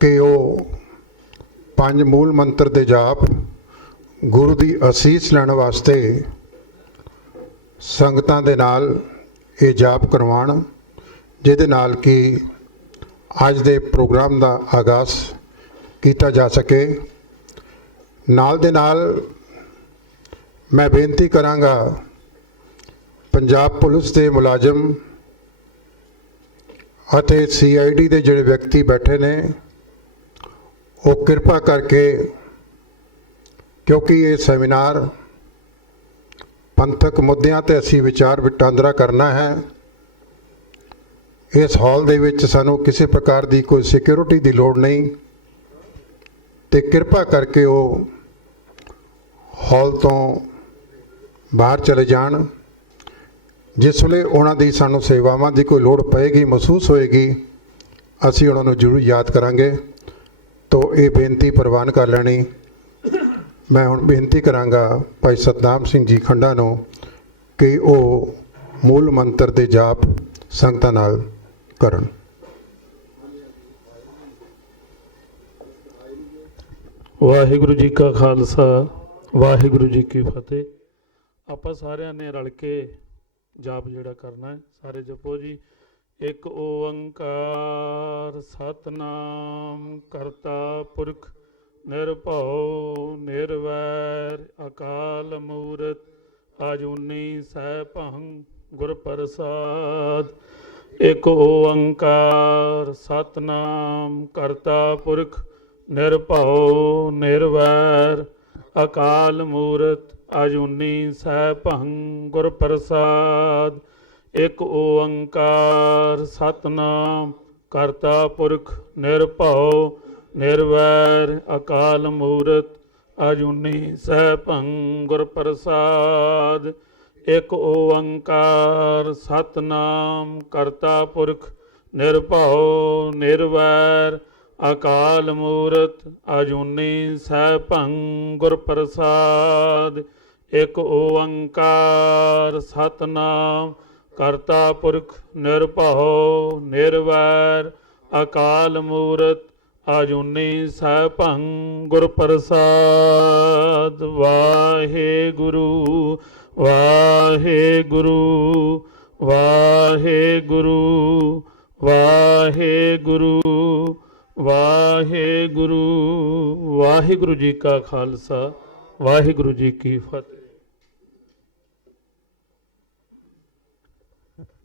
ਕਿ ਉਹ ਪੰਜ ਮੂਲ ਮੰਤਰ ਦੇ ਜਾਪ ਗੁਰੂ ਦੀ ਅਸੀਸ ਲੈਣ ਵਾਸਤੇ ਸੰਗਤਾਂ ਦੇ ਨਾਲ ਇਹ ਜਾਪ ਕਰਵਾਉਣ, ਜਿਹਦੇ ਨਾਲ ਕਿ ਅੱਜ ਦੇ ਪ੍ਰੋਗਰਾਮ ਦਾ ਆਗਾਜ਼ ਕੀਤਾ ਜਾ ਸਕੇ। ਨਾਲ ਦੇ ਨਾਲ ਮੈਂ ਬੇਨਤੀ ਕਰਾਂਗਾ ਪੰਜਾਬ ਪੁਲਿਸ ਦੇ ਮੁਲਾਜ਼ਮ ਅਤੇ CID ਦੇ ਜਿਹੜੇ ਵਿਅਕਤੀ ਬੈਠੇ ਨੇ, ਉਹ ਕਿਰਪਾ ਕਰਕੇ, ਕਿਉਂਕਿ ਇਹ ਸੈਮੀਨਾਰ ਪੰਥਕ ਮੁੱਦਿਆਂ 'ਤੇ ਅਸੀਂ ਵਿਚਾਰ ਵਟਾਂਦਰਾ ਕਰਨਾ ਹੈ, ਇਸ ਹਾਲ ਦੇ ਵਿੱਚ ਸਾਨੂੰ ਕਿਸੇ ਪ੍ਰਕਾਰ ਦੀ ਕੋਈ ਸਿਕਿਉਰਿਟੀ ਦੀ ਲੋੜ ਨਹੀਂ, ਤੇ ਕਿਰਪਾ ਕਰਕੇ ਉਹ ਹਾਲ ਤੋਂ ਬਾਹਰ ਚਲੇ ਜਾਣ। ਜਿਸ ਵੇਲੇ ਉਹਨਾਂ ਦੀ ਸਾਨੂੰ ਸੇਵਾਵਾਂ ਦੀ ਕੋਈ ਲੋੜ ਪਏਗੀ, ਮਹਿਸੂਸ ਹੋਏਗੀ, ਅਸੀਂ ਉਹਨਾਂ ਨੂੰ ਜ਼ਰੂਰ ਯਾਦ ਕਰਾਂਗੇ। ਤੋ ਇਹ ਬੇਨਤੀ ਪ੍ਰਵਾਨ ਕਰ ਲੈਣੀ। ਮੈਂ ਹੁਣ ਬੇਨਤੀ ਕਰਾਂਗਾ ਭਾਈ ਸਤਨਾਮ ਸਿੰਘ ਜੀ ਖੰਡਾ ਨੂੰ ਕਿ ਉਹ ਮੂਲ ਮੰਤਰ ਦੇ ਜਾਪ ਸੰਗਤਾਂ ਨਾਲ ਕਰਨ। ਵਾਹਿਗੁਰੂ ਜੀ ਕਾ ਖਾਲਸਾ, ਵਾਹਿਗੁਰੂ ਜੀ ਕੀ ਫਤਿਹ। ਆਪਾਂ ਸਾਰਿਆਂ ਨੇ ਰਲ ਕੇ ਜਾਪ ਜਿਹੜਾ ਕਰਨਾ ਹੈ, ਸਾਰੇ ਜਪੋ ਜੀ। ਇੱਕ ਓੰਕਾਰ ਸਤਨਾਮ ਕਰਤਾ ਪੁਰਖ ਨਿਰਭਉ ਨਿਰਵੈਰ ਅਕਾਲ ਮੂਰਤ ਅਜੂਨੀ ਸੈਭੰ ਗੁਰ ਪ੍ਰਸਾਦ। ਇੱਕ ਓੰਕਾਰ ਸਤਨਾਮ ਕਰਤਾ ਪੁਰਖ ਨਿਰਭਉ ਨਿਰਵੈਰ ਅਕਾਲ ਮੂਰਤ ਅਜੂਨੀ ਸੈਭੰ ਗੁਰ ਪ੍ਰਸਾਦ। ਇੱਕ ਓੰਕਾਰ ਸਤਨਾਮ ਕਰਤਾ ਪੁਰਖ ਨਿਰਭਉ ਨਿਰਵੈਰ ਅਕਾਲ ਮੂਰਤ ਅਜੂਨੀ ਸੈਭੰ ਗੁਰ ਪ੍ਰਸਾਦ। ਇੱਕ ਓੰਕਾਰ ਸਤਨਾਮ ਕਰਤਾ ਪੁਰਖ ਨਿਰਭਉ ਨਿਰਵੈਰ ਅਕਾਲ ਮੂਰਤ ਅਜੂਨੀ ਸੈਭੰ ਗੁਰ ਪ੍ਰਸਾਦ। ਇੱਕ ਓੰਕਾਰ ਸਤਨਾਮ ਕਰਤਾ ਪੁਰਖ ਨਿਰਭਉ ਨਿਰਵੈਰ ਅਕਾਲ ਮੂਰਤ ਅਜੂਨੀ ਸੈਭੰ ਗੁਰ ਪ੍ਰਸਾਦ। ਵਾਹਿਗੁਰੂ ਵਾਹਿਗੁਰੂ ਵਾਹਿਗੁਰੂ ਵਾਹਿਗੁਰੂ ਵਾਹਿਗੁਰੂ। ਵਾਹਿਗੁਰੂ ਜੀ ਕਾ ਖਾਲਸਾ, ਵਾਹਿਗੁਰੂ ਜੀ ਕੀ ਫਤਿਹ।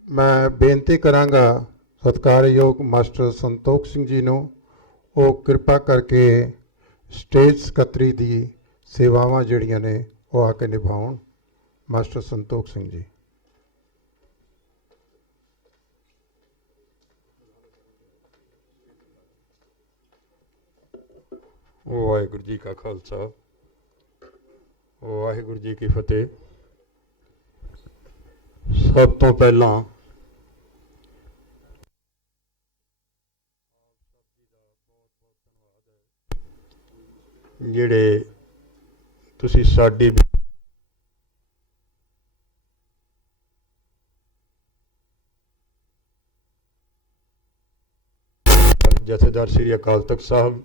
ਮੈਂ ਬੇਨਤੀ ਕਰਾਂਗਾ ਸਤਿਕਾਰਯੋਗ ਮਾਸਟਰ ਸੰਤੋਖ ਸਿੰਘ ਜੀ ਨੂੰ, ਉਹ ਕਿਰਪਾ ਕਰਕੇ ਸਟੇਜ ਸਕੱਤਰੀ ਦੀ ਸੇਵਾਵਾਂ ਜਿਹੜੀਆਂ ਨੇ ਉਹ ਆ ਕੇ ਨਿਭਾਉਣ। ਮਾਸਟਰ ਸੰਤੋਖ ਸਿੰਘ ਜੀ। ਵਾਹਿਗੁਰੂ ਜੀ ਕਾ ਖਾਲਸਾ, ਵਾਹਿਗੁਰੂ ਜੀ ਕੀ ਫਤਿਹ। ਸਭ ਤੋਂ ਪਹਿਲਾਂ ਜਿਹੜੇ ਤੁਸੀਂ ਸਾਡੀ ਜਥੇਦਾਰ ਸ੍ਰੀ ਅਕਾਲ ਤਖਤ ਸਾਹਿਬ,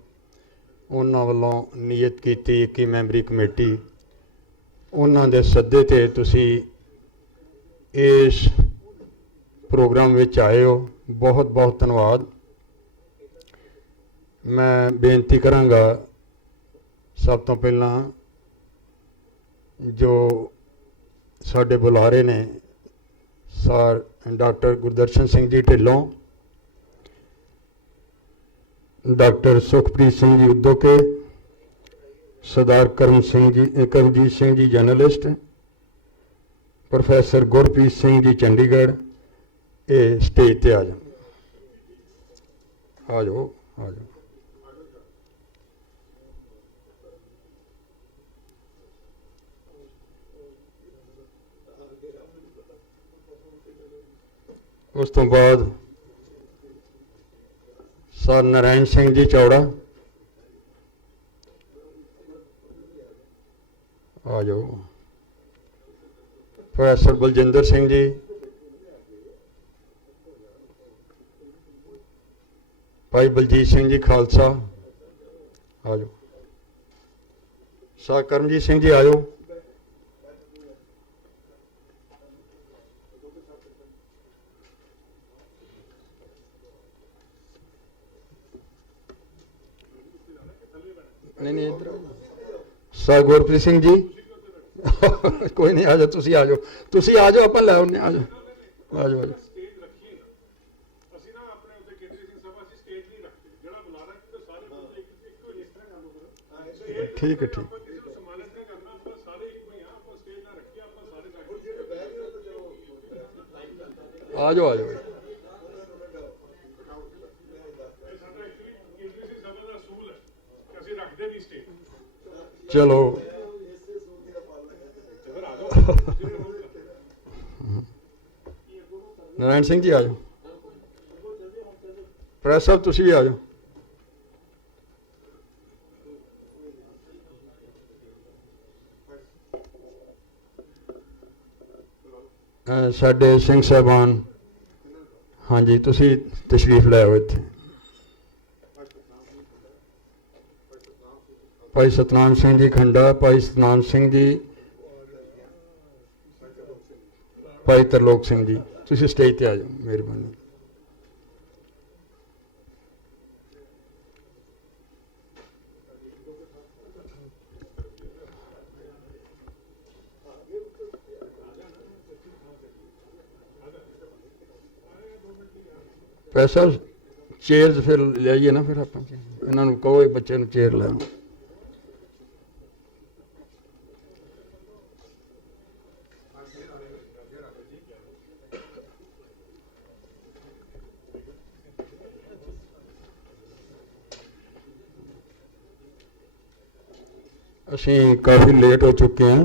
ਉਹਨਾਂ ਵੱਲੋਂ ਨਿਯਤ ਕੀਤੀ 21 ਮੈਂਬਰੀ ਕਮੇਟੀ, ਉਹਨਾਂ ਦੇ ਸੱਦੇ 'ਤੇ ਤੁਸੀਂ ਇਸ ਪ੍ਰੋਗਰਾਮ ਵਿੱਚ ਆਏ ਹੋ। ਬਹੁਤ ਬਹੁਤ ਧੰਨਵਾਦ। ਮੈਂ ਬੇਨਤੀ ਕਰਾਂਗਾ ਸਭ ਤੋਂ ਪਹਿਲਾਂ ਜੋ ਸਾਡੇ ਬੁਲਾਰੇ ਨੇ sir doctor Gurdarshan Singh ji Dhillon, doctor Sukhpreet Singh ji Udoke, ਸਰਦਾਰ ਕਰਮਜੀਤ ਸਿੰਘ ਜੀ ਜਰਨਲਿਸਟ, ਪ੍ਰੋਫੈਸਰ ਗੁਰਪ੍ਰੀਤ ਸਿੰਘ ਜੀ ਚੰਡੀਗੜ੍ਹ, ਇਹ ਸਟੇਜ ਤੇ ਆ ਜਾਓ। ਆ ਜਾਓ। ਉਸ ਤੋਂ ਬਾਅਦ ਸਰ ਨਾਰਾਇਣ ਸਿੰਘ ਜੀ ਚੌੜਾ, ਆ ਜਾਓ। ਪ੍ਰੋਫੈਸਰ ਬਲਜਿੰਦਰ ਸਿੰਘ ਜੀ, ਭਾਈ ਬਲਜੀਤ ਸਿੰਘ ਜੀ ਖਾਲਸਾ ਆ ਜਾਓ। ਸਾਹ ਕਰਮਜੀਤ ਸਿੰਘ ਜੀ ਆ ਜਾਓ। नहीं इधर सर गुरप्रीत सिंह जी कोई नहीं आ जाओ, तुसी आ जाओ, तुसी आ जाओ, अपन लै आने आ जाओ, आ जाओ, आ जाओ। ठीक है, ठीक आ जाओ, आ जाओ। चलो नारायण सिंह जी आ जाओ। प्रैस साहब तुसी भी आ जाओ। साडे सिंह साहबान हाँ जी, तुसी तशरीफ लै आओ इत्थे। भाई सतनाम सिंह जी खंडा, भाई सतनाम सिंह जी, भाई तरलोक सिंह जी, तुसी स्टेज ते आ जाओ, मेहरबानी। पैसा चेयर्स फिर ले आइए ना, फिर आप इन्होंने कहो बच्चे नूं चेयर लै। ਅਸੀਂ ਕਾਫੀ ਲੇਟ ਹੋ ਚੁੱਕੇ ਹਾਂ।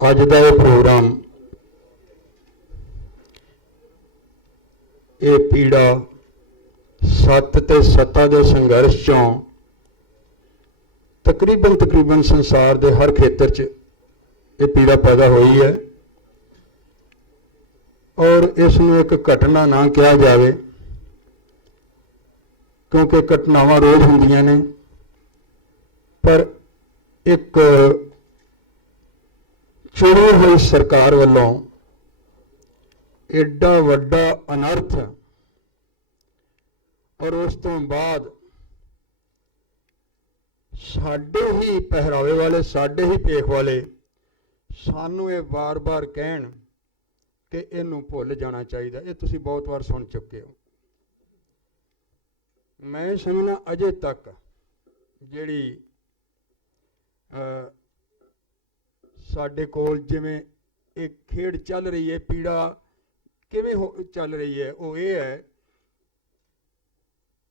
ਅੱਜ ਦਾ ਇਹ ਪ੍ਰੋਗਰਾਮ ਇਹ ਪੀੜਾ ਸੱਤ ਤੇ ਸੱਤਾ ਦੇ ਸੰਘਰਸ਼ ਚੋਂ ਤਕਰੀਬਨ ਸੰਸਾਰ ਦੇ ਹਰ ਖੇਤਰ 'ਚ ਇਹ ਪੀੜਾ ਪੈਦਾ ਹੋਈ ਹੈ ਔਰ ਇਸ ਨੂੰ ਇੱਕ ਘਟਨਾ ਨਾ ਕਿਹਾ ਜਾਵੇ क्योंकि घटनावां रोज़ होंदियां ने, पर एक चुनी हुई सरकार वालों एडा वड्डा अनर्थ और उस तो बाद साडे ही पहरावे वाले, साडे ही पेख वाले सानू ये बार बार कहण कि इनू भुल जाना चाहिए। ये तुसीं बहुत बार सुन चुके हो। मैं समझना अजे तक जिहड़ी साडे कोल जिवें एक खेड चल रही है, पीड़ा किवें चल रही है, वो ये है।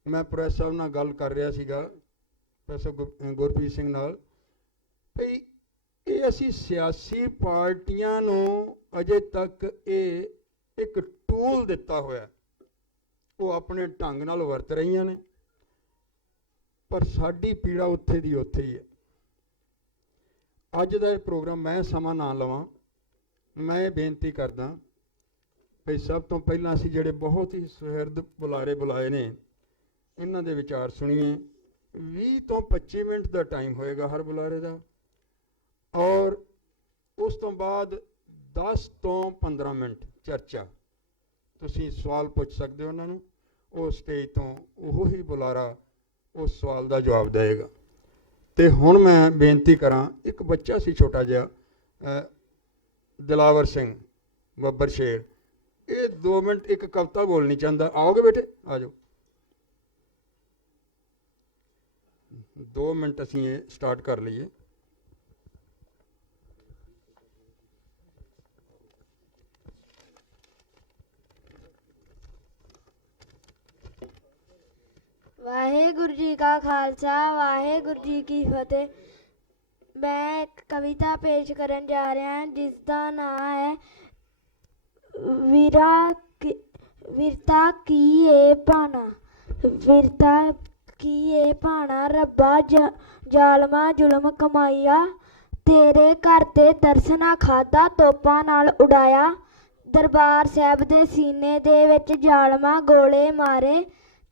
मैं प्रैस साहब नाल गल कर रहा सीगा, प्रोफैसर गुरप्रीत सिंह नाल, भई ये असी सियासी पार्टियां नूं अजे तक ये एक टूल दिता होया, वो अपने ढंग नाल वरत रही ने, पर साडी पीड़ा उत्थे दी उत्थे ही है। अज दा प्रोग्राम मैं समा ना लवां, मैं बेनती करदा भई सब तो पहला असीं जिहड़े बहुत ही सुहिरद बुलारे बुलाए ने, इन्हां दे विचार सुनिए। 20 तो 25 मिनट का टाइम होएगा हर बुलारे का, और उस तो बाद 10 तो 15 मिनट चर्चा। तुसीं सवाल पूछ सकते हो उन्होंने, वो स्टेज तो वो ही बुलारा उस सवाल का जवाब देगा। तो हुण मैं बेनती करा, एक बच्चा सी छोटा जिहा दिलावर सिंह बब्बर शेर, ये 2 मिनट एक कविता बोलनी चाहता। आओगे बेटे, आ जाओ। 2 मिनट असीं ये स्टार्ट कर लीए। वाहेगुरु जी का खालसा, वाहेगुरु जी की फतेह। मैं एक कविता पेश करन जा रहा हूँ जिसका नाम है वीरता की ये भाना। वीरता की ये भाना, रब्बा जालमा जुलम कमाइया, तेरे घर ते दर्शना खादा, तोपा नाल उड़ाया, ਦਰਬਾਰ ਸਾਹਿਬ ਦੇ ਸੀਨੇ ਦੇ ਵਿੱਚ ਜ਼ਾਲਮਾਂ ਗੋਲੇ ਮਾਰੇ।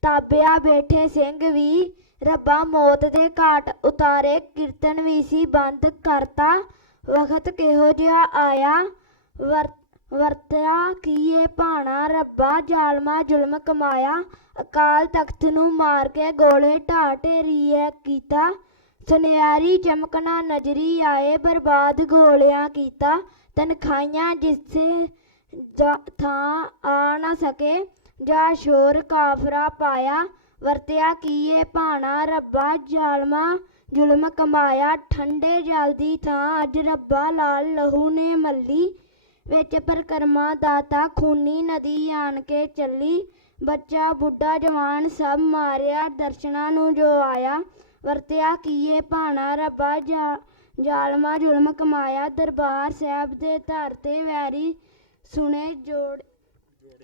ਤਾਬਿਆ ਬੈਠੇ ਸਿੰਘ ਵੀ ਰੱਬਾ ਮੌਤ ਦੇ ਘਾਟ ਉਤਾਰੇ। ਕੀਰਤਨ ਵੀ ਸੀ ਬੰਦ ਕਰਤਾ, ਵਕਤ ਕਿਹੋ ਜਿਹਾ ਆਇਆ। ਵਰਤਿਆ ਕੀ ਇਹ ਭਾਣਾ, ਰੱਬਾ ਜ਼ਾਲਮਾਂ ਜ਼ੁਲਮ ਕਮਾਇਆ। ਅਕਾਲ ਤਖਤ ਨੂੰ ਮਾਰ ਕੇ ਗੋਲੇ ਢਾਹ ਢੇਰੀਏ ਕੀਤਾ। ਸੁਨਿਆਰੀ ਚਮਕਣਾ ਨਜ਼ਰੀ ਆਏ, ਬਰਬਾਦ ਗੋਲਿਆਂ ਕੀਤਾ। ਤਨਖਾਹੀਆਂ ਜਿਸੇ ਥਾਂ ਆ ਨਾ ਸਕੇ, ਜਾ ਸ਼ੋਰ ਕਾਫਰਾ ਪਾਇਆ। ਵਰਤਿਆ ਕੀ ਇਹ ਭਾਣਾ, ਰੱਬਾ ਜ਼ਾਲਮਾਂ ਜ਼ੁਲਮ ਕਮਾਇਆ। ਠੰਡੇ ਜਲ ਦੀ ਥਾਂ ਅੱਜ ਰੱਬਾ ਲਾਲ ਲਹੂ ਨੇ ਮੱਲੀ। ਵਿੱਚ ਪਰਕਰਮਾ ਦਾਤਾ ਖੂਨੀ ਨਦੀ ਆਣ ਕੇ ਚੱਲੀ। ਬੱਚਾ ਬੁੱਢਾ ਜਵਾਨ ਸਭ ਮਾਰਿਆ, ਦਰਸ਼ਨਾਂ ਨੂੰ ਜੋ ਆਇਆ। ਵਰਤਿਆ ਕੀ ਇਹ ਭਾਣਾ, ਰੱਬਾ ਜ਼ਾਲਮਾਂ ਜ਼ੁਲਮ ਕਮਾਇਆ। ਦਰਬਾਰ ਸਾਹਿਬ ਦੇ ਧਰ ਤੇ ਵੈਰੀ ਸੁਣੇ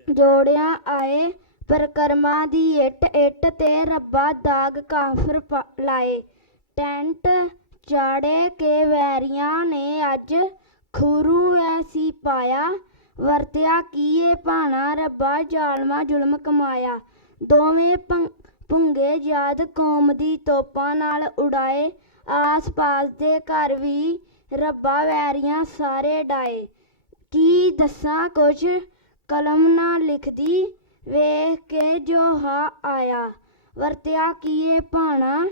ਜੋੜਿਆਂ ਆਏ। ਪਰਕਰਮਾ ਦੀ ਇੱਟ ਇੱਟ ਤੇ ਰੱਬਾ ਦਾਗ ਕਾਫਰ ਲਾਏ। ਟੈਂਟ ਚਾੜੇ ਕੇ ਵੈਰੀਆਂ ਨੇ ਅੱਜ ਖੁਰੂ ਐਸੀ ਪਾਇਆ। ਵਰਤਿਆ ਕੀ ਇਹ ਭਾਣਾ, ਰੱਬਾ ਜ਼ਾਲਮਾਂ ਜ਼ੁਲਮ ਕਮਾਇਆ। ਦੋਵੇਂ ਭੁੰਗੇ ਯਾਦ ਕੌਮ ਦੀ ਤੋਪਾਂ ਨਾਲ ਉਡਾਏ। ਆਸ ਪਾਸ ਦੇ ਘਰ ਵੀ ਰੱਬਾ ਵੈਰੀਆਂ ਸਾਰੇ ਡਾਏ। ਕੀ ਦੱਸਾਂ ਕੁਛ ਕਲਮ ਨਾ ਲਿਖਦੀ, ਵੇਖ ਕੇ ਜੋ ਹਾ ਆਇਆ। ਵਰਤਿਆ ਕੀ ਇਹ ਭਾਣਾ,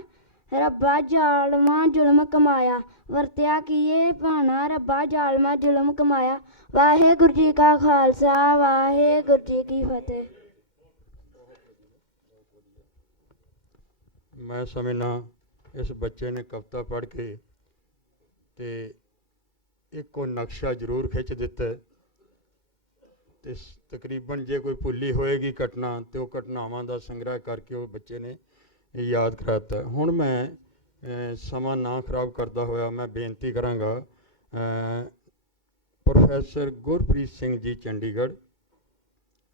ਰੱਬਾ ਜ਼ਾਲਮਾਂ ਜ਼ੁਲਮ ਕਮਾਇਆ। ਵਰਤਿਆ ਕੀ ਇਹ ਭਾਣਾ, ਰੱਬਾ ਜ਼ਾਲਮਾਂ ਜ਼ੁਲਮ ਕਮਾਇਆ। ਵਾਹਿਗੁਰੂ ਜੀ ਕਾ ਖਾਲਸਾ, ਵਾਹਿਗੁਰੂ ਜੀ ਕੀ ਫਤਿਹ। ਮੈਂ ਸਮਝਣਾ ਇਸ ਬੱਚੇ ਨੇ ਕਵਿਤਾ ਪੜ੍ਹ ਕੇ ਤੇ ਇੱਕੋ ਨਕਸ਼ਾ ਜ਼ਰੂਰ ਖਿੱਚ ਦਿੱਤਾ। ਤੇ ਤਕਰੀਬਨ ਜੇ ਕੋਈ ਭੁੱਲੀ ਹੋਏਗੀ ਘਟਨਾ ਤੇ ਉਹ ਘਟਨਾਵਾਂ ਦਾ ਸੰਗ੍ਰਹਿ ਕਰਕੇ ਉਹ ਬੱਚੇ ਨੇ ਯਾਦ ਕਰਾਤਾ। ਹੁਣ ਮੈਂ ਸਮਾਂ ਨਾ ਖਰਾਬ ਕਰਦਾ ਹੋਇਆ ਮੈਂ ਬੇਨਤੀ ਕਰਾਂਗਾ ਪ੍ਰੋਫੈਸਰ ਗੁਰਪ੍ਰੀਤ ਸਿੰਘ ਜੀ ਚੰਡੀਗੜ੍ਹ,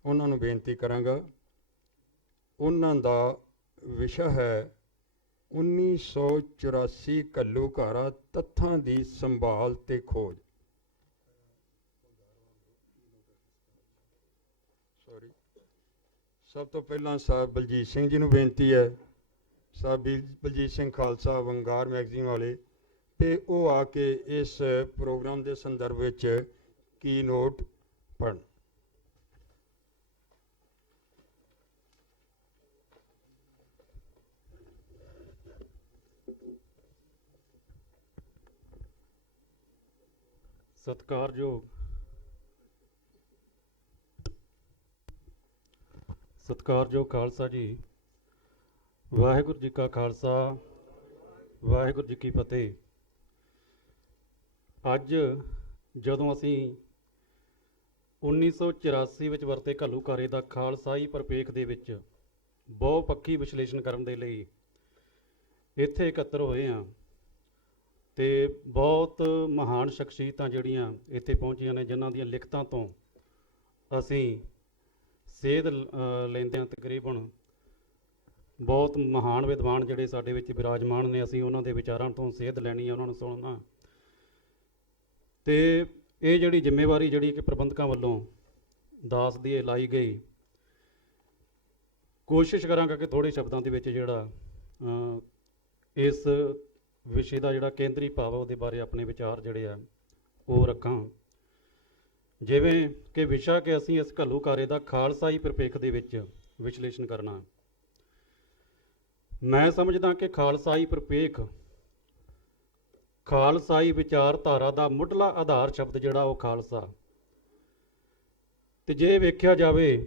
ਉਹਨਾਂ ਨੂੰ ਬੇਨਤੀ ਕਰਾਂਗਾ। ਉਹਨਾਂ ਦਾ ਵਿਸ਼ਾ ਹੈ 1984 ਘੱਲੂਘਾਰਾ ਤੱਥਾਂ ਦੀ ਸੰਭਾਲ ਤੇ ਖੋਜ। ਸਭ ਤੋਂ ਪਹਿਲਾਂ ਸਾਹਿਬ ਬਲਜੀਤ ਸਿੰਘ ਜੀ ਨੂੰ ਬੇਨਤੀ ਹੈ, ਸਾਹਿਬ ਬਲਜੀਤ ਸਿੰਘ ਖਾਲਸਾ ਵੰਗਾਰ ਮੈਗਜ਼ੀਨ ਵਾਲੇ, ਤੇ ਉਹ ਆ ਕੇ ਇਸ ਪ੍ਰੋਗਰਾਮ ਦੇ ਸੰਦਰਭ ਵਿੱਚ ਕੀ ਨੋਟ ਪੜ੍ਹਨ। ਸਤਿਕਾਰਯੋਗ ਖਾਲਸਾ ਜੀ, ਵਾਹਿਗੁਰੂ ਜੀ ਕਾ ਖਾਲਸਾ, ਵਾਹਿਗੁਰੂ ਜੀ ਕੀ ਫਤਿਹ। ਅੱਜ ਜਦੋਂ ਅਸੀਂ 1984 ਵਿੱਚ ਵਰਤੇ ਘੱਲੂਘਾਰੇ ਦਾ ਖਾਲਸਾਈ ਪਰਿਪੇਖ ਦੇ ਵਿੱਚ ਬਹੁਪੱਖੀ ਵਿਸ਼ਲੇਸ਼ਣ ਕਰਨ ਦੇ ਲਈ ਇੱਥੇ ਇਕੱਤਰ ਹੋਏ ਹਾਂ ਤੇ ਬਹੁਤ ਮਹਾਨ ਸ਼ਖਸੀਅਤਾਂ ਜਿਹੜੀਆਂ ਇੱਥੇ ਪਹੁੰਚੀਆਂ ਨੇ, ਜਿਨ੍ਹਾਂ ਦੀਆਂ ਲਿਖਤਾਂ ਤੋਂ ਅਸੀਂ ਸੇਧ ਲੈਂਦੇ ਹਾਂ। ਤਕਰੀਬਨ ਬਹੁਤ ਮਹਾਨ ਵਿਦਵਾਨ ਜਿਹੜੇ ਸਾਡੇ ਵਿੱਚ ਬਿਰਾਜਮਾਨ ਨੇ, ਅਸੀਂ ਉਹਨਾਂ ਦੇ ਵਿਚਾਰਾਂ ਤੋਂ ਸੇਧ ਲੈਣੀ ਹੈ, ਉਹਨਾਂ ਨੂੰ ਸੁਣਨਾ। ਤੇ ਇਹ ਜਿਹੜੀ ਜ਼ਿੰਮੇਵਾਰੀ ਜਿਹੜੀ ਕਿ ਪ੍ਰਬੰਧਕਾਂ ਵੱਲੋਂ ਦਾਸ ਦੀ ਲਾਈ ਗਈ, ਕੋਸ਼ਿਸ਼ ਕਰਾਂਗਾ ਕਿ ਥੋੜ੍ਹੇ ਸ਼ਬਦਾਂ ਦੇ ਵਿੱਚ ਜਿਹੜਾ ਇਸ ਵਿਸ਼ੇ ਦਾ ਜਿਹੜਾ ਕੇਂਦਰੀ ਭਾਵ ਉਹਦੇ ਬਾਰੇ ਆਪਣੇ ਵਿਚਾਰ ਜਿਹੜੇ ਆ ਉਹ ਰੱਖਾਂ। ਜਿਵੇਂ ਕਿ ਵਿਸ਼ਾ ਕਿ ਅਸੀਂ ਇਸ ਘੱਲੂਘਾਰੇ ਦਾ ਖਾਲਸਾਈ ਪਰਿਪੇਖ ਦੇ ਵਿੱਚ ਵਿਸ਼ਲੇਸ਼ਣ ਕਰਨਾ। ਮੈਂ ਸਮਝਦਾ ਕਿ ਖਾਲਸਾਈ ਪਰਿਪੇਖ, ਖਾਲਸਾਈ ਵਿਚਾਰਧਾਰਾ ਦਾ ਮੁੱਢਲਾ ਆਧਾਰ ਸ਼ਬਦ ਜਿਹੜਾ ਉਹ ਖਾਲਸਾ। ਤੇ ਜੇ ਵੇਖਿਆ ਜਾਵੇ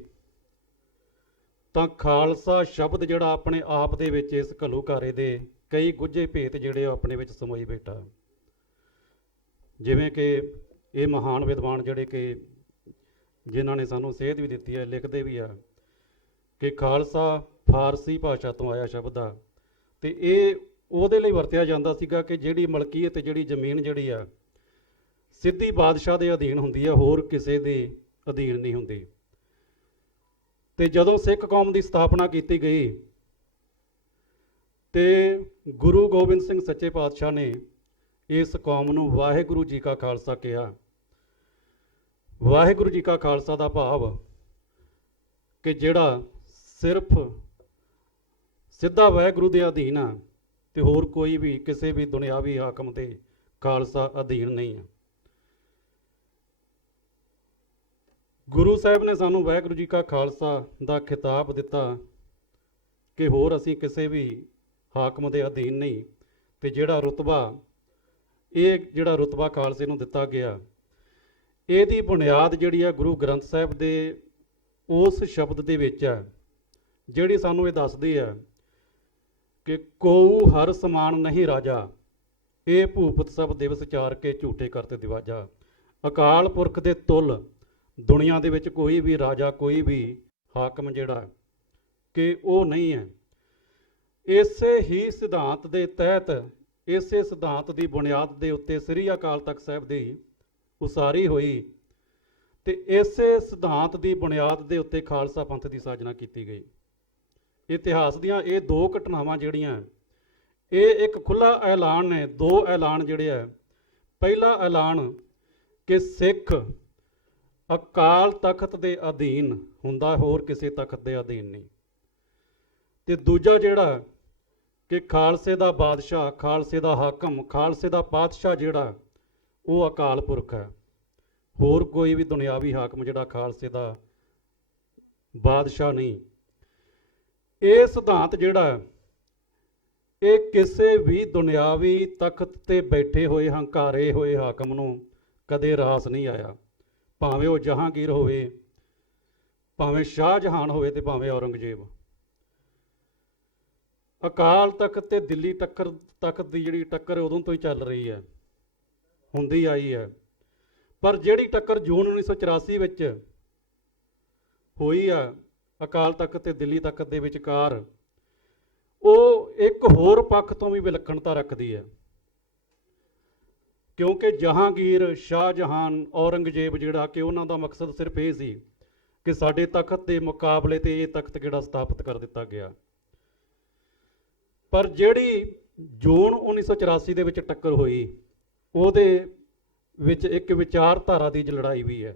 ਤਾਂ ਖਾਲਸਾ ਸ਼ਬਦ ਜਿਹੜਾ ਆਪਣੇ ਆਪ ਦੇ ਵਿੱਚ ਇਸ ਘੱਲੂਘਾਰੇ ਦੇ ਕਈ ਗੁੱਝੇ ਭੇਤ ਜਿਹੜੇ ਉਹ ਆਪਣੇ ਵਿੱਚ ਸਮੋਈ ਬੈਠਾ। ਜਿਵੇਂ ਕਿ ਇਹ ਮਹਾਨ ਵਿਦਵਾਨ ਜਿਹੜੇ ਕਿ ਜਿਨ੍ਹਾਂ ਨੇ ਸਾਨੂੰ ਸੇਧ ਵੀ ਦਿੱਤੀ ਹੈ, ਲਿਖਦੇ ਵੀ ਆ ਕਿ ਖਾਲਸਾ ਫਾਰਸੀ ਭਾਸ਼ਾ ਤੋਂ ਆਇਆ ਸ਼ਬਦ ਆ। ਤੇ ਇਹ ਉਹਦੇ ਲਈ ਵਰਤਿਆ ਜਾਂਦਾ ਸੀਗਾ ਕਿ ਜਿਹੜੀ ਮਲਕੀਅਤ, ਜਿਹੜੀ ਜ਼ਮੀਨ ਜਿਹੜੀ ਆ ਸਿੱਧੀ ਬਾਦਸ਼ਾਹ ਦੇ ਅਧੀਨ ਹੁੰਦੀ ਆ, ਹੋਰ ਕਿਸੇ ਦੇ ਅਧੀਨ ਨਹੀਂ ਹੁੰਦੀ। ਤੇ ਜਦੋਂ ਸਿੱਖ ਕੌਮ ਦੀ ਸਥਾਪਨਾ ਕੀਤੀ ਗਈ ਤੇ ਗੁਰੂ ਗੋਬਿੰਦ ਸਿੰਘ ਸੱਚੇ ਪਾਤਸ਼ਾਹ ਨੇ ਇਸ ਕੌਮ ਨੂੰ ਵਾਹਿਗੁਰੂ ਜੀ ਕਾ ਖਾਲਸਾ ਕਿਹਾ। ਵਾਹਿਗੁਰੂ ਜੀ ਕਾ ਖਾਲਸਾ ਦਾ ਭਾਵ ਕਿ ਜਿਹੜਾ ਸਿਰਫ ਸਿੱਧਾ ਵਾਹਿਗੁਰੂ ਦੇ ਅਧੀਨ ਆ ਤੇ ਹੋਰ ਕੋਈ ਵੀ ਕਿਸੇ ਵੀ ਦੁਨਿਆਵੀ ਹਾਕਮ ਤੇ ਖਾਲਸਾ ਅਧੀਨ ਨਹੀਂ ਹੈ। ਗੁਰੂ ਸਾਹਿਬ ਨੇ ਸਾਨੂੰ ਵਾਹਿਗੁਰੂ ਜੀ ਕਾ ਖਾਲਸਾ ਦਾ ਖਿਤਾਬ ਦਿੱਤਾ ਕਿ ਹੋਰ ਅਸੀਂ ਕਿਸੇ ਵੀ ਹਾਕਮ ਦੇ ਅਧੀਨ ਨਹੀਂ, ਤੇ ਜਿਹੜਾ ਰੁਤਬਾ ਖਾਲਸੇ ਨੂੰ ਦਿੱਤਾ ਗਿਆ, ਇਹਦੀ ਬੁਨਿਆਦ ਜਿਹੜੀ ਆ ਗੁਰੂ ਗ੍ਰੰਥ ਸਾਹਿਬ ਦੇ ਉਸ ਸ਼ਬਦ ਦੇ ਵਿੱਚ ਹੈ ਜਿਹੜੀ ਸਾਨੂੰ ਇਹ ਦੱਸਦੀ ਹੈ ਕਿ ਕੋਊ ਹਰ ਸਮਾਨ ਨਹੀਂ ਰਾਜਾ, ਇਹ ਭੂਪਤ ਸਭ ਦਿਵਸ ਚਾਰ ਕੇ ਝੂਠੇ ਕਰਤੇ ਦਿਵਾਜਾ। ਅਕਾਲ ਪੁਰਖ ਦੇ ਤੁਲ ਦੁਨੀਆ ਦੇ ਵਿੱਚ ਕੋਈ ਵੀ ਰਾਜਾ, ਕੋਈ ਵੀ ਹਾਕਮ ਜਿਹੜਾ ਕਿ ਉਹ ਨਹੀਂ ਹੈ। ਇਸੇ ਹੀ ਸਿਧਾਂਤ ਦੇ ਤਹਿਤ, ਇਸੇ ਸਿਧਾਂਤ ਦੀ ਬੁਨਿਆਦ ਦੇ ਉੱਤੇ ਸ੍ਰੀ ਅਕਾਲ ਤਖਤ ਸਾਹਿਬ ਦੀ ਉਸਾਰੀ ਹੋਈ ਤੇ ਇਸੇ ਸਿਧਾਂਤ ਦੀ ਬੁਨਿਆਦ ਦੇ ਉੱਤੇ ਖਾਲਸਾ ਪੰਥ ਦੀ ਸਾਜਨਾ ਕੀਤੀ ਗਈ। ਇਤਿਹਾਸ ਦੀਆਂ ਇਹ ਦੋ ਘਟਨਾਵਾਂ ਜਿਹੜੀਆਂ, ਇਹ ਇੱਕ ਖੁੱਲ੍ਹਾ ਐਲਾਨ ਨੇ, ਦੋ ਐਲਾਨ ਜਿਹੜੇ ਆ। ਪਹਿਲਾ ਐਲਾਨ ਕਿ ਸਿੱਖ ਅਕਾਲ ਤਖਤ ਦੇ ਅਧੀਨ ਹੁੰਦਾ, ਹੋਰ ਕਿਸੇ ਤਖਤ ਦੇ ਅਧੀਨ ਨਹੀਂ। ਤੇ ਦੂਜਾ ਜਿਹੜਾ ਕਿ ਖਾਲਸੇ ਦਾ ਬਾਦਸ਼ਾਹ, ਖਾਲਸੇ ਦਾ ਹਾਕਮ, ਖਾਲਸੇ ਦਾ ਪਾਤਸ਼ਾਹ ਜਿਹੜਾ ਉਹ ਅਕਾਲ ਪੁਰਖ ਹੈ, ਹੋਰ ਕੋਈ ਵੀ ਦੁਨਿਆਵੀ ਹਾਕਮ ਜਿਹੜਾ ਖਾਲਸੇ ਦਾ ਬਾਦਸ਼ਾਹ ਨਹੀਂ। ਇਹ ਸਿਧਾਂਤ ਜਿਹੜਾ ਇਹ ਕਿਸੇ ਵੀ ਦੁਨਿਆਵੀ ਤਖਤ ਤੇ ਬੈਠੇ ਹੋਏ ਹੰਕਾਰੇ ਹੋਏ ਹਾਕਮ ਨੂੰ ਕਦੇ ਰਾਸ ਨਹੀਂ ਆਇਆ, ਭਾਵੇਂ ਉਹ ਜਹਾਂਗੀਰ ਹੋਵੇ, ਭਾਵੇਂ ਸ਼ਾਹਜਹਾਨ ਹੋਵੇ ਤੇ ਭਾਵੇਂ ਔਰੰਗਜ਼ੇਬ। ਅਕਾਲ ਤਖਤ ਤੇ ਦਿੱਲੀ ਤਖਤ ਦੀ ਜਿਹੜੀ ਟੱਕਰ ਉਦੋਂ ਤੋਂ ਹੀ ਚੱਲ ਰਹੀ ਹੈ, ਹੁੰਦੀ ਆਈ ਹੈ। ਪਰ ਜਿਹੜੀ ਟੱਕਰ ਜੂਨ 1984 ਵਿੱਚ ਹੋਈ ਆ ਅਕਾਲ ਤਖਤ ਤੇ ਦਿੱਲੀ ਤਖਤ ਦੇ ਵਿਚਕਾਰ, ਉਹ ਇੱਕ ਹੋਰ ਪੱਖ ਤੋਂ ਵੀ ਵਿਲੱਖਣਤਾ ਰੱਖਦੀ ਹੈ, ਕਿਉਂਕਿ ਜਹਾਂਗੀਰ, ਸ਼ਾਹਜਹਾਨ, ਔਰੰਗਜ਼ੇਬ ਜਿਹੜਾ ਕਿ ਉਹਨਾਂ ਦਾ ਮਕਸਦ ਸਿਰਫ ਇਹ ਸੀ ਕਿ ਸਾਡੇ ਤਖਤ ਦੇ ਮੁਕਾਬਲੇ ਤੇ ਇਹ ਤਖਤ ਕਿਹੜਾ ਸਥਾਪਿਤ ਕਰ ਦਿੱਤਾ ਗਿਆ। ਪਰ ਜਿਹੜੀ ਜੂਨ 1984 ਦੇ ਵਿੱਚ ਟੱਕਰ ਹੋਈ, ਉਹਦੇ ਵਿੱਚ ਇੱਕ ਵਿਚਾਰਧਾਰਾ ਦੀ ਲੜਾਈ ਵੀ ਹੈ।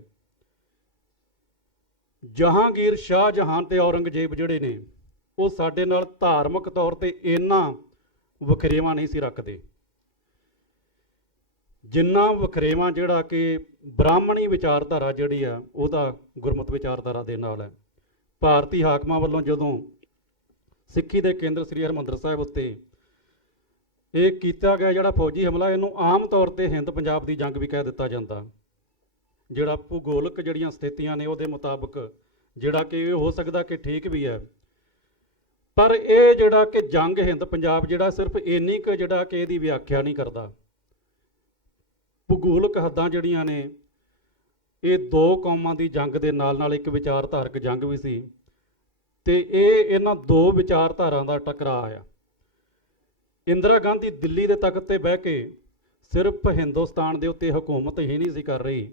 ਜਹਾਂਗੀਰ, ਸ਼ਾਹਜਹਾਨ ਤੇ ਔਰੰਗਜ਼ੇਬ ਜਿਹੜੇ ਨੇ ਉਹ ਸਾਡੇ ਨਾਲ ਧਾਰਮਿਕ ਤੌਰ ਤੇ ਇੰਨਾ ਵਖਰੇਵਾਂ ਨਹੀਂ ਸੀ ਰੱਖਦੇ ਜਿੰਨਾ ਵਖਰੇਵਾਂ ਜਿਹੜਾ ਕਿ ਬ੍ਰਾਹਮਣੀ ਵਿਚਾਰਧਾਰਾ ਜਿਹੜੀ ਆ ਉਹਦਾ ਗੁਰਮਤਿ ਵਿਚਾਰਧਾਰਾ ਦੇ ਨਾਲ ਹੈ। ਭਾਰਤੀ ਹਾਕਮਾਂ ਵੱਲੋਂ ਜਦੋਂ ਸਿੱਖੀ ਦੇ ਕੇਂਦਰ ਸ੍ਰੀ ਹਰਿਮੰਦਰ ਸਾਹਿਬ ਉੱਤੇ ਇਹ ਕੀਤਾ ਗਿਆ ਜਿਹੜਾ ਫੌਜੀ ਹਮਲਾ, ਇਹਨੂੰ ਆਮ ਤੌਰ ਤੇ ਹਿੰਦ ਪੰਜਾਬ ਦੀ ਜੰਗ ਵੀ ਕਹਿ ਦਿੱਤਾ ਜਾਂਦਾ। ਜਿਹੜਾ ਭੂਗੋਲਿਕ ਜਿਹੜੀਆਂ ਸਥਿਤੀਆਂ ਨੇ ਉਹਦੇ ਮੁਤਾਬਕ ਜਿਹੜਾ ਕਿ ਇਹ ਹੋ ਸਕਦਾ ਕਿ ਠੀਕ ਵੀ ਹੈ, ਪਰ ਇਹ ਜਿਹੜਾ ਕਿ ਜੰਗ ਹਿੰਦ ਪੰਜਾਬ ਜਿਹੜਾ ਸਿਰਫ ਇੰਨੀ ਕੁ ਜਿਹੜਾ ਕਿ ਇਹਦੀ ਵਿਆਖਿਆ ਨਹੀਂ ਕਰਦਾ। ਭੂਗੋਲਿਕ ਹੱਦਾਂ ਜਿਹੜੀਆਂ ਨੇ, ਇਹ ਦੋ ਕੌਮਾਂ ਦੀ ਜੰਗ ਦੇ ਨਾਲ ਨਾਲ ਇੱਕ ਵਿਚਾਰਧਾਰਕ ਜੰਗ ਵੀ ਸੀ, ਤੇ ਇਹ ਇਹਨਾਂ ਦੋ ਵਿਚਾਰਧਾਰਾਂ ਦਾ ਟਕਰਾਅ ਆ। ਇੰਦਰਾ ਗਾਂਧੀ ਦਿੱਲੀ ਦੇ ਤਖਤ ਤੇ ਬਹਿ ਕੇ ਸਿਰਫ ਹਿੰਦੁਸਤਾਨ ਦੇ ਉੱਤੇ ਹਕੂਮਤ ਹੀ ਨਹੀਂ ਸੀ ਕਰ ਰਹੀ,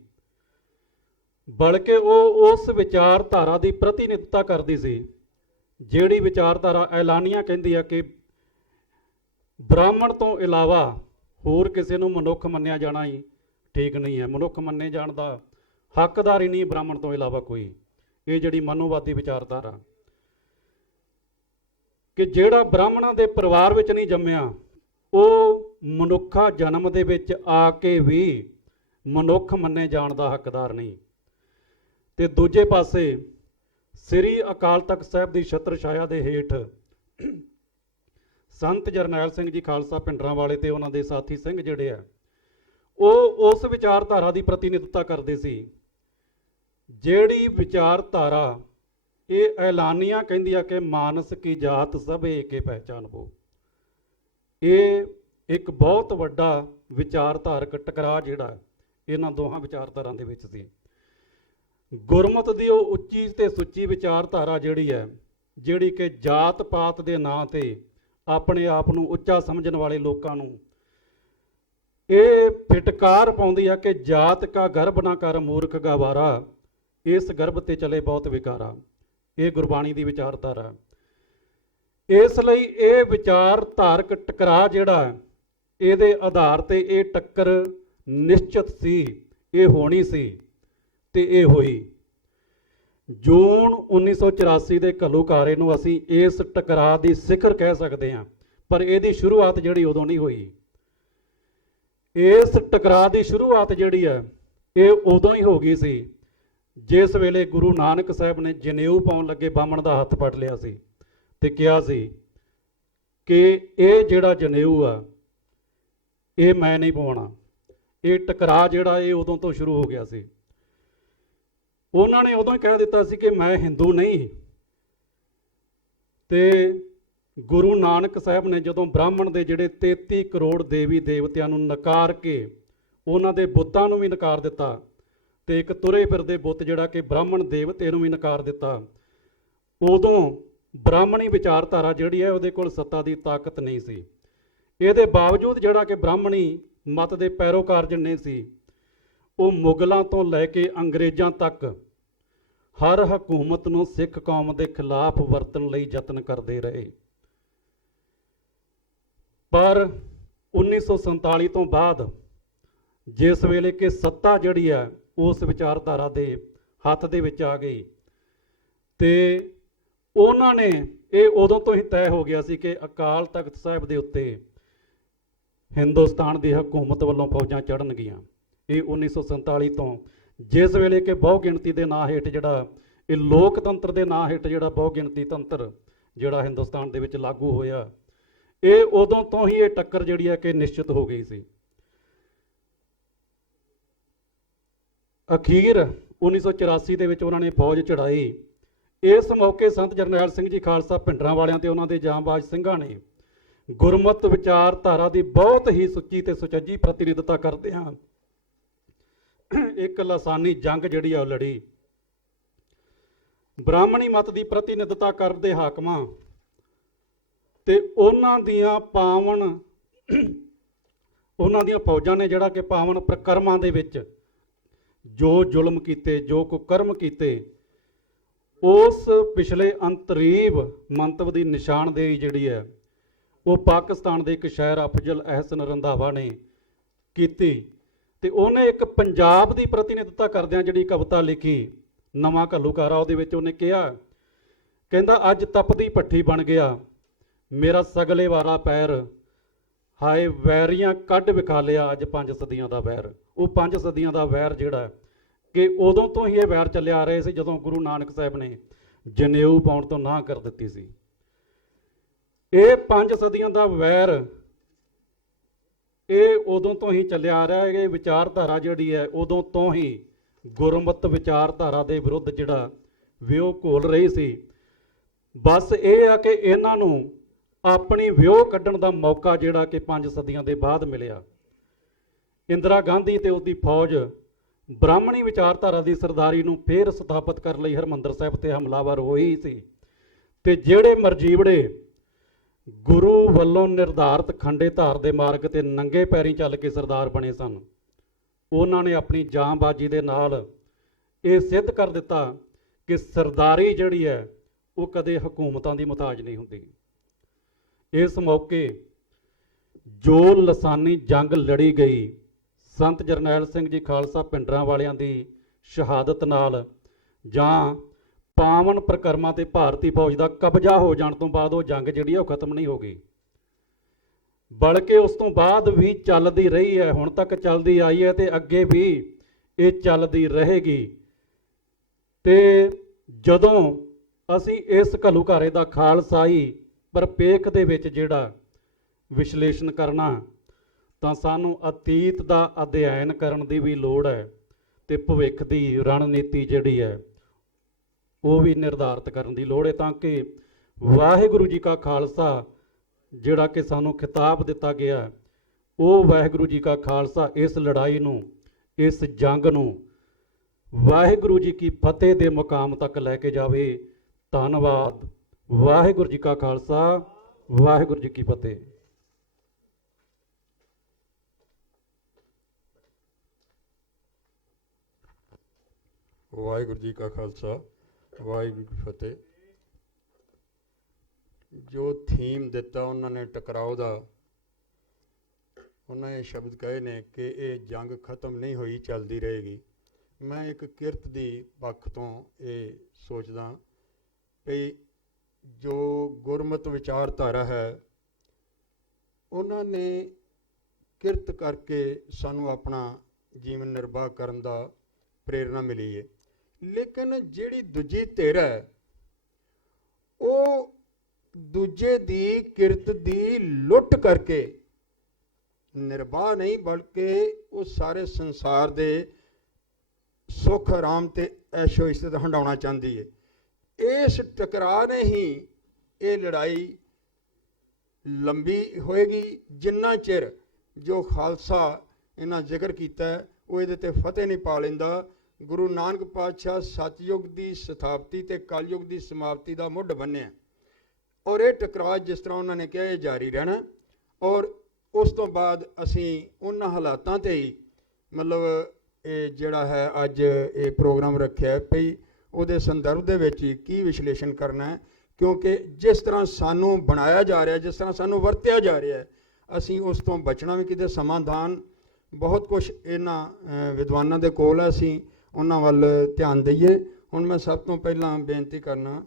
ਬਲਕਿ ਉਹ ਉਸ ਵਿਚਾਰਧਾਰਾ ਦੀ ਪ੍ਰਤੀਨਿਧਤਾ ਕਰਦੀ ਸੀ ਜਿਹੜੀ ਵਿਚਾਰਧਾਰਾ ਐਲਾਨੀਆਂ ਕਹਿੰਦੀ ਆ ਕਿ ਬ੍ਰਾਹਮਣ ਤੋਂ ਇਲਾਵਾ ਹੋਰ ਕਿਸੇ ਨੂੰ ਮਨੁੱਖ ਮੰਨਿਆ ਜਾਣਾ ਹੀ ਠੀਕ ਨਹੀਂ ਹੈ, ਮਨੁੱਖ ਮੰਨੇ ਜਾਣ ਦਾ ਹੱਕਦਾਰ ਹੀ ਨਹੀਂ ਬ੍ਰਾਹਮਣ ਤੋਂ ਇਲਾਵਾ ਕੋਈ। ਇਹ ਜਿਹੜੀ ਮਨੋਵਾਦੀ ਵਿਚਾਰਧਾਰਾ ਕਿ ਜਿਹੜਾ ਬ੍ਰਾਹਮਣਾਂ ਦੇ ਪਰਿਵਾਰ ਵਿੱਚ ਨਹੀਂ ਜੰਮਿਆ ਉਹ ਮਨੁੱਖਾ ਜਨਮ ਦੇ ਵਿੱਚ ਆ ਕੇ ਵੀ ਮਨੁੱਖ ਮੰਨੇ ਜਾਣ ਦਾ ਹੱਕਦਾਰ ਨਹੀਂ। ਤੇ ਦੂਜੇ ਪਾਸੇ ਸ੍ਰੀ ਅਕਾਲ ਤਖਤ ਸਾਹਿਬ ਦੀ ਛਤਰ ਛਾਇਆ ਦੇ ਹੇਠ ਸੰਤ ਜਰਨੈਲ ਸਿੰਘ ਜੀ ਖਾਲਸਾ ਪਿੰਡਰਾਂ ਵਾਲੇ ਤੇ ਉਹਨਾਂ ਦੇ ਸਾਥੀ ਸਿੰਘ ਜਿਹੜੇ ਆ ਉਹ ਉਸ ਵਿਚਾਰਧਾਰਾ ਦੀ ਪ੍ਰਤੀਨਿਧਤਾ ਕਰਦੇ ਸੀ ਜਿਹੜੀ ਵਿਚਾਰਧਾਰਾ ਇਹ ਐਲਾਨੀਆਂ ਕਹਿੰਦੀ ਆ ਕਿ ਮਾਨਸ ਕੀ ਜਾਤ ਸਭ ਏਕੇ ਪਹਿਚਾਨ ਹੋ। ਇਹ ਇੱਕ ਬਹੁਤ ਵੱਡਾ ਵਿਚਾਰਧਾਰਕ ਟਕਰਾਅ ਜਿਹੜਾ ਇਹਨਾਂ ਦੋਹਾਂ ਵਿਚਾਰਧਾਰਾਂ ਦੇ ਵਿੱਚ ਸੀ। ਗੁਰਮਤਿ ਦੀ ਉਹ ਉੱਚੀ ਤੇ ਸੁੱਚੀ ਵਿਚਾਰਧਾਰਾ ਜਿਹੜੀ ਹੈ, ਜਿਹੜੀ ਕਿ ਜਾਤ ਪਾਤ ਦੇ ਨਾਂ ਤੇ ਆਪਣੇ ਆਪ ਨੂੰ ਉੱਚਾ ਸਮਝਣ ਵਾਲੇ ਲੋਕਾਂ ਨੂੰ ਇਹ ਫਿਟਕਾਰ ਪਾਉਂਦੀ ਆ ਕਿ ਜਾਤ ਕਾ ਗਰਭ ਨਾ ਕਰ ਮੂਰਖ ਗਵਾਰਾ, ਇਸ ਗਰਭ ਤੇ ਚਲੇ ਬਹੁਤ ਵਿਕਾਰਾ। ਇਹ ਗੁਰਬਾਣੀ ਦੀ ਵਿਚਾਰਧਾਰਾ। ਇਸ ਲਈ ਇਹ ਵਿਚਾਰਧਾਰਕ ਟਕਰਾਅ ਜਿਹੜਾ ਇਹਦੇ ਆਧਾਰ ਤੇ ਇਹ ਟੱਕਰ ਨਿਸ਼ਚਿਤ ਸੀ, ਇਹ ਹੋਣੀ ਸੀ। ਤੇ ਇਹ ਹੋਈ। ਜੂਨ 1984 ਦੇ ਘੱਲੂਘਾਰੇ ਨੂੰ ਅਸੀਂ ਇਸ ਟਕਰਾਅ ਦੀ ਸਿਖਰ ਕਹਿ ਸਕਦੇ ਹਾਂ, ਪਰ ਇਹਦੀ ਸ਼ੁਰੂਆਤ ਜਿਹੜੀ ਉਦੋਂ ਨਹੀਂ ਹੋਈ। ਇਸ ਟਕਰਾਅ ਦੀ ਸ਼ੁਰੂਆਤ ਜਿਹੜੀ ਹੈ ਇਹ ਉਦੋਂ ਹੀ ਹੋ ਗਈ ਸੀ ਜਿਸ ਵੇਲੇ ਗੁਰੂ ਨਾਨਕ ਸਾਹਿਬ ਨੇ ਜਨੇਊ ਪਾਉਣ ਲੱਗੇ ਬਾਹਮਣ ਦਾ ਹੱਥ ਫੜ ਲਿਆ ਸੀ ਤੇ ਕਿਹਾ ਸੀ ਕਿ ਇਹ ਜਿਹੜਾ ਜਨੇਊ ਆ ਇਹ ਮੈਂ ਨਹੀਂ ਪਵਾਉਣਾ। ਇਹ ਟਕਰਾਅ ਜਿਹੜਾ ਇਹ ਉਦੋਂ ਤੋਂ ਸ਼ੁਰੂ ਹੋ ਗਿਆ ਸੀ। ਉਹਨਾਂ ਨੇ ਉਦੋਂ ਹੀ ਕਹਿ ਦਿੱਤਾ ਸੀ ਕਿ ਮੈਂ ਹਿੰਦੂ ਨਹੀਂ। ਤੇ ਗੁਰੂ ਨਾਨਕ ਸਾਹਿਬ ਨੇ ਜਦੋਂ ਬ੍ਰਾਹਮਣ ਦੇ ਜਿਹੜੇ 33 ਕਰੋੜ ਦੇਵੀ ਦੇਵਤਿਆਂ ਨੂੰ ਨਕਾਰ ਕੇ ਉਹਨਾਂ ਦੇ ਬੁੱਤਾਂ ਨੂੰ ਵੀ ਨਕਾਰ ਦਿੱਤਾ ਤੇ ਇੱਕ ਤੁਰੇ ਫਿਰਦੇ ਬੁੱਤ ਜਿਹੜਾ ਕਿ ਬ੍ਰਾਹਮਣ ਦੇਵਤੇ ਨੂੰ ਵੀ ਨਕਾਰ ਦਿੱਤਾ, ਉਦੋਂ ਬ੍ਰਾਹਮਣੀ ਵਿਚਾਰਧਾਰਾ ਜਿਹੜੀ ਹੈ ਉਹਦੇ ਕੋਲ ਸੱਤਾ ਦੀ ਤਾਕਤ ਨਹੀਂ ਸੀ। ਇਹਦੇ ਬਾਵਜੂਦ ਜਿਹੜਾ ਕਿ ਬ੍ਰਾਹਮਣੀ ਮਤ ਦੇ ਪੈਰੋਕਾਰ ਜਿੰਨੇ ਸੀ ਉਹ ਮੁਗਲਾਂ ਤੋਂ ਲੈ ਕੇ ਅੰਗਰੇਜ਼ਾਂ ਤੱਕ ਹਰ ਹਕੂਮਤ ਨੂੰ ਸਿੱਖ ਕੌਮ ਦੇ ਖਿਲਾਫ ਵਰਤਣ ਲਈ ਯਤਨ ਕਰਦੇ ਰਹੇ। ਪਰ 1947 ਤੋਂ ਬਾਅਦ ਜਿਸ ਵੇਲੇ ਕਿ ਸੱਤਾ ਜਿਹੜੀ ਹੈ ਉਸ ਵਿਚਾਰਧਾਰਾ ਦੇ ਹੱਥ ਦੇ ਵਿੱਚ ਆ ਗਈ ਤੇ ਉਹਨਾਂ ਨੇ ਇਹ ਉਦੋਂ ਤੋਂ ਹੀ ਤੈਅ ਹੋ ਗਿਆ ਸੀ ਕਿ ਅਕਾਲ ਤਖਤ ਸਾਹਿਬ ਦੇ ਉੱਤੇ ਹਿੰਦੁਸਤਾਨ ਦੀ ਹਕੂਮਤ ਵੱਲੋਂ ਫੌਜਾਂ ਚੜ੍ਹਨਗੀਆਂ। ਇਹ 1947 ਤੋਂ ਜਿਸ ਵੇਲੇ ਕਿ ਬਹੁ ਗਿਣਤੀ ਦੇ ਨਾਂ ਹੇਠ ਜਿਹੜਾ ਇਹ ਲੋਕਤੰਤਰ ਦੇ ਨਾਂ ਹੇਠ ਜਿਹੜਾ ਬਹੁ ਗਿਣਤੀ ਤੰਤਰ ਜਿਹੜਾ ਹਿੰਦੁਸਤਾਨ ਦੇ ਵਿੱਚ ਲਾਗੂ ਹੋਇਆ, ਇਹ ਉਦੋਂ ਤੋਂ ਹੀ ਇਹ ਟੱਕਰ ਜਿਹੜੀ ਹੈ ਕਿ ਨਿਸ਼ਚਿਤ ਹੋ ਗਈ ਸੀ। ਅਖੀਰ 1984 ਦੇ ਵਿੱਚ ਉਹਨਾਂ ਨੇ ਫੌਜ ਚੜਾਈ। ਇਸ ਮੌਕੇ ਸੰਤ ਜਰਨੈਲ ਸਿੰਘ ਜੀ ਖਾਲਸਾ ਭਿੰਡਰਾਂ ਵਾਲਿਆਂ ਤੇ ਉਹਨਾਂ ਦੇ ਜਾਂਬਾਜ਼ ਸਿੰਘਾਂ ਨੇ ਗੁਰਮਤ ਵਿਚਾਰਧਾਰਾ ਦੀ ਬਹੁਤ ਹੀ ਸੁੱਚੀ ਤੇ ਸੁਚੱਜੀ ਪ੍ਰਤੀਨਿਧਤਾ ਕਰਦਿਆਂ ਇੱਕ ਲਾਸਾਨੀ ਜੰਗ ਜਿਹੜੀ ਆ ਉਹ ਲੜੀ। ਬ੍ਰਾਹਮਣੀ ਮਤ ਦੀ ਪ੍ਰਤੀਨਿਧਤਾ ਕਰਦੇ ਹਾਕਮਾਂ ਤੇ ਉਹਨਾਂ ਦੀਆਂ ਫੌਜਾਂ ਨੇ ਜਿਹੜਾ ਕਿ ਪਾਵਨ ਪ੍ਰਕਰਮਾਂ ਦੇ ਵਿੱਚ ਜੋ ਜ਼ੁਲਮ ਕੀਤੇ, ਜੋ ਕੁਕਰਮ ਕੀਤੇ, ਉਸ ਪਿਛਲੇ ਅੰਤਰੀਬ ਮੰਤਵ ਦੀ ਨਿਸ਼ਾਨਦੇਹੀ ਜਿਹੜੀ ਹੈ ਉਹ ਪਾਕਿਸਤਾਨ ਦੇ ਇੱਕ ਸ਼ਾਇਰ ਅਫਜ਼ਲ ਅਹਿਸਨ ਰੰਧਾਵਾ ਨੇ ਕੀਤੀ ਤੇ ਉਹਨੇ ਇੱਕ ਪੰਜਾਬ ਦੀ ਪ੍ਰਤੀਨਿਧਤਾ ਕਰਦਿਆਂ ਜਿਹੜੀ ਕਵਿਤਾ ਲਿਖੀ ਨਵਾਂ ਘੱਲੂਘਾਰਾ, ਉਹਦੇ ਵਿੱਚ ਉਹਨੇ ਕਿਹਾ, ਕਹਿੰਦਾ ਅੱਜ ਤਪਦੀ ਭੱਠੀ ਬਣ ਗਿਆ ਮੇਰਾ ਸਗਲੇ ਵਾਲਾ ਪੈਰ, ਹਾਏ ਵੈਰੀਆਂ ਕੱਢ ਵਿਖਾ ਲਿਆ ਅੱਜ 5 ਸਦੀਆਂ ਦਾ ਵੈਰ। ਉਹ 5 ਸਦੀਆਂ ਦਾ ਵੈਰ ਜਿਹੜਾ ਕਿ ਉਦੋਂ ਤੋਂ ਹੀ ਇਹ ਵੈਰ ਚੱਲਿਆ ਆ ਰਹੇ ਸੀ ਜਦੋਂ ਗੁਰੂ ਨਾਨਕ ਸਾਹਿਬ ਨੇ ਜਨੇਊ ਪਾਉਣ ਤੋਂ ਨਾਂਹ ਕਰ ਦਿੱਤੀ ਸੀ। ਇਹ 5 ਸਦੀਆਂ ਦਾ ਵੈਰ ਇਹ ਉਦੋਂ ਤੋਂ ਹੀ ਚੱਲਿਆ ਆ ਰਿਹਾ ਹੈ। ਇਹ ਵਿਚਾਰਧਾਰਾ ਜਿਹੜੀ ਹੈ ਉਦੋਂ ਤੋਂ ਹੀ ਗੁਰਮਤ ਵਿਚਾਰਧਾਰਾ ਦੇ ਵਿਰੁੱਧ ਜਿਹੜਾ ਵਿਉ ਘੋਲ ਰਹੀ ਸੀ। ਬਸ ਇਹ ਆ ਕਿ ਇਹਨਾਂ ਨੂੰ ਆਪਣੀ ਵਿਉ ਕੱਢਣ ਦਾ ਮੌਕਾ ਜਿਹੜਾ ਕਿ 5 ਸਦੀਆਂ ਦੇ ਬਾਅਦ ਮਿਲਿਆ। ਇੰਦਰਾ ਗਾਂਧੀ ਤੇ ਉਹਦੀ ਫੌਜ ਬ੍ਰਾਹਮਣੀ ਵਿਚਾਰਧਾਰਾ ਦੀ ਸਰਦਾਰੀ ਨੂੰ ਫੇਰ ਸਥਾਪਿਤ ਕਰਨ ਲਈ ਹਰਿਮੰਦਰ ਸਾਹਿਬ ਤੇ ਹਮਲਾਵਰ ਹੋਈ ਸੀ ਤੇ ਜਿਹੜੇ ਮਰਜੀਵੜੇ ਗੁਰੂ ਵੱਲੋਂ ਨਿਰਧਾਰਤ ਖੰਡੇ ਧਾਰ ਦੇ ਮਾਰਗ ਤੇ ਨੰਗੇ ਪੈਰੀਂ ਚੱਲ ਕੇ ਸਰਦਾਰ ਬਣੇ ਸਨ, ਉਹਨਾਂ ਨੇ ਆਪਣੀ ਜਾਂਬਾਜ਼ੀ ਦੇ ਨਾਲ ਇਹ ਸਿੱਧ ਕਰ ਦਿੱਤਾ ਕਿ ਸਰਦਾਰੀ ਜਿਹੜੀ ਹੈ ਉਹ ਕਦੇ ਹਕੂਮਤਾਂ ਦੀ ਮੁਹਤਾਜ ਨਹੀਂ ਹੁੰਦੀ। ਇਸ ਮੌਕੇ ਜੋ ਲਸਾਨੀ ਜੰਗ ਲੜੀ ਗਈ, ਸੰਤ ਜਰਨੈਲ ਸਿੰਘ ਜੀ ਖਾਲਸਾ ਭਿੰਡਰਾਂ ਵਾਲਿਆਂ ਦੀ ਸ਼ਹਾਦਤ ਨਾਲ ਜਾਂ ਪਾਵਨ ਪ੍ਰਕਰਮਾਂ ਤੇ ਭਾਰਤੀ ਫੌਜ ਦਾ ਕਬਜ਼ਾ ਹੋ ਜਾਣ ਤੋਂ ਬਾਅਦ ਉਹ ਜੰਗ ਜਿਹੜੀ ਹੈ ਉਹ ਖਤਮ ਨਹੀਂ ਹੋ ਗਈ, ਬਲਕਿ ਉਸ ਤੋਂ ਬਾਅਦ ਵੀ ਚੱਲਦੀ ਰਹੀ ਹੈ, ਹੁਣ ਤੱਕ ਚੱਲਦੀ ਆਈ ਹੈ ਤੇ ਅੱਗੇ ਵੀ ਇਹ ਚੱਲਦੀ ਰਹੇਗੀ। ਤੇ ਜਦੋਂ ਅਸੀਂ ਇਸ ਘੱਲੂਘਾਰੇ ਦਾ ਖਾਲਸਾਈ ਪਰਪੇਖ ਦੇ ਵਿੱਚ ਜਿਹੜਾ ਵਿਸ਼ਲੇਸ਼ਣ ਕਰਨਾ ਤਾਂ ਸਾਨੂੰ ਅਤੀਤ ਦਾ ਅਧਿਐਨ ਕਰਨ ਦੀ ਵੀ ਲੋੜ ਹੈ ਤੇ ਭਵਿੱਖ ਦੀ ਰਣਨੀਤੀ ਜਿਹੜੀ ਹੈ ਉਹ ਵੀ ਨਿਰਧਾਰਿਤ ਕਰਨ ਦੀ ਲੋੜ ਹੈ, ਤਾਂ ਕਿ ਵਾਹਿਗੁਰੂ ਜੀ ਕਾ ਖਾਲਸਾ ਜਿਹੜਾ ਕਿ ਸਾਨੂੰ ਖਿਤਾਬ ਦਿੱਤਾ ਗਿਆ ਉਹ ਵਾਹਿਗੁਰੂ ਜੀ ਕਾ ਖਾਲਸਾ ਇਸ ਲੜਾਈ ਨੂੰ, ਇਸ ਜੰਗ ਨੂੰ ਵਾਹਿਗੁਰੂ ਜੀ ਕੀ ਫਤਿਹ ਦੇ ਮੁਕਾਮ ਤੱਕ ਲੈ ਕੇ ਜਾਵੇ। ਧੰਨਵਾਦ। ਵਾਹਿਗੁਰੂ ਜੀ ਕਾ ਖਾਲਸਾ, ਵਾਹਿਗੁਰੂ ਜੀ ਕੀ ਫਤਿਹ। ਵਾਹਿਗੁਰੂ ਜੀ ਕਾ ਖਾਲਸਾ, ਵਾਹਿਗੁਰੂ ਜੀ ਕੀ ਫਤਿਹ। ਜੋ ਥੀਮ ਦਿੱਤਾ ਉਹਨਾਂ ਨੇ ਟਕਰਾਓ ਦਾ, ਉਹਨਾਂ ਨੇ ਸ਼ਬਦ ਕਹੇ ਨੇ ਕਿ ਇਹ ਜੰਗ ਖਤਮ ਨਹੀਂ ਹੋਈ, ਚੱਲਦੀ ਰਹੇਗੀ। ਮੈਂ ਇੱਕ ਕਿਰਤ ਦੀ ਪੱਖ ਤੋਂ ਇਹ ਸੋਚਦਾ ਵੀ ਜੋ ਗੁਰਮਤਿ ਵਿਚਾਰਧਾਰਾ ਹੈ ਉਹਨਾਂ ਨੇ ਕਿਰਤ ਕਰਕੇ ਸਾਨੂੰ ਆਪਣਾ ਜੀਵਨ ਨਿਰਵਾਹ ਕਰਨ ਦਾ ਪ੍ਰੇਰਣਾ ਮਿਲੀ ਹੈ। ਲੇਕਿਨ ਜਿਹੜੀ ਦੂਜੀ ਧਿਰ ਹੈ ਉਹ ਦੂਜੇ ਦੀ ਕਿਰਤ ਦੀ ਲੁੱਟ ਕਰਕੇ ਨਿਰਵਾਹ ਨਹੀਂ ਬਲਕਿ ਉਹ ਸਾਰੇ ਸੰਸਾਰ ਦੇ ਸੁੱਖ ਆਰਾਮ ਤੇ ਐਸ਼ੋ ਇਸ਼ਰਤ ਹੰਡਾਉਣਾ ਚਾਹੁੰਦੀ ਹੈ। ਇਸ ਟਕਰਾਅ ਨੇ ਹੀ ਇਹ ਲੜਾਈ ਲੰਬੀ ਹੋਏਗੀ ਜਿੰਨਾ ਚਿਰ ਜੋ ਖਾਲਸਾ ਇਹਨਾਂ ਜ਼ਿਕਰ ਕੀਤਾ ਹੈ ਉਹ ਇਹਦੇ ਤੇ ਫਤਿਹ ਨਹੀਂ ਪਾ ਲੈਂਦਾ। ਗੁਰੂ ਨਾਨਕ ਪਾਤਸ਼ਾਹ ਸਤਯੁਗ ਦੀ ਸਥਾਪਤੀ ਤੇ ਕਲਯੁਗ ਦੀ ਸਮਾਪਤੀ ਦਾ ਮੁੱਢ ਬੰਨਿਆ ਔਰ ਇਹ ਟਕਰਾਅ ਜਿਸ ਤਰ੍ਹਾਂ ਉਹਨਾਂ ਨੇ ਕਿਹਾ ਇਹ ਜਾਰੀ ਰਹਿਣਾ। ਔਰ ਉਸ ਤੋਂ ਬਾਅਦ ਅਸੀਂ ਉਹਨਾਂ ਹਾਲਾਤਾਂ ਤੇ ਹੀ ਮਤਲਬ ਇਹ ਜਿਹੜਾ ਹੈ ਅੱਜ ਇਹ ਪ੍ਰੋਗਰਾਮ ਰੱਖਿਆ ਭਈ ਉਹਦੇ ਸੰਦਰਭ ਦੇ ਵਿੱਚ ਹੀ ਕੀ ਵਿਸ਼ਲੇਸ਼ਣ ਕਰਨਾ ਹੈ, ਕਿਉਂਕਿ ਜਿਸ ਤਰ੍ਹਾਂ ਸਾਨੂੰ ਬਣਾਇਆ ਜਾ ਰਿਹਾ, ਜਿਸ ਤਰ੍ਹਾਂ ਸਾਨੂੰ ਵਰਤਿਆ ਜਾ ਰਿਹਾ, ਅਸੀਂ ਉਸ ਤੋਂ ਬਚਣਾ ਵੀ ਕਿਤੇ ਸਮਾਧਾਨ ਬਹੁਤ ਕੁਝ ਇਹਨਾਂ ਵਿਦਵਾਨਾਂ ਦੇ ਕੋਲ ਹੈ, ਅਸੀਂ ਉਹਨਾਂ ਵੱਲ ਧਿਆਨ ਦਈਏ। ਹੁਣ ਮੈਂ ਸਭ ਤੋਂ ਪਹਿਲਾਂ ਬੇਨਤੀ ਕਰਨਾ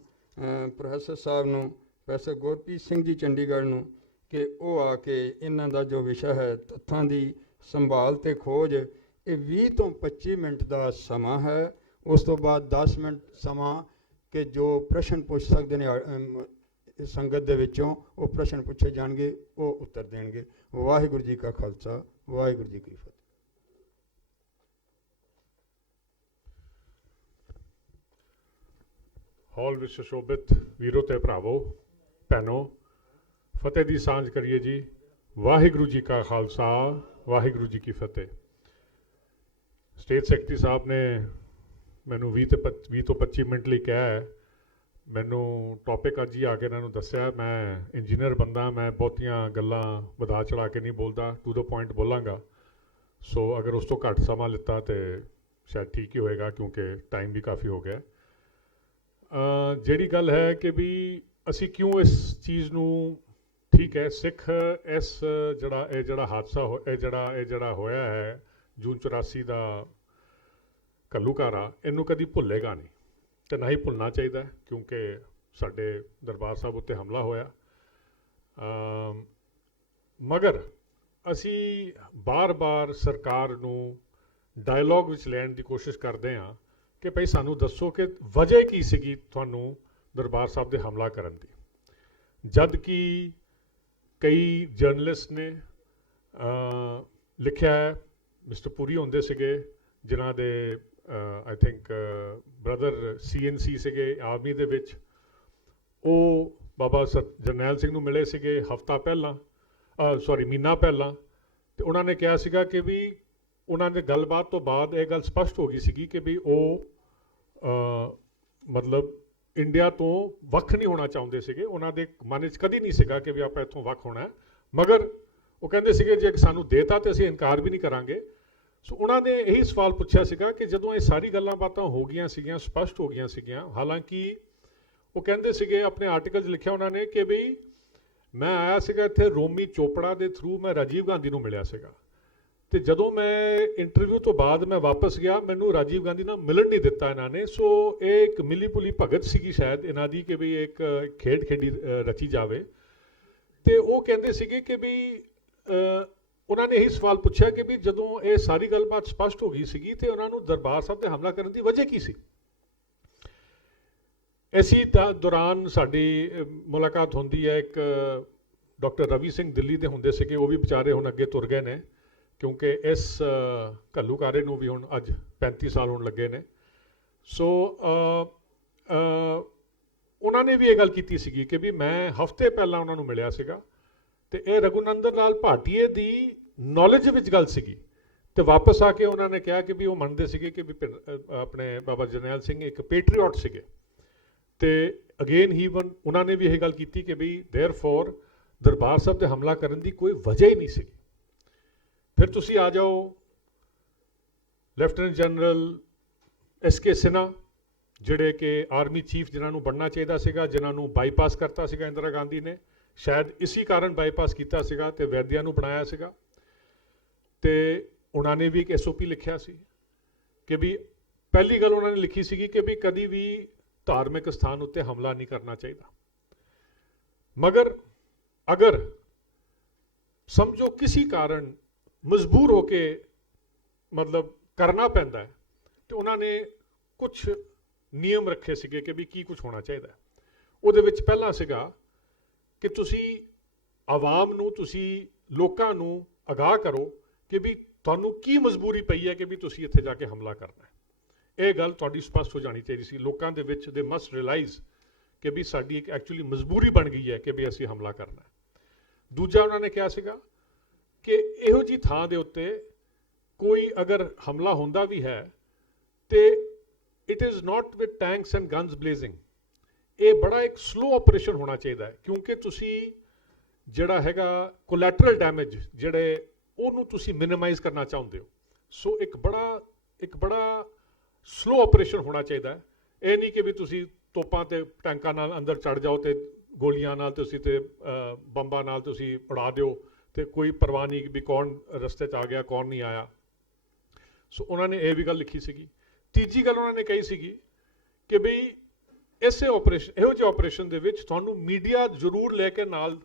ਪ੍ਰੋਫੈਸਰ ਸਾਹਿਬ ਨੂੰ, ਪ੍ਰੋਫੈਸਰ ਗੁਰਪ੍ਰੀਤ ਸਿੰਘ ਜੀ ਚੰਡੀਗੜ੍ਹ ਨੂੰ, ਕਿ ਉਹ ਆ ਕੇ ਇਹਨਾਂ ਦਾ ਜੋ ਵਿਸ਼ਾ ਹੈ ਤੱਥਾਂ ਦੀ ਸੰਭਾਲ ਤੇ ਖੋਜ, ਇਹ 20 ਤੋਂ 25 ਮਿੰਟ ਦਾ ਸਮਾਂ ਹੈ। ਉਸ ਤੋਂ ਬਾਅਦ 10 ਮਿੰਟ ਸਮਾਂ ਕਿ ਜੋ ਪ੍ਰਸ਼ਨ ਪੁੱਛ ਸਕਦੇ ਨੇ ਸੰਗਤ ਦੇ ਵਿੱਚੋਂ ਉਹ ਪ੍ਰਸ਼ਨ ਪੁੱਛੇ ਜਾਣਗੇ, ਉਹ ਉੱਤਰ ਦੇਣਗੇ। ਵਾਹਿਗੁਰੂ ਜੀ ਕਾ ਖਾਲਸਾ, ਵਾਹਿਗੁਰੂ ਜੀ ਕੀ ਫਤਿਹ। ਹਾਲ ਵਿੱਚ ਸੁਸ਼ੋਭਿਤ ਵੀਰੋ ਤੇ ਭਰਾਵੋ ਭੈਣੋ, ਫਤਿਹ ਦੀ ਸਾਂਝ ਕਰੀਏ ਜੀ। ਵਾਹਿਗੁਰੂ ਜੀ ਕਾ ਖਾਲਸਾ, ਵਾਹਿਗੁਰੂ ਜੀ ਕੀ ਫਤਿਹ। ਸਟੇਟ ਸੈਕਟਰੀ ਸਾਹਿਬ ਨੇ ਮੈਨੂੰ 20 ਤੋਂ 25 ਮਿੰਟ ਲਈ ਕਿਹਾ ਹੈ। ਮੈਨੂੰ ਟੌਪਿਕ ਅੱਜ ਹੀ ਆ ਕੇ ਇਹਨਾਂ ਨੂੰ ਦੱਸਿਆ। ਮੈਂ ਇੰਜੀਨੀਅਰ ਬੰਦਾ, ਮੈਂ ਬਹੁਤੀਆਂ ਗੱਲਾਂ ਵਧਾ ਚੜਾ ਕੇ ਨਹੀਂ ਬੋਲਦਾ, ਟੂ ਦਾ ਪੁਆਇੰਟ ਬੋਲਾਂਗਾ। ਸੋ ਅਗਰ ਉਸ ਤੋਂ ਘੱਟ ਸਮਾਂ ਲਿੱਤਾ ਤਾਂ ਸ਼ਾਇਦ ਠੀਕ ਹੀ ਹੋਏਗਾ, ਕਿਉਂਕਿ ਟਾਈਮ ਵੀ ਕਾਫੀ ਹੋ ਗਿਆ। ਜਿਹੜੀ ਗੱਲ ਹੈ ਕਿ ਵੀ ਅਸੀਂ ਕਿਉਂ ਇਸ ਚੀਜ਼ ਨੂੰ, ਠੀਕ ਹੈ ਸਿੱਖ ਇਸ ਜਿਹੜਾ ਹਾਦਸਾ ਇਹ ਜਿਹੜਾ ਹੋਇਆ ਹੈ ਜੂਨ 84 ਦਾ ਘੱਲੂਘਾਰਾ, ਇਹਨੂੰ ਕਦੀ ਭੁੱਲੇਗਾ ਨਹੀਂ ਅਤੇ ਨਾ ਹੀ ਭੁੱਲਣਾ ਚਾਹੀਦਾ, ਕਿਉਂਕਿ ਸਾਡੇ ਦਰਬਾਰ ਸਾਹਿਬ ਉੱਤੇ ਹਮਲਾ ਹੋਇਆ। ਮਗਰ ਅਸੀਂ ਬਾਰ-ਬਾਰ ਸਰਕਾਰ ਨੂੰ ਡਾਇਲੋਗ ਵਿੱਚ ਲੈਣ ਦੀ ਕੋਸ਼ਿਸ਼ ਕਰਦੇ ਹਾਂ ਕਿ ਭਾਈ ਸਾਨੂੰ ਦੱਸੋ ਕਿ ਵਜ੍ਹਾ ਕੀ ਸੀਗੀ ਤੁਹਾਨੂੰ ਦਰਬਾਰ ਸਾਹਿਬ ਦੇ ਹਮਲਾ ਕਰਨ ਦੀ। ਜਦ ਕਿ ਕਈ ਜਰਨਲਿਸਟ ਨੇ ਲਿਖਿਆ ਹੈ, ਮਿਸਟਰ ਪੁਰੀ ਹੁੰਦੇ ਸੀਗੇ ਜਿਨ੍ਹਾਂ ਦੇ ਆਈ ਥਿੰਕ ਬ੍ਰਦਰ CNC ਸੀਗੇ ਆਰਮੀ ਦੇ ਵਿੱਚ, ਉਹ ਬਾਬਾ ਜਰਨੈਲ ਸਿੰਘ ਨੂੰ ਮਿਲੇ ਸੀਗੇ ਹਫਤਾ ਪਹਿਲਾਂ, ਮਹੀਨਾ ਪਹਿਲਾਂ, ਅਤੇ ਉਹਨਾਂ ਨੇ ਕਿਹਾ ਸੀਗਾ ਕਿ ਵੀ ਉਹਨਾਂ ਦੇ ਗੱਲਬਾਤ ਤੋਂ ਬਾਅਦ ਇਹ ਗੱਲ ਸਪਸ਼ਟ ਹੋ ਗਈ ਸੀਗੀ ਕਿ ਵੀ ਉਹ ਮਤਲਬ ਇੰਡੀਆ ਤੋਂ ਵੱਖ ਨਹੀਂ ਹੋਣਾ ਚਾਹੁੰਦੇ ਸੀਗੇ। ਉਹਨਾਂ ਦੇ ਮਨ 'ਚ ਕਦੀ ਨਹੀਂ ਸੀਗਾ ਕਿ ਵੀ ਆਪਾਂ ਇੱਥੋਂ ਵੱਖ ਹੋਣਾ ਹੈ, ਮਗਰ ਉਹ ਕਹਿੰਦੇ ਸੀਗੇ ਜੇ ਸਾਨੂੰ ਦੇਤਾ ਤਾਂ ਅਸੀਂ ਇਨਕਾਰ ਵੀ ਨਹੀਂ ਕਰਾਂਗੇ। ਸੋ ਉਹਨਾਂ ਨੇ ਇਹੀ ਸਵਾਲ ਪੁੱਛਿਆ ਸੀਗਾ ਕਿ ਜਦੋਂ ਇਹ ਸਾਰੀ ਗੱਲਾਂ ਬਾਤਾਂ ਹੋ ਗਈਆਂ ਸੀਗੀਆਂ, ਸਪਸ਼ਟ ਹੋ ਗਈਆਂ ਸੀਗੀਆਂ, ਹਾਲਾਂਕਿ ਉਹ ਕਹਿੰਦੇ ਸੀਗੇ ਆਪਣੇ ਆਰਟੀਕਲ 'ਚ ਲਿਖਿਆ ਉਹਨਾਂ ਨੇ ਕਿ ਵੀ ਮੈਂ ਆਇਆ ਸੀਗਾ ਇੱਥੇ ਰੋਮੀ ਚੋਪੜਾ ਦੇ ਥਰੂ, ਮੈਂ ਰਾਜੀਵ ਗਾਂਧੀ ਨੂੰ ਮਿਲਿਆ ਸੀਗਾ, ਅਤੇ ਜਦੋਂ ਮੈਂ ਇੰਟਰਵਿਊ ਤੋਂ ਬਾਅਦ ਮੈਂ ਵਾਪਸ ਗਿਆ ਮੈਨੂੰ ਰਾਜੀਵ ਗਾਂਧੀ ਨਾਲ ਮਿਲਣ ਨਹੀਂ ਦਿੱਤਾ ਇਹਨਾਂ ਨੇ। ਸੋ ਇਹ ਇੱਕ ਮਿਲੀ ਭੁਲੀ ਭਗਤ ਸੀਗੀ ਸ਼ਾਇਦ ਇਹਨਾਂ ਦੀ ਕਿ ਵੀ ਇੱਕ ਖੇਡ ਖੇਡੀ ਰਚੀ ਜਾਵੇ। ਅਤੇ ਉਹ ਕਹਿੰਦੇ ਸੀਗੇ ਕਿ ਵੀ ਉਹਨਾਂ ਨੇ ਇਹੀ ਸਵਾਲ ਪੁੱਛਿਆ ਕਿ ਵੀ ਜਦੋਂ ਇਹ ਸਾਰੀ ਗੱਲਬਾਤ ਸਪਸ਼ਟ ਹੋ ਗਈ ਸੀਗੀ ਅਤੇ ਉਹਨਾਂ ਨੂੰ ਦਰਬਾਰ ਸਾਹਿਬ 'ਤੇ ਹਮਲਾ ਕਰਨ ਦੀ ਵਜ੍ਹਾ ਕੀ ਸੀ। ਇਸੀ ਦੌਰਾਨ ਸਾਡੀ ਮੁਲਾਕਾਤ ਹੁੰਦੀ ਹੈ ਇੱਕ ਡਾਕਟਰ ਰਵੀ ਸਿੰਘ ਦਿੱਲੀ ਦੇ ਹੁੰਦੇ ਸੀਗੇ, ਉਹ ਵੀ ਵਿਚਾਰੇ ਹੁਣ ਅੱਗੇ ਤੁਰ ਗਏ ਨੇ, ਕਿਉਂਕਿ ਇਸ ਘੱਲੂਘਾਰੇ ਨੂੰ ਵੀ ਹੁਣ ਅੱਜ 35 ਸਾਲ ਹੋਣ ਲੱਗੇ ਨੇ। ਸੋ ਉਹਨਾਂ ਨੇ ਵੀ ਇਹ ਗੱਲ ਕੀਤੀ ਸੀਗੀ ਕਿ ਵੀ ਮੈਂ ਹਫ਼ਤੇ ਪਹਿਲਾਂ ਉਹਨਾਂ ਨੂੰ ਮਿਲਿਆ ਸੀਗਾ ਅਤੇ ਇਹ ਰਘੁਨੰਦਨ ਲਾਲ ਭਾਟੀਏ ਦੀ ਨੌਲੇਜ ਵਿੱਚ ਗੱਲ ਸੀਗੀ, ਅਤੇ ਵਾਪਸ ਆ ਕੇ ਉਹਨਾਂ ਨੇ ਕਿਹਾ ਕਿ ਵੀ ਉਹ ਮੰਨਦੇ ਸੀਗੇ ਕਿ ਵੀ ਆਪਣੇ ਬਾਬਾ ਜਰਨੈਲ ਸਿੰਘ ਇੱਕ ਪੈਟਰੀਓਟ ਸੀਗੇ। ਅਤੇ ਅਗੇਨ ਉਹਨਾਂ ਨੇ ਵੀ ਇਹ ਗੱਲ ਕੀਤੀ ਕਿ ਵੀ ਦੇਅਰਫੋਰ ਦਰਬਾਰ ਸਾਹਿਬ 'ਤੇ ਹਮਲਾ ਕਰਨ ਦੀ ਕੋਈ ਵਜ੍ਹਾ ਹੀ ਨਹੀਂ ਸੀਗੀ। ਫਿਰ ਤੁਸੀਂ ਆ ਜਾਓ ਲੈਫਟੀਨੈਂਟ ਜਨਰਲ SK ਸਿਨਹਾ, ਜਿਹੜੇ ਕਿ ਆਰਮੀ ਚੀਫ ਜਿਨ੍ਹਾਂ ਨੂੰ ਬਣਨਾ ਚਾਹੀਦਾ ਸੀਗਾ, ਜਿਨ੍ਹਾਂ ਨੂੰ ਬਾਈਪਾਸ ਕਰਤਾ ਸੀਗਾ ਇੰਦਰਾ ਗਾਂਧੀ ਨੇ, ਸ਼ਾਇਦ ਇਸੀ ਕਾਰਨ ਬਾਈਪਾਸ ਕੀਤਾ ਸੀਗਾ ਅਤੇ ਵੈਦਿਆ ਨੂੰ ਬਣਾਇਆ ਸੀਗਾ। ਅਤੇ ਉਹਨਾਂ ਨੇ ਵੀ ਇੱਕ SOP ਲਿਖਿਆ ਸੀ ਕਿ ਵੀ ਪਹਿਲੀ ਗੱਲ ਉਹਨਾਂ ਨੇ ਲਿਖੀ ਸੀਗੀ ਕਿ ਵੀ ਕਦੀ ਵੀ ਧਾਰਮਿਕ ਸਥਾਨ ਉੱਤੇ ਹਮਲਾ ਨਹੀਂ ਕਰਨਾ ਚਾਹੀਦਾ, ਮਗਰ ਅਗਰ ਸਮਝੋ ਕਿਸੇ ਕਾਰਨ ਮਜਬੂਰ ਹੋ ਕੇ ਮਤਲਬ ਕਰਨਾ ਪੈਂਦਾ ਹੈ, ਤੇ ਉਹਨਾਂ ਨੇ ਕੁਝ ਨਿਯਮ ਰੱਖੇ ਸੀਗੇ ਕਿ ਵੀ ਕੀ ਕੁਝ ਹੋਣਾ ਚਾਹੀਦਾ ਹੈ। ਉਹਦੇ ਵਿੱਚ ਪਹਿਲਾ ਸੀਗਾ ਕਿ ਤੁਸੀਂ ਆਵਾਮ ਨੂੰ, ਤੁਸੀਂ ਲੋਕਾਂ ਨੂੰ ਅਗਾਹ ਕਰੋ ਕਿ ਵੀ ਤੁਹਾਨੂੰ ਕੀ ਮਜਬੂਰੀ ਪਈ ਹੈ ਕਿ ਵੀ ਤੁਸੀਂ ਇੱਥੇ ਜਾ ਕੇ ਹਮਲਾ ਕਰਨਾ ਹੈ। ਇਹ ਗੱਲ ਤੁਹਾਡੀ ਸਪਸ਼ਟ ਹੋ ਜਾਣੀ ਚਾਹੀਦੀ ਸੀ ਲੋਕਾਂ ਦੇ ਵਿੱਚ। ਦੇ ਮਸਟ ਰਿਅਲਾਈਜ਼ ਕਿ ਵੀ ਸਾਡੀ ਇੱਕ ਐਕਚੁਅਲੀ ਮਜਬੂਰੀ ਬਣ ਗਈ ਹੈ ਕਿ ਵੀ ਅਸੀਂ ਹਮਲਾ ਕਰਨਾ ਹੈ। ਦੂਜਾ ਉਹਨਾਂ ਨੇ ਕਿਹਾ ਸੀਗਾ ਕਿ ਇਹੋ ਜਿਹੀ ਥਾਂ ਦੇ ਉੱਤੇ ਕੋਈ ਅਗਰ ਹਮਲਾ ਹੁੰਦਾ ਵੀ ਹੈ ਤੇ it is not with tanks and guns blazing. ਇਹ ਬੜਾ ਇੱਕ ਸਲੋ ਆਪਰੇਸ਼ਨ ਹੋਣਾ ਚਾਹੀਦਾ ਹੈ, ਕਿਉਂਕਿ ਤੁਸੀਂ ਜਿਹੜਾ ਹੈਗਾ ਕੋਲੈਟਰਲ ਡੈਮੇਜ ਜਿਹੜੇ ਉਹਨੂੰ ਤੁਸੀਂ ਮਿਨੀਮਾਈਜ਼ ਕਰਨਾ ਚਾਹੁੰਦੇ ਹੋ। ਸੋ ਇੱਕ ਬੜਾ ਸਲੋ ਆਪਰੇਸ਼ਨ ਹੋਣਾ ਚਾਹੀਦਾ ਹੈ। ਇਹ ਨਹੀਂ ਕਿ ਵੀ ਤੁਸੀਂ ਤੋਪਾਂ ਤੇ ਟੈਂਕਾਂ ਨਾਲ ਅੰਦਰ ਚੜ ਜਾਓ ਤੇ ਗੋਲੀਆਂ ਨਾਲ ਤੁਸੀਂ ਤੇ ਬੰਬਾਂ ਨਾਲ ਤੁਸੀਂ ਉਡਾ ਦਿਓ ਤੇ ਕੋਈ ਪਰਵਾਹ ਨਹੀਂ ਵੀ ਕੌਣ ਰਸਤੇ 'ਚ ਆ ਗਿਆ ਕੌਣ ਨਹੀਂ ਆਇਆ। ਸੋ ਉਹਨਾਂ ਨੇ ਇਹ ਵੀ ਗੱਲ ਲਿਖੀ ਸੀਗੀ। ਤੀਜੀ ਗੱਲ ਉਹਨਾਂ ਨੇ ਕਹੀ ਸੀਗੀ ਕਿ ਬਈ ਇਸੇ ਆਪਰੇਸ਼ਨ, ਇਹੋ ਜਿਹੇ ਆਪਰੇਸ਼ਨ ਦੇ ਵਿੱਚ ਤੁਹਾਨੂੰ ਮੀਡੀਆ ਜ਼ਰੂਰ ਲੈ ਕੇ ਨਾਲ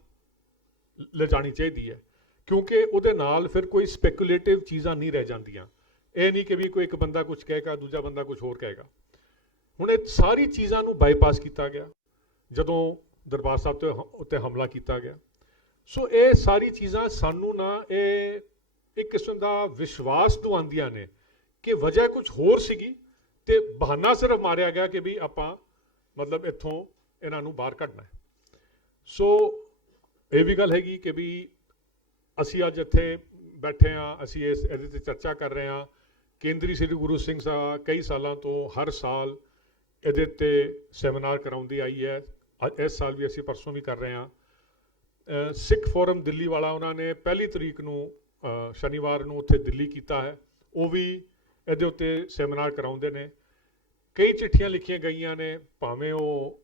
ਲਿਜਾਣੀ ਚਾਹੀਦੀ ਹੈ, ਕਿਉਂਕਿ ਉਹਦੇ ਨਾਲ ਫਿਰ ਕੋਈ ਸਪੈਕੂਲੇਟਿਵ ਚੀਜ਼ਾਂ ਨਹੀਂ ਰਹਿ ਜਾਂਦੀਆਂ। ਇਹ ਨਹੀਂ ਕਿ ਵੀ ਕੋਈ ਇੱਕ ਬੰਦਾ ਕੁਝ ਕਹੇਗਾ ਦੂਜਾ ਬੰਦਾ ਕੁਝ ਹੋਰ ਕਹੇਗਾ। ਹੁਣ ਇਹ ਸਾਰੀ ਚੀਜ਼ਾਂ ਨੂੰ ਬਾਈਪਾਸ ਕੀਤਾ ਗਿਆ ਜਦੋਂ ਦਰਬਾਰ ਸਾਹਿਬ ਤੇ ਉੱਤੇ ਹਮਲਾ ਕੀਤਾ ਗਿਆ। ਸੋ ਇਹ ਸਾਰੀ ਚੀਜ਼ਾਂ ਸਾਨੂੰ ਨਾ ਇਹ ਇੱਕ ਕਿਸਮ ਦਾ ਵਿਸ਼ਵਾਸ ਦਿਵਾਉਂਦੀਆਂ ਨੇ ਕਿ ਵਜ੍ਹਾ ਕੁਝ ਹੋਰ ਸੀਗੀ ਤੇ ਬਹਾਨਾ ਸਿਰਫ ਮਾਰਿਆ ਗਿਆ ਕਿ ਵੀ ਆਪਾਂ ਮਤਲਬ ਇੱਥੋਂ ਇਹਨਾਂ ਨੂੰ ਬਾਹਰ ਕੱਢਣਾ ਹੈ। ਸੋ ਇਹ ਵੀ ਗੱਲ ਹੈਗੀ ਕਿ ਵੀ ਅਸੀਂ ਅੱਜ ਇੱਥੇ ਬੈਠੇ ਹਾਂ, ਅਸੀਂ ਇਹਦੇ ਤੇ ਚਰਚਾ ਕਰ ਰਹੇ ਹਾਂ। ਕੇਂਦਰੀ ਸ੍ਰੀ ਗੁਰੂ ਸਿੰਘ ਸਾਹਿਬ ਕਈ ਸਾਲਾਂ ਤੋਂ ਹਰ ਸਾਲ ਇਹਦੇ ਤੇ ਸੈਮੀਨਾਰ ਕਰਾਉਂਦੀ ਆਈ ਹੈ। ਇਸ ਸਾਲ ਵੀ ਅਸੀਂ ਪਰਸੋਂ ਵੀ ਕਰ ਰਹੇ ਹਾਂ। ਸਿੱਖ ਫੋਰਮ ਦਿੱਲੀ ਵਾਲਾ ਉਹਨਾਂ ਨੇ 1 ਤਰੀਕ ਨੂੰ ਸ਼ਨੀਵਾਰ ਨੂੰ ਉੱਥੇ ਦਿੱਲੀ ਕੀਤਾ ਹੈ, ਉਹ ਵੀ ਇਹਦੇ ਉੱਤੇ ਸੈਮੀਨਾਰ ਕਰਾਉਂਦੇ ਨੇ। ਕਈ ਚਿੱਠੀਆਂ ਲਿਖੀਆਂ ਗਈਆਂ ਨੇ, ਭਾਵੇਂ ਉਹ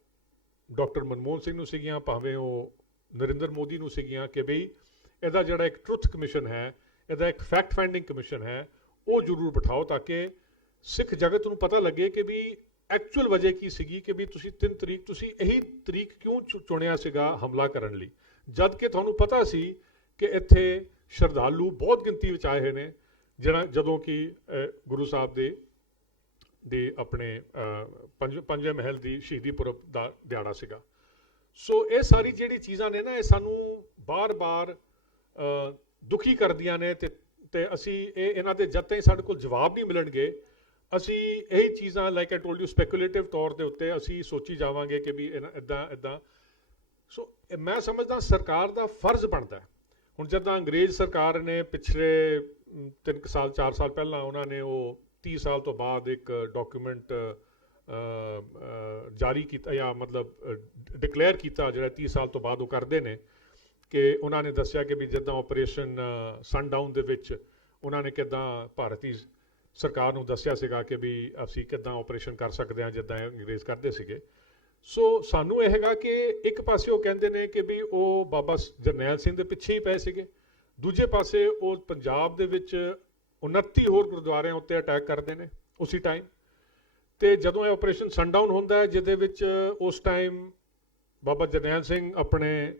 ਡਾਕਟਰ ਮਨਮੋਹਨ ਸਿੰਘ ਨੂੰ ਸੀਗੀਆਂ, ਭਾਵੇਂ ਉਹ ਨਰਿੰਦਰ ਮੋਦੀ ਨੂੰ ਸੀਗੀਆਂ, ਕਿ ਬਈ ਇਹਦਾ ਜਿਹੜਾ ਇੱਕ ਟਰੁੱਥ ਕਮਿਸ਼ਨ ਹੈ, ਇਹਦਾ ਇੱਕ ਫੈਕਟ ਫਾਈਂਡਿੰਗ ਕਮਿਸ਼ਨ ਹੈ, ਉਹ ਜ਼ਰੂਰ ਬਿਠਾਓ ਤਾਂ ਕਿ ਸਿੱਖ ਜਗਤ ਨੂੰ ਪਤਾ ਲੱਗੇ ਕਿ ਵੀ ਐਕਚੁਅਲ ਵਜ੍ਹਾ ਕੀ ਸੀਗੀ ਕਿ ਵੀ ਤੁਸੀਂ 3 ਤਰੀਕ ਤੁਸੀਂ ਇਹੀ ਤਰੀਕ ਕਿਉਂ ਚੁਣਿਆ ਸੀਗਾ ਹਮਲਾ ਕਰਨ ਲਈ, ਜਦ ਕਿ ਤੁਹਾਨੂੰ ਪਤਾ ਸੀ ਕਿ ਇੱਥੇ ਸ਼ਰਧਾਲੂ ਬਹੁਤ ਗਿਣਤੀ ਵਿੱਚ ਆਏ ਹੋਏ ਨੇ ਜਦੋਂ ਕਿ ਗੁਰੂ ਸਾਹਿਬ ਦੇ ਆਪਣੇ ਪੰਜਵੇਂ ਮਹਿਲ ਦੀ ਸ਼ਹੀਦੀ ਪੁਰਬ ਦਾ ਦਿਹਾੜਾ ਸੀਗਾ। ਸੋ ਇਹ ਸਾਰੀ ਜਿਹੜੀ ਚੀਜ਼ਾਂ ਨੇ ਨਾ, ਇਹ ਸਾਨੂੰ ਬਾਰ-ਬਾਰ ਦੁਖੀ ਕਰਦੀਆਂ ਨੇ ਤੇ ਅਸੀਂ ਇਹਨਾਂ ਦੇ ਜਦ ਤਾਈਂ ਸਾਡੇ ਕੋਲ ਜਵਾਬ ਨਹੀਂ ਮਿਲਣਗੇ, ਅਸੀਂ ਇਹੀ ਚੀਜ਼ਾਂ like I told you speculative ਤੌਰ ਦੇ ਉੱਤੇ ਅਸੀਂ ਸੋਚੀ ਜਾਵਾਂਗੇ ਕਿ ਵੀ ਇੱਦਾਂ। ਸੋ ਮੈਂ ਸਮਝਦਾ ਸਰਕਾਰ ਦਾ ਫਰਜ਼ ਬਣਦਾ ਹੈ। ਹੁਣ ਜਦੋਂ ਅੰਗਰੇਜ਼ ਸਰਕਾਰ ਨੇ ਪਿਛਲੇ 3 ਸਾਲ 4 ਸਾਲ ਪਹਿਲਾਂ ਉਹਨਾਂ ਨੇ ਉਹ 30 ਸਾਲ ਤੋਂ ਬਾਅਦ ਇੱਕ ਡਾਕੂਮੈਂਟ ਜਾਰੀ ਕੀਤਾ ਜਾਂ ਮਤਲਬ ਡਿਕਲੇਅਰ ਕੀਤਾ, ਜਿਹੜਾ 30 ਸਾਲ ਤੋਂ ਬਾਅਦ ਉਹ ਕਰਦੇ ਨੇ, ਕਿ ਉਹਨਾਂ ਨੇ ਦੱਸਿਆ ਕਿ ਵੀ ਜਿੱਦਾਂ ਆਪਰੇਸ਼ਨ ਸਨਡਾਊਨ ਦੇ ਵਿੱਚ ਉਹਨਾਂ ਨੇ ਕਿੱਦਾਂ ਭਾਰਤੀ ਸਰਕਾਰ ਨੂੰ ਦੱਸਿਆ ਸੀਗਾ ਕਿ ਵੀ ਅਸੀਂ ਕਿੱਦਾਂ ਆਪਰੇਸ਼ਨ ਕਰ ਸਕਦੇ ਹਾਂ ਜਿੱਦਾਂ ਅੰਗਰੇਜ਼ ਕਰਦੇ ਸੀਗੇ। ਸੋ ਸਾਨੂੰ ਇਹ ਹੈਗਾ ਕਿ ਇੱਕ ਪਾਸੇ ਉਹ ਕਹਿੰਦੇ ਨੇ ਕਿ ਵੀ ਉਹ ਬਾਬਾ ਜਰਨੈਲ ਸਿੰਘ ਦੇ ਪਿੱਛੇ ਹੀ ਪਏ ਸੀਗੇ, ਦੂਜੇ ਪਾਸੇ ਉਹ ਪੰਜਾਬ ਦੇ ਵਿੱਚ 29 ਹੋਰ ਗੁਰਦੁਆਰਿਆਂ ਉੱਤੇ ਅਟੈਕ ਕਰਦੇ ਨੇ ਉਸੇ ਟਾਈਮ। ਤੇ ਜਦੋਂ ਇਹ ਆਪਰੇਸ਼ਨ ਸਨਡਾਊਨ ਹੁੰਦਾ ਹੈ, ਜਿਹਦੇ ਵਿੱਚ ਉਸ ਟਾਈਮ ਬਾਬਾ ਜਰਨੈਲ ਸਿੰਘ ਆਪਣੇ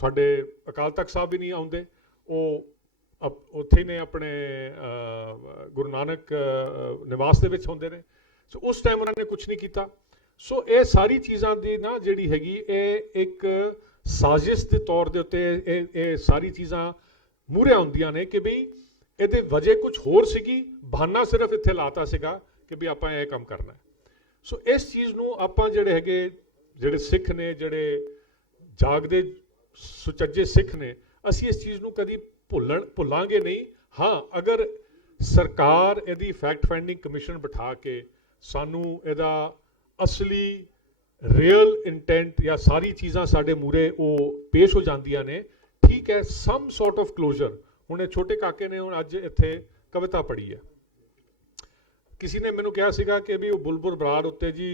ਤੁਹਾਡੇ ਅਕਾਲ ਤਖਤ ਸਾਹਿਬ ਵੀ ਨਹੀਂ ਆਉਂਦੇ, ਉਹ ਉੱਥੇ ਨੇ ਆਪਣੇ ਗੁਰੂ ਨਾਨਕ ਨਿਵਾਸ ਦੇ ਵਿੱਚ ਹੁੰਦੇ ਨੇ। ਸੋ ਉਸ ਟਾਈਮ ਉਹਨਾਂ ਨੇ ਕੁਝ ਨਹੀਂ ਕੀਤਾ। ਸੋ ਇਹ ਸਾਰੀ ਚੀਜ਼ਾਂ ਦੀ ਨਾ ਜਿਹੜੀ ਹੈਗੀ ਇਹ ਇੱਕ ਸਾਜ਼ਿਸ਼ ਦੇ ਤੌਰ ਦੇ ਉੱਤੇ ਇਹ ਸਾਰੀ ਚੀਜ਼ਾਂ ਮੂਹਰੇ ਆਉਂਦੀਆਂ ਨੇ ਕਿ ਬਈ ਇਹਦੇ ਵਜ੍ਹਾ ਕੁਝ ਹੋਰ ਸੀਗੀ, ਬਹਾਨਾ ਸਿਰਫ ਇੱਥੇ ਲਾਤਾ ਸੀਗਾ ਕਿ ਵੀ ਆਪਾਂ ਇਹ ਕੰਮ ਕਰਨਾ ਹੈ। ਸੋ ਇਸ ਚੀਜ਼ ਨੂੰ ਆਪਾਂ ਜਿਹੜੇ ਸਿੱਖ ਨੇ, ਜਿਹੜੇ ਜਾਗਦੇ ਸੁਚੱਜੇ ਸਿੱਖ ਨੇ, ਅਸੀਂ ਇਸ ਚੀਜ਼ ਨੂੰ ਕਦੀ ਭੁੱਲਾਂਗੇ ਨਹੀਂ। ਹਾਂ, ਅਗਰ ਸਰਕਾਰ ਇਹਦੀ ਫੈਕਟ ਫਾਈਂਡਿੰਗ ਕਮਿਸ਼ਨ ਬਿਠਾ ਕੇ ਸਾਨੂੰ ਇਹਦਾ ਅਸਲੀ ਰੀਅਲ ਇੰਟੈਂਟ ਜਾਂ ਸਾਰੀ ਚੀਜ਼ਾਂ ਸਾਡੇ ਮੂਹਰੇ ਉਹ ਪੇਸ਼ ਹੋ ਜਾਂਦੀਆਂ ਨੇ, ਠੀਕ ਹੈ, ਸਮ ਸੌਰਟ ਆਫ ਕਲੋਜ਼ਰ। ਹੁਣ ਇਹ ਛੋਟੇ ਕਾਕੇ ਨੇ ਹੁਣ ਅੱਜ ਇੱਥੇ ਕਵਿਤਾ ਪੜ੍ਹੀ ਹੈ। ਕਿਸੇ ਨੇ ਮੈਨੂੰ ਕਿਹਾ ਸੀਗਾ ਕਿ ਵੀ ਉਹ ਬੁਲਬੁਲ ਬਰਾੜ ਉੱਤੇ ਜੀ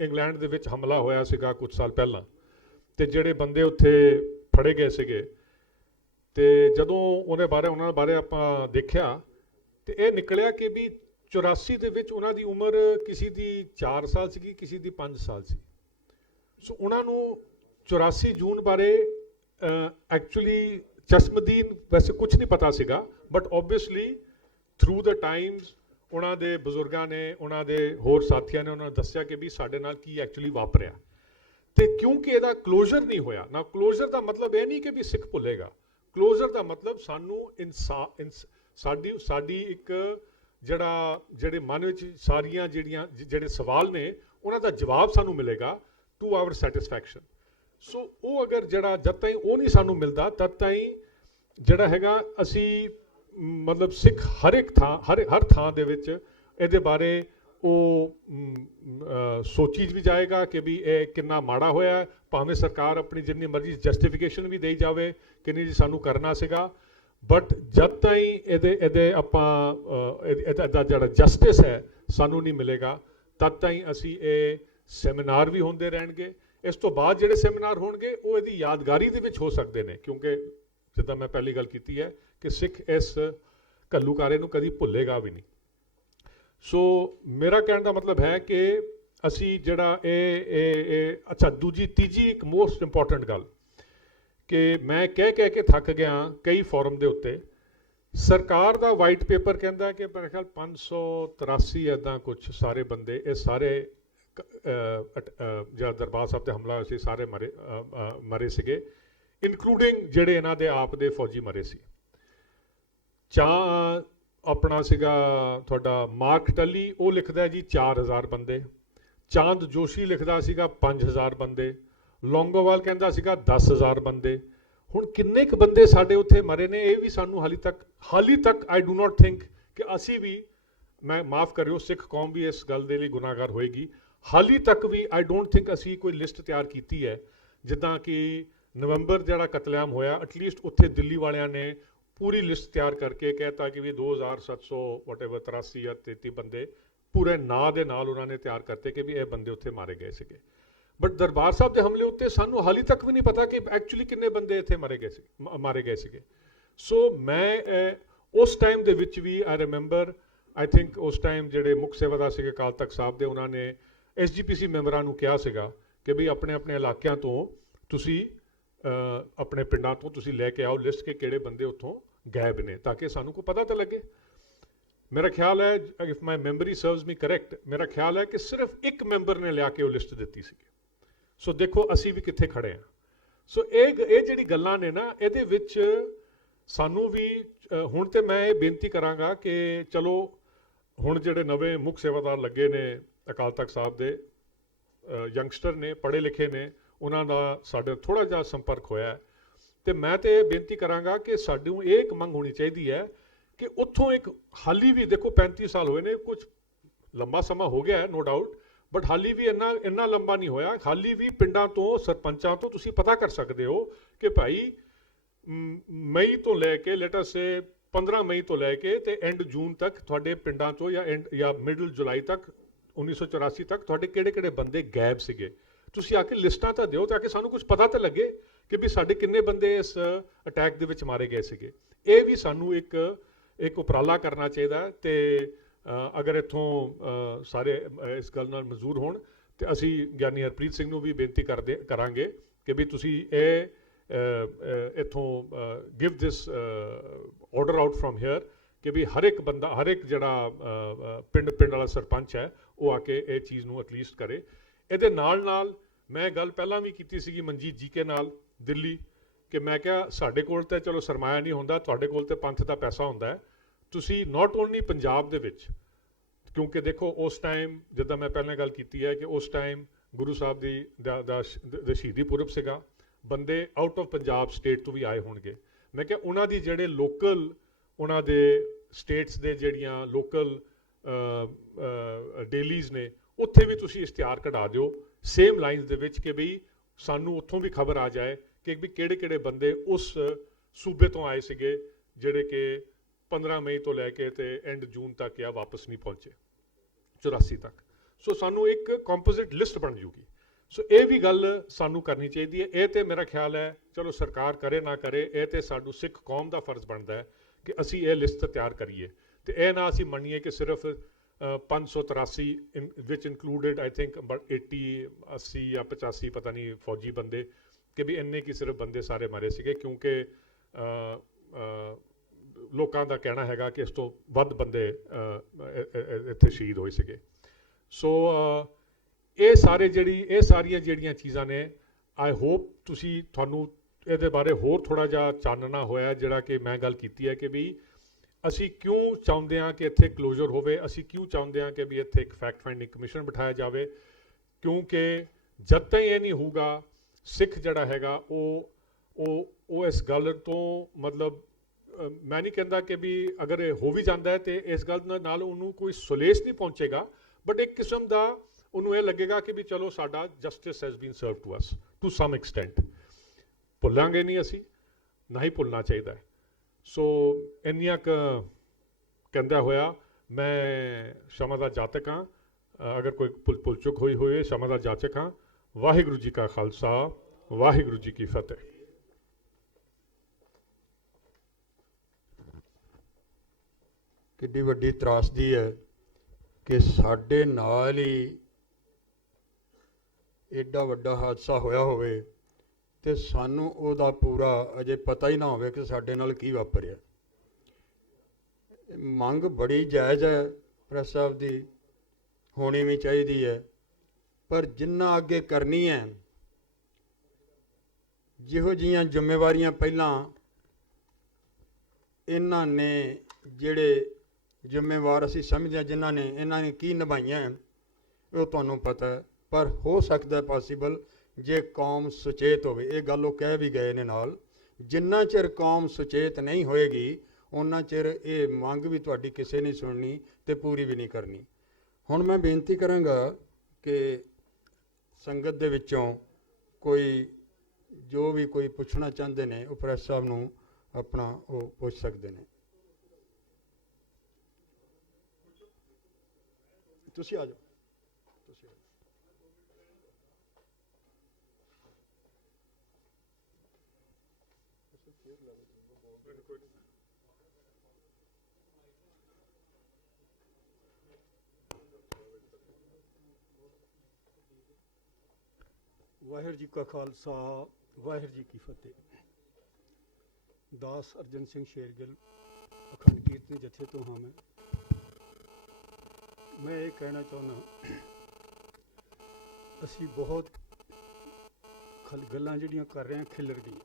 ਇੰਗਲੈਂਡ ਦੇ ਵਿੱਚ ਹਮਲਾ ਹੋਇਆ ਸੀਗਾ ਕੁਝ ਸਾਲ ਪਹਿਲਾਂ, ਤੇ ਜਿਹੜੇ ਬੰਦੇ ਉੱਥੇ ਫੜੇ ਗਏ ਸੀਗੇ, ਤੇ ਜਦੋਂ ਉਹਨਾਂ ਬਾਰੇ ਆਪਾਂ ਦੇਖਿਆ ਤੇ ਇਹ ਨਿਕਲਿਆ ਕਿ ਵੀ 84 ਦੇ ਵਿੱਚ ਉਹਨਾਂ ਦੀ ਉਮਰ ਕਿਸੇ ਦੀ 4 ਸਾਲ ਸੀਗੀ, ਕਿਸੇ ਦੀ 5 ਸਾਲ ਸੀ। ਸੋ ਉਹਨਾਂ ਨੂੰ 84 ਜੂਨ ਬਾਰੇ ਐਕਚੁਅਲੀ ਚਸ਼ਮਦੀਨ ਵੈਸੇ ਕੁਝ ਨਹੀਂ ਪਤਾ ਸੀਗਾ, but obviously through the Times ਉਹਨਾਂ ਦੇ ਬਜ਼ੁਰਗਾਂ ਨੇ, ਉਹਨਾਂ ਦੇ ਹੋਰ ਸਾਥੀਆਂ ਨੇ ਉਹਨਾਂ ਨੂੰ ਦੱਸਿਆ ਕਿ ਵੀ ਸਾਡੇ ਨਾਲ ਕੀ ਐਕਚੁਅਲੀ ਵਾਪਰਿਆ। ਤੇ ਕਿਉਂਕਿ ਇਹਦਾ ਕਲੋਜ਼ਰ ਨਹੀਂ ਹੋਇਆ ਨਾ, ਕਲੋਜ਼ਰ ਦਾ ਮਤਲਬ ਇਹ ਨਹੀਂ ਕਿ ਵੀ ਸਿੱਖ ਭੁੱਲੇਗਾ, ਕਲੋਜ਼ਰ ਦਾ ਮਤਲਬ ਸਾਨੂੰ ਸਾਡੀ ਇੱਕ ਜਿਹੜੇ ਮਨ ਵਿੱਚ ਸਾਰੀਆਂ ਜਿਹੜੇ ਸਵਾਲ ਨੇ ਉਹਨਾਂ ਦਾ ਜਵਾਬ ਸਾਨੂੰ ਮਿਲੇਗਾ ਟੂ ਆਵਰ ਸੈਟਿਸਫੈਕਸ਼ਨ। ਸੋ ਉਹ ਅਗਰ ਜਦ ਤਾਈਂ ਉਹ ਨਹੀਂ ਸਾਨੂੰ ਮਿਲਦਾ ਤਦ ਤਾਈਂ ਜਿਹੜਾ ਹੈਗਾ ਅਸੀਂ ਮਤਲਬ ਸਿੱਖ ਹਰ ਥਾਂ ਦੇ ਵਿੱਚ ਇਹਦੇ ਬਾਰੇ ਉਹ ਸੋਚੀ ਵੀ ਜਾਏਗਾ ਕਿ ਵੀ ਇਹ ਕਿੰਨਾ ਮਾੜਾ ਹੋਇਆ, ਭਾਵੇਂ ਸਰਕਾਰ ਆਪਣੀ ਜਿੰਨੀ ਮਰਜ਼ੀ ਜਸਟੀਫਿਕੇਸ਼ਨ ਵੀ ਦੇਈ ਜਾਵੇ ਕਿ ਨਹੀਂ ਜੀ ਸਾਨੂੰ ਕਰਨਾ ਸੀਗਾ, ਬਟ ਜਦ ਤਾਈਂ ਇਹਦੇ ਆਪਾਂ ਇਹਦਾ ਜਿਹੜਾ ਜਸਟਿਸ ਹੈ ਸਾਨੂੰ ਨਹੀਂ ਮਿਲੇਗਾ ਤਦ ਤਾਈਂ ਅਸੀਂ ਇਹ ਸੈਮੀਨਾਰ ਵੀ ਹੁੰਦੇ ਰਹਿਣਗੇ। ਇਸ ਤੋਂ ਬਾਅਦ ਜਿਹੜੇ ਸੈਮੀਨਾਰ ਹੋਣਗੇ ਉਹ ਇਹਦੀ ਯਾਦਗਾਰੀ ਦੇ ਵਿੱਚ ਹੋ ਸਕਦੇ ਨੇ, ਕਿਉਂਕਿ ਜਿੱਦਾਂ ਮੈਂ ਪਹਿਲੀ ਗੱਲ ਕੀਤੀ ਹੈ ਕਿ ਸਿੱਖ ਇਸ ਘੱਲੂਘਾਰੇ ਨੂੰ ਕਦੀ ਭੁੱਲੇਗਾ ਵੀ ਨਹੀਂ। ਸੋ ਮੇਰਾ ਕਹਿਣ ਦਾ ਮਤਲਬ ਹੈ ਕਿ ਅਸੀਂ ਜਿਹੜਾ ਅੱਛਾ ਤੀਜੀ ਇੱਕ ਮੋਸਟ ਇੰਪੋਰਟੈਂਟ ਗੱਲ ਕਿ ਮੈਂ ਕਹਿ ਕੇ ਥੱਕ ਗਿਆ ਕਈ ਫੋਰਮ ਦੇ ਉੱਤੇ, ਸਰਕਾਰ ਦਾ ਵਾਈਟ ਪੇਪਰ ਕਹਿੰਦਾ ਕਿ ਮੇਰੇ ਖਿਆਲ 583 ਇੱਦਾਂ ਕੁਛ ਸਾਰੇ ਬੰਦੇ ਇਹ ਸਾਰੇ ਜਿਹੜਾ ਦਰਬਾਰ ਸਾਹਿਬ ਤੇ ਹਮਲਾ ਹੋਇਆ ਸੀ ਸਾਰੇ ਮਰੇ ਸੀਗੇ, ਇਨਕਲੂਡਿੰਗ ਜਿਹੜੇ ਇਹਨਾਂ ਦੇ ਆਪ ਦੇ ਫੌਜੀ ਮਰੇ ਸੀ। ਆਪਣਾ ਸੀਗਾ ਤੁਹਾਡਾ ਮਾਰਕ ਟੱਲੀ, ਉਹ ਲਿਖਦਾ ਜੀ 4000 ਬੰਦੇ, ਚਾਂਦ ਜੋਸ਼ੀ ਲਿਖਦਾ ਸੀਗਾ 5000 ਬੰਦੇ, ਲੌਂਗੋਵਾਲ ਕਹਿੰਦਾ ਸੀਗਾ 10000 ਬੰਦੇ। ਹੁਣ ਕਿੰਨੇ ਕੁ ਬੰਦੇ ਸਾਡੇ ਉੱਥੇ ਮਰੇ ਨੇ ਇਹ ਵੀ ਸਾਨੂੰ ਹਾਲੀ ਤੱਕ ਆਈ ਡੂ ਨਾਟ ਥਿੰਕ ਕਿ ਅਸੀਂ ਵੀ, ਮੈਂ ਮਾਫ ਕਰਿਓ ਸਿੱਖ ਕੌਮ ਵੀ ਇਸ ਗੱਲ ਦੇ ਲਈ ਗੁਨਾਹਗਾਰ ਹੋਏਗੀ, ਹਾਲੀ ਤੱਕ ਵੀ ਆਈ ਡੋਂਟ ਥਿੰਕ ਅਸੀਂ ਕੋਈ ਲਿਸਟ ਤਿਆਰ ਕੀਤੀ ਹੈ। ਜਿੱਦਾਂ ਕਿ ਨਵੰਬਰ ਜਿਹੜਾ ਕਤਲੇਆਮ ਹੋਇਆ, ਐਟਲੀਸਟ ਉੱਥੇ ਦਿੱਲੀ ਵਾਲਿਆਂ ਨੇ ਪੂਰੀ ਲਿਸਟ ਤਿਆਰ ਕਰਕੇ ਕਹਿਤਾ ਕਿ ਵੀ 2700 ਵਟਐਵਰ 83 ਜਾਂ 33 ਬੰਦੇ ਪੂਰੇ ਨਾਂ ਦੇ ਨਾਲ ਉਹਨਾਂ ਨੇ ਤਿਆਰ ਕਰਤੇ ਕਿ ਵੀ ਇਹ ਬੰਦੇ ਉੱਥੇ ਮਾਰੇ ਗਏ ਸੀਗੇ। ਬਟ ਦਰਬਾਰ ਸਾਹਿਬ ਦੇ ਹਮਲੇ ਉੱਤੇ ਸਾਨੂੰ ਹਾਲੀ ਤੱਕ ਵੀ ਨਹੀਂ ਪਤਾ ਕਿ ਐਕਚੁਅਲੀ ਕਿੰਨੇ ਬੰਦੇ ਇੱਥੇ ਮਾਰੇ ਗਏ ਸੀਗੇ। ਸੋ ਮੈਂ ਉਸ ਟਾਈਮ ਦੇ ਵਿੱਚ ਵੀ ਆਈ ਰਿਮੈਂਬਰ, ਆਈ ਥਿੰਕ ਉਸ ਟਾਈਮ ਜਿਹੜੇ ਮੁੱਖ ਸੇਵਾਦਾਰ ਸੀਗੇ ਅਕਾਲ ਤਖਤ ਸਾਹਿਬ ਦੇ, ਉਹਨਾਂ ਨੇ SGPC ਮੈਂਬਰਾਂ ਨੂੰ ਕਿਹਾ ਸੀਗਾ ਕਿ ਵੀ ਆਪਣੇ ਇਲਾਕਿਆਂ ਤੋਂ ਤੁਸੀਂ ਆਪਣੇ ਪਿੰਡਾਂ ਤੋਂ ਤੁਸੀਂ ਲੈ ਕੇ ਆਓ ਲਿਸਟ ਕਿ ਕਿਹੜੇ ਬੰਦੇ ਉੱਥੋਂ ਗਾਇਬ ਨੇ, ਤਾਂ ਕਿ ਸਾਨੂੰ ਕੋਈ ਪਤਾ ਤਾਂ ਲੱਗੇ। ਮੇਰਾ ਖਿਆਲ ਹੈ, if my memory service me correct, ਮੇਰਾ ਖਿਆਲ ਹੈ ਕਿ ਸਿਰਫ ਇੱਕ ਮੈਂਬਰ ਨੇ ਲਿਆ ਕੇ ਉਹ ਲਿਸਟ ਦਿੱਤੀ ਸੀ। ਸੋ ਦੇਖੋ ਅਸੀਂ ਵੀ ਕਿੱਥੇ ਖੜੇ ਹਾਂ। ਸੋ ਇਹ ਜਿਹੜੀ ਗੱਲਾਂ ਨੇ ਨਾ, ਇਹਦੇ ਵਿੱਚ ਸਾਨੂੰ ਵੀ ਹੁਣ ਤੇ ਮੈਂ ਇਹ ਬੇਨਤੀ ਕਰਾਂਗਾ ਕਿ ਚਲੋ ਹੁਣ ਜਿਹੜੇ ਨਵੇਂ ਮੁੱਖ ਸੇਵਾਦਾਰ ਲੱਗੇ ਨੇ ਅਕਾਲ ਤਖਤ ਸਾਹਿਬ ਦੇ, ਯੰਗਸਟਰ ਨੇ, ਪੜ੍ਹੇ ਲਿਖੇ ਨੇ, ਉਹਨਾਂ ਦਾ ਸਾਡੇ ਥੋੜ੍ਹਾ ਜਿਹਾ ਸੰਪਰਕ ਹੋਇਆ, ਤੇ ਮੈਂ ਤੇ ਇਹ ਬੇਨਤੀ ਕਰਾਂਗਾ ਕਿ ਸਾਨੂੰ ਇਹ ਇੱਕ ਮੰਗ ਹੋਣੀ ਚਾਹੀਦੀ ਹੈ ਕਿ ਉੱਥੋਂ ਇੱਕ ਹਾਲੀ ਵੀ ਦੇਖੋ 35 ਸਾਲ ਹੋਏ ਨੇ, ਕੁਝ ਲੰਬਾ ਸਮਾਂ ਹੋ ਗਿਆ ਹੈ ਨੋ ਡਾਊਟ, ਬਟ ਹਾਲੀ ਵੀ ਇੰਨਾ ਲੰਬਾ ਨਹੀਂ ਹੋਇਆ। ਹਾਲੀ ਵੀ ਪਿੰਡਾਂ ਤੋਂ, ਸਰਪੰਚਾਂ ਤੋਂ ਤੁਸੀਂ ਪਤਾ ਕਰ ਸਕਦੇ ਹੋ ਕਿ ਭਾਈ ਮਈ ਤੋਂ ਲੈ ਕੇ ਲੈਟ ਅਸ ਸੇ 15 ਮਈ ਤੋਂ ਲੈ ਕੇ ਤੇ ਐਂਡ ਜੂਨ ਤੱਕ ਤੁਹਾਡੇ ਪਿੰਡਾਂ ਤੋਂ ਜਾਂ ਮਿਡਲ ਜੁਲਾਈ ਤੱਕ 1984 ਤੱਕ ਤੁਹਾਡੇ ਕਿਹੜੇ ਬੰਦੇ ਗਾਇਬ ਸੀਗੇ। ਤੁਸੀਂ ਆ ਕੇ ਲਿਸਟਾਂ ਤਾਂ ਦਿਓ ਤਾਂ ਕਿ ਸਾਨੂੰ ਕੁਝ ਪਤਾ ਤਾਂ ਲੱਗੇ ਕਿ ਵੀ ਸਾਡੇ ਕਿੰਨੇ ਬੰਦੇ ਇਸ ਅਟੈਕ ਦੇ ਵਿੱਚ ਮਾਰੇ ਗਏ ਸੀਗੇ। ਇਹ ਵੀ ਸਾਨੂੰ ਇੱਕ ਉਪਰਾਲਾ ਕਰਨਾ ਚਾਹੀਦਾ। ਤੇ ਅਗਰ ਇੱਥੋਂ ਸਾਰੇ ਇਸ ਗੱਲ ਨਾਲ ਮਨਜ਼ੂਰ ਹੋਣ ਤੇ ਅਸੀਂ ਗਿਆਨੀ ਹਰਪ੍ਰੀਤ ਸਿੰਘ ਨੂੰ ਵੀ ਬੇਨਤੀ ਕਰਾਂਗੇ ਕਿ ਵੀ ਤੁਸੀਂ ਇੱਥੋਂ give this order out from here ਕਿ ਵੀ ਹਰ ਇੱਕ ਬੰਦਾ, ਹਰ ਇੱਕ ਜਿਹੜਾ ਪਿੰਡ ਵਾਲਾ ਸਰਪੰਚ ਹੈ ਉਹ ਆ ਕੇ ਇਹ ਚੀਜ਼ ਨੂੰ ਐਟਲੀਸਟ ਕਰੇ। ਇਹਦੇ ਨਾਲ ਮੈਂ ਗੱਲ ਪਹਿਲਾਂ ਵੀ ਕੀਤੀ ਸੀਗੀ ਮਨਜੀਤ ਜੀਕੇ ਨਾਲ ਦਿੱਲੀ, ਕਿ ਮੈਂ ਕਿਹਾ ਸਾਡੇ ਕੋਲ ਤਾਂ ਚਲੋ ਸਰਮਾਇਆ ਨਹੀਂ ਹੁੰਦਾ, ਤੁਹਾਡੇ ਕੋਲ ਤਾਂ ਪੰਥ ਦਾ ਪੈਸਾ ਹੁੰਦਾ ਹੈ। ਤੁਸੀਂ ਨਾਟ ਓਨਲੀ ਪੰਜਾਬ ਦੇ ਵਿੱਚ, ਕਿਉਂਕਿ ਦੇਖੋ ਉਸ ਟਾਈਮ ਜਿੱਦਾਂ ਮੈਂ ਪਹਿਲਾਂ ਗੱਲ ਕੀਤੀ ਹੈ ਕਿ ਉਸ ਟਾਈਮ ਗੁਰੂ ਸਾਹਿਬ ਦਾ ਸ਼ਹੀਦੀ ਪੁਰਬ ਸੀਗਾ, ਬੰਦੇ ਆਊਟ ਆਫ ਪੰਜਾਬ ਸਟੇਟ ਤੋਂ ਵੀ ਆਏ ਹੋਣਗੇ। ਮੈਂ ਕਿਹਾ ਉਹਨਾਂ ਦੀ ਜਿਹੜੇ ਲੋਕਲ, ਉਹਨਾਂ ਦੇ ਸਟੇਟਸ ਦੇ ਜਿਹੜੀਆਂ ਲੋਕਲ ਡੇਲੀਜ਼ ਨੇ, ਉੱਥੇ ਵੀ ਤੁਸੀਂ ਇਸ਼ਤਿਹਾਰ ਕਢਾ ਦਿਓ ਸੇਮ ਲਾਈਨਸ ਦੇ ਵਿੱਚ ਕਿ ਬਈ ਸਾਨੂੰ ਉੱਥੋਂ ਵੀ ਖਬਰ ਆ ਜਾਏ ਕਿ ਵੀ ਕਿਹੜੇ ਬੰਦੇ ਉਸ ਸੂਬੇ ਤੋਂ ਆਏ ਸੀਗੇ ਜਿਹੜੇ ਕਿ 15 ਮਈ ਤੋਂ ਲੈ ਕੇ ਤੇ ਐਂਡ ਜੂਨ ਤੱਕ ਜਾਂ ਵਾਪਸ ਨਹੀਂ ਪਹੁੰਚੇ 84 ਤੱਕ। ਸੋ ਸਾਨੂੰ ਇੱਕ ਕੰਪੋਜ਼ਿਟ ਲਿਸਟ ਬਣ ਜੂਗੀ। ਸੋ ਇਹ ਵੀ ਗੱਲ ਸਾਨੂੰ ਕਰਨੀ ਚਾਹੀਦੀ ਹੈ। ਇਹ ਤੇ ਮੇਰਾ ਖਿਆਲ ਹੈ ਚਲੋ ਸਰਕਾਰ ਕਰੇ ਨਾ ਕਰੇ, ਇਹ ਤੇ ਸਾਨੂੰ ਸਿੱਖ ਕੌਮ ਦਾ ਫਰਜ਼ ਬਣਦਾ ਹੈ ਕਿ ਅਸੀਂ ਇਹ ਲਿਸਟ ਤਿਆਰ ਕਰੀਏ ਤੇ ਇਹ ਨਾ ਅਸੀਂ ਮੰਨੀਏ ਕਿ ਸਿਰਫ 583 ਵਿੱਚ ਇਨਕਲੂਡਡ ਆਈ ਥਿੰਕ ਅਬਾਊਟ 80 ਜਾਂ 85 ਪਤਾ ਨਹੀਂ ਫੌਜੀ ਬੰਦੇ, ਕਿ ਵੀ ਇੰਨੇ ਕੀ ਸਿਰਫ ਬੰਦੇ ਸਾਰੇ ਮਾਰੇ ਸੀਗੇ, ਕਿਉਂਕਿ ਲੋਕਾਂ ਦਾ ਕਹਿਣਾ ਹੈਗਾ ਕਿ ਇਸ ਤੋਂ ਵੱਧ ਬੰਦੇ ਇੱਥੇ ਸ਼ਹੀਦ ਹੋਏ ਸੀਗੇ। ਸੋ ਇਹ ਸਾਰੀਆਂ ਜਿਹੜੀਆਂ ਚੀਜ਼ਾਂ ਨੇ, ਆਈ ਹੋਪ ਤੁਹਾਨੂੰ ਇਹਦੇ ਬਾਰੇ ਹੋਰ ਥੋੜ੍ਹਾ ਜਿਹਾ ਚਾਨਣਾ ਹੋਇਆ, ਜਿਹੜਾ ਕਿ ਮੈਂ ਗੱਲ ਕੀਤੀ ਹੈ ਕਿ ਵੀ ਅਸੀਂ ਕਿਉਂ ਚਾਹੁੰਦੇ ਹਾਂ ਕਿ ਇੱਥੇ ਕਲੋਜ਼ਰ ਹੋਵੇ, ਅਸੀਂ ਕਿਉਂ ਚਾਹੁੰਦੇ ਹਾਂ ਕਿ ਵੀ ਇੱਥੇ ਇੱਕ ਫੈਕਟ ਫਾਈਂਡਿੰਗ ਕਮਿਸ਼ਨ ਬਿਠਾਇਆ ਜਾਵੇ, ਕਿਉਂਕਿ ਜਦ ਤਾਈਂ ਇਹ ਨਹੀਂ ਹੋਊਗਾ ਸਿੱਖ ਜਿਹੜਾ ਹੈਗਾ ਉਹ ਇਸ ਗੱਲ ਤੋਂ ਮਤਲਬ ਮੈਂ ਨਹੀਂ ਕਹਿੰਦਾ ਕਿ ਵੀ ਅਗਰ ਇਹ ਹੋ ਵੀ ਜਾਂਦਾ ਹੈ ਤੇ ਇਸ ਗੱਲ ਨਾਲ ਉਹਨੂੰ ਕੋਈ ਸੁਲੇਸ਼ ਨਹੀਂ ਪਹੁੰਚੇਗਾ, ਬਟ ਇੱਕ ਕਿਸਮ ਦਾ ਉਹਨੂੰ ਇਹ ਲੱਗੇਗਾ ਕਿ ਵੀ ਚਲੋ ਸਾਡਾ justice has been serve to us to some extent. ਭੁੱਲਾਂਗੇ ਨਹੀਂ ਅਸੀਂ, ਨਾ ਹੀ ਭੁੱਲਣਾ ਚਾਹੀਦਾ ਹੈ। ਸੋ ਇੰਨੀਆਂ ਕਹਿੰਦਾ ਹੋਇਆ ਮੈਂ ਸ਼ਮਾ ਦਾ ਜਾਤਕ ਹਾਂ, ਅਗਰ ਕੋਈ ਭੁੱਲ ਚੁੱਕ ਹੋਈ ਹੋਵੇ ਸ਼ਮਾ ਦਾ ਜਾਤਕ ਹਾਂ। ਵਾਹਿਗੁਰੂ ਜੀ ਕਾ ਖਾਲਸਾ, ਵਾਹਿਗੁਰੂ ਜੀ ਕੀ ਫਤਿਹ। ਕਿੱਡੀ ਵੱਡੀ ਤਰਾਸਦੀ ਹੈ ਕਿ ਸਾਡੇ ਨਾਲ ਹੀ ਐਡਾ ਵੱਡਾ ਹਾਦਸਾ ਹੋਇਆ ਹੋਵੇ ਤੇ ਸਾਨੂੰ ਉਹਦਾ ਪੂਰਾ ਅਜੇ ਪਤਾ ਹੀ ਨਾ ਹੋਵੇ ਕਿ ਸਾਡੇ ਨਾਲ ਕੀ ਵਾਪਰਿਆ। ਮੰਗ ਬੜੀ ਜਾਇਜ਼ ਹੈ ਪ੍ਰੈਸ ਸਾਹਿਬ ਦੀ, ਹੋਣੀ ਵੀ ਚਾਹੀਦੀ ਹੈ, ਪਰ ਜਿੰਨਾ ਅੱਗੇ ਕਰਨੀ ਹੈ, ਜਿਹੋ ਜਿਹੀਆਂ ਜ਼ਿੰਮੇਵਾਰੀਆਂ ਪਹਿਲਾਂ ਇਹਨਾਂ ਨੇ ਜਿਹੜੇ ਜ਼ਿੰਮੇਵਾਰ ਅਸੀਂ ਸਮਝਦੇ ਹਾਂ ਜਿਨ੍ਹਾਂ ਨੇ ਇਹਨਾਂ ਨੇ ਕੀ ਨਿਭਾਈਆਂ ਉਹ ਤੁਹਾਨੂੰ ਪਤਾ ਹੈ। ਪਰ ਹੋ ਸਕਦਾ ਪੋਸੀਬਲ ਜੇ ਕੌਮ ਸੁਚੇਤ ਹੋਵੇ। ਇਹ ਗੱਲ ਉਹ ਕਹਿ ਵੀ ਗਏ ਨੇ ਨਾਲ, ਜਿੰਨਾ ਚਿਰ ਕੌਮ ਸੁਚੇਤ ਨਹੀਂ ਹੋਏਗੀ ਉਹਨਾਂ ਚਿਰ ਇਹ ਮੰਗ ਵੀ ਤੁਹਾਡੀ ਕਿਸੇ ਨੇ ਸੁਣਨੀ ਤੇ ਪੂਰੀ ਵੀ ਨਹੀਂ ਕਰਨੀ। ਹੁਣ ਮੈਂ ਬੇਨਤੀ ਕਰਾਂਗਾ ਕਿ ਸੰਗਤ ਦੇ ਵਿੱਚੋਂ ਕੋਈ ਜੋ ਵੀ ਕੋਈ ਪੁੱਛਣਾ ਚਾਹੁੰਦੇ ਨੇ ਉਹ ਪ੍ਰੈਸ ਸਾਹਿਬ ਨੂੰ ਆਪਣਾ ਉਹ ਪੁੱਛ ਸਕਦੇ ਨੇ। ਤੁਸੀਂ ਆ ਜਾਓ। ਵਾਹਿਗੁਰੂ ਜੀ ਕਾ ਖਾਲਸਾ, ਵਾਹਿਗੁਰੂ ਜੀ ਕੀ ਫਤਿਹ। ਦਾਸ ਅਰਜਨ ਸਿੰਘ ਸ਼ੇਰਗਿੱਲ ਅਖੰਡ ਕੀਰਤਨੀ ਜਥੇ ਤੋਂ ਹਾਂ। ਮੈਂ ਇਹ ਕਹਿਣਾ ਚਾਹੁੰਦਾ, ਅਸੀਂ ਬਹੁਤ ਗੱਲਾਂ ਜਿਹੜੀਆਂ ਕਰ ਰਹੇ ਹਾਂ ਖਿਲਰ ਗਈਆਂ।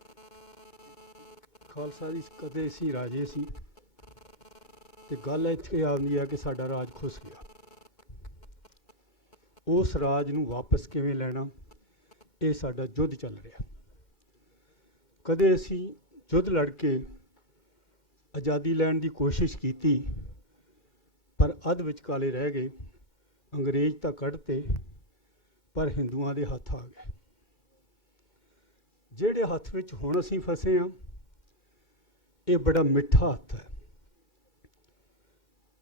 ਖਾਲਸਾ ਜੀ ਕਦੇ ਅਸੀਂ ਰਾਜੇ ਸੀ ਤੇ ਗੱਲ ਇੱਥੇ ਆਉਂਦੀ ਹੈ ਕਿ ਸਾਡਾ ਰਾਜ ਖੁੱਸ ਗਿਆ। ਉਸ ਰਾਜ ਨੂੰ ਵਾਪਸ ਕਿਵੇਂ ਲੈਣਾ, ਇਹ ਸਾਡਾ ਯੁੱਧ ਚੱਲ ਰਿਹਾ। ਕਦੇ ਅਸੀਂ ਯੁੱਧ ਲੜ ਕੇ ਆਜ਼ਾਦੀ ਲੈਣ ਦੀ ਕੋਸ਼ਿਸ਼ ਕੀਤੀ ਪਰ ਅੱਧ ਵਿਚਕਾਲੇ ਰਹਿ ਗਏ। ਅੰਗਰੇਜ਼ ਤਾਂ ਕੱਢਤੇ ਪਰ ਹਿੰਦੂਆਂ ਦੇ ਹੱਥ ਆ ਗਏ। ਜਿਹੜੇ ਹੱਥ ਵਿੱਚ ਹੁਣ ਅਸੀਂ ਫਸੇ ਹਾਂ ਇਹ ਬੜਾ ਮਿੱਠਾ ਹੱਥ ਹੈ।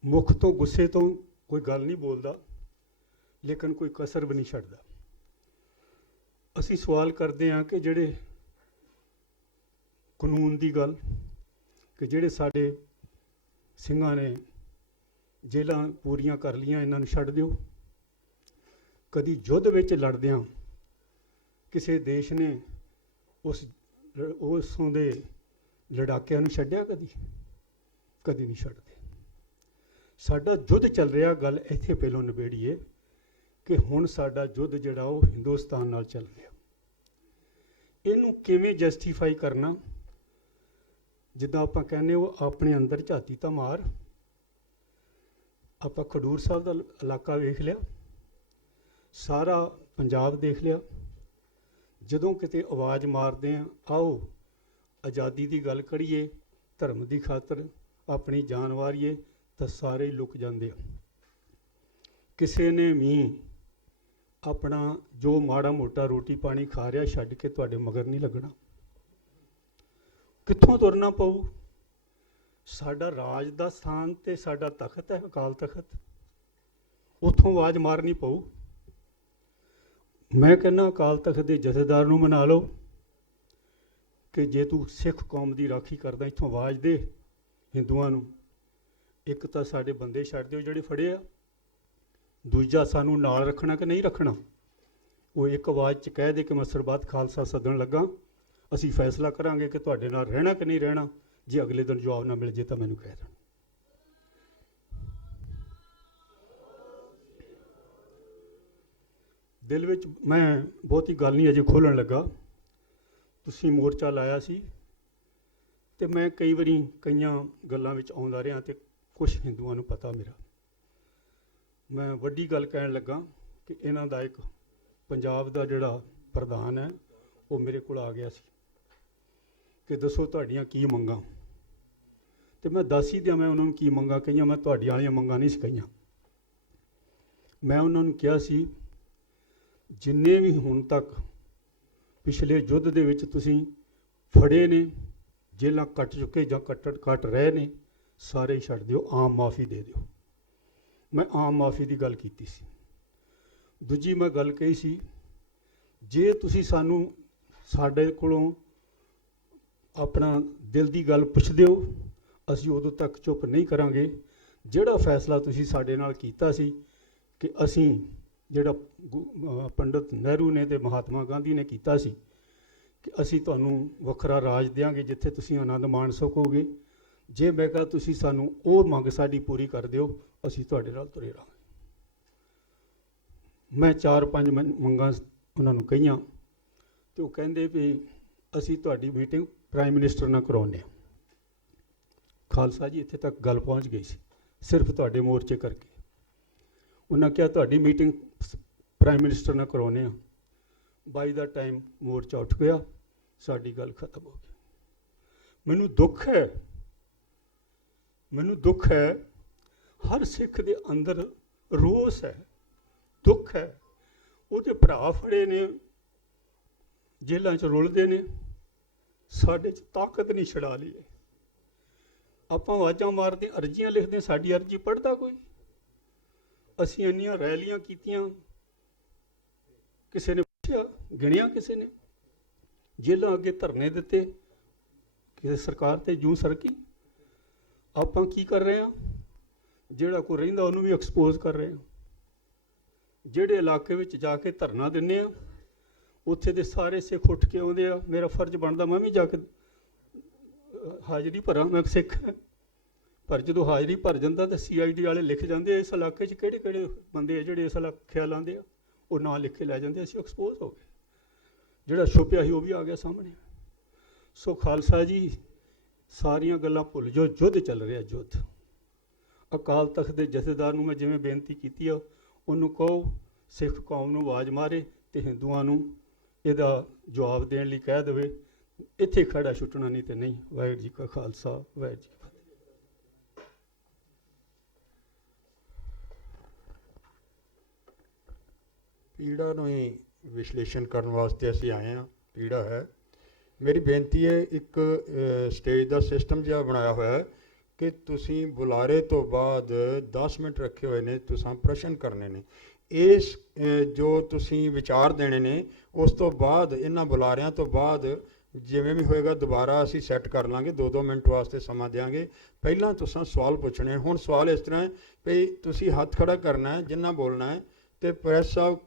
ਮੁੱਖ ਤੋਂ ਗੁੱਸੇ ਤੋਂ ਕੋਈ ਗੱਲ ਨਹੀਂ ਬੋਲਦਾ ਲੇਕਿਨ ਕੋਈ ਕਸਰ ਵੀ ਨਹੀਂ ਛੱਡਦਾ। ਅਸੀਂ ਸਵਾਲ ਕਰਦੇ ਹਾਂ ਕਿ ਜਿਹੜੇ ਕਾਨੂੰਨ ਦੀ ਗੱਲ, ਕਿ ਜਿਹੜੇ ਸਾਡੇ ਸਿੰਘਾਂ ਨੇ ਜੇਲ੍ਹਾਂ ਪੂਰੀਆਂ ਕਰ ਲਈਆਂ ਇਹਨਾਂ ਨੂੰ ਛੱਡ ਦਿਓ। ਕਦੀ ਯੁੱਧ ਵਿੱਚ ਲੜਦਿਆਂ ਕਿਸੇ ਦੇਸ਼ ਨੇ ਉਸੋਂ ਦੇ ਲੜਾਕਿਆਂ ਨੂੰ ਛੱਡਿਆ? ਕਦੀ ਨਹੀਂ ਛੱਡਦੇ। ਸਾਡਾ ਯੁੱਧ ਚੱਲ ਰਿਹਾ। ਗੱਲ ਇੱਥੇ ਪਹਿਲੋਂ ਨਿਬੇੜੀਏ ਕਿ ਹੁਣ ਸਾਡਾ ਯੁੱਧ ਜਿਹੜਾ ਉਹ ਹਿੰਦੁਸਤਾਨ ਨਾਲ ਚੱਲ ਰਿਹਾ। ਇਹਨੂੰ ਕਿਵੇਂ ਜਸਟੀਫਾਈ ਕਰਨਾ? ਜਿੱਦਾਂ ਆਪਾਂ ਕਹਿੰਦੇ ਉਹ ਆਪਣੇ ਅੰਦਰ ਝਾਤੀ ਤਾਂ ਮਾਰ। ਆਪਾਂ ਖਡੂਰ ਸਾਹਿਬ ਦਾ ਇਲਾਕਾ ਵੇਖ ਲਿਆ, ਸਾਰਾ ਪੰਜਾਬ ਦੇਖ ਲਿਆ। ਜਦੋਂ ਕਿਤੇ ਆਵਾਜ਼ ਮਾਰਦੇ ਹਾਂ ਆਓ ਆਜ਼ਾਦੀ ਦੀ ਗੱਲ ਕਰੀਏ, ਧਰਮ ਦੀ ਖਾਤਰ ਆਪਣੀ ਜਾਨ ਵਾਰੀਏ, ਤਾਂ ਸਾਰੇ ਲੁਕ ਜਾਂਦੇ ਆ। ਕਿਸੇ ਨੇ ਵੀ ਆਪਣਾ ਜੋ ਮਾੜਾ ਮੋਟਾ ਰੋਟੀ ਪਾਣੀ ਖਾ ਰਿਹਾ ਛੱਡ ਕੇ ਤੁਹਾਡੇ ਮਗਰ ਨਹੀਂ ਲੱਗਣਾ। ਕਿੱਥੋਂ ਤੁਰਨਾ ਪਊ? ਸਾਡਾ ਰਾਜ ਦਾ ਸਥਾਨ ਤੇ ਸਾਡਾ ਤਖਤ ਹੈ, ਅਕਾਲ ਤਖਤ। ਉੱਥੋਂ ਆਵਾਜ਼ ਮਾਰਨੀ ਪਊ। ਮੈਂ ਕਹਿੰਦਾ ਅਕਾਲ ਤਖਤ ਦੇ ਜਥੇਦਾਰ ਨੂੰ ਮਨਾ ਲਓ ਕਿ ਜੇ ਤੂੰ ਸਿੱਖ ਕੌਮ ਦੀ ਰਾਖੀ ਕਰਦਾ ਇੱਥੋਂ ਆਵਾਜ਼ ਦੇ ਹਿੰਦੂਆਂ ਨੂੰ। ਇੱਕ ਤਾਂ ਸਾਡੇ ਬੰਦੇ ਛੱਡ ਦਿਓ ਜਿਹੜੇ ਫੜੇ ਆ, ਦੂਜਾ ਸਾਨੂੰ ਨਾਲ ਰੱਖਣਾ ਕਿ ਨਹੀਂ ਰੱਖਣਾ, ਉਹ ਇੱਕ ਆਵਾਜ਼ 'ਚ ਕਹਿ ਦੇ ਕਿ ਮੈਂ ਸਰਬੱਤ ਖਾਲਸਾ ਸੱਦਣ ਲੱਗਾ, ਅਸੀਂ ਫੈਸਲਾ ਕਰਾਂਗੇ ਕਿ ਤੁਹਾਡੇ ਨਾਲ ਰਹਿਣਾ ਕਿ ਨਹੀਂ ਰਹਿਣਾ। ਜੇ ਅਗਲੇ ਦਿਨ ਜਵਾਬ ਨਾ ਮਿਲ ਜੇ ਤਾਂ ਮੈਨੂੰ ਕਹਿ ਦੇਣ। ਦਿਲ ਵਿੱਚ ਮੈਂ ਬਹੁਤੀ ਗੱਲ ਨਹੀਂ ਅਜੇ ਖੋਲ੍ਹਣ ਲੱਗਾ। ਤੁਸੀਂ ਮੋਰਚਾ ਲਾਇਆ ਸੀ ਤੇ ਮੈਂ ਕਈ ਵਾਰੀ ਕਈਆਂ ਗੱਲਾਂ ਵਿੱਚ ਆਉਂਦਾ ਰਿਹਾ ਤੇ ਕੁਝ ਹਿੰਦੂਆਂ ਨੂੰ ਪਤਾ ਮੇਰਾ। ਮੈਂ ਵੱਡੀ ਗੱਲ ਕਹਿਣ ਲੱਗਾ ਕਿ ਇਹਨਾਂ ਦਾ ਇੱਕ ਪੰਜਾਬ ਦਾ ਜਿਹੜਾ ਪ੍ਰਧਾਨ ਹੈ ਉਹ ਮੇਰੇ ਕੋਲ ਆ ਗਿਆ ਸੀ ਕਿ ਦੱਸੋ ਤੁਹਾਡੀਆਂ ਕੀ ਮੰਗਾਂ, ਤੇ ਮੈਂ ਦੱਸ ਹੀ ਦਿਆਂ ਮੈਂ ਉਹਨਾਂ ਨੂੰ ਕੀ ਮੰਗਾਂ ਕਹੀਆਂ। ਮੈਂ ਤੁਹਾਡੀਆਂ ਵਾਲੀਆਂ ਮੰਗਾਂ ਨਹੀਂ ਸੀ ਕਹੀਆਂ। ਮੈਂ ਉਹਨਾਂ ਨੂੰ ਕਿਹਾ ਸੀ ਜਿੰਨੇ ਵੀ ਹੁਣ ਤੱਕ ਪਿਛਲੇ ਯੁੱਧ ਦੇ ਵਿੱਚ ਤੁਸੀਂ ਫੜੇ ਨੇ, ਜੇਲ੍ਹਾਂ ਕੱਟ ਚੁੱਕੇ ਜਾਂ ਕੱਟ ਰਹੇ ਨੇ, ਸਾਰੇ ਛੱਡ ਦਿਓ, ਆਮ ਮਾਫੀ ਦੇ ਦਿਓ। ਮੈਂ ਆਮ ਮਾਫੀ ਦੀ ਗੱਲ ਕੀਤੀ ਸੀ। ਦੂਜੀ ਮੈਂ ਗੱਲ ਕਹੀ ਸੀ ਜੇ ਤੁਸੀਂ ਸਾਨੂੰ ਸਾਡੇ ਕੋਲੋਂ ਆਪਣਾ ਦਿਲ ਦੀ ਗੱਲ ਪੁੱਛਦੇ ਹੋ, ਅਸੀਂ ਉਦੋਂ ਤੱਕ ਚੁੱਪ ਨਹੀਂ ਕਰਾਂਗੇ। ਜਿਹੜਾ ਫੈਸਲਾ ਤੁਸੀਂ ਸਾਡੇ ਨਾਲ ਕੀਤਾ ਸੀ ਕਿ ਅਸੀਂ ਜਿਹੜਾ ਪੰਡਿਤ ਨਹਿਰੂ ਨੇ ਤੇ ਮਹਾਤਮਾ ਗਾਂਧੀ ਨੇ ਕੀਤਾ ਸੀ ਕਿ ਅਸੀਂ ਤੁਹਾਨੂੰ ਵੱਖਰਾ ਰਾਜ ਦਿਆਂਗੇ ਜਿੱਥੇ ਤੁਸੀਂ ਆਨੰਦ ਮਾਣ ਸਕੋਗੇ, ਜੇ ਮੈਂ ਕਿਹਾ ਤੁਸੀਂ ਸਾਨੂੰ ਉਹ ਮੰਗ ਸਾਡੀ ਪੂਰੀ ਕਰ ਦਿਓ, ਅਸੀਂ ਤੁਹਾਡੇ ਨਾਲ ਤੁਰੇ ਰਹਾਂਗੇ। ਮੈਂ 4-5 ਮੰਗਾਂ ਉਹਨਾਂ ਨੂੰ ਕਹੀਆਂ ਤੇ ਉਹ ਕਹਿੰਦੇ ਵੀ ਅਸੀਂ ਤੁਹਾਡੀ ਮੀਟਿੰਗ ਪ੍ਰਾਈਮ ਮਿਨਿਸਟਰ ਨਾਲ ਕਰਾਉਂਦੇ ਹਾਂ। ਖਾਲਸਾ ਜੀ ਇੱਥੇ ਤੱਕ ਗੱਲ ਪਹੁੰਚ ਗਈ ਸੀ ਸਿਰਫ ਤੁਹਾਡੇ ਮੋਰਚੇ ਕਰਕੇ। ਉਹਨਾਂ ਕਿਹਾ ਤੁਹਾਡੀ ਮੀਟਿੰਗ ਪ੍ਰਾਈਮ ਮਿਨਿਸਟਰ ਨਾਲ ਕਰਾਉਂਦੇ ਹਾਂ। ਬਾਈ ਦਾ ਟਾਈਮ ਮੋਰਚਾ ਉੱਠ ਗਿਆ, ਸਾਡੀ ਗੱਲ ਖਤਮ ਹੋ ਗਈ। ਮੈਨੂੰ ਦੁੱਖ ਹੈ, ਹਰ ਸਿੱਖ ਦੇ ਅੰਦਰ ਰੋਸ ਹੈ, ਦੁੱਖ ਹੈ। ਉਹਦੇ ਭਰਾ ਫੜੇ ਨੇ, ਜੇਲ੍ਹਾਂ 'ਚ ਰੁਲਦੇ ਨੇ, ਸਾਡੇ 'ਚ ਤਾਕਤ ਨਹੀਂ ਛਡਾ ਲਈ। ਆਪਾਂ ਆਵਾਜ਼ਾਂ ਮਾਰਦੇ, ਅਰਜ਼ੀਆਂ ਲਿਖਦੇ, ਸਾਡੀ ਅਰਜ਼ੀ ਪੜ੍ਹਦਾ ਕੋਈ? ਅਸੀਂ ਇੰਨੀਆਂ ਰੈਲੀਆਂ ਕੀਤੀਆਂ, ਕਿਸੇ ਨੇ ਪੁੱਛਿਆ, ਗਿਣਿਆ ਕਿਸੇ ਨੇ? ਜੇਲ੍ਹਾਂ ਅੱਗੇ ਧਰਨੇ ਦਿੱਤੇ, ਕਿਸੇ ਸਰਕਾਰ ਤੇ ਜੂੰ ਸਰਕੀ। ਆਪਾਂ ਕੀ ਕਰ ਰਹੇ ਹਾਂ? ਜਿਹੜਾ ਕੋਈ ਰਹਿੰਦਾ ਉਹਨੂੰ ਵੀ ਐਕਸਪੋਜ਼ ਕਰ ਰਹੇ ਹਾਂ। ਜਿਹੜੇ ਇਲਾਕੇ ਵਿੱਚ ਜਾ ਕੇ ਧਰਨਾ ਦਿੰਦੇ ਆ, ਉੱਥੇ ਦੇ ਸਾਰੇ ਸਿੱਖ ਉੱਠ ਕੇ ਆਉਂਦੇ ਆ। ਮੇਰਾ ਫਰਜ਼ ਬਣਦਾ ਮੈਂ ਵੀ ਜਾ ਕੇ ਹਾਜ਼ਰੀ ਭਰਾਂ, ਮੈਂ ਸਿੱਖ ਹਾਂ। ਪਰ ਜਦੋਂ ਹਾਜ਼ਰੀ ਭਰ ਜਾਂਦਾ ਤਾਂ CID ਵਾਲੇ ਲਿਖ ਜਾਂਦੇ ਇਸ ਇਲਾਕੇ 'ਚ ਕਿਹੜੇ ਬੰਦੇ ਆ ਜਿਹੜੇ ਇਸ ਇਲਾਕੇ ਖਿਆਲ ਆਉਂਦੇ ਆ, ਉਹ ਨਾਂ ਲਿਖ ਕੇ ਲੈ ਜਾਂਦੇ। ਅਸੀਂ ਐਕਸਪੋਜ਼ ਹੋ ਗਏ, ਜਿਹੜਾ ਛੁਪਿਆ ਸੀ ਉਹ ਵੀ ਆ ਗਿਆ ਸਾਹਮਣੇ। ਸੋ ਖਾਲਸਾ ਜੀ, ਸਾਰੀਆਂ ਗੱਲਾਂ ਭੁੱਲ ਜਾਓ, ਯੁੱਧ ਚੱਲ ਰਿਹਾ, ਯੁੱਧ। ਅਕਾਲ ਤਖਤ ਦੇ ਜਥੇਦਾਰ ਨੂੰ ਮੈਂ ਜਿਵੇਂ ਬੇਨਤੀ ਕੀਤੀ ਆ, ਉਹਨੂੰ ਕਹੋ ਸਿੱਖ ਕੌਮ ਨੂੰ ਆਵਾਜ਼ ਮਾਰੇ ਤੇ ਹਿੰਦੂਆਂ ਨੂੰ ਇਹਦਾ ਜਵਾਬ ਦੇਣ ਲਈ ਕਹਿ ਦੇਵੇ। ਇੱਥੇ ਖੜਾ ਛੁੱਟਣਾ ਨਹੀਂ ਤੇ ਨਹੀਂ। ਵਾਹਿਗੁਰੂ ਜੀ ਕਾ ਖਾਲਸਾ, ਵਾਹਿਗੁਰੂ ਜੀ ਕੀ ਫਤਿਹ। ਪੀੜਾ ਨੂੰ ਹੀ ਵਿਸ਼ਲੇਸ਼ਣ ਕਰਨ ਵਾਸਤੇ ਅਸੀਂ ਆਏ ਹਾਂ। ਪੀੜਾ ਹੈ, ਮੇਰੀ ਬੇਨਤੀ ਹੈ, ਇੱਕ ਸਟੇਜ ਦਾ ਸਿਸਟਮ ਜਿਹਾ ਬਣਾਇਆ ਹੋਇਆ ਹੈ ਕਿ ਤੁਸੀਂ ਬੁਲਾਰੇ ਤੋਂ ਬਾਅਦ 10 ਮਿੰਟ ਰੱਖੇ ਹੋਏ ਨੇ, ਤੁਸੀਂ ਪ੍ਰਸ਼ਨ ਕਰਨੇ ਨੇ। ਇਸ ਜੋ ਤੁਸੀਂ ਵਿਚਾਰ ਦੇਣੇ ਨੇ, ਉਸ ਤੋਂ ਬਾਅਦ ਇਹਨਾਂ ਬੁਲਾਰਿਆਂ ਤੋਂ ਬਾਅਦ ਜਿਵੇਂ ਵੀ ਹੋਏਗਾ ਦੁਬਾਰਾ ਅਸੀਂ ਸੈੱਟ ਕਰ ਲਾਂਗੇ, 2-2 ਮਿੰਟ ਵਾਸਤੇ ਸਮਾਂ ਦਿਆਂਗੇ। ਪਹਿਲਾਂ ਤੁਸੀਂ ਸਵਾਲ ਪੁੱਛਣੇ। ਹੁਣ ਸਵਾਲ ਇਸ ਤਰ੍ਹਾਂ ਹੈ ਵੀ ਤੁਸੀਂ ਹੱਥ ਖੜਾ ਕਰਨਾ ਹੈ ਜਿੰਨਾ ਬੋਲਣਾ ਹੈ, ਤੇ ਪ੍ਰੈਸ ਸਾਹਿਬ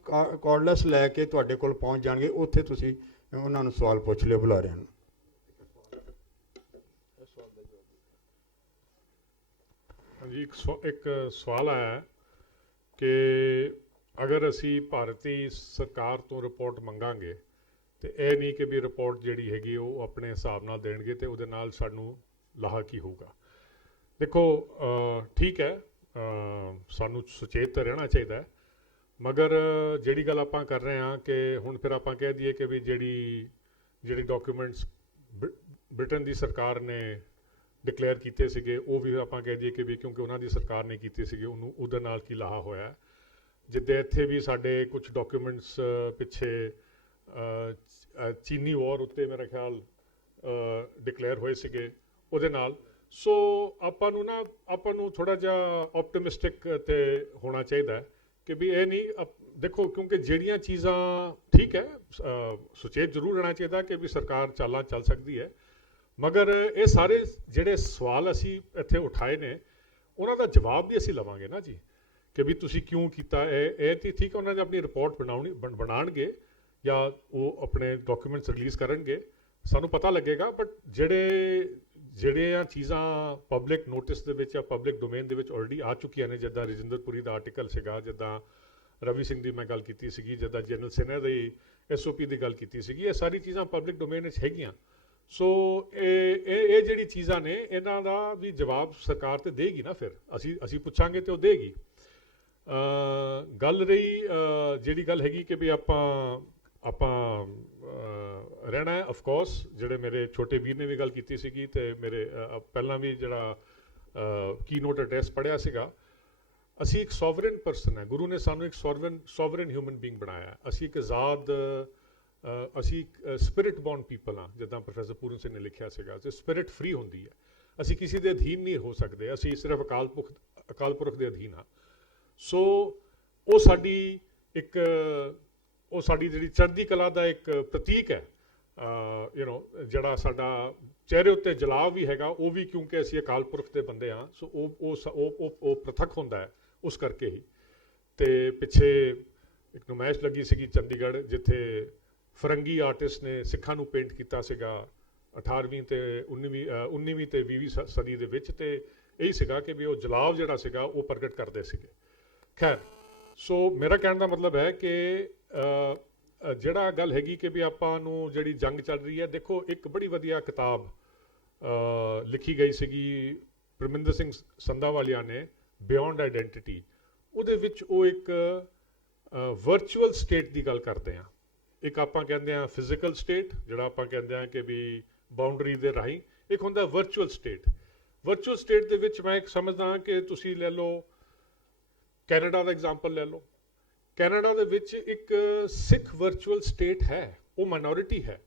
ਕਾਰਡਲੈਸ ਲੈ ਕੇ ਤੁਹਾਡੇ ਕੋਲ ਪਹੁੰਚ ਜਾਣਗੇ, ਉੱਥੇ ਤੁਸੀਂ ਉਹਨਾਂ ਨੂੰ ਸਵਾਲ ਪੁੱਛ ਲਿਓ ਬੁਲਾਰਿਆਂ ਨੂੰ। ਹਾਂਜੀ, ਇੱਕ ਸਵਾਲ ਆਇਆ ਹੈ ਕਿ ਅਗਰ ਅਸੀਂ ਭਾਰਤੀ ਸਰਕਾਰ ਤੋਂ ਰਿਪੋਰਟ ਮੰਗਾਂਗੇ ਤੇ ਇਹ ਨਹੀਂ ਕਿ ਵੀ ਰਿਪੋਰਟ ਜਿਹੜੀ ਹੈਗੀ ਉਹ ਆਪਣੇ ਹਿਸਾਬ ਨਾਲ ਦੇਣਗੇ ਤੇ ਉਹਦੇ ਨਾਲ ਸਾਨੂੰ ਲਾਹਾ ਕੀ ਹੋਊਗਾ। ਦੇਖੋ, ਠੀਕ ਹੈ, ਸਾਨੂੰ ਸੁਚੇਤ ਤਾਂ ਰਹਿਣਾ ਚਾਹੀਦਾ ਹੈ, ਮਗਰ ਜਿਹੜੀ ਗੱਲ ਆਪਾਂ ਕਰ ਰਹੇ ਹਾਂ ਕਿ ਹੁਣ ਫਿਰ ਆਪਾਂ ਕਹਿ ਦਈਏ ਕਿ ਵੀ ਜਿਹੜੇ ਡਾਕੂਮੈਂਟਸ ਬ੍ਰਿਟਨ ਦੀ ਸਰਕਾਰ ਨੇ ਡਿਕਲੇਅਰ ਕੀਤੇ ਸੀਗੇ, ਉਹ ਵੀ ਆਪਾਂ ਕਹਿ ਦਈਏ ਕਿ ਵੀ ਕਿਉਂਕਿ ਉਹਨਾਂ ਦੀ ਸਰਕਾਰ ਨੇ ਕੀਤੇ ਸੀਗੇ, ਉਹਦੇ ਨਾਲ ਕੀ ਲਾਹਾ ਹੋਇਆ। ਜਿੱਦਾਂ ਇੱਥੇ ਵੀ ਸਾਡੇ ਕੁਝ ਡਾਕੂਮੈਂਟਸ ਪਿੱਛੇ ਚੀਨੀ ਵਾਰ ਉੱਤੇ ਮੇਰਾ ਖਿਆਲ ਡਿਕਲੇਅਰ ਹੋਏ ਸੀਗੇ ਉਹਦੇ ਨਾਲ। ਸੋ ਆਪਾਂ ਨੂੰ ਥੋੜ੍ਹਾ ਜਿਹਾ ਆਪਟੀਮਿਸਟਿਕ ਤੇ ਹੋਣਾ ਚਾਹੀਦਾ ਕਿ ਵੀ ਇਹ ਨਹੀਂ ਦੇਖੋ, ਕਿਉਂਕਿ ਜਿਹੜੀਆਂ ਚੀਜ਼ਾਂ ਠੀਕ ਹੈ, ਸੁਚੇਤ ਜ਼ਰੂਰ ਰਹਿਣਾ ਚਾਹੀਦਾ ਕਿ ਵੀ ਸਰਕਾਰ ਚਾਲਾਂ ਚੱਲ ਸਕਦੀ ਹੈ, ਮਗਰ ਇਹ ਸਾਰੇ ਜਿਹੜੇ ਸਵਾਲ ਅਸੀਂ ਇੱਥੇ ਉਠਾਏ ਨੇ ਉਹਨਾਂ ਦਾ ਜਵਾਬ ਵੀ ਅਸੀਂ ਲਵਾਂਗੇ ਨਾ ਜੀ। ਕਿ ਵੀ ਤੁਸੀਂ ਕਿਉਂ ਕੀਤਾ ਇਹ ਤੇ ਠੀਕ ਹੈ, ਉਹਨਾਂ ਨੇ ਆਪਣੀ ਰਿਪੋਰਟ ਬਣਾਉਣਗੇ ਜਾਂ ਉਹ ਆਪਣੇ ਡਾਕੂਮੈਂਟਸ ਰਿਲੀਜ਼ ਕਰਨਗੇ, ਸਾਨੂੰ ਪਤਾ ਲੱਗੇਗਾ। ਬਟ ਜਿਹੜੀਆਂ ਚੀਜ਼ਾਂ ਪਬਲਿਕ ਨੋਟਿਸ ਦੇ ਵਿੱਚ ਜਾਂ ਪਬਲਿਕ ਡੋਮੇਨ ਦੇ ਵਿੱਚ ਆਲਰੇਡੀ ਆ ਚੁੱਕੀਆਂ ਨੇ, ਜਿੱਦਾਂ ਰਜਿੰਦਰਪੁਰੀ ਦਾ ਆਰਟੀਕਲ ਸੀਗਾ, ਜਿੱਦਾਂ ਰਵੀ ਸਿੰਘ ਦੀ ਮੈਂ ਗੱਲ ਕੀਤੀ ਸੀਗੀ, ਜਿੱਦਾਂ ਜਨਰਲ ਸਿਨਹਾ ਦੀ SOP ਦੀ ਗੱਲ ਕੀਤੀ ਸੀਗੀ, ਇਹ ਸਾਰੀ ਚੀਜ਼ਾਂ ਪਬਲਿਕ ਡੋਮੇਨ ਵਿੱਚ ਹੈਗੀਆਂ। ਸੋ ਇਹ ਜਿਹੜੀ ਚੀਜ਼ਾਂ ਨੇ ਇਹਨਾਂ ਦਾ ਵੀ ਜਵਾਬ ਸਰਕਾਰ ਤੇ ਦੇਗੀ ਨਾ, ਫਿਰ ਅਸੀਂ ਪੁੱਛਾਂਗੇ ਤੇ ਉਹ ਦੇਗੀ। ਗੱਲ ਰਹੀ ਜਿਹੜੀ ਗੱਲ ਹੈਗੀ ਕਿ ਵੀ ਆਪਾਂ ਰਹਿਣਾ ਹੈ, ਆਫ ਕੋਰਸ ਜਿਹੜੇ ਮੇਰੇ ਛੋਟੇ ਵੀਰ ਨੇ ਵੀ ਗੱਲ ਕੀਤੀ ਸੀਗੀ ਤੇ ਮੇਰੇ ਪਹਿਲਾਂ ਵੀ ਜਿਹੜਾ ਕੀਨੋਟ ਐਡਰੈਸ ਪੜ੍ਹਿਆ ਸੀਗਾ, ਅਸੀਂ ਇੱਕ ਸੋਵਰਨ ਪਰਸਨ ਹੈ, ਗੁਰੂ ਨੇ ਸਾਨੂੰ ਇੱਕ ਸੋਵਰਨ ਹਿਊਮਨ ਬੀਇੰਗ ਬਣਾਇਆ। ਅਸੀਂ ਇੱਕ ਆਜ਼ਾਦ ਅਸੀਂ ਸਪਿਰਿਟ ਬੌਰਨ ਪੀਪਲ ਹਾਂ, ਜਿੱਦਾਂ ਪ੍ਰੋਫੈਸਰ ਪੂਰਨ ਸਿੰਘ ਨੇ ਲਿਖਿਆ ਸੀਗਾ, ਤੇ ਸਪਿਰਿਟ ਫਰੀ ਹੁੰਦੀ ਹੈ। ਅਸੀਂ ਕਿਸੇ ਦੇ ਅਧੀਨ ਨਹੀਂ ਹੋ ਸਕਦੇ, ਅਸੀਂ ਸਿਰਫ ਅਕਾਲ ਪੁਰਖ ਦੇ ਅਧੀਨ ਹਾਂ। ਸੋ ਉਹ ਸਾਡੀ ਜਿਹੜੀ ਚੜ੍ਹਦੀ ਕਲਾ ਦਾ ਇੱਕ ਪ੍ਰਤੀਕ ਹੈ। ਜਿਹੜਾ ਸਾਡਾ ਚਿਹਰੇ ਉੱਤੇ ਜਲਾਵ ਵੀ ਹੈਗਾ, ਉਹ ਵੀ ਕਿਉਂਕਿ ਅਸੀਂ ਅਕਾਲ ਪੁਰਖ ਦੇ ਬੰਦੇ ਹਾਂ। ਸੋ ਉਹ ਪ੍ਰਤੱਖ ਹੁੰਦਾ ਹੈ ਉਸ ਕਰਕੇ ਹੀ। ਤੇ ਪਿੱਛੇ ਇੱਕ ਨੁਮਾਇਸ਼ ਲੱਗੀ ਸੀਗੀ ਚੰਡੀਗੜ੍ਹ, ਜਿੱਥੇ ਫਰੰਗੀ ਆਰਟਿਸਟ ਨੇ ਸਿੱਖਾਂ ਨੂੰ ਪੇਂਟ ਕੀਤਾ ਸੀਗਾ 18ਵੀਂ ਤੇ 19ਵੀਂ ਤੇ 20ਵੀਂ ਸਦੀ ਦੇ ਵਿੱਚ, ਤੇ ਇਹੀ ਸੀਗਾ ਕਿ ਵੀ ਉਹ ਜਲਾਵ ਜਿਹੜਾ ਸੀਗਾ ਉਹ ਪ੍ਰਗਟ ਕਰਦੇ ਸੀਗੇ। ਖੈਰ, ਸੋ ਮੇਰਾ ਕਹਿਣ ਦਾ ਮਤਲਬ ਹੈ ਕਿ ਜਿਹੜਾ ਗੱਲ ਹੈਗੀ ਕਿ ਵੀ ਆਪਾਂ ਨੂੰ ਜਿਹੜੀ ਜੰਗ ਚੱਲ ਰਹੀ ਹੈ, ਦੇਖੋ ਇੱਕ ਬੜੀ ਵਧੀਆ ਕਿਤਾਬ ਲਿਖੀ ਗਈ ਸੀਗੀ ਪਰਮਿੰਦਰ ਸਿੰਘ ਸੰਧਾਵਾਲੀਆ ਨੇ, ਬਿਯੋਂਡ ਆਈਡੈਂਟੀਟੀ। ਉਹਦੇ ਵਿੱਚ ਉਹ ਇੱਕ ਵਰਚੁਅਲ ਸਟੇਟ ਦੀ ਗੱਲ ਕਰਦੇ ਆ। ਇੱਕ ਆਪਾਂ ਕਹਿੰਦੇ ਆ ਫਿਜ਼ੀਕਲ ਸਟੇਟ, ਜਿਹੜਾ ਆਪਾਂ ਕਹਿੰਦੇ ਆ ਕਿ ਵੀ ਬਾਉਂਡਰੀ ਦੇ ਰਾਹੀਂ, ਇੱਕ ਹੁੰਦਾ ਵਰਚੁਅਲ ਸਟੇਟ। ਵਰਚੁਅਲ ਸਟੇਟ ਦੇ ਵਿੱਚ ਮੈਂ ਇੱਕ ਸਮਝਦਾ ਕਿ ਤੁਸੀਂ ਲੈ ਲਓ ਕੈਨੇਡਾ ਦਾ ਐਗਜ਼ਾਮਪਲ ਲੈ ਲਓ। ਕੈਨੇਡਾ ਦੇ ਵਿੱਚ ਇੱਕ ਸਿੱਖ ਵਰਚੁਅਲ ਸਟੇਟ ਹੈ, ਉਹ ਮਾਈਨੋਰਿਟੀ ਹੈ,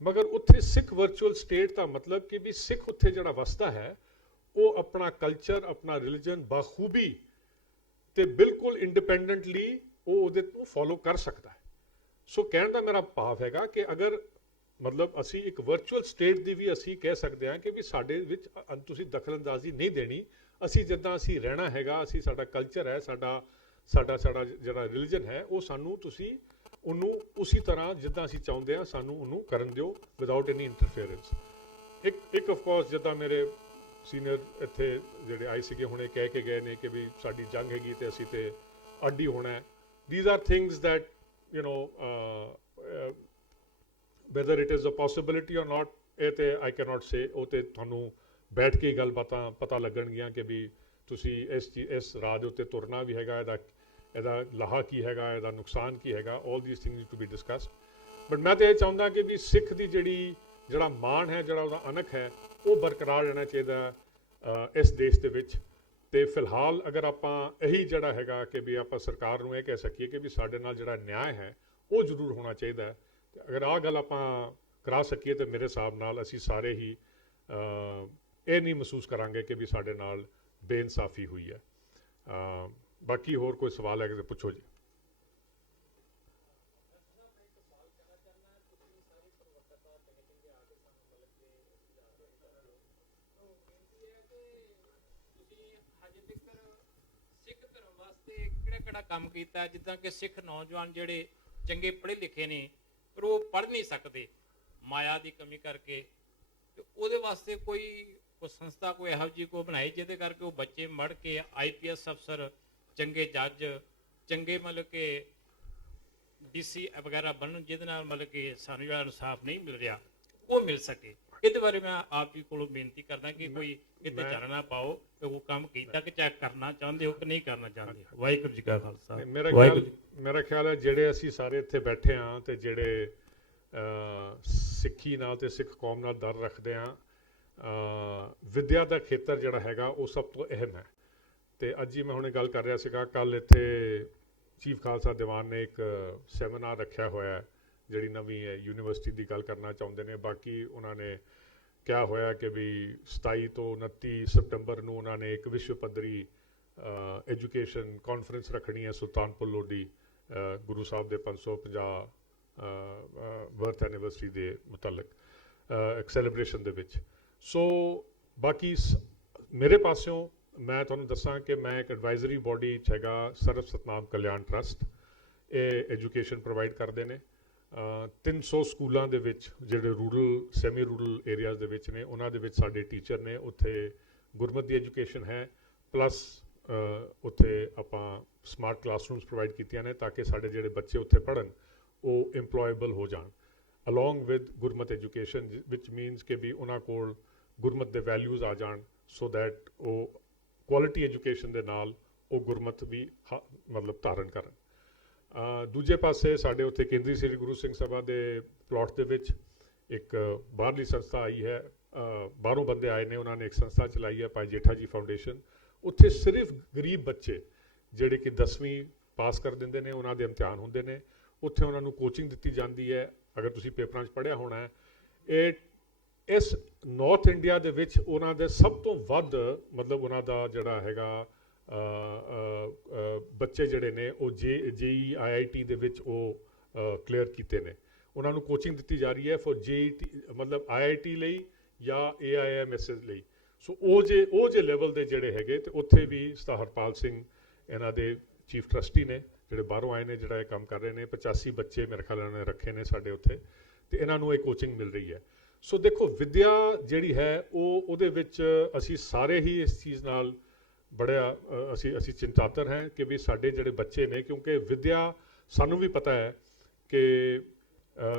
ਮਗਰ ਉੱਥੇ ਸਿੱਖ ਵਰਚੁਅਲ ਸਟੇਟ ਦਾ ਮਤਲਬ ਕਿ ਵੀ ਸਿੱਖ ਉੱਥੇ ਜਿਹੜਾ ਵਸਦਾ ਹੈ ਉਹ ਆਪਣਾ ਕਲਚਰ, ਆਪਣਾ ਰਿਲੀਜਨ ਬਾਖੂਬੀ ਤੇ ਬਿਲਕੁਲ ਇੰਡੀਪੈਂਡੈਂਟਲੀ ਉਹ ਉਹਦੇ ਤੋਂ ਫੋਲੋ ਕਰ ਸਕਦਾ ਹੈ। ਸੋ ਕਹਿਣ ਦਾ ਮੇਰਾ ਭਾਵ ਹੈਗਾ ਕਿ ਅਗਰ ਮਤਲਬ ਅਸੀਂ ਇੱਕ ਵਰਚੁਅਲ ਸਟੇਟ ਦੀ ਵੀ ਅਸੀਂ ਕਹਿ ਸਕਦੇ ਹਾਂ ਕਿ ਵੀ ਸਾਡੇ ਵਿੱਚ ਤੁਸੀਂ ਦਖਲਅੰਦਾਜ਼ੀ ਨਹੀਂ ਦੇਣੀ, ਅਸੀਂ ਜਿੱਦਾਂ ਅਸੀਂ ਰਹਿਣਾ ਹੈਗਾ, ਅਸੀਂ ਸਾਡਾ ਕਲਚਰ ਹੈ, ਸਾਡਾ ਜਿਹੜਾ ਰਿਲੀਜਨ ਹੈ, ਉਹ ਸਾਨੂੰ ਤੁਸੀਂ ਉਹਨੂੰ ਉਸੇ ਤਰ੍ਹਾਂ ਜਿੱਦਾਂ ਅਸੀਂ ਚਾਹੁੰਦੇ ਹਾਂ ਸਾਨੂੰ ਉਹਨੂੰ ਕਰਨ ਦਿਓ, ਵਿਦਆਊਟ ਐਨੀ ਇੰਟਰਫੇਰੈਂਸ। ਇੱਕ ਆਫ ਕੋਰਸ ਜਿੱਦਾਂ ਮੇਰੇ ਸੀਨੀਅਰ ਇੱਥੇ ਜਿਹੜੇ ਆਏ ਸੀਗੇ ਹੁਣੇ ਕਹਿ ਕੇ ਗਏ ਨੇ ਕਿ ਵੀ ਸਾਡੀ ਜੰਗ ਹੈਗੀ ਤੇ ਅਸੀਂ ਤੇ ਅੱਡ ਹੀ ਹੋਣਾ ਹੈ। These are things that whether it is a possibility or not, ਇਹ ਤੇ I cannot say, ਉਹ ਤੇ ਤੁਹਾਨੂੰ ਬੈਠ ਕੇ ਗੱਲਬਾਤਾਂ ਪਤਾ ਲੱਗਣਗੀਆਂ ਕਿ ਵੀ ਤੁਸੀਂ ਇਸ ਰਾਹ ਦੇ ਉੱਤੇ ਤੁਰਨਾ ਵੀ ਹੈਗਾ, ਇਹਦਾ ਲਾਹਾ ਕੀ ਹੈਗਾ, ਇਹਦਾ ਨੁਕਸਾਨ ਕੀ ਹੈਗਾ, all these things need to be discussed। But ਮੈਂ ਤਾਂ ਇਹ ਚਾਹੁੰਦਾ ਕਿ ਵੀ ਸਿੱਖ ਦੀ ਜਿਹੜਾ ਮਾਣ ਹੈ, ਜਿਹੜਾ ਉਹਦਾ ਅਣਖ ਹੈ, ਉਹ ਬਰਕਰਾਰ ਰਹਿਣਾ ਚਾਹੀਦਾ ਇਸ ਦੇਸ਼ ਦੇ ਵਿੱਚ। ਤੇ ਫਿਲਹਾਲ ਅਗਰ ਆਪਾਂ ਇਹੀ ਜਿਹੜਾ ਹੈਗਾ ਕਿ ਵੀ ਆਪਾਂ ਸਰਕਾਰ ਨੂੰ ਇਹ ਕਹਿ ਸਕੀਏ ਕਿ ਵੀ ਸਾਡੇ ਨਾਲ ਜਿਹੜਾ ਨਿਆਂ ਹੈ ਉਹ ਜ਼ਰੂਰ ਹੋਣਾ ਚਾਹੀਦਾ ਹੈ, ਤੇ ਅਗਰ ਆਹ ਗੱਲ ਆਪਾਂ ਕਰਾ ਸਕੀਏ ਤੇ ਮੇਰੇ ਹਿਸਾਬ ਨਾਲ ਅਸੀਂ ਸਾਰੇ ਹੀ ਇਹ ਨਹੀਂ ਮਹਿਸੂਸ ਕਰਾਂਗੇ ਕਿ ਵੀ ਸਾਡੇ ਨਾਲ ਬੇਇਨਸਾਫੀ ਹੋਈ ਹੈ। ਬਾਕੀ ਹੋਰ ਕੋਈ ਸਵਾਲ ਹੈ ਕਿ ਪੁੱਛੋ ਜੀ। ਕਿਹੜਾ ਕੰਮ ਕੀਤਾ, ਜਿੱਦਾਂ ਕਿ ਸਿੱਖ ਨੌਜਵਾਨ ਜਿਹੜੇ ਚੰਗੇ ਪੜ੍ਹੇ ਲਿਖੇ ਨੇ ਪਰ ਉਹ ਪੜ੍ਹ ਨਹੀਂ ਸਕਦੇ ਮਾਇਆ ਦੀ ਕਮੀ ਕਰਕੇ, ਤੇ ਉਹਦੇ ਵਾਸਤੇ ਕੋਈ ਸੰਸਥਾ ਕੋਈ ਇਹੋ ਜਿਹੀ ਕੋਈ ਬਣਾਈ ਜਿਹਦੇ ਕਰਕੇ ਉਹ ਬੱਚੇ ਮੜ ਕੇ IPS ਅਫਸਰ, ਚੰਗੇ ਜੱਜ, ਚੰਗੇ ਮਤਲਬ ਕਿ DC ਵਗੈਰਾ ਬਣਨ, ਜਿਹਦੇ ਨਾਲ ਮਤਲਬ ਕਿ ਸਾਨੂੰ ਜਿਹੜਾ ਇਨਸਾਫ ਨਹੀਂ ਮਿਲ ਰਿਹਾ ਉਹ ਮਿਲ ਸਕੇ। ਇਹਦੇ ਬਾਰੇ ਮੈਂ ਆਪ ਜੀ ਕੋਲੋਂ ਬੇਨਤੀ ਕਰਦਾ ਕਿ ਕੋਈ ਇੱਥੇ ਚਾਨਣਾ ਪਾਓ ਕਿ ਉਹ ਕੰਮ ਕੀਤਾ ਕਿ ਚਾਹੇ ਕਰਨਾ ਚਾਹੁੰਦੇ ਹੋ ਕਿ ਨਹੀਂ ਕਰਨਾ ਚਾਹੁੰਦੇ। ਵਾਹਿਗੁਰੂ ਜੀ ਕਾ ਖਾਲਸਾ। ਮੇਰਾ ਖਿਆਲ ਹੈ ਜਿਹੜੇ ਅਸੀਂ ਸਾਰੇ ਇੱਥੇ ਬੈਠੇ ਹਾਂ ਤੇ ਜਿਹੜੇ ਸਿੱਖੀ ਨਾਲ ਤੇ ਸਿੱਖ ਕੌਮ ਨਾਲ ਦਰ ਰੱਖਦੇ ਹਾਂ, ਵਿਦਿਆ ਦਾ ਖੇਤਰ ਜਿਹੜਾ ਹੈਗਾ ਉਹ ਸਭ ਤੋਂ ਅਹਿਮ ਹੈ। ਤੇ ਅੱਜ ਹੀ ਮੈਂ ਹੁਣੇ ਗੱਲ ਕਰ ਰਿਹਾ ਸੀਗਾ, ਕੱਲ੍ਹ ਇੱਥੇ ਚੀਫ ਖਾਲਸਾ ਦੀਵਾਨ ਨੇ ਇੱਕ ਸੈਮੀਨਾਰ ਰੱਖਿਆ ਹੋਇਆ ਹੈ, ਜਿਹੜੀ ਨਵੀਂ ਹੈ ਯੂਨੀਵਰਸਿਟੀ ਦੀ ਗੱਲ ਕਰਨਾ ਚਾਹੁੰਦੇ ਨੇ। ਬਾਕੀ ਉਹਨਾਂ ਨੇ ਕਿਹਾ ਹੋਇਆ ਕਿ ਵੀ 27 ਤੋਂ 29 ਸਤੰਬਰ ਨੂੰ ਉਹਨਾਂ ਨੇ ਇੱਕ ਵਿਸ਼ਵ ਪੱਧਰੀ ਐਜੂਕੇਸ਼ਨ ਕਾਨਫਰੰਸ ਰੱਖਣੀ ਹੈ ਸੁਲਤਾਨਪੁਰ ਲੋਧੀ, ਗੁਰੂ ਸਾਹਿਬ ਦੇ 550 ਬਰਥ ਐਨੀਵਰਸਰੀ ਦੇ ਮੁਤਲਕ ਇੱਕ ਸੈਲੀਬ੍ਰੇਸ਼ਨ ਦੇ ਵਿੱਚ। ਸੋ ਬਾਕੀ ਮੇਰੇ ਪਾਸਿਓਂ ਮੈਂ ਤੁਹਾਨੂੰ ਦੱਸਾਂ ਕਿ ਮੈਂ ਇੱਕ ਐਡਵਾਈਜ਼ਰੀ ਬੋਡੀ 'ਚ ਹੈਗਾ ਸਰਬ ਸਤਨਾਮ ਕਲਿਆਣ ਟਰਸਟ। ਇਹ ਐਜੂਕੇਸ਼ਨ ਪ੍ਰੋਵਾਈਡ ਕਰਦੇ ਨੇ 300 ਸਕੂਲਾਂ ਦੇ ਵਿੱਚ, ਜਿਹੜੇ ਰੂਰਲ ਸੈਮੀ ਰੂਰਲ ਏਰੀਆਜ਼ ਦੇ ਵਿੱਚ ਨੇ, ਉਹਨਾਂ ਦੇ ਵਿੱਚ ਸਾਡੇ ਟੀਚਰ ਨੇ। ਉੱਥੇ ਗੁਰਮਤਿ ਦੀ ਐਜੂਕੇਸ਼ਨ ਹੈ, ਪਲੱਸ ਉੱਥੇ ਆਪਾਂ ਸਮਾਰਟ ਕਲਾਸਰੂਮਸ ਪ੍ਰੋਵਾਈਡ ਕੀਤੀਆਂ ਨੇ ਤਾਂ ਕਿ ਸਾਡੇ ਜਿਹੜੇ ਬੱਚੇ ਉੱਥੇ ਪੜ੍ਹਨ ਉਹ ਇੰਪਲੋਏਬਲ ਹੋ ਜਾਣ along with Gurmat education, which means ਕਿ ਵੀ ਉਹਨਾਂ ਕੋਲ ਗੁਰਮਤ ਦੇ ਵੈਲਿਊਜ਼ ਆ ਜਾਣ ਸੋ ਦੈਟ ਉਹ ਕੁਆਲਿਟੀ ਐਜੂਕੇਸ਼ਨ ਦੇ ਨਾਲ ਉਹ ਗੁਰਮਤ ਵੀ ਮਤਲਬ ਧਾਰਨ ਕਰਨ। ਦੂਜੇ ਪਾਸੇ ਸਾਡੇ ਉੱਥੇ ਕੇਂਦਰੀ ਸ੍ਰੀ ਗੁਰੂ ਸਿੰਘ ਸਭਾ ਦੇ ਪਲਾਟ ਦੇ ਵਿੱਚ ਇੱਕ ਬਾਹਰਲੀ ਸੰਸਥਾ ਆਈ ਹੈ, ਬਾਹਰੋਂ ਬੰਦੇ ਆਏ ਨੇ, ਉਹਨਾਂ ਨੇ ਇੱਕ ਸੰਸਥਾ ਚਲਾਈ ਹੈ ਭਾਈ ਜੇਠਾ ਜੀ ਫਾਊਂਡੇਸ਼ਨ। ਉੱਥੇ ਸਿਰਫ ਗਰੀਬ ਬੱਚੇ ਜਿਹੜੇ ਕਿ 10ਵੀਂ ਪਾਸ ਕਰ ਦਿੰਦੇ ਨੇ, ਉਹਨਾਂ ਦੇ ਇਮਤਿਹਾਨ ਹੁੰਦੇ ਨੇ, ਉੱਥੇ ਉਹਨਾਂ ਨੂੰ ਕੋਚਿੰਗ ਦਿੱਤੀ ਜਾਂਦੀ ਹੈ। ਅਗਰ ਤੁਸੀਂ ਪੇਪਰਾਂ 'ਚ ਪੜ੍ਹਿਆ ਹੋਣਾ ਹੈ, ਇਹ ਇਸ ਨਾਰਥ ਇੰਡੀਆ ਦੇ ਵਿੱਚ ਉਹਨਾਂ ਦੇ ਸਭ ਤੋਂ ਵੱਧ ਮਤਲਬ ਉਹਨਾਂ ਦਾ ਜਿਹੜਾ ਹੈਗਾ ਬੱਚੇ ਜਿਹੜੇ ਨੇ ਉਹ JEE IIT ਦੇ ਵਿੱਚ ਉਹ ਕਲੀਅਰ ਕੀਤੇ ਨੇ। ਉਹਨਾਂ ਨੂੰ ਕੋਚਿੰਗ ਦਿੱਤੀ ਜਾ ਰਹੀ ਹੈ ਫॉर JET ਮਤਲਬ IIT ਲਈ ਜਾਂ AIMSS ਲਈ। ਸੋ ਉਹ ਜੇ ਲੈਵਲ ਦੇ ਜਿਹੜੇ ਹੈਗੇ, ਤੇ ਉੱਥੇ ਵੀ ਸਰਦਾਰ ਹਰਪਾਲ ਸਿੰਘ ਇਹਨਾਂ ਦੇ ਚੀਫ ਟਰਸਟੀ ਨੇ, ਜਿਹੜੇ ਬਾਹਰੋਂ ਆਏ ਨੇ, ਜਿਹੜਾ ਇਹ ਕੰਮ ਕਰ ਰਹੇ ਨੇ। 85 ਬੱਚੇ ਮੇਰੇ ਖਿਆਲ ਨਾਲ ਰੱਖੇ ਨੇ ਸਾਡੇ ਉੱਥੇ, ਤੇ ਇਹਨਾਂ ਨੂੰ ਇਹ ਕੋਚਿੰਗ ਮਿਲ ਰਹੀ ਹੈ। ਸੋ ਦੇਖੋ, ਵਿਦਿਆ ਜਿਹੜੀ ਹੈ ਉਹਦੇ ਵਿੱਚ ਅਸੀਂ ਸਾਰੇ ਹੀ ਇਸ ਚੀਜ਼ ਨਾਲ ਬੜਾ ਅਸੀਂ ਚਿੰਤਾਤਰ ਹੈ ਕਿ ਵੀ ਸਾਡੇ ਜਿਹੜੇ ਬੱਚੇ ਨੇ, ਕਿਉਂਕਿ ਵਿਦਿਆ ਸਾਨੂੰ ਵੀ ਪਤਾ ਹੈ ਕਿ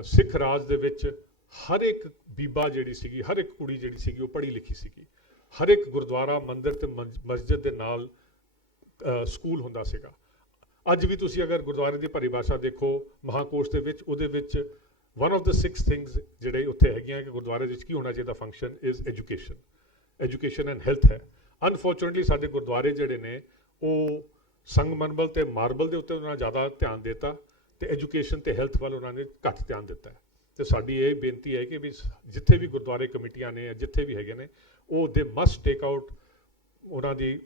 ਸਿੱਖ ਰਾਜ ਦੇ ਵਿੱਚ ਹਰ ਇੱਕ ਬੀਬਾ ਜਿਹੜੀ ਸੀਗੀ, ਹਰ ਇੱਕ ਕੁੜੀ ਜਿਹੜੀ ਸੀਗੀ, ਉਹ ਪੜ੍ਹੀ ਲਿਖੀ ਸੀਗੀ। ਹਰ ਇੱਕ ਗੁਰਦੁਆਰਾ, ਮੰਦਿਰ ਤੇ ਮਸਜਿਦ ਦੇ ਨਾਲ ਸਕੂਲ ਹੁੰਦਾ ਸੀਗਾ। ਅੱਜ ਵੀ ਤੁਸੀਂ ਅਗਰ ਗੁਰਦੁਆਰੇ ਦੀ ਪਰਿਭਾਸ਼ਾ ਦੇਖੋ ਮਹਾਕੋਸ਼ ਦੇ ਵਿੱਚ, ਉਹਦੇ ਵਿੱਚ one of the 6 things ਜਿਹੜੇ ਉੱਥੇ ਹੈਗੀਆਂ ਕਿ ਗੁਰਦੁਆਰੇ ਵਿੱਚ ਕੀ ਹੋਣਾ ਚਾਹੀਦਾ function is education and health ਹੈ। ਅਨਫੋਰਚੂਨੇਟਲੀ ਸਾਡੇ ਗੁਰਦੁਆਰੇ ਜਿਹੜੇ ਨੇ ਉਹ ਸੰਗਮਰਮਰ ਤੇ ਮਾਰਬਲ ਦੇ ਉੱਤੇ ਉਹਨਾਂ ਨੇ ਜ਼ਿਆਦਾ ਧਿਆਨ ਦਿੱਤਾ, ਤੇ ਐਜੂਕੇਸ਼ਨ ਤੇ ਹੈਲਥ ਵੱਲ ਉਹਨਾਂ ਨੇ ਘੱਟ ਧਿਆਨ ਦਿੱਤਾ ਹੈ। ਤੇ ਸਾਡੀ ਇਹ ਬੇਨਤੀ ਹੈ ਕਿ ਵੀ ਜਿੱਥੇ ਵੀ ਗੁਰਦੁਆਰੇ ਕਮੇਟੀਆਂ ਨੇ, ਜਿੱਥੇ ਵੀ ਹੈਗੇ ਨੇ, ਉਹ ਦੇ ਮਸਟ ਟੇਕ ਆਊਟ ਉਹਨਾਂ ਦੀ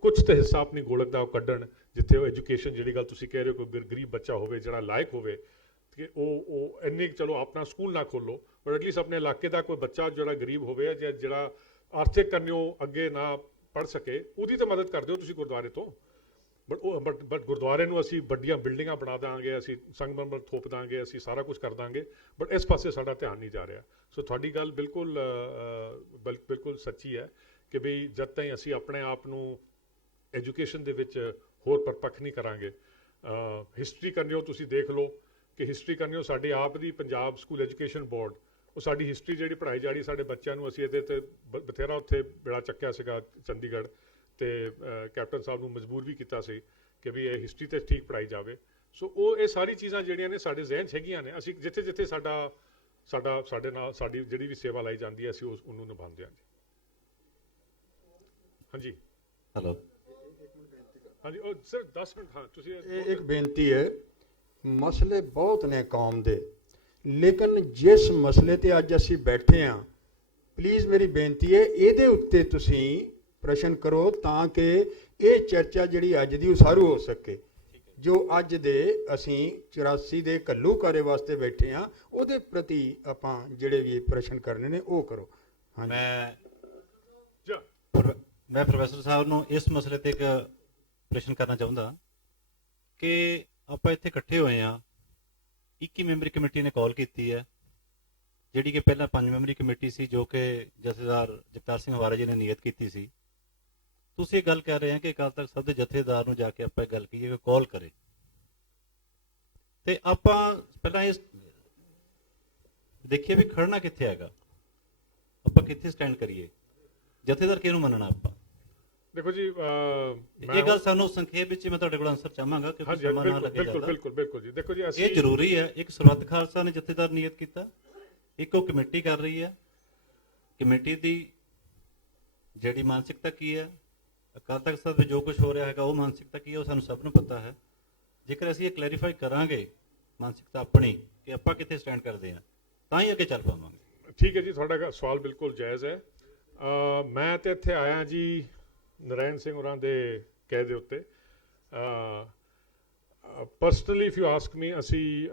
ਕੁਝ ਤੇ ਹਿੱਸਾ ਆਪਣੀ ਗੋਲਕ ਦਾ ਉਹ ਕੱਢਣ, ਜਿੱਥੇ ਉਹ ਐਜੂਕੇਸ਼ਨ, ਜਿਹੜੀ ਗੱਲ ਤੁਸੀਂ ਕਹਿ ਰਹੇ ਹੋ, ਕੋਈ ਗਰੀਬ ਬੱਚਾ ਹੋਵੇ ਜਿਹੜਾ ਲਾਇਕ ਹੋਵੇ, ਕਿ ਉਹ ਇੰਨੇ ਚਲੋ ਆਪਣਾ ਸਕੂਲ ਨਾ ਖੋਲੋ, ਪਰ ਐਟਲੀਸਟ ਆਪਣੇ ਇਲਾਕੇ ਦਾ ਕੋਈ ਬੱਚਾ ਜਿਹੜਾ ਗਰੀਬ ਹੋਵੇ ਜਾਂ ਜਿਹੜਾ ਆਰਥਿਕ ਕਰਨਿਓ ਅੱਗੇ ਨਾ ਪੜ੍ਹ ਸਕੇ, ਉਹਦੀ ਤਾਂ ਮਦਦ ਕਰ ਦਿਓ ਤੁਸੀਂ ਗੁਰਦੁਆਰੇ ਤੋਂ। ਬਟ ਗੁਰਦੁਆਰੇ ਨੂੰ ਅਸੀਂ ਵੱਡੀਆਂ ਬਿਲਡਿੰਗਾਂ ਬਣਾ ਦਾਂਗੇ, ਅਸੀਂ ਸੰਗਮਰਮਰ ਥੋਪ ਦਾਂਗੇ, ਅਸੀਂ ਸਾਰਾ ਕੁਝ ਕਰ ਦਾਂਗੇ, ਬਟ ਇਸ ਪਾਸੇ ਸਾਡਾ ਧਿਆਨ ਨਹੀਂ ਜਾ ਰਿਹਾ। ਸੋ ਤੁਹਾਡੀ ਗੱਲ ਬਿਲਕੁਲ ਸੱਚੀ ਹੈ ਕਿ ਵੀ ਜਦ ਤਾਈਂ ਅਸੀਂ ਆਪਣੇ ਆਪ ਨੂੰ ਐਜੂਕੇਸ਼ਨ ਦੇ ਵਿੱਚ ਹੋਰ ਪਰਪੱਖ ਨਹੀਂ ਕਰਾਂਗੇ। ਹਿਸਟਰੀ ਕਰਨਿਓ ਤੁਸੀਂ ਦੇਖ ਲਓ ਕਿ ਹਿਸਟਰੀ ਕਰਨਿਓ ਸਾਡੇ ਆਪ ਦੀ ਪੰਜਾਬ ਸਕੂਲ ਐਜੂਕੇਸ਼ਨ ਬੋਰਡ, ਉਹ ਸਾਡੀ ਹਿਸਟਰੀ ਜਿਹੜੀ ਪੜ੍ਹਾਈ ਜਾ ਰਹੀ ਸਾਡੇ ਬੱਚਿਆਂ ਨੂੰ, ਅਸੀਂ ਇਹਦੇ 'ਤੇ ਬਥੇਰਾ ਉੱਥੇ ਬੇੜਾ ਚੱਕਿਆ ਸੀਗਾ ਚੰਡੀਗੜ੍ਹ, ਤੇ ਕੈਪਟਨ ਸਾਹਿਬ ਨੂੰ ਮਜਬੂਰ ਵੀ ਕੀਤਾ ਸੀ ਕਿ ਵੀ ਇਹ ਹਿਸਟਰੀ 'ਤੇ ਠੀਕ ਪੜ੍ਹਾਈ ਜਾਵੇ। ਸੋ ਇਹ ਸਾਰੀ ਚੀਜ਼ਾਂ ਜਿਹੜੀਆਂ ਨੇ ਸਾਡੇ ਜ਼ਿਹਨ 'ਚ ਹੈਗੀਆਂ ਨੇ। ਅਸੀਂ ਜਿੱਥੇ ਸਾਡੇ ਨਾਲ ਸਾਡੀ ਜਿਹੜੀ ਵੀ ਸੇਵਾ ਲਾਈ ਜਾਂਦੀ ਹੈ, ਅਸੀਂ ਉਹਨੂੰ ਨਿਭਾਉਂਦੇ ਹਾਂ ਜੀ। ਹਾਂਜੀ ਹੈਲੋ, ਹਾਂਜੀ ਉਹ ਸਰ 10 ਮਿੰਟ। ਹਾਂ ਤੁਸੀਂ ਇਹ ਇੱਕ ਬੇਨਤੀ ਹੈ, ਮਸਲੇ ਬਹੁਤ ਨੇ ਕੌਮ ਦੇ, ਲੇਕਿਨ ਜਿਸ ਮਸਲੇ ਤੇ ਅੱਜ ਅਸੀਂ ਬੈਠੇ ਹਾਂ, ਪਲੀਜ਼ ਮੇਰੀ ਬੇਨਤੀ ਹੈ ਇਹਦੇ ਉੱਤੇ ਤੁਸੀਂ ਪ੍ਰਸ਼ਨ ਕਰੋ ਤਾਂ ਕਿ ਇਹ ਚਰਚਾ ਜਿਹੜੀ ਅੱਜ ਦੀ ਉਸਾਰੂ ਹੋ ਸਕੇ। ਜੋ ਅੱਜ ਦੇ ਅਸੀਂ 84 ਦੇ ਘੱਲੂਘਾਰੇ ਵਾਸਤੇ ਬੈਠੇ ਹਾਂ, ਉਹਦੇ ਪ੍ਰਤੀ ਆਪਾਂ ਜਿਹੜੇ ਵੀ ਪ੍ਰਸ਼ਨ ਕਰਨੇ ਨੇ ਉਹ ਕਰੋ। ਹਾਂਜੀ, ਮੈਂ ਪ੍ਰੋਫੈਸਰ ਸਾਹਿਬ ਨੂੰ ਇਸ ਮਸਲੇ ਤੇ ਇੱਕ ਪ੍ਰਸ਼ਨ ਕਰਨਾ ਚਾਹੁੰਦਾ ਕਿ ਆਪਾਂ ਇੱਥੇ ਇਕੱਠੇ ਹੋਏ ਹਾਂ, 21 ਮੈਂਬਰੀ ਕਮੇਟੀ ਨੇ ਕਾਲ ਕੀਤੀ ਹੈ, ਜਿਹੜੀ ਕਿ ਪਹਿਲਾਂ 5 ਮੈਂਬਰੀ ਕਮੇਟੀ ਸੀ, ਜੋ ਕਿ ਜਥੇਦਾਰ ਜਗਤਾਰ ਸਿੰਘ ਹਵਾਰਾ ਜੀ ਨੇ ਨਿਯਤ ਕੀਤੀ ਸੀ। ਤੁਸੀਂ ਇਹ ਗੱਲ ਕਰ ਰਹੇ ਹੋ ਕਿ ਅਕਾਲ ਤਖਤ ਸਾਹਿਬ ਦੇ ਜਥੇਦਾਰ ਨੂੰ ਜਾ ਕੇ ਆਪਾਂ ਇਹ ਗੱਲ ਕਹੀਏ ਕਿ ਕਾਲ ਕਰੇ, ਤੇ ਆਪਾਂ ਪਹਿਲਾਂ ਇਹ ਦੇਖੀਏ ਵੀ ਖੜਨਾ ਕਿੱਥੇ ਹੈਗਾ, ਆਪਾਂ ਕਿੱਥੇ ਸਟੈਂਡ ਕਰੀਏ, ਜਥੇਦਾਰ ਕਿਹਨੂੰ ਮੰਨਣਾ ਆਪਾਂ। ਦੇਖੋ ਜੀ, ਇਹ ਗੱਲ ਸਾਨੂੰ ਸੰਖੇਪ ਵਿੱਚ ਮੈਂ ਤੁਹਾਡੇ ਕੋਲ ਆਨਸਰ ਚਾਹਾਂਗਾ ਕਿ ਸਮਾਂ ਨਾ ਲੱਗੇ ਜ਼ਿਆਦਾ। ਬਿਲਕੁਲ ਜੀ। ਦੇਖੋ ਜੀ, ਅਸੀਂ ਇਹ ਜ਼ਰੂਰੀ ਹੈ, ਇੱਕ ਸਰਬੱਤ ਖਾਲਸਾ ਨੇ ਜਥੇਦਾਰ ਨਿਯਤ ਕੀਤਾ, ਇੱਕ ਉਹ ਕਮੇਟੀ ਕਰ ਰਹੀ ਹੈ, ਕਮੇਟੀ ਦੀ ਜਿਹੜੀ ਮਾਨਸਿਕਤਾ ਕੀ ਹੈ, ਅਕਾਲ ਤਖਤ ਸਾਹਿਬ ਵਿੱਚ ਜੋ ਕੁਝ ਹੋ ਰਿਹਾ ਹੈਗਾ ਉਹ ਮਾਨਸਿਕਤਾ ਕੀ ਹੈ, ਉਹ ਸਾਨੂੰ ਸਭ ਨੂੰ ਪਤਾ ਹੈ। ਜੇਕਰ ਅਸੀਂ ਇਹ ਕਲੈਰੀਫਾਈ ਕਰਾਂਗੇ ਮਾਨਸਿਕਤਾ ਆਪਣੀ ਕਿ ਆਪਾਂ ਕਿੱਥੇ ਸਟੈਂਡ ਕਰਦੇ ਹਾਂ, ਤਾਂ ਹੀ ਅੱਗੇ ਚੱਲ ਪਾਵਾਂਗੇ। ਠੀਕ ਹੈ ਜੀ, ਤੁਹਾਡਾ ਸਵਾਲ ਬਿਲਕੁਲ ਜਾਇਜ਼ ਹੈ। ਮੈਂ ਤੇ ਇੱਥੇ ਆਇਆ ਜੀ ਨਰਾਇਣ ਸਿੰਘ ਹੋਰਾਂ ਦੇ ਕਹਿ ਦੇ ਉੱਤੇ। Personally if you ask me, ਅਸੀਂ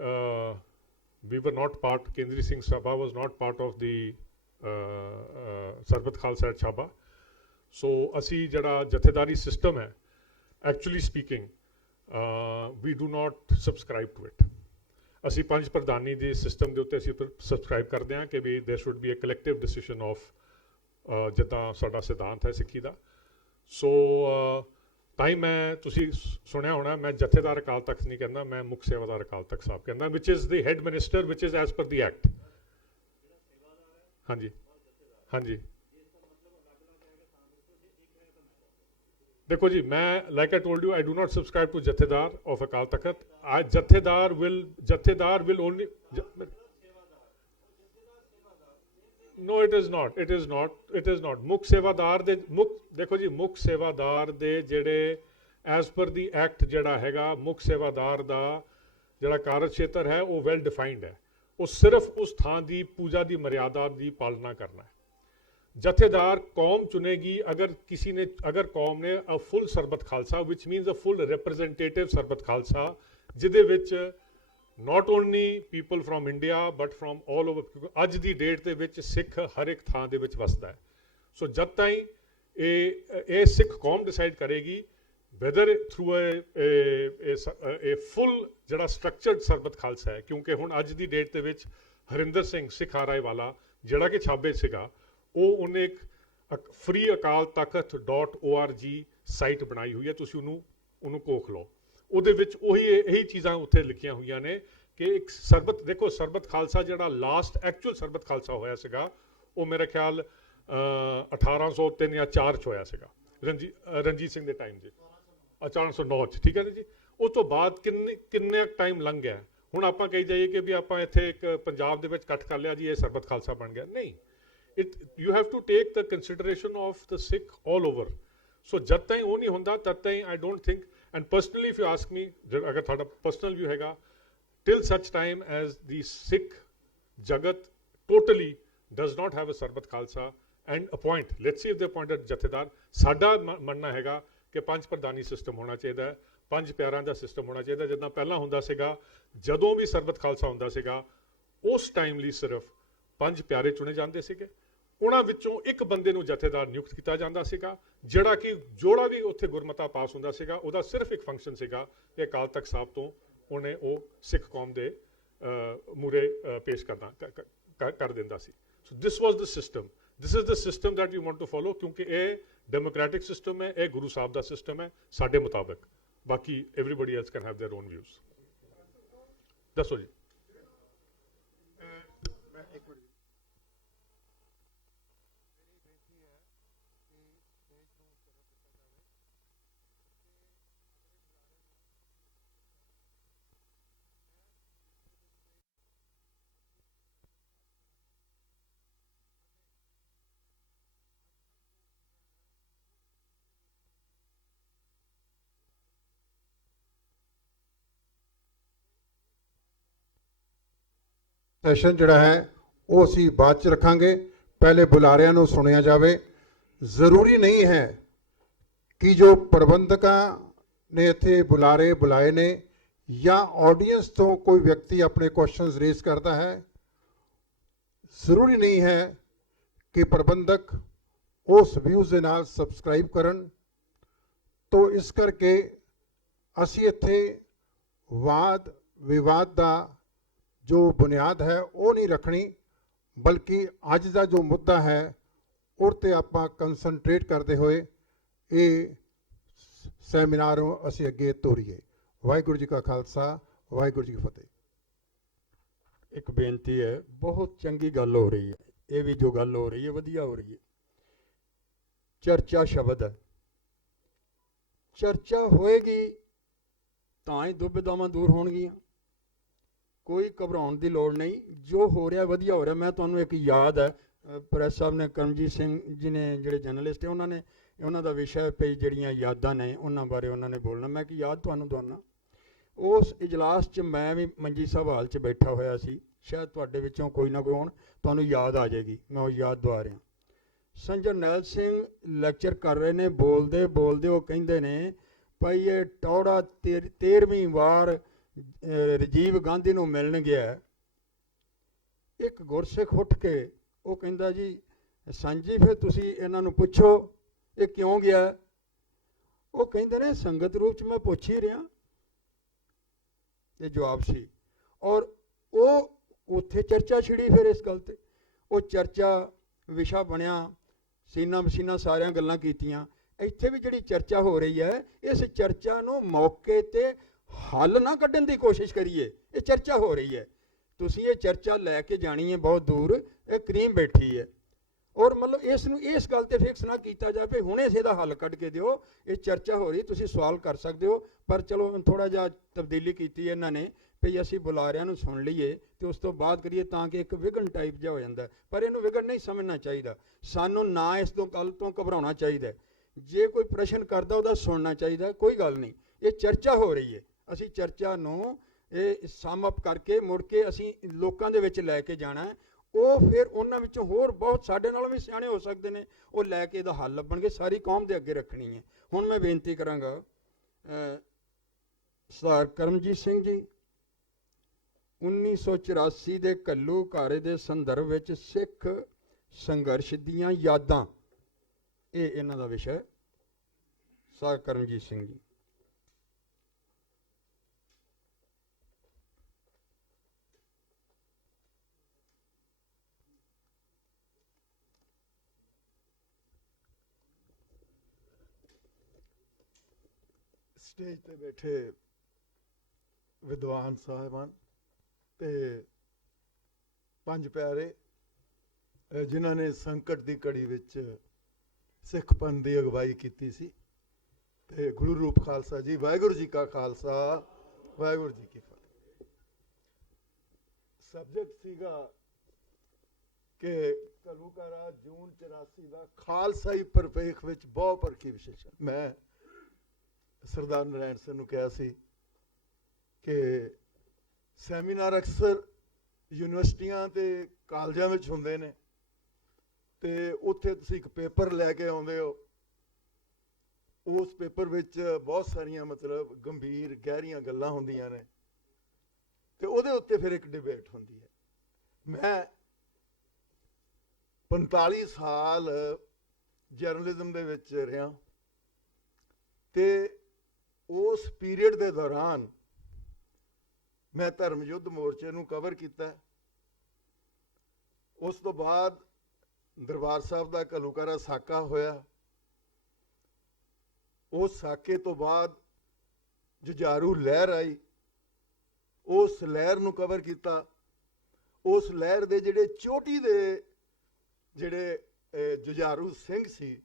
we were not part, Kendri Singh Sabha was not part of the Sarbat Khalsa at Chhabba. So ਅਸੀਂ ਜਿਹੜਾ ਜਥੇਦਾਰੀ ਸਿਸਟਮ ਹੈ, actually speaking we do not subscribe to it. ਅਸੀਂ ਪੰਜ ਪ੍ਰਧਾਨੀ ਦੇ system ਦੇ ਉੱਤੇ ਅਸੀਂ ਸਬਸਕ੍ਰਾਈਬ ਕਰਦੇ ਹਾਂ ਕਿ ਵੀ there should be a collective decision of ਜਿੱਦਾਂ ਸਾਡਾ ਸਿਧਾਂਤ ਹੈ ਸਿੱਖੀ ਦਾ। ਸੋ ਤਾਂ ਹੀ ਮੈਂ, ਤੁਸੀਂ ਸੁਣਿਆ ਹੋਣਾ, ਮੈਂ ਜਥੇਦਾਰ ਅਕਾਲ ਤਖਤ ਨਹੀਂ ਕਹਿੰਦਾ, ਮੈਂ ਮੁੱਖ ਸੇਵਾਦਾਰ ਅਕਾਲ ਤਖਤ ਸਾਹਿਬ ਕਹਿੰਦਾ, which is the head minister which is as per the act. ਹਾਂਜੀ ਹਾਂਜੀ, ਦੇਖੋ ਜੀ, ਮੈਂ like I told you, I do not subscribe to Jathedar of Akal Takht. Jathedar will only, no it is not ਮੁੱਖ ਸੇਵਾਦਾਰ ਦੇ ਦੇਖੋ ਜੀ, ਮੁੱਖ ਸੇਵਾਦਾਰ ਦੇ ਜਿਹੜੇ ਐਜ਼ ਪਰ ਦੀ ਐਕਟ ਜਿਹੜਾ ਹੈਗਾ, ਮੁੱਖ ਸੇਵਾਦਾਰ ਦਾ ਜਿਹੜਾ ਕਾਰਜ ਖੇਤਰ ਹੈ ਉਹ ਵੈਲ ਡਿਫਾਈਨਡ ਹੈ। ਉਹ ਸਿਰਫ ਉਸ ਥਾਂ ਦੀ ਪੂਜਾ ਦੀ ਮਰਿਆਦਾ ਦੀ ਪਾਲਣਾ ਕਰਨਾ ਹੈ। ਜਥੇਦਾਰ ਕੌਮ ਚੁਣੇਗੀ, ਅਗਰ ਕੌਮ ਨੇ ਅ ਫੁੱਲ ਸਰਬਤ ਖਾਲਸਾ ਵਿਚ means a full representative Sarbat Khalsa, ਜਿਹਦੇ ਵਿੱਚ not only people from India but from all over, ਅੱਜ ਦੀ ਡੇਟ ਦੇ ਵਿੱਚ ਸਿੱਖ ਹਰ ਇੱਕ ਥਾਂ ਦੇ ਵਿੱਚ ਵਸਦਾ ਹੈ। ਸੋ ਜਦ ਤਾਈਂ ਇਹ ਸਿੱਖ ਕੌਮ ਡਿਸਾਈਡ ਕਰੇਗੀ ਵੈਦਰ ਥਰੂ a full ਜਿਹੜਾ ਸਟਰਕਚਰਡ ਸਰਬਤ ਖਾਲਸਾ ਹੈ, ਕਿਉਂਕਿ ਹੁਣ ਅੱਜ ਦੀ ਡੇਟ ਦੇ ਵਿੱਚ ਹਰਿੰਦਰ ਸਿੰਘ ਸਿੱਖ ਆਰਾਏ ਵਾਲਾ ਜਿਹੜਾ ਕਿ ਛਾਬੇ ਸੀਗਾ, ਉਹਨੇ ਇੱਕ free Akal Takht .org site ਬਣਾਈ ਹੋਈ ਹੈ, ਤੁਸੀਂ ਉਹਨੂੰ ਕੋਖ ਲਓ। ਉਹਦੇ ਵਿੱਚ ਇਹੀ ਚੀਜ਼ਾਂ ਉੱਥੇ ਲਿਖੀਆਂ ਹੋਈਆਂ ਨੇ ਕਿ ਇੱਕ ਸਰਬਤ, ਦੇਖੋ ਸਰਬਤ ਖਾਲਸਾ ਜਿਹੜਾ ਲਾਸਟ ਐਕਚੁਅਲ ਸਰਬਤ ਖਾਲਸਾ ਹੋਇਆ ਸੀਗਾ, ਉਹ ਮੇਰੇ ਖਿਆਲ 1803 ਜਾਂ 4 'ਚ ਹੋਇਆ ਸੀਗਾ, ਰਣਜੀਤ ਸਿੰਘ ਦੇ ਟਾਈਮ 'ਚ, 1409 'ਚ, ਠੀਕ ਹੈ ਨਾ ਜੀ। ਉਹ ਤੋਂ ਬਾਅਦ ਕਿੰਨੇ ਟਾਈਮ ਲੰਘ ਗਿਆ। ਹੁਣ ਆਪਾਂ ਕਹੀ ਜਾਈਏ ਕਿ ਵੀ ਆਪਾਂ ਇੱਥੇ ਇੱਕ ਪੰਜਾਬ ਦੇ ਵਿੱਚ ਇਕੱਠ ਕਰ ਲਿਆ ਜੀ, ਇਹ ਸਰਬਤ ਖਾਲਸਾ ਬਣ ਗਿਆ, ਨਹੀਂ। You have to take the consideration of the Sikh all over. So ਜਦ ਤਾਈਂ ਉਹ ਨਹੀਂ ਹੁੰਦਾ ਤਦ ਤਾਈਂ I don't think, and personally if you ask me, ਅਗਰ ਤੁਹਾਡਾ ਪਰਸਨਲ ਵਿਊ ਹੈਗਾ, till such time as the Sikh jagat totally does not have a sarbat khalsa and appoint, let's see if they appoint a ਜਥੇਦਾਰ, ਸਾਡਾ ਮੰਨਣਾ ਹੈਗਾ ਕਿ ਪੰਜ ਪ੍ਰਧਾਨੀ system ਹੋਣਾ ਚਾਹੀਦਾ ਹੈ, ਪੰਜ ਪਿਆਰਿਆਂ ਦਾ ਸਿਸਟਮ ਹੋਣਾ ਚਾਹੀਦਾ, ਜਿੱਦਾਂ ਪਹਿਲਾਂ ਹੁੰਦਾ ਸੀਗਾ। ਜਦੋਂ ਵੀ ਸਰਬਤ ਖਾਲਸਾ ਹੁੰਦਾ ਸੀਗਾ, ਉਸ ਟਾਈਮ ਲਈ ਸਿਰਫ ਪੰਜ ਪਿਆਰੇ ਚੁਣੇ ਜਾਂਦੇ ਸੀਗੇ, ਉਹਨਾਂ ਵਿੱਚੋਂ ਇੱਕ ਬੰਦੇ ਨੂੰ ਜਥੇਦਾਰ ਨਿਯੁਕਤ ਕੀਤਾ ਜਾਂਦਾ ਸੀਗਾ, ਜਿਹੜਾ ਵੀ ਉੱਥੇ ਗੁਰਮਤਾ ਪਾਸ ਹੁੰਦਾ ਸੀਗਾ, ਉਹਦਾ ਸਿਰਫ ਇੱਕ ਫੰਕਸ਼ਨ ਸੀਗਾ ਕਿ ਅਕਾਲ ਤਖਤ ਸਾਹਿਬ ਤੋਂ ਉਹਨੇ ਉਹ ਸਿੱਖ ਕੌਮ ਦੇ ਮੂਹਰੇ ਪੇਸ਼ ਕਰ ਦਿੰਦਾ ਸੀ। So this was the system, this is the system that you want to follow, ਕਿਉਂਕਿ ਇਹ ਡੈਮੋਕ੍ਰੈਟਿਕ ਸਿਸਟਮ ਹੈ, ਇਹ ਗੁਰੂ ਸਾਹਿਬ ਦਾ ਸਿਸਟਮ ਹੈ ਸਾਡੇ ਮੁਤਾਬਕ। ਬਾਕੀ everybody else can have their own views. ਦੱਸੋ ਜੀ। ਸੈਸ਼ਨ ਜਿਹੜਾ ਹੈ ਉਹ ਅਸੀਂ ਬਾਅਦ 'ਚ ਰੱਖਾਂਗੇ, ਪਹਿਲੇ ਬੁਲਾਰਿਆਂ ਨੂੰ ਸੁਣਿਆ ਜਾਵੇ। ਜ਼ਰੂਰੀ ਨਹੀਂ ਹੈ ਕਿ ਜੋ ਪ੍ਰਬੰਧਕਾਂ ਨੇ ਇੱਥੇ ਬੁਲਾਰੇ ਬੁਲਾਏ ਨੇ ਜਾਂ ਆਡੀਅנס ਤੋਂ ਕੋਈ ਵਿਅਕਤੀ ਆਪਣੇ ਕੁਐਸਚਨਸ ਰੇਜ਼ ਕਰਦਾ ਹੈ, ਜ਼ਰੂਰੀ ਨਹੀਂ ਹੈ ਕਿ ਪ੍ਰਬੰਧਕ ਉਸ ਵਿਊਜ਼ ਦੇ ਨਾਲ ਸਬਸਕ੍ਰਾਈਬ ਕਰਨ। ਤੋ ਇਸ ਕਰਕੇ ਅਸੀਂ ਇੱਥੇ ਵਾਦ ਵਿਵਾਦ ਦਾ ਜੋ ਬੁਨਿਆਦ ਹੈ ਉਹ ਨਹੀਂ ਰੱਖਣੀ, ਬਲਕਿ ਅੱਜ ਦਾ ਜੋ ਮੁੱਦਾ ਹੈ ਉਹ 'ਤੇ ਆਪਾਂ ਕੰਸਨਟਰੇਟ ਕਰਦੇ ਹੋਏ ਇਹ ਸੈਮੀਨਾਰ ਨੂੰ ਅਸੀਂ ਅੱਗੇ ਤੋਰੀਏ। ਵਾਹਿਗੁਰੂ ਜੀ ਕਾ ਖਾਲਸਾ, ਵਾਹਿਗੁਰੂ ਜੀ ਕੀ ਫਤਿਹ। ਇੱਕ ਬੇਨਤੀ ਹੈ, ਬਹੁਤ ਚੰਗੀ ਗੱਲ ਹੋ ਰਹੀ ਹੈ, ਇਹ ਵੀ ਜੋ ਗੱਲ ਹੋ ਰਹੀ ਹੈ ਵਧੀਆ ਹੋ ਰਹੀ ਹੈ। ਚਰਚਾ ਸ਼ਬਦ ਹੈ, ਚਰਚਾ ਹੋਏਗੀ ਤਾਂ ਹੀ ਦੁਬਿਧਾਵਾਂ ਦੂਰ ਹੋਣਗੀਆਂ। ਕੋਈ ਘਬਰਾਉਣ ਦੀ ਲੋੜ ਨਹੀਂ, ਜੋ ਹੋ ਰਿਹਾ ਵਧੀਆ ਹੋ ਰਿਹਾ। ਮੈਂ ਤੁਹਾਨੂੰ ਇੱਕ ਯਾਦ ਹੈ, ਪ੍ਰੈਸ ਸਾਹਿਬ ਨੇ, ਕਰਮਜੀਤ ਸਿੰਘ ਜੀ ਨੇ ਜਿਹੜੇ ਜਰਨਲਿਸਟ ਹੈ, ਉਹਨਾਂ ਦਾ ਵਿਸ਼ਾ ਪਈ ਜਿਹੜੀਆਂ ਯਾਦਾਂ ਨੇ ਉਹਨਾਂ ਬਾਰੇ ਉਹਨਾਂ ਨੇ ਬੋਲਣਾ। ਮੈਂ ਇੱਕ ਯਾਦ ਤੁਹਾਨੂੰ ਦਵਾਉਣਾ, ਉਸ ਇਜਲਾਸ 'ਚ ਮੈਂ ਵੀ ਮੰਜੀ ਸਾਹਿਬ ਹਾਲ 'ਚ ਬੈਠਾ ਹੋਇਆ ਸੀ, ਸ਼ਾਇਦ ਤੁਹਾਡੇ ਵਿੱਚੋਂ ਕੋਈ ਨਾ ਕੋਈ ਹੋਣ, ਤੁਹਾਨੂੰ ਯਾਦ ਆ ਜਾਏਗੀ, ਮੈਂ ਉਹ ਯਾਦ ਦਵਾ ਰਿਹਾ। ਸੰਤ ਜਰਨੈਲ ਸਿੰਘ ਲੈਕਚਰ ਕਰ ਰਹੇ ਨੇ, ਬੋਲਦੇ ਬੋਲਦੇ ਉਹ ਕਹਿੰਦੇ ਨੇ ਭਾਈ ਇਹ ਟੌੜਾ 13ਵੀਂ ਵਾਰ ਰਾਜੀਵ ਗਾਂਧੀ ਨੂੰ ਮਿਲਣ ਗਿਆ। ਇੱਕ ਗੁਰਸਿੱਖ ਉੱਠ ਕੇ ਉਹ ਕਹਿੰਦਾ ਜੀ ਸੰਜੀ ਫਿਰ ਤੁਸੀਂ ਇਹਨਾਂ ਨੂੰ ਪੁੱਛੋ ਇਹ ਕਿਉਂ ਗਿਆ? ਉਹ ਕਹਿੰਦੇ ਨੇ ਸੰਗਤ ਰੂਪ ਚ ਮੈਂ ਪੁੱਛ ਹੀ ਰਿਹਾ, ਇਹ ਜਵਾਬ ਸੀ। ਔਰ ਉਹ ਉੱਥੇ ਚਰਚਾ ਛਿੜੀ ਫਿਰ ਇਸ ਗੱਲ ਤੇ, ਉਹ ਚਰਚਾ ਵਿਸ਼ਾ ਬਣਿਆ, ਸੀਨਾ ਮਸੀਨਾ ਸਾਰਿਆਂ ਗੱਲਾਂ ਕੀਤੀਆਂ। ਇੱਥੇ ਵੀ ਜਿਹੜੀ ਚਰਚਾ ਹੋ ਰਹੀ ਹੈ, ਇਸ ਚਰਚਾ ਨੂੰ ਮੌਕੇ ਤੇ ਹੱਲ ਨਾ ਕੱਢਣ ਦੀ ਕੋਸ਼ਿਸ਼ ਕਰੀਏ। ਇਹ ਚਰਚਾ ਹੋ ਰਹੀ ਹੈ, ਤੁਸੀਂ ਇਹ ਚਰਚਾ ਲੈ ਕੇ ਜਾਣੀ ਹੈ ਬਹੁਤ ਦੂਰ। ਇਹ ਕਰੀਮ ਬੈਠੀ ਹੈ, ਔਰ ਮਤਲਬ ਇਸ ਨੂੰ ਇਸ ਗੱਲ ਤੇ ਫਿਕਸ ਨਾ ਕੀਤਾ ਜਾਵੇ ਹੁਣੇ ਇਹਦਾ ਹੱਲ ਕੱਢ ਕੇ ਦਿਓ। ਇਹ ਚਰਚਾ ਹੋ ਰਹੀ, ਤੁਸੀਂ ਸਵਾਲ ਕਰ ਸਕਦੇ ਹੋ, ਪਰ ਚਲੋ ਥੋੜਾ ਜਿਹਾ ਤਬਦੀਲੀ ਕੀਤੀ ਇਹਨਾਂ ਨੇ ਵੀ ਅਸੀਂ ਬੁਲਾਰਿਆਂ ਨੂੰ ਸੁਣ ਲਈਏ ਤੇ ਉਸ ਤੋਂ ਬਾਅਦ ਕਰੀਏ, ਤਾਂ ਕਿ ਇੱਕ ਵਿਘਨ ਟਾਈਪ ਜਿਹਾ ਹੋ ਜਾਂਦਾ। ਪਰ ਇਹਨੂੰ ਵਿਘਨ ਨਹੀਂ ਸਮਝਣਾ ਚਾਹੀਦਾ, ਸਾਨੂੰ ਨਾ ਇਸ ਤੋਂ ਗੱਲ ਤੋਂ ਘਬਰਾਉਣਾ ਚਾਹੀਦਾ। ਜੇ ਕੋਈ ਪ੍ਰਸ਼ਨ ਕਰਦਾ ਉਹਦਾ ਸੁਣਨਾ ਚਾਹੀਦਾ, ਕੋਈ ਗੱਲ ਨਹੀਂ। ਇਹ ਚਰਚਾ ਹੋ ਰਹੀ ਹੈ, ਅਸੀਂ ਚਰਚਾ ਨੂੰ ਇਹ ਸਮ ਅਪ ਕਰਕੇ ਮੁੜ ਕੇ ਅਸੀਂ ਲੋਕਾਂ ਦੇ ਵਿੱਚ ਲੈ ਕੇ ਜਾਣਾ। ਉਹ ਫਿਰ ਉਹਨਾਂ ਵਿੱਚੋਂ ਹੋਰ ਬਹੁਤ ਸਾਡੇ ਨਾਲੋਂ ਵੀ ਸਿਆਣੇ ਹੋ ਸਕਦੇ ਨੇ, ਉਹ ਲੈ ਕੇ ਇਹਦਾ ਹੱਲ ਲੱਭਣਗੇ, ਸਾਰੀ ਕੌਮ ਦੇ ਅੱਗੇ ਰੱਖਣੀ ਹੈ। ਹੁਣ ਮੈਂ ਬੇਨਤੀ ਕਰਾਂਗਾ ਸਰਦਾਰ ਕਰਮਜੀਤ ਸਿੰਘ ਜੀ, 1984 ਦੇ ਘੱਲੂ ਘਾਰੇ ਦੇ ਸੰਦਰਭ ਵਿੱਚ ਸਿੱਖ ਸੰਘਰਸ਼ ਦੀਆਂ ਯਾਦਾਂ, ਇਹ ਇਹਨਾਂ ਦਾ ਵਿਸ਼ਾ ਹੈ। ਸਰਦਾਰ ਕਰਮਜੀਤ ਸਿੰਘ ਜੀ। ਸਟੇਜ ਤੇ ਬੈਠੇ ਵਿਦਵਾਨ ਸਾਹਿਬਾਨ ਤੇ ਪੰਜ ਪਿਆਰੇ, ਜਿਨ੍ਹਾਂ ਨੇ ਸੰਕਟ ਦੀ ਘੜੀ ਵਿੱਚ ਸਿੱਖ ਪੰਥ ਦੀ ਅਗਵਾਈ ਕੀਤੀ ਸੀ, ਤੇ ਗੁਰੂ ਰੂਪ ਖਾਲਸਾ ਜੀ, ਵਾਹਿਗੁਰੂ ਜੀ ਕਾ ਖਾਲਸਾ, ਵਾਹਿਗੁਰੂ ਜੀ ਕੀ ਫਤਿਹ। ਸਬਜੈਕਟ ਸੀਗਾ ਕਿ ਘੱਲੂਘਾਰਾ ਜੂਨ 84 ਦਾ ਖਾਲਸਾਈ ਪਰਪੇਖ ਵਿੱਚ ਬਹੁ ਪਰਖੀ ਵਿਸ਼ੇਸ਼ਣ। ਮੈਂ ਸਰਦਾਰ ਨਰਾਇਣ ਸਿੰਘ ਨੂੰ ਕਿਹਾ ਸੀ ਕਿ ਸੈਮੀਨਾਰ ਅਕਸਰ ਯੂਨੀਵਰਸਿਟੀਆਂ ਤੇ ਕਾਲਜਾਂ ਵਿੱਚ ਹੁੰਦੇ ਨੇ, ਤੇ ਉੱਥੇ ਤੁਸੀਂ ਇੱਕ ਪੇਪਰ ਲੈ ਕੇ ਆਉਂਦੇ ਹੋ, ਉਸ ਪੇਪਰ ਵਿੱਚ ਬਹੁਤ ਸਾਰੀਆਂ ਮਤਲਬ ਗੰਭੀਰ ਗਹਿਰੀਆਂ ਗੱਲਾਂ ਹੁੰਦੀਆਂ ਨੇ, ਤੇ ਉਹਦੇ ਉੱਤੇ ਫਿਰ ਇੱਕ ਡਿਬੇਟ ਹੁੰਦੀ ਹੈ। ਮੈਂ 45 ਸਾਲ ਜਰਨਲਿਜ਼ਮ ਦੇ ਵਿੱਚ ਰਿਹਾ, ਤੇ ਉਸ ਪੀਰੀਅਡ ਦੇ ਦੌਰਾਨ ਮੈਂ ਧਰਮ ਯੁੱਧ ਮੋਰਚੇ ਨੂੰ ਕਵਰ ਕੀਤਾ। ਉਸ ਤੋਂ ਬਾਅਦ ਦਰਬਾਰ ਸਾਹਿਬ ਦਾ ਘੱਲੂਘਾਰਾ ਸਾਕਾ ਹੋਇਆ, ਉਸ ਸਾਕੇ ਤੋਂ ਬਾਅਦ ਜੁਝਾਰੂ ਲਹਿਰ ਆਈ, ਉਸ ਲਹਿਰ ਨੂੰ ਕਵਰ ਕੀਤਾ। ਉਸ ਲਹਿਰ ਦੇ ਜਿਹੜੇ ਚੋਟੀ ਦੇ ਜਿਹੜੇ ਜੁਝਾਰੂ ਸਿੰਘ ਸੀ,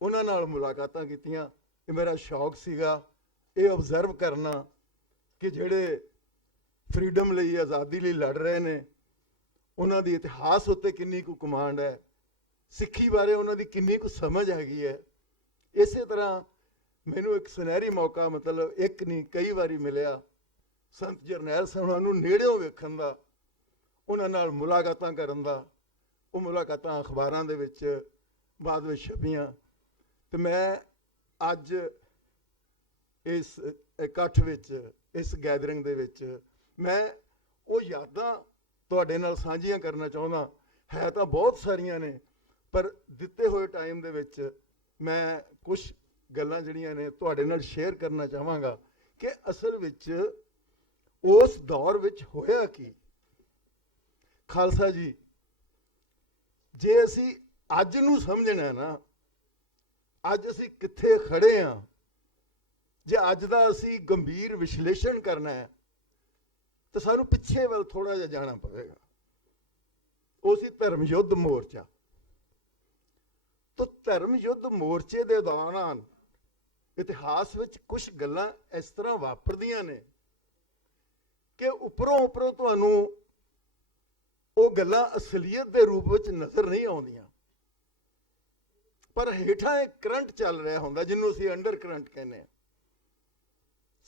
ਉਹਨਾਂ ਨਾਲ ਮੁਲਾਕਾਤਾਂ ਕੀਤੀਆਂ। ਇਹ ਮੇਰਾ ਸ਼ੌਕ ਸੀਗਾ ਇਹ ਆਬਜ਼ਰਵ ਕਰਨਾ ਕਿ ਜਿਹੜੇ ਫਰੀडम ਲਈ, ਆਜ਼ਾਦੀ ਲਈ ਲੜ ਰਹੇ ਨੇ, ਉਹਨਾਂ ਦੀ ਇਤਿਹਾਸ ਉੱਤੇ ਕਿੰਨੀ ਕੁ ਕਮਾਂਡ ਹੈ, ਸਿੱਖੀ ਬਾਰੇ ਉਹਨਾਂ ਦੀ ਕਿੰਨੀ ਕੁ ਸਮਝ ਹੈਗੀ ਹੈ। ਇਸੇ ਤਰ੍ਹਾਂ ਮੈਨੂੰ ਇੱਕ ਸੁਨਹਿਰੀ ਮੌਕਾ, ਮਤਲਬ ਇੱਕ ਨਹੀਂ ਕਈ ਵਾਰੀ ਮਿਲਿਆ ਸੰਤ ਜਰਨੈਲ ਸਾਹਿਬਾਂ ਨੂੰ ਨੇੜਿਓਂ ਵੇਖਣ ਦਾ, ਉਹਨਾਂ ਨਾਲ ਮੁਲਾਕਾਤਾਂ ਕਰਨ ਦਾ। ਉਹ ਮੁਲਾਕਾਤਾਂ ਅਖਬਾਰਾਂ ਦੇ ਵਿੱਚ ਬਾਅਦ ਵਿੱਚ ਛਪੀਆਂ, ਤੇ ਮੈਂ ਅੱਜ ਇਸ ਇਕੱਠ ਵਿੱਚ, ਇਸ ਗੈਦਰਿੰਗ ਦੇ ਵਿੱਚ ਮੈਂ ਉਹ ਯਾਦਾਂ ਤੁਹਾਡੇ ਨਾਲ ਸਾਂਝੀਆਂ ਕਰਨਾ ਚਾਹੁੰਦਾ। ਹੈ ਤਾਂ ਬਹੁਤ ਸਾਰੀਆਂ ਨੇ, ਪਰ ਦਿੱਤੇ ਹੋਏ ਟਾਈਮ ਦੇ ਵਿੱਚ ਮੈਂ ਕੁਝ ਗੱਲਾਂ ਜਿਹੜੀਆਂ ਨੇ ਤੁਹਾਡੇ ਨਾਲ ਸ਼ੇਅਰ ਕਰਨਾ ਚਾਹਾਂਗਾ ਕਿ ਅਸਲ ਵਿੱਚ ਉਸ ਦੌਰ ਵਿੱਚ ਹੋਇਆ ਕੀ। ਖਾਲਸਾ ਜੀ, ਜੇ ਅਸੀਂ ਅੱਜ ਨੂੰ ਸਮਝਣਾ ਨਾ, ਅੱਜ ਅਸੀਂ ਕਿੱਥੇ ਖੜੇ ਹਾਂ, ਜੇ ਅੱਜ ਦਾ ਅਸੀਂ ਗੰਭੀਰ ਵਿਸ਼ਲੇਸ਼ਣ ਕਰਨਾ ਹੈ, ਤਾਂ ਸਾਨੂੰ ਪਿੱਛੇ ਵੱਲ ਥੋੜਾ ਜਿਹਾ ਜਾਣਾ ਪਵੇਗਾ। ਉਹ ਸੀ ਧਰਮ ਯੁੱਧ ਮੋਰਚਾ। ਤਾਂ ਧਰਮ ਯੁੱਧ ਮੋਰਚੇ ਦੇ ਦੌਰਾਨ ਇਤਿਹਾਸ ਵਿੱਚ ਕੁਝ ਗੱਲਾਂ ਇਸ ਤਰ੍ਹਾਂ ਵਾਪਰਦੀਆਂ ਨੇ ਕਿ ਉੱਪਰੋਂ ਤੁਹਾਨੂੰ ਉਹ ਗੱਲਾਂ ਅਸਲੀਅਤ ਦੇ ਰੂਪ ਵਿੱਚ ਨਜ਼ਰ ਨਹੀਂ ਆਉਂਦੀਆਂ, ਪਰ ਹੇਠਾਂ ਇੱਕ ਕਰੰਟ ਚੱਲ ਰਿਹਾ ਹੁੰਦਾ, ਜਿਹਨੂੰ ਅਸੀਂ ਅੰਡਰ ਕਰੰਟ ਕਹਿੰਦੇ ਹਾਂ।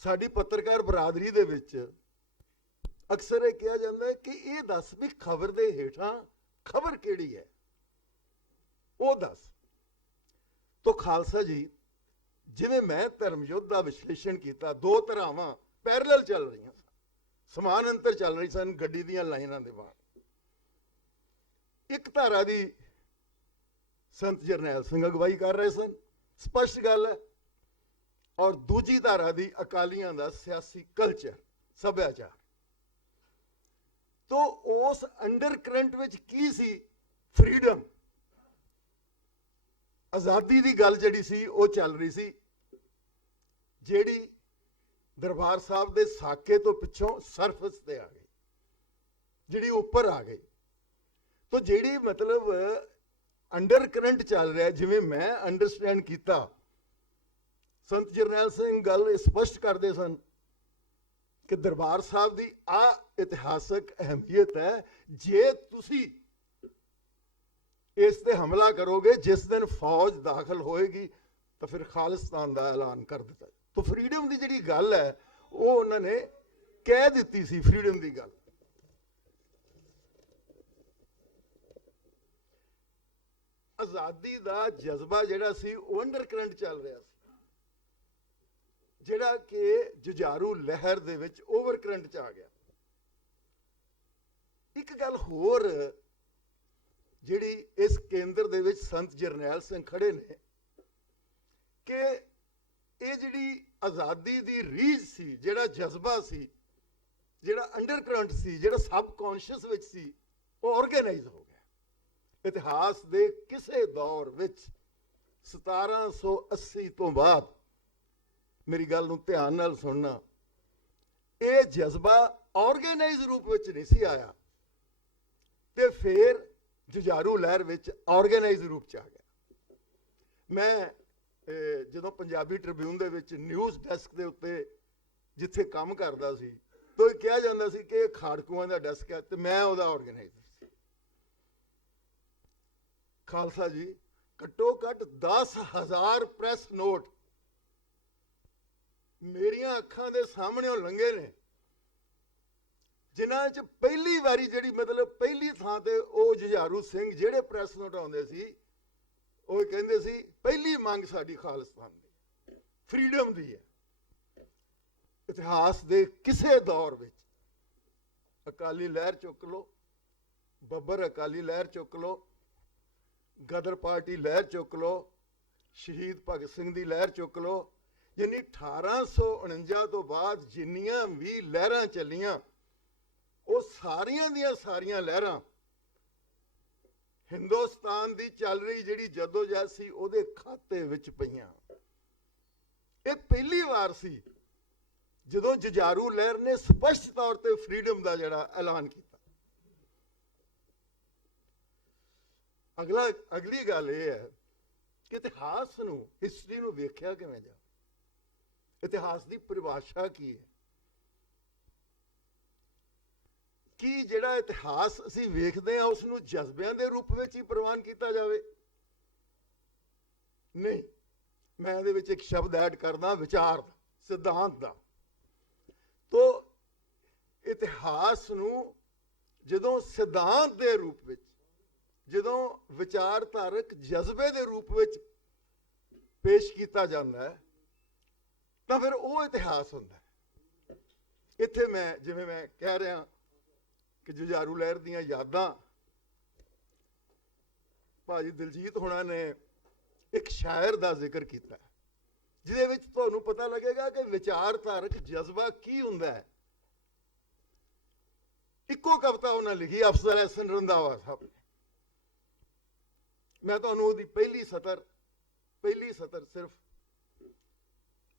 ਸਾਡੀ ਪੱਤਰਕਾਰ ਬਰਾਦਰੀ ਦੇ ਵਿੱਚ ਅਕਸਰ ਇਹ ਕਿਹਾ ਜਾਂਦਾ ਹੈ ਕਿ ਇਹ ਦੱਸ ਵੀ ਖਬਰ ਦੇ ਹੇਠਾਂ ਖਬਰ ਕਿਹੜੀ ਹੈ, ਉਹ ਦੱਸ। ਤੋ ਖਾਲਸਾ ਜੀ, ਜਿਵੇਂ ਮੈਂ ਧਰਮ ਯੁੱਧ ਦਾ ਵਿਸ਼ਲੇਸ਼ਣ ਕੀਤਾ, ਦੋ ਧਰਾਵਾਂ ਪੈਰਲਲ ਚੱਲ ਰਹੀਆਂ ਸਨ, ਸਮਾਨ ਅੰਤਰ ਚੱਲ ਰਹੀ ਸਨ ਗੱਡੀ ਦੀਆਂ ਲਾਈਨਾਂ ਦੇ ਬਾਹਰ। ਇੱਕ ਧਾਰਾ ਦੀ ਸੰਤ ਜਰਨੈਲ ਸਿੰਘ ਅਗਵਾਈ ਕਰ ਰਹੇ ਸਨ, ਸਪਸ਼ਟ ਗੱਲ ਹੈ। ਔਰ ਦੂਜੀ ਧਾਰਾ ਦੀ ਅਕਾਲੀਆਂ ਦਾ ਸਿਆਸੀ ਕਲਚਰ, ਸੱਭਿਆਚਾਰ। ਤੋ ਉਸ ਅੰਡਰ ਕਰੰਟ ਵਿੱਚ ਕੀ ਸੀ? ਫਰੀडम, ਆਜ਼ਾਦੀ ਦੀ ਗੱਲ ਜਿਹੜੀ ਸੀ ਉਹ ਚੱਲ ਰਹੀ ਸੀ, ਜਿਹੜੀ ਦਰਬਾਰ ਸਾਹਿਬ ਦੇ ਸਾਕੇ ਤੋਂ ਪਿੱਛੋਂ ਸਰਫਸ ਤੇ ਆ ਗਈ, ਜਿਹੜੀ ਉੱਪਰ ਆ ਗਈ। ਤੋ ਜਿਹੜੀ ਮਤਲਬ ਅੰਡਰ ਕਰੰਟ ਚੱਲ ਰਿਹਾ, ਜਿਵੇਂ ਮੈਂ ਅੰਡਰਸਟੈਂਡ ਕੀਤਾ, ਸੰਤ ਜਰਨੈਲ ਸਿੰਘ ਗੱਲ ਸਪਸ਼ਟ ਕਰਦੇ ਸਨ ਕਿ ਦਰਬਾਰ ਸਾਹਿਬ ਦੀ ਆ ਇਤਿਹਾਸਕ ਅਹਿਮੀਅਤ ਹੈ। ਜੇ ਤੁਸੀਂ ਇਸ ਤੇ ਹਮਲਾ ਕਰੋਗੇ, ਜਿਸ ਦਿਨ ਫੌਜ ਦਾਖਲ ਹੋਏਗੀ ਤਾਂ ਫਿਰ ਖਾਲਿਸਤਾਨ ਦਾ ਐਲਾਨ ਕਰ ਦਿੱਤਾ। ਤਾਂ ਫਰੀडम ਦੀ ਜਿਹੜੀ ਗੱਲ ਹੈ ਉਹ ਉਹਨਾਂ ਨੇ ਕਹਿ ਦਿੱਤੀ ਸੀ, ਫਰੀडम ਦੀ ਗੱਲ। ਆਜ਼ਾਦੀ ਦਾ ਜਜ਼ਬਾ ਜਿਹੜਾ ਸੀ ਉਹ ਅੰਡਰ ਕਰੰਟ ਚੱਲ ਰਿਹਾ ਸੀ, ਜਿਹੜਾ ਕਿ ਜੁਝਾਰੂ ਲਹਿਰ ਦੇ ਵਿੱਚ ਓਵਰ ਕਰੰਟ ਚ ਆ ਗਿਆ। ਇੱਕ ਗੱਲ ਹੋਰ ਜਿਹੜੀ ਇਸ ਕੇਂਦਰ ਦੇ ਵਿੱਚ ਸੰਤ ਜਰਨੈਲ ਸਿੰਘ ਖੜੇ ਨੇ, ਕਿ ਇਹ ਜਿਹੜੀ ਆਜ਼ਾਦੀ ਦੀ ਰੀਝ ਸੀ, ਜਿਹੜਾ ਜਜ਼ਬਾ ਸੀ, ਜਿਹੜਾ ਅੰਡਰ ਕਰੰਟ ਸੀ, ਜਿਹੜਾ ਸਬ ਕੌਨਸ਼ੀਅਸ ਵਿੱਚ ਸੀ, ਉਹ ਆਰਗੇਨਾਈਜ਼ ਹੋ ਗਿਆ। ਇਤਿਹਾਸ ਦੇ ਕਿਸੇ ਦੌਰ ਵਿੱਚ 1780 ਤੋਂ ਬਾਅਦ, ਮੇਰੀ ਗੱਲ ਨੂੰ ਧਿਆਨ ਨਾਲ ਸੁਣਨਾ, ਇਹ ਜਜ਼ਬਾ ਆਰਗੇਨਾਈਜ਼ ਰੂਪ ਵਿੱਚ ਨਹੀਂ ਸੀ ਆਇਆ, ਤੇ ਫਿਰ ਜੁਝਾਰੂ ਲਹਿਰ ਵਿੱਚ ਆਰਗੇਨਾਈਜ਼ ਰੂਪ ਚ ਆ ਗਿਆ। ਮੈਂ ਜਦੋਂ ਪੰਜਾਬੀ ਟ੍ਰਿਬਿਊਨ ਦੇ ਵਿੱਚ ਨਿਊਜ਼ ਡੈਸਕ ਦੇ ਉੱਤੇ ਜਿੱਥੇ ਕੰਮ ਕਰਦਾ ਸੀ, ਤਾਂ ਇਹ ਕਿਹਾ ਜਾਂਦਾ ਸੀ ਕਿ ਇਹ ਖਾੜਕੂਆਂ ਦਾ ਡੈਸਕ ਹੈ ਤੇ ਮੈਂ ਉਹਦਾ ਆਰਗੇਨਾਈਜ਼ਰ ਸੀ। ਖਾਲਸਾ ਜੀ, ਘੱਟੋ ਘੱਟ 10,000 ਪ੍ਰੈਸ ਨੋਟ ਮੇਰੀਆਂ ਅੱਖਾਂ ਦੇ ਸਾਹਮਣੇੋਂ ਲੰਘੇ ਨੇ, ਜਿਨ੍ਹਾਂ 'ਚ ਪਹਿਲੀ ਵਾਰੀ ਜਿਹੜੀ ਮਤਲਬ ਪਹਿਲੀ ਥਾਂ ਤੇ ਉਹ ਜੁਝਾਰੂ ਸਿੰਘ ਜਿਹੜੇ ਪ੍ਰੈਸ ਨੋਟ ਆਉਂਦੇ ਸੀ, ਉਹ ਕਹਿੰਦੇ ਸੀ ਪਹਿਲੀ ਮੰਗ ਸਾਡੀ ਖਾਲਿਸਤਾਨ ਦੀ, ਫਰੀडम ਦੀ ਹੈ। ਇਤਿਹਾਸ ਦੇ ਕਿਸੇ ਦੌਰ ਵਿੱਚ ਅਕਾਲੀ ਲਹਿਰ ਚੁੱਕ ਲਓ, ਬੱਬਰ ਅਕਾਲੀ ਲਹਿਰ ਚੁੱਕ ਲਓ, ਗਦਰ ਪਾਰਟੀ ਲਹਿਰ ਚੁੱਕ ਲਓ, ਸ਼ਹੀਦ ਭਗਤ ਸਿੰਘ ਦੀ ਲਹਿਰ ਚੁੱਕ ਲਓ, ਯਾਨੀ 1849 ਤੋਂ ਬਾਅਦ ਜਿੰਨੀਆਂ ਵੀ ਲਹਿਰਾਂ ਚੱਲੀਆਂ, ਉਹ ਸਾਰੀਆਂ ਦੀਆਂ ਸਾਰੀਆਂ ਲਹਿਰਾਂ ਹਿੰਦੁਸਤਾਨ ਦੀ ਚੱਲ ਰਹੀ ਜਿਹੜੀ ਜਦੋਜਹਿਦ ਸੀ ਉਹਦੇ ਖਾਤੇ ਵਿੱਚ ਪਈਆਂ। ਇਹ ਪਹਿਲੀ ਵਾਰ ਸੀ ਜਦੋਂ ਜੁਝਾਰੂ ਲਹਿਰ ਨੇ ਸਪਸ਼ਟ ਤੌਰ ਤੇ ਫਰੀडम ਦਾ ਜਿਹੜਾ ਐਲਾਨ ਕੀਤਾ। ਅਗਲੀ ਗੱਲ ਇਹ ਹੈ ਕਿ ਇਤਿਹਾਸ ਨੂੰ, ਹਿਸਟਰੀ ਨੂੰ ਵੇਖਿਆ ਕਿਵੇਂ ਜਾ, ਇਤਿਹਾਸ ਦੀ ਪਰਿਭਾਸ਼ਾ ਕੀ ਹੈ? ਕੀ ਜਿਹੜਾ ਇਤਿਹਾਸ ਅਸੀਂ ਵੇਖਦੇ ਹਾਂ ਉਸ ਨੂੰ ਜਜ਼ਬਿਆਂ ਦੇ ਰੂਪ ਵਿੱਚ ਹੀ ਪ੍ਰਵਾਨ ਕੀਤਾ ਜਾਵੇ? ਨਹੀਂ, ਮੈਂ ਇਹਦੇ ਵਿੱਚ ਇੱਕ ਸ਼ਬਦ ਐਡ ਕਰਦਾ, ਵਿਚਾਰ ਦਾ, ਸਿਧਾਂਤ ਦਾ। ਤੋ ਇਤਿਹਾਸ ਨੂੰ ਜਦੋਂ ਸਿਧਾਂਤ ਦੇ ਰੂਪ ਵਿੱਚ, ਜਦੋਂ ਵਿਚਾਰਧਾਰਕ ਜਜ਼ਬੇ ਦੇ ਰੂਪ ਵਿੱਚ ਪੇਸ਼ ਕੀਤਾ ਜਾਂਦਾ ਹੈ, ਤਾਂ ਫਿਰ ਉਹ ਇਤਿਹਾਸ ਹੁੰਦਾ ਹੈ। ਇੱਥੇ ਮੈਂ, ਜਿਵੇਂ ਮੈਂ ਕਹਿ ਰਿਹਾ ਕਿ ਜੁਝਾਰੂ ਲਹਿਰ ਦੀਆਂ ਯਾਦਾਂ, ਭਾਜੀ ਦਿਲਜੀਤ ਹੋਣਾ ਨੇ ਇੱਕ ਸ਼ਾਇਰ ਦਾ ਜ਼ਿਕਰ ਕੀਤਾ, ਜਿਹਦੇ ਵਿੱਚ ਤੁਹਾਨੂੰ ਪਤਾ ਲੱਗੇਗਾ ਕਿ ਵਿਚਾਰਧਾਰਕ ਜਜ਼ਬਾ ਕੀ ਹੁੰਦਾ ਹੈ। ਇੱਕੋ ਕਵਿਤਾ ਉਹਨਾਂ ਲਿਖੀ, ਅਫਜ਼ਲ ਅਹਿਸਨ ਰੰਧਾਵਾ ਸਾਹਿਬ ਨੇ। ਮੈਂ ਤੁਹਾਨੂੰ ਉਹਦੀ ਪਹਿਲੀ ਸਤਰ ਸਿਰਫ,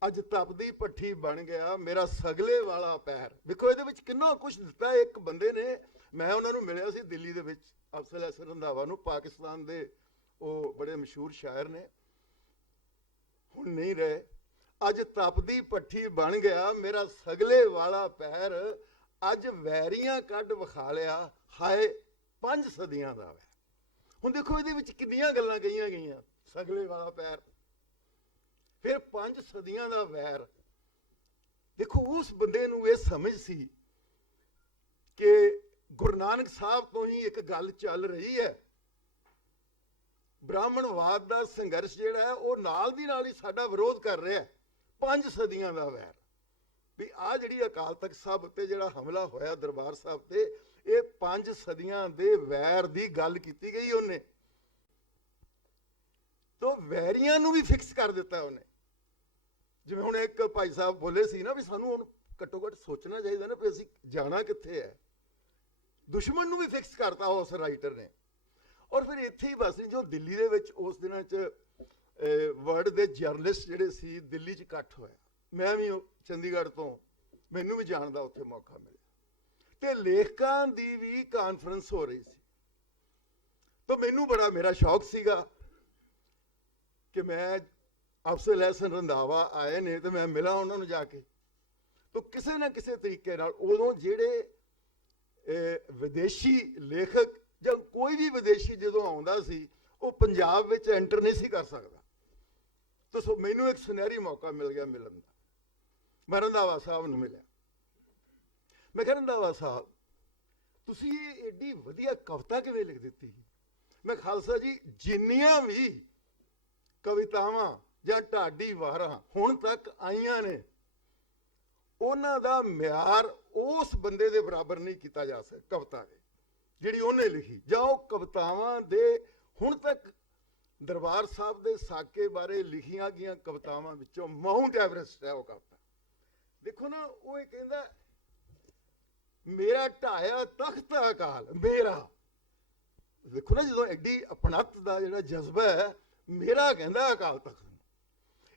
ਅੱਜ ਤਪਦੀ ਭੱਠੀ ਬਣ ਗਿਆ ਮੇਰਾ ਸਗਲੇ ਵਾਲਾ ਪੈਰ। ਵੇਖੋ ਇਹਦੇ ਵਿੱਚ ਕਿੰਨਾ ਕੁਝ ਦਿੱਤਾ ਇੱਕ ਬੰਦੇ ਨੇ। ਮੈਂ ਉਹਨਾਂ ਨੂੰ ਮਿਲਿਆ ਸੀ ਦਿੱਲੀ ਦੇ ਵਿੱਚ, ਅਫਜ਼ਲ ਅਹਿਸਨ ਰੰਧਾਵਾ ਨੂੰ, ਪਾਕਿਸਤਾਨ ਦੇ ਉਹ ਬੜੇ ਮਸ਼ਹੂਰ ਸ਼ਾਇਰ ਨੇ, ਹੁਣ ਨਹੀਂ ਰਹੇ। ਅੱਜ ਤਪਦੀ ਭੱਠੀ ਬਣ ਗਿਆ ਮੇਰਾ ਸਗਲੇ ਵਾਲਾ ਪੈਰ, ਅੱਜ ਵੈਰੀਆਂ ਕੱਢ ਵਿਖਾ ਲਿਆ ਹਾਏ 5 ਸਦੀਆਂ ਦਾ ਵੈਰ। ਹੁਣ ਦੇਖੋ ਇਹਦੇ ਵਿੱਚ ਕਿੰਨੀਆਂ ਗੱਲਾਂ ਕਹੀਆਂ ਗਈਆਂ, ਸਗਲੇ ਵਾਲਾ ਪੈਰ, ਫਿਰ 5 ਸਦੀਆਂ ਦਾ ਵੈਰ। ਦੇਖੋ ਉਸ ਬੰਦੇ ਨੂੰ ਇਹ ਸਮਝ ਸੀ ਕਿ ਗੁਰੂ ਨਾਨਕ ਸਾਹਿਬ ਤੋਂ ਹੀ ਇੱਕ ਗੱਲ ਚੱਲ ਰਹੀ ਹੈ, ਬ੍ਰਾਹਮਣਵਾਦ ਦਾ ਸੰਘਰਸ਼ ਜਿਹੜਾ ਹੈ ਉਹ ਨਾਲ ਦੀ ਨਾਲ ਹੀ ਸਾਡਾ ਵਿਰੋਧ ਕਰ ਰਿਹਾ। 5 ਸਦੀਆਂ ਦਾ ਵੈਰ, ਵੀ ਆਹ ਜਿਹੜੀ ਅਕਾਲ ਤਖਤ ਸਾਹਿਬ ਉੱਤੇ ਜਿਹੜਾ ਹਮਲਾ ਹੋਇਆ ਦਰਬਾਰ ਸਾਹਿਬ ਤੇ, ਇਹ 5 ਸਦੀਆਂ ਦੇ ਵੈਰ ਦੀ ਗੱਲ ਕੀਤੀ ਗਈ ਉਹਨੇ। ਤਾਂ ਵੈਰੀਆਂ ਨੂੰ ਵੀ ਫਿਕਸ ਕਰ ਦਿੱਤਾ ਉਹਨੇ। ਜਿਵੇਂ ਹੁਣ ਇੱਕ ਭਾਈ ਸਾਹਿਬ ਬੋਲੇ ਸੀ ਨਾ ਵੀ ਸਾਨੂੰ ਹੁਣ ਘੱਟੋ ਘੱਟ ਸੋਚਣਾ ਚਾਹੀਦਾ ਨਾ ਵੀ ਅਸੀਂ ਜਾਣਾ ਕਿੱਥੇ ਹੈ। ਦੁਸ਼ਮਣ ਨੂੰ ਵੀ ਫਿਕਸ ਕਰਤਾ ਉਸ ਰਾਈਟਰ ਨੇ। ਔਰ ਫਿਰ ਇੱਥੇ ਹੀ ਬਸ ਜੋ ਦਿੱਲੀ ਦੇ ਵਿੱਚ ਉਸ ਦਿਨਾਂ 'ਚ ਵਰਲਡ ਦੇ ਜਰਨਲਿਸਟ ਜਿਹੜੇ ਸੀ ਦਿੱਲੀ 'ਚ ਇਕੱਠ ਹੋਇਆ। ਮੈਂ ਵੀ ਚੰਡੀਗੜ੍ਹ ਤੋਂ, ਮੈਨੂੰ ਵੀ ਜਾਣ ਦਾ ਉੱਥੇ ਮੌਕਾ ਮਿਲਿਆ ਤੇ ਲੇਖਕਾਂ ਦੀ ਵੀ ਕਾਨਫਰੰਸ ਹੋ ਰਹੀ ਸੀ। ਤਾਂ ਮੈਨੂੰ ਬੜਾ ਮੇਰਾ ਸ਼ੌਕ ਸੀਗਾ ਕਿ ਮੈਂ ਅਫਜ਼ਲ ਹਸਨ ਰੰਧਾਵਾ ਆਏ ਨੇ ਤੇ ਮੈਂ ਮਿਲਾਂ ਉਹਨਾਂ ਨੂੰ ਜਾ ਕੇ। ਤਾਂ ਕਿਸੇ ਨਾ ਕਿਸੇ ਤਰੀਕੇ ਨਾਲ ਉਦੋਂ ਜਿਹੜੇ ਵਿਦੇਸ਼ੀ ਲੇਖਕ ਜਾਂ ਕੋਈ ਵੀ ਵਿਦੇਸ਼ੀ ਜਦੋਂ ਆਉਂਦਾ ਸੀ ਉਹ ਪੰਜਾਬ ਵਿੱਚ ਐਂਟਰ ਨਹੀਂ ਸੀ ਕਰ ਸਕਦਾ। ਤਾਂ ਮੈਨੂੰ ਇੱਕ ਸੁਨਹਿਰੀ ਮੌਕਾ ਮਿਲ ਗਿਆ ਮਿਲਣ ਦਾ। ਮੈਂ ਰੰਧਾਵਾ ਸਾਹਿਬ ਨੂੰ ਮਿਲਿਆ। ਮੈਂ ਕਿਹਾ ਰੰਧਾਵਾ ਸਾਹਿਬ ਤੁਸੀਂ ਇਹ ਏਡੀ ਵਧੀਆ ਕਵਿਤਾ ਕਿਵੇਂ ਲਿਖ ਦਿੱਤੀ? ਮੈਂ ਖਾਲਸਾ ਜੀ ਜਿੰਨੀਆਂ ਵੀ ਕਵਿਤਾਵਾਂ ਜਾਂ ਢਾਡੀ ਵਾਰਾਂ ਹੁਣ ਤੱਕ ਆਈਆਂ ਨੇ ਉਹਨਾਂ ਦਾ ਮਿਆਰ ਉਸ ਬੰਦੇ ਦੇ ਬਰਾਬਰ ਨਹੀਂ ਕੀਤਾ ਜਾ ਸਕਦਾ ਕਵਿਤਾ ਦੇ ਜਿਹੜੀ ਉਹਨੇ ਲਿਖੀ, ਜਾਂ ਉਹ ਕਵਿਤਾਵਾਂ ਦੇ ਹੁਣ ਤੱਕ ਦਰਬਾਰ ਸਾਹਿਬ ਦੇ ਸਾਕੇ ਬਾਰੇ ਲਿਖੀਆਂ ਗਈਆਂ ਕਵਿਤਾਵਾਂ ਵਿੱਚੋਂ ਮਾਊਂਟ ਐਵਰੈਸਟ ਹੈ ਉਹ ਕਵਿਤਾ। ਦੇਖੋ ਨਾ, ਉਹ ਇਹ ਕਹਿੰਦਾ ਮੇਰਾ ਢਾਇਆ ਤਖਤ ਅਕਾਲ ਮੇਰਾ। ਦੇਖੋ ਨਾ, ਜਦੋਂ ਐਡੀ ਆਪਣਤ ਦਾ ਜਿਹੜਾ ਜਜ਼ਬਾ ਹੈ, ਮੇਰਾ ਕਹਿੰਦਾ ਅਕਾਲ ਤਖਤ ਨੂੰ।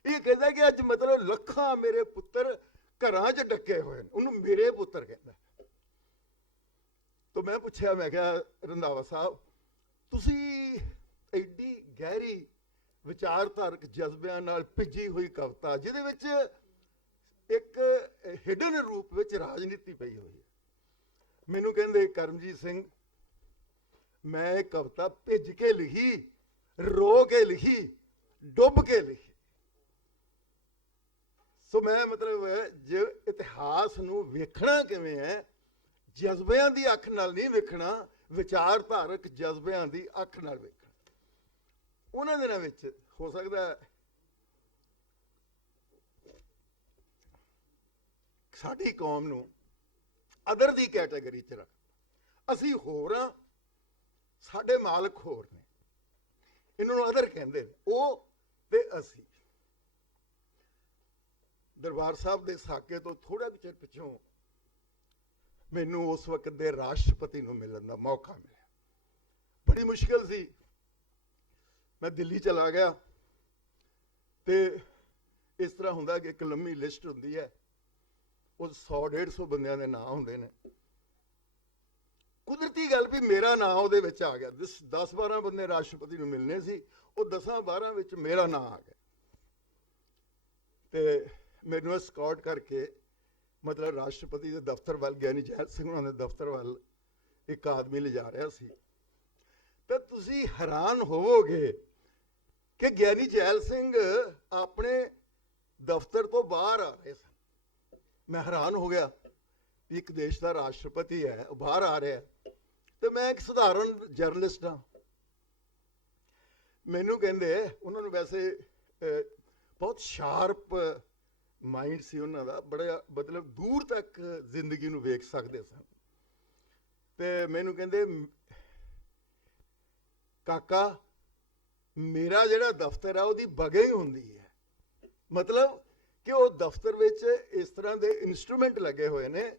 ਇਹ ਕਹਿੰਦਾ ਕਿ ਅੱਜ ਮਤਲਬ ਲੱਖਾਂ ਮੇਰੇ ਪੁੱਤਰ ਘਰਾਂ 'ਚ ਡੱਕੇ ਹੋਏ ਨੇ, ਉਹਨੂੰ ਮੇਰੇ ਪੁੱਤਰ ਕਹਿੰਦਾ। ਤਾਂ ਮੈਂ ਪੁੱਛਿਆ, ਮੈਂ ਕਿਹਾ ਰੰਧਾਵਾ ਸਾਹਿਬ ਤੁਸੀਂ ਐਡੀ ਗਹਿਰੀ ਵਿਚਾਰਧਾਰਕ ਜਜ਼ਬਿਆਂ ਨਾਲ ਭਿੱਜੀ ਹੋਈ ਕਵਿਤਾ ਜਿਹਦੇ ਵਿੱਚ ਇੱਕ ਹਿਡਨ ਰੂਪ ਵਿੱਚ ਰਾਜਨੀਤੀ ਪਈ ਹੋਈ ਹੈ। ਮੈਨੂੰ ਕਹਿੰਦੇ ਕਰਮਜੀਤ ਸਿੰਘ ਮੈਂ ਇਹ ਕਵਿਤਾ ਭਿੱਜ ਕੇ ਲਿਖੀ, ਰੋ ਕੇ ਲਿਖੀ, ਡੁੱਬ ਕੇ ਲਿਖੀ। ਸੋ ਮੈਂ ਮਤਲਬ ਜੇ ਇਤਿਹਾਸ ਨੂੰ ਵੇਖਣਾ ਕਿਵੇਂ ਹੈ, ਜਜ਼ਬਿਆਂ ਦੀ ਅੱਖ ਨਾਲ ਨਹੀਂ ਵੇਖਣਾ, ਵਿਚਾਰਧਾਰਕ ਜਜ਼ਬਿਆਂ ਦੀ ਅੱਖ ਨਾਲ ਵੇਖਣਾ। ਉਹਨਾਂ ਦਿਨਾਂ ਵਿੱਚ ਹੋ ਸਕਦਾ ਸਾਡੀ ਕੌਮ ਨੂੰ ਅਦਰ ਦੀ ਕੈਟਾਗਰੀ 'ਚ ਰੱਖ। ਅਸੀਂ ਹੋਰ ਹਾਂ, ਸਾਡੇ ਮਾਲਕ ਹੋਰ ਨੇ, ਇਹਨਾਂ ਨੂੰ ਅਦਰ ਕਹਿੰਦੇ ਨੇ, ਉਹ ਤੇ ਅਸੀਂ। ਦਰਬਾਰ ਸਾਹਿਬ ਦੇ ਸਾਕੇ ਤੋਂ ਥੋੜਾ ਕੁ ਚਿਰ ਪਿੱਛੋਂ ਮੈਨੂੰ ਉਸ ਵਕਤ ਦੇ ਰਾਸ਼ਟਰਪਤੀ ਨੂੰ ਮਿਲਣ ਦਾ ਮੌਕਾ ਮਿਲਿਆ। ਬੜੀ ਮੁਸ਼ਕਿਲ ਸੀ। ਮੈਂ ਦਿੱਲੀ ਚਲਾ ਗਿਆ ਤੇ ਇਸ ਤਰ੍ਹਾਂ ਹੁੰਦਾ ਕਿ ਇੱਕ ਲੰਮੀ ਲਿਸਟ ਹੁੰਦੀ ਹੈ, ਉਹ 100-150 ਬੰਦਿਆਂ ਦੇ ਨਾਂ ਹੁੰਦੇ ਨੇ। ਕੁਦਰਤੀ ਗੱਲ ਵੀ ਮੇਰਾ ਨਾਂ ਉਹਦੇ ਵਿੱਚ ਆ ਗਿਆ। 10-12 ਬੰਦੇ ਰਾਸ਼ਟਰਪਤੀ ਨੂੰ ਮਿਲਣੇ ਸੀ, ਉਹ 10-12 ਵਿੱਚ ਮੇਰਾ ਨਾਂ ਆ ਗਿਆ ਤੇ ਮੈਨੂੰ ਐਸਕੌਰਟ ਕਰਕੇ ਮਤਲਬ ਰਾਸ਼ਟਰਪਤੀ ਦੇ ਦਫ਼ਤਰ ਵੱਲ, ਗਿਆਨੀ ਜੈਲ ਸਿੰਘ ਉਹਨਾਂ ਦੇ ਦਫ਼ਤਰ ਵੱਲ ਇੱਕ ਆਦਮੀ ਲਿਜਾ ਰਿਹਾ ਸੀ। ਤਾਂ ਤੁਸੀਂ ਹੈਰਾਨ ਹੋਵੋਗੇ ਕਿ ਗਿਆਨੀ ਜੈਲ ਸਿੰਘ ਆਪਣੇ ਦਫ਼ਤਰ ਤੋਂ ਬਾਹਰ ਆ ਰਹੇ ਸਨ। ਮੈਂ ਹੈਰਾਨ ਹੋ ਗਿਆ ਵੀ ਇੱਕ ਦੇਸ਼ ਦਾ ਰਾਸ਼ਟਰਪਤੀ ਹੈ, ਉਹ ਬਾਹਰ ਆ ਰਿਹਾ ਤੇ ਮੈਂ ਇੱਕ ਸਧਾਰਨ ਜਰਨਲਿਸਟ ਹਾਂ। ਮੈਨੂੰ ਕਹਿੰਦੇ, ਉਹਨਾਂ ਨੂੰ ਵੈਸੇ ਬਹੁਤ ਸ਼ਾਰਪ ਮਾਈਂਡ ਸੀ ਉਹਨਾਂ ਦਾ, ਬੜਾ ਮਤਲਬ ਦੂਰ ਤੱਕ ਜ਼ਿੰਦਗੀ ਨੂੰ ਵੇਖ ਸਕਦੇ ਸਨ। ਤੇ ਮੈਨੂੰ ਕਹਿੰਦੇ ਕਾਕਾ ਮੇਰਾ ਜਿਹੜਾ ਦਫ਼ਤਰ ਆ ਉਹਦੀ ਬਗਿੰਗ ਹੁੰਦੀ ਹੈ, ਮਤਲਬ ਕਿ ਉਹ ਦਫ਼ਤਰ ਵਿੱਚ ਇਸ ਤਰ੍ਹਾਂ ਦੇ ਇਨਸਟਰੂਮੈਂਟ ਲੱਗੇ ਹੋਏ ਨੇ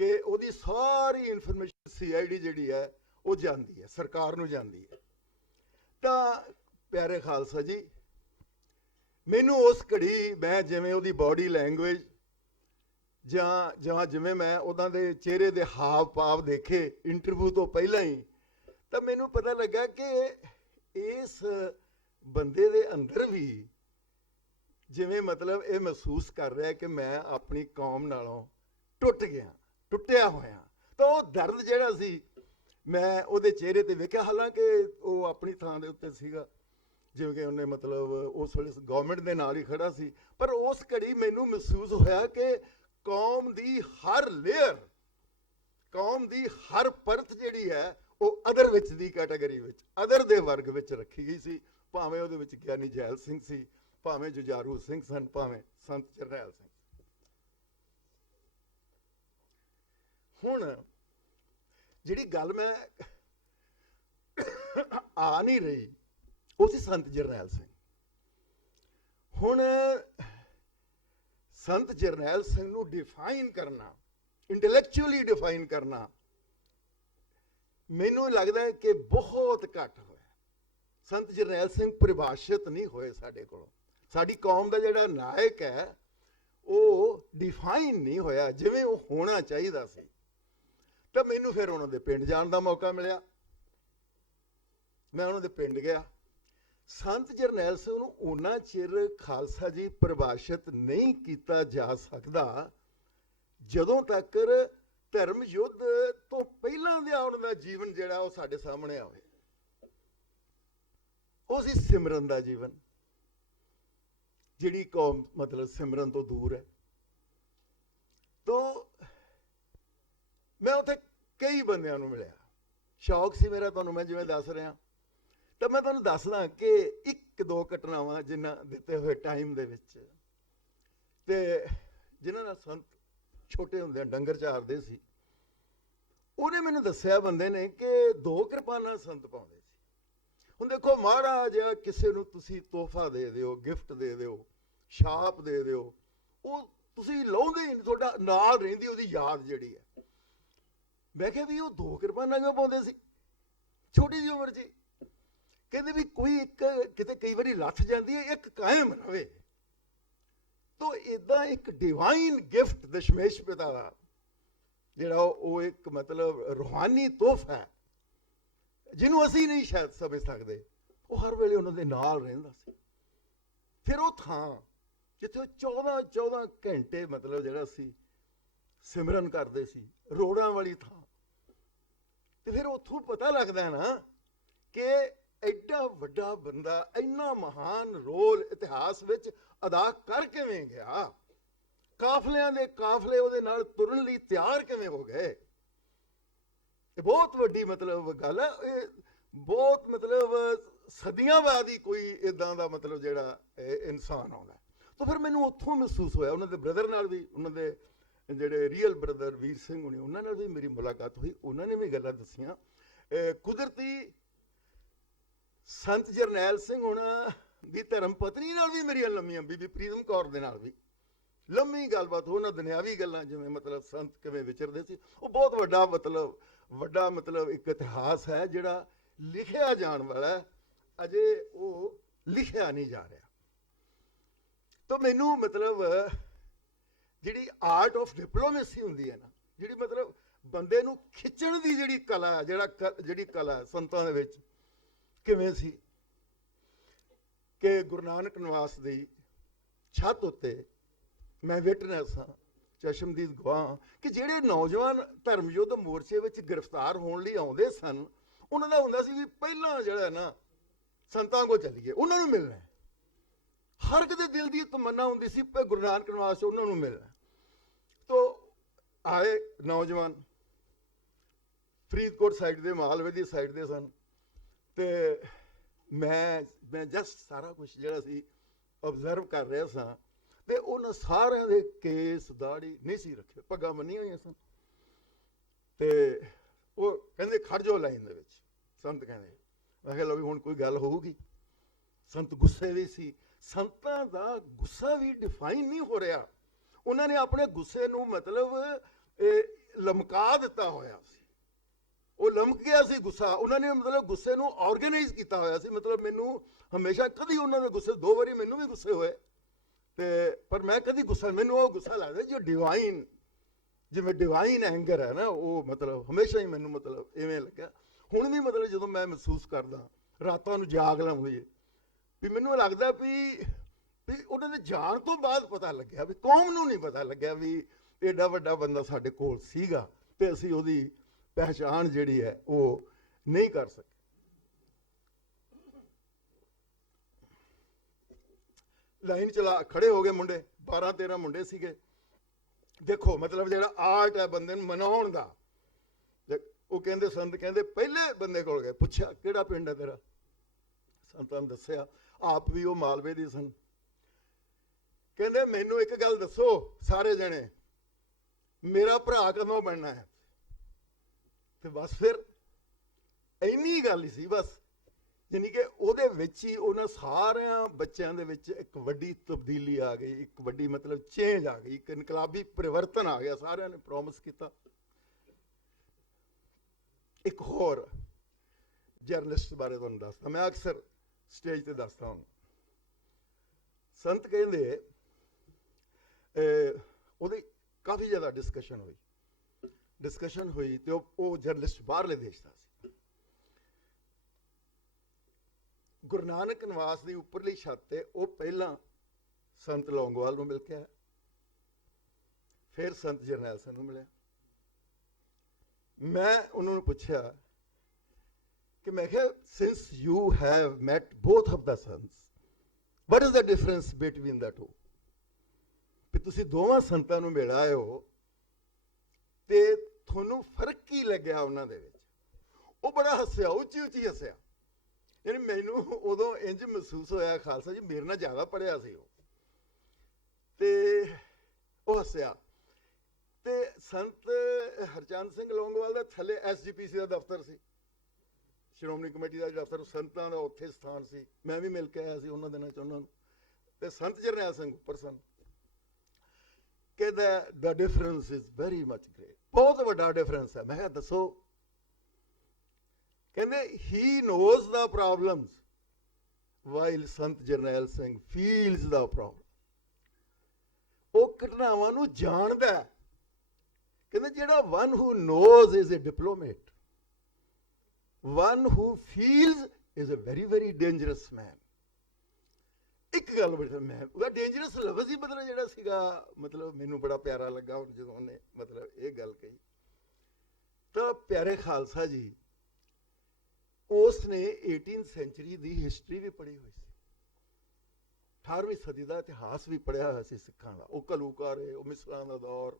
ਕਿ ਉਹਦੀ ਸਾਰੀ ਇਨਫੋਰਮੇਸ਼ਨ CID ਜਿਹੜੀ ਹੈ ਉਹ ਜਾਂਦੀ ਹੈ, ਸਰਕਾਰ ਨੂੰ ਜਾਂਦੀ ਹੈ। ਤਾਂ ਪਿਆਰੇ ਖਾਲਸਾ ਜੀ, ਮੈਨੂੰ ਉਸ ਘੜੀ ਮੈਂ ਜਿਵੇਂ ਉਹਦੀ ਬਾਡੀ ਲੈਂਗੁਏਜ ਜਾਂ ਜਿਵੇਂ ਮੈਂ ਉਹਨਾਂ ਦੇ ਚਿਹਰੇ ਦੇ ਹਾਵ ਭਾਵ ਦੇਖੇ ਇੰਟਰਵਿਊ ਤੋਂ ਪਹਿਲਾਂ ਹੀ, ਤਾਂ ਮੈਨੂੰ ਪਤਾ ਲੱਗਾ ਕਿ ਇਸ ਬੰਦੇ ਦੇ ਅੰਦਰ ਵੀ ਜਿਵੇਂ ਮਤਲਬ ਇਹ ਮਹਿਸੂਸ ਕਰ ਰਿਹਾ ਕਿ ਮੈਂ ਆਪਣੀ ਕੌਮ ਨਾਲੋਂ ਟੁੱਟ ਗਿਆ, ਟੁੱਟਿਆ ਹੋਇਆ। ਤਾਂ ਉਹ ਦਰਦ ਜਿਹੜਾ ਸੀ ਮੈਂ ਉਹਦੇ ਚਿਹਰੇ ਤੇ ਵੇਖਿਆ। ਹਾਲਾਂਕਿ ਉਹ ਆਪਣੀ ਥਾਂ ਦੇ ਉੱਤੇ ਸੀਗਾ, ਜਿਵੇਂ ਕਿ ਉਹਨੇ ਮਤਲਬ ਉਸ ਵੇਲੇ ਗਵਰਨਮੈਂਟ ਦੇ ਨਾਲ ਹੀ ਖੜਾ ਸੀ, ਪਰ ਉਸ ਘੜੀ ਮੈਨੂੰ ਮਹਿਸੂਸ ਹੋਇਆ ਕਿ ਕੌਮ ਦੀ ਹਰ ਲੇਅਰ, ਕੌਮ ਦੀ ਹਰ ਪਰਤ ਜਿਹੜੀ ਹੈ ਉਹ ਅਦਰ ਵਿੱਚ ਦੀ ਕੈਟਾਗਰੀ ਵਿੱਚ, ਅਦਰ ਦੇ ਵਰਗ ਵਿੱਚ ਰੱਖੀ ਗਈ ਸੀ। ਭਾਵੇਂ ਉਹਦੇ ਵਿੱਚ ਗਿਆਨੀ ਜੈਲ ਸਿੰਘ ਸੀ, ਭਾਵੇਂ ਜੁਝਾਰੂ ਸਿੰਘ ਸਨ, ਭਾਵੇਂ ਸੰਤ ਜਰਨੈਲ ਸਿੰਘ। ਹੁਣ ਜਿਹੜੀ ਗੱਲ ਮੈਂ ਆ ਨਹੀਂ ਰਹੀ, ਉਹ ਸੀ ਸੰਤ ਜਰਨੈਲ ਸਿੰਘ। ਹੁਣ ਸੰਤ ਜਰਨੈਲ ਸਿੰਘ ਨੂੰ ਡਿਫਾਈਨ ਕਰਨਾ, ਇੰਟੈਲੈਕਚੁਅਲੀ ਡਿਫਾਈਨ ਕਰਨਾ, ਮੈਨੂੰ ਲੱਗਦਾ ਹੈ ਕਿ ਬਹੁਤ ਘੱਟ ਹੋਇਆ। ਸੰਤ ਜਰਨੈਲ ਸਿੰਘ ਪਰਿਭਾਸ਼ਿਤ ਨਹੀਂ ਹੋਏ ਸਾਡੇ ਕੋਲੋਂ। ਸਾਡੀ ਕੌਮ ਦਾ ਜਿਹੜਾ ਨਾਇਕ ਹੈ ਉਹ ਡਿਫਾਈਨ ਨਹੀਂ ਹੋਇਆ ਜਿਵੇਂ ਉਹ ਹੋਣਾ ਚਾਹੀਦਾ ਸੀ। ਤਾਂ ਮੈਨੂੰ ਫਿਰ ਉਹਨਾਂ ਦੇ ਪਿੰਡ ਜਾਣ ਦਾ ਮੌਕਾ ਮਿਲਿਆ। ਮੈਂ ਉਹਨਾਂ ਦੇ ਪਿੰਡ ਗਿਆ। ਸੰਤ ਜਰਨੈਲ ਸਿੰਘ ਨੂੰ ਉਹਨਾਂ ਚਿਰ ਖਾਲਸਾ ਜੀ ਪਰਿਭਾਸ਼ਿਤ ਨਹੀਂ ਕੀਤਾ ਜਾ ਸਕਦਾ ਜਦੋਂ ਤੱਕ ਧਰਮ ਯੁੱਧ ਤੋਂ ਪਹਿਲਾਂ ਦਾ ਉਹਨਾਂ ਦਾ ਜੀਵਨ ਜਿਹੜਾ ਉਹ ਸਾਡੇ ਸਾਹਮਣੇ ਆਵੇ। ਉਹ ਸੀ ਸਿਮਰਨ ਦਾ ਜੀਵਨ। ਜਿਹੜੀ ਕੌਮ ਮਤਲਬ ਸਿਮਰਨ ਤੋਂ ਦੂਰ ਹੈ। ਤੋ ਮੈਂ ਉੱਥੇ ਕਈ ਬੰਦਿਆਂ ਨੂੰ ਮਿਲਿਆ। ਸ਼ੌਕ ਸੀ ਮੇਰਾ, ਤੁਹਾਨੂੰ ਮੈਂ ਜਿਵੇਂ ਦੱਸ ਰਿਹਾ। ਤਾਂ ਮੈਂ ਤੁਹਾਨੂੰ ਦੱਸਦਾ ਕਿ ਇੱਕ ਦੋ ਘਟਨਾਵਾਂ ਜਿਨ੍ਹਾਂ ਦਿੱਤੇ ਹੋਏ ਟਾਈਮ ਦੇ ਵਿੱਚ, ਤੇ ਜਿਨ੍ਹਾਂ ਨਾਲ ਸੰਤ ਛੋਟੇ ਹੁੰਦੇ ਡੰਗਰ ਚਾਰਦੇ ਸੀ। ਉਹਨੇ ਮੈਨੂੰ ਦੱਸਿਆ ਬੰਦੇ ਨੇ ਕਿ 2 ਕਿਰਪਾਨਾਂ ਸੰਤ ਪਾਉਂਦੇ ਸੀ। ਹੁਣ ਦੇਖੋ, ਮਹਾਰਾਜ ਕਿਸੇ ਨੂੰ ਤੁਸੀਂ ਤੋਹਫਾ ਦੇ ਦਿਓ, ਗਿਫਟ ਦੇ ਦਿਓ, ਛਾਪ ਦੇ ਦਿਓ, ਉਹ ਤੁਸੀਂ ਲਾਉਂਦੇ ਹੀ ਨਹੀਂ, ਤੁਹਾਡਾ ਨਾਲ ਰਹਿੰਦੀ ਉਹਦੀ ਯਾਦ ਜਿਹੜੀ ਹੈ। ਮੈਂ ਕਿਹਾ ਵੀ ਉਹ 2 ਕਿਰਪਾਨਾਂ ਕਿਉਂ ਪਾਉਂਦੇ ਸੀ ਛੋਟੀ ਜਿਹੀ ਉਮਰ 'ਚ? ਕਹਿੰਦੇ ਵੀ ਕੋਈ ਇੱਕ ਕਿਤੇ ਕਈ ਵਾਰੀ ਲੱਥ ਜਾਂਦੀ ਹੈ, ਇੱਕ ਕਾਇਮ ਰਵੇ। ਤੋ ਇਦਾਂ ਇੱਕ ਡਿਵਾਈਨ ਗਿਫਟ ਦਸ਼ਮੇਸ਼ ਪਿਤਾ ਦਾ ਜਿਹੜਾ ਉਹ ਇੱਕ ਮਤਲਬ ਰੂਹਾਨੀ ਤੋਹਫਾ ਹੈ ਜਿਹਨੂੰ ਅਸੀਂ ਨਹੀਂ ਸ਼ਾਇਦ ਸਮਝ ਸਕਦੇ। ਉਹ ਹਰ ਵੇਲੇ ਉਹਨਾਂ ਦੇ ਨਾਲ ਰਹਿੰਦਾ ਸੀ। ਫਿਰ ਉਹ ਥਾਂ ਜਿੱਥੇ 14 ਘੰਟੇ ਮਤਲਬ ਜਿਹੜਾ ਸੀ ਸਿਮਰਨ ਕਰਦੇ ਸੀ, ਰੋੜਾਂ ਵਾਲੀ ਥਾਂ। ਤੇ ਫਿਰ ਉੱਥੋਂ ਪਤਾ ਲੱਗਦਾ ਨਾ ਕਿ ਐਡਾ ਵੱਡਾ ਬੰਦਾ ਇੰਨਾ ਮਹਾਨ ਰੋਲ ਇਤਿਹਾਸ ਵਿੱਚ ਅਦਾ ਕਰ ਕਿਵੇਂ ਗਿਆ। ਕਾਫਲਿਆਂ ਦੇ ਕਾਫਲੇ ਉਹਦੇ ਨਾਲ ਤੁਰਨ ਲਈ ਤਿਆਰ ਕਿਵੇਂ ਹੋ ਗਏ। ਇਹ ਬਹੁਤ ਵੱਡੀ ਮਤਲਬ ਗੱਲ ਹੈ। ਇਹ ਬਹੁਤ ਮਤਲਬ ਸਦੀਆਂ ਬਾਅਦ ਹੀ ਕੋਈ ਇਦਾਂ ਦਾ ਮਤਲਬ ਜਿਹੜਾ ਇਨਸਾਨ ਆਉਂਦਾ। ਤਾਂ ਫਿਰ ਮੈਨੂੰ ਉੱਥੋਂ ਮਹਿਸੂਸ ਹੋਇਆ। ਉਹਨਾਂ ਦੇ ਬ੍ਰਦਰ ਨਾਲ ਵੀ, ਉਹਨਾਂ ਦੇ ਜਿਹੜੇ ਰੀਅਲ ਬ੍ਰਦਰ ਵੀਰ ਸਿੰਘ ਹੋਣੀ, ਉਹਨਾਂ ਨਾਲ ਵੀ ਮੇਰੀ ਮੁਲਾਕਾਤ ਹੋਈ। ਉਹਨਾਂ ਨੇ ਵੀ ਗੱਲਾਂ ਦੱਸੀਆਂ। ਕੁਦਰਤੀ ਸੰਤ ਜਰਨੈਲ ਸਿੰਘ ਹੋਣਾ ਦੀ ਧਰਮ ਪਤਨੀ ਨਾਲ ਵੀ ਮੇਰੀਆਂ ਲੰਮੀਆਂ, ਬੀਬੀ ਪ੍ਰੀਤਮ ਕੌਰ ਦੇ ਨਾਲ ਵੀ ਲੰਮੀ ਗੱਲਬਾਤ। ਉਹਨਾਂ ਦੁਨਿਆਵੀ ਗੱਲਾਂ, ਜਿਵੇਂ ਮਤਲਬ ਸੰਤ ਕਿਵੇਂ ਵਿਚਰਦੇ ਸੀ। ਉਹ ਬਹੁਤ ਵੱਡਾ ਮਤਲਬ ਇੱਕ ਇਤਿਹਾਸ ਹੈ ਜਿਹੜਾ ਲਿਖਿਆ ਜਾਣ ਵਾਲਾ ਹੈ, ਅਜੇ ਉਹ ਲਿਖਿਆ ਨਹੀਂ ਜਾ ਰਿਹਾ। ਤਾਂ ਮੈਨੂੰ ਮਤਲਬ ਜਿਹੜੀ ਆਰਟ ਆਫ ਡਿਪਲੋਮੇਸੀ ਹੁੰਦੀ ਹੈ ਨਾ, ਜਿਹੜੀ ਮਤਲਬ ਬੰਦੇ ਨੂੰ ਖਿੱਚਣ ਦੀ ਜਿਹੜੀ ਕਲਾ ਹੈ, ਜਿਹੜੀ ਕਲਾ ਹੈ ਸੰਤਾਂ ਦੇ ਵਿੱਚ ਕਿਵੇਂ ਸੀ ਕਿ ਗੁਰੂ ਨਾਨਕ ਨਿਵਾਸ ਦੀ ਛੱਤ ਉੱਤੇ ਮੈਂ ਵਿਟਨੈਸ ਹਾਂ, ਚਸ਼ਮਦੀਦ ਗਵਾਹ ਹਾਂ ਕਿ ਜਿਹੜੇ ਨੌਜਵਾਨ ਧਰਮ ਯੁੱਧ ਮੋਰਚੇ ਵਿੱਚ ਗ੍ਰਿਫਤਾਰ ਹੋਣ ਲਈ ਆਉਂਦੇ ਸਨ, ਉਹਨਾਂ ਦਾ ਹੁੰਦਾ ਸੀ ਵੀ ਪਹਿਲਾਂ ਜਿਹੜਾ ਨਾ ਸੰਤਾਂ ਕੋਲ ਚੱਲੀਏ, ਉਹਨਾਂ ਨੂੰ ਮਿਲਣਾ। ਹਰ ਇੱਕ ਦੇ ਦਿਲ ਦੀ ਤਮੰਨਾ ਹੁੰਦੀ ਸੀ ਕਿ ਗੁਰੂ ਨਾਨਕ ਨਿਵਾਸ ਉਹਨਾਂ ਨੂੰ ਮਿਲਣਾ। ਤੋ ਆਏ ਨੌਜਵਾਨ ਫਰੀਦਕੋਟ ਸਾਈਡ ਦੇ, ਮਾਲਵੇ ਦੀ ਸਾਈਡ ਦੇ ਸਨ। ਤੇ ਮੈਂ ਜਸਟ ਸਾਰਾ ਕੁਝ ਜਿਹੜਾ ਸੀ ਆਬਜ਼ਰਵ ਕਰ ਰਿਹਾ ਸਾਂ। ਤੇ ਉਹਨਾਂ ਸਾਰਿਆਂ ਦੇ ਕੇਸ ਦਾੜੀ ਨਹੀਂ ਸੀ ਰੱਖੇ, ਪੱਗਾਂ ਬੰਨੀਆਂ ਹੋਈਆਂ ਸਨ। ਤੇ ਉਹ ਕਹਿੰਦੇ ਖੜ ਜਾਓ ਲਾਈਨ ਦੇ ਵਿੱਚ। ਸੰਤ ਕਹਿੰਦੇ, ਮੈਂ ਕਿਹਾ ਲਓ ਵੀ ਹੁਣ ਕੋਈ ਗੱਲ ਹੋਊਗੀ। ਸੰਤ ਗੁੱਸੇ ਵੀ ਸੀ। ਸੰਤਾਂ ਦਾ ਗੁੱਸਾ ਵੀ ਡਿਫਾਈਨ ਨਹੀਂ ਹੋ ਰਿਹਾ। ਉਹਨਾਂ ਨੇ ਆਪਣੇ ਗੁੱਸੇ ਨੂੰ ਮਤਲਬ ਲਮਕਾ ਦਿੱਤਾ ਹੋਇਆ ਸੀ। ਉਹ ਲਮਕ ਗਿਆ ਸੀ ਗੁੱਸਾ। ਉਹਨਾਂ ਨੇ ਮਤਲਬ ਗੁੱਸੇ ਨੂੰ ਆਰਗੇਨਾਈਜ਼ ਕੀਤਾ ਹੋਇਆ ਸੀ। ਮਤਲਬ ਮੈਨੂੰ ਹਮੇਸ਼ਾ ਕਦੀ ਉਹਨਾਂ ਦੇ ਗੁੱਸੇ, 2 ਵਾਰੀ ਮੈਨੂੰ ਵੀ ਗੁੱਸੇ ਹੋਏ, ਤੇ ਪਰ ਮੈਂ ਕਦੀ ਗੁੱਸਾ, ਮੈਨੂੰ ਉਹ ਗੁੱਸਾ ਲੱਗਦਾ ਜੋ ਡਿਵਾਈਨ, ਜਿਵੇਂ ਡਿਵਾਈਨ ਐਂਗਰ ਹੈ ਨਾ, ਉਹ ਮਤਲਬ ਹਮੇਸ਼ਾ ਹੀ ਮੈਨੂੰ ਮਤਲਬ ਇਵੇਂ ਲੱਗਿਆ। ਹੁਣ ਵੀ ਮਤਲਬ ਜਦੋਂ ਮੈਂ ਮਹਿਸੂਸ ਕਰਦਾ, ਰਾਤਾਂ ਨੂੰ ਜਾਗ ਲਾਉਂਦੀ ਹੈ, ਵੀ ਮੈਨੂੰ ਲੱਗਦਾ ਵੀ ਉਹਨਾਂ ਦੇ ਜਾਣ ਤੋਂ ਬਾਅਦ ਪਤਾ ਲੱਗਿਆ, ਵੀ ਕੌਮ ਨੂੰ ਨਹੀਂ ਪਤਾ ਲੱਗਿਆ ਵੀ ਏਡਾ ਵੱਡਾ ਬੰਦਾ ਸਾਡੇ ਕੋਲ ਸੀਗਾ ਤੇ ਅਸੀਂ ਉਹਦੀ ਪਹਿਚਾਣ ਜਿਹੜੀ ਹੈ ਉਹ ਨਹੀਂ ਕਰ ਸਕੇ। ਲਾਈਨ ਚਲਾ ਖੜੇ ਹੋ ਗਏ ਮੁੰਡੇ, 12-13 ਮੁੰਡੇ ਸੀਗੇ। ਦੇਖੋ ਮਤਲਬ ਜਿਹੜਾ ਆਰਟ ਹੈ ਬੰਦੇ ਨੂੰ ਮਨਾਉਣ ਦਾ। ਉਹ ਕਹਿੰਦੇ, ਸੰਤ ਕਹਿੰਦੇ ਪਹਿਲੇ ਬੰਦੇ ਕੋਲ ਗਏ, ਪੁੱਛਿਆ ਕਿਹੜਾ ਪਿੰਡ ਹੈ ਤੇਰਾ? ਸੰਤਾਂ ਨੇ ਦੱਸਿਆ, ਆਪ ਵੀ ਉਹ ਮਾਲਵੇ ਦੀ ਸਨ। ਕਹਿੰਦੇ ਮੈਨੂੰ ਇੱਕ ਗੱਲ ਦੱਸੋ ਸਾਰੇ ਜਣੇ, ਮੇਰਾ ਭਰਾ ਕਦੋਂ ਬਣਨਾ ਹੈ? ਤੇ ਬਸ ਫਿਰ ਇੰਨੀ ਗੱਲ ਹੀ ਸੀ ਬਸ। ਯਾਨੀ ਕਿ ਉਹਦੇ ਵਿੱਚ ਹੀ ਉਹਨਾਂ ਸਾਰਿਆਂ ਬੱਚਿਆਂ ਦੇ ਵਿੱਚ ਇੱਕ ਵੱਡੀ ਤਬਦੀਲੀ ਆ ਗਈ, ਇੱਕ ਵੱਡੀ ਮਤਲਬ ਚੇਂਜ ਆ ਗਈ, ਇੱਕ ਇਨਕਲਾਬੀ ਪਰਿਵਰਤਨ ਆ ਗਿਆ। ਸਾਰਿਆਂ ਨੇ ਪ੍ਰੋਮਿਸ ਕੀਤਾ। ਇੱਕ ਹੋਰ ਜਰਨਲਿਸਟ ਬਾਰੇ ਤੁਹਾਨੂੰ ਦੱਸਦਾ, ਮੈਂ ਅਕਸਰ ਸਟੇਜ ਤੇ ਦੱਸਦਾ ਹਾਂ। ਸੰਤ ਕਹਿੰਦੇ ਉਹਦੀ ਕਾਫੀ ਜ਼ਿਆਦਾ ਡਿਸਕਸ਼ਨ ਹੋਈ ਤੇ ਉਹ ਜਰਨਲਿਸਟ ਬਾਹਰਲੇ ਦੇਸ਼ ਦਾ ਸੀ। ਗੁਰੂ ਨਾਨਕ ਨਿਵਾਸ ਦੀ ਉੱਪਰਲੀ ਛੱਤ ਤੇ ਉਹ ਪਹਿਲਾਂ ਸੰਤ ਲੌਂਗੋਵਾਲ ਨੂੰ ਮਿਲ ਕੇ ਆਇਆ, ਫਿਰ ਸੰਤ ਜਰਨੈਲ ਸਿੰਘ ਨੂੰ ਮਿਲਿਆ। ਮੈਂ ਉਹਨਾਂ ਨੂੰ ਪੁੱਛਿਆ ਕਿ ਮੈਂ ਕਿਹਾ, since you have met both of the sons, what is the difference between the two? ਕਿ ਤੁਸੀਂ ਦੋਵਾਂ ਸੰਤਾਂ ਨੂੰ ਮਿਲ ਆਏ ਹੋ ਤੇ ਤੁਹਾਨੂੰ ਫਰਕ ਕੀ ਲੱਗਿਆ ਉਹਨਾਂ ਦੇ ਵਿੱਚ? ਉਹ ਬੜਾ ਹੱਸਿਆ, ਉੱਚੀ ਉੱਚੀ ਹੱਸਿਆ। ਯਾਨੀ ਮੈਨੂੰ ਉਦੋਂ ਇੰਜ ਮਹਿਸੂਸ ਹੋਇਆ ਖਾਲਸਾ ਜੀ ਮੇਰੇ ਨਾਲ ਜ਼ਿਆਦਾ ਪੜ੍ਹਿਆ ਸੀ ਉਹ, ਤੇ ਉਹ ਹੱਸਿਆ। ਤੇ ਸੰਤ ਹਰਚੰਦ ਸਿੰਘ ਲੌਂਗੋਵਾਲ ਦਾ ਥੱਲੇ SGPC ਦਾ ਦਫ਼ਤਰ ਸੀ, ਸ਼੍ਰੋਮਣੀ ਕਮੇਟੀ ਦਾ ਦਫ਼ਤਰ, ਸੰਤਾਂ ਦਾ ਉੱਥੇ ਸਥਾਨ ਸੀ। ਮੈਂ ਵੀ ਮਿਲ ਕੇ ਆਇਆ ਸੀ ਉਹਨਾਂ ਦਿਨਾਂ 'ਚ ਉਹਨਾਂ ਨੂੰ। ਤੇ ਸੰਤ ਜਰਨੈਲ ਸਿੰਘ ਉੱਪਰ ਸਨ। ਕਿ the difference is very much great, ਬਹੁਤ ਵੱਡਾ ਡਿਫਰੈਂਸ ਹੈ। ਮੈਂ ਕਿਹਾ ਦੱਸੋ? ਕਹਿੰਦੇ he knows the problems while Sant Jarnail Singh feels the problem. ਉਹ ਘਟਨਾਵਾਂ ਨੂੰ ਜਾਣਦਾ ਹੈ। ਕਹਿੰਦੇ ਜਿਹੜਾ one who knows is a diplomat, one who feels is a very very dangerous man. ਇੱਕ ਗੱਲ ਬੜੀ, ਮੈਂ ਉਹਦਾ ਡੇਂਜਰਸ ਲਫ਼ਜ਼ ਹੀ ਮਤਲਬ ਜਿਹੜਾ ਸੀਗਾ, ਮਤਲਬ ਮੈਨੂੰ ਬੜਾ ਪਿਆਰਾ ਲੱਗਾ ਜਦੋਂ ਉਹਨੇ ਮਤਲਬ ਇਹ ਗੱਲ ਕਹੀ। ਤਾਂ ਪਿਆਰੇ ਖਾਲਸਾ ਜੀ, ਉਸ ਨੇ 18th ਸੈਂਚੁਰੀ ਦੀ ਹਿਸਟਰੀ ਵੀ ਪੜ੍ਹੀ ਹੋਈ ਸੀ, 18ਵੀਂ ਸਦੀ ਦਾ ਇਤਿਹਾਸ ਵੀ ਪੜ੍ਹਿਆ ਹੋਇਆ ਸੀ ਸਿੱਖਾਂ ਦਾ। ਉਹ ਘੱਲੂਘਾਰੇ, ਉਹ ਮਿਸਰਾਂ ਦਾ ਦੌਰ,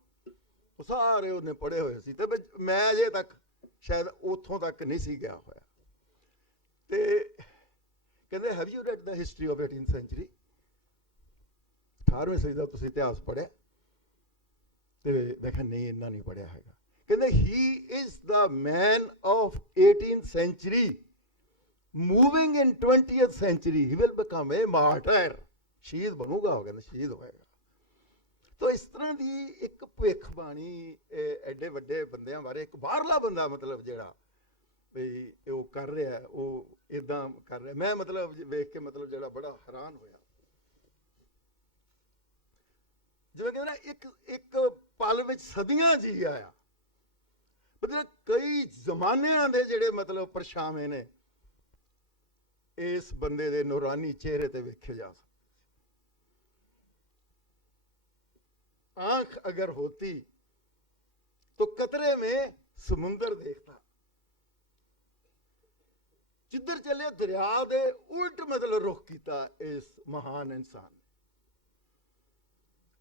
ਉਹ ਸਾਰੇ ਉਹਨੇ ਪੜ੍ਹੇ ਹੋਏ ਸੀ। ਤੇ ਮੈਂ ਅਜੇ ਤੱਕ ਸ਼ਾਇਦ ਉੱਥੋਂ ਤੱਕ ਨਹੀਂ ਸੀ ਗਿਆ ਹੋਇਆ। ਤੇ ਕਹਿੰਦੇ have you read the history of 18th century? 18ਵੀਂ ਸਦੀ ਦਾ ਤੁਸੀਂ ਇਤਿਹਾਸ ਪੜ੍ਹਿਆ? ਤੇ ਮੈਂ ਕਿਹਾ ਨਹੀਂ, ਇੰਨਾ ਨਹੀਂ ਪੜ੍ਹਿਆ ਹੈਗਾ। ਕਹਿੰਦੇ he is the man of 18th century moving in 20th century, he will become a martyr. ਸ਼ਹੀਦ ਬਣੂਗਾ, ਉਹ ਕਹਿੰਦਾ ਸ਼ਹੀਦ ਹੋਏਗਾ। ਤਾਂ ਇਸ ਤਰ੍ਹਾਂ ਦੀ ਇੱਕ ਭਵਿੱਖਬਾਣੀ ਐਡੇ ਵੱਡੇ ਬੰਦਿਆਂ ਬਾਰੇ, ਇੱਕ ਬਾਹਰਲਾ ਬੰਦਾ ਮਤਲਬ ਜਿਹੜਾ ਵੀ ਉਹ ਕਰ ਰਿਹਾ, ਉਹ ਇਦਾਂ ਕਰ ਰਿਹਾ। ਮੈਂ ਮਤਲਬ ਵੇਖ ਕੇ ਮਤਲਬ ਜਿਹੜਾ ਬੜਾ ਹੈਰਾਨ ਹੋਇਆ। ਜਿਵੇਂ ਕਹਿੰਦੇ ਨਾ, ਇੱਕ ਪਲ ਵਿੱਚ ਸਦੀਆਂ ਜੀ ਆਇਆ। ਮਤਲਬ ਕਈ ਜ਼ਮਾਨਿਆਂ ਦੇ ਜਿਹੜੇ ਮਤਲਬ ਪਰਛਾਵੇਂ ਨੇ ਇਸ ਬੰਦੇ ਦੇ ਨੂਰਾਨੀ ਚਿਹਰੇ ਤੇ ਵੇਖੇ ਜਾ ਸਕਦੇ। आंख अगर होती तो कतरे में समुंदर देखता। जिधर चले दरिया दे उल्ट मतलब रुख किया इस महान इंसान ने।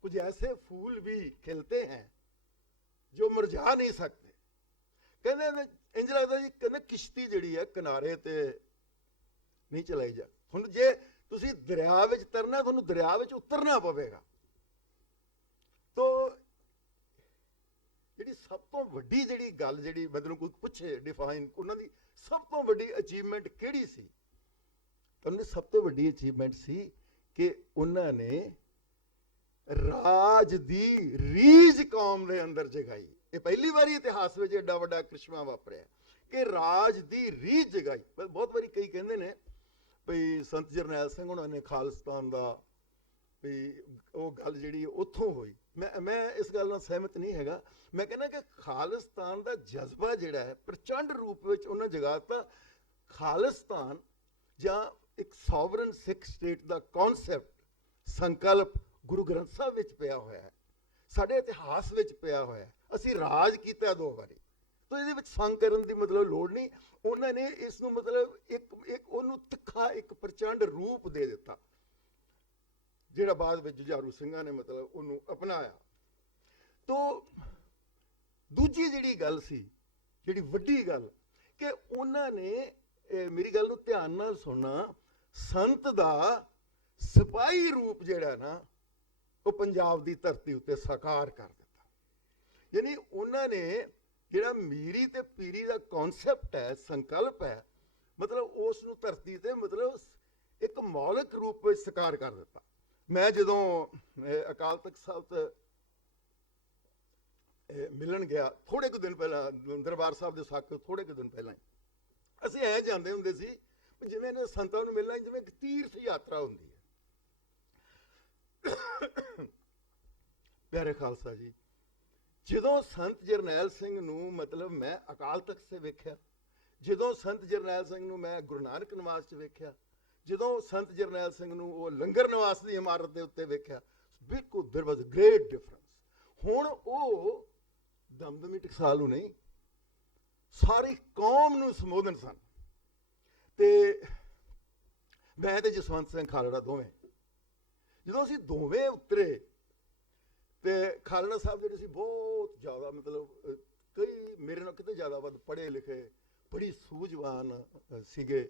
कुछ ऐसे फूल भी खिलते हैं जो मुरझा नहीं सकते। कहने इंज लगता जी, कहने किश्ती जिहड़ी है किनारे ते नहीं चलाई जा। हुण जे तुसी दरिया विच तरना, तुहानूं दरिया विच उतरना पवेगा। तो ਜਿਹੜੀ ਸਭ ਤੋਂ ਵੱਡੀ ਜਿਹੜੀ ਗੱਲ, ਜਿਹੜੀ ਮਤਲਬ ਕੋਈ ਪੁੱਛੇ ਡਿਫਾਈਨ ਉਹਨਾਂ ਦੀ ਸਭ ਤੋਂ ਵੱਡੀ ਅਚੀਵਮੈਂਟ ਕਿਹੜੀ ਸੀ? ਤੁਹਾਨੂੰ ਸਭ ਤੋਂ ਵੱਡੀ ਅਚੀਵਮੈਂਟ ਸੀ ਕਿ ਉਹਨਾਂ ਨੇ ਰਾਜ ਦੀ ਰੀਝ ਕੌਮ ਦੇ ਅੰਦਰ ਜਗਾਈ। ਇਹ ਪਹਿਲੀ ਵਾਰੀ ਇਤਿਹਾਸ ਵਿੱਚ ਐਡਾ ਵੱਡਾ ਕ੍ਰਿਸ਼ਮਾ ਵਾਪਰਿਆ ਕਿ ਰਾਜ ਦੀ ਰੀਝ ਜਗਾਈ। ਬਹੁਤ ਵਾਰੀ ਕਈ ਕਹਿੰਦੇ ਨੇ ਵੀ ਸੰਤ ਜਰਨੈਲ ਸਿੰਘ ਉਹਨਾਂ ਨੇ ਖਾਲਿਸਤਾਨ ਦਾ ਵੀ ਉਹ ਗੱਲ ਜਿਹੜੀ ਉੱਥੋਂ ਹੋਈ। ਮੈਂ ਇਸ ਗੱਲ ਨਾਲ ਸਹਿਮਤ ਨਹੀਂ ਹੈਗਾ। ਮੈਂ ਕਹਿੰਦਾ ਕਿ ਖਾਲਿਸਤਾਨ ਦਾ ਜਜ਼ਬਾ ਜਿਹੜਾ ਹੈ ਪ੍ਰਚੰਡ ਰੂਪ ਵਿੱਚ ਉਹਨਾਂ ਜਗਾਤਾ। ਖਾਲਿਸਤਾਨ ਜਾਂ ਇੱਕ ਸੋਵਰਨ ਸਿੱਖ ਸਟੇਟ ਦਾ ਕਨਸੈਪਟ, ਸੰਕਲਪ ਗੁਰੂ ਗ੍ਰੰਥ ਸਾਹਿਬ ਵਿੱਚ ਪਿਆ ਹੋਇਆ ਹੈ, ਸਾਡੇ ਇਤਿਹਾਸ ਵਿੱਚ ਪਿਆ ਹੋਇਆ ਹੈ। ਅਸੀਂ ਰਾਜ ਕੀਤਾ 2 ਵਾਰੀ, ਤਾਂ ਇਹਦੇ ਵਿੱਚ ਸੰਗ ਕਰਨ ਦੀ ਮਤਲਬ ਲੋੜ ਨਹੀਂ। ਉਹਨਾਂ ਨੇ ਇਸ ਨੂੰ ਮਤਲਬ ਇੱਕ ਉਹਨੂੰ ਤਿੱਖਾ ਇੱਕ ਪ੍ਰਚੰਡ ਰੂਪ ਦੇ ਦਿੱਤਾ, ਜਿਹੜਾ ਬਾਅਦ ਵਿੱਚ ਜੁਝਾਰੂ ਸਿੰਘਾਂ ਨੇ ਮਤਲਬ ਉਹਨੂੰ ਅਪਣਾਇਆ। ਤੋ ਦੂਜੀ ਜਿਹੜੀ ਗੱਲ ਸੀ, ਜਿਹੜੀ ਵੱਡੀ ਗੱਲ, ਕਿ ਉਹਨਾਂ ਨੇ, ਮੇਰੀ ਗੱਲ ਨੂੰ ਧਿਆਨ ਨਾਲ ਸੁਣਨਾ, ਸੰਤ ਦਾ ਸਿਪਾਹੀ ਰੂਪ ਜਿਹੜਾ ਨਾ ਉਹ ਪੰਜਾਬ ਦੀ ਧਰਤੀ ਉੱਤੇ ਸਾਕਾਰ ਕਰ ਦਿੱਤਾ। ਯਾਨੀ ਉਹਨਾਂ ਨੇ ਜਿਹੜਾ ਮੀਰੀ ਤੇ ਪੀਰੀ ਦਾ ਕਨਸੈਪਟ ਹੈ, ਸੰਕਲਪ ਹੈ, ਮਤਲਬ ਉਸ ਨੂੰ ਧਰਤੀ ਤੇ ਮਤਲਬ ਇੱਕ ਮੌਲਿਕ ਰੂਪ ਵਿੱਚ ਸਾਕਾਰ ਕਰ ਦਿੱਤਾ। ਮੈਂ ਜਦੋਂ ਅਕਾਲ ਤਖਤ ਸਾਹਿਬ ਤੇ ਮਿਲਣ ਗਿਆ ਥੋੜੇ ਕੁ ਦਿਨ ਪਹਿਲਾਂ, ਦਰਬਾਰ ਸਾਹਿਬ ਦੇ ਸਾਕੇ ਥੋੜੇ ਕੁ ਦਿਨ ਪਹਿਲਾਂ ਹੀ, ਅਸੀਂ ਐ ਜਾਂਦੇ ਹੁੰਦੇ ਸੀ ਜਿਵੇਂ ਨੇ ਸੰਤਾਂ ਨੂੰ ਮਿਲਣਾ ਜਿਵੇਂ ਇੱਕ ਤੀਰਥ ਯਾਤਰਾ ਹੁੰਦੀ ਹੈ। ਪਿਆਰੇ ਖਾਲਸਾ ਜੀ, ਜਦੋਂ ਸੰਤ ਜਰਨੈਲ ਸਿੰਘ ਨੂੰ ਮਤਲਬ ਮੈਂ ਅਕਾਲ ਤਖਤ ਤੇ ਵੇਖਿਆ, ਜਦੋਂ ਸੰਤ ਜਰਨੈਲ ਸਿੰਘ ਨੂੰ ਮੈਂ ਗੁਰੂ ਨਾਨਕ ਨਿਵਾਸ 'ਚ ਵੇਖਿਆ, ਜਦੋਂ ਸੰਤ ਜਰਨੈਲ ਸਿੰਘ ਨੂੰ ਉਹ ਲੰਗਰ ਨਿਵਾਸ ਦੀ ਇਮਾਰਤ ਦੇ ਉੱਤੇ ਵੇਖਿਆ, ਬਿਲਕੁਲ ਦੇयर ਵਾਸ ਗ੍ਰੇਟ ਡਿਫਰੈਂਸ। ਹੁਣ ਉਹ ਦਮਦਮੀ ਟਕਸਾਲ ਨੂੰ ਨਹੀਂ, ਸਾਰੀ ਕੌਮ ਨੂੰ ਸੰਬੋਧਨ ਸਨ। ਤੇ ਮੈਂ ਤੇ ਜਸਵੰਤ ਸਿੰਘ ਖਾਲੜਾ ਦੋਵੇਂ, ਜਦੋਂ ਅਸੀਂ ਦੋਵੇਂ ਉਤਰੇ ਤੇ ਖਾਲੜਾ ਸਾਹਿਬ ਜਿਹੜੇ ਸੀ ਬਹੁਤ ਜ਼ਿਆਦਾ ਮਤਲਬ ਕਈ ਮੇਰੇ ਨਾਲ ਕਿਤੇ ਜ਼ਿਆਦਾ ਵੱਧ ਪੜ੍ਹੇ ਲਿਖੇ, ਬੜੀ ਸੂਝਵਾਨ ਸੀਗੇ।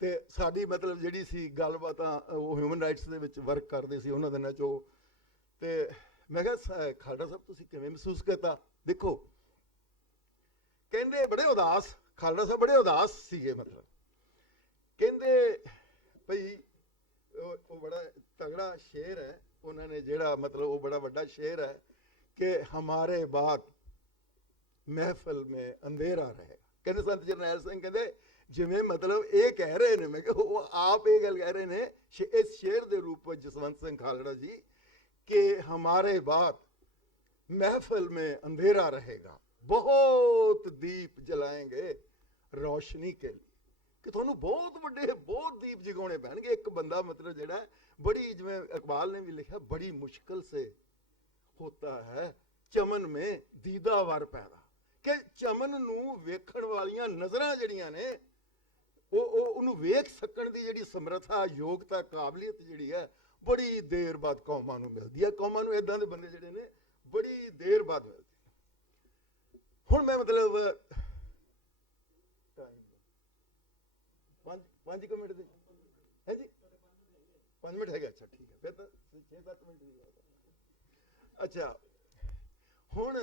ਤੇ ਸਾਡੀ ਮਤਲਬ ਜਿਹੜੀ ਸੀ ਗੱਲਬਾਤਾਂ ਉਹ ਹਿਊਮਨ ਰਾਈਟਸ ਦੇ ਵਿੱਚ ਵਰਕ ਕਰਦੇ ਸੀ ਉਹਨਾਂ ਦਿਨਾਂ 'ਚੋਂ। ਤੇ ਮੈਂ ਕਿਹਾ ਖਾਲੜਾ ਸਾਹਿਬ ਤੁਸੀਂ ਕਿਵੇਂ ਮਹਿਸੂਸ ਕੀਤਾ? ਦੇਖੋ ਕਹਿੰਦੇ ਬੜੇ ਉਦਾਸ, ਖਾਲੜਾ ਸਾਹਿਬ ਬੜੇ ਉਦਾਸ ਸੀਗੇ। ਮਤਲਬ ਕਹਿੰਦੇ ਭਈ ਉਹ ਬੜਾ ਤਗੜਾ ਸ਼ੇਰ ਹੈ ਉਹਨਾਂ ਨੇ ਜਿਹੜਾ, ਮਤਲਬ ਉਹ ਬੜਾ ਵੱਡਾ ਸ਼ੇਰ ਹੈ ਕਿ ਹਮਾਰੇ ਬਾਤ ਮਹਿਫਲ ਮੇਂ ਅੰਧੇਰਾ ਰਹੇ। ਕਹਿੰਦੇ ਸੰਤ ਜਰਨੈਲ ਸਿੰਘ ਕਹਿੰਦੇ ਜਿਵੇਂ ਮਤਲਬ ਇਹ ਕਹਿ ਰਹੇ ਨੇ, ਮੈਂ ਕਿਹਾ ਉਹ ਆਪ ਇਹ ਗੱਲ ਕਹਿ ਰਹੇ ਨੇ ਇਸ ਸ਼ੇਰ ਦੇ ਰੂਪ ਵਿੱਚ ਜਸਵੰਤ ਸਿੰਘ ਖਾਲੜਾ ਜੀ ਕਿ ਹਮਾਰੇ ਬਾਤ महफिल में अंधेरा रहेगा, बहुत दीप जलाएंगे रोशनी के लिए। कि ਤੁਹਾਨੂੰ ਬਹੁਤ ਵੱਡੇ ਬਹੁਤ ਦੀਪ ਜਗਾਉਣੇ ਪੈਣਗੇ। ਇੱਕ ਬੰਦਾ ਮਤਲਬ ਜਿਹੜਾ ਬੜੀ, ਜਿਵੇਂ ਇਕਬਾਲ ਨੇ ਵੀ ਲਿਖਿਆ, ਬੜੀ ਮੁਸ਼ਕਿਲ ਸੇ ਹੋਤਾ ਹੈ ਚਮਨ ਮੇ ਦੀਦਾਵਰ ਪੈਦਾ, ਕਿ ਚਮਨ ਨੂੰ ਵੇਖਣ ਵਾਲੀਆਂ ਨਜ਼ਰਾਂ ਜਿਹੜੀਆਂ ਨੇ ਉਹ ਉਹਨੂੰ ਵੇਖ ਸਕਣ ਦੀ ਜਿਹੜੀ ਸਮਰੱਥਾ, ਯੋਗਤਾ, ਕਾਬਲੀਅਤ ਜਿਹੜੀ ਹੈ ਬੜੀ ਦੇਰ ਬਾਅਦ ਕੌਮਾਂ ਨੂੰ ਮਿਲਦੀ ਹੈ। ਕੌਮਾਂ ਨੂੰ ਇਦਾਂ ਦੇ ਬੰਦੇ ਜਿਹੜੇ ਨੇ ਬੜੀ ਦੇਰ ਬਾਅਦ ਮਿਲਦੇ। ਹੁਣ ਮੈਂ ਮਤਲਬ 5 ਮਿੰਟ ਦੇ ਹੈ ਜੀ, 5 ਮਿੰਟ ਹੈਗਾ, ਅੱਛਾ ਠੀਕ ਹੈ, ਫਿਰ ਤਾਂ 6-7 ਮਿੰਟ ਦੀ ਗੱਲ ਹੈ। ਅੱਛਾ ਹੁਣ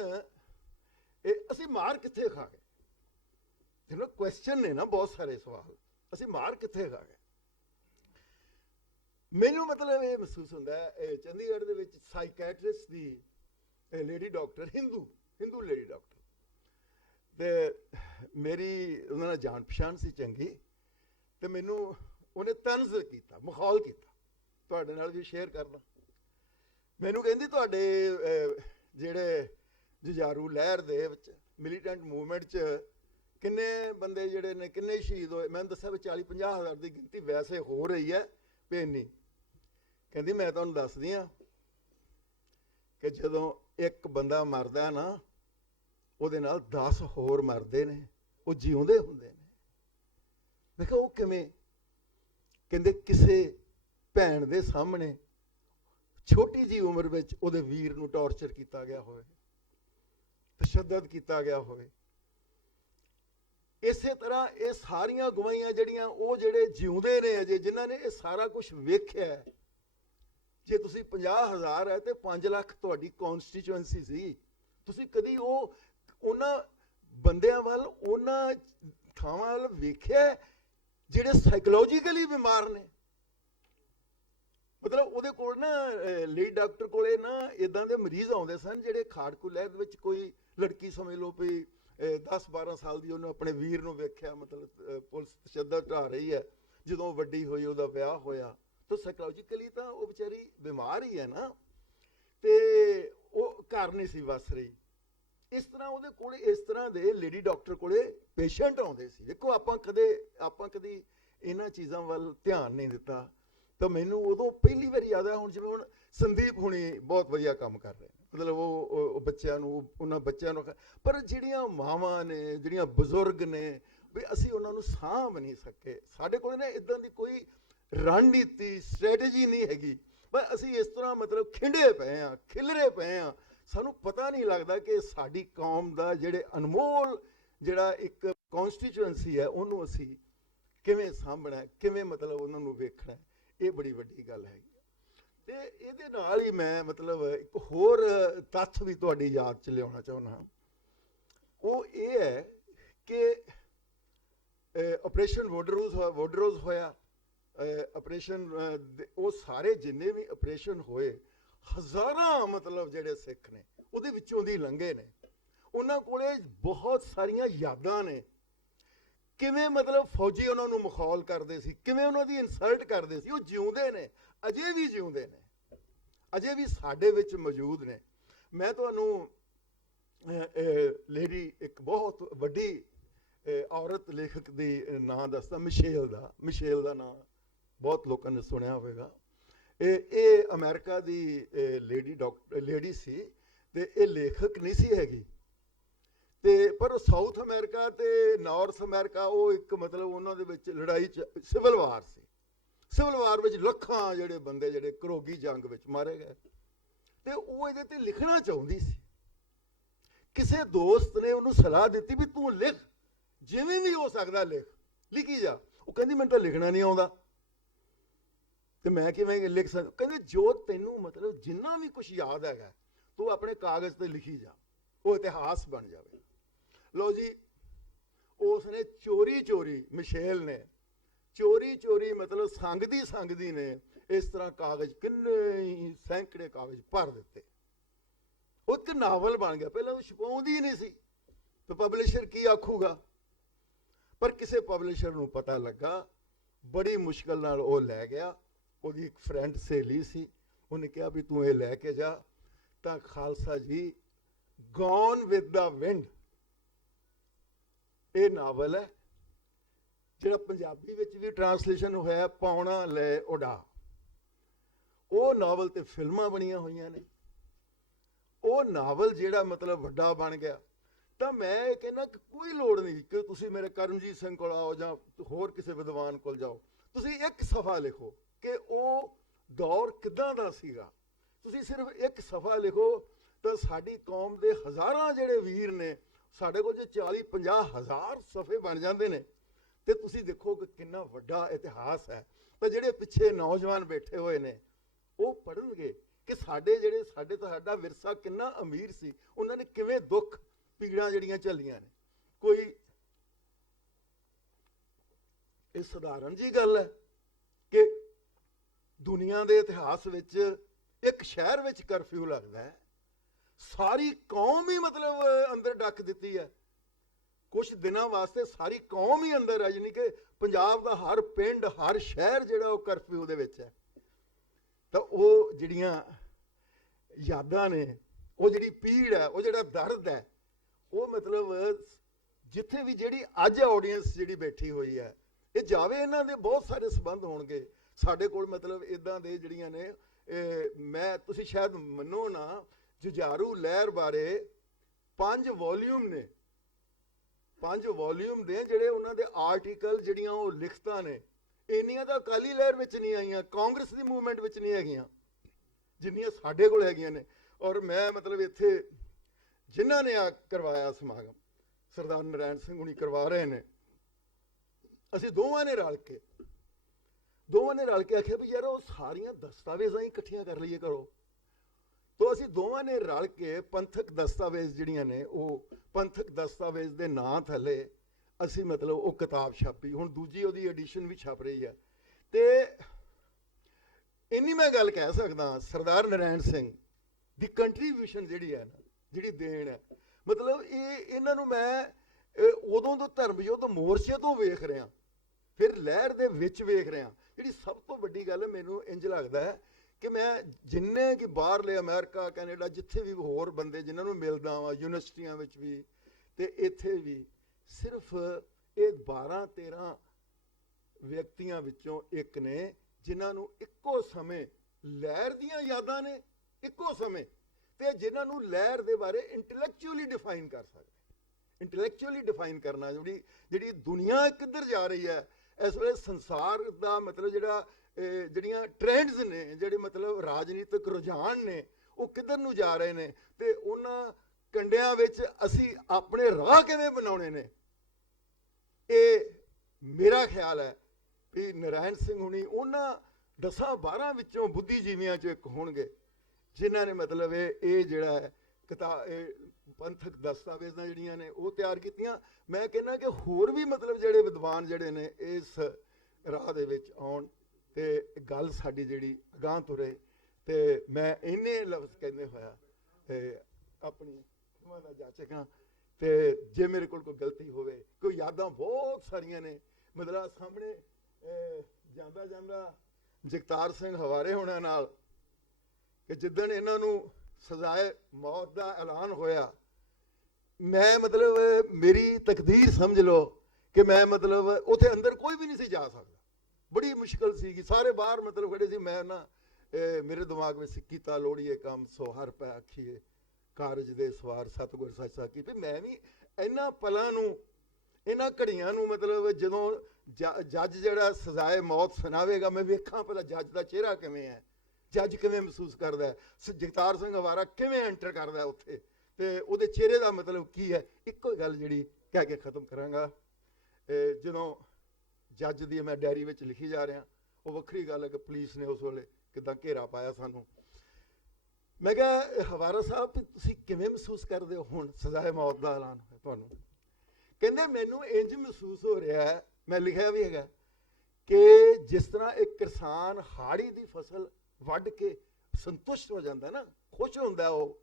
ਅਸੀਂ ਮਾਰ ਕਿੱਥੇ ਖਾ ਗਏ? ਜਿਹਨਾਂ ਕੁਐਸਚਨ ਨੇ ਨਾ ਬਹੁਤ ਸਾਰੇ ਸਵਾਲ, ਅਸੀਂ ਮਾਰ ਕਿੱਥੇ ਖਾ ਗਏ? ਮੈਨੂੰ ਮਤਲਬ ਇਹ ਮਹਿਸੂਸ ਹੁੰਦਾ ਹੈ ਚੰਡੀਗੜ੍ਹ ਦੇ ਵਿੱਚ ਸਾਈਕੈਟਰਿਸਟ ਦੀ lady doctor, Hindu lady doctor, ਤੇ ਮੇਰੀ ਉਹਨਾਂ ਨਾਲ ਜਾਣ ਪਛਾਣ ਸੀ ਚੰਗੀ, ਤੇ ਮੈਨੂੰ ਉਹਨੇ ਤੰਜ਼ ਕੀਤਾ, ਮਖੌਲ ਕੀਤਾ, ਤੁਹਾਡੇ ਨਾਲ ਵੀ ਸ਼ੇਅਰ ਕਰਨਾ। ਮੈਨੂੰ ਕਹਿੰਦੀ ਤੁਹਾਡੇ ਜਿਹੜੇ ਜੁਝਾਰੂ ਲਹਿਰ ਦੇ ਵਿੱਚ ਮਿਲੀਟੈਂਟ ਮੂਵਮੈਂਟ 'ਚ ਕਿੰਨੇ ਬੰਦੇ ਜਿਹੜੇ ਨੇ, ਕਿੰਨੇ ਸ਼ਹੀਦ ਹੋਏ? ਮੈਨੂੰ ਦੱਸਿਆ ਵੀ 40-50 ਹਜ਼ਾਰ ਦੀ ਗਿਣਤੀ ਵੈਸੇ ਹੋ ਰਹੀ ਹੈ ਵੀ ਇੰਨੀ। ਕਹਿੰਦੀ ਮੈਂ ਤੁਹਾਨੂੰ ਦੱਸਦੀ ਹਾਂ ਕਿ ਜਦੋਂ ਇੱਕ ਬੰਦਾ ਮਰਦਾ ਨਾ ਉਹਦੇ ਨਾਲ 10 ਹੋਰ ਮਰਦੇ ਨੇ, ਉਹ ਜਿਉਂਦੇ ਹੁੰਦੇ ਨੇ। ਮੈਂ ਕਿਹਾ ਉਹ ਕਿਵੇਂ? ਕਹਿੰਦੇ ਕਿਸੇ ਭੈਣ ਦੇ ਸਾਹਮਣੇ ਛੋਟੀ ਜੀ ਉਮਰ ਵਿੱਚ ਉਹਦੇ ਵੀਰ ਨੂੰ ਟੌਰਚਰ ਕੀਤਾ ਗਿਆ ਹੋਵੇ, ਤਸ਼ੱਦਦ ਕੀਤਾ ਗਿਆ ਹੋਵੇ। ਇਸੇ ਤਰ੍ਹਾਂ ਇਹ ਸਾਰੀਆਂ ਗਵਾਹੀਆਂ ਜਿਹੜੀਆਂ ਉਹ ਜਿਹੜੇ ਜਿਉਂਦੇ ਨੇ ਅਜੇ, ਜਿਨ੍ਹਾਂ ਨੇ ਇਹ ਸਾਰਾ ਕੁਝ ਵੇਖਿਆ। ਜੇ ਤੁਸੀਂ 50,000 ਹੈ ਤੇ 5 ਲੱਖ ਤੁਹਾਡੀ ਕੌਨਸਟੀਚੁਐਂਸੀ ਸੀ, ਤੁਸੀਂ ਕਦੀ ਉਹਨਾਂ ਬੰਦਿਆਂ ਵੱਲ, ਉਹਨਾਂ ਥਾਵਾਂ ਵੱਲ ਵੇਖਿਆ ਜਿਹੜੇ ਸਾਈਕੋਲੋਜੀਕਲੀ ਬਿਮਾਰ ਨੇ? ਮਤਲਬ ਉਹਦੇ ਕੋਲ ਨਾ ਲੇਡੀ ਡਾਕਟਰ ਕੋਲੇ ਨਾ ਇਦਾਂ ਦੇ ਮਰੀਜ਼ ਆਉਂਦੇ ਸਨ ਜਿਹੜੇ ਖਾੜਕੂ ਲਹਿਰ ਦੇ ਵਿੱਚ, ਕੋਈ ਲੜਕੀ ਸਮਝ ਲਓ ਵੀ 10-12 ਸਾਲ ਦੀ, ਉਹਨੂੰ ਆਪਣੇ ਵੀਰ ਨੂੰ ਵੇਖਿਆ, ਮਤਲਬ ਪੁਲਿਸ ਤਸ਼ੱਦਦ ਢਾ ਰਹੀ ਹੈ, ਜਦੋਂ ਵੱਡੀ ਹੋਈ ਉਹਦਾ ਵਿਆਹ ਹੋਇਆ, ਤਾਂ ਸਾਈਕੋਲੋਜੀਕਲੀ ਤਾਂ ਉਹ ਵਿਚਾਰੀ ਬਿਮਾਰ ਹੀ ਹੈ ਨਾ, ਤੇ ਉਹ ਘਰ ਨਹੀਂ ਸੀ ਵਸ ਰਹੀ। ਇਸ ਤਰ੍ਹਾਂ ਉਹਦੇ ਕੋਲ ਇਸ ਤਰ੍ਹਾਂ ਦੇ ਲੇਡੀ ਡਾਕਟਰ ਕੋਲੇ ਪੇਸ਼ੈਂਟ ਆਉਂਦੇ ਸੀ। ਦੇਖੋ ਆਪਾਂ ਕਦੀ ਇਹਨਾਂ ਚੀਜ਼ਾਂ ਵੱਲ ਧਿਆਨ ਨਹੀਂ ਦਿੱਤਾ। ਤਾਂ ਮੈਨੂੰ ਉਦੋਂ ਪਹਿਲੀ ਵਾਰੀ ਯਾਦ ਆ, ਹੁਣ ਜਿਵੇਂ ਹੁਣ ਸੰਦੀਪ ਹੁਣੀ ਬਹੁਤ ਵਧੀਆ ਕੰਮ ਕਰ ਰਹੇ ਨੇ, ਮਤਲਬ ਉਹ ਬੱਚਿਆਂ ਨੂੰ, ਉਹਨਾਂ ਬੱਚਿਆਂ ਨੂੰ, ਪਰ ਜਿਹੜੀਆਂ ਮਾਵਾਂ ਨੇ, ਜਿਹੜੀਆਂ ਬਜ਼ੁਰਗ ਨੇ, ਵੀ ਅਸੀਂ ਉਹਨਾਂ ਨੂੰ ਸਾਂਭ ਨਹੀਂ ਸਕੇ। ਸਾਡੇ ਕੋਲ ਨਾ ਇਦਾਂ ਦੀ ਕੋਈ ਰਣਨੀਤੀ, ਸਟ੍ਰੈਟਜੀ ਨਹੀਂ ਹੈਗੀ, ਪਰ ਅਸੀਂ ਇਸ ਤਰ੍ਹਾਂ ਮਤਲਬ ਖਿੰਡੇ ਪਏ ਹਾਂ, ਖਿਲਰੇ ਪਏ ਹਾਂ। ਸਾਨੂੰ ਪਤਾ ਨਹੀਂ ਲੱਗਦਾ ਕਿ ਸਾਡੀ ਕੌਮ ਦਾ ਜਿਹੜੇ ਅਨਮੋਲ ਜਿਹੜਾ ਇੱਕ ਕੌਨਸਟੀਚੁਐਂਸੀ ਹੈ, ਉਹਨੂੰ ਅਸੀਂ ਕਿਵੇਂ ਸਾਂਭਣਾ, ਕਿਵੇਂ ਮਤਲਬ ਉਹਨਾਂ ਨੂੰ ਵੇਖਣਾ, ਇਹ ਬੜੀ ਵੱਡੀ ਗੱਲ ਹੈਗੀ। ਤੇ ਇਹਦੇ ਨਾਲ ਹੀ ਮੈਂ ਮਤਲਬ ਇੱਕ ਹੋਰ ਤੱਥ ਵੀ ਤੁਹਾਡੀ ਯਾਦ 'ਚ ਲਿਆਉਣਾ ਚਾਹੁੰਦਾ। ਉਹ ਇਹ ਹੈ ਕਿ ਆਪਰੇਸ਼ਨ ਵੋਡਰੋਜ਼ ਹੋਇਆ, ਆਪਰੇਸ਼ਨ ਉਹ ਸਾਰੇ ਜਿੰਨੇ ਵੀ ਆਪਰੇਸ਼ਨ ਹੋਏ, ਹਜ਼ਾਰਾਂ ਮਤਲਬ ਜਿਹੜੇ ਸਿੱਖ ਨੇ ਉਹਦੇ ਵਿੱਚੋਂ ਦੀ ਲੰਘੇ ਨੇ। ਉਹਨਾਂ ਕੋਲੇ ਬਹੁਤ ਸਾਰੀਆਂ ਯਾਦਾਂ ਨੇ, ਕਿਵੇਂ ਮਤਲਬ ਫੌਜੀ ਉਹਨਾਂ ਨੂੰ ਮਖੌਲ ਕਰਦੇ ਸੀ, ਕਿਵੇਂ ਉਹਨਾਂ ਦੀ ਇਨਸਲਟ ਕਰਦੇ ਸੀ। ਉਹ ਜਿਉਂਦੇ ਨੇ, ਅਜੇ ਵੀ ਜਿਉਂਦੇ ਨੇ, ਅਜੇ ਵੀ ਸਾਡੇ ਵਿੱਚ ਮੌਜੂਦ ਨੇ। ਮੈਂ ਤੁਹਾਨੂੰ ਲੇਡੀ ਇੱਕ ਬਹੁਤ ਵੱਡੀ ਔਰਤ ਲੇਖਕ ਦੀ ਨਾਂ ਦੱਸਦਾ, ਮਿਸ਼ੇਲ ਦਾ ਨਾਂ ਬਹੁਤ ਲੋਕਾਂ ਨੇ ਸੁਣਿਆ ਹੋਵੇਗਾ। ਇਹ ਅਮਰੀਕਾ ਦੀ ਲੇਡੀ ਸੀ, ਤੇ ਇਹ ਲੇਖਕ ਨਹੀਂ ਸੀ ਹੈਗੀ, ਤੇ ਪਰ ਸਾਊਥ ਅਮਰੀਕਾ ਤੇ ਨਾਰਥ ਅਮਰੀਕਾ ਉਹ ਇੱਕ ਮਤਲਬ ਉਹਨਾਂ ਦੇ ਵਿੱਚ ਲੜਾਈ ਚ ਸਿਵਲ ਵਾਰ ਸੀ। ਸਿਵਲ ਵਾਰ ਵਿੱਚ ਲੱਖਾਂ ਜਿਹੜੇ ਬੰਦੇ ਜਿਹੜੇ ਘਰੋਗੀ ਜੰਗ ਵਿੱਚ ਮਾਰੇ ਗਏ, ਤੇ ਉਹ ਇਹਦੇ ਤੇ ਲਿਖਣਾ ਚਾਹੁੰਦੀ ਸੀ। ਕਿਸੇ ਦੋਸਤ ਨੇ ਉਹਨੂੰ ਸਲਾਹ ਦਿੱਤੀ ਵੀ ਤੂੰ ਲਿਖ, ਜਿਵੇਂ ਵੀ ਹੋ ਸਕਦਾ ਲਿਖੀ ਜਾ। ਉਹ ਕਹਿੰਦੀ ਮੈਨੂੰ ਤਾਂ ਲਿਖਣਾ ਨਹੀਂ ਆਉਂਦਾ, ਤੇ ਮੈਂ ਕਿਵੇਂ ਲਿਖ ਸਕਦਾ। ਕਹਿੰਦੇ ਜੋ ਤੈਨੂੰ ਮਤਲਬ ਜਿੰਨਾ ਵੀ ਕੁਝ ਯਾਦ ਹੈਗਾ ਤੂੰ ਆਪਣੇ ਕਾਗਜ਼ ਤੇ ਲਿਖੀ ਜਾ, ਉਹ ਇਤਿਹਾਸ ਬਣ ਜਾਵੇ। ਲਓ ਜੀ, ਉਸਨੇ ਚੋਰੀ ਮਿਸ਼ੇਲ ਨੇ ਚੋਰੀ ਮਤਲਬ ਸੰਗਦੀ ਨੇ ਇਸ ਤਰ੍ਹਾਂ ਕਾਗਜ਼, ਕਿੰਨੇ ਹੀ ਸੈਂਕੜੇ ਕਾਗਜ਼ ਭਰ ਦਿੱਤੇ। ਉਹ ਇੱਕ ਨਾਵਲ ਬਣ ਗਿਆ। ਪਹਿਲਾਂ ਉਹ ਛਪਾਉਂਦੀ ਨਹੀਂ ਸੀ, ਤੇ ਪਬਲਿਸ਼ਰ ਕੀ ਆਖੂਗਾ, ਪਰ ਕਿਸੇ ਪਬਲਿਸ਼ਰ ਨੂੰ ਪਤਾ ਲੱਗਾ, ਬੜੀ ਮੁਸ਼ਕਲ ਨਾਲ ਉਹ ਲੈ ਗਿਆ। ਉਹਦੀ ਇੱਕ ਫਰੈਂਡ ਸਹੇਲੀ ਸੀ, ਉਹਨੇ ਕਿਹਾ ਵੀ ਤੂੰ ਇਹ ਲੈ ਕੇ ਜਾ। ਤਾਂ ਖਾਲਸਾ ਜੀ, ਗੌਨ ਵਿਦ ਦਾ ਵਿੰਡ ਇਹ ਨਾਵਲ ਹੈ, ਜਿਹੜਾ ਪੰਜਾਬੀ ਵਿੱਚ ਵੀ ਟ੍ਰਾਂਸਲੇਸ਼ਨ ਹੋਇਆ, ਪੌਣਾ ਲੈ ਉਡਾ। ਉਹ ਨਾਵਲ ਤੇ ਫਿਲਮਾਂ ਬਣੀਆਂ ਹੋਈਆਂ ਨੇ। ਉਹ ਨਾਵਲ ਜਿਹੜਾ ਮਤਲਬ ਵੱਡਾ ਬਣ ਗਿਆ। ਤਾਂ ਮੈਂ ਇਹ ਕਹਿੰਦਾ ਕਿ ਕੋਈ ਲੋੜ ਨਹੀਂ ਕਿ ਤੁਸੀਂ ਮੇਰੇ ਕਰਮਜੀਤ ਸਿੰਘ ਕੋਲ ਆਓ ਜਾਂ ਹੋਰ ਕਿਸੇ ਵਿਦਵਾਨ ਕੋਲ ਜਾਓ, ਤੁਸੀਂ ਇੱਕ ਸਫ਼ਾ ਲਿਖੋ ਕਿ ਉਹ ਦੌਰ ਕਿੱਦਾਂ ਦਾ ਸੀਗਾ। ਤੁਸੀਂ ਸਿਰਫ ਇੱਕ ਸਫ਼ਾ ਲਿਖੋ ਤਾਂ ਸਾਡੀ ਕੌਮ ਦੇ ਹਜ਼ਾਰਾਂ ਜਿਹੜੇ ਵੀਰ ਨੇ, ਸਾਡੇ ਕੋਲ ਜੇ 40-50 ਹਜ਼ਾਰ ਸਫ਼ੇ ਬਣ ਜਾਂਦੇ ਨੇ, ਤੇ ਤੁਸੀਂ ਦੇਖੋ ਕਿ ਕਿੰਨਾ ਵੱਡਾ ਇਤਿਹਾਸ ਹੈ। ਤਾਂ ਜਿਹੜੇ ਪਿੱਛੇ ਨੌਜਵਾਨ ਬੈਠੇ ਹੋਏ ਨੇ, ਉਹ ਪੜ੍ਹਨਗੇ ਕਿ ਸਾਡਾ ਵਿਰਸਾ ਕਿੰਨਾ ਅਮੀਰ ਸੀ, ਉਹਨਾਂ ਨੇ ਕਿਵੇਂ ਦੁੱਖ ਪੀੜਾਂ ਜਿਹੜੀਆਂ ਝੱਲੀਆਂ ਨੇ। ਕੋਈ ਇਹ ਸਧਾਰਨ ਜੀ ਗੱਲ ਹੈ ਕਿ ਦੁਨੀਆ ਦੇ ਇਤਿਹਾਸ ਵਿੱਚ ਇੱਕ ਸ਼ਹਿਰ ਵਿੱਚ ਕਰਫਿਊ ਲੱਗਦਾ ਹੈ, ਸਾਰੀ ਕੌਮ ਹੀ ਮਤਲਬ ਅੰਦਰ ਡੱਕ ਦਿੱਤੀ ਹੈ। ਕੁਝ ਦਿਨਾਂ ਵਾਸਤੇ ਸਾਰੀ ਕੌਮ ਹੀ ਅੰਦਰ ਹੈ, ਯਾਨੀ ਕਿ ਪੰਜਾਬ ਦਾ ਹਰ ਪਿੰਡ, ਹਰ ਸ਼ਹਿਰ ਜਿਹੜਾ ਉਹ ਕਰਫਿਊ ਦੇ ਵਿੱਚ ਹੈ। ਤਾਂ ਉਹ ਜਿਹੜੀਆਂ ਯਾਦਾਂ ਨੇ, ਉਹ ਜਿਹੜੀ ਪੀੜ ਹੈ, ਉਹ ਜਿਹੜਾ ਦਰਦ ਹੈ, ਉਹ ਮਤਲਬ ਜਿੱਥੇ ਵੀ ਜਿਹੜੀ ਅੱਜ ਆਡੀਅנס ਜਿਹੜੀ ਬੈਠੀ ਹੋਈ ਹੈ, ਇਹ ਜਾਵੇ, ਇਹਨਾਂ ਦੇ ਬਹੁਤ ਸਾਰੇ ਸੰਬੰਧ ਹੋਣਗੇ ਸਾਡੇ ਕੋਲ। ਮਤਲਬ ਇਦਾਂ ਦੇ ਜਿਹੜੀਆਂ ਨੇ, ਤੁਸੀਂ ਸ਼ਾਇਦ ਮੰਨੋ ਨਾ, ਜੁਝਾਰੂ ਲਹਿਰ ਬਾਰੇ 5 ਵੋਲਿਊਮ ਨੇ, 5 ਵੋਲਿਊਮ ਦੇ ਜਿਹੜੇ ਉਹਨਾਂ ਦੇ ਆਰਟੀਕਲ, ਜਿਹੜੀਆਂ ਉਹ ਲਿਖਤਾਂ ਨੇ, ਇੰਨੀਆਂ ਤਾਂ ਅਕਾਲੀ ਲਹਿਰ ਵਿੱਚ ਨਹੀਂ ਆਈਆਂ, ਕਾਂਗਰਸ ਦੀ ਮੂਵਮੈਂਟ ਵਿੱਚ ਨਹੀਂ ਹੈਗੀਆਂ ਜਿੰਨੀਆਂ ਸਾਡੇ ਕੋਲ ਹੈਗੀਆਂ ਨੇ। ਔਰ ਮੈਂ ਮਤਲਬ ਇੱਥੇ ਜਿਨ੍ਹਾਂ ਨੇ ਆ ਕਰਵਾਇਆ ਸਮਾਗਮ, ਸਰਦਾਰ ਨਰਾਇਣ ਸਿੰਘ ਹੁਣੀ ਕਰਵਾ ਰਹੇ ਨੇ, ਅਸੀਂ ਦੋਵਾਂ ਨੇ ਰਲ ਕੇ ਆਖਿਆ ਵੀ ਯਾਰ ਉਹ ਸਾਰੀਆਂ ਦਸਤਾਵੇਜ਼ਾਂ ਹੀ ਇਕੱਠੀਆਂ ਕਰ ਲਈਏ ਕਰੋ। ਤਾਂ ਅਸੀਂ ਦੋਵਾਂ ਨੇ ਰਲ ਕੇ ਪੰਥਕ ਦਸਤਾਵੇਜ਼ ਜਿਹੜੀਆਂ ਨੇ, ਉਹ ਪੰਥਕ ਦਸਤਾਵੇਜ਼ ਦੇ ਨਾਂ ਥੱਲੇ ਅਸੀਂ ਮਤਲਬ ਉਹ ਕਿਤਾਬ ਛਾਪੀ। ਹੁਣ ਦੂਜੀ ਉਹਦੀ ਐਡੀਸ਼ਨ ਵੀ ਛਪ ਰਹੀ ਹੈ। ਤੇ ਇੰਨੀ ਮੈਂ ਗੱਲ ਕਹਿ ਸਕਦਾ, ਸਰਦਾਰ ਨਰਾਇਣ ਸਿੰਘ ਦੀ ਕੰਟਰੀਬਿਊਸ਼ਨ ਜਿਹੜੀ ਹੈ ਨਾ, ਜਿਹੜੀ ਦੇਣ ਹੈ, ਮਤਲਬ ਇਹਨਾਂ ਨੂੰ ਮੈਂ ਉਦੋਂ ਤੋਂ ਧਰਮ ਯੁੱਧ ਮੋਰਚੇ ਤੋਂ ਵੇਖ ਰਿਹਾ, ਫਿਰ ਲਹਿਰ ਦੇ ਵਿੱਚ ਵੇਖ ਰਿਹਾ। ਜਿਹੜੀ ਸਭ ਤੋਂ ਵੱਡੀ ਗੱਲ ਮੈਨੂੰ ਇੰਜ ਲੱਗਦਾ ਹੈ ਕਿ ਮੈਂ ਜਿੰਨੇ ਕਿ ਬਾਹਰਲੇ ਅਮਰੀਕਾ, ਕੈਨੇਡਾ, ਜਿੱਥੇ ਵੀ ਹੋਰ ਬੰਦੇ ਜਿਨ੍ਹਾਂ ਨੂੰ ਮਿਲਦਾ ਵਾਂ, ਯੂਨੀਵਰਸਿਟੀਆਂ ਵਿੱਚ ਵੀ ਤੇ ਇੱਥੇ ਵੀ, ਸਿਰਫ ਇਹ 12-13 ਵਿਅਕਤੀਆਂ ਵਿੱਚੋਂ ਇੱਕ ਨੇ ਜਿਨ੍ਹਾਂ ਨੂੰ ਇੱਕੋ ਸਮੇਂ ਲਹਿਰ ਦੀਆਂ ਯਾਦਾਂ ਨੇ, ਇੱਕੋ ਸਮੇਂ, ਤੇ ਜਿਨ੍ਹਾਂ ਨੂੰ ਲਹਿਰ ਦੇ ਬਾਰੇ ਇੰਟੈਲੈਕਚੁਅਲੀ ਡਿਫਾਈਨ ਕਰ ਸਕਦੇ। ਇੰਟੈਲੈਕਚੁਅਲੀ ਡਿਫਾਈਨ ਕਰਨਾ, ਜਿਹੜੀ ਦੁਨੀਆ ਕਿੱਧਰ ਜਾ ਰਹੀ ਹੈ ਇਸ ਵੇਲੇ, ਸੰਸਾਰ ਦਾ ਮਤਲਬ ਜਿਹੜੀਆਂ ਟ੍ਰੈਂਡਸ ਨੇ, ਜਿਹੜੇ ਮਤਲਬ ਰਾਜਨੀਤਿਕ ਰੁਝਾਨ ਨੇ, ਉਹ ਕਿੱਧਰ ਨੂੰ ਜਾ ਰਹੇ ਨੇ, ਤੇ ਉਹਨਾਂ ਕੰਡਿਆਂ ਵਿੱਚ ਅਸੀਂ ਆਪਣੇ ਰਾਹ ਕਿਵੇਂ ਬਣਾਉਣੇ ਨੇ। ਇਹ ਮੇਰਾ ਖਿਆਲ ਹੈ ਵੀ ਨਰਾਇਣ ਸਿੰਘ ਹੁਣੀ ਉਹਨਾਂ 10-12 ਵਿੱਚੋਂ ਬੁੱਧੀਜੀਵੀਆਂ 'ਚੋਂ ਇੱਕ ਹੋਣਗੇ ਜਿਨ੍ਹਾਂ ਨੇ ਮਤਲਬ ਇਹ ਜਿਹੜਾ ਹੈ ਪੰਥਕ ਦਸਤਾਵੇਜ਼ਾਂ ਜਿਹੜੀਆਂ ਨੇ ਉਹ ਤਿਆਰ ਕੀਤੀਆਂ। ਮੈਂ ਕਹਿੰਦਾ ਕਿ ਹੋਰ ਵੀ ਮਤਲਬ ਜਿਹੜੇ ਵਿਦਵਾਨ ਜਿਹੜੇ ਨੇ ਇਸ ਰਾਹ ਦੇ ਵਿੱਚ ਆਉਣ ਤੇ ਗੱਲ ਸਾਡੀ ਜਿਹੜੀ ਅਗਾਂਹ ਤੁਰੇ। ਤੇ ਮੈਂ ਇੰਨੇ ਲਫ਼ਜ਼ ਕਹਿੰਦੇ ਹੋਇਆ ਤੇ ਆਪਣੀ ਖਿਮਾ ਦਾ ਜਾਚਕਾਂ ਤੇ ਜੇ ਮੇਰੇ ਕੋਲ ਕੋਈ ਗਲਤੀ ਹੋਵੇ, ਕੋਈ ਯਾਦਾਂ ਬਹੁਤ ਸਾਰੀਆਂ ਨੇ ਮਤਲਬ ਸਾਹਮਣੇ ਜਾਂਦਾ ਜਾਂਦਾ ਜਗਤਾਰ ਸਿੰਘ ਹਵਾਰੇ ਹੋਣਾ ਨਾਲ ਕਿ ਜਿੱਦਣ ਇਹਨਾਂ ਨੂੰ ਸਜ਼ਾਏ ਮੌਤ ਦਾ ਐਲਾਨ ਹੋਇਆ, ਮੈਂ ਮਤਲਬ ਮੇਰੀ ਤਕਦੀਰ ਸਮਝ ਲਓ ਕਿ ਮੈਂ ਮਤਲਬ ਉੱਥੇ ਅੰਦਰ ਕੋਈ ਵੀ ਨਹੀਂ ਸੀ ਜਾ ਸਕਦਾ, ਬੜੀ ਮੁਸ਼ਕਲ ਸੀਗੀ। ਸਾਰੇ ਬਾਹਰ ਮਤਲਬ ਖੜੇ ਸੀ। ਮੈਂ ਨਾ ਮੇਰੇ ਦਿਮਾਗ ਵਿੱਚ ਕੀਤਾ ਲੋੜੀਏ ਕੰਮ ਸੋ ਹਰ ਪੈ ਆਖੀਏ ਕਾਰਜ ਦੇ ਸਵਾਰ ਸਤਿਗੁਰ ਸੱਚ ਸਾਕੀ। ਵੀ ਮੈਂ ਵੀ ਇਹਨਾਂ ਪਲਾਂ ਨੂੰ, ਇਹਨਾਂ ਘੜੀਆਂ ਨੂੰ ਮਤਲਬ ਜਦੋਂ ਜੱਜ ਜਿਹੜਾ ਸਜ਼ਾਏ ਮੌਤ ਸੁਣਾਵੇਗਾ, ਮੈਂ ਵੇਖਾਂ ਪਹਿਲਾਂ ਜੱਜ ਦਾ ਚਿਹਰਾ ਕਿਵੇਂ ਹੈ, ਜੱਜ ਕਿਵੇਂ ਮਹਿਸੂਸ ਕਰਦਾ ਹੈ, ਜਗਤਾਰ ਸਿੰਘ ਹਵਾਰਾ ਕਿਵੇਂ ਐਂਟਰ ਕਰਦਾ ਉੱਥੇ, ਤੇ ਉਹਦੇ ਚਿਹਰੇ ਦਾ ਮਤਲਬ ਕੀ ਹੈ। ਇੱਕੋ ਹੀ ਗੱਲ ਜਿਹੜੀ ਕਹਿ ਕੇ ਖਤਮ ਕਰਾਂਗਾ। ਜਦੋਂ ਜੱਜ ਦੀ ਮੈਂ ਡਾਇਰੀ ਵਿੱਚ ਲਿਖੀ ਜਾ ਰਿਹਾ, ਉਹ ਵੱਖਰੀ ਗੱਲ ਹੈ ਕਿ ਪੁਲਿਸ ਨੇ ਉਸ ਵੇਲੇ ਕਿੱਦਾਂ ਘੇਰਾ ਪਾਇਆ ਸਾਨੂੰ। ਮੈਂ ਕਿਹਾ ਹਵਾਰਾ ਸਾਹਿਬ ਤੁਸੀਂ ਕਿਵੇਂ ਮਹਿਸੂਸ ਕਰਦੇ ਹੋ ਹੁਣ ਸਜ਼ਾਏ ਮੌਤ ਦਾ ਐਲਾਨ ਹੋਇਆ ਤੁਹਾਨੂੰ? ਕਹਿੰਦੇ ਮੈਨੂੰ ਇੰਜ ਮਹਿਸੂਸ ਹੋ ਰਿਹਾ ਹੈ, ਮੈਂ ਲਿਖਿਆ ਵੀ ਹੈਗਾ, ਕਿ ਜਿਸ ਤਰ੍ਹਾਂ ਇੱਕ ਕਿਸਾਨ ਹਾੜੀ ਦੀ ਫਸਲ ਵੱਢ ਕੇ ਸੰਤੁਸ਼ਟ ਹੋ ਜਾਂਦਾ ਨਾ, ਖੁਸ਼ ਹੁੰਦਾ ਉਹ,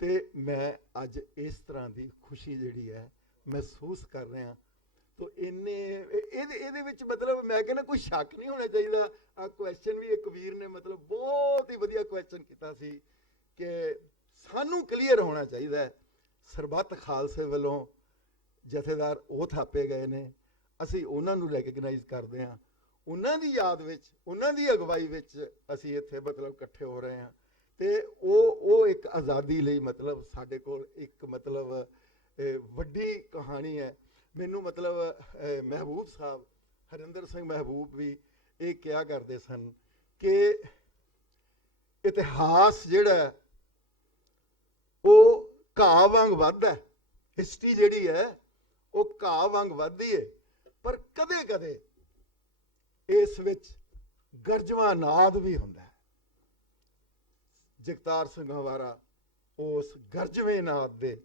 ਤੇ ਮੈਂ ਅੱਜ ਇਸ ਤਰ੍ਹਾਂ ਦੀ ਖੁਸ਼ੀ ਜਿਹੜੀ ਹੈ ਮਹਿਸੂਸ ਕਰ ਰਿਹਾ। ਤੋ ਇਹਦੇ ਵਿੱਚ ਮਤਲਬ ਮੈਂ ਕਹਿੰਦਾ ਕੋਈ ਸ਼ੱਕ ਨਹੀਂ ਹੋਣਾ ਚਾਹੀਦਾ। ਆ ਕੁਐਸਚਨ ਵੀ ਇੱਕ ਵੀਰ ਨੇ ਮਤਲਬ ਬਹੁਤ ਹੀ ਵਧੀਆ ਕੁਐਸਚਨ ਕੀਤਾ ਸੀ ਕਿ ਸਾਨੂੰ ਕਲੀਅਰ ਹੋਣਾ ਚਾਹੀਦਾ ਹੈ। ਸਰਬੱਤ ਖਾਲਸੇ ਵੱਲੋਂ ਜਥੇਦਾਰ ਉਹ ਥਾਪੇ ਗਏ ਨੇ, ਅਸੀਂ ਉਹਨਾਂ ਨੂੰ ਰੈਕਗਨਾਈਜ਼ ਕਰਦੇ ਹਾਂ, ਉਹਨਾਂ ਦੀ ਯਾਦ ਵਿੱਚ, ਉਹਨਾਂ ਦੀ ਅਗਵਾਈ ਵਿੱਚ ਅਸੀਂ ਇੱਥੇ ਮਤਲਬ ਇਕੱਠੇ ਹੋ ਰਹੇ ਹਾਂ। ਤੇ ਉਹ ਇੱਕ ਆਜ਼ਾਦੀ ਲਈ ਮਤਲਬ ਸਾਡੇ ਕੋਲ ਇੱਕ ਮਤਲਬ ਵੱਡੀ ਕਹਾਣੀ ਹੈ। ਮੈਨੂੰ ਮਤਲਬ ਮਹਿਬੂਬ ਸਾਹਿਬ, ਹਰਿੰਦਰ ਸਿੰਘ ਮਹਿਬੂਬ ਵੀ ਇਹ ਕਿਹਾ ਕਰਦੇ ਸਨ ਕਿ ਇਤਿਹਾਸ ਜਿਹੜਾ ਉਹ ਘਾਹ ਵਾਂਗ ਵੱਧਦਾ, ਹਿਸਟਰੀ ਜਿਹੜੀ ਹੈ ਉਹ ਘਾਹ ਵਾਂਗ ਵੱਧਦੀ ਹੈ, ਪਰ ਕਦੇ ਕਦੇ ਇਸ ਵਿੱਚ ਗਰਜਵਾਂ ਨਾਦ ਵੀ ਹੁੰਦਾ ਹੈ। ਜਗਤਾਰ ਸਿੰਘ ਹਵਾਰਾ ਉਸ ਗਰਜਵੇਂ ਨਾਦ ਦੇ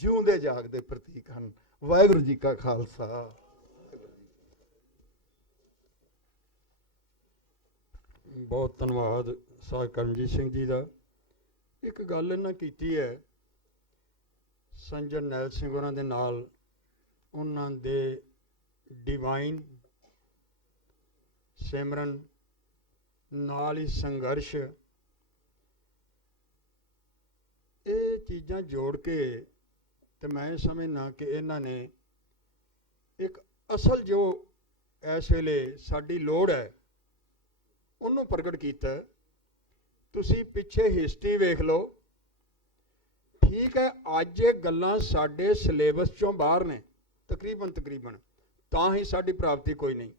ਜਿਉਂਦੇ ਜਾਗਦੇ ਪ੍ਰਤੀਕ ਹਨ। ਵਾਹਿਗੁਰੂ ਜੀ ਕਾ ਖਾਲਸਾ। ਬਹੁਤ ਧੰਨਵਾਦ ਸਾਧ ਕਰਮਜੀਤ ਸਿੰਘ ਜੀ ਦਾ। ਇੱਕ ਗੱਲ ਇਹਨਾਂ ਕੀਤੀ ਹੈ ਸੰਤ ਜਰਨੈਲ ਸਿੰਘ ਉਹਨਾਂ ਦੇ ਨਾਲ, ਉਹਨਾਂ ਦੇ ਡਿਵਾਈਨ ਸਿਮਰਨ ਨਾਲ ਹੀ ਸੰਘਰਸ਼, ਇਹ ਚੀਜ਼ਾਂ ਜੋੜ ਕੇ ਤੇ ਮੈਂ ਸਮਝਣਾ ਕਿ ਇਹਨਾਂ ਨੇ ਇੱਕ ਅਸਲ ਜੋ ਇਸ ਵੇਲੇ ਸਾਡੀ ਲੋੜ ਹੈ ਉਹਨੂੰ ਪ੍ਰਗਟ ਕੀਤਾ। ਤੁਸੀਂ ਪਿੱਛੇ ਹਿਸਟਰੀ ਵੇਖ ਲਓ, ਠੀਕ ਹੈ ਅੱਜ ਇਹ ਗੱਲਾਂ ਸਾਡੇ ਸਿਲੇਬਸ ਚੋਂ ਬਾਹਰ ਨੇ ਤਕਰੀਬਨ, ਤਾਂ ਹੀ ਸਾਡੀ ਪ੍ਰਾਪਤੀ ਕੋਈ ਨਹੀਂ।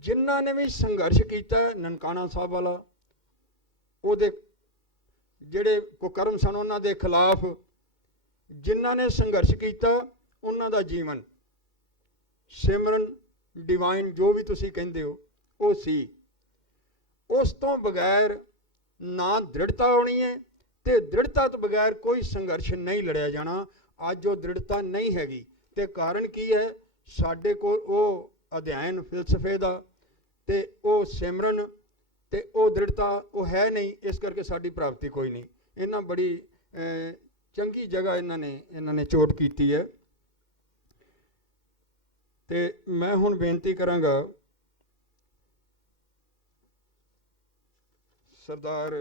ਜਿਨ੍ਹਾਂ ਨੇ ਵੀ ਸੰਘਰਸ਼ ਕੀਤਾ, ਨਨਕਾਣਾ ਸਾਹਿਬ ਵਾਲਾ, ਉਹਦੇ ਜਿਹੜੇ ਕੁਕਰਮ ਸਨ ਉਹਨਾਂ ਦੇ ਖਿਲਾਫ ਜਿਨ੍ਹਾਂ ਨੇ ਸੰਘਰਸ਼ ਕੀਤਾ, ਉਹਨਾਂ ਦਾ ਜੀਵਨ ਸਿਮਰਨ ਡਿਵਾਈਨ ਜੋ ਵੀ ਤੁਸੀਂ ਕਹਿੰਦੇ ਹੋ ਉਹ ਸੀ। ਉਸ ਤੋਂ ਬਗੈਰ ਨਾ ਦ੍ਰਿੜਤਾ ਹੋਣੀ ਹੈ, ਤੇ ਦ੍ਰਿੜਤਾ ਤੋਂ ਬਗੈਰ ਕੋਈ ਸੰਘਰਸ਼ ਨਹੀਂ ਲੜਿਆ ਜਾਣਾ। ਅੱਜ ਉਹ ਦ੍ਰਿੜਤਾ ਨਹੀਂ ਹੈਗੀ, ਤੇ ਕਾਰਨ ਕੀ ਹੈ? ਸਾਡੇ ਕੋਲ ਉਹ ਅਧਿਐਨ ਫਿਲਸਫੇ ਦਾ ਤੇ ਉਹ ਸਿਮਰਨ ਤੇ ਉਹ ਦ੍ਰਿੜਤਾ ਉਹ ਹੈ ਨਹੀਂ, ਇਸ ਕਰਕੇ ਸਾਡੀ ਪ੍ਰਾਪਤੀ ਕੋਈ ਨਹੀਂ। ਇਹਨਾਂ ਬੜੀ ਚੰਗੀ ਜਗ੍ਹਾ ਇਹਨਾਂ ਨੇ ਚੋਟ ਕੀਤੀ ਹੈ। ਤੇ ਮੈਂ ਹੁਣ ਬੇਨਤੀ ਕਰਾਂਗਾ ਸਰਦਾਰ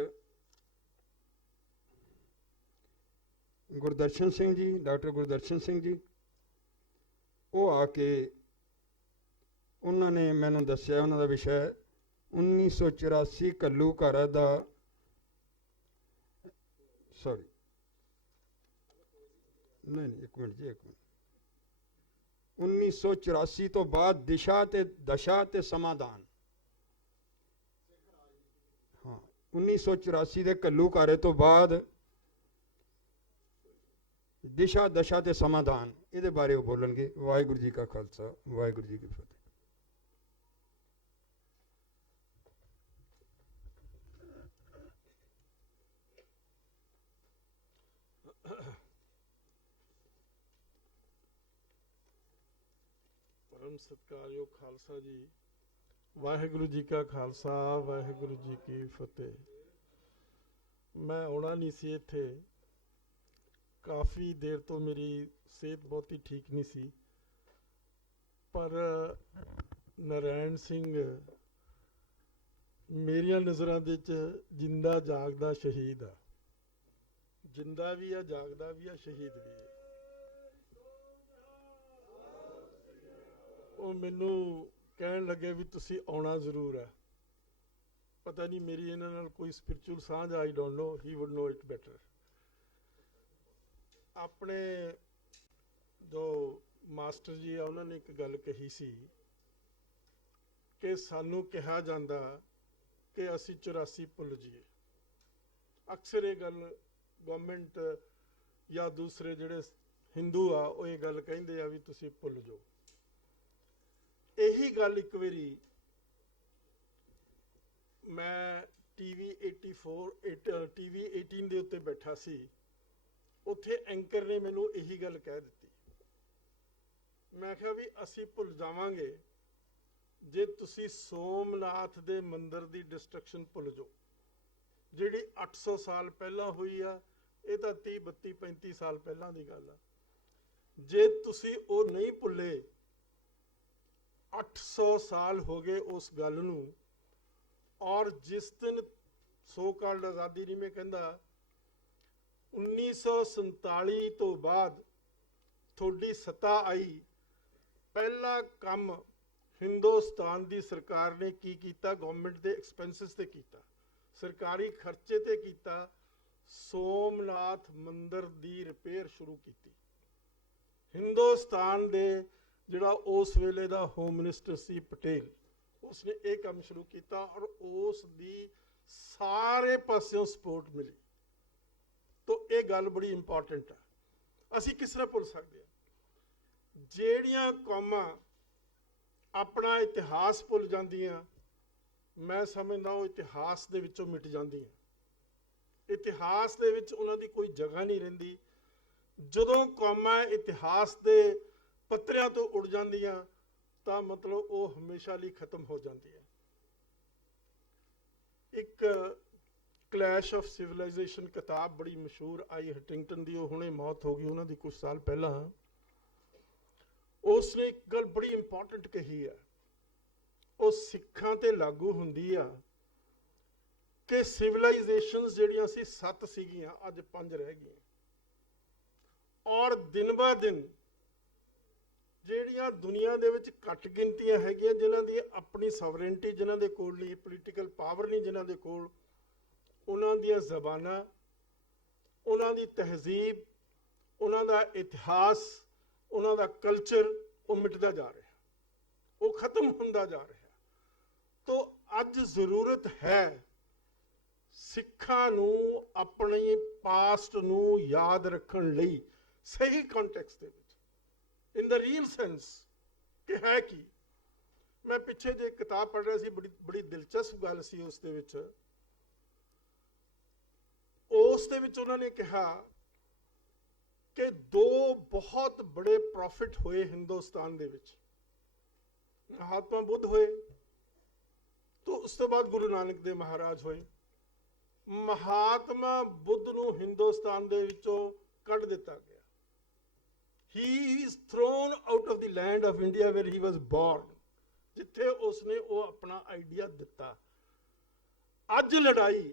ਗੁਰਦਰਸ਼ਨ ਸਿੰਘ ਜੀ, ਡਾਕਟਰ ਗੁਰਦਰਸ਼ਨ ਸਿੰਘ ਜੀ, ਉਹ ਆ ਕੇ ਉਹਨਾਂ ਨੇ ਮੈਨੂੰ ਦੱਸਿਆ, ਉਹਨਾਂ ਦਾ ਵਿਸ਼ਾ 1984 ਘੱਲੂਘਾਰਾ ਦਾ, ਸੌਰੀ ਨਹੀਂ ਇੱਕ ਮਿੰਟ ਜੀ, 1984 ਤੋਂ ਬਾਅਦ ਦਿਸ਼ਾ ਤੇ ਦਸ਼ਾ ਤੇ ਸਮਾਧਾਨ। ਹਾਂ, 1984 ਦੇ ਘੱਲੂਘਾਰੇ ਤੋਂ ਬਾਅਦ ਦਿਸ਼ਾ ਦਸ਼ਾ ਤੇ ਸਮਾਧਾਨ, ਇਹਦੇ ਬਾਰੇ ਉਹ ਬੋਲਣਗੇ। ਵਾਹਿਗੁਰੂ ਜੀ ਕਾ ਖਾਲਸਾ, ਵਾਹਿਗੁਰੂ ਜੀ ਕੀ ਫਤਿਹ। ਪਰਮ ਸਤਿਕਾਰਯੋਗ ਖਾਲਸਾ ਜੀ, ਵਾਹਿਗੁਰੂ ਜੀ ਕਾ ਖਾਲਸਾ, ਵਾਹਿਗੁਰੂ ਜੀ ਕੀ ਫਤਿਹ। ਮੈਂ ਆਉਣਾ ਨਹੀਂ ਸੀ ਇੱਥੇ, ਕਾਫੀ ਦੇਰ ਤੋਂ ਮੇਰੀ ਸਿਹਤ ਬਹੁਤੀ ਠੀਕ ਨਹੀਂ ਸੀ, ਪਰ ਨਰਾਇਣ ਸਿੰਘ ਮੇਰੀਆਂ ਨਜ਼ਰਾਂ ਦੇ ਵਿੱਚ ਜਿੰਦਾ ਜਾਗਦਾ ਸ਼ਹੀਦ ਆ। ਜਿੰਦਾ ਵੀ ਆ, ਜਾਗਦਾ ਵੀ ਆ, ਸ਼ਹੀਦ ਵੀ ਆ। ਉਹ ਮੈਨੂੰ ਕਹਿਣ ਲੱਗੇ ਵੀ ਤੁਸੀਂ ਆਉਣਾ ਜ਼ਰੂਰ ਹੈ। ਪਤਾ ਨਹੀਂ ਮੇਰੀ ਇਹਨਾਂ ਨਾਲ ਕੋਈ ਸਪਿਰਚੁਅਲ ਸਾਂਝ, I don't know, he would know it better. ਆਪਣੇ ਜੋ ਮਾਸਟਰ ਜੀ ਆ, ਉਹਨਾਂ ਨੇ ਇੱਕ ਗੱਲ ਕਹੀ ਸੀ ਕਿ ਸਾਨੂੰ ਕਿਹਾ ਜਾਂਦਾ ਕਿ ਅਸੀਂ 84 ਭੁੱਲ ਜਾਈਏ। ਅਕਸਰ ਇਹ ਗੱਲ ਗਵਰਨਮੈਂਟ ਜਾਂ ਦੂਸਰੇ ਜਿਹੜੇ ਹਿੰਦੂ ਆ ਉਹ ਇਹ ਗੱਲ ਕਹਿੰਦੇ ਆ ਵੀ ਤੁਸੀਂ ਭੁੱਲ ਜਾਓ। ਇਹੀ ਗੱਲ ਇੱਕ ਵਾਰੀ ਮੈਂ TV 18 ਦੇ ਉੱਤੇ ਬੈਠਾ ਸੀ, ਉੱਥੇ ਐਂਕਰ ਨੇ ਮੈਨੂੰ ਇਹੀ ਗੱਲ ਕਹਿ ਦਿੱਤੀ। ਮੈਂ ਕਿਹਾ ਵੀ ਅਸੀਂ ਭੁੱਲ ਜਾਵਾਂਗੇ ਜੇ ਤੁਸੀਂ ਸੋਮਨਾਥ ਦੇ ਮੰਦਿਰ ਦੀ ਡਿਸਟਰਕਸ਼ਨ ਭੁੱਲ ਜਾਓ, ਜਿਹੜੀ 800 ਸਾਲ ਪਹਿਲਾਂ ਹੋਈ ਆ। ਇਹ ਤਾਂ 30 32 35 ਸਾਲ ਪਹਿਲਾਂ ਦੀ ਗੱਲ ਆ। ਜੇ ਤੁਸੀਂ ਉਹ ਨਹੀਂ ਭੁੱਲੇ, 800 ਸਾਲ ਹੋ ਗਏ ਉਸ ਗੱਲ ਨੂੰ। ਔਰ ਜਿਸ ਦਿਨ ਸੋ ਕਾਲਡ ਆਜ਼ਾਦੀ ਨਹੀਂ, ਮੈਂ ਕਹਿੰਦਾ 1947 ਤੋਂ ਬਾਅਦ ਤੁਹਾਡੀ ਸੱਤਾ ਆਈ, ਪਹਿਲਾ ਕੰਮ ਹਿੰਦੁਸਤਾਨ ਦੀ ਸਰਕਾਰ ਨੇ ਕੀ ਕੀਤਾ? ਗਵਰਨਮੈਂਟ ਦੇ ਐਕਸਪੈਂਸਿਸ ਤੇ ਕੀਤਾ, ਸਰਕਾਰੀ ਖਰਚੇ ਤੇ ਕੀਤਾ। ਸੋਮਨਾਥ ਮੰਦਿਰ ਦੀ ਰਿਪੇਅਰ ਸ਼ੁਰੂ ਕੀਤੀ। ਹਿੰਦੁਸਤਾਨ ਦੇ ਜਿਹੜਾ ਉਸ ਵੇਲੇ ਦਾ ਹੋਮ ਮਿਨਿਸਟਰ ਸੀ ਪਟੇਲ, ਉਸਨੇ ਇਹ ਕੰਮ ਸ਼ੁਰੂ ਕੀਤਾ ਔਰ ਉਸ ਦੀ ਸਾਰੇ ਪਾਸਿਓਂ ਸਪੋਰਟ ਮਿਲੀ। ਤਾਂ ਇਹ ਗੱਲ ਬੜੀ ਇੰਪੋਰਟੈਂਟ ਹੈ। ਅਸੀਂ ਕਿਸ ਤਰ੍ਹਾਂ ਭੁੱਲ ਸਕਦੇ ਹਾਂ? ਜਿਹੜੀਆਂ ਕੌਮਾਂ ਆਪਣਾ ਇਤਿਹਾਸ ਭੁੱਲ ਜਾਂਦੀਆਂ, ਮੈਂ ਸਮਝਦਾ ਉਹ ਇਤਿਹਾਸ ਦੇ ਵਿੱਚੋਂ ਮਿਟ ਜਾਂਦੀਆਂ। ਇਤਿਹਾਸ ਦੇ ਵਿੱਚ ਉਹਨਾਂ ਦੀ ਕੋਈ ਜਗ੍ਹਾ ਨਹੀਂ ਰਹਿੰਦੀ। ਜਦੋਂ ਕੌਮਾਂ ਇਤਿਹਾਸ ਦੇ ਪੱਤਰਿਆਂ ਤੋਂ ਉੱਡ ਜਾਂਦੀਆਂ ਤਾਂ ਮਤਲਬ ਉਹ ਹਮੇਸ਼ਾ ਲਈ ਖਤਮ ਹੋ ਜਾਂਦੀ ਹੈ। ਇੱਕ ਕਲੈਸ਼ ਆਫ ਸਿਵਲਾਈਜੇਸ਼ਨ ਕਿਤਾਬ ਬੜੀ ਮਸ਼ਹੂਰ ਆਈ ਹਟਿੰਗਟਨ ਦੀ, ਉਹ ਹੁਣੇ ਮੌਤ ਹੋ ਗਈ ਉਹਨਾਂ ਦੀ ਕੁਝ ਸਾਲ ਪਹਿਲਾਂ। ਉਸ ਨੇ ਇੱਕ ਗੱਲ ਬੜੀ ਇੰਪੋਰਟੈਂਟ ਕਹੀ ਹੈ, ਉਹ ਸਿੱਖਾਂ ਤੇ ਲਾਗੂ ਹੁੰਦੀ ਆ ਕਿ ਸਿਵਲਾਈਜੇਸ਼ਨਸ ਜਿਹੜੀਆਂ ਸੀ 7 ਸੀਗੀਆਂ, ਅੱਜ 5 ਰਹਿ ਗਈਆਂ। ਔਰ ਦਿਨ ਬਾ ਦਿਨ ਜਿਹੜੀਆਂ ਦੁਨੀਆ ਦੇ ਵਿੱਚ ਘੱਟ ਗਿਣਤੀਆਂ ਹੈਗੀਆਂ ਜਿਨ੍ਹਾਂ ਦੀ ਆਪਣੀ ਸਵਰੇਨਟੀ, ਜਿਨ੍ਹਾਂ ਦੇ ਕੋਲ ਨਹੀਂ ਪੋਲੀਟੀਕਲ ਪਾਵਰ ਨਹੀਂ, ਜਿਨ੍ਹਾਂ ਦੇ ਕੋਲ, ਉਹਨਾਂ ਦੀਆਂ ਜ਼ਬਾਨਾਂ, ਉਹਨਾਂ ਦੀ ਤਹਿਜ਼ੀਬ, ਉਹਨਾਂ ਦਾ ਇਤਿਹਾਸ, ਉਹਨਾਂ ਦਾ ਕਲਚਰ ਉਹ ਮਿਟਦਾ ਜਾ ਰਿਹਾ, ਉਹ ਖਤਮ ਹੁੰਦਾ ਜਾ ਰਿਹਾ। ਤੋ ਅੱਜ ਜ਼ਰੂਰਤ ਹੈ ਸਿੱਖਾਂ ਨੂੰ ਆਪਣੇ ਪਾਸਟ ਨੂੰ ਯਾਦ ਰੱਖਣ ਲਈ ਸਹੀ ਕੰਟੈਕਸਟ ਦੇ ਵਿੱਚ, ਇਨ ਦਾ ਰੀਅਲ ਸੈਂਸ ਕਿ ਹੈ ਕੀ। ਮੈਂ ਪਿੱਛੇ ਜੇ ਕਿਤਾਬ ਪੜ੍ਹ ਰਿਹਾ ਸੀ, ਬੜੀ ਦਿਲਚਸਪ ਗੱਲ ਸੀ ਉਸ ਦੇ ਵਿੱਚ। ਉਹਨਾਂ ਨੇ ਕਿਹਾ ਕਿ 2 ਬਹੁਤ ਬੜੇ ਪ੍ਰੋਫਿਟ ਹੋਏ ਹਿੰਦੁਸਤਾਨ ਦੇ ਵਿੱਚ। ਮਹਾਤਮਾ ਬੁੱਧ ਹੋਏ, तो उस तो बाद गुरु नानक देव महाराज होए। महात्मा बुद्ध नूं हिंदुस्तान दे विचों कढ़ दिता गया। He is thrown out of the land of India where he was born, जिथे उसने वो अपना आइडिया दिता। अज लड़ाई,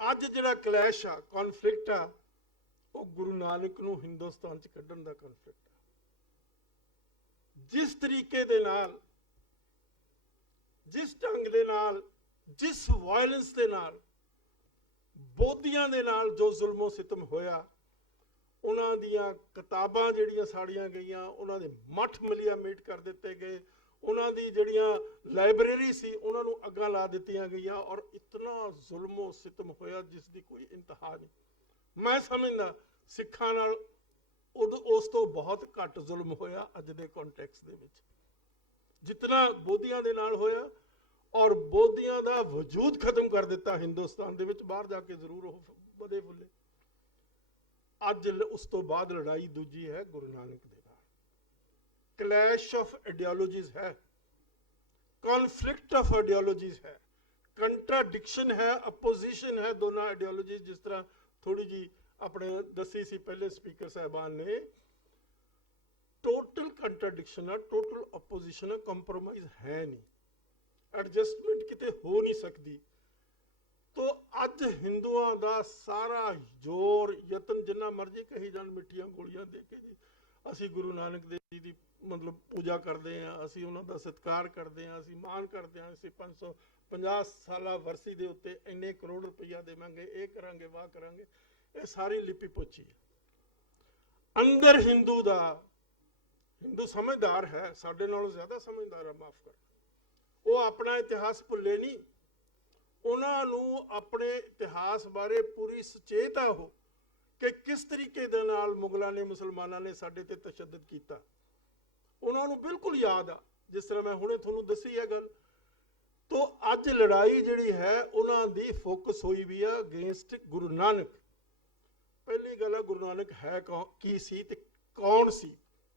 अज जिहड़ा क्लैश आ, कॉन्फ्लिक्ट आ, वो गुरु नानक नूं हिंदुस्तान च कढ़ण दा कॉन्फ्लिक्ट आ। जिस तरीके दे नाल, जिस ढंग दे नाल, जिस वायलेंस दे नाल, बोधियां दे नाल जो जुल्मो सितम होया, उन्हां दियां किताबां जिहड़ियां साड़ियां गईयां, उन्हां दे मठ मलियामेट कर दिते गए, उन्हां दी जिहड़ियां लाइब्रेरी सी उन्हां नूं अग्गां ला दित्तियां गईयां, और इतना जुल्मो सितम होया जिसदी कोई इंतहा नहीं। मैं समझदा सिखां नाल उस तो बहुत घट जुल्म होया अज दे कॉन्टैक्स्ट दे विच, जितना बोधियां दे नाल होया, और बोधियां दा वजूद खत्म कर दिता हिंदुस्तान दे विच। बाहर जाके जरूर हो बदे फुले। अज उस तो बाद लड़ाई दूजी है गुरु नानक दे नाल। क्लैश ऑफ आइडियोलॉजीज है, कॉन्फ्लिक्ट ऑफ आइडियोलॉजीज है, कंट्राडिक्शन है, अपोजिशन है दोनों आइडियोलॉजीज। जिस तरह थोड़ी जी अपने दसी सी पहले स्पीकर साहबान ने, टोटल कंट्राडिक्शन है, टोटल अपोजिशन है, कंप्रोमाइज है नहीं, एडजस्टमेंट किते हो नहीं सकती। तो अज हिंदुआं दा सारा जोर यतन, जिन्ना मर्जी कही जान मिठियां गोलियां दे के जी ਅਸੀਂ ਗੁਰੂ ਨਾਨਕ ਦੇਵ ਜੀ ਦੀ ਮਤਲਬ ਪੂਜਾ ਕਰਦੇ ਹਾਂ, ਅਸੀਂ ਉਹਨਾਂ ਦਾ ਸਤਿਕਾਰ ਕਰਦੇ ਹਾਂ, ਅਸੀਂ ਮਾਣ ਕਰਦੇ ਹਾਂ, ਅਸੀਂ 550 ਸਾਲਾ ਵਰਸੀ ਦੇ ਉੱਤੇ ਇੰਨੇ ਕਰੋੜ ਰੁਪਈਆ ਦੇਵਾਂਗੇ, ਇਹ ਕਰਾਂਗੇ, ਵਾਹ ਕਰਾਂਗੇ। ਇਹ ਸਾਰੀ ਲਿਪੀ ਪੋਚੀ ਹੈ। ਅੰਦਰ ਹਿੰਦੂ ਦਾ, ਹਿੰਦੂ ਸਮਝਦਾਰ ਹੈ, ਸਾਡੇ ਨਾਲੋਂ ਜ਼ਿਆਦਾ ਸਮਝਦਾਰ ਹੈ, ਮਾਫ ਕਰ, ਉਹ ਆਪਣਾ ਇਤਿਹਾਸ ਭੁੱਲੇ ਨਹੀਂ, ਉਹਨਾਂ ਨੂੰ ਆਪਣੇ ਇਤਿਹਾਸ ਬਾਰੇ ਪੂਰੀ ਸੁਚੇਤ ਆ ਉਹ ਕਿ ਕਿਸ ਤਰੀਕੇ ਦੇ ਨਾਲ ਮੁਗਲਾਂ ਨੇ, ਮੁਸਲਮਾਨਾਂ ਨੇ ਸਾਡੇ ਤੇ ਤਸ਼ੱਦਦ ਕੀਤਾ। ਉਹਨਾਂ ਨੂੰ ਬਿਲਕੁਲ ਯਾਦ ਆ, ਜਿਸ ਤਰ੍ਹਾਂ ਮੈਂ ਹੁਣੇ ਤੁਹਾਨੂੰ ਦੱਸੀ ਹੈ ਗੱਲ। ਤੋਂ ਅੱਜ ਲੜਾਈ ਜਿਹੜੀ ਹੈ ਉਹਨਾਂ ਦੀ ਫੋਕਸ ਹੋਈ ਵੀ ਆ ਅਗੇਂਸਟ ਗੁਰੂ ਨਾਨਕ। ਪਹਿਲੀ ਗੱਲ ਆ, ਗੁਰੂ ਨਾਨਕ ਹੈ ਕੀ ਸੀ ਤੇ ਕੌਣ ਸੀ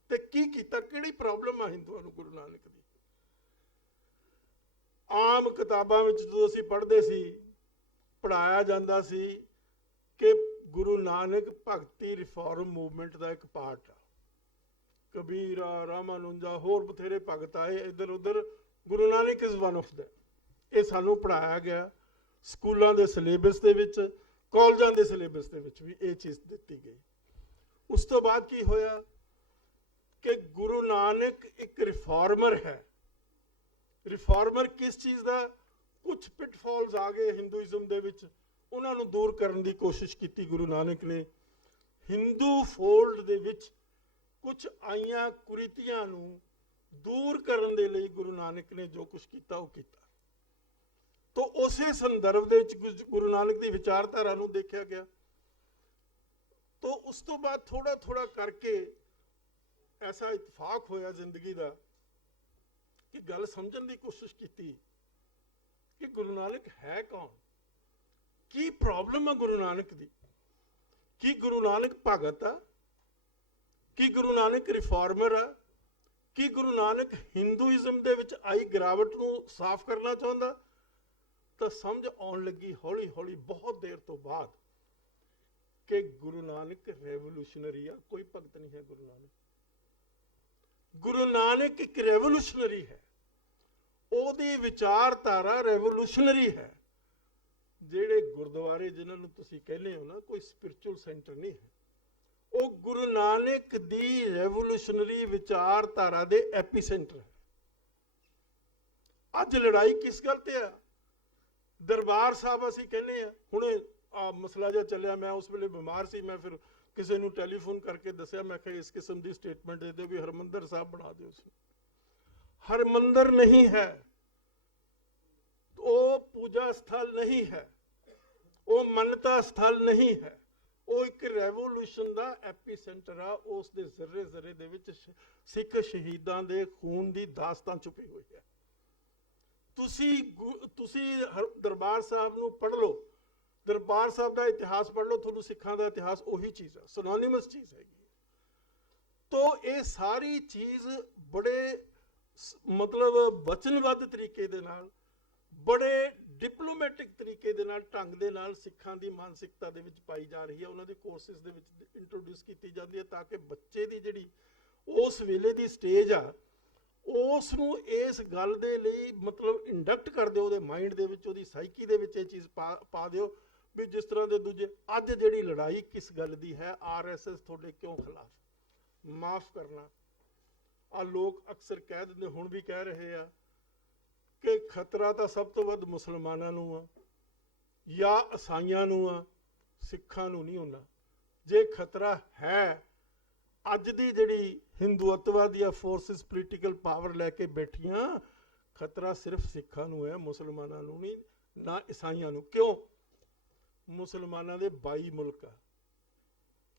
ਤੇ ਕੀ ਕੀਤਾ, ਕਿਹੜੀ ਪ੍ਰੋਬਲਮ ਆ ਹਿੰਦੂਆਂ ਨੂੰ ਗੁਰੂ ਨਾਨਕ ਦੀ। ਆਮ ਕਿਤਾਬਾਂ ਵਿੱਚ ਜਦੋਂ ਅਸੀਂ ਪੜ੍ਹਦੇ ਸੀ, ਪੜ੍ਹਾਇਆ ਜਾਂਦਾ ਸੀ ਕਿ ਗੁਰੂ ਨਾਨਕ ਭਗਤੀ ਰਿਫਾਰਮ ਮੂਵਮੈਂਟ ਦਾ ਇੱਕ ਪਾਰਟ ਆ। ਕਬੀਰਾ, ਰਾਮਾਨੁਜਾ, ਹੋਰ ਬਥੇਰੇ ਭਗਤ ਆਏ ਇੱਧਰ ਉੱਧਰ, Guru Nanak is one of them. ਇਹ ਸਾਨੂੰ ਪੜ੍ਹਾਇਆ ਗਿਆ ਸਕੂਲਾਂ ਦੇ ਸਿਲੇਬਸ ਦੇ ਵਿੱਚ, ਕਾਲਜਾਂ ਦੇ ਸਿਲੇਬਸ ਦੇ ਵਿੱਚ ਵੀ ਇਹ ਚੀਜ਼ ਦਿੱਤੀ ਗਈ। ਉਸ ਤੋਂ ਬਾਅਦ ਕੀ ਹੋਇਆ ਕਿ ਗੁਰੂ ਨਾਨਕ ਇੱਕ ਰਿਫਾਰਮਰ ਹੈ। ਰਿਫਾਰਮਰ ਕਿਸ ਚੀਜ਼ ਦਾ? ਕੁਝ ਪਿਟਫਾਲਸ ਆ ਗਏ ਹਿੰਦੂਇਜ਼ਮ ਦੇ ਵਿੱਚ, ਉਹਨਾਂ ਨੂੰ ਦੂਰ ਕਰਨ ਦੀ ਕੋਸ਼ਿਸ਼ ਕੀਤੀ ਗੁਰੂ ਨਾਨਕ ਨੇ। ਹਿੰਦੂ ਫੋਲਡ ਦੇ ਵਿੱਚ ਕੁਝ ਆਈਆਂ ਕੁਰੀਤੀਆਂ ਨੂੰ ਦੂਰ ਕਰਨ ਦੇ ਲਈ ਗੁਰੂ ਨਾਨਕ ਨੇ ਜੋ ਕੁਝ ਕੀਤਾ ਉਹ ਕੀਤਾ। ਤਾਂ ਉਸੇ ਸੰਦਰਭ ਦੇ ਵਿੱਚ ਗੁਰੂ ਨਾਨਕ ਦੀ ਵਿਚਾਰਧਾਰਾ ਨੂੰ ਦੇਖਿਆ ਗਿਆ। ਤਾਂ ਉਸ ਤੋਂ ਬਾਅਦ ਥੋੜਾ ਥੋੜਾ ਕਰਕੇ ਐਸਾ ਇਤਫਾਕ ਹੋਇਆ ਜ਼ਿੰਦਗੀ ਦਾ ਕਿ ਗੱਲ ਸਮਝਣ ਦੀ ਕੋਸ਼ਿਸ਼ ਕੀਤੀ ਕਿ ਗੁਰੂ ਨਾਨਕ ਹੈ ਕੌਣ, ਕੀ ਪ੍ਰੋਬਲਮ ਆ ਗੁਰੂ ਨਾਨਕ ਦੀ। ਕੀ ਗੁਰੂ ਨਾਨਕ ਭਗਤ ਆ? ਕੀ ਗੁਰੂ ਨਾਨਕ ਰਿਫਾਰਮਰ ਆ? ਕੀ ਗੁਰੂ ਨਾਨਕ ਹਿੰਦੂਇਜ਼ਮ ਦੇ ਵਿੱਚ ਆਈ ਗਿਰਾਵਟ ਨੂੰ ਸਾਫ਼ ਕਰਨਾ ਚਾਹੁੰਦਾ? ਤਾਂ ਸਮਝ ਆਉਣ ਲੱਗੀ ਹੌਲੀ ਹੌਲੀ ਬਹੁਤ ਦੇਰ ਤੋਂ ਬਾਅਦ ਕਿ ਗੁਰੂ ਨਾਨਕ ਰੈਵੋਲੂਸ਼ਨਰੀ ਆ, ਕੋਈ ਭਗਤ ਨਹੀਂ ਹੈ ਗੁਰੂ ਨਾਨਕ। ਗੁਰੂ ਨਾਨਕ ਇੱਕ ਰੈਵੋਲੂਸ਼ਨਰੀ ਹੈ, ਉਹਦੀ ਵਿਚਾਰਧਾਰਾ ਰੈਵੋਲੂਸ਼ਨਰੀ ਹੈ। ਜਿਹੜੇ ਗੁਰਦੁਆਰੇ ਜਿਨ੍ਹਾਂ ਨੂੰ ਤੁਸੀਂ ਕਹਿੰਦੇ ਹੋ ਨਾ, ਕੋਈ ਸਪਿਰਚੁਅਲ ਸੈਂਟਰ ਨਹੀਂ ਹੈ, ਉਹ ਗੁਰੂ ਨਾਨਕ ਦੀ ਰੈਵੋਲੂਸ਼ਨਰੀ ਵਿਚਾਰਧਾਰਾ ਦੇ ਐਪੀਸੈਂਟਰ ਹੈ। ਅੱਜ ਲੜਾਈ ਕਿਸ ਗੱਲ ਤੇ ਆ? ਦਰਬਾਰ ਸਾਹਿਬ ਅਸੀਂ ਕਹਿੰਦੇ ਆ, ਹੁਣੇ ਆ ਮਸਲਾ ਜਿਹਾ ਚੱਲਿਆ, ਮੈਂ ਉਸ ਵੇਲੇ ਬਿਮਾਰ ਸੀ, ਮੈਂ ਫਿਰ ਕਿਸੇ ਨੂੰ ਟੈਲੀਫੋਨ ਕਰਕੇ ਦੱਸਿਆ, ਮੈਂ ਕਿਹਾ ਇਸ ਕਿਸਮ ਦੀ ਸਟੇਟਮੈਂਟ ਦੇ ਦਿਓ ਵੀ ਹਰਮੰਦਰ ਸਾਹਿਬ ਬਣਾ ਦਿਓ। ਹਰਮੰਦਰ ਨਹੀਂ ਹੈ, ਉਹ ਪੂਜਾ ਸਥਲ ਨਹੀਂ ਹੈ, ਉਹ ਮੰਨਤਾ ਸਥਲ ਨਹੀਂ ਹੈ, ਉਹ ਇੱਕ ਰੈਵੋਲੂਸ਼ਨ ਦਾ ਐਪੀਸੈਂਟਰ ਆ। ਉਸ ਦੇ ਜ਼ਰੇ ਜ਼ਰੇ ਦੇ ਵਿੱਚ ਸਿੱਖ ਸ਼ਹੀਦਾਂ ਦੇ ਖੂਨ ਦੀ ਦਾਸਤਾਨ ਛੁਪੀ ਹੋਈ ਹੈ। ਤੁਸੀਂ ਦਰਬਾਰ ਸਾਹਿਬ ਨੂੰ ਪੜ੍ਹ ਲਓ, ਦਰਬਾਰ ਸਾਹਿਬ ਦਾ ਇਤਿਹਾਸ ਪੜ੍ਹ ਲਓ, ਤੁਹਾਨੂੰ ਸਿੱਖਾਂ ਦਾ ਇਤਿਹਾਸ ਉਹੀ ਚੀਜ਼ ਹੈ, ਸਿਨੋਨਿਮਸ ਚੀਜ਼ ਹੈਗੀ। ਤੋ ਇਹ ਸਾਰੀ ਚੀਜ਼ ਬੜੇ ਮਤਲਬ ਵਚਨਬੱਧ ਤਰੀਕੇ ਦੇ ਨਾਲ, ਬੜੇ ਡਿਪਲੋਮੈਟਿਕ ਤਰੀਕੇ ਦੇ ਨਾਲ, ਢੰਗ ਦੇ ਨਾਲ ਸਿੱਖਾਂ ਦੀ ਮਾਨਸਿਕਤਾ ਦੇ ਵਿੱਚ ਪਾਈ ਜਾ ਰਹੀ ਹੈ, ਉਹਨਾਂ ਦੇ ਕੋਰਸਿਸ ਦੇ ਵਿੱਚ ਇੰਟਰੋਡਿਊਸ ਕੀਤੀ ਜਾਂਦੀ ਹੈ, ਤਾਂ ਕਿ ਬੱਚੇ ਦੀ ਜਿਹੜੀ ਉਸ ਵੇਲੇ ਦੀ ਸਟੇਜ ਆ, ਉਸ ਨੂੰ ਇਸ ਗੱਲ ਦੇ ਲਈ ਮਤਲਬ ਇੰਡਕਟ ਕਰ ਦਿਓ ਉਹਦੇ ਮਾਈਂਡ ਦੇ ਵਿੱਚ, ਉਹਦੀ ਸਾਈਕੀ ਦੇ ਵਿੱਚ ਇਹ ਚੀਜ਼ ਪਾ ਦਿਓ ਵੀ ਜਿਸ ਤਰ੍ਹਾਂ ਦੇ ਦੂਜੇ। ਅੱਜ ਜਿਹੜੀ ਲੜਾਈ ਕਿਸ ਗੱਲ ਦੀ ਹੈ? RSS ਤੁਹਾਡੇ ਕਿਉਂ ਖਿਲਾਫ? ਮਾਫ ਕਰਨਾ, ਆ ਲੋਕ ਅਕਸਰ ਕਹਿ ਦਿੰਦੇ, ਹੁਣ ਵੀ ਕਹਿ ਰਹੇ ਆ ਕਿ ਖਤਰਾ ਤਾਂ ਸਭ ਤੋਂ ਵੱਧ ਮੁਸਲਮਾਨਾਂ ਨੂੰ ਆ ਜਾਂ ਈਸਾਈਆਂ ਨੂੰ ਆ, ਸਿੱਖਾਂ ਨੂੰ ਨਹੀਂ ਹੁੰਦਾ। ਜੇ ਖਤਰਾ ਹੈ, ਅੱਜ ਦੀ ਜਿਹੜੀ ਹਿੰਦੂਤਵਾਦੀਆਂ ਫੋਰਸਿਸ ਪੋਲੀਟੀਕਲ ਪਾਵਰ ਲੈ ਕੇ ਬੈਠੀਆਂ, ਖਤਰਾ ਸਿਰਫ ਸਿੱਖਾਂ ਨੂੰ ਹੈ, ਮੁਸਲਮਾਨਾਂ ਨੂੰ ਨਹੀਂ, ਨਾ ਈਸਾਈਆਂ ਨੂੰ। ਕਿਉਂ? ਮੁਸਲਮਾਨਾਂ ਦੇ 22 ਮੁਲਕ ਆ,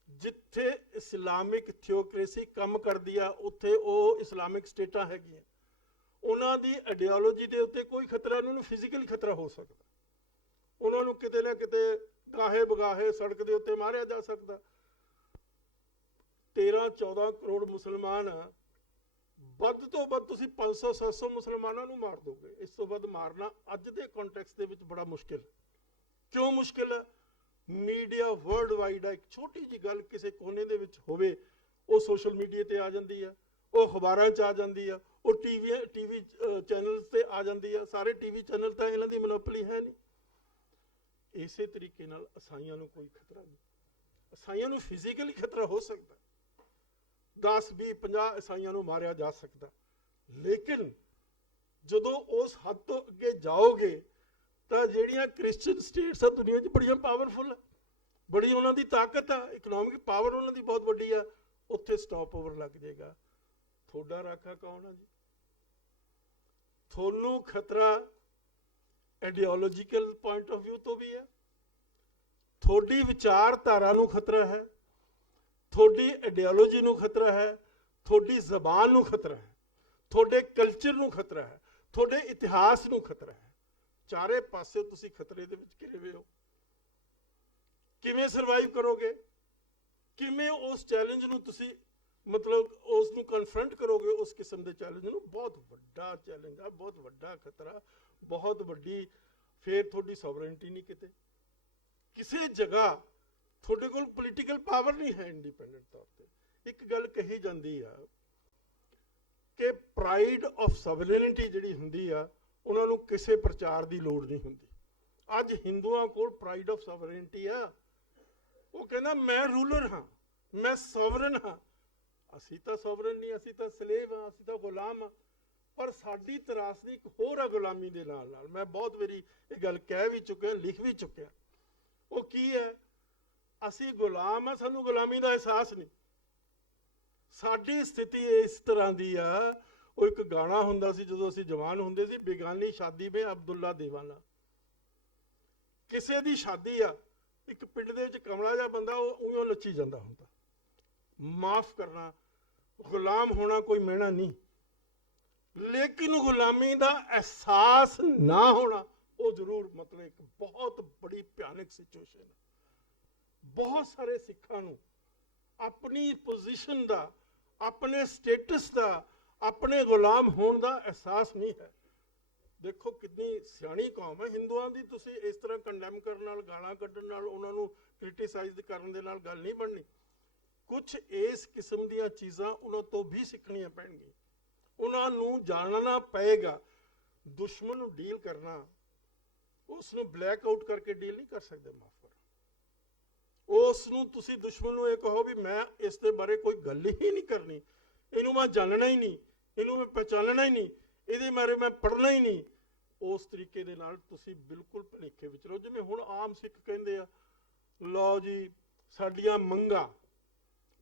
ਜਿੱਥੇ ਇਸਲਾਮਿਕ ਥਿਓਕ੍ਰੇਸੀ ਕੰਮ ਕਰਦੀ ਆ, ਉੱਥੇ ਉਹ ਇਸਲਾਮਿਕ ਸਟੇਟਾਂ ਹੈਗੀਆਂ। ਉਹਨਾਂ ਦੀ ਆਈਡੀਓਲੋਜੀ ਦੇ ਉੱਤੇ ਕੋਈ ਖਤਰਾ, ਉਹਨਾਂ ਨੂੰ ਫਿਜ਼ੀਕਲ ਖਤਰਾ ਹੋ ਸਕਦਾ, ਉਹਨਾਂ ਨੂੰ ਕਿਤੇ ਨਾ ਕਿਤੇ ਗਾਹੇ ਬਗਾਹੇ ਸੜਕ ਦੇ ਉੱਤੇ ਮਾਰਿਆ ਜਾ ਸਕਦਾ। 13-14 ਕਰੋੜ ਮੁਸਲਮਾਨ ਆ, ਵੱਧ ਤੋਂ ਵੱਧ ਤੁਸੀਂ 500-700 ਮੁਸਲਮਾਨਾਂ ਨੂੰ ਮਾਰ ਦੋਗੇ। ਇਸ ਤੋਂ ਵੱਧ ਮਾਰਨਾ ਅੱਜ ਦੇ ਕੰਟੈਕਸਟ ਦੇ ਵਿੱਚ ਬੜਾ ਮੁਸ਼ਕਿਲ ਹੈ। ਕਿਉਂ ਮੁਸ਼ਕਿਲ ਹੈ? ਮੀਡੀਆ ਵਰਲਡ ਵਾਈਡ ਹੈ। ਇੱਕ ਛੋਟੀ ਜੀ ਗੱਲ ਕਿਸੇ ਕੋਨੇ ਦੇ ਵਿੱਚ ਹੋਵੇ, ਉਹ ਸੋਸ਼ਲ ਮੀਡੀਆ ਤੇ ਆ ਜਾਂਦੀ ਹੈ, ਉਹ ਅਖਬਾਰਾਂ 'ਚ ਆ ਜਾਂਦੀ ਆ, ਉਹ ਟੀਵੀ ਚੈਨਲਸ ਤੇ ਆ ਜਾਂਦੀ ਆ। ਸਾਰੇ ਟੀਵੀ ਚੈਨਲ ਤਾਂ ਇਹਨਾਂ ਦੀ ਮੋਨੋਪੋਲੀ ਹੈ ਨਹੀਂ। ਇਸੇ ਤਰੀਕੇ ਨਾਲ ਈਸਾਈਆਂ ਨੂੰ ਕੋਈ ਖਤਰਾ ਨਹੀਂ। ਈਸਾਈਆਂ ਨੂੰ ਫਿਜ਼ੀਕਲੀ ਖਤਰਾ ਹੋ ਸਕਦਾ, 10 20 50 ਈਸਾਈਆਂ ਨੂੰ ਮਾਰਿਆ ਜਾ ਸਕਦਾ, ਲੇਕਿਨ ਜਦੋਂ ਉਸ ਹੱਦ ਤੋਂ ਅੱਗੇ ਜਾਓਗੇ ਤਾਂ ਜਿਹੜੀਆਂ ਕ੍ਰਿਸਚੀਅਨ ਸਟੇਟਸ ਆ ਦੁਨੀਆ 'ਚ ਬੜੀਆਂ ਪਾਵਰਫੁਲ ਆ, ਬੜੀ ਉਹਨਾਂ ਦੀ ਤਾਕਤ ਆ, ਇਕਨੋਮਿਕ ਪਾਵਰ ਉਹਨਾਂ ਦੀ ਬਹੁਤ ਵੱਡੀ ਆ, ਉੱਥੇ ਸਟਾਪ ਓਵਰ ਲੱਗ ਜਾਏਗਾ। ਤੁਹਾਡਾ ਰਾਖਾ ਕੌਣ ਆ ਜੀ? ਤੁਹਾਨੂੰ ਖਤਰਾ ਆਈਡੀਓਲੋਜੀਕਲ ਪੁਆਇੰਟ ਆਫ ਵਿਊ ਤੋਂ ਵੀ ਹੈ, ਤੁਹਾਡੀ ਵਿਚਾਰਧਾਰਾ ਨੂੰ ਖਤਰਾ ਹੈ, ਤੁਹਾਡੀ ਆਈਡੀਓਲੋਜੀ ਨੂੰ ਖਤਰਾ ਹੈ, ਤੁਹਾਡੀ ਜ਼ਬਾਨ ਨੂੰ ਖਤਰਾ ਹੈ, ਤੁਹਾਡੇ ਕਲਚਰ ਨੂੰ ਖਤਰਾ ਹੈ, ਤੁਹਾਡੇ ਇਤਿਹਾਸ ਨੂੰ ਖਤਰਾ ਹੈ। ਚਾਰੇ ਪਾਸੇ ਤੁਸੀਂ ਖਤਰੇ ਦੇ ਵਿੱਚ ਘਿਰੇ ਹੋਏ ਹੋ। ਕਿਵੇਂ ਸਰਵਾਈਵ ਕਰੋਗੇ? ਕਿਵੇਂ ਉਸ ਚੈਲੰਜ ਨੂੰ ਤੁਸੀਂ ਮਤਲਬ ਉਸ ਨੂੰ ਕਨਫਰੰਟ ਕਰੋਗੇ? ਉਸ ਕਿਸਮ ਦੇ ਚੈਲੰਜ ਨੂੰ ਬਹੁਤ ਵੱਡਾ ਚੈਲੰਜ ਆ, ਬਹੁਤ ਵੱਡਾ ਖਤਰਾ, ਬਹੁਤ ਵੱਡੀ। ਫਿਰ ਤੁਹਾਡੀ ਸੋਵਰੇਨਟੀ ਨਹੀਂ, ਕਿਤੇ ਕਿਸੇ ਜਗ੍ਹਾ ਤੁਹਾਡੇ ਕੋਲ ਪੋਲੀਟੀਕਲ ਪਾਵਰ ਨਹੀਂ ਹੈ ਇੰਡੀਪੈਂਡੈਂਟ ਤੌਰ ਤੇ। ਇੱਕ ਗੱਲ ਕਹੀ ਜਾਂਦੀ ਆ ਕਿ ਪ੍ਰਾਈਡ ਆਫ ਸੋਵਰੇਨਿਟੀ ਜਿਹੜੀ ਹੁੰਦੀ ਆ, ਉਹਨਾਂ ਨੂੰ ਕਿਸੇ ਪ੍ਰਚਾਰ ਦੀ ਲੋੜ ਨਹੀਂ ਹੁੰਦੀ। ਅੱਜ ਹਿੰਦੂਆਂ ਕੋਲ ਪ੍ਰਾਈਡ ਆਫ ਸੋਵਰੇਨਿਟੀ ਆ। ਉਹ ਕਹਿੰਦਾ ਮੈਂ ਰੂਲਰ ਹਾਂ, ਮੈਂ ਸੋਵਰਨ ਹਾਂ। ਅਸੀਂ ਤਾਂ ਸੋਵਰਨ ਨਹੀਂ, ਅਸੀਂ ਤਾਂ ਸਲੇਵ ਹਾਂ, ਅਸੀਂ ਤਾਂ ਗੁਲਾਮ ਹਾਂ। ਪਰ ਸਾਡੀ ਤਰਾਸਦੀ ਇੱਕ ਹੋਰ ਆ ਗੁਲਾਮੀ ਦੇ ਨਾਲ ਨਾਲ। ਮੈਂ ਬਹੁਤ ਵਾਰੀ ਇਹ ਗੱਲ ਕਹਿ ਵੀ ਚੁੱਕਿਆ, ਲਿਖ ਵੀ ਚੁੱਕਿਆ। ਉਹ ਕੀ ਹੈ? ਅਸੀਂ ਗੁਲਾਮ ਆ, ਸਾਨੂੰ ਗੁਲਾਮੀ ਦਾ ਅਹਿਸਾਸ ਨਹੀਂ। ਸਾਡੀ ਸਥਿਤੀ ਇਸ ਤਰ੍ਹਾਂ ਦੀ ਆ। ਉਹ ਇੱਕ ਗਾਣਾ ਹੁੰਦਾ ਸੀ ਜਦੋਂ ਅਸੀਂ ਜਵਾਨ ਹੁੰਦੇ ਸੀ, ਬੇਗਾਨੀ ਸ਼ਾਦੀ ਮੇ ਅਬਦੁੱਲਾ ਦੀਵਾਨਾ। ਕਿਸੇ ਦੀ ਸ਼ਾਦੀ ਆ, ਇੱਕ ਪਿੰਡ ਦੇ ਵਿੱਚ ਕਮਲਾ ਜਿਹਾ ਬੰਦਾ ਉਹ ਉਈਓ ਨੱਚੀ ਜਾਂਦਾ ਹੁੰਦਾ। ਮਾਫ ਕਰਨਾ, ਗੁਲਾਮ ਹੋਣਾ ਕੋਈ ਮਿਹਣਾ ਨਹੀਂ, ਲੇਕਿਨ ਗੁਲਾਮੀ ਦਾ ਅਹਿਸਾਸ ਨਾ ਹੋਣਾ ਉਹ ਜ਼ਰੂਰ ਮਤਲਬ ਇੱਕ ਬਹੁਤ ਬੜੀ ਭਿਆਨਕ ਸਿਚੁਏਸ਼ਨ ਹੈ। ਬਹੁਤ ਸਾਰੇ ਸਿੱਖਾਂ ਨੂੰ ਆਪਣੀ ਪੋਜੀਸ਼ਨ ਦਾ, ਆਪਣੇ ਸਟੇਟਸ ਦਾ, ਆਪਣੇ ਗੁਲਾਮ ਹੋਣ ਦਾ ਅਹਿਸਾਸ ਨਹੀਂ ਹੈ। ਦੇਖੋ ਕਿੰਨੀ ਸਿਆਣੀ ਕੌਮ ਹੈ ਹਿੰਦੂਆਂ ਦੀ। ਤੁਸੀਂ ਇਸ ਤਰ੍ਹਾਂ ਕੰਡੈਮ ਕਰਨ ਨਾਲ, ਗਾਲਾਂ ਕੱਢਣ ਨਾਲ, ਉਹਨਾਂ ਨੂੰ ਕ੍ਰਿਟੀਸਾਈਜ਼ ਕਰਨ ਦੇ ਨਾਲ ਗੱਲ ਨਹੀਂ ਬਣਨੀ। ਕੁਝ ਇਸ ਕਿਸਮ ਦੀਆਂ ਚੀਜ਼ਾਂ ਉਹਨਾਂ ਤੋਂ ਵੀ ਸਿੱਖਣੀਆਂ ਪੈਣਗੀਆਂ। ਉਹਨਾਂ ਨੂੰ ਜਾਣਨਾ ਪਏਗਾ ਦੁਸ਼ਮਣ ਨੂੰ ਡੀਲ ਕਰਨਾ, ਉਸ ਨੂੰ ਬਲੈਕ ਆਊਟ ਕਰਕੇ ਡੀਲ ਨਹੀਂ ਕਰ ਸਕਦੇ। ਮਾਫ ਕਰੋ, ਉਸ ਨੂੰ ਤੁਸੀਂ ਦੁਸ਼ਮਣ ਨੂੰ ਇਹ ਕਹੋ ਵੀ ਮੈਂ ਇਸ ਦੇ ਬਾਰੇ ਕੋਈ ਗੱਲ ਹੀ ਨਹੀਂ ਕਰਨੀ, ਇਹਨੂੰ ਮੈਂ ਜਾਣਨਾ ਹੀ ਨਹੀਂ, ਇਹਨੂੰ ਮੈਂ ਪਛਾਣਨਾ ਹੀ ਨਹੀਂ, ਇਹਦੇ ਬਾਰੇ ਮੈਂ ਪੜ੍ਹਨਾ ਹੀ ਨਹੀਂ। ਉਸ ਤਰੀਕੇ ਦੇ ਨਾਲ ਤੁਸੀਂ ਬਿਲਕੁਲ ਭੁਲੇਖੇ ਵਿੱਚ ਰਹੋ। ਜਿਵੇਂ ਹੁਣ ਆਮ ਸਿੱਖ ਕਹਿੰਦੇ ਆ, ਲਓ ਜੀ ਸਾਡੀਆਂ ਮੰਗਾਂ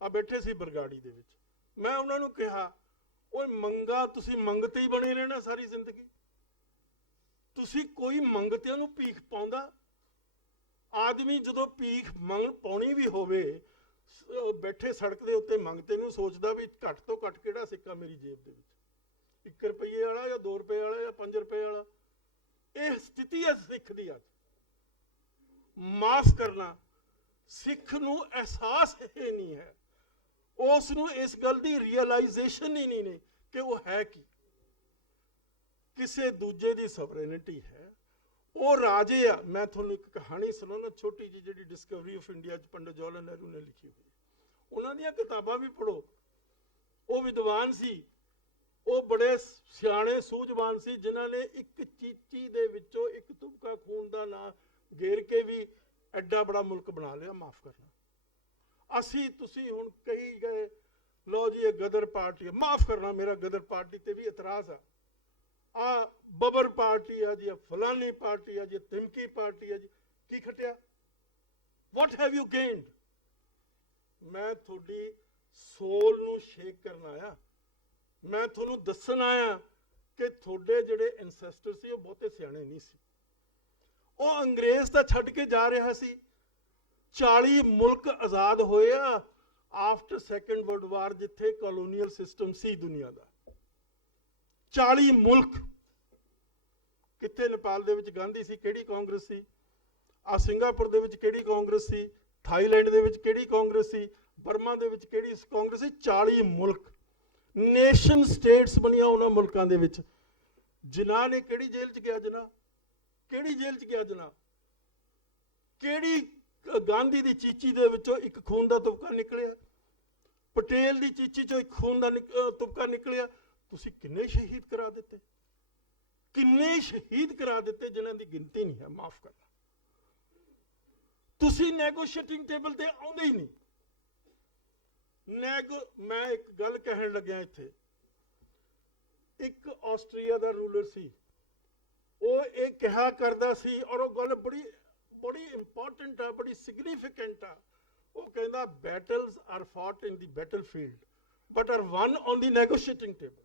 ਆ। ਬੈਠੇ ਸੀ ਬਰਗਾੜੀ ਦੇ ਵਿੱਚ, ਮੈਂ ਉਹਨਾਂ ਨੂੰ ਕਿਹਾ ਓਏ ਮੰਗਾ ਤੁਸੀਂ ਮੰਗਤੇ ਹੀ ਬਣੇ ਰਹਿਣਾ ਸਾਰੀ ਜ਼ਿੰਦਗੀ? ਤੁਸੀਂ ਕੋਈ ਮੰਗਤਿਆਂ ਨੂੰ ਭੀਖ ਪਾਉਂਦਾ? ਆਦਮੀ ਜਦੋਂ ਭੀਖ ਮੰਗ ਪਾਉਣੀ ਵੀ ਹੋਵੇ, ਬੈਠੇ ਸੜਕ ਦੇ ਉੱਤੇ ਮੰਗਤੇ ਨੂੰ ਸੋਚਦਾ ਵੀ ਘੱਟ ਤੋਂ ਘੱਟ ਕਿਹੜਾ ਸਿੱਕਾ ਮੇਰੀ ਜੇਬ ਦੇ ਵਿੱਚ, 1 ਰੁਪਏ ਵਾਲਾ ਜਾਂ 2 ਰੁਪਏ ਵਾਲਾ ਜਾਂ 5 ਰੁਪਏ ਵਾਲਾ। ਇਹ ਸਥਿਤੀ ਹੈ ਸਿੱਖ ਦੀ ਅੱਜ। ਮਾਫ ਕਰਨਾ, ਸਿੱਖ ਨੂੰ ਅਹਿਸਾਸ ਇਹ ਨਹੀਂ ਹੈ, ਉਸ ਨੂੰ ਇਸ ਗੱਲ ਦੀ ਰੀਅਲਾਈਜੇਸ਼ਨ ਹੀ ਨਹੀਂ ਨੇ ਕਿ ਉਹ ਹੈ ਕੀ। ਕਿਸੇ ਦੂਜੇ ਦੀ ਸੋਵਰੇਨਿਟੀ ਹੈ, ਉਹ ਰਾਜੇ ਆ। ਮੈਂ ਤੁਹਾਨੂੰ ਇੱਕ ਕਹਾਣੀ ਸੁਣਾਉਣਾ ਛੋਟੀ ਜਿਹੀ, ਜਿਹੜੀ ਡਿਸਕਵਰੀ ਆਫ ਇੰਡੀਆ 'ਚ ਪੰਡਿਤ ਜਵਾਹਰ ਲਾਲ ਨਹਿਰੂ ਨੇ ਲਿਖੀ ਹੋਈ। ਉਹਨਾਂ ਦੀਆਂ ਕਿਤਾਬਾਂ ਵੀ ਪੜ੍ਹੋ। ਉਹ ਵਿਦਵਾਨ ਸੀ, ਉਹ ਬੜੇ ਸਿਆਣੇ ਸੂਝਵਾਨ ਸੀ, ਜਿਨ੍ਹਾਂ ਨੇ ਇੱਕ ਚੀਚੀ ਦੇ ਵਿੱਚੋਂ ਇੱਕ ਤੁਪਕਾ ਖੂਨ ਦਾ ਨਾਂ ਗੇਰ ਕੇ ਵੀ ਐਡਾ ਬੜਾ ਮੁਲਕ ਬਣਾ ਲਿਆ। ਮਾਫ ਕਰਨਾ, ਅਸੀਂ ਤੁਸੀਂ ਹੁਣ ਕਹੀ ਗਏ ਲਓ ਜੀ ਇਹ ਗਦਰ ਪਾਰਟੀ ਹੈ। ਮਾਫ ਕਰਨਾ, ਮੇਰਾ ਗਦਰ ਪਾਰਟੀ ਤੇ ਵੀ ਇਤਰਾਜ਼ ਆ ਬੱਬਰ ਪਾਰਟੀ ਆ ਜੀ, ਫਲਾਨੀ ਪਾਰਟੀ ਆ ਜੀ, ਤਿਮਕੀ ਪਾਰਟੀ ਆ ਜੀ। ਕੀ ਖਟਿਆ? What have you gained? ਮੈਂ ਤੁਹਾਡੀ ਸੋਲ ਨੂੰ ਸ਼ੇਕ ਕਰਨ ਆਇਆ। ਮੈਂ ਤੁਹਾਨੂੰ ਦੱਸਣ ਆਇਆ ਕਿ ਤੁਹਾਡੇ ਜਿਹੜੇ ਐਂਸੈਸਟਰ ਸੀ ਉਹ ਬਹੁਤੇ ਸਿਆਣੇ ਨਹੀਂ ਸੀ। ਉਹ ਅੰਗਰੇਜ਼ ਤਾਂ ਛੱਡ ਕੇ ਜਾ ਰਿਹਾ ਸੀ। 40 ਮੁਲਕ ਆਜ਼ਾਦ ਹੋਏ ਆ ਆਫਟਰ ਸੈਕੰਡ ਵਰਲਡ ਵਾਰ, ਜਿੱਥੇ ਕਲੋਨੀਅਲ ਸਿਸਟਮ ਸੀ ਦੁਨੀਆ ਦਾ। 40 ਮੁਲਕ। ਕਿੱਥੇ ਨੇਪਾਲ ਦੇ ਵਿੱਚ ਗਾਂਧੀ ਸੀ, ਕਿਹੜੀ ਕਾਂਗਰਸ ਸੀ? ਆ ਸਿੰਗਾਪੁਰ ਦੇ ਵਿੱਚ ਕਿਹੜੀ ਕਾਂਗਰਸ ਸੀ? ਥਾਈਲੈਂਡ ਦੇ ਵਿੱਚ ਕਿਹੜੀ ਕਾਂਗਰਸ ਸੀ? ਬਰਮਾ ਦੇ ਵਿੱਚ ਕਿਹੜੀ ਕਾਂਗਰਸ ਸੀ? 40 ਮੁਲਕ। ਨੇਸ਼ਨ ਸਟੇਟਸ ਬਣੀਆਂ ਉਹਨਾਂ ਮੁਲਕਾਂ ਦੇ ਵਿੱਚ। ਜਿਨ੍ਹਾਂ ਨੇ ਕਿਹੜੀ ਜੇਲ੍ਹ 'ਚ ਗਿਆ ਜਿਨ੍ਹਾਂ? ਕਿਹੜੀ ਜੇਲ੍ਹ 'ਚ ਗਿਆ ਜਿਨ੍ਹਾਂ? ਕਿਹੜੀ ਗਾਂਧੀ ਦੀ ਚੀਚੀ ਦੇ ਵਿੱਚੋਂ ਇੱਕ ਖੂਨ ਦਾ ਤੁਪਕਾ ਨਿਕਲਿਆ? ਪਟੇਲ ਦੀ ਚੀਚੀ 'ਚੋਂ ਇੱਕ ਖੂਨ ਦਾ ਤੁਪਕਾ ਨਿਕਲਿਆ? ਤੁਸੀਂ ਕਿੰਨੇ ਸ਼ਹੀਦ ਕਰਾ ਦਿੱਤੇ, ਕਿੰਨੇ ਸ਼ਹੀਦ ਕਰਾ ਦਿੱਤੇ ਜਿਨ੍ਹਾਂ ਦੀ ਗਿਣਤੀ ਨਹੀਂ ਹੈ। ਮਾਫ ਕਰਨਾ, ਤੁਸੀਂ ਨੈਗੋਸ਼ੀਏਟਿੰਗ ਟੇਬਲ ਤੇ ਆਉਂਦੇ ਹੀ ਨਹੀਂ। ਮੈਂ ਇੱਕ ਗੱਲ ਕਹਿਣ ਲੱਗਿਆ ਇੱਥੇ, ਇੱਕ ਆਸਟਰੀਆ ਦਾ ਰੂਲਰ ਸੀ, ਉਹ ਇਹ ਕਿਹਾ ਕਰਦਾ ਸੀ, ਔਰ ਉਹ ਗੱਲ ਬੜੀ ਇੰਪੋਰਟੈਂਟ ਆ, ਬੜੀ ਸਿਗਨੀਫੀਕੈਂਟ ਆ। ਉਹ ਕਹਿੰਦਾ battles are fought in the battlefield but are won on the negotiating table.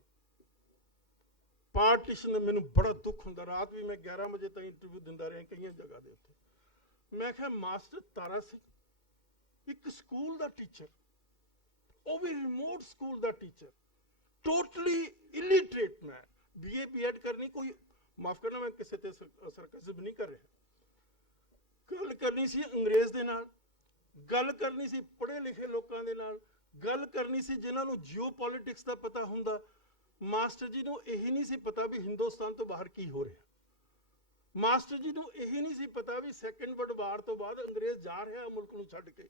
Partition ਦਾ ਮੈਨੂੰ ਬੜਾ ਦੁੱਖ ਹੁੰਦਾ। ਰਾਤ ਵੀ ਮੈਂ 11 ਵਜੇ ਤੱਕ ਇੰਟਰਵਿਊ ਦਿੰਦਾ ਰਿਹਾ ਕਈਆਂ ਜਗ੍ਹਾ ਦੇ ਉੱਤੇ। ਮੈਂ ਕਿਹਾ ਮਾਸਟਰ ਤਾਰਾ ਸਿੰਘ, ਇੱਕ ਸਕੂਲ ਦਾ ਟੀਚਰ, ਉਹ ਵੀ ਰਿਮੋਟ ਸਕੂਲ ਦਾ ਟੀਚਰ, ਟੋਟਲੀ ਇਲਿਟਰੇਟ ਮੈਨ, BA B.Ed ਕਰਨੀ, ਕੋਈ ਮਾਫ ਕਰਨਾ ਮੈਂ ਕਿਸੇ ਤੇ ਸਰਕਜ਼ਮ ਨਹੀਂ ਕਰ ਰਿਹਾ, ਗੱਲ ਕਰਨੀ ਸੀ ਅੰਗਰੇਜ਼ ਦੇ ਨਾਲ, ਗੱਲ ਕਰਨੀ ਸੀ ਪੜ੍ਹੇ ਲਿਖੇ ਲੋਕਾਂ ਦੇ ਨਾਲ, ਗੱਲ ਕਰਨੀ ਸੀ ਜਿਨ੍ਹਾਂ ਨੂੰ ਜਿਓ ਪੋਲਿਟਿਕਸ ਦਾ ਪਤਾ ਹੁੰਦਾ। ਮਾਸਟਰ ਜੀ ਨੂੰ ਇਹੀ ਨਹੀਂ ਸੀ ਪਤਾ ਵੀ ਹਿੰਦੁਸਤਾਨ ਤੋਂ ਬਾਹਰ ਕੀ ਹੋ ਰਿਹਾ। ਮਾਸਟਰ ਜੀ ਨੂੰ ਇਹੀ ਨਹੀਂ ਸੀ ਪਤਾ ਵੀ ਸੈਕੰਡ ਵਰਲਡ ਵਾਰ ਤੋਂ ਬਾਅਦ ਅੰਗਰੇਜ਼ ਜਾ ਰਿਹਾ ਮੁਲਕ ਨੂੰ ਛੱਡ ਕੇ।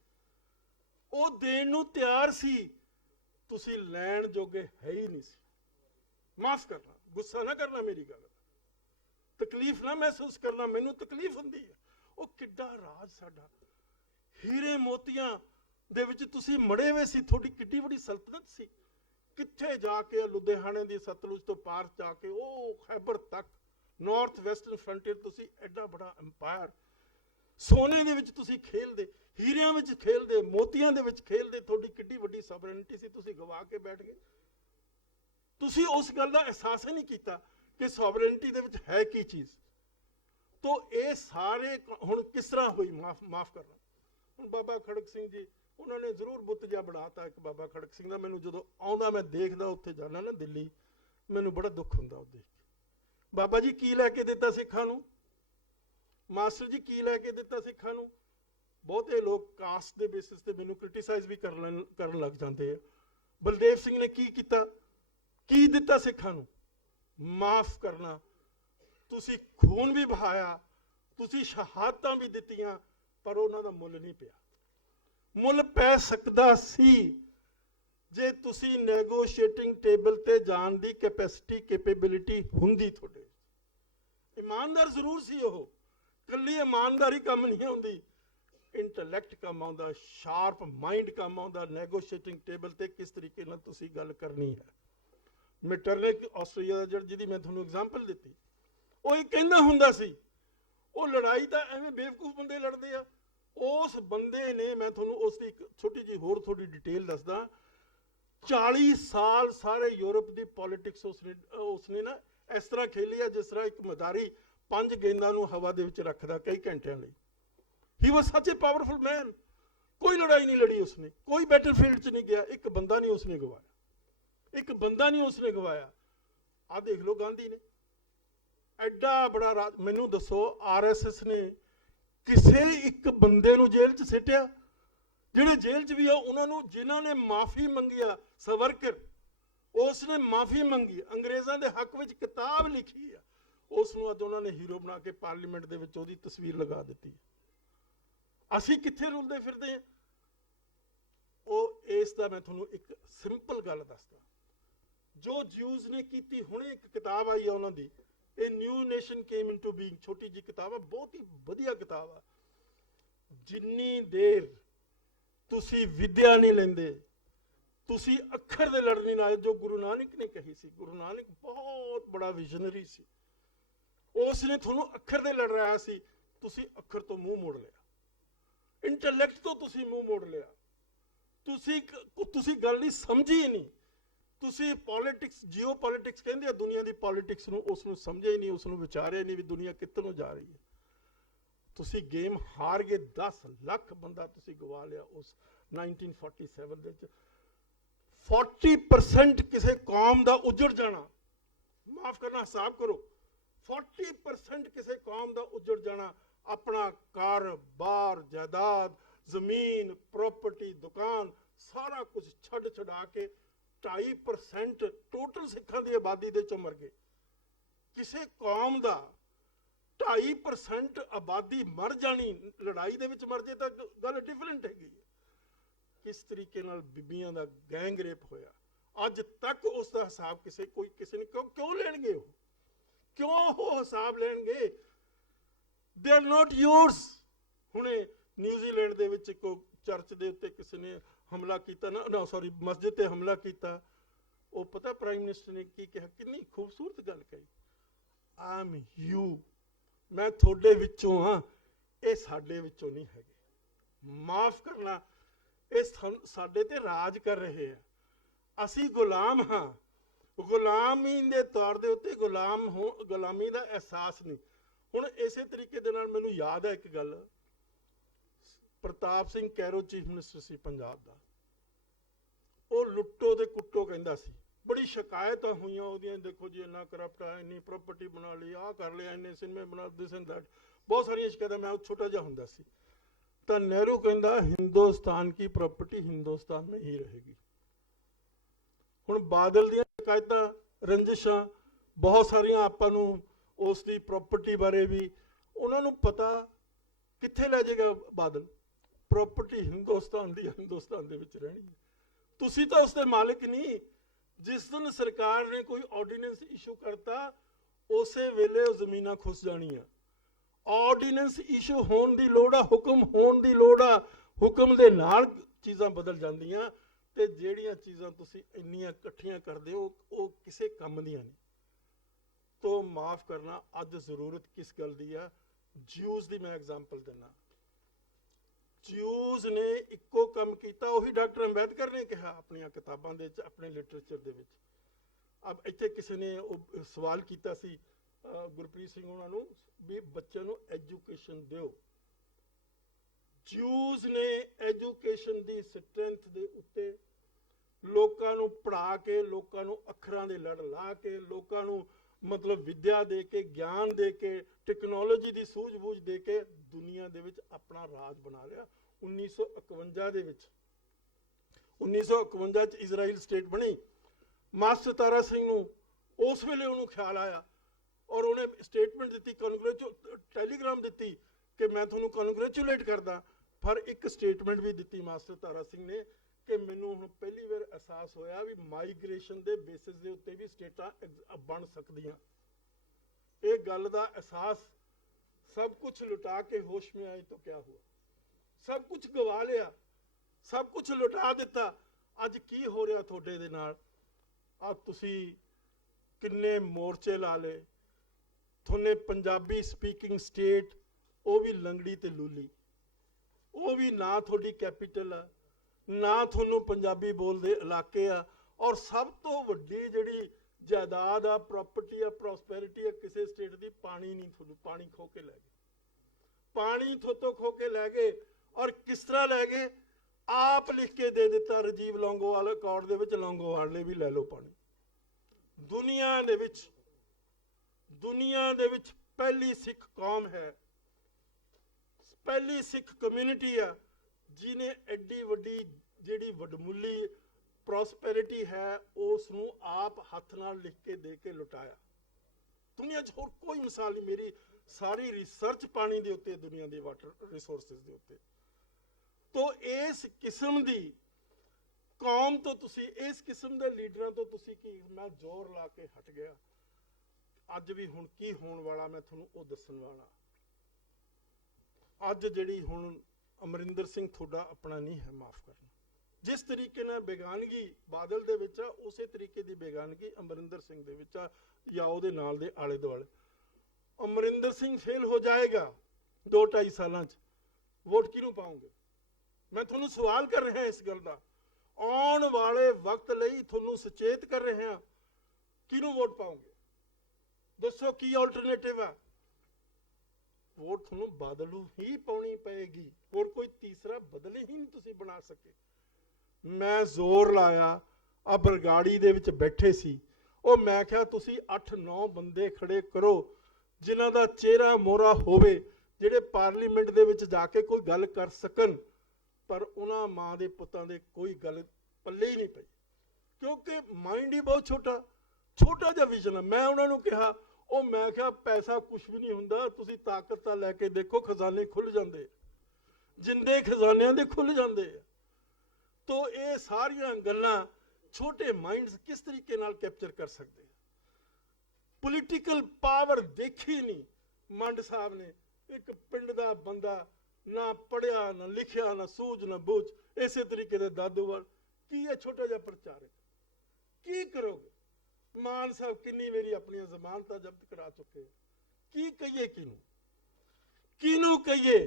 ਉਹ ਦੇਣ ਨੂੰ ਤਿਆਰ ਸੀ, ਤੁਸੀਂ ਲੈਣ ਜੋਗੇ ਹੈ ਹੀ ਨਹੀਂ ਸੀ। ਮਾਫ ਕਰਨਾ, ਗੁੱਸਾ ਨਾ ਕਰਨਾ ਮੇਰੀ ਗੱਲ ਦਾ, ਤਕਲੀਫ ਨਾ ਮਹਿਸੂਸ ਕਰਨਾ, ਮੈਨੂੰ ਤਕਲੀਫ ਹੁੰਦੀ ਹੈ। ਉਹ ਕਿੱਡਾ ਰਾਜ ਸਾਡਾ, ਹੀਰੇ ਮੋਤੀਆਂ ਦੇ ਵਿੱਚ ਤੁਸੀਂ ਮੜੇ ਹੋਏ ਸੀ, ਤੁਹਾਡੀ ਕਿੱਡੀ ਵੱਡੀ ਸਲਤਨਤ ਸੀ। ਕਿੱਥੇ ਜਾ ਕੇ ਲੁਧਿਆਣੇ ਦੀ ਸਤਲੁਜ ਤੋਂ ਪਾਰ ਜਾ ਕੇ ਉਹ ਖੈਬਰ ਤੱਕ ਨਾਰਥ ਵੈਸਟਰਨ ਫਰੰਟੀਅਰ, ਤੁਸੀਂ ਐਡਾ ਬੜਾ ਐਮਪਾਇਰ, ਸੋਨੇ ਦੇ ਵਿੱਚ ਤੁਸੀਂ ਖੇਲਦੇ, ਹੀਰਿਆਂ ਵਿੱਚ ਖੇਲਦੇ, ਮੋਤੀਆਂ ਦੇ ਵਿੱਚ ਖੇਲਦੇ, ਤੁਹਾਡੀ ਕਿੱਡੀ ਵੱਡੀ ਸਵਰਨਟੀ ਸੀ, ਤੁਸੀਂ ਗਵਾ ਕੇ ਬੈਠ ਗਏ। ਤੁਸੀਂ ਉਸ ਗੱਲ ਦਾ ਅਹਿਸਾਸ ਹੀ ਨਹੀਂ ਕੀਤਾ ਕਿ ਸਵਰਨਟੀ ਦੇ ਵਿੱਚ ਹੈ ਕੀ ਚੀਜ਼। ਤੋ ਇਹ ਸਾਰੇ ਹੁਣ ਕਿਸ ਤਰ੍ਹਾਂ ਹੋਈ? ਮਾਫ ਕਰਨਾ। ਹੁਣ ਬਾਬਾ ਖੜਕ ਸਿੰਘ ਜੀ, ਉਹਨਾਂ ਨੇ ਜ਼ਰੂਰ ਬੁੱਤ ਜਿਹਾ ਬਣਾਤਾ ਇੱਕ ਬਾਬਾ ਖੜਕ ਸਿੰਘ ਦਾ। ਮੈਨੂੰ ਜਦੋਂ ਆਉਂਦਾ ਮੈਂ ਦੇਖਦਾ, ਉੱਥੇ ਜਾਣਾ ਨਾ ਦਿੱਲੀ, ਮੈਨੂੰ ਬੜਾ ਦੁੱਖ ਹੁੰਦਾ ਉਹ ਦੇਖ ਕੇ। ਬਾਬਾ ਜੀ ਕੀ ਲੈ ਕੇ ਦਿੱਤਾ ਸਿੱਖਾਂ ਨੂੰ? ਮਾਸਟਰ ਜੀ ਕੀ ਲੈ ਕੇ ਦਿੱਤਾ ਸਿੱਖਾਂ ਨੂੰ? ਬਹੁਤੇ ਲੋਕ ਕਾਸਟ ਦੇ ਬੇਸਿਸ ਤੇ ਮੈਨੂੰ ਕ੍ਰਿਟਿਸਾਈਜ਼ ਵੀ ਕਰਨ ਲੱਗ ਜਾਂਦੇ ਆ। ਬਲਦੇਵ ਸਿੰਘ ਨੇ ਕੀ ਕੀਤਾ, ਕੀ ਦਿੱਤਾ ਸਿੱਖਾਂ ਨੂੰ? ਮਾਫ ਕਰਨਾ, ਤੁਸੀਂ ਖੂਨ ਵੀ ਬਹਾਇਆ, ਤੁਸੀਂ ਸ਼ਹਾਦਤਾਂ ਵੀ ਦਿੱਤੀਆਂ, ਪਰ ਉਹਨਾਂ ਦਾ ਮੁੱਲ ਨਹੀਂ ਪਿਆ। ਮੁੱਲ ਪੈ ਸਕਦਾ ਸੀ ਜੇ ਤੁਸੀਂ ਨੈਗੋਸ਼ੀਏਟਿੰਗ ਟੇਬਲ ਤੇ ਜਾਣ ਦੀ ਕੈਪੈਸਿਟੀ, ਕੈਪੇਬਿਲਿਟੀ ਹੁੰਦੀ ਤੁਹਾਡੇ। ਇਮਾਨਦਾਰ ਜ਼ਰੂਰ ਸੀ ਉਹ, ਕੱਲੀ ਇਮਾਨਦਾਰੀ ਕੰਮ ਨਹੀਂ ਆਉਂਦੀ, ਇੰਟੈਲੈਕਟ ਕੰਮ ਆਉਂਦਾ, ਸ਼ਾਰਪ ਮਾਈਂਡ ਕੰਮ ਆਉਂਦਾ। ਨੈਗੋਸ਼ੀਏਟਿੰਗ ਟੇਬਲ ਤੇ ਕਿਸ ਤਰੀਕੇ ਨਾਲ ਤੁਸੀਂ ਗੱਲ ਕਰਨੀ ਹੈ। ਮੈਟਰਨਿਕ ਆਸਟ੍ਰੇਲੀਆ ਦਾ ਜੱਜ, ਜਿਹਦੀ ਮੈਂ ਤੁਹਾਨੂੰ ਐਗਜ਼ਾਮਪਲ ਦਿੱਤੀ, ਉਹ ਇਹ ਕਹਿੰਦਾ ਹੁੰਦਾ ਸੀ, ਉਹ ਲੜਾਈ ਤਾਂ ਐਵੇਂ ਬੇਵਕੂਫ ਬੰਦੇ ਲੜਦੇ ਆ। ਉਸ ਬੰਦੇ ਨੇ, ਮੈਂ ਤੁਹਾਨੂੰ ਉਸ ਦੀ ਇੱਕ ਛੋਟੀ ਜਿਹੀ ਹੋਰ ਥੋੜੀ ਡਿਟੇਲ ਦੱਸਦਾ, 40 ਸਾਲ ਸਾਰੇ ਯੂਰਪ ਦੀ ਪੋਲਿਟਿਕਸ ਉਸਨੇ ਨਾ ਇਸ ਤਰ੍ਹਾਂ ਖੇਲੀ ਆ ਜਿਸ ਤਰ੍ਹਾਂ ਇੱਕ ਮਦਾਰੀ 5 ਗੇਂਦਾਂ ਨੂੰ ਹਵਾ ਦੇ ਵਿੱਚ ਰੱਖਦਾ ਕਈ ਘੰਟਿਆਂ ਲਈ। ਹੀ ਵਾਸ ਸੱਚ ਏ ਪਾਵਰਫੁਲ ਮੈਨ। ਕੋਈ ਲੜਾਈ ਨਹੀਂ ਲੜੀ ਉਸਨੇ, ਕੋਈ ਬੈਟਲਫੀਲਡ 'ਚ ਨਹੀਂ ਗਿਆ, ਇੱਕ ਬੰਦਾ ਨਹੀਂ ਉਸਨੇ ਗਵਾਇਆ, ਇੱਕ ਬੰਦਾ ਨਹੀਂ ਉਸਨੇ ਗਵਾਇਆ। ਆਹ ਦੇਖ ਲਓ ਗਾਂਧੀ ਨੇ ਐਡਾ ਬੜਾ ਰਾਜ। ਮੈਨੂੰ ਦੱਸੋ RSS ਨੇ ਕਿਸੇ ਇੱਕ ਬੰਦੇ ਨੂੰ ਜੇਲ੍ਹ 'ਚ ਸਿੱਟਿਆ? ਜਿਹੜੇ ਜੇਲ੍ਹ 'ਚ ਵੀ ਆ ਉਹਨਾਂ ਨੂੰ, ਜਿਨ੍ਹਾਂ ਨੇ ਮਾਫੀ ਮੰਗੀ ਆ, ਸਵਰਕਰ, ਉਸਨੇ ਮਾਫੀ ਮੰਗੀ, ਅੰਗਰੇਜ਼ਾਂ ਦੇ ਹੱਕ ਵਿੱਚ ਕਿਤਾਬ ਲਿਖੀ ਆ, ਉਸ ਨੂੰ ਅੱਜ ਉਹਨਾਂ ਨੇ ਹੀਰੋ ਬਣਾ ਕੇ ਪਾਰਲੀਮੈਂਟ ਦੇ ਵਿੱਚ ਉਹਦੀ ਤਸਵੀਰ ਲਗਾ ਦਿੱਤੀ। ਅਸੀਂ ਕਿੱਥੇ ਰੁਲਦੇ ਫਿਰਦੇ ਹਾਂ? ਉਹ ਇਸ ਦਾ ਮੈਂ ਤੁਹਾਨੂੰ ਇੱਕ ਸਿੰਪਲ ਗੱਲ ਦੱਸਦਾ, ਜੋ ਜਿਊਜ਼ ਨੇ ਕੀਤੀ। ਹੁਣੇ ਇੱਕ ਕਿਤਾਬ ਆਈ ਆ ਉਹਨਾਂ ਦੀ, ਇਹ new nation came into being, ਛੋਟੀ ਜੀ ਕਿਤਾਬ ਆ, ਬਹੁਤ ਹੀ ਵਧੀਆ ਕਿਤਾਬ ਆ। ਜਿੰਨੀ ਦੇਰ ਤੁਸੀਂ ਵਿਦਿਆ ਨਹੀਂ ਲੈਂਦੇ, ਤੁਸੀਂ ਅੱਖਰ ਦੇ ਲੜਨੇ ਨਾਲ, ਜੋ ਗੁਰੂ ਨਾਨਕ ਨੇ ਕਹੀ ਸੀ, ਗੁਰੂ ਨਾਨਕ ਬਹੁਤ ਬੜਾ ਵਿਜ਼ਨਰੀ ਸੀ, ਉਸ ਨੇ ਤੁਹਾਨੂੰ ਅੱਖਰ ਦੇ ਲੜ ਰਿਹਾ ਸੀ, ਤੁਸੀਂ ਅੱਖਰ ਤੋਂ ਮੂੰਹ ਮੋੜ ਲਿਆ, ਇੰਟੈਲੈਕਟ ਤੋਂ ਤੁਸੀਂ ਮੂੰਹ ਮੋੜ ਲਿਆ, ਤੁਸੀਂ ਗੱਲ ਨਹੀਂ ਸਮਝੀ ਹੀ ਨਹੀਂ। ਤੁਸੀਂ ਪੋਲਿਟਿਕਸ, ਜਿਓ ਪੋਲਿਟਿਕਸ ਕਹਿੰਦੇ ਆ ਦੁਨੀਆ ਦੀ ਪੋਲਿਟਿਕਸ ਨੂੰ, ਉਸ ਨੂੰ ਸਮਝਿਆ ਹੀ ਨਹੀਂ, ਉਸ ਨੂੰ ਵਿਚਾਰਿਆ ਨਹੀਂ ਵੀ ਦੁਨੀਆ ਕਿੱਧਰ ਨੂੰ ਜਾ ਰਹੀ ਹੈ। ਤੁਸੀਂ ਗੇਮ ਹਾਰ ਗਏ, 10 ਲੱਖ ਬੰਦਾ ਤੁਸੀਂ ਗਵਾ ਲਿਆ ਉਸ 1947 ਦੇ ਵਿੱਚ। 40% ਕਿਸੇ ਕੌਮ ਦਾ ਉਜੜ ਜਾਣਾ, ਮਾਫ ਕਰਨਾ, ਹਿਸਾਬ ਕਰੋ, 40% ਕਿਸੇ ਕੌਮ ਦਾ ਉਜੜ ਜਾਣਾ, ਆਪਣਾ ਘਰ ਬਾਰ, ਜਾਇਦਾਦ, ਜ਼ਮੀਨ, ਪ੍ਰਾਪਰਟੀ, ਦੁਕਾਨ, ਸਾਰਾ ਕੁਝ ਛੱਡ ਛਡਾ ਕੇ 2.5% ਟੋਟਲ ਸਿੱਖਾਂ ਦੀ ਆਬਾਦੀ ਦੇ ਚੋਂ ਮਰ ਗਏ। ਕਿਸੇ ਕੌਮ ਦਾ 2.5% ਆਬਾਦੀ ਮਰ ਜਾਣੀ, ਲੜਾਈ ਦੇ ਵਿੱਚ ਮਰ ਜੇ ਤਾਂ ਗੱਲ ਡਿਫਰੈਂਟ ਹੈਗੀ ਹੈ। ਕਿਸ ਤਰੀਕੇ ਨਾਲ ਬੀਬੀਆਂ ਦਾ ਗੈਂਗ ਰੇਪ ਹੋਇਆ, ਅੱਜ ਤੱਕ ਉਸ ਦਾ ਹਿਸਾਬ ਕਿਸੇ ਨੇ ਕਿਉਂ ਲੈਣਗੇ? ਉਹ ਕਿਉਂ ਉਹ ਹਿਸਾਬ ਲੈਣਗੇ? They are not yours. ਹੁਣੇ ਨਿਊਜ਼ੀਲੈਂਡ ਦੇ ਵਿੱਚ ਇੱਕ ਚਰਚ ਦੇ ਉੱਤੇ ਕਿਸੇ ਨੇ ਹਮਲਾ ਕੀਤਾ ਮਸਜਿਦ ਤੇ ਹਮਲਾ ਕੀਤਾ। ਉਹ ਪਤਾ ਪ੍ਰਾਈਮ ਮਿਨਿਸਟਰ ਨੇ ਕੀ ਕਿਹਾ? ਕਿੰਨੀ ਖੂਬਸੂਰਤ ਗੱਲ ਕਹੀ, ਆਈ ਐਮ ਯੂ, ਮੈਂ ਤੁਹਾਡੇ ਵਿੱਚੋਂ ਹਾਂ, ਇਹ ਸਾਡੇ ਵਿੱਚੋਂ ਨਹੀਂ ਹੈਗੇ। ਮਾਫ ਕਰਨਾ, ਇਹ ਸਾਡੇ ਤੇ ਰਾਜ ਕਰ ਰਹੇ ਆ, ਅਸੀਂ ਗੁਲਾਮ ਹਾਂ। ਗੁਲਾਮੀ ਦੇ ਤੌਰ ਦੇ ਉੱਤੇ ਗੁਲਾਮੀ ਦਾ ਅਹਿਸਾਸ ਨਹੀਂ। ਹੁਣ ਇਸੇ ਤਰੀਕੇ ਦੇ ਨਾਲ ਮੈਨੂੰ ਯਾਦ ਹੈ ਇੱਕ ਗੱਲ, ਪ੍ਰਤਾਪ ਸਿੰਘ ਕੈਰੋ ਚੀਫ ਮਿਨਿਸਟਰ ਸੀ ਪੰਜਾਬ ਦਾ, ਉਹ ਲੁੱਟੋ ਤੇ ਕੁੱਟੋ ਕਹਿੰਦਾ ਸੀ। ਬੜੀ ਸ਼ਿਕਾਇਤਾਂ ਹੋਈਆਂ ਉਹਦੀਆਂ, ਦੇਖੋ ਜੀ ਇੰਨਾ ਕਰਪਟ ਆ, ਇੰਨੀ ਪ੍ਰਾਪਰਟੀ ਬਣਾ ਲਈ, ਆਹ ਕਰ ਲਿਆ, ਇੰਨੇ ਸਿਨੇਮੇ ਬਣਾ, ਦਿਸ ਐਂਡ ਦੈਟ, ਬਹੁਤ ਸਾਰੀਆਂ ਸ਼ਿਕਾਇਤਾਂ। ਮੈਂ ਛੋਟਾ ਜਿਹਾ ਹੁੰਦਾ ਸੀ ਤਾਂ ਨਹਿਰੂ ਕਹਿੰਦਾ ਹਿੰਦੁਸਤਾਨ ਕੀ ਪ੍ਰਾਪਰਟੀ ਹਿੰਦੁਸਤਾਨ में ही रहेगी। ਹੁਣ ਬਾਦਲ ਦੀਆਂ ਸ਼ਿਕਾਇਤਾਂ, ਰੰਜਿਸ਼ਾਂ ਬਹੁਤ ਸਾਰੀਆਂ, ਆਪਾਂ ਨੂੰ ਉਸ ਦੀ ਪ੍ਰਾਪਰਟੀ ਬਾਰੇ ਵੀ ਉਹਨਾਂ ਨੂੰ ਪਤਾ। ਕਿੱਥੇ ਲੈ ਜਾਏਗਾ ਬਾਦਲ? ਪ੍ਰਾਪਰਟੀ ਹਿੰਦੁਸਤਾਨ ਦੀ ਹਿੰਦੁਸਤਾਨ ਦੇ ਵਿੱਚ ਰਹਿਣੀ ਹੈ। ਤੁਸੀਂ ਤਾਂ ਉਸ ਦੇ ਮਾਲਕ ਨਹੀਂ। ਜਿਸ ਦਿਨ ਸਰਕਾਰ ਨੇ ਕੋਈ ਆਰਡੀਨੈਂਸ ਇਸ਼ੂ ਕਰਤਾ, ਉਸੇ ਵੇਲੇ ਉਹ ਜ਼ਮੀਨਾਂ ਖੁੱਸ ਜਾਣੀਆਂ। ਆਰਡੀਨੈਂਸ ਇਸ਼ੂ ਹੋਣ ਦੀ ਲੋੜ ਆ, ਹੁਕਮ ਹੋਣ ਦੀ ਲੋੜ ਆ, ਹੁਕਮ ਦੇ ਨਾਲ ਚੀਜ਼ਾਂ ਬਦਲ ਜਾਂਦੀਆਂ। ਤੇ ਜਿਹੜੀਆਂ ਚੀਜ਼ਾਂ ਤੁਸੀਂ ਇੰਨੀਆਂ ਇਕੱਠੀਆਂ ਕਰਦੇ ਹੋ ਉਹ ਕਿਸੇ ਕੰਮ ਦੀਆਂ ਨਹੀਂ। ਤੋਂ ਮਾਫ ਕਰਨਾ, ਅੱਜ ਜ਼ਰੂਰਤ ਕਿਸ ਗੱਲ ਦੀ ਆ? ਜਿਊਜ਼ ਦੀ ਮੈਂ ਐਗਜ਼ਾਮਪਲ ਦਿੰਦਾ। ਜਿਊਜ਼ ਨੇ ਇੱਕੋ ਕੰਮ ਕੀਤਾ, ਉਹੀ ਡਾਕਟਰ ਅੰਬੇਦਕਰ ਨੇ ਕਿਹਾ ਆਪਣੀਆਂ ਕਿਤਾਬਾਂ ਦੇ ਵਿੱਚ, ਆਪਣੇ ਲਿਟਰੇਚਰ ਦੇ ਵਿੱਚ। ਅਬ ਇੱਥੇ ਕਿਸੇ ਨੇ ਉਹ ਸਵਾਲ ਕੀਤਾ ਸੀ ਗੁਰਪ੍ਰੀਤ ਸਿੰਘ ਉਹਨਾਂ ਨੂੰ ਵੀ ਬੱਚਿਆਂ ਨੂੰ ਐਜੂਕੇਸ਼ਨ ਦਿਓ। ਜਿਊਜ਼ ਨੇ ਐਜੂਕੇਸ਼ਨ ਦੀ ਸਟਰੈਂਥ ਦੇ ਉੱਤੇ ਲੋਕਾਂ ਨੂੰ ਪੜ੍ਹਾ ਕੇ, ਲੋਕਾਂ ਨੂੰ ਅੱਖਰਾਂ ਦੇ ਲੜ ਲਾ ਕੇ, ਲੋਕਾਂ ਨੂੰ ਮਤਲਬ ਵਿੱਦਿਆ ਦੇ ਕੇ, ਗਿਆਨ ਦੇ ਕੇ, ਟੈਕਨੋਲੋਜੀ ਦੀ ਸੂਝ-ਬੂਝ ਦੇ ਕੇ ਦੁਨੀਆ ਦੇ ਵਿੱਚ ਆਪਣਾ ਰਾਜ ਬਣਾ ਲਿਆ। 1951 ਦੇ ਵਿੱਚ 1951 ਚ ਇਜ਼ਰਾਈਲ ਸਟੇਟ ਬਣੀ। ਮਾਸਟਰ ਤਾਰਾ ਸਿੰਘ ਨੂੰ ਉਸ ਵੇਲੇ ਉਹਨੂੰ ਖਿਆਲ ਆਇਆ ਔਰ ਉਹਨੇ ਸਟੇਟਮੈਂਟ ਦਿੱਤੀ, ਟੈਲੀਗ੍ਰਾਮ ਦਿੱਤੀ ਕਿ ਮੈਂ ਤੁਹਾਨੂੰ ਕੰਗ੍ਰੈਚੁਲੇਟ ਕਰਦਾ। ਪਰ ਇੱਕ ਸਟੇਟਮੈਂਟ ਵੀ ਦਿੱਤੀ ਮਾਸਟਰ ਤਾਰਾ ਸਿੰਘ ਨੇ ਕਿ ਮੈਨੂੰ ਹੁਣ ਪਹਿਲੀ ਵਾਰ ਅਹਿਸਾਸ ਹੋਇਆ ਵੀ ਮਾਈਗ੍ਰੇਸ਼ਨ ਦੇ ਬੇਸਿਸ ਦੇ ਉੱਤੇ ਵੀ ਸਟੇਟਾਂ ਬਣ ਸਕਦੀਆਂ। ਇਹ ਗੱਲ ਦਾ ਅਹਿਸਾਸ, सब कुछ लुटा के होश में आए तो क्या हुआ, सब कुछ गवा लिया, सब कुछ लुटा दिता। अज की हो रहा थोड़े दे नाल? अब तुसी किन्ने मोर्चे ला ले, थोने पंजाबी स्पीकिंग स्टेट वो भी लंगड़ी ते लूली, वो भी ना थोड़ी कैपिटल आ ना थोनू पंजाबी बोलते इलाके आ, और सब तो वड्डी जिहड़ी जायदाद आ, प्रॉपर्टी आ, प्रॉस्पैरिटी आ किसी स्टेट की, पानी नहीं, थोनू पानी खो के लै गए, पानी थोतों खो के लै गए। और किस तरह लै गए? आप लिख के दे दिता राजीव लौंगोवाल अकॉर्ड दे विच, लौंगोवाल ने भी लै लो पानी। दुनिया दे विच पहली सिख कौम है, पहली सिख कम्यूनिटी है जिन्हें एडी वड्डी जिहड़ी वडमुली प्रॉस्पैरिटी है उसनूं आप हथ नाल लिख के दे के लुटाया। दुनिया च होर कोई मिसाल नहीं। मेरी सारी रिसर्च पानी दे उत्ते, दुनिया दी वाटर रिसोर्सिस दे उत्ते। तो इस किस्म दी कौम तो तुसी, इस किस्म दे लीडरां तो तुसी की, मैं जोर ला के हट गया। अज भी हुण की होण वाला मैं तुहानूं ओह दस्सण वाला। अज जिहड़ी हुण अमरिंदर सिंह थोड़ा अपना नहीं है, माफ करना। जिस तरीके नाल बेगानगी बादल दे विच आ, उसे तरीके दी बेगानगी अमरिंदर सिंह दे विच आ, या उहदे नाल दे आले दुआले। अमरिंदर सिंह फेल हो जाएगा 2-2.5 सालां च, वोट किहनूं पाओगे? मैं तुहानूं सवाल कर रहा इस गल दा, आउण वाले वक्त लई तुहानूं सचेत कर रहे हां, किहनूं वोट पाओगे? दसो की अल्टरनेटिव है? वोट तुहानूं बादल नूं ही पाउणी पएगी, होर कोई तीसरा बदले ही नहीं तुसीं बना सके। मैं जोर लाया, आ बरगाड़ी दे विच बैठे सी, ਉਹ ਮੈਂ ਕਿਹਾ ਤੁਸੀਂ 8-9 ਬੰਦੇ ਖੜੇ ਕਰੋ ਜਿਨ੍ਹਾਂ ਦਾ ਚਿਹਰਾ ਮੋਹਰਾ ਹੋਵੇ, ਜਿਹੜੇ ਪਾਰਲੀਮੈਂਟ ਦੇ ਵਿੱਚ ਜਾ ਕੇ ਕੋਈ ਗੱਲ ਕਰ ਸਕਣ। ਪਰ ਉਹਨਾਂ ਮਾਂ ਦੇ ਪੁੱਤਾਂ ਦੇ ਕੋਈ ਗੱਲ ਪੱਲੇ ਹੀ ਨਹੀਂ ਪਈ। ਕਿਉਂਕਿ ਮਾਈਂਡ ਹੀ ਬਹੁਤ ਛੋਟਾ ਜਿਹਾ ਵਿਜ਼ਨ ਹੈ। ਮੈਂ ਉਹਨਾਂ ਨੂੰ ਕਿਹਾ, ਮੈਂ ਕਿਹਾ ਪੈਸਾ ਕੁਝ ਵੀ ਨਹੀਂ ਹੁੰਦਾ, ਤੁਸੀਂ ਤਾਕਤ ਤਾਂ ਲੈ ਕੇ ਦੇਖੋ, ਖਜ਼ਾਨੇ ਖੁੱਲ ਜਾਂਦੇ, ਜਿੰਦੇ ਖਜ਼ਾਨਿਆਂ ਦੇ ਖੁੱਲ ਜਾਂਦੇ ਆ। ਤੋ ਇਹ ਸਾਰੀਆਂ ਗੱਲਾਂ ਛੋਟੇ ਮਾਈਂਡਸ ਕਿਸ ਤਰੀਕੇ ਨਾਲ ਕੈਪਚਰ ਕਰ ਸਕਦੇ ਆ। ਪੋਲੀਟੀਕਲ ਪਾਵਰ ਦੇਖੀ ਨਹੀਂ ਮੰਡ ਸਾਹਿਬ ਨੇ, ਇੱਕ ਪਿੰਡ ਦਾ ਬੰਦਾ, ਨਾ ਪੜਿਆ ਨਾ ਲਿਖਿਆ ਨਾ ਸੂਝ ਨਾ ਬੂਝ, ਇਸੇ ਤਰੀਕੇ ਦੇ ਦਾਦੂਵਾਲ। ਕੀ ਇਹ ਛੋਟਾ ਜਿਹਾ ਪ੍ਰਚਾਰਕ ਕੀ ਕਰੋਗੇ? ਮਾਨ ਸਾਹਿਬ ਕਿੰਨੀ ਵਾਰੀ ਆਪਣੀਆਂ ਜ਼ਮਾਨਤਾਂ ਜ਼ਬਤ ਕਰਾ ਚੁੱਕੇ, ਕੀ ਕਹੀਏ ਕਿਹਨੂੰ ਕਹੀਏ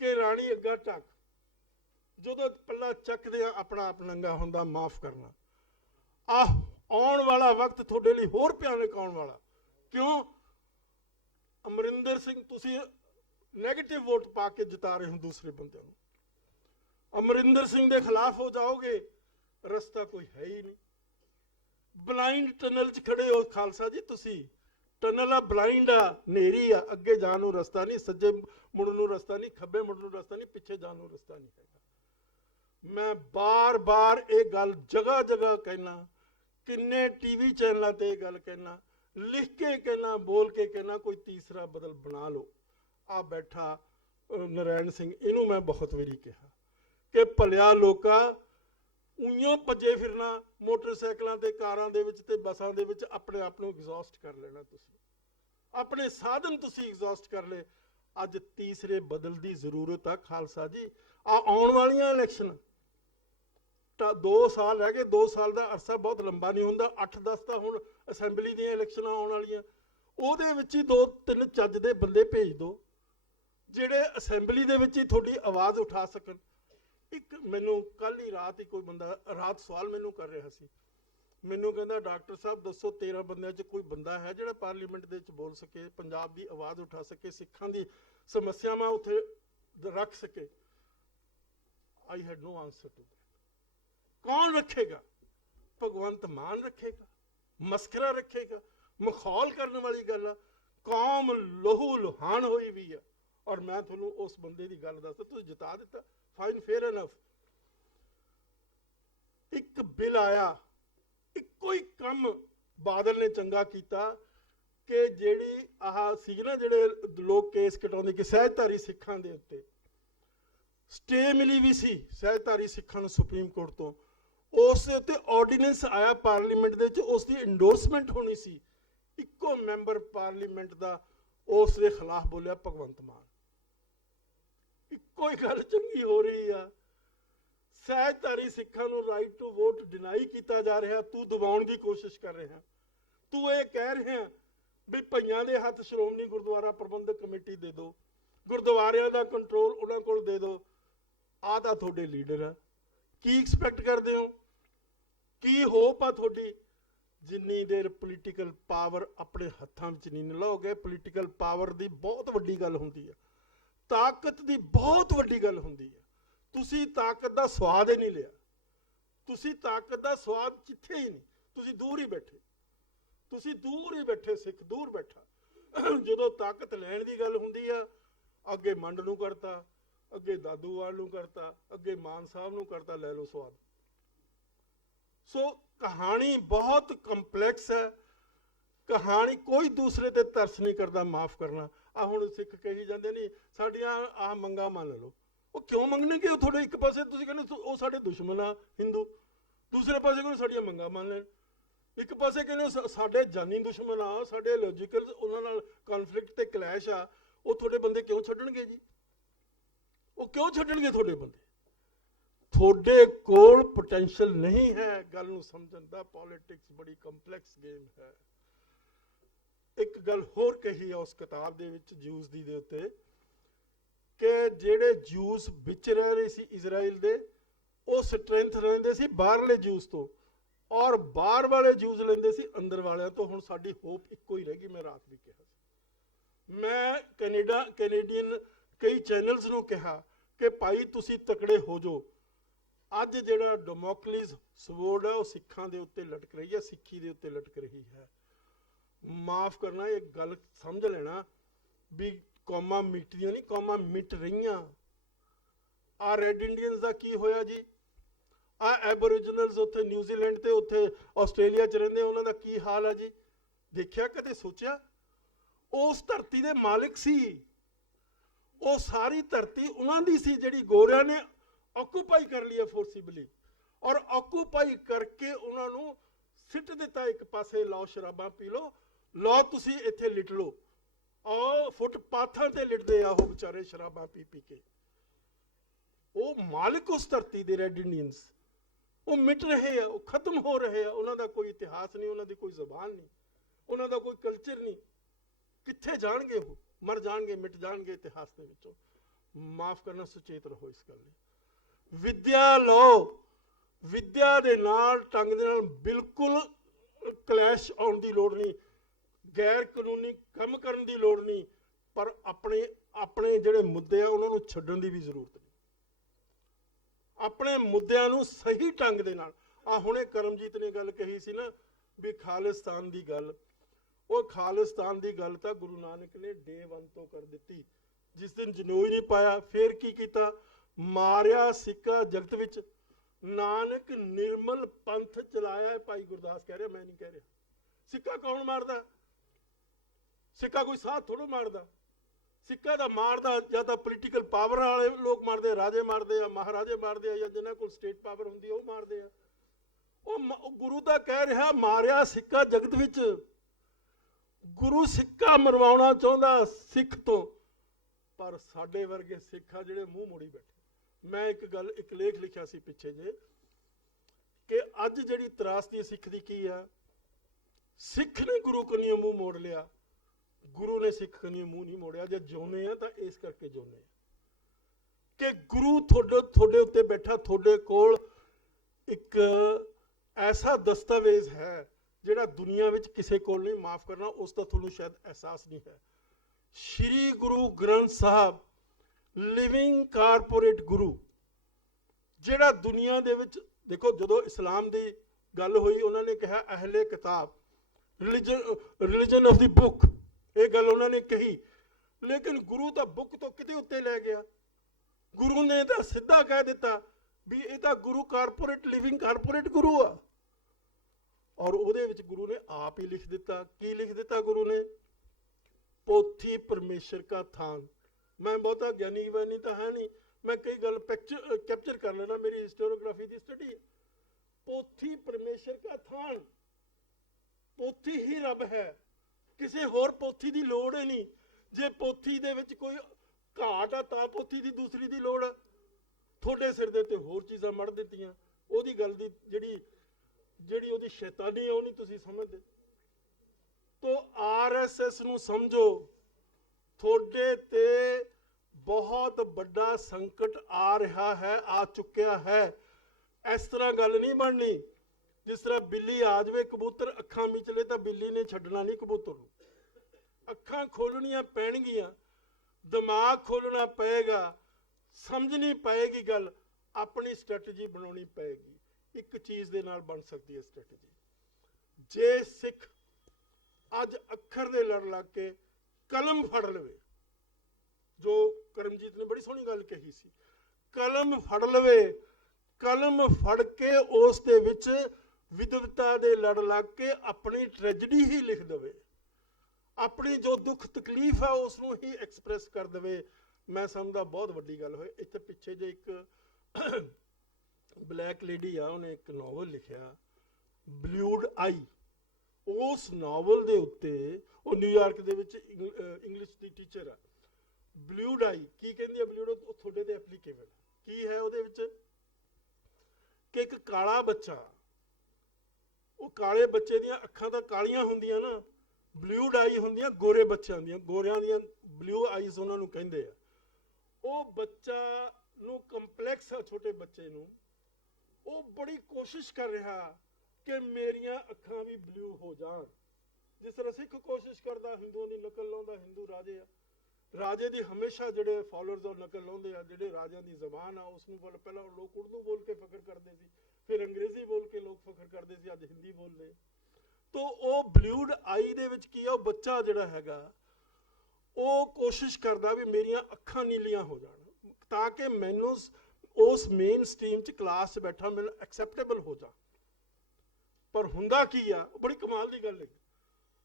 ਕਿ ਰਾਣੀ ਅੱਗਾ ਟੱਕ ਜਦੋਂ ਪੱਲਾ ਚੱਕਦੇ ਆ ਆਪਣਾ ਆਪ ਨੰਗਾ ਹੁੰਦਾ, ਮਾਫ ਕਰਨਾ। ਆਉਣ ਵਾਲਾ ਵਕਤ ਤੁਹਾਡੇ ਲਈ ਹੋਰ ਭਿਆਨਕ ਆਉਣ ਵਾਲਾ। ਕਿਉਂ? ਅਮਰਿੰਦਰ ਸਿੰਘ ਤੁਸੀਂ ਨੈਗੇਟਿਵ ਵੋਟ ਪਾ ਕੇ ਜਿਤਾ ਰਹੇ ਹੋ ਦੂਸਰੇ ਬੰਦਿਆਂ ਨੂੰ, ਅਮਰਿੰਦਰ ਸਿੰਘ ਦੇ ਖਿਲਾਫ ਹੋ ਜਾਓਗੇ, ਰਸਤਾ ਕੋਈ ਹੈ ਹੀ ਨਹੀਂ। ਬਲਾਈਂਡ ਟਨਲ 'ਚ ਖੜੇ ਹੋ ਖਾਲਸਾ ਜੀ, ਤੁਸੀਂ ਟਨਲ ਆ, ਬਲਾਈਂਡ ਆ, ਹਨੇਰੀ ਆ, ਅੱਗੇ ਜਾਣ ਨੂੰ ਰਸਤਾ ਨਹੀਂ, ਸੱਜੇ ਮੁੜਨ ਨੂੰ ਰਸਤਾ ਨਹੀਂ, ਖੱਬੇ ਮੁੜਨ ਨੂੰ ਰਸਤਾ ਨਹੀਂ, ਪਿੱਛੇ ਜਾਣ ਨੂੰ ਰਸਤਾ ਨਹੀਂ ਹੈਗਾ। ਮੈਂ ਬਾਰ-ਬਾਰ ਇਹ ਗੱਲ ਜਗ੍ਹਾ ਕਹਿਣਾ, ਕਿੰਨੇ ਟੀਵੀ ਚੈਨਲਾਂ ਤੇ ਇਹ ਗੱਲ ਕਹਿਣਾ, ਲਿਖ ਕੇ ਕਹਿਣਾ, ਬੋਲ ਕੇ ਕਹਿਣਾ, ਕੋਈ ਤੀਸਰਾ ਬਦਲ ਬਣਾ ਲਓ। ਆ ਬੈਠਾ ਨਰੈਣ ਸਿੰਘ, ਇਹਨੂੰ ਮੈਂ ਬਹੁਤ ਵਾਰੀ ਕਿਹਾ ਕਿ ਭਲਿਆ ਲੋਕਾਂ ਉਈਓ ਭੱਜੇ ਫਿਰਨਾ ਮੋਟਰਸਾਈਕਲਾਂ ਤੇ, ਕਾਰਾਂ ਦੇ ਵਿੱਚ ਤੇ ਬੱਸਾਂ ਦੇ ਵਿੱਚ, ਆਪਣੇ ਆਪ ਨੂੰ ਐਗਜ਼ੌਸਟ ਕਰ ਲੈਣਾ, ਤੁਸੀਂ ਆਪਣੇ ਸਾਧਨ ਤੁਸੀਂ ਐਗਜ਼ੌਸਟ ਕਰ ਲਏ। ਅੱਜ ਤੀਸਰੇ ਬਦਲ ਦੀ ਜ਼ਰੂਰਤ ਆ ਖਾਲਸਾ ਜੀ। ਆਉਣ ਵਾਲੀਆਂ ਇਲੈਕਸ਼ਨ ਤਾਂ 2 ਸਾਲ ਰਹਿ ਗਏ, 2 ਸਾਲ ਦਾ ਅਰਸਾ ਬਹੁਤ ਲੰਬਾ ਨਹੀਂ ਹੁੰਦਾ। 8-10 ਤਾਂ ਹੁਣ ਅਸੈਂਬਲੀ ਦੀਆਂ ਇਲੈਕਸ਼ਨਾਂ ਆਉਣ ਵਾਲੀਆਂ, ਉਹਦੇ ਵਿੱਚ ਹੀ 2-3 ਚੱਜ ਦੇ ਬੰਦੇ ਭੇਜ ਦਿਓ ਜਿਹੜੇ ਅਸੈਂਬਲੀ ਦੇ ਵਿੱਚ ਹੀ ਤੁਹਾਡੀ ਆਵਾਜ਼ ਉਠਾ ਸਕਣ। ਇੱਕ ਮੈਨੂੰ ਕੱਲ ਹੀ ਰਾਤ ਹੀ ਕੋਈ ਬੰਦਾ ਰਾਤ ਸਵਾਲ ਮੈਨੂੰ ਕਰ ਰਿਹਾ ਸੀ, ਮੈਨੂੰ ਕਹਿੰਦਾ ਡਾਕਟਰ ਸਾਹਿਬ ਦੱਸੋ 13 ਬੰਦਿਆਂ 'ਚ ਕੋਈ ਬੰਦਾ ਹੈ ਜਿਹੜਾ ਪਾਰਲੀਮੈਂਟ ਦੇ ਵਿੱਚ ਬੋਲ ਸਕੇ, ਪੰਜਾਬ ਦੀ ਆਵਾਜ਼ ਉਠਾ ਸਕੇ, ਸਿੱਖਾਂ ਦੀ ਸਮੱਸਿਆਵਾਂ ਉੱਥੇ ਰੱਖ ਸਕੇ। I had no answer to that. ਕੌਣ ਰੱਖੇਗਾ? ਭਗਵੰਤ ਮਾਨ ਰੱਖੇਗਾ, ਮਸਕਰਾ ਰੱਖੇਗਾ, ਮਖੌਲ ਕਰਨ ਵਾਲੀ ਗੱਲ ਆ। ਕੌਮ ਲਹੂ ਲੁਹਾਨ ਹੋਈ ਵੀ ਆ, ਔਰ ਮੈਂ ਤੁਹਾਨੂੰ ਉਸ ਬੰਦੇ ਦੀ ਗੱਲ ਦੱਸਦਾ, ਤੁਸੀਂ ਜਿਤਾ ਦਿੱਤਾ, ਫਾਈਨ, ਫੇਅਰ ਐਨਫ। ਇੱਕ ਬਿੱਲ ਆਇਆ, ਇੱਕੋ ਹੀ ਕੰਮ ਬਾਦਲ ਨੇ ਚੰਗਾ ਕੀਤਾ ਕਿ ਜਿਹੜੀ ਸੀ ਨਾ, ਜਿਹੜੇ ਲੋਕ ਕੇਸ ਕਟਾਉਂਦੇ ਕਿ ਸਹਿਜਧਾਰੀ ਸਿੱਖਾਂ ਦੇ ਉੱਤੇ ਸਟੇ ਮਿਲੀ ਵੀ ਸੀ ਸਹਿਜਧਾਰੀ ਸਿੱਖਾਂ ਨੂੰ ਸੁਪਰੀਮ ਕੋਰਟ ਤੋਂ, ਉਸ ਦੇ ਉੱਤੇ ਆਰਡੀਨੈਂਸ ਆਇਆ ਪਾਰਲੀਮੈਂਟ ਦੇ ਵਿੱਚ, ਉਸ ਦੀ ਇੰਡੋਰਸਮੈਂਟ ਹੋਣੀ ਸੀ। ਇੱਕੋ ਮੈਂਬਰ ਪਾਰਲੀਮੈਂਟ ਦਾ ਉਸ ਦੇ ਖਿਲਾਫ ਬੋਲਿਆ ਭਗਵੰਤ ਮਾਨ। ਇੱਕੋ ਹੀ ਗੱਲ ਚੰਗੀ ਹੋ ਰਹੀ ਆ, ਸਹਿਜਧਾਰੀ ਸਿੱਖਾਂ ਨੂੰ ਰਾਈਟ ਟੂ ਵੋਟ ਡਿਨਾਈ ਕੀਤਾ ਜਾ ਰਿਹਾ, ਤੂੰ ਦਬਾਉਣ ਦੀ ਕੋਸ਼ਿਸ਼ ਕਰ ਰਿਹਾ। ਤੂੰ ਇਹ ਕਹਿ ਰਿਹਾ ਵੀ ਭਈਆਂ ਦੇ ਹੱਥ ਸ਼੍ਰੋਮਣੀ ਗੁਰਦੁਆਰਾ ਪ੍ਰਬੰਧਕ ਕਮੇਟੀ ਦੇ ਦਿਓ, ਗੁਰਦੁਆਰਿਆਂ ਦਾ ਕੰਟਰੋਲ ਉਹਨਾਂ ਕੋਲ ਦੇ ਦਿਓ। ਆਹ ਤਾਂ ਤੁਹਾਡੇ ਲੀਡਰ ਆ। ਕੀ ਐਕਸਪੈਕਟ ਕਰਦੇ ਹੋ? ਕੀ ਹੋਪ ਆ ਤੁਹਾਡੀ? ਜਿੰਨੀ ਦੇਰ ਪੋਲੀਟੀਕਲ ਪਾਵਰ ਆਪਣੇ ਹੱਥਾਂ ਵਿੱਚ ਨਹੀਂ ਲਓਗੇ, ਪੋਲੀਟੀਕਲ ਪਾਵਰ ਦੀ ਬਹੁਤ ਵੱਡੀ ਗੱਲ ਹੁੰਦੀ ਹੈ, ਤਾਕਤ ਦੀ ਬਹੁਤ ਵੱਡੀ ਗੱਲ ਹੁੰਦੀ ਹੈ। ਤੁਸੀਂ ਤਾਕਤ ਦਾ ਸਵਾਦ ਹੀ ਨਹੀਂ ਲਿਆ, ਤੁਸੀਂ ਤਾਕਤ ਦਾ ਸਵਾਦ ਕਿੱਥੇ ਹੀ ਨਹੀਂ, ਤੁਸੀਂ ਦੂਰ ਹੀ ਬੈਠੇ, ਤੁਸੀਂ ਦੂਰ ਹੀ ਬੈਠੇ, ਸਿੱਖ ਦੂਰ ਬੈਠਾ। ਜਦੋਂ ਤਾਕਤ ਲੈਣ ਦੀ ਗੱਲ ਹੁੰਦੀ ਆ, ਅੱਗੇ ਮੰਡ ਨੂੰ ਕਰਤਾ, ਅੱਗੇ ਦਾਦੂਵਾਲ ਨੂੰ ਕਰਤਾ, ਅੱਗੇ ਮਾਨ ਸਾਹਿਬ ਨੂੰ ਕਰਤਾ, ਲੈ ਲਓ ਸਵਾਦ। ਸੋ ਕਹਾਣੀ ਬਹੁਤ ਕੰਪਲੈਕਸ ਹੈ। ਕਹਾਣੀ ਕੋਈ ਦੂਸਰੇ ਤੇ ਤਰਸ ਨਹੀਂ ਕਰਦਾ ਮਾਫ ਕਰਨਾ। ਆ ਹੁਣ ਸਿੱਖ ਕਹੀ ਜਾਂਦੇ ਨਹੀਂ ਸਾਡੀਆਂ ਆਹ ਮੰਗਾਂ ਮੰਨ ਲਓ। ਉਹ ਕਿਉਂ ਮੰਗਣਗੇ? ਉਹ ਤੁਹਾਡੇ ਇੱਕ ਪਾਸੇ ਤੁਸੀਂ ਕਹਿੰਦੇ ਉਹ ਸਾਡੇ ਦੁਸ਼ਮਣ ਆ ਹਿੰਦੂ, ਦੂਸਰੇ ਪਾਸੇ ਕਹਿੰਦੇ ਸਾਡੀਆਂ ਮੰਗਾਂ ਮੰਨ ਲੈਣ। ਇੱਕ ਪਾਸੇ ਕਹਿੰਦੇ ਸਾਡੇ ਜਾਨੀ ਦੁਸ਼ਮਣ ਆ, ਸਾਡੇ ਲੌਜੀਕਲ ਉਹਨਾਂ ਨਾਲ ਕਨਫਲਿਕਟ ਤੇ ਕਲੈਸ਼ ਆ। ਉਹ ਤੁਹਾਡੇ ਬੰਦੇ ਕਿਉਂ ਛੱਡਣਗੇ ਜੀ? ਉਹ ਕਿਉਂ ਛੱਡਣਗੇ ਤੁਹਾਡੇ ਬੰਦੇ? ਤੁਹਾਡੇ ਕੋਲ ਪੋਟੈਂਸ਼ੀਅਲ ਨਹੀਂ ਹੈ ਗੱਲ ਨੂੰ ਸਮਝਣ ਦਾ। ਪੋਲਿਟਿਕਸ ਬੜੀ ਕੰਪਲੈਕਸ ਗੇਮ ਹੈ। ਇੱਕ ਗੱਲ ਹੋਰ ਕਹੀ ਹੈ ਉਸ ਕਿਤਾਬ ਦੇ ਵਿੱਚ ਜੂਸ ਦੀ ਦੇ ਉੱਤੇ ਕਿ ਜਿਹੜੇ ਜੂਸ ਵਿੱਚ ਰਹਿ ਰਹੇ ਸੀ ਇਜ਼ਰਾਈਲ ਦੇ, ਉਹ ਸਟਰੈਂਥ ਲੈਂਦੇ ਸੀ ਬਾਹਰਲੇ ਜੂਸ ਤੋਂ, ਔਰ ਬਾਹਰ ਵਾਲੇ ਜੂਸ ਲੈਂਦੇ ਸੀ ਅੰਦਰ ਵਾਲਿਆਂ ਤੋਂ। ਹੁਣ ਸਾਡੀ ਹੋਪ ਇੱਕੋ ਹੀ ਰਹਿ ਗਈ। ਮੈਂ ਰਾਤ ਵੀ ਕਿਹਾ ਸੀ, ਮੈਂ ਕੈਨੇਡੀਅਨ ਕਈ ਚੈਨਲਸ ਨੂੰ ਕਿਹਾ ਕਿ ਭਾਈ ਤੁਸੀਂ ਤਕੜੇ ਹੋ ਜਾਓ। ਅੱਜ ਜਿਹੜਾ ਡੈਮੋਕਰੇਸੀ ਸਵੋਰਡ ਹੈ ਉਹ ਸਿੱਖਾਂ ਦੇ ਉੱਤੇ ਲਟਕ ਰਹੀ ਹੈ, ਸਿੱਖੀ ਦੇ ਉੱਤੇ ਲਟਕ ਰਹੀ ਹੈ। ਮਾਫ ਕਰਨਾ, ਇਹ ਗੱਲ ਸਮਝ ਲੈਣਾ ਵੀ ਕੌਮਾਂ ਮਿਟਦੀਆਂ ਨਹੀਂ, ਕੌਮਾਂ ਮਿਟ ਰਹੀਆਂ। ਆ ਰੈੱਡ ਇੰਡੀਅਨਸ ਦਾ ਕੀ ਹੋਇਆ ਜੀ? ਆ ਐਬੋਰੀਜਨਲਸ ਉੱਥੇ ਨਿਊਜ਼ੀਲੈਂਡ ਤੇ ਉੱਥੇ ਆਸਟ੍ਰੇਲੀਆ 'ਚ ਰਹਿੰਦੇ, ਉਹਨਾਂ ਦਾ ਕੀ ਹਾਲ ਆ ਜੀ? ਦੇਖਿਆ ਕਦੇ, ਸੋਚਿਆ? ਉਸ ਧਰਤੀ ਦੇ ਮਾਲਿਕ ਸੀ, ਉਹ ਸਾਰੀ ਧਰਤੀ ਉਹਨਾਂ ਦੀ ਸੀ ਜਿਹੜੀ ਗੋਰਿਆਂ ਨੇ ਆਕੂਪਾਈ ਕਰ ਲਈ ਹੈ ਫੋਰਸੀਬਲੀ, ਔਰ ਆਕੂਪਾਈ ਕਰਕੇ ਉਹਨਾਂ ਨੂੰ ਸਿੱਟ ਦਿੱਤਾ ਇੱਕ ਪਾਸੇ, ਲਓ ਸ਼ਰਾਬਾਂ ਪੀ ਲਓ, ਲਓ ਤੁਸੀਂ ਇੱਥੇ ਲਿਟ ਲਓ। ਆਹ ਫੁੱਟਪਾਥਾਂ ਤੇ ਲਿਟਦੇ ਆ ਉਹ ਵਿਚਾਰੇ ਸ਼ਰਾਬਾਂ ਪੀ ਪੀ ਕੇ। ਉਹ ਮਾਲਿਕ ਉਸ ਧਰਤੀ ਦੇ ਰੈੱਡ ਇੰਡੀਅਨਸ, ਉਹ ਮਿਟ ਰਹੇ ਆ, ਉਹ ਖਤਮ ਹੋ ਰਹੇ ਆ। ਉਹਨਾਂ ਦਾ ਕੋਈ ਇਤਿਹਾਸ ਨਹੀਂ, ਉਹਨਾਂ ਦੀ ਕੋਈ ਜ਼ਬਾਨ ਨਹੀਂ, ਉਹਨਾਂ ਦਾ ਕੋਈ ਕਲਚਰ ਨਹੀਂ। ਕਿੱਥੇ ਜਾਣਗੇ ਉਹ? ਮਰ ਜਾਣਗੇ, ਮਿਟ ਜਾਣਗੇ ਇਤਿਹਾਸ ਦੇ ਵਿੱਚੋਂ। ਮਾਫ ਕਰਨਾ, ਸੁਚੇਤ ਰਹੋ ਇਸ ਗੱਲ ਲਈ। ਵਿਦਿਆ ਲਓ, ਵਿਦਿਆ ਦੇ ਨਾਲ ਢੰਗ ਦੇ ਨਾਲ ਬਿਲਕੁਲ ਕਲੈਸ਼ ਆਉਣ ਦੀ ਲੋੜ ਨਹੀਂ, ਗੈਰ ਕਾਨੂੰਨੀ ਕੰਮ ਕਰਨ ਦੀ ਲੋੜ ਨਹੀਂ, ਪਰ ਆਪਣੇ ਜਿਹੜੇ ਮੁੱਦੇ ਆ ਉਹਨਾਂ ਨੂੰ ਛੱਡਣ ਦੀ ਵੀ ਜ਼ਰੂਰਤ ਨਹੀਂ। ਆਪਣੇ ਮੁੱਦਿਆਂ ਨੂੰ ਸਹੀ ਢੰਗ ਦੇ ਨਾਲ, ਆ ਹੁਣੇ ਕਰਮਜੀਤ ਨੇ ਗੱਲ ਕਹੀ ਸੀ ਨਾ ਵੀ ਖਾਲਿਸਤਾਨ ਦੀ ਗੱਲ, ਉਹ ਖਾਲਿਸਤਾਨ ਦੀ ਗੱਲ ਤਾਂ ਗੁਰੂ ਨਾਨਕ ਨੇ ਡੇ 1 ਤੋਂ ਕਰ ਦਿੱਤੀ। ਜਿਸ ਦਿਨ ਜਨੋਈ ਨਹੀਂ ਪਾਇਆ, ਫਿਰ ਕੀ ਕੀਤਾ? ਮਾਰਿਆ ਸਿੱਕਾ ਜਗਤ ਵਿੱਚ, ਨਾਨਕ ਨਿਰਮਲ ਪੰਥ ਚਲਾਇਆ ਹੈ। ਭਾਈ ਗੁਰਦਾਸ ਕਹਿ ਰਿਹਾ, ਮੈਂ ਨਹੀਂ ਕਹਿ ਰਿਹਾ। ਸਿੱਕਾ ਕੌਣ ਮਾਰਦਾ? ਸਿੱਕਾ ਕੋਈ ਸਾਧ ਥੋੜ੍ਹਾ ਮਾਰਦਾ। ਸਿੱਕਾ ਦਾ ਮਾਰਦਾ ਜਾਂ ਤਾਂ ਪੋਲੀਟੀਕਲ ਪਾਵਰ ਵਾਲੇ ਲੋਕ ਮਾਰਦੇ, ਰਾਜੇ ਮਾਰਦੇ ਆ, ਮਹਾਰਾਜੇ ਮਾਰਦੇ ਆ, ਜਾਂ ਜਿਨ੍ਹਾਂ ਕੋਲ ਸਟੇਟ ਪਾਵਰ ਹੁੰਦੀ ਆ ਉਹ ਮਾਰਦੇ ਆ। ਉਹ ਗੁਰੂ ਤਾਂ ਕਹਿ ਰਿਹਾ ਮਾਰਿਆ ਸਿੱਕਾ ਜਗਤ ਵਿੱਚ। ਗੁਰੂ ਸਿੱਕਾ ਮਰਵਾਉਣਾ ਚਾਹੁੰਦਾ ਸਿੱਖ ਤੋਂ, ਪਰ ਸਾਡੇ ਵਰਗੇ ਸਿੱਖ ਆ ਜਿਹੜੇ ਮੂੰਹ ਮੋੜੀ ਬੈਠੇ। ਮੈਂ ਇੱਕ ਲੇਖ ਲਿਖਿਆ ਸੀ ਪਿੱਛੇ ਜੇ ਕਿ ਅੱਜ ਜਿਹੜੀ ਤਰਾਸਦੀ ਸਿੱਖ ਦੀ ਕੀ ਆ? ਸਿੱਖ ਨੇ ਗੁਰੂ ਕਨੀਓ ਮੂੰਹ ਮੋੜ ਲਿਆ, ਗੁਰੂ ਨੇ ਸਿੱਖ ਕਨੀਓ ਮੂੰਹ ਨਹੀਂ ਮੋੜਿਆ। ਜੇ ਜਿਉਂਦੇ ਆ ਤਾਂ ਇਸ ਕਰਕੇ ਜਿਉਂਦੇ ਆ ਕਿ ਗੁਰੂ ਤੁਹਾਡੇ ਉੱਤੇ ਬੈਠਾ, ਤੁਹਾਡੇ ਕੋਲ ਇੱਕ ਐਸਾ ਦਸਤਾਵੇਜ਼ ਹੈ ਜਿਹੜਾ ਦੁਨੀਆ ਵਿੱਚ ਕਿਸੇ ਕੋਲ ਨਹੀਂ। ਮਾਫ ਕਰਨਾ, ਉਸ ਦਾ ਤੁਹਾਨੂੰ ਸ਼ਾਇਦ ਅਹਿਸਾਸ ਨਹੀਂ ਹੈ। ਸ਼੍ਰੀ ਗੁਰੂ ਗ੍ਰੰਥ ਸਾਹਿਬ, ਲਿਵਿੰਗ ਕਾਰਪੋਰੇਟ ਗੁਰੂ, ਜਿਹੜਾ ਦੁਨੀਆ ਦੇ ਵਿੱਚ, ਦੇਖੋ ਜਦੋਂ ਇਸਲਾਮ ਦੀ ਗੱਲ ਹੋਈ ਉਹਨਾਂ ਨੇ ਕਿਹਾ ਅਹਲੇ ਕਿਤਾਬ, ਰਿਲੀਜਨ ਆਫ ਦੀ ਬੁੱਕ, ਇਹ ਗੱਲ ਉਹਨਾਂ ਨੇ ਕਹੀ। ਲੇਕਿਨ ਗੁਰੂ ਤਾਂ ਬੁੱਕ ਤੋਂ ਕਿਤੇ ਉੱਤੇ ਲੈ ਗਿਆ। ਗੁਰੂ ਨੇ ਤਾਂ ਸਿੱਧਾ ਕਹਿ ਦਿੱਤਾ ਵੀ ਇਹ ਤਾਂ ਗੁਰੂ ਕਾਰਪੋਰੇਟ, ਲਿਵਿੰਗ ਕਾਰਪੋਰੇਟ ਗੁਰੂ ਆ। ਔਰ ਉਹਦੇ ਵਿੱਚ ਗੁਰੂ ਨੇ ਆਪ ਹੀ ਲਿਖ ਦਿੱਤਾ। ਕੀ ਲਿਖ ਦਿੱਤਾ ਗੁਰੂ ਨੇ? ਪੋਥੀ ਪਰਮੇਸ਼ਰ ਕਾ ਥਾਨ। ਮੈਂ ਬਹੁਤਾ ਗਿਆਨੀ ਬਾਨੀ ਤਾਂ ਹੈ ਨਹੀਂ, ਮੈਂ ਕਈ ਗੱਲ ਕੈਪਚਰ ਕਰ ਲੈਣਾ, ਮੇਰੀ ਹਿਸਟੋਰੀਓਗ੍ਰਾਫੀ ਦੀ ਸਟੱਡੀ ਹੈ। ਪੋਥੀ ਪਰਮੇਸ਼ਰ ਕਾ ਥਾਨ, ਪੋਥੀ ਹੀ ਰੱਬ ਹੈ, ਕਿਸੇ ਹੋਰ ਪੋਥੀ ਦੀ ਲੋੜ ਹੀ ਨਹੀਂ। ਜੇ ਪੋਥੀ ਦੇ ਵਿੱਚ ਕੋਈ ਘਾਟ ਆ ਤਾਂ ਪੋਥੀ ਦੀ ਦੂਸਰੀ ਦੀ ਲੋੜ ਆ। ਤੁਹਾਡੇ ਸਿਰ ਦੇ ਉੱਤੇ ਹੋਰ ਚੀਜ਼ਾਂ ਮੜ ਦਿੱਤੀਆਂ, ਉਹਦੀ ਗੱਲ ਦੀ ਜਿਹੜੀ ਉਹਦੀ ਸ਼ੈਤਾਨੀ ਹੈ ਉਹ ਨਹੀਂ ਤੁਸੀਂ ਸਮਝਦੇ। ਤੋ RSS ਨੂੰ ਸਮਝੋ, ਤੁਹਾਡੇ ਤੇ ਬਹੁਤ ਵੱਡਾ ਸੰਕਟ ਆ ਰਿਹਾ ਹੈ, ਆ ਚੁੱਕਿਆ ਹੈ। ਇਸ ਤਰ੍ਹਾਂ ਗੱਲ ਨਹੀਂ ਬਣਨੀ ਜਿਸ ਤਰ੍ਹਾਂ ਬਿੱਲੀ ਆ ਜਾਵੇ, ਕਬੂਤਰ ਅੱਖਾਂ ਮੀਚਲੇ ਤਾਂ ਬਿੱਲੀ ਨੇ ਛੱਡਣਾ ਨਹੀਂ ਕਬੂਤਰ ਨੂੰ। ਅੱਖਾਂ ਖੋਲਣੀਆਂ ਪੈਣਗੀਆਂ, ਦਿਮਾਗ ਖੋਲਣਾ ਪਏਗਾ, ਸਮਝਣੀ ਪਏਗੀ ਗੱਲ, ਆਪਣੀ ਸਟ੍ਰੈਟਜੀ ਬਣਾਉਣੀ ਪਏਗੀ। ਇੱਕ ਚੀਜ਼ ਦੇ ਨਾਲ ਬਣ ਸਕਦੀ ਹੈ ਸਟ੍ਰੈਟਜੀ। ਜੇ ਸਿੱਖ ਅੱਜ ਅੱਖਰ ਦੇ ਲੜ ਲੱਗ ਕੇ ਕਲਮ ਫੜ ਲਵੇ, ਜੋ ਕਰਮਜੀਤ ਨੇ ਬੜੀ ਸੋਹਣੀ ਗੱਲ ਕਹੀ ਸੀ, ਕਲਮ ਫੜ ਲਵੇ, ਕਲਮ ਫੜ ਕੇ ਉਸ ਦੇ ਵਿੱਚ ਵਿਦਵਤਾ ਦੇ ਲੜ ਲੱਗ ਕੇ ਆਪਣੀ ਟ੍ਰੈਜਡੀ ਹੀ ਲਿਖ ਦੇਵੇ, ਆਪਣੀ ਜੋ ਦੁੱਖ ਤਕਲੀਫ ਹੈ ਉਸ ਨੂੰ ਹੀ ਐਕਸਪ੍ਰੈਸ ਕਰ ਦੇਵੇ, ਮੈਂ ਸਮਝਦਾ ਬਹੁਤ ਵੱਡੀ ਗੱਲ ਹੋਏ। ਇੱਥੇ ਪਿੱਛੇ ਜੇ ਇੱਕ ਬਲੈਕ ਲੇਡੀ ਆ, ਉਹਨੇ ਇੱਕ ਨਾਵਲ ਲਿਖਿਆ ਬਲੂਡ ਆਈ। ਉਸ ਨਾਵਲ ਦੇ ਉੱਤੇ, ਉਹ ਨਿਊਯਾਰਕ ਦੇ ਵਿੱਚ ਇੰਗਲਿਸ਼ ਦੀ ਟੀਚਰ ਆ। ਬਲੂਡ ਆਈ ਕੀ ਕਹਿੰਦੀ ਹੈ? ਬਲੂਡ ਉਹ ਤੁਹਾਡੇ ਤੇ ਐਪਲੀਕੇਬਲ ਕੀ ਹੈ? ਉਹਦੇ ਵਿੱਚ ਕਿ ਇੱਕ ਕਾਲਾ ਬੱਚਾ, ਉਹ ਕਾਲੇ ਬੱਚੇ ਦੀਆਂ ਅੱਖਾਂ ਤਾਂ ਕਾਲੀਆਂ ਹੁੰਦੀਆਂ ਨਾ, ਬਲੂਡ ਆਈ ਹੁੰਦੀਆਂ ਗੋਰੇ ਬੱਚਿਆਂ ਦੀਆਂ, ਗੋਰਿਆਂ ਦੀਆਂ ਬਲੂ ਆਈਜ਼ ਉਹਨਾਂ ਨੂੰ ਕਹਿੰਦੇ ਆ। ਉਹ ਬੱਚਾ ਨੂੰ ਕੰਪਲੈਕਸ ਆ, ਛੋਟੇ ਬੱਚੇ ਨੂੰ, ਉਹ ਬੜੀ ਕੋਸ਼ਿਸ਼ ਕਰ ਰਿਹਾ ਕਿ ਮੇਰੀਆਂ ਅੱਖਾਂ ਵੀ ਬਲੂ ਹੋ ਜਾਣ। ਜਿਸ ਤਰ੍ਹਾਂ ਸਿੱਖ ਕੋਸ਼ਿਸ਼ ਕਰਦਾ, ਹਿੰਦੂ ਦੀ ਨਕਲ ਲਾਉਂਦਾ, ਹਿੰਦੂ ਰਾਜੇ ਆ, ਰਾਜੇ ਦੀ ਹਮੇਸ਼ਾ ਜਿਹੜੇ ਫਾਲੋਅਰਸ ਉਹ ਨਕਲ ਲਾਉਂਦੇ ਆ, ਜਿਹੜੇ ਰਾਜਿਆਂ ਦੀ ਜ਼ਬਾਨ ਆ ਉਸ ਨੂੰ ਪਹਿਲਾਂ ਲੋਕ ਉਰਦੂ ਬੋਲ ਕੇ ਫਖਰ ਕਰਦੇ ਸੀ, ਫਿਰ ਅੰਗਰੇਜ਼ੀ ਬੋਲ ਕੇ ਲੋਕ ਫਖਰ ਕਰਦੇ ਸੀ, ਅੱਜ ਹਿੰਦੀ ਬੋਲਦੇ। ਤੋ ਉਹ ਬਲੂਡ ਆਈ ਦੇ ਵਿੱਚ ਕੀ ਆ, ਉਹ ਬੱਚਾ ਜਿਹੜਾ ਹੈਗਾ ਉਹ ਕੋਸ਼ਿਸ਼ ਕਰਦਾ ਵੀ ਮੇਰੀਆਂ ਅੱਖਾਂ ਨੀਲੀਆਂ ਹੋ ਜਾਣ ਤਾਂ ਕਿ ਮੈਨੂੰ ਉਸ ਮੇਨ ਸਟ੍ਰੀਮ 'ਚ ਕਲਾਸ 'ਚ ਬੈਠਾ ਮੈਨੂੰ ਐਕਸੈਪਟੇਬਲ ਹੋ ਜਾ। ਪਰ ਹੁੰਦਾ ਕੀ ਆ, ਉਹ ਬੜੀ ਕਮਾਲ ਦੀ ਗੱਲ ਹੈ।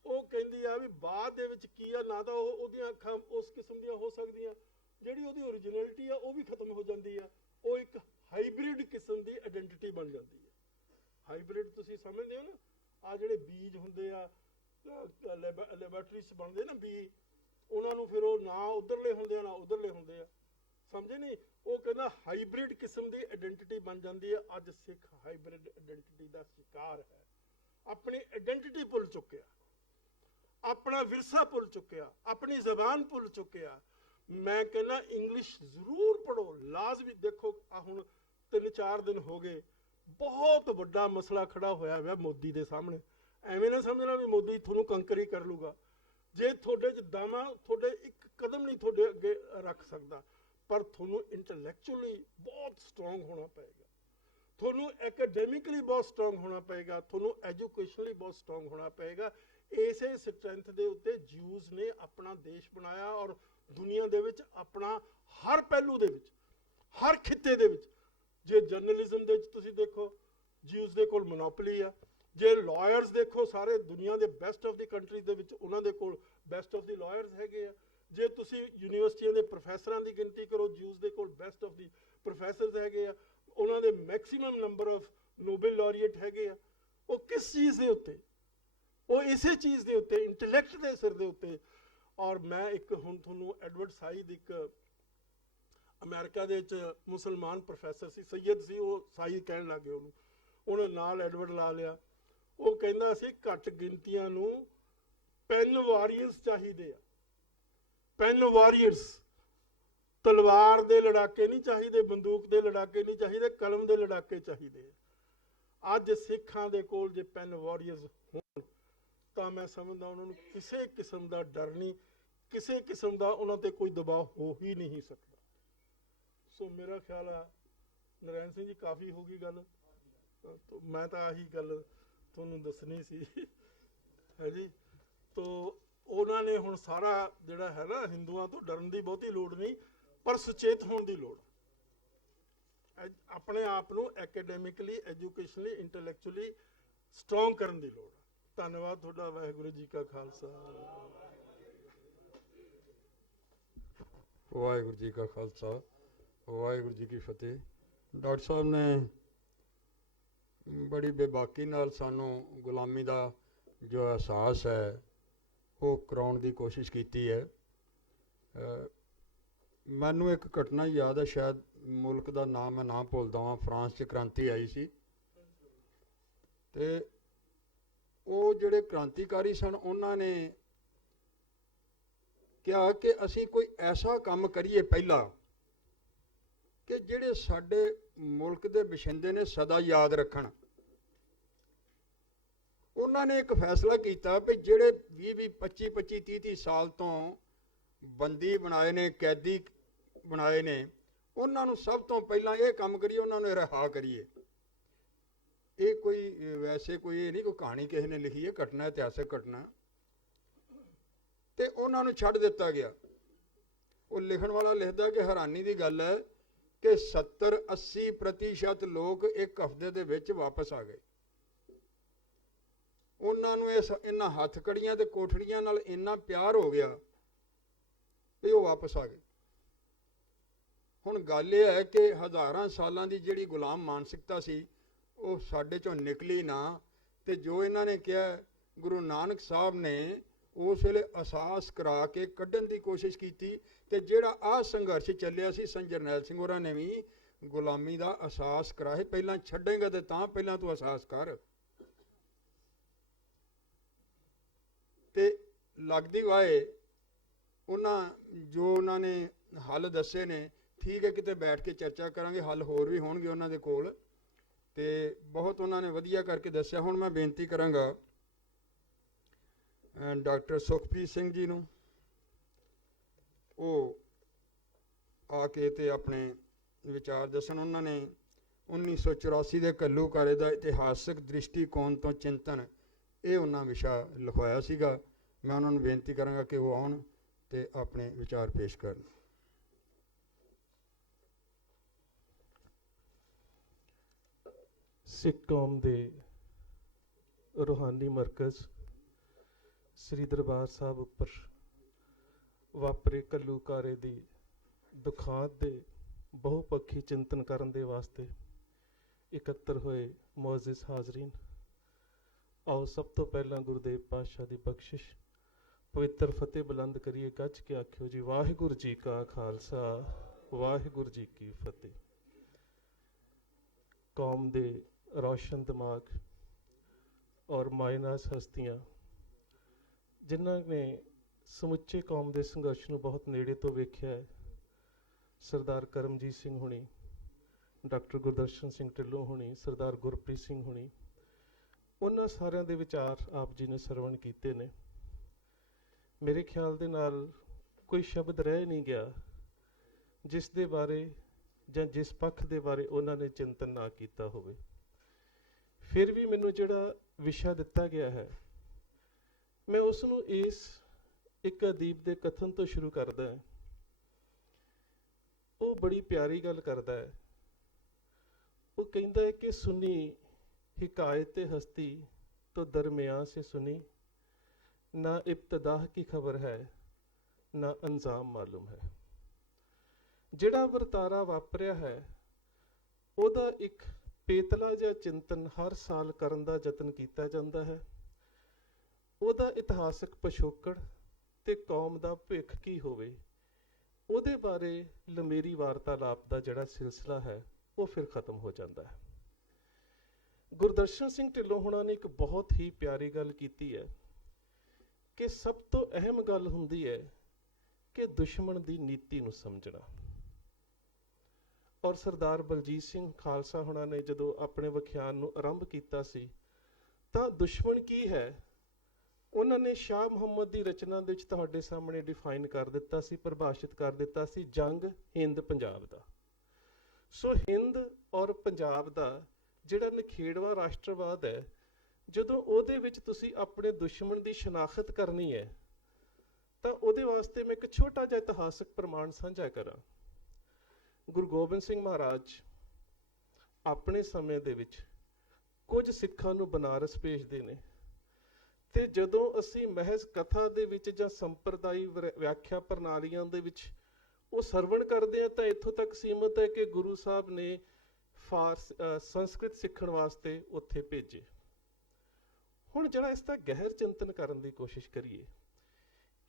ਉਹ ਕਹਿੰਦੀ ਆ ਵੀ ਬਾਅਦ ਦੇ ਵਿੱਚ ਕੀ ਆ, ਨਾ ਤਾਂ ਉਹਦੀਆਂ ਅੱਖਾਂ ਉਸ ਕਿਸਮ ਦੀਆਂ ਹੋ ਸਕਦੀਆਂ, ਜਿਹੜੀ ਉਹਦੀ ਓਰੀਜਨੈਲਿਟੀ ਆ ਉਹ ਵੀ ਖਤਮ ਹੋ ਜਾਂਦੀ ਆ। ਉਹ ਇੱਕ ਹਾਈਬ੍ਰਿਡ ਕਿਸਮ ਦੀ ਆਇਡੈਂਟੀਟੀ ਬਣ ਜਾਂਦੀ ਹੈ। ਹਾਈਬ੍ਰਿਡ ਤੁਸੀਂ ਸਮਝਦੇ ਹੋ ਨਾ, ਆ ਜਿਹੜੇ ਬੀਜ ਹੁੰਦੇ ਆ ਲੈਬੋਰੇਟਰੀ 'ਚ ਬਣਦੇ ਨਾ ਬੀ, ਉਹਨਾਂ ਨੂੰ ਫਿਰ ਉਹ ਨਾ ਉਧਰਲੇ ਹੁੰਦੇ ਆ ਨਾ ਉਧਰਲੇ ਹੁੰਦੇ ਆ, ਸਮਝੇ ਨਹੀਂ। ਉਹ ਕਹਿੰਦਾ ਹਾਈਬ੍ਰਿਡ ਕਿਸਮ ਦੀ ਆਇਡੈਂਟੀਟੀ ਬਣ ਜਾਂਦੀ ਹੈ। ਅੱਜ ਸਿੱਖ ਹਾਈਬ੍ਰਿਡ ਆਇਡੈਂਟੀਟੀ ਦਾ ਸ਼ਿਕਾਰ ਹੈ। ਆਪਣੀ ਆਇਡੈਂਟੀਟੀ ਭੁੱਲ ਚੁੱਕਿਆ, ਆਪਣਾ ਵਿਰਸਾ ਭੁੱਲ ਚੁੱਕਿਆ, ਆਪਣੀ ਜ਼ਬਾਨ ਭੁੱਲ ਚੁੱਕਿਆ। ਮੈਂ ਕਹਿੰਦਾ ਇੰਗਲਿਸ਼ ਜ਼ਰੂਰ ਪੜ੍ਹੋ, ਲਾਜ਼ਮੀ। ਦੇਖੋ ਆ ਹੁਣ 3-4 ਦਿਨ ਹੋ ਗਏ, ਬਹੁਤ ਵੱਡਾ ਮਸਲਾ ਖੜਾ ਹੋਇਆ ਹੋਇਆ ਮੋਦੀ ਦੇ ਸਾਹਮਣੇ। ਐਵੇਂ ਨਾ ਸਮਝਣਾ ਵੀ ਮੋਦੀ ਤੁਹਾਨੂੰ ਕੰਕਰੀ ਕਰ ਲੂਗਾ। ਜੇ ਤੁਹਾਡੇ 'ਚ ਦਮ ਆ, ਤੁਹਾਡੇ ਇੱਕ ਕਦਮ ਨਹੀਂ ਤੁਹਾਡੇ ਅੱਗੇ ਰੱਖ ਸਕਦਾ, ਪਰ ਤੁਹਾਨੂੰ ਇੰਟੈਲੈਕਚੁਅਲੀ ਬਹੁਤ ਸਟਰੋਂਗ ਹੋਣਾ ਪਏਗਾ, ਤੁਹਾਨੂੰ ਐਕੈਡੈਮਿਕਲੀ ਬਹੁਤ ਸਟਰੋਂਗ ਹੋਣਾ ਪਏਗਾ, ਤੁਹਾਨੂੰ ਐਜੂਕੇਸ਼ਨਲੀ ਬਹੁਤ ਸਟਰੋਂਗ ਹੋਣਾ ਪਏਗਾ। ਇਸੇ ਸਟਰੈਂਥ ਦੇ ਉੱਤੇ ਜਿਊਜ਼ ਨੇ ਆਪਣਾ ਦੇਸ਼ ਬਣਾਇਆ, ਔਰ ਦੁਨੀਆ ਦੇ ਵਿੱਚ ਆਪਣਾ ਹਰ ਪਹਿਲੂ ਦੇ ਵਿੱਚ, ਹਰ ਖਿੱਤੇ ਦੇ ਵਿੱਚ। ਜੇ ਜਰਨਲਿਜ਼ਮ ਦੇ ਵਿੱਚ ਤੁਸੀਂ ਦੇਖੋ, ਜਿਊਜ਼ ਦੇ ਕੋਲ ਮੋਨੋਪੋਲੀ ਆ। ਜੇ ਲਾਇਰਸ ਦੇਖੋ, ਸਾਰੇ ਦੁਨੀਆ ਦੇ ਬੈਸਟ ਆਫ ਦੀ ਕੰਟਰੀ ਦੇ ਵਿੱਚ ਉਹਨਾਂ ਦੇ ਕੋਲ ਬੈਸਟ ਆਫ ਦੀ ਲਾਇਰਸ ਹੈਗੇ ਆ। ਜੇ ਤੁਸੀਂ ਯੂਨੀਵਰਸਿਟੀਆਂ ਦੇ ਪ੍ਰੋਫੈਸਰਾਂ ਦੀ ਗਿਣਤੀ ਕਰੋ, ਜਿਊਜ਼ ਦੇ ਕੋਲ ਬੈਸਟ ਆਫ ਦੀ ਪ੍ਰੋਫੈਸਰਸ ਹੈਗੇ ਆ। ਉਹਨਾਂ ਦੇ ਮੈਕਸਿਮਮ ਨੰਬਰ ਆਫ ਨੋਬਲ ਲੌਰੀਏਟ ਹੈਗੇ ਆ। ਉਹ ਕਿਸ ਚੀਜ਼ ਦੇ ਉੱਤੇ? ਉਹ ਇਸੇ ਚੀਜ਼ ਦੇ ਉੱਤੇ, ਇੰਟੈਲੈਕਟ ਦੇ ਸਿਰ ਦੇ ਉੱਤੇ। ਔਰ ਮੈਂ ਇੱਕ ਹੁਣ ਤੁਹਾਨੂੰ ਐਡਵਰਡ ਸਾਈਦ, ਇੱਕ ਅਮਰੀਕਾ ਦੇ ਵਿੱਚ ਮੁਸਲਮਾਨ ਪ੍ਰੋਫੈਸਰ ਸੀ, ਸੈਯਦ ਸੀ, ਉਹ ਸਾਈਦ ਕਹਿਣ ਲੱਗ ਗਏ ਉਹਨੂੰ, ਉਹਨੇ ਨਾਲ ਐਡਵਰਡ ਲਾ ਲਿਆ। ਉਹ ਕਹਿੰਦਾ ਸੀ ਘੱਟ ਗਿਣਤੀਆਂ ਨੂੰ ਪੈਨ ਵਾਰੀਅਰਸ ਚਾਹੀਦੇ ਆ, ਪੈਨ ਵਾਰੀਅਰਸ। ਤਲਵਾਰ ਦੇ ਲੜਾਕੇ ਨਹੀਂ ਚਾਹੀਦੇ, ਬੰਦੂਕ ਦੇ ਲੜਾਕੇ ਨਹੀਂ ਚਾਹੀਦੇ, ਕਲਮ ਦੇ ਲੜਾਕੇ ਚਾਹੀਦੇ ਆ। ਅੱਜ ਸਿੱਖਾਂ ਦੇ ਕੋਲ ਜੇ ਪੈਨ ਵਾਰੀਅਰਸ ਹੋਣ ਤਾਂ ਮੈਂ ਸਮਝਦਾ ਉਹਨਾਂ ਨੂੰ ਕਿਸੇ ਕਿਸਮ ਦਾ ਡਰ ਨਹੀਂ, ਕਿਸੇ ਕਿਸਮ ਦਾ ਉਹਨਾਂ ਤੇ ਕੋਈ ਦਬਾਅ ਹੋ ਹੀ ਨਹੀਂ ਸਕਦਾ। ਸੋ ਮੇਰਾ ਖਿਆਲ ਆ ਨਰੈਣ ਸਿੰਘ ਜੀ ਕਾਫੀ ਹੋ ਗਈ ਗੱਲ, ਮੈਂ ਤਾਂ ਆਹੀ ਗੱਲ ਤੁਹਾਨੂੰ ਦੱਸਣੀ ਸੀ, ਹੈ ਜੀ। ਤੋ ਉਹਨਾਂ ਨੇ ਹੁਣ ਸਾਰਾ ਜਿਹੜਾ ਹੈ ਨਾ, ਹਿੰਦੂਆਂ ਤੋਂ ਡਰਨ ਦੀ ਬਹੁਤੀ ਲੋੜ ਨਹੀਂ, ਪਰ ਸੁਚੇਤ ਹੋਣ ਦੀ ਲੋੜ। ਆਪਣੇ ਆਪ ਨੂੰ ਐਕੈਡੈਮਿਕਲੀ, ਐਜੂਕੇਸ਼ਨਲੀ, ਇੰਟੈਲੈਕਚੁਅਲੀ ਸਟਰੋਂਗ ਕਰਨ ਦੀ ਲੋੜ। ਧੰਨਵਾਦ ਤੁਹਾਡਾ। ਵਾਹਿਗੁਰੂ ਜੀ ਕਾ ਖਾਲਸਾ, ਵਾਹਿਗੁਰੂ ਜੀ ਕਾ ਖਾਲਸਾ, ਵਾਹਿਗੁਰੂ ਜੀ ਕੀ ਫਤਿਹ। ਡਾਕਟਰ ਸਾਹਿਬ ਨੇ ਬੜੀ ਬੇਬਾਕੀ ਨਾਲ ਸਾਨੂੰ ਗੁਲਾਮੀ ਦਾ ਜੋ ਅਹਿਸਾਸ ਹੈ ਉਹ ਕਰਾਉਣ ਦੀ ਕੋਸ਼ਿਸ਼ ਕੀਤੀ ਹੈ। ਮੈਨੂੰ ਇੱਕ ਘਟਨਾ ਯਾਦ ਹੈ, ਸ਼ਾਇਦ ਮੁਲਕ ਦਾ ਨਾਮ ਮੈਂ ਨਾ ਭੁੱਲਦਾ ਹਾਂ, ਫਰਾਂਸ 'ਚ ਕ੍ਰਾਂਤੀ ਆਈ ਸੀ, ਅਤੇ ਉਹ ਜਿਹੜੇ ਕ੍ਰਾਂਤੀਕਾਰੀ ਸਨ ਉਹਨਾਂ ਨੇ ਕਿਹਾ ਕਿ ਅਸੀਂ ਕੋਈ ਐਸਾ ਕੰਮ ਕਰੀਏ ਪਹਿਲਾਂ ਕਿ ਜਿਹੜੇ ਸਾਡੇ ਮੁਲਕ ਦੇ ਵਸਿੰਦੇ ਨੇ ਸਦਾ ਯਾਦ ਰੱਖਣ। ਉਹਨਾਂ ਨੇ ਇੱਕ ਫੈਸਲਾ ਕੀਤਾ ਵੀ ਜਿਹੜੇ 20-20, 25-25, 30-30 ਸਾਲ ਤੋਂ ਬੰਦੀ ਬਣਾਏ ਨੇ, ਕੈਦੀ ਬਣਾਏ ਨੇ, ਉਹਨਾਂ ਨੂੰ ਸਭ ਤੋਂ ਪਹਿਲਾਂ ਇਹ ਕੰਮ ਕਰੀਏ, ਉਹਨਾਂ ਨੂੰ ਰਿਹਾ ਕਰੀਏ। ਇਹ ਕੋਈ ਵੈਸੇ ਕੋਈ ਇਹ ਨਹੀਂ ਕੋਈ ਕਹਾਣੀ ਕਿਸੇ ਨੇ ਲਿਖੀ ਹੈ, ਘਟਨਾ, ਇਤਿਹਾਸਕ ਘਟਨਾ। ਤੇ ਉਹਨਾਂ ਨੂੰ ਛੱਡ ਦਿੱਤਾ ਗਿਆ। ਉਹ ਲਿਖਣ ਵਾਲਾ ਲਿਖਦਾ ਕਿ ਹੈਰਾਨੀ ਦੀ ਗੱਲ ਹੈ ਕਿ 70-80% ਲੋਕ ਇੱਕ ਹਫ਼ਤੇ ਦੇ ਵਿੱਚ ਵਾਪਸ ਆ ਗਏ। ਉਹਨਾਂ ਨੂੰ ਇਹਨਾਂ ਹੱਥਕੜੀਆਂ ਤੇ ਕੋਠੜੀਆਂ ਨਾਲ ਇੰਨਾ ਪਿਆਰ ਹੋ ਗਿਆ ਵੀ ਉਹ ਵਾਪਸ ਆ ਗਏ। ਹੁਣ ਗੱਲ ਇਹ ਹੈ ਕਿ ਹਜ਼ਾਰਾਂ ਸਾਲਾਂ ਦੀ ਜਿਹੜੀ ਗੁਲਾਮ ਮਾਨਸਿਕਤਾ ਸੀ ਉਹ ਸਾਡੇ ਚੋਂ ਨਿਕਲੀ ਨਾ। ਤੇ ਜੋ ਇਹਨਾਂ ਨੇ ਕਿਹਾ, ਗੁਰੂ ਨਾਨਕ ਸਾਹਿਬ ਨੇ ਉਸ ਵੇਲੇ ਅਹਿਸਾਸ ਕਰਾ ਕੇ ਕੱਢਣ ਦੀ ਕੋਸ਼ਿਸ਼ ਕੀਤੀ। ਤੇ ਜਿਹੜਾ ਆਹ ਸੰਘਰਸ਼ ਚੱਲਿਆ ਸੀ, ਸੰਤ ਜਰਨੈਲ ਸਿੰਘ ਹੋਰਾਂ ਨੇ ਵੀ ਗੁਲਾਮੀ ਦਾ ਅਹਿਸਾਸ ਕਰਾਏ। ਪਹਿਲਾਂ ਛੱਡੇਗਾ ਤੇ ਤਾਂ ਪਹਿਲਾਂ ਤੂੰ ਅਹਿਸਾਸ ਕਰ। ਤੇ ਲੱਗਦੀ ਵਾਏ ਉਹਨਾਂ ਨੇ ਹੱਲ ਦੱਸੇ ਨੇ। ਠੀਕ ਹੈ, ਕਿਤੇ ਬੈਠ ਕੇ ਚਰਚਾ ਕਰਾਂਗੇ, ਹੱਲ ਹੋਰ ਵੀ ਹੋਣਗੇ ਉਹਨਾਂ ਦੇ ਕੋਲ। ਤੇ ਬਹੁਤ ਉਹਨਾਂ ਨੇ ਵਧੀਆ ਕਰਕੇ ਦੱਸਿਆ। ਹੁਣ ਮੈਂ ਬੇਨਤੀ ਕਰਾਂਗਾ ਡਾਕਟਰ ਸੁਖਪ੍ਰੀਤ ਸਿੰਘ ਜੀ ਨੂੰ, ਉਹ ਆ ਕੇ ਤੇ ਆਪਣੇ ਵਿਚਾਰ ਦੱਸਣ। ਉਹਨਾਂ ਨੇ 1984 ਦੇ ਘੱਲੂਘਾਰੇ ਦਾ ਇਤਿਹਾਸਕ ਦ੍ਰਿਸ਼ਟੀਕੋਣ ਤੋਂ ਚਿੰਤਨ, ਇਹ ਉਹਨਾਂ ਵਿਸ਼ਾ ਲਿਖਵਾਇਆ ਸੀਗਾ। ਮੈਂ ਉਹਨਾਂ ਨੂੰ ਬੇਨਤੀ ਕਰਾਂਗਾ ਕਿ ਉਹ ਆਉਣ ਤੇ ਆਪਣੇ ਵਿਚਾਰ ਪੇਸ਼ ਕਰਨ। ਸਿੱਖ ਕੌਮ ਦੇ ਰੂਹਾਨੀ ਮਰਕਜ਼ ਸ੍ਰੀ ਦਰਬਾਰ ਸਾਹਿਬ ਉੱਪਰ ਵਾਪਰੇ ਘੱਲੂਘਾਰੇ ਦੀ ਦੁਖਾਂਤ ਦੇ ਬਹੁਪੱਖੀ ਚਿੰਤਨ ਕਰਨ ਦੇ ਵਾਸਤੇ ਇਕੱਤਰ ਹੋਏ ਮੁਅੱਜ਼ਿਜ਼ ਹਾਜ਼ਰੀਨ, ਆਓ ਸਭ ਤੋਂ ਪਹਿਲਾਂ ਗੁਰਦੇਵ ਪਾਤਸ਼ਾਹ ਦੀ ਬਖਸ਼ਿਸ਼ ਪਵਿੱਤਰ ਫਤਿਹ ਬੁਲੰਦ ਕਰੀਏ। ਗੱਜ ਕੇ ਆਖਿਓ ਜੀ, ਵਾਹਿਗੁਰੂ ਜੀ ਕਾ ਖਾਲਸਾ, ਵਾਹਿਗੁਰੂ ਜੀ ਕੀ ਫਤਿਹ। ਕੌਮ ਦੇ ਰੌਸ਼ਨ ਦਿਮਾਗ ਔਰ ਮਾਇਨਾਸ ਹਸਤੀਆਂ, ਜਿਨ੍ਹਾਂ ਨੇ ਸਮੁੱਚੇ ਕੌਮ ਦੇ ਸੰਘਰਸ਼ ਨੂੰ ਬਹੁਤ ਨੇੜੇ ਤੋਂ ਵੇਖਿਆ ਹੈ, ਸਰਦਾਰ ਕਰਮਜੀਤ ਸਿੰਘ ਹੁਣੀ, ਡਾਕਟਰ ਗੁਰਦਰਸ਼ਨ ਸਿੰਘ ਢਿੱਲੋਂ ਹੁਣੀ, ਸਰਦਾਰ ਗੁਰਪ੍ਰੀਤ ਸਿੰਘ ਹੁਣੀ, ਉਹਨਾਂ ਸਾਰਿਆਂ ਦੇ ਵਿਚਾਰ ਆਪ ਜੀ ਨੇ ਸਰਵਣ ਕੀਤੇ ਨੇ। ਮੇਰੇ ਖਿਆਲ ਦੇ ਨਾਲ ਕੋਈ ਸ਼ਬਦ ਰਹਿ ਨਹੀਂ ਗਿਆ ਜਿਸ ਦੇ ਬਾਰੇ ਜਾਂ ਜਿਸ ਪੱਖ ਦੇ ਬਾਰੇ ਉਹਨਾਂ ਨੇ ਚਿੰਤਨ ਨਾ ਕੀਤਾ ਹੋਵੇ। ਫਿਰ ਵੀ ਮੈਨੂੰ ਜਿਹੜਾ ਵਿਸ਼ਾ ਦਿੱਤਾ ਗਿਆ ਹੈ, ਮੈਂ ਉਸ ਨੂੰ ਇਸ ਇੱਕ ਅਦੀਬ ਦੇ ਕਥਨ ਤੋਂ ਸ਼ੁਰੂ ਕਰਦਾ ਹਾਂ। ਉਹ ਬੜੀ ਪਿਆਰੀ ਗੱਲ ਕਰਦਾ ਹੈ। ਉਹ ਕਹਿੰਦਾ ਹੈ ਕਿ ਸੁਣੀ हिकायत हस्ती तो दरमियान से सुनी, ना इब्तदाह की खबर है ना अंजाम मालूम है। ਜਿਹੜਾ ਵਰਤਾਰਾ ਵਾਪਰਿਆ ਹੈ ਉਹਦਾ ਇੱਕ ਪੇਤਲਾ ਜਿਹਾ ਚਿੰਤਨ ਹਰ ਸਾਲ ਕਰਨ ਦਾ ਯਤਨ ਕੀਤਾ ਜਾਂਦਾ ਹੈ। ਉਹਦਾ ਇਤਿਹਾਸਕ ਪਿਛੋਕੜ ਤੇ ਕੌਮ ਦਾ ਭਵਿੱਖ ਕੀ ਹੋਵੇ, ਉਹਦੇ ਬਾਰੇ ਲੰਮੇਰੀ ਵਾਰਤਾਲਾਪ ਦਾ ਜਿਹੜਾ ਸਿਲਸਿਲਾ ਹੈ ਉਹ ਫਿਰ ਖਤਮ ਹੋ ਜਾਂਦਾ ਹੈ। ਗੁਰਦਰਸ਼ਨ ਸਿੰਘ ਢਿੱਲੋਂ ਹੁਣਾਂ ਨੇ ਇੱਕ ਬਹੁਤ ਹੀ ਪਿਆਰੀ ਗੱਲ ਕੀਤੀ ਹੈ ਕਿ ਸਭ ਤੋਂ ਅਹਿਮ ਗੱਲ ਹੁੰਦੀ ਹੈ ਕਿ ਦੁਸ਼ਮਣ ਦੀ ਨੀਤੀ ਨੂੰ ਸਮਝਣਾ। ਔਰ ਸਰਦਾਰ ਬਲਜੀਤ ਸਿੰਘ ਖਾਲਸਾ ਹੁਣਾਂ ਨੇ ਜਦੋਂ ਆਪਣੇ ਵਿਖਿਆਨ ਨੂੰ ਆਰੰਭ ਕੀਤਾ ਸੀ ਤਾਂ ਦੁਸ਼ਮਣ ਕੀ ਹੈ ਉਹਨਾਂ ਨੇ ਸ਼ਾਹ ਮੁਹੰਮਦ ਦੀ ਰਚਨਾ ਦੇ ਵਿੱਚ ਤੁਹਾਡੇ ਸਾਹਮਣੇ ਡਿਫਾਈਨ ਕਰ ਦਿੱਤਾ ਸੀ, ਪਰਿਭਾਸ਼ਿਤ ਕਰ ਦਿੱਤਾ ਸੀ, ਜੰਗ ਹਿੰਦ ਪੰਜਾਬ ਦਾ। ਸੋ ਹਿੰਦ ਔਰ ਪੰਜਾਬ ਦਾ ਜਿਹੜਾ ਨਿਖੇੜਵਾ ਰਾਸ਼ਟਰਵਾਦ ਹੈ, ਜਦੋਂ ਉਹਦੇ ਵਿੱਚ ਤੁਸੀਂ ਆਪਣੇ ਦੁਸ਼ਮਣ ਦੀ ਸ਼ਨਾਖਤ ਕਰਨੀ ਹੈ ਤਾਂ ਉਹਦੇ ਵਾਸਤੇ ਮੈਂ ਇੱਕ ਛੋਟਾ ਜਿਹਾ ਇਤਿਹਾਸਕ ਪ੍ਰਮਾਣ ਸਾਂਝਾ ਕਰਾਂ। ਗੁਰੂ ਗੋਬਿੰਦ ਸਿੰਘ ਮਹਾਰਾਜ ਆਪਣੇ ਸਮੇਂ ਦੇ ਵਿੱਚ ਕੁਝ ਸਿੱਖਾਂ ਨੂੰ ਬਨਾਰਸ ਭੇਜਦੇ ਨੇ ਤੇ ਜਦੋਂ ਅਸੀਂ ਮਹਿਜ਼ ਕਥਾ ਦੇ ਵਿੱਚ ਜਾਂ ਸੰਪਰਦਾਈ ਵਿਆਖਿਆ ਪ੍ਰਣਾਲੀਆਂ ਦੇ ਵਿੱਚ ਉਹ ਸਰਵਣ ਕਰਦੇ ਆ ਤਾਂ ਇੱਥੋਂ ਤੱਕ ਸੀਮਤ ਹੈ ਕਿ ਗੁਰੂ ਸਾਹਿਬ ਨੇ ਸੰਸਕ੍ਰਿਤ ਸਿੱਖਣ ਵਾਸਤੇ ਉੱਥੇ ਭੇਜੇ। ਹੁਣ ਜਿਹੜਾ ਇਸ ਦਾ ਗਹਿਰ ਚਿੰਤਨ ਕਰਨ ਦੀ ਕੋਸ਼ਿਸ਼ ਕਰੀਏ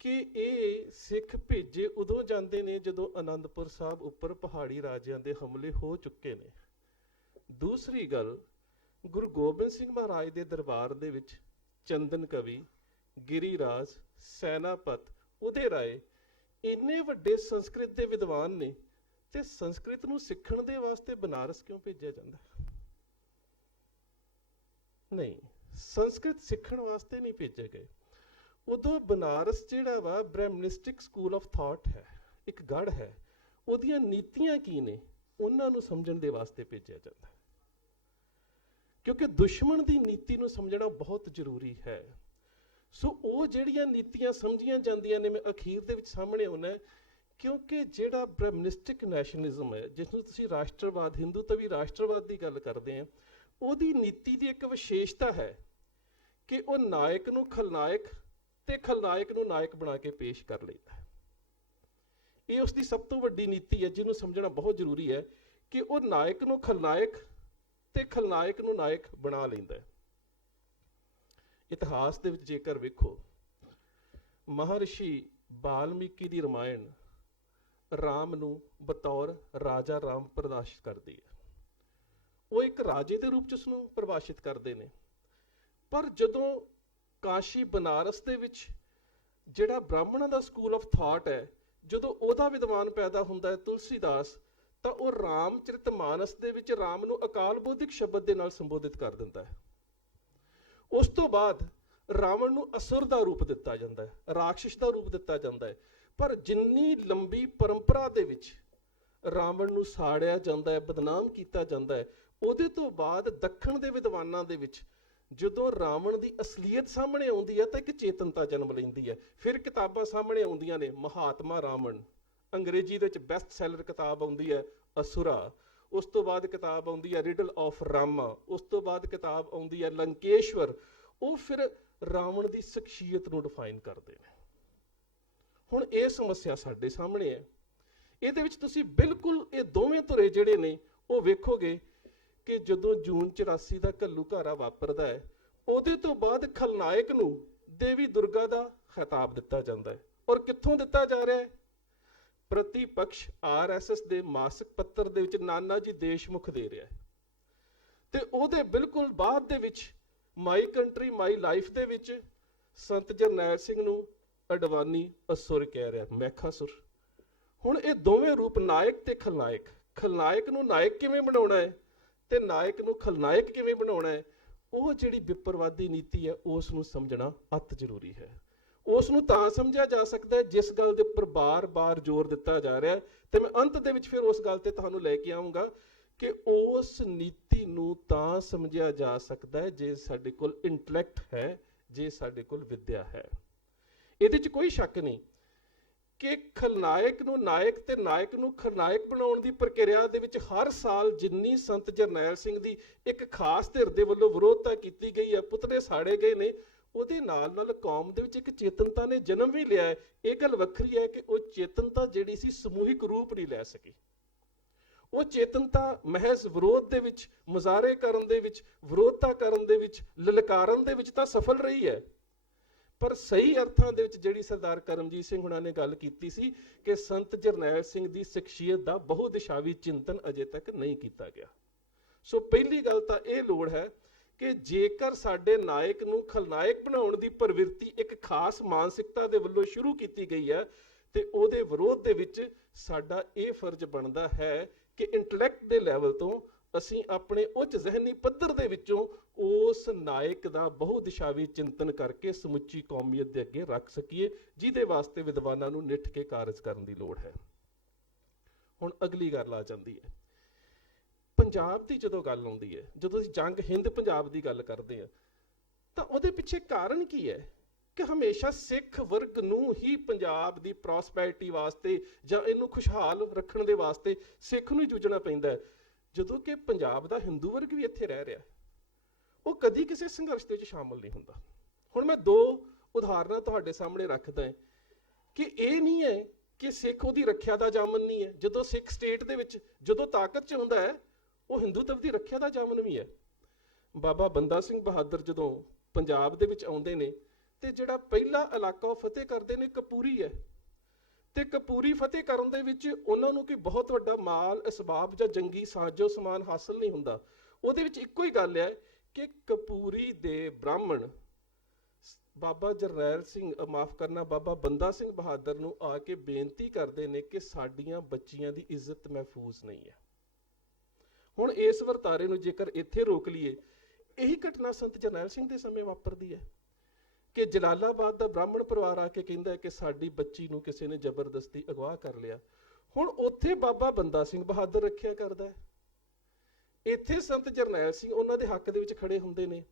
ਕਿ ਇਹ ਸਿੱਖ ਭੇਜੇ ਉਦੋਂ ਜਾਂਦੇ ਨੇ ਜਦੋਂ ਅਨੰਦਪੁਰ ਸਾਹਿਬ ਉੱਪਰ ਪਹਾੜੀ ਰਾਜਿਆਂ ਦੇ ਹਮਲੇ ਹੋ ਚੁੱਕੇ ਨੇ। ਦੂਸਰੀ ਗੱਲ, ਗੁਰੂ ਗੋਬਿੰਦ ਸਿੰਘ ਮਹਾਰਾਜ ਦੇ ਦਰਬਾਰ ਦੇ ਵਿੱਚ ਚੰਦਨ ਕਵੀ, ਗਿਰੀਰਾਜ, ਸੈਨਾਪਤ, ਉਦੇ ਰਾਏ ਇੰਨੇ ਵੱਡੇ ਸੰਸਕ੍ਰਿਤ ਦੇ ਵਿਦਵਾਨ ਨੇ ਤੇ ਸੰਸਕ੍ਰਿਤ ਨੂੰ ਸਿੱਖਣ ਦੇ ਵਾਸਤੇ ਬਨਾਰਸ ਕਿਉਂ ਭੇਜਿਆ ਜਾਂਦਾ? ਨਹੀਂ, ਸੰਸਕ੍ਰਿਤ ਸਿੱਖਣ ਵਾਸਤੇ ਨਹੀਂ ਭੇਜੇ ਗਏ। ਉਦੋਂ ਬਨਾਰਸ ਜਿਹੜਾ ਵਾ ਬ੍ਰਹਮਨਿਸਟਿਕ ਸਕੂਲ ਆਫ ਥਾਟ ਹੈ, ਇੱਕ ਗੜ੍ਹ ਹੈ, ਉਹਦੀਆਂ ਨੀਤੀਆਂ ਕੀ ਨੇ ਉਹਨਾਂ ਨੂੰ ਸਮਝਣ ਦੇ ਵਾਸਤੇ ਭੇਜਿਆ ਜਾਂਦਾ, ਕਿਉਂਕਿ ਦੁਸ਼ਮਣ ਦੀ ਨੀਤੀ ਨੂੰ ਸਮਝਣਾ ਬਹੁਤ ਜ਼ਰੂਰੀ ਹੈ। ਸੋ ਉਹ ਜਿਹੜੀਆਂ ਨੀਤੀਆਂ ਸਮਝੀਆਂ ਜਾਂਦੀਆਂ ਨੇ, ਮੈਂ ਅਖੀਰ ਦੇ ਵਿੱਚ ਸਾਹਮਣੇ ਆਉਣਾ, ਕਿਉਂਕਿ ਜਿਹੜਾ ਬ੍ਰਹਮਨਿਸਟਿਕ ਨੈਸ਼ਨਲਿਜ਼ਮ ਹੈ, ਜਿਸ ਨੂੰ ਤੁਸੀਂ ਰਾਸ਼ਟਰਵਾਦ, ਹਿੰਦੂ ਤੋਂ ਵੀ ਰਾਸ਼ਟਰਵਾਦ ਦੀ ਗੱਲ ਕਰਦੇ ਆ, ਉਹਦੀ ਨੀਤੀ ਦੀ ਇੱਕ ਵਿਸ਼ੇਸ਼ਤਾ ਹੈ ਕਿ ਉਹ ਨਾਇਕ ਨੂੰ ਖਲਨਾਇਕ ਤੇ ਖਲਨਾਇਕ ਨੂੰ ਨਾਇਕ ਬਣਾ ਕੇ ਪੇਸ਼ ਕਰ ਲੈਂਦਾ ਹੈ। ਇਹ ਉਸ ਦੀ ਸਭ ਤੋਂ ਵੱਡੀ ਨੀਤੀ ਹੈ ਜਿਹਨੂੰ ਸਮਝਣਾ ਬਹੁਤ ਜ਼ਰੂਰੀ ਹੈ ਕਿ ਉਹ ਨਾਇਕ ਨੂੰ ਖਲਨਾਇਕ ਤੇ ਖਲਨਾਇਕ ਨੂੰ ਨਾਇਕ ਬਣਾ ਲੈਂਦਾ ਹੈ। ਇਤਿਹਾਸ ਦੇ ਵਿੱਚ ਜੇਕਰ ਵੇਖੋ, ਮਹਾਰਿਸ਼ੀ ਵਾਲਮੀਕੀ ਦੀ ਰਮਾਇਣ ਰਾਮ ਨੂੰ ਬਤੌਰ ਰਾਜਾ ਰਾਮ ਪ੍ਰਦਰਸ਼ਿਤ ਕਰਦੀ ਹੈ। ਉਹ ਇੱਕ ਰਾਜੇ ਦੇ ਰੂਪ ਚ ਉਸਨੂੰ ਪ੍ਰਭਾਸ਼ਿਤ ਕਰਦੇ ਨੇ। ਪਰ ਜਦੋਂ ਕਾਸ਼ੀ ਬਨਾਰਸ ਦੇ ਵਿੱਚ ਜਿਹੜਾ ਬ੍ਰਾਹਮਣਾਂ ਦਾ ਸਕੂਲ ਆਫ ਥਾਟ ਹੈ, ਜਦੋਂ ਉਹਦਾ ਵਿਦਵਾਨ ਪੈਦਾ ਹੁੰਦਾ ਹੈ ਤੁਲਸੀਦਾਸ, ਤਾਂ ਉਹ ਰਾਮਚਰਿਤਮਾਨਸ ਦੇ ਵਿੱਚ ਰਾਮ ਨੂੰ ਅਕਾਲ ਬੋਧਿਕ ਸ਼ਬਦ ਦੇ ਨਾਲ ਸੰਬੋਧਿਤ ਕਰ ਦਿੰਦਾ ਹੈ। ਉਸ ਤੋਂ ਬਾਅਦ ਰਾਵਣ ਨੂੰ ਅਸੁਰ ਦਾ ਰੂਪ ਦਿੱਤਾ ਜਾਂਦਾ ਹੈ, ਰਾਖਸ਼ ਦਾ ਰੂਪ ਦਿੱਤਾ ਜਾਂਦਾ ਹੈ। ਪਰ ਜਿੰਨੀ ਲੰਬੀ ਪਰੰਪਰਾ ਦੇ ਵਿੱਚ ਰਾਵਣ ਨੂੰ ਸਾੜਿਆ ਜਾਂਦਾ ਹੈ, ਬਦਨਾਮ ਕੀਤਾ ਜਾਂਦਾ ਹੈ, ਉਹਦੇ ਤੋਂ ਬਾਅਦ ਦੱਖਣ ਦੇ ਵਿਦਵਾਨਾਂ ਦੇ ਵਿੱਚ ਜਦੋਂ ਰਾਵਣ ਦੀ ਅਸਲੀਅਤ ਸਾਹਮਣੇ ਆਉਂਦੀ ਹੈ ਤਾਂ ਇੱਕ ਚੇਤਨਤਾ ਜਨਮ ਲੈਂਦੀ ਹੈ। ਫਿਰ ਕਿਤਾਬਾਂ ਸਾਹਮਣੇ ਆਉਂਦੀਆਂ ਨੇ, ਮਹਾਤਮਾ ਰਾਵਣ, ਅੰਗਰੇਜ਼ੀ ਦੇ ਵਿੱਚ ਬੈਸਟ ਸੈਲਰ ਕਿਤਾਬ ਆਉਂਦੀ ਹੈ ਅਸੁਰਾ, ਉਸ ਤੋਂ ਬਾਅਦ ਕਿਤਾਬ ਆਉਂਦੀ ਹੈ ਰਿਡਲ ਆਫ ਰਾਮਾ, ਉਸ ਤੋਂ ਬਾਅਦ ਕਿਤਾਬ ਆਉਂਦੀ ਹੈ ਲੰਕੇਸ਼ਵਰ। ਉਹ ਫਿਰ ਰਾਵਣ ਦੀ ਸ਼ਖਸੀਅਤ ਨੂੰ ਡਿਫਾਈਨ ਕਰਦੇ ਨੇ। ਹੁਣ ਇਹ ਸਮੱਸਿਆ ਸਾਡੇ ਸਾਹਮਣੇ ਹੈ। ਇਹਦੇ ਵਿੱਚ ਤੁਸੀਂ ਬਿਲਕੁਲ ਇਹ ਦੋਵੇਂ ਧੁਰੇ ਜਿਹੜੇ ਨੇ ਉਹ ਵੇਖੋਗੇ ਕਿ ਜਦੋਂ ਜੂਨ 84 ਦਾ ਘੱਲੂਘਾਰਾ ਵਾਪਰਦਾ ਹੈ, ਉਹਦੇ ਤੋਂ ਬਾਅਦ ਖਲਨਾਇਕ ਨੂੰ ਦੇਵੀ ਦੁਰਗਾ ਦਾ ਖਿਤਾਬ ਦਿੱਤਾ ਜਾਂਦਾ ਹੈ। ਔਰ ਕਿੱਥੋਂ ਦਿੱਤਾ ਜਾ ਰਿਹਾ ਹੈ? ਪ੍ਰਤੀਪਕਸ਼ RSS ਦੇ ਮਾਸਿਕ ਪੱਤਰ ਦੇ ਵਿੱਚ ਨਾਨਾ ਜੀ ਦੇਸ਼ਮੁਖ ਦੇ ਰਿਹਾ ਹੈ। ਤੇ ਉਹਦੇ ਬਿਲਕੁਲ ਬਾਅਦ ਦੇ ਵਿੱਚ ਮਾਈ ਕੰਟਰੀ ਮਾਈ ਲਾਈਫ ਦੇ ਵਿੱਚ ਸੰਤ ਜਰਨੈਲ ਸਿੰਘ ਨੂੰ ਅਡਵਾਨੀ ਅਸੁਰ ਕਹਿ ਰਿਹਾ, ਮੈਖਾਸੁਰ। ਹੁਣ ਇਹ ਦੋਵੇਂ ਰੂਪ ਨਾਇਕ ਤੇ ਖਲਨਾਇਕ, ਖਲਨਾਇਕ ਨੂੰ ਨਾਇਕ ਕਿਵੇਂ ਬਣਾਉਣਾ ਹੈ ਤੇ ਨਾਇਕ ਨੂੰ ਖਲਨਾਇਕ ਕਿਵੇਂ ਬਣਾਉਣਾ ਹੈ, ਉਹ ਜਿਹੜੀ ਵਿਪਰਵਾਦੀ ਨੀਤੀ ਹੈ ਉਸ ਨੂੰ ਸਮਝਣਾ ਅਤ ਜ਼ਰੂਰੀ ਹੈ। ਉਸ ਨੂੰ ਤਾਂ ਸਮਝਿਆ ਜਾ ਸਕਦਾ ਹੈ ਜਿਸ ਗੱਲ ਦੇ ਉੱਪਰ ਬਾਰ-ਬਾਰ ਜ਼ੋਰ ਦਿੱਤਾ ਜਾ ਰਿਹਾ ਹੈ। ਤੇ ਮੈਂ ਅੰਤ ਦੇ ਵਿੱਚ ਫਿਰ ਉਸ ਗੱਲ ਤੇ ਤੁਹਾਨੂੰ ਲੈ ਕੇ ਆਉਂਗਾ ਕਿ ਉਸ ਨੀਤੀ ਨੂੰ ਤਾਂ ਸਮਝਿਆ ਜਾ ਸਕਦਾ ਹੈ ਜੇ ਸਾਡੇ ਕੋਲ ਇੰਟੈਲੈਕਟ ਹੈ, ਜੇ ਸਾਡੇ ਕੋਲ ਵਿੱਦਿਆ ਹੈ। ਇਹਦੇ 'ਚ ਕੋਈ ਸ਼ੱਕ ਨਹੀਂ ਕਿ ਖਲਨਾਇਕ ਨੂੰ ਨਾਇਕ ਤੇ ਨਾਇਕ ਨੂੰ ਖਲਨਾਇਕ ਬਣਾਉਣ ਦੀ ਪ੍ਰਕਿਰਿਆ ਦੇ ਵਿੱਚ ਹਰ ਸਾਲ ਜਿੰਨੀ ਸੰਤ ਜਰਨੈਲ ਸਿੰਘ ਦੀ ਇੱਕ ਖਾਸ ਧਿਰ ਦੇ ਵੱਲੋਂ ਵਿਰੋਧਤਾ ਕੀਤੀ ਗਈ ਹੈ, ਪੁਤਲੇ ਸਾੜੇ ਗਏ ਨੇ, ਉਹਦੇ ਨਾਲ ਨਾਲ ਕੌਮ ਦੇ ਵਿੱਚ ਇੱਕ ਚੇਤਨਤਾ ਨੇ ਜਨਮ ਵੀ ਲਿਆ ਹੈ। ਇਹ ਗੱਲ ਵੱਖਰੀ ਹੈ ਕਿ ਉਹ ਚੇਤਨਤਾ ਜਿਹੜੀ ਸੀ ਸਮੂਹਿਕ ਰੂਪ ਨਹੀਂ ਲੈ ਸਕੀ। ਉਹ ਚੇਤਨਤਾ ਮਹਿਜ਼ ਵਿਰੋਧ ਦੇ ਵਿੱਚ, ਮੁਜ਼ਾਹਰੇ ਕਰਨ ਦੇ ਵਿੱਚ, ਵਿਰੋਧਤਾ ਕਰਨ ਦੇ ਵਿੱਚ, ਲਲਕਾਰਨ ਦੇ ਵਿੱਚ ਤਾਂ ਸਫਲ ਰਹੀ ਹੈ। ਪਰ ਸਹੀ ਅਰਥਾਂ ਦੇ ਵਿੱਚ ਜਿਹੜੀ ਸਰਦਾਰ ਕਰਮਜੀਤ ਸਿੰਘ ਹੁਣਾਂ ਨੇ ਗੱਲ ਕੀਤੀ ਸੀ ਕਿ ਸੰਤ ਜਰਨੈਲ ਸਿੰਘ ਦੀ ਸ਼ਖਸੀਅਤ ਦਾ ਬਹੁਦਿਸ਼ਾਵੀ ਚਿੰਤਨ ਅਜੇ ਤੱਕ ਨਹੀਂ ਕੀਤਾ ਗਿਆ। ਸੋ ਪਹਿਲੀ ਗੱਲ ਤਾਂ ਇਹ ਲੋੜ ਹੈ ਕਿ ਜੇਕਰ ਸਾਡੇ ਨਾਇਕ ਨੂੰ ਖਲਨਾਇਕ ਬਣਾਉਣ ਦੀ ਪ੍ਰਵਿਰਤੀ ਇੱਕ ਖਾਸ ਮਾਨਸਿਕਤਾ ਦੇ ਵੱਲੋਂ ਸ਼ੁਰੂ ਕੀਤੀ ਗਈ ਹੈ ਤੇ ਉਹਦੇ ਵਿਰੋਧ ਦੇ ਵਿੱਚ ਸਾਡਾ ਇਹ ਫਰਜ਼ ਬਣਦਾ ਹੈ ਕਿ ਇੰਟੈਲੈਕਟ ਦੇ ਲੈਵਲ ਤੋਂ ਅਸੀਂ ਆਪਣੇ ਉੱਚ ਜ਼ਿਹਨੀ ਪੱਧਰ ਦੇ ਵਿੱਚੋਂ ਉਸ ਨਾਇਕ ਦਾ ਬਹੁਦਿਸ਼ਾਵੀ ਚਿੰਤਨ ਕਰਕੇ ਸਮੁੱਚੀ ਕੌਮੀਅਤ ਦੇ ਅੱਗੇ ਰੱਖ ਸਕੀਏ, ਜਿਹਦੇ ਵਾਸਤੇ ਵਿਦਵਾਨਾਂ ਨੂੰ ਨਿੱਠ ਕੇ ਕਾਰਜ ਕਰਨ ਦੀ ਲੋੜ ਹੈ। ਹੁਣ ਅਗਲੀ ਗੱਲ ਆ ਜਾਂਦੀ ਹੈ ਪੰਜਾਬ ਦੀ। ਜਦੋਂ ਗੱਲ ਆਉਂਦੀ ਹੈ, ਜਦੋਂ ਅਸੀਂ ਜੰਗ ਹਿੰਦ ਪੰਜਾਬ ਦੀ ਗੱਲ ਕਰਦੇ ਹਾਂ, ਤਾਂ ਉਹਦੇ ਪਿੱਛੇ ਕਾਰਨ ਕੀ ਹੈ ਕਿ ਹਮੇਸ਼ਾ ਸਿੱਖ ਵਰਗ ਨੂੰ ਹੀ ਪੰਜਾਬ ਦੀ ਪ੍ਰੋਸਪੈਰਿਟੀ ਵਾਸਤੇ ਜਾਂ ਇਹਨੂੰ ਖੁਸ਼ਹਾਲ ਰੱਖਣ ਦੇ ਵਾਸਤੇ ਸਿੱਖ ਨੂੰ ਹੀ ਜੂਝਣਾ ਪੈਂਦਾ ਹੈ, ਜਦੋਂ ਕਿ ਪੰਜਾਬ ਦਾ ਹਿੰਦੂ ਵਰਗ ਵੀ ਇੱਥੇ ਰਹਿ ਰਿਹਾ, ਉਹ ਕਦੀ ਕਿਸੇ ਸੰਘਰਸ਼ ਦੇ ਵਿੱਚ ਸ਼ਾਮਲ ਨਹੀਂ ਹੁੰਦਾ। ਹੁਣ ਮੈਂ ਦੋ ਉਦਾਹਰਨਾਂ ਤੁਹਾਡੇ ਸਾਹਮਣੇ ਰੱਖਦਾ ਹਾਂ ਕਿ ਇਹ ਨਹੀਂ ਹੈ ਕਿ ਸਿੱਖ ਉਹਦੀ ਰੱਖਿਆ ਦਾ ਜਾਮਨ ਨਹੀਂ ਹੈ। ਜਦੋਂ ਸਿੱਖ ਸਟੇਟ ਦੇ ਵਿੱਚ ਜਦੋਂ ਤਾਕਤ 'ਚ ਹੁੰਦਾ ਹੈ, ਉਹ ਹਿੰਦੂਤਵ ਦੀ ਰੱਖਿਆ ਦਾ ਜਾਮਨ ਵੀ ਹੈ। ਬਾਬਾ ਬੰਦਾ ਸਿੰਘ ਬਹਾਦਰ ਜਦੋਂ ਪੰਜਾਬ ਦੇ ਵਿੱਚ ਆਉਂਦੇ ਨੇ ਤੇ ਜਿਹੜਾ ਪਹਿਲਾ ਇਲਾਕਾ ਉਹ ਫਤਿਹ ਕਰਦੇ ਨੇ ਕਪੂਰੀ ਹੈ, ਤੇ ਕਪੂਰੀ ਫਤਿਹ ਕਰਨ ਦੇ ਵਿੱਚ ਉਹਨਾਂ ਨੂੰ ਕੋਈ ਬਹੁਤ ਵੱਡਾ ਮਾਲ ਅਸਬਾਬ ਜਾਂ ਜੰਗੀ ਸਾਜ਼ੋ ਸਮਾਨ ਹਾਸਲ ਨਹੀਂ ਹੁੰਦਾ। ਉਹਦੇ ਵਿੱਚ ਇੱਕੋ ਹੀ ਗੱਲ ਹੈ ਕਿ ਕਪੂਰੀ ਦੇ ਬ੍ਰਾਹਮਣ ਬਾਬਾ ਜਰਨੈਲ ਸਿੰਘ, ਮਾਫ ਕਰਨਾ, ਬਾਬਾ ਬੰਦਾ ਸਿੰਘ ਬਹਾਦਰ ਨੂੰ ਆ ਕੇ ਬੇਨਤੀ ਕਰਦੇ ਨੇ ਕਿ ਸਾਡੀਆਂ ਬੱਚੀਆਂ ਦੀ ਇੱਜ਼ਤ ਮਹਿਫੂਜ਼ ਨਹੀਂ ਹੈ। ਹੁਣ ਇਸ ਵਰਤਾਰੇ ਨੂੰ ਜੇਕਰ ਇੱਥੇ ਰੋਕ ਲਈਏ, ਇਹੀ ਘਟਨਾ ਸੰਤ ਜਰਨੈਲ ਸਿੰਘ ਦੇ ਸਮੇਂ ਵਾਪਰਦੀ ਹੈ ਕਿ ਜਲਾਲਾਬਾਦ ਦਾ ਬ੍ਰਾਹਮਣ ਪਰਿਵਾਰ ਆ ਕੇ ਕਹਿੰਦਾ ਹੈ ਕਿ ਸਾਡੀ ਬੱਚੀ ਨੂੰ ਕਿਸੇ ਨੇ ਜ਼ਬਰਦਸਤੀ ਅਗਵਾ ਕਰ ਲਿਆ। ਹੁਣ ਉੱਥੇ ਬਾਬਾ ਬੰਦਾ ਸਿੰਘ ਬਹਾਦਰ ਰੱਖਿਆ ਕਰਦਾ ਹੈ, ਇੱਥੇ ਸੰਤ ਜਰਨੈਲ ਸਿੰਘ ਉਹਨਾਂ ਦੇ ਹੱਕ ਦੇ ਵਿੱਚ ਖੜੇ ਹੁੰਦੇ ਨੇ।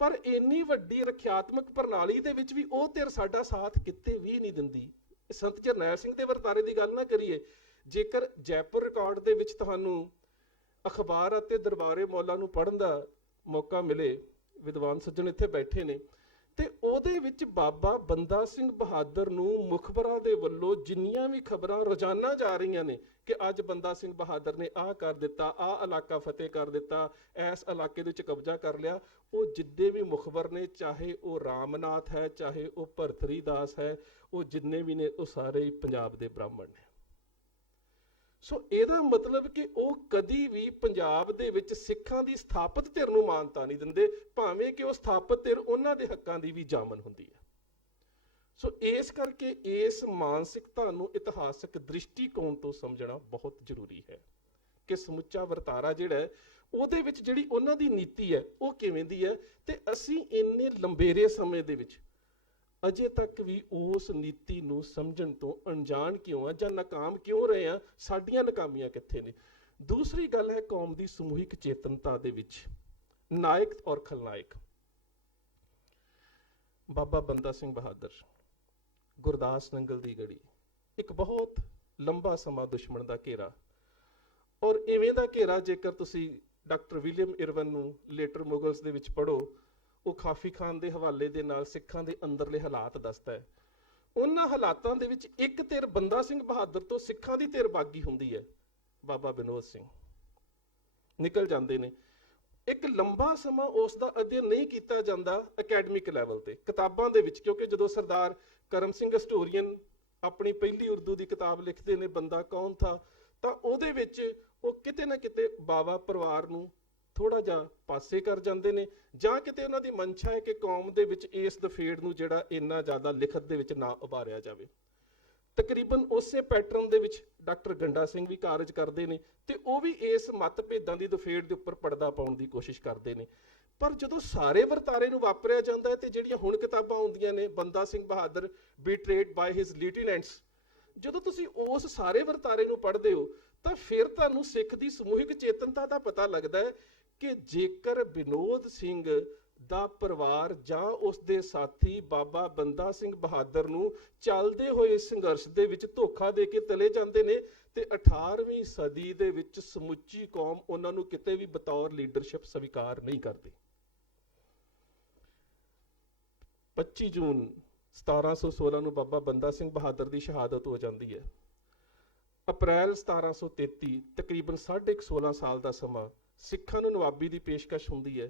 ਪਰ ਇੰਨੀ ਵੱਡੀ ਰੱਖਿਆਤਮਕ ਪ੍ਰਣਾਲੀ ਦੇ ਵਿੱਚ ਵੀ ਉਹ ਧਿਰ ਸਾਡਾ ਸਾਥ ਕਿਤੇ ਵੀ ਨਹੀਂ ਦਿੰਦੀ। ਸੰਤ ਜਰਨੈਲ ਸਿੰਘ ਦੇ ਵਰਤਾਰੇ ਦੀ ਗੱਲ ਨਾ ਕਰੀਏ, ਜੇਕਰ ਜੈਪੁਰ ਰਿਕਾਰਡ ਦੇ ਵਿੱਚ ਤੁਹਾਨੂੰ ਅਖਬਾਰ ਅਤੇ ਦਰਬਾਰੇ ਮੌਲਾ ਨੂੰ ਪੜ੍ਹਨ ਦਾ ਮੌਕਾ ਮਿਲੇ, ਵਿਦਵਾਨ ਸੱਜਣ ਇੱਥੇ ਬੈਠੇ ਨੇ, ਤੇ ਉਹਦੇ ਵਿੱਚ ਬਾਬਾ ਬੰਦਾ ਸਿੰਘ ਬਹਾਦਰ ਨੂੰ ਮੁਖਬਰਾਂ ਦੇ ਵੱਲੋਂ ਜਿੰਨੀਆਂ ਵੀ ਖਬਰਾਂ ਰੋਜ਼ਾਨਾ ਜਾ ਰਹੀਆਂ ਨੇ ਕਿ ਅੱਜ ਬੰਦਾ ਸਿੰਘ ਬਹਾਦਰ ਨੇ ਆਹ ਕਰ ਦਿੱਤਾ, ਆਹ ਇਲਾਕਾ ਫਤਿਹ ਕਰ ਦਿੱਤਾ, ਇਸ ਇਲਾਕੇ ਦੇ ਵਿੱਚ ਕਬਜ਼ਾ ਕਰ ਲਿਆ, ਉਹ ਜਿੱਦੇ ਵੀ ਮੁਖਬਰ ਨੇ, ਚਾਹੇ ਉਹ ਰਾਮਨਾਥ ਹੈ, ਚਾਹੇ ਉਹ ਭਰਤਰੀ ਦਾਸ ਹੈ, ਉਹ ਜਿੰਨੇ ਵੀ ਨੇ ਉਹ ਸਾਰੇ ਹੀ ਪੰਜਾਬ ਦੇ ਬ੍ਰਾਹਮਣ ਨੇ। ਸੋ ਇਹਦਾ ਮਤਲਬ ਕਿ ਉਹ ਕਦੀ ਵੀ ਪੰਜਾਬ ਦੇ ਵਿੱਚ ਸਿੱਖਾਂ ਦੀ ਸਥਾਪਿਤ ਧਿਰ ਨੂੰ ਮਾਨਤਾ ਨਹੀਂ ਦਿੰਦੇ, ਭਾਵੇਂ ਕਿ ਉਹ ਸਥਾਪਿਤ ਧਿਰ ਉਹਨਾਂ ਦੇ ਹੱਕਾਂ ਦੀ ਵੀ ਜਾਮਨ ਹੁੰਦੀ ਹੈ। ਸੋ ਇਸ ਕਰਕੇ ਇਸ ਮਾਨਸਿਕਤਾ ਨੂੰ ਇਤਿਹਾਸਕ ਦ੍ਰਿਸ਼ਟੀਕੋਣ ਤੋਂ ਸਮਝਣਾ ਬਹੁਤ ਜ਼ਰੂਰੀ ਹੈ ਕਿ ਸਮੁੱਚਾ ਵਰਤਾਰਾ ਜਿਹੜਾ ਹੈ ਉਹਦੇ ਵਿੱਚ ਜਿਹੜੀ ਉਹਨਾਂ ਦੀ ਨੀਤੀ ਹੈ ਉਹ ਕਿਵੇਂ ਦੀ ਹੈ, ਤੇ ਅਸੀਂ ਇੰਨੇ ਲੰਬੇਰੇ ਸਮੇਂ ਦੇ ਵਿੱਚ ਅਜੇ ਤੱਕ ਵੀ ਉਸ ਨੀਤੀ ਨੂੰ ਸਮਝਣ ਤੋਂ ਅਣਜਾਣ ਕਿਉਂ ਆ ਜਾਂ ਨਾਕਾਮ ਕਿਉਂ ਰਹੇ ਆ, ਸਾਡੀਆਂ ਨਾਕਾਮੀਆਂ ਕਿੱਥੇ ਨੇ। ਦੂਸਰੀ ਗੱਲ ਹੈ ਕੌਮ ਦੀ ਸਮੂਹਿਕ ਚੇਤਨਤਾ ਦੇ ਵਿੱਚ ਨਾਇਕ ਔਰ ਖਲਨਾਇਕ। ਬਾਬਾ ਬੰਦਾ ਸਿੰਘ ਬਹਾਦਰ, ਗੁਰਦਾਸ ਨੰਗਲ ਦੀ ਗੜੀ, ਇੱਕ ਬਹੁਤ ਲੰਬਾ ਸਮਾਂ ਦੁਸ਼ਮਣ ਦਾ ਘੇਰਾ, ਔਰ ਇਵੇਂ ਦਾ ਘੇਰਾ ਜੇਕਰ ਤੁਸੀਂ ਡਾਕਟਰ ਵਿਲੀਅਮ ਇਰਵਨ ਨੂੰ ਲੇਟਰ ਮੁਗਲਸ ਦੇ ਵਿੱਚ ਪੜ੍ਹੋ, ਉਹ ਖਾਫੀ ਖਾਨ ਦੇ ਹਵਾਲੇ ਦੇ ਨਾਲ ਸਿੱਖਾਂ ਦੇ ਅੰਦਰਲੇ ਹਾਲਾਤ ਦੱਸਦਾ ਹੈ। ਉਹਨਾਂ ਹਾਲਾਤਾਂ ਦੇ ਵਿੱਚ ਇੱਕ ਧਿਰ ਬੰਦਾ ਸਿੰਘ ਬਹਾਦਰ ਤੋਂ ਸਿੱਖਾਂ ਦੀ ਧਿਰ ਬਾਗੀ ਹੁੰਦੀ ਹੈ, ਬਾਬਾ ਵਿਨੋਦ ਸਿੰਘ ਨਿਕਲ ਜਾਂਦੇ ਨੇ। ਇੱਕ ਲੰਬਾ ਸਮਾਂ ਉਸ ਦਾ ਅਧਿਐਨ ਨਹੀਂ ਕੀਤਾ ਜਾਂਦਾ ਅਕੈਡਮਿਕ ਲੈਵਲ ਤੇ, ਕਿਤਾਬਾਂ ਦੇ ਵਿੱਚ, ਕਿਉਂਕਿ ਜਦੋਂ ਸਰਦਾਰ ਕਰਮ ਸਿੰਘ ਹਿਸਟੋਰੀਅਨ ਆਪਣੀ ਪਹਿਲੀ ਉਰਦੂ ਦੀ ਕਿਤਾਬ ਲਿਖਦੇ ਨੇ ਬੰਦਾ ਕੌਣ ਥਾ, ਤਾਂ ਉਹਦੇ ਵਿੱਚ ਉਹ ਕਿਤੇ ਨਾ ਕਿਤੇ ਬਾਵਾ ਪਰਿਵਾਰ ਨੂੰ ਥੋੜਾ ਜਿਹਾ ਪਾਸੇ ਕਰ ਜਾਂਦੇ ਨੇ, ਜਾਂ ਕਿਤੇ ਉਹਨਾਂ ਦੀ ਮਨਸ਼ਾ ਹੈ ਕਿ ਕੌਮ ਦੇ ਵਿੱਚ ਇਸ ਦਫੇੜ ਨੂੰ ਜਿਹੜਾ ਇੰਨਾ ਜ਼ਿਆਦਾ ਲਿਖਤ ਦੇ ਵਿੱਚ ਨਾ ਉਭਾਰਿਆ ਜਾਵੇ। ਤਕਰੀਬਨ ਉਸੇ ਪੈਟਰਨ ਦੇ ਵਿੱਚ ਡਾਕਟਰ ਗੰਡਾ ਸਿੰਘ ਵੀ ਕਾਰਜ ਕਰਦੇ ਨੇ, ਤੇ ਉਹ ਵੀ ਇਸ ਮਤਭੇਦਾਂ ਦੀ ਦਫੇੜ ਦੇ ਉੱਪਰ ਪਰਦਾ ਪਾਉਣ ਦੀ ਕੋਸ਼ਿਸ਼ ਕਰਦੇ ਨੇ। ਪਰ ਜਦੋਂ ਸਾਰੇ ਵਰਤਾਰੇ ਨੂੰ ਵਾਪਰਿਆ ਜਾਂਦਾ ਹੈ, ਤੇ ਜਿਹੜੀਆਂ ਹੁਣ ਕਿਤਾਬਾਂ ਆਉਂਦੀਆਂ ਨੇ, ਬੰਦਾ ਸਿੰਘ ਬਹਾਦਰ ਬਿਟਰੇਡ ਬਾਈ ਹਿਸ ਲਿeutenants, ਜਦੋਂ ਤੁਸੀਂ ਉਸ ਸਾਰੇ ਵਰਤਾਰੇ ਨੂੰ ਪੜ੍ਹਦੇ ਹੋ ਤਾਂ ਫਿਰ ਤੁਹਾਨੂੰ ਸਿੱਖ ਦੀ ਸਮੂਹਿਕ ਚੇਤਨਤਾ ਦਾ ਪਤਾ ਲੱਗਦਾ ਹੈ ਕਿ ਜੇਕਰ ਵਿਨੋਦ ਸਿੰਘ ਦਾ ਪਰਿਵਾਰ ਜਾਂ ਉਸ ਦੇ ਸਾਥੀ ਬਾਬਾ ਬੰਦਾ ਸਿੰਘ ਬਹਾਦਰ ਨੂੰ ਚੱਲਦੇ ਹੋਏ ਸੰਘਰਸ਼ ਦੇ ਵਿੱਚ ਧੋਖਾ ਦੇ ਕੇ ਚਲੇ ਜਾਂਦੇ ਨੇ, ਤੇ 18ਵੀਂ ਸਦੀ ਦੇ ਵਿੱਚ ਸਮੁੱਚੀ ਕੌਮ ਉਹਨਾਂ ਨੂੰ ਕਿਤੇ ਵੀ ਬਤੌਰ ਲੀਡਰਸ਼ਿਪ ਸਵੀਕਾਰ ਨਹੀਂ ਕਰਦੀ। 25 ਜੂਨ 1716 ਨੂੰ ਬਾਬਾ ਬੰਦਾ ਸਿੰਘ ਬਹਾਦਰ ਦੀ ਸ਼ਹਾਦਤ ਹੋ ਜਾਂਦੀ ਹੈ। ਅਪ੍ਰੈਲ 1733, ਤਕਰੀਬਨ 16.5 ਸਾਲ ਦਾ ਸਮਾਂ ਸਿੱਖਾਂ ਨੂੰ ਨਵਾਬੀ ਦੀ ਪੇਸ਼ਕਸ਼ ਹੁੰਦੀ ਹੈ।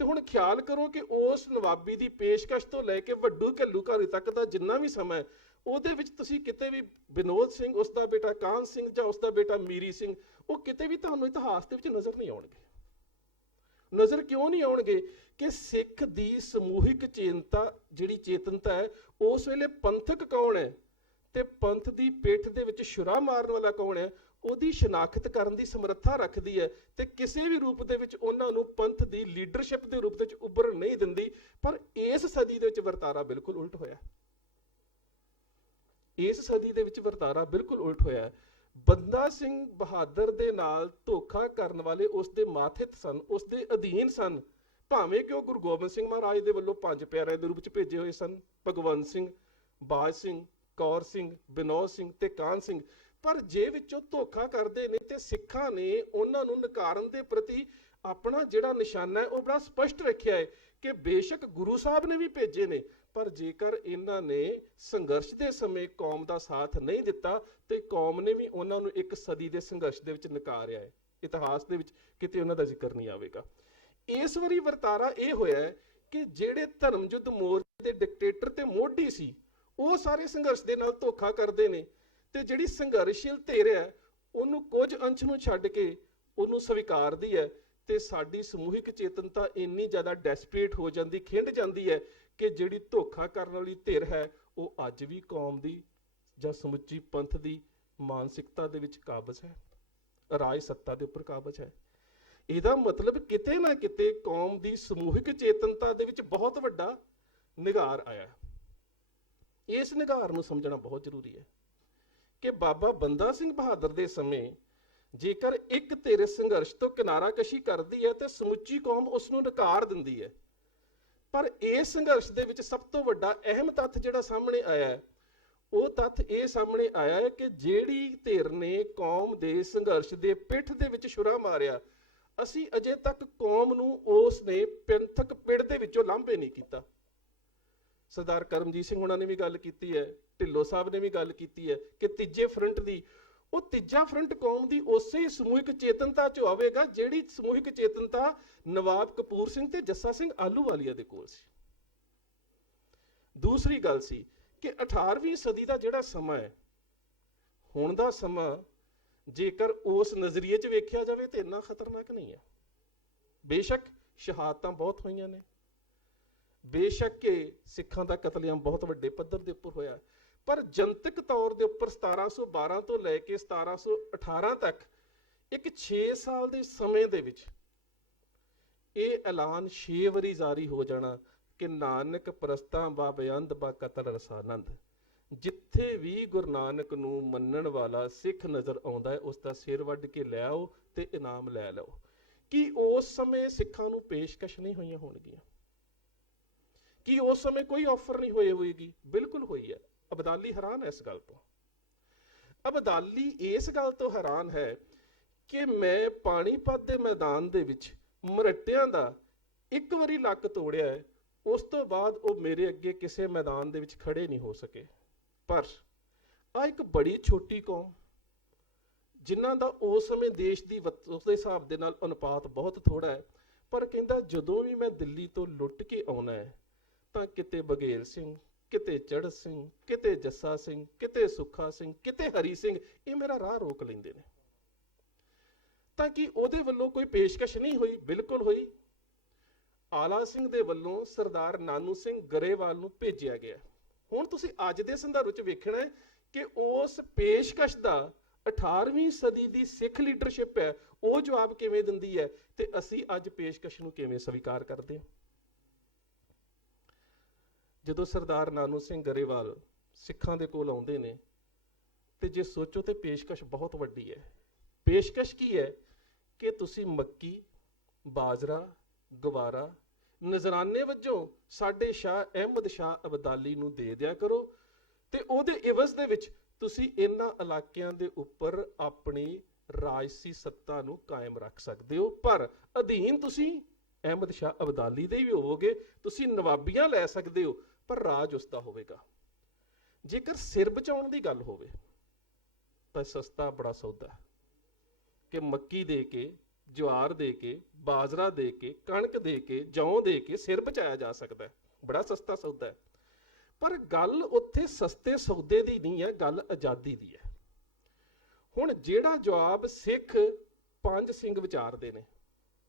ਤੇ ਹੁਣ ਖਿਆਲ ਕਰੋ ਕਿ ਉਸ ਨਵਾਬੀ ਦੀ ਪੇਸ਼ਕਸ਼ ਤੋਂ ਲੈ ਕੇ ਵੱਡੂ ਘੱਲੂਘਾਰੇ ਤੱਕ ਦਾ ਜਿੰਨਾ ਵੀ ਸਮਾਂ ਹੈ, ਉਹਦੇ ਵਿੱਚ ਤੁਸੀਂ ਕਿਤੇ ਵੀ ਵਿਨੋਦ ਸਿੰਘ, ਉਸ ਦਾ ਬੇਟਾ ਕਾਹਨ ਸਿੰਘ ਜਾਂ ਉਸ ਦਾ ਬੇਟਾ ਮੀਰੀ ਸਿੰਘ, ਉਹ ਕਿਤੇ ਵੀ ਤੁਹਾਨੂੰ ਇਤਿਹਾਸ ਦੇ ਵਿੱਚ ਨਜ਼ਰ ਨਹੀਂ ਆਉਣਗੇ। ਨਜ਼ਰ ਕਿਉਂ ਨਹੀਂ ਆਉਣਗੇ? ਕਿ ਸਿੱਖ ਦੀ ਸਮੂਹਿਕ ਚੇਤਨਤਾ ਹੈ, ਉਸ ਵੇਲੇ ਪੰਥਕ ਕੌਣ ਹੈ ਤੇ ਪੰਥ ਦੀ ਪਿੱਠ ਦੇ ਵਿੱਚ ਛੁਰਾ ਮਾਰਨ ਵਾਲਾ ਕੌਣ ਹੈ, ਉਹਦੀ ਸ਼ਨਾਖਤ ਕਰਨ ਦੀ ਸਮਰੱਥਾ ਰੱਖਦੀ ਹੈ, ਤੇ ਕਿਸੇ ਵੀ ਰੂਪ ਦੇ ਵਿੱਚ ਉਹਨਾਂ ਨੂੰ ਪੰਥ ਦੀ ਲੀਡਰਸ਼ਿਪ ਦੇ ਰੂਪ ਵਿੱਚ ਉੱਭਰਨ ਨਹੀਂ ਦਿੰਦੀ। ਪਰ ਇਸ ਸਦੀ ਦੇ ਵਿੱਚ ਵਰਤਾਰਾ ਬਿਲਕੁਲ ਉਲਟ ਹੋਇਆ। ਇਸ ਸਦੀ ਦੇ ਵਿੱਚ ਵਰਤਾਰਾ ਬਿਲਕੁਲ ਉਲਟ ਹੋਇਆ। ਬੰਦਾ ਸਿੰਘ ਬਹਾਦਰ ਦੇ ਨਾਲ ਧੋਖਾ ਕਰਨ ਵਾਲੇ ਉਸ ਦੇ ਮਾਥਿਤ ਸਨ, ਉਸ ਦੇ ਅਧੀਨ ਸਨ, ਭਾਵੇਂ ਕਿ ਉਹ ਗੁਰੂ ਗੋਬਿੰਦ ਸਿੰਘ ਮਹਾਰਾਜ ਦੇ ਵੱਲੋਂ 5 ਪਿਆਰਿਆਂ ਦੇ ਰੂਪ ਵਿੱਚ ਭੇਜੇ ਹੋਏ ਸਨ, ਭਗਵੰਤ ਸਿੰਘ, ਬਾਜ ਸਿੰਘ, ਕੌਰ ਸਿੰਘ, ਵਿਨੋਦ ਸਿੰਘ ਤੇ ਕਾਹਨ ਸਿੰਘ। ਪਰ ਜੇ ਵਿੱਚੋਂ ਧੋਖਾ ਕਰਦੇ ਨੇ ਤੇ ਸਿੱਖਾਂ ਨੇ ਉਹਨਾਂ ਨੂੰ ਨਕਾਰਨ ਦੇ ਪ੍ਰਤੀ ਆਪਣਾ ਜਿਹੜਾ ਨਿਸ਼ਾਨਾ ਹੈ ਉਹ ਬੜਾ ਸਪਸ਼ਟ ਰੱਖਿਆ ਹੈ ਕਿ ਬੇਸ਼ੱਕ ਗੁਰੂ ਸਾਹਿਬ ਨੇ ਵੀ ਭੇਜੇ ਨੇ, ਪਰ ਜੇਕਰ ਇਹਨਾਂ ਨੇ ਸੰਘਰਸ਼ ਦੇ ਸਮੇਂ ਕੌਮ ਦਾ ਸਾਥ ਨਹੀਂ ਦਿੱਤਾ ਤੇ ਕੌਮ ਨੇ ਵੀ ਉਹਨਾਂ ਨੂੰ ਇੱਕ ਸਦੀ ਦੇ ਸੰਘਰਸ਼ ਦੇ ਵਿੱਚ ਨਕਾਰਿਆ ਹੈ। ਇਤਿਹਾਸ ਦੇ ਵਿੱਚ ਕਿਤੇ ਉਹਨਾਂ ਦਾ ਜ਼ਿਕਰ ਨਹੀਂ ਆਵੇਗਾ। ਇਸ ਵਾਰੀ ਵਰਤਾਰਾ ਇਹ ਹੋਇਆ ਹੈ ਕਿ ਜਿਹੜੇ ਧਰਮ ਯੁੱਧ ਮੋਰਚੇ ਦੇ ਡਿਕਟੇਟਰ ਤੇ ਮੋਢੀ ਸੀ, ਉਹ ਸਾਰੇ ਸੰਘਰਸ਼ ਦੇ ਨਾਲ ਧੋਖਾ ਕਰਦੇ ਨੇ, ਤੇ ਜਿਹੜੀ ਸੰਘਰਸ਼ਸ਼ੀਲ ਧਿਰ ਹੈ ਉਹਨੂੰ ਕੁਝ ਅੰਸ਼ ਨੂੰ ਛੱਡ ਕੇ ਉਹਨੂੰ ਸਵੀਕਾਰਦੀ ਹੈ, ਤੇ ਸਾਡੀ ਸਮੂਹਿਕ ਚੇਤਨਤਾ ਇੰਨੀ ਜ਼ਿਆਦਾ ਡੈਸਪਰੇਟ ਹੋ ਜਾਂਦੀ, ਖਿੰਡ ਜਾਂਦੀ ਹੈ ਕਿ ਜਿਹੜੀ ਧੋਖਾ ਕਰਨ ਵਾਲੀ ਧਿਰ ਹੈ ਉਹ ਅੱਜ ਵੀ ਕੌਮ ਦੀ ਜਾਂ ਸਮੁੱਚੀ ਪੰਥ ਦੀ ਮਾਨਸਿਕਤਾ ਦੇ ਵਿੱਚ ਕਾਬਜ਼ ਹੈ, ਰਾਜ ਸੱਤਾ ਦੇ ਉੱਪਰ ਕਾਬਜ਼ ਹੈ। ਇਹਦਾ ਮਤਲਬ ਕਿਤੇ ਨਾ ਕਿਤੇ ਕੌਮ ਦੀ ਸਮੂਹਿਕ ਚੇਤਨਤਾ ਦੇ ਵਿੱਚ ਬਹੁਤ ਵੱਡਾ ਨਿਘਾਰ ਆਇਆ। ਇਸ ਨਿਘਾਰ ਨੂੰ ਸਮਝਣਾ ਬਹੁਤ ਜ਼ਰੂਰੀ ਹੈ ਕਿ ਬਾਬਾ ਬੰਦਾ ਸਿੰਘ ਬਹਾਦਰ ਦੇ ਸਮੇਂ ਜੇਕਰ ਇੱਕ ਧਿਰ ਸੰਘਰਸ਼ ਤੋਂ ਕਿਨਾਰਾਕਸ਼ੀ ਕਰਦੀ ਹੈ ਤੇ ਸਮੁੱਚੀ ਕੌਮ ਉਸ ਨੂੰ ਨਕਾਰ ਦਿੰਦੀ ਹੈ। ਪਰ ਇਸ ਸੰਘਰਸ਼ ਦੇ ਵਿੱਚ ਸਭ ਤੋਂ ਵੱਡਾ ਅਹਿਮ ਤੱਥ ਜਿਹੜਾ ਸਾਹਮਣੇ ਆਇਆ ਹੈ, ਉਹ ਤੱਥ ਇਹ ਸਾਹਮਣੇ ਆਇਆ ਹੈ ਕਿ ਜਿਹੜੀ ਧਿਰ ਨੇ ਕੌਮ ਦੇ ਸੰਘਰਸ਼ ਦੇ ਪਿੱਠ ਦੇ ਵਿੱਚ ਛੁਰਾ ਮਾਰਿਆ, ਅਸੀਂ ਅਜੇ ਤੱਕ ਕੌਮ ਨੂੰ ਉਸ ਨੇ ਪੰਥਕ ਪਿੜ ਦੇ ਵਿੱਚੋਂ ਲਾਂਭੇ ਨਹੀਂ ਕੀਤਾ। ਸਰਦਾਰ ਕਰਮਜੀਤ ਸਿੰਘ ਉਹਨਾਂ ਨੇ ਵੀ ਗੱਲ ਕੀਤੀ ਹੈ, ਢਿੱਲੋਂ ਸਾਹਿਬ ਨੇ ਵੀ ਗੱਲ ਕੀਤੀ ਹੈ ਕਿ ਤੀਜੇ ਫਰੰਟ ਦੀ, ਉਹ ਤੀਜਾ ਫਰੰਟ ਕੌਮ ਦੀ ਉਸੇ ਸਮੂਹਿਕ ਚੇਤਨਤਾ 'ਚ ਆਵੇਗਾ ਜਿਹੜੀ ਸਮੂਹਿਕ ਚੇਤਨਤਾ ਨਵਾਬ ਕਪੂਰ ਸਿੰਘ ਤੇ ਜੱਸਾ ਸਿੰਘ ਆਹਲੂਵਾਲੀਆ ਦੇ ਕੋਲ ਸੀ। ਦੂਸਰੀ ਗੱਲ ਸੀ ਕਿ 18ਵੀਂ ਸਦੀ ਦਾ ਜਿਹੜਾ ਸਮਾਂ ਹੈ, ਹੁਣ ਦਾ ਸਮਾਂ ਜੇਕਰ ਉਸ ਨਜ਼ਰੀਏ 'ਚ ਵੇਖਿਆ ਜਾਵੇ ਤੇ ਇੰਨਾ ਖਤਰਨਾਕ ਨਹੀਂ ਹੈ। ਬੇਸ਼ੱਕ ਸ਼ਹਾਦਤਾਂ ਬਹੁਤ ਹੋਈਆਂ ਨੇ, ਬੇਸ਼ੱਕ ਕਿ ਸਿੱਖਾਂ ਦਾ ਕਤਲੇਆਮ ਬਹੁਤ ਵੱਡੇ ਪੱਧਰ ਦੇ ਉੱਪਰ ਹੋਇਆ, ਪਰ ਜਨਤਕ ਤੌਰ ਦੇ ਉੱਪਰ 1712 ਤੋਂ ਲੈ ਕੇ 1718 ਤੱਕ ਇੱਕ 6 ਸਾਲ ਦੇ ਸਮੇਂ ਦੇ ਵਿੱਚ ਇਹ ਐਲਾਨ 6 ਵਾਰੀ ਜਾਰੀ ਹੋ ਜਾਣਾ ਕਿ ਨਾਨਕ ਪ੍ਰਸਤਾਂ ਬਾ ਬੇਅੰਤ ਬਾ ਕਤਲ ਰਸਾਨੰਦ। ਜਿੱਥੇ ਵੀ ਗੁਰੂ ਨਾਨਕ ਨੂੰ ਮੰਨਣ ਵਾਲਾ ਸਿੱਖ ਨਜ਼ਰ ਆਉਂਦਾ ਹੈ ਉਸ ਦਾ ਸਿਰ ਵੱਢ ਕੇ ਲੈ ਆਓ ਤੇ ਇਨਾਮ ਲੈ ਲਓ। ਕੀ ਉਸ ਸਮੇਂ ਸਿੱਖਾਂ ਨੂੰ ਪੇਸ਼ਕਸ਼ ਨਹੀਂ ਹੋਈਆਂ ਹੋਣਗੀਆਂ? ਕੀ ਉਸ ਸਮੇਂ ਕੋਈ ਆਫਰ ਨਹੀਂ ਹੋਏਗੀ? ਬਿਲਕੁਲ ਹੋਈ ਹੈ। ਅਬਦਾਲੀ ਹੈਰਾਨ ਹੈ ਇਸ ਗੱਲ ਤੋਂ। ਅਬਦਾਲੀ ਇਸ ਗੱਲ ਤੋਂ ਹੈਰਾਨ ਹੈ ਕਿ ਮੈਂ ਪਾਣੀਪਤ ਦੇ ਮੈਦਾਨ ਦੇ ਵਿੱਚ ਮਰਹੱਟਿਆਂ ਦਾ ਇੱਕ ਵਾਰੀ ਲੱਕ ਤੋੜਿਆ ਹੈ, ਉਸ ਤੋਂ ਬਾਅਦ ਉਹ ਮੇਰੇ ਅੱਗੇ ਕਿਸੇ ਮੈਦਾਨ ਦੇ ਵਿੱਚ ਖੜੇ ਨਹੀਂ ਹੋ ਸਕੇ। ਪਰ ਆ ਇੱਕ ਬੜੀ ਛੋਟੀ ਕੌਮ, ਜਿਨ੍ਹਾਂ ਦਾ ਉਸ ਸਮੇਂ ਦੇਸ਼ ਦੀ ਉਸ ਦੇ ਹਿਸਾਬ ਦੇ ਨਾਲ ਅਨੁਪਾਤ ਬਹੁਤ ਥੋੜਾ ਹੈ, ਪਰ ਕਹਿੰਦਾ ਜਦੋਂ ਵੀ ਮੈਂ ਦਿੱਲੀ ਤੋਂ ਲੁੱਟ ਕੇ ਆਉਣਾ ਹੈ ਤਾਂ ਕਿਤੇ ਬਘੇਲ ਸਿੰਘ, ਕਿਤੇ ਚੜ੍ਹ ਸਿੰਘ, ਕਿਤੇ ਜੱਸਾ ਸਿੰਘ, ਕਿਤੇ ਸੁੱਖਾ ਸਿੰਘ, ਕਿਤੇ ਹਰੀ ਸਿੰਘ, ਇਹ ਮੇਰਾ ਰਾਹ ਰੋਕ ਲੈਂਦੇ ਨੇ। ਤਾਂ ਕਿ ਉਹਦੇ ਵੱਲੋਂ ਕੋਈ ਪੇਸ਼ਕਸ਼ ਨਹੀਂ ਹੋਈ, ਬਿਲਕੁਲ ਹੋਈ। ਆਲਾ ਸਿੰਘ ਦੇ ਵੱਲੋਂ ਸਰਦਾਰ ਨਾਨੂ ਸਿੰਘ ਗਰੇਵਾਲ ਨੂੰ ਭੇਜਿਆ ਗਿਆ। ਹੁਣ ਤੁਸੀਂ ਅੱਜ ਦੇ ਸੰਦਰਭ ਵਿੱਚ ਵੇਖਣਾ ਹੈ ਕਿ ਉਸ ਪੇਸ਼ਕਸ਼ ਦਾ 18ਵੀਂ ਸਦੀ ਦੀ ਸਿੱਖ ਲੀਡਰਸ਼ਿਪ ਹੈ, ਉਹ ਜਵਾਬ ਕਿਵੇਂ ਦਿੰਦੀ ਹੈ ਤੇ ਅਸੀਂ ਅੱਜ ਪੇਸ਼ਕਸ਼ ਨੂੰ ਕਿਵੇਂ ਸਵੀਕਾਰ ਕਰਦੇ ਹਾਂ। ਜਦੋਂ ਸਰਦਾਰ ਨਾਨੂ ਸਿੰਘ ਗਰੇਵਾਲ ਸਿੱਖਾਂ ਦੇ ਕੋਲ ਆਉਂਦੇ ਨੇ ਤੇ ਜੇ ਸੋਚੋ ਤੇ ਪੇਸ਼ਕਸ਼ ਬਹੁਤ ਵੱਡੀ ਹੈ। ਪੇਸ਼ਕਸ਼ ਕੀ ਹੈ ਕਿ ਤੁਸੀਂ ਮੱਕੀ, ਬਾਜਰਾ, ਗਵਾਰਾ ਨਜ਼ਰਾਨੇ ਵਜੋਂ ਸਾਡੇ ਸ਼ਾਹ ਅਹਿਮਦ ਸ਼ਾਹ ਅਬਦਾਲੀ ਨੂੰ ਦੇ ਦਿਆ ਕਰੋ ਤੇ ਉਹਦੇ ਇਵਜ਼ ਦੇ ਵਿੱਚ ਤੁਸੀਂ ਇਹਨਾਂ ਇਲਾਕਿਆਂ ਦੇ ਉੱਪਰ ਆਪਣੀ ਰਾਜਸੀ ਸੱਤਾ ਨੂੰ ਕਾਇਮ ਰੱਖ ਸਕਦੇ ਹੋ, ਪਰ ਅਧੀਨ ਤੁਸੀਂ ਅਹਿਮਦ ਸ਼ਾਹ ਅਬਦਾਲੀ ਦੇ ਵੀ ਹੋਵੋਗੇ, ਤੁਸੀਂ ਨਵਾਬੀਆਂ ਲੈ ਸਕਦੇ ਹੋ, ਪਰ ਰਾਜ ਉਸਦਾ ਹੋਵੇਗਾ। ਜੇਕਰ ਸਿਰ ਬਚਾਉਣ ਦੀ ਗੱਲ ਹੋਵੇ ਤਾਂ ਸਸਤਾ ਬੜਾ ਸੌਦਾ ਕਿ ਮੱਕੀ ਦੇ ਕੇ, ਜਵਾਰ ਦੇ ਕੇ, ਬਾਜਰਾ ਦੇ ਕੇ, ਕਣਕ ਦੇ ਕੇ, ਜੌਂ ਦੇ ਕੇ ਸਿਰ ਬਚਾਇਆ ਜਾ ਸਕਦਾ ਹੈ, ਬੜਾ ਸਸਤਾ ਸੌਦਾ ਹੈ। ਪਰ ਗੱਲ ਉੱਥੇ ਸਸਤੇ ਸੌਦੇ ਦੀ ਨਹੀਂ ਹੈ, ਗੱਲ ਆਜ਼ਾਦੀ ਦੀ ਹੈ। ਹੁਣ ਜਿਹੜਾ ਜਵਾਬ ਸਿੱਖ ਪੰਜ ਸਿੰਘ ਵਿਚਾਰਦੇ ਨੇ,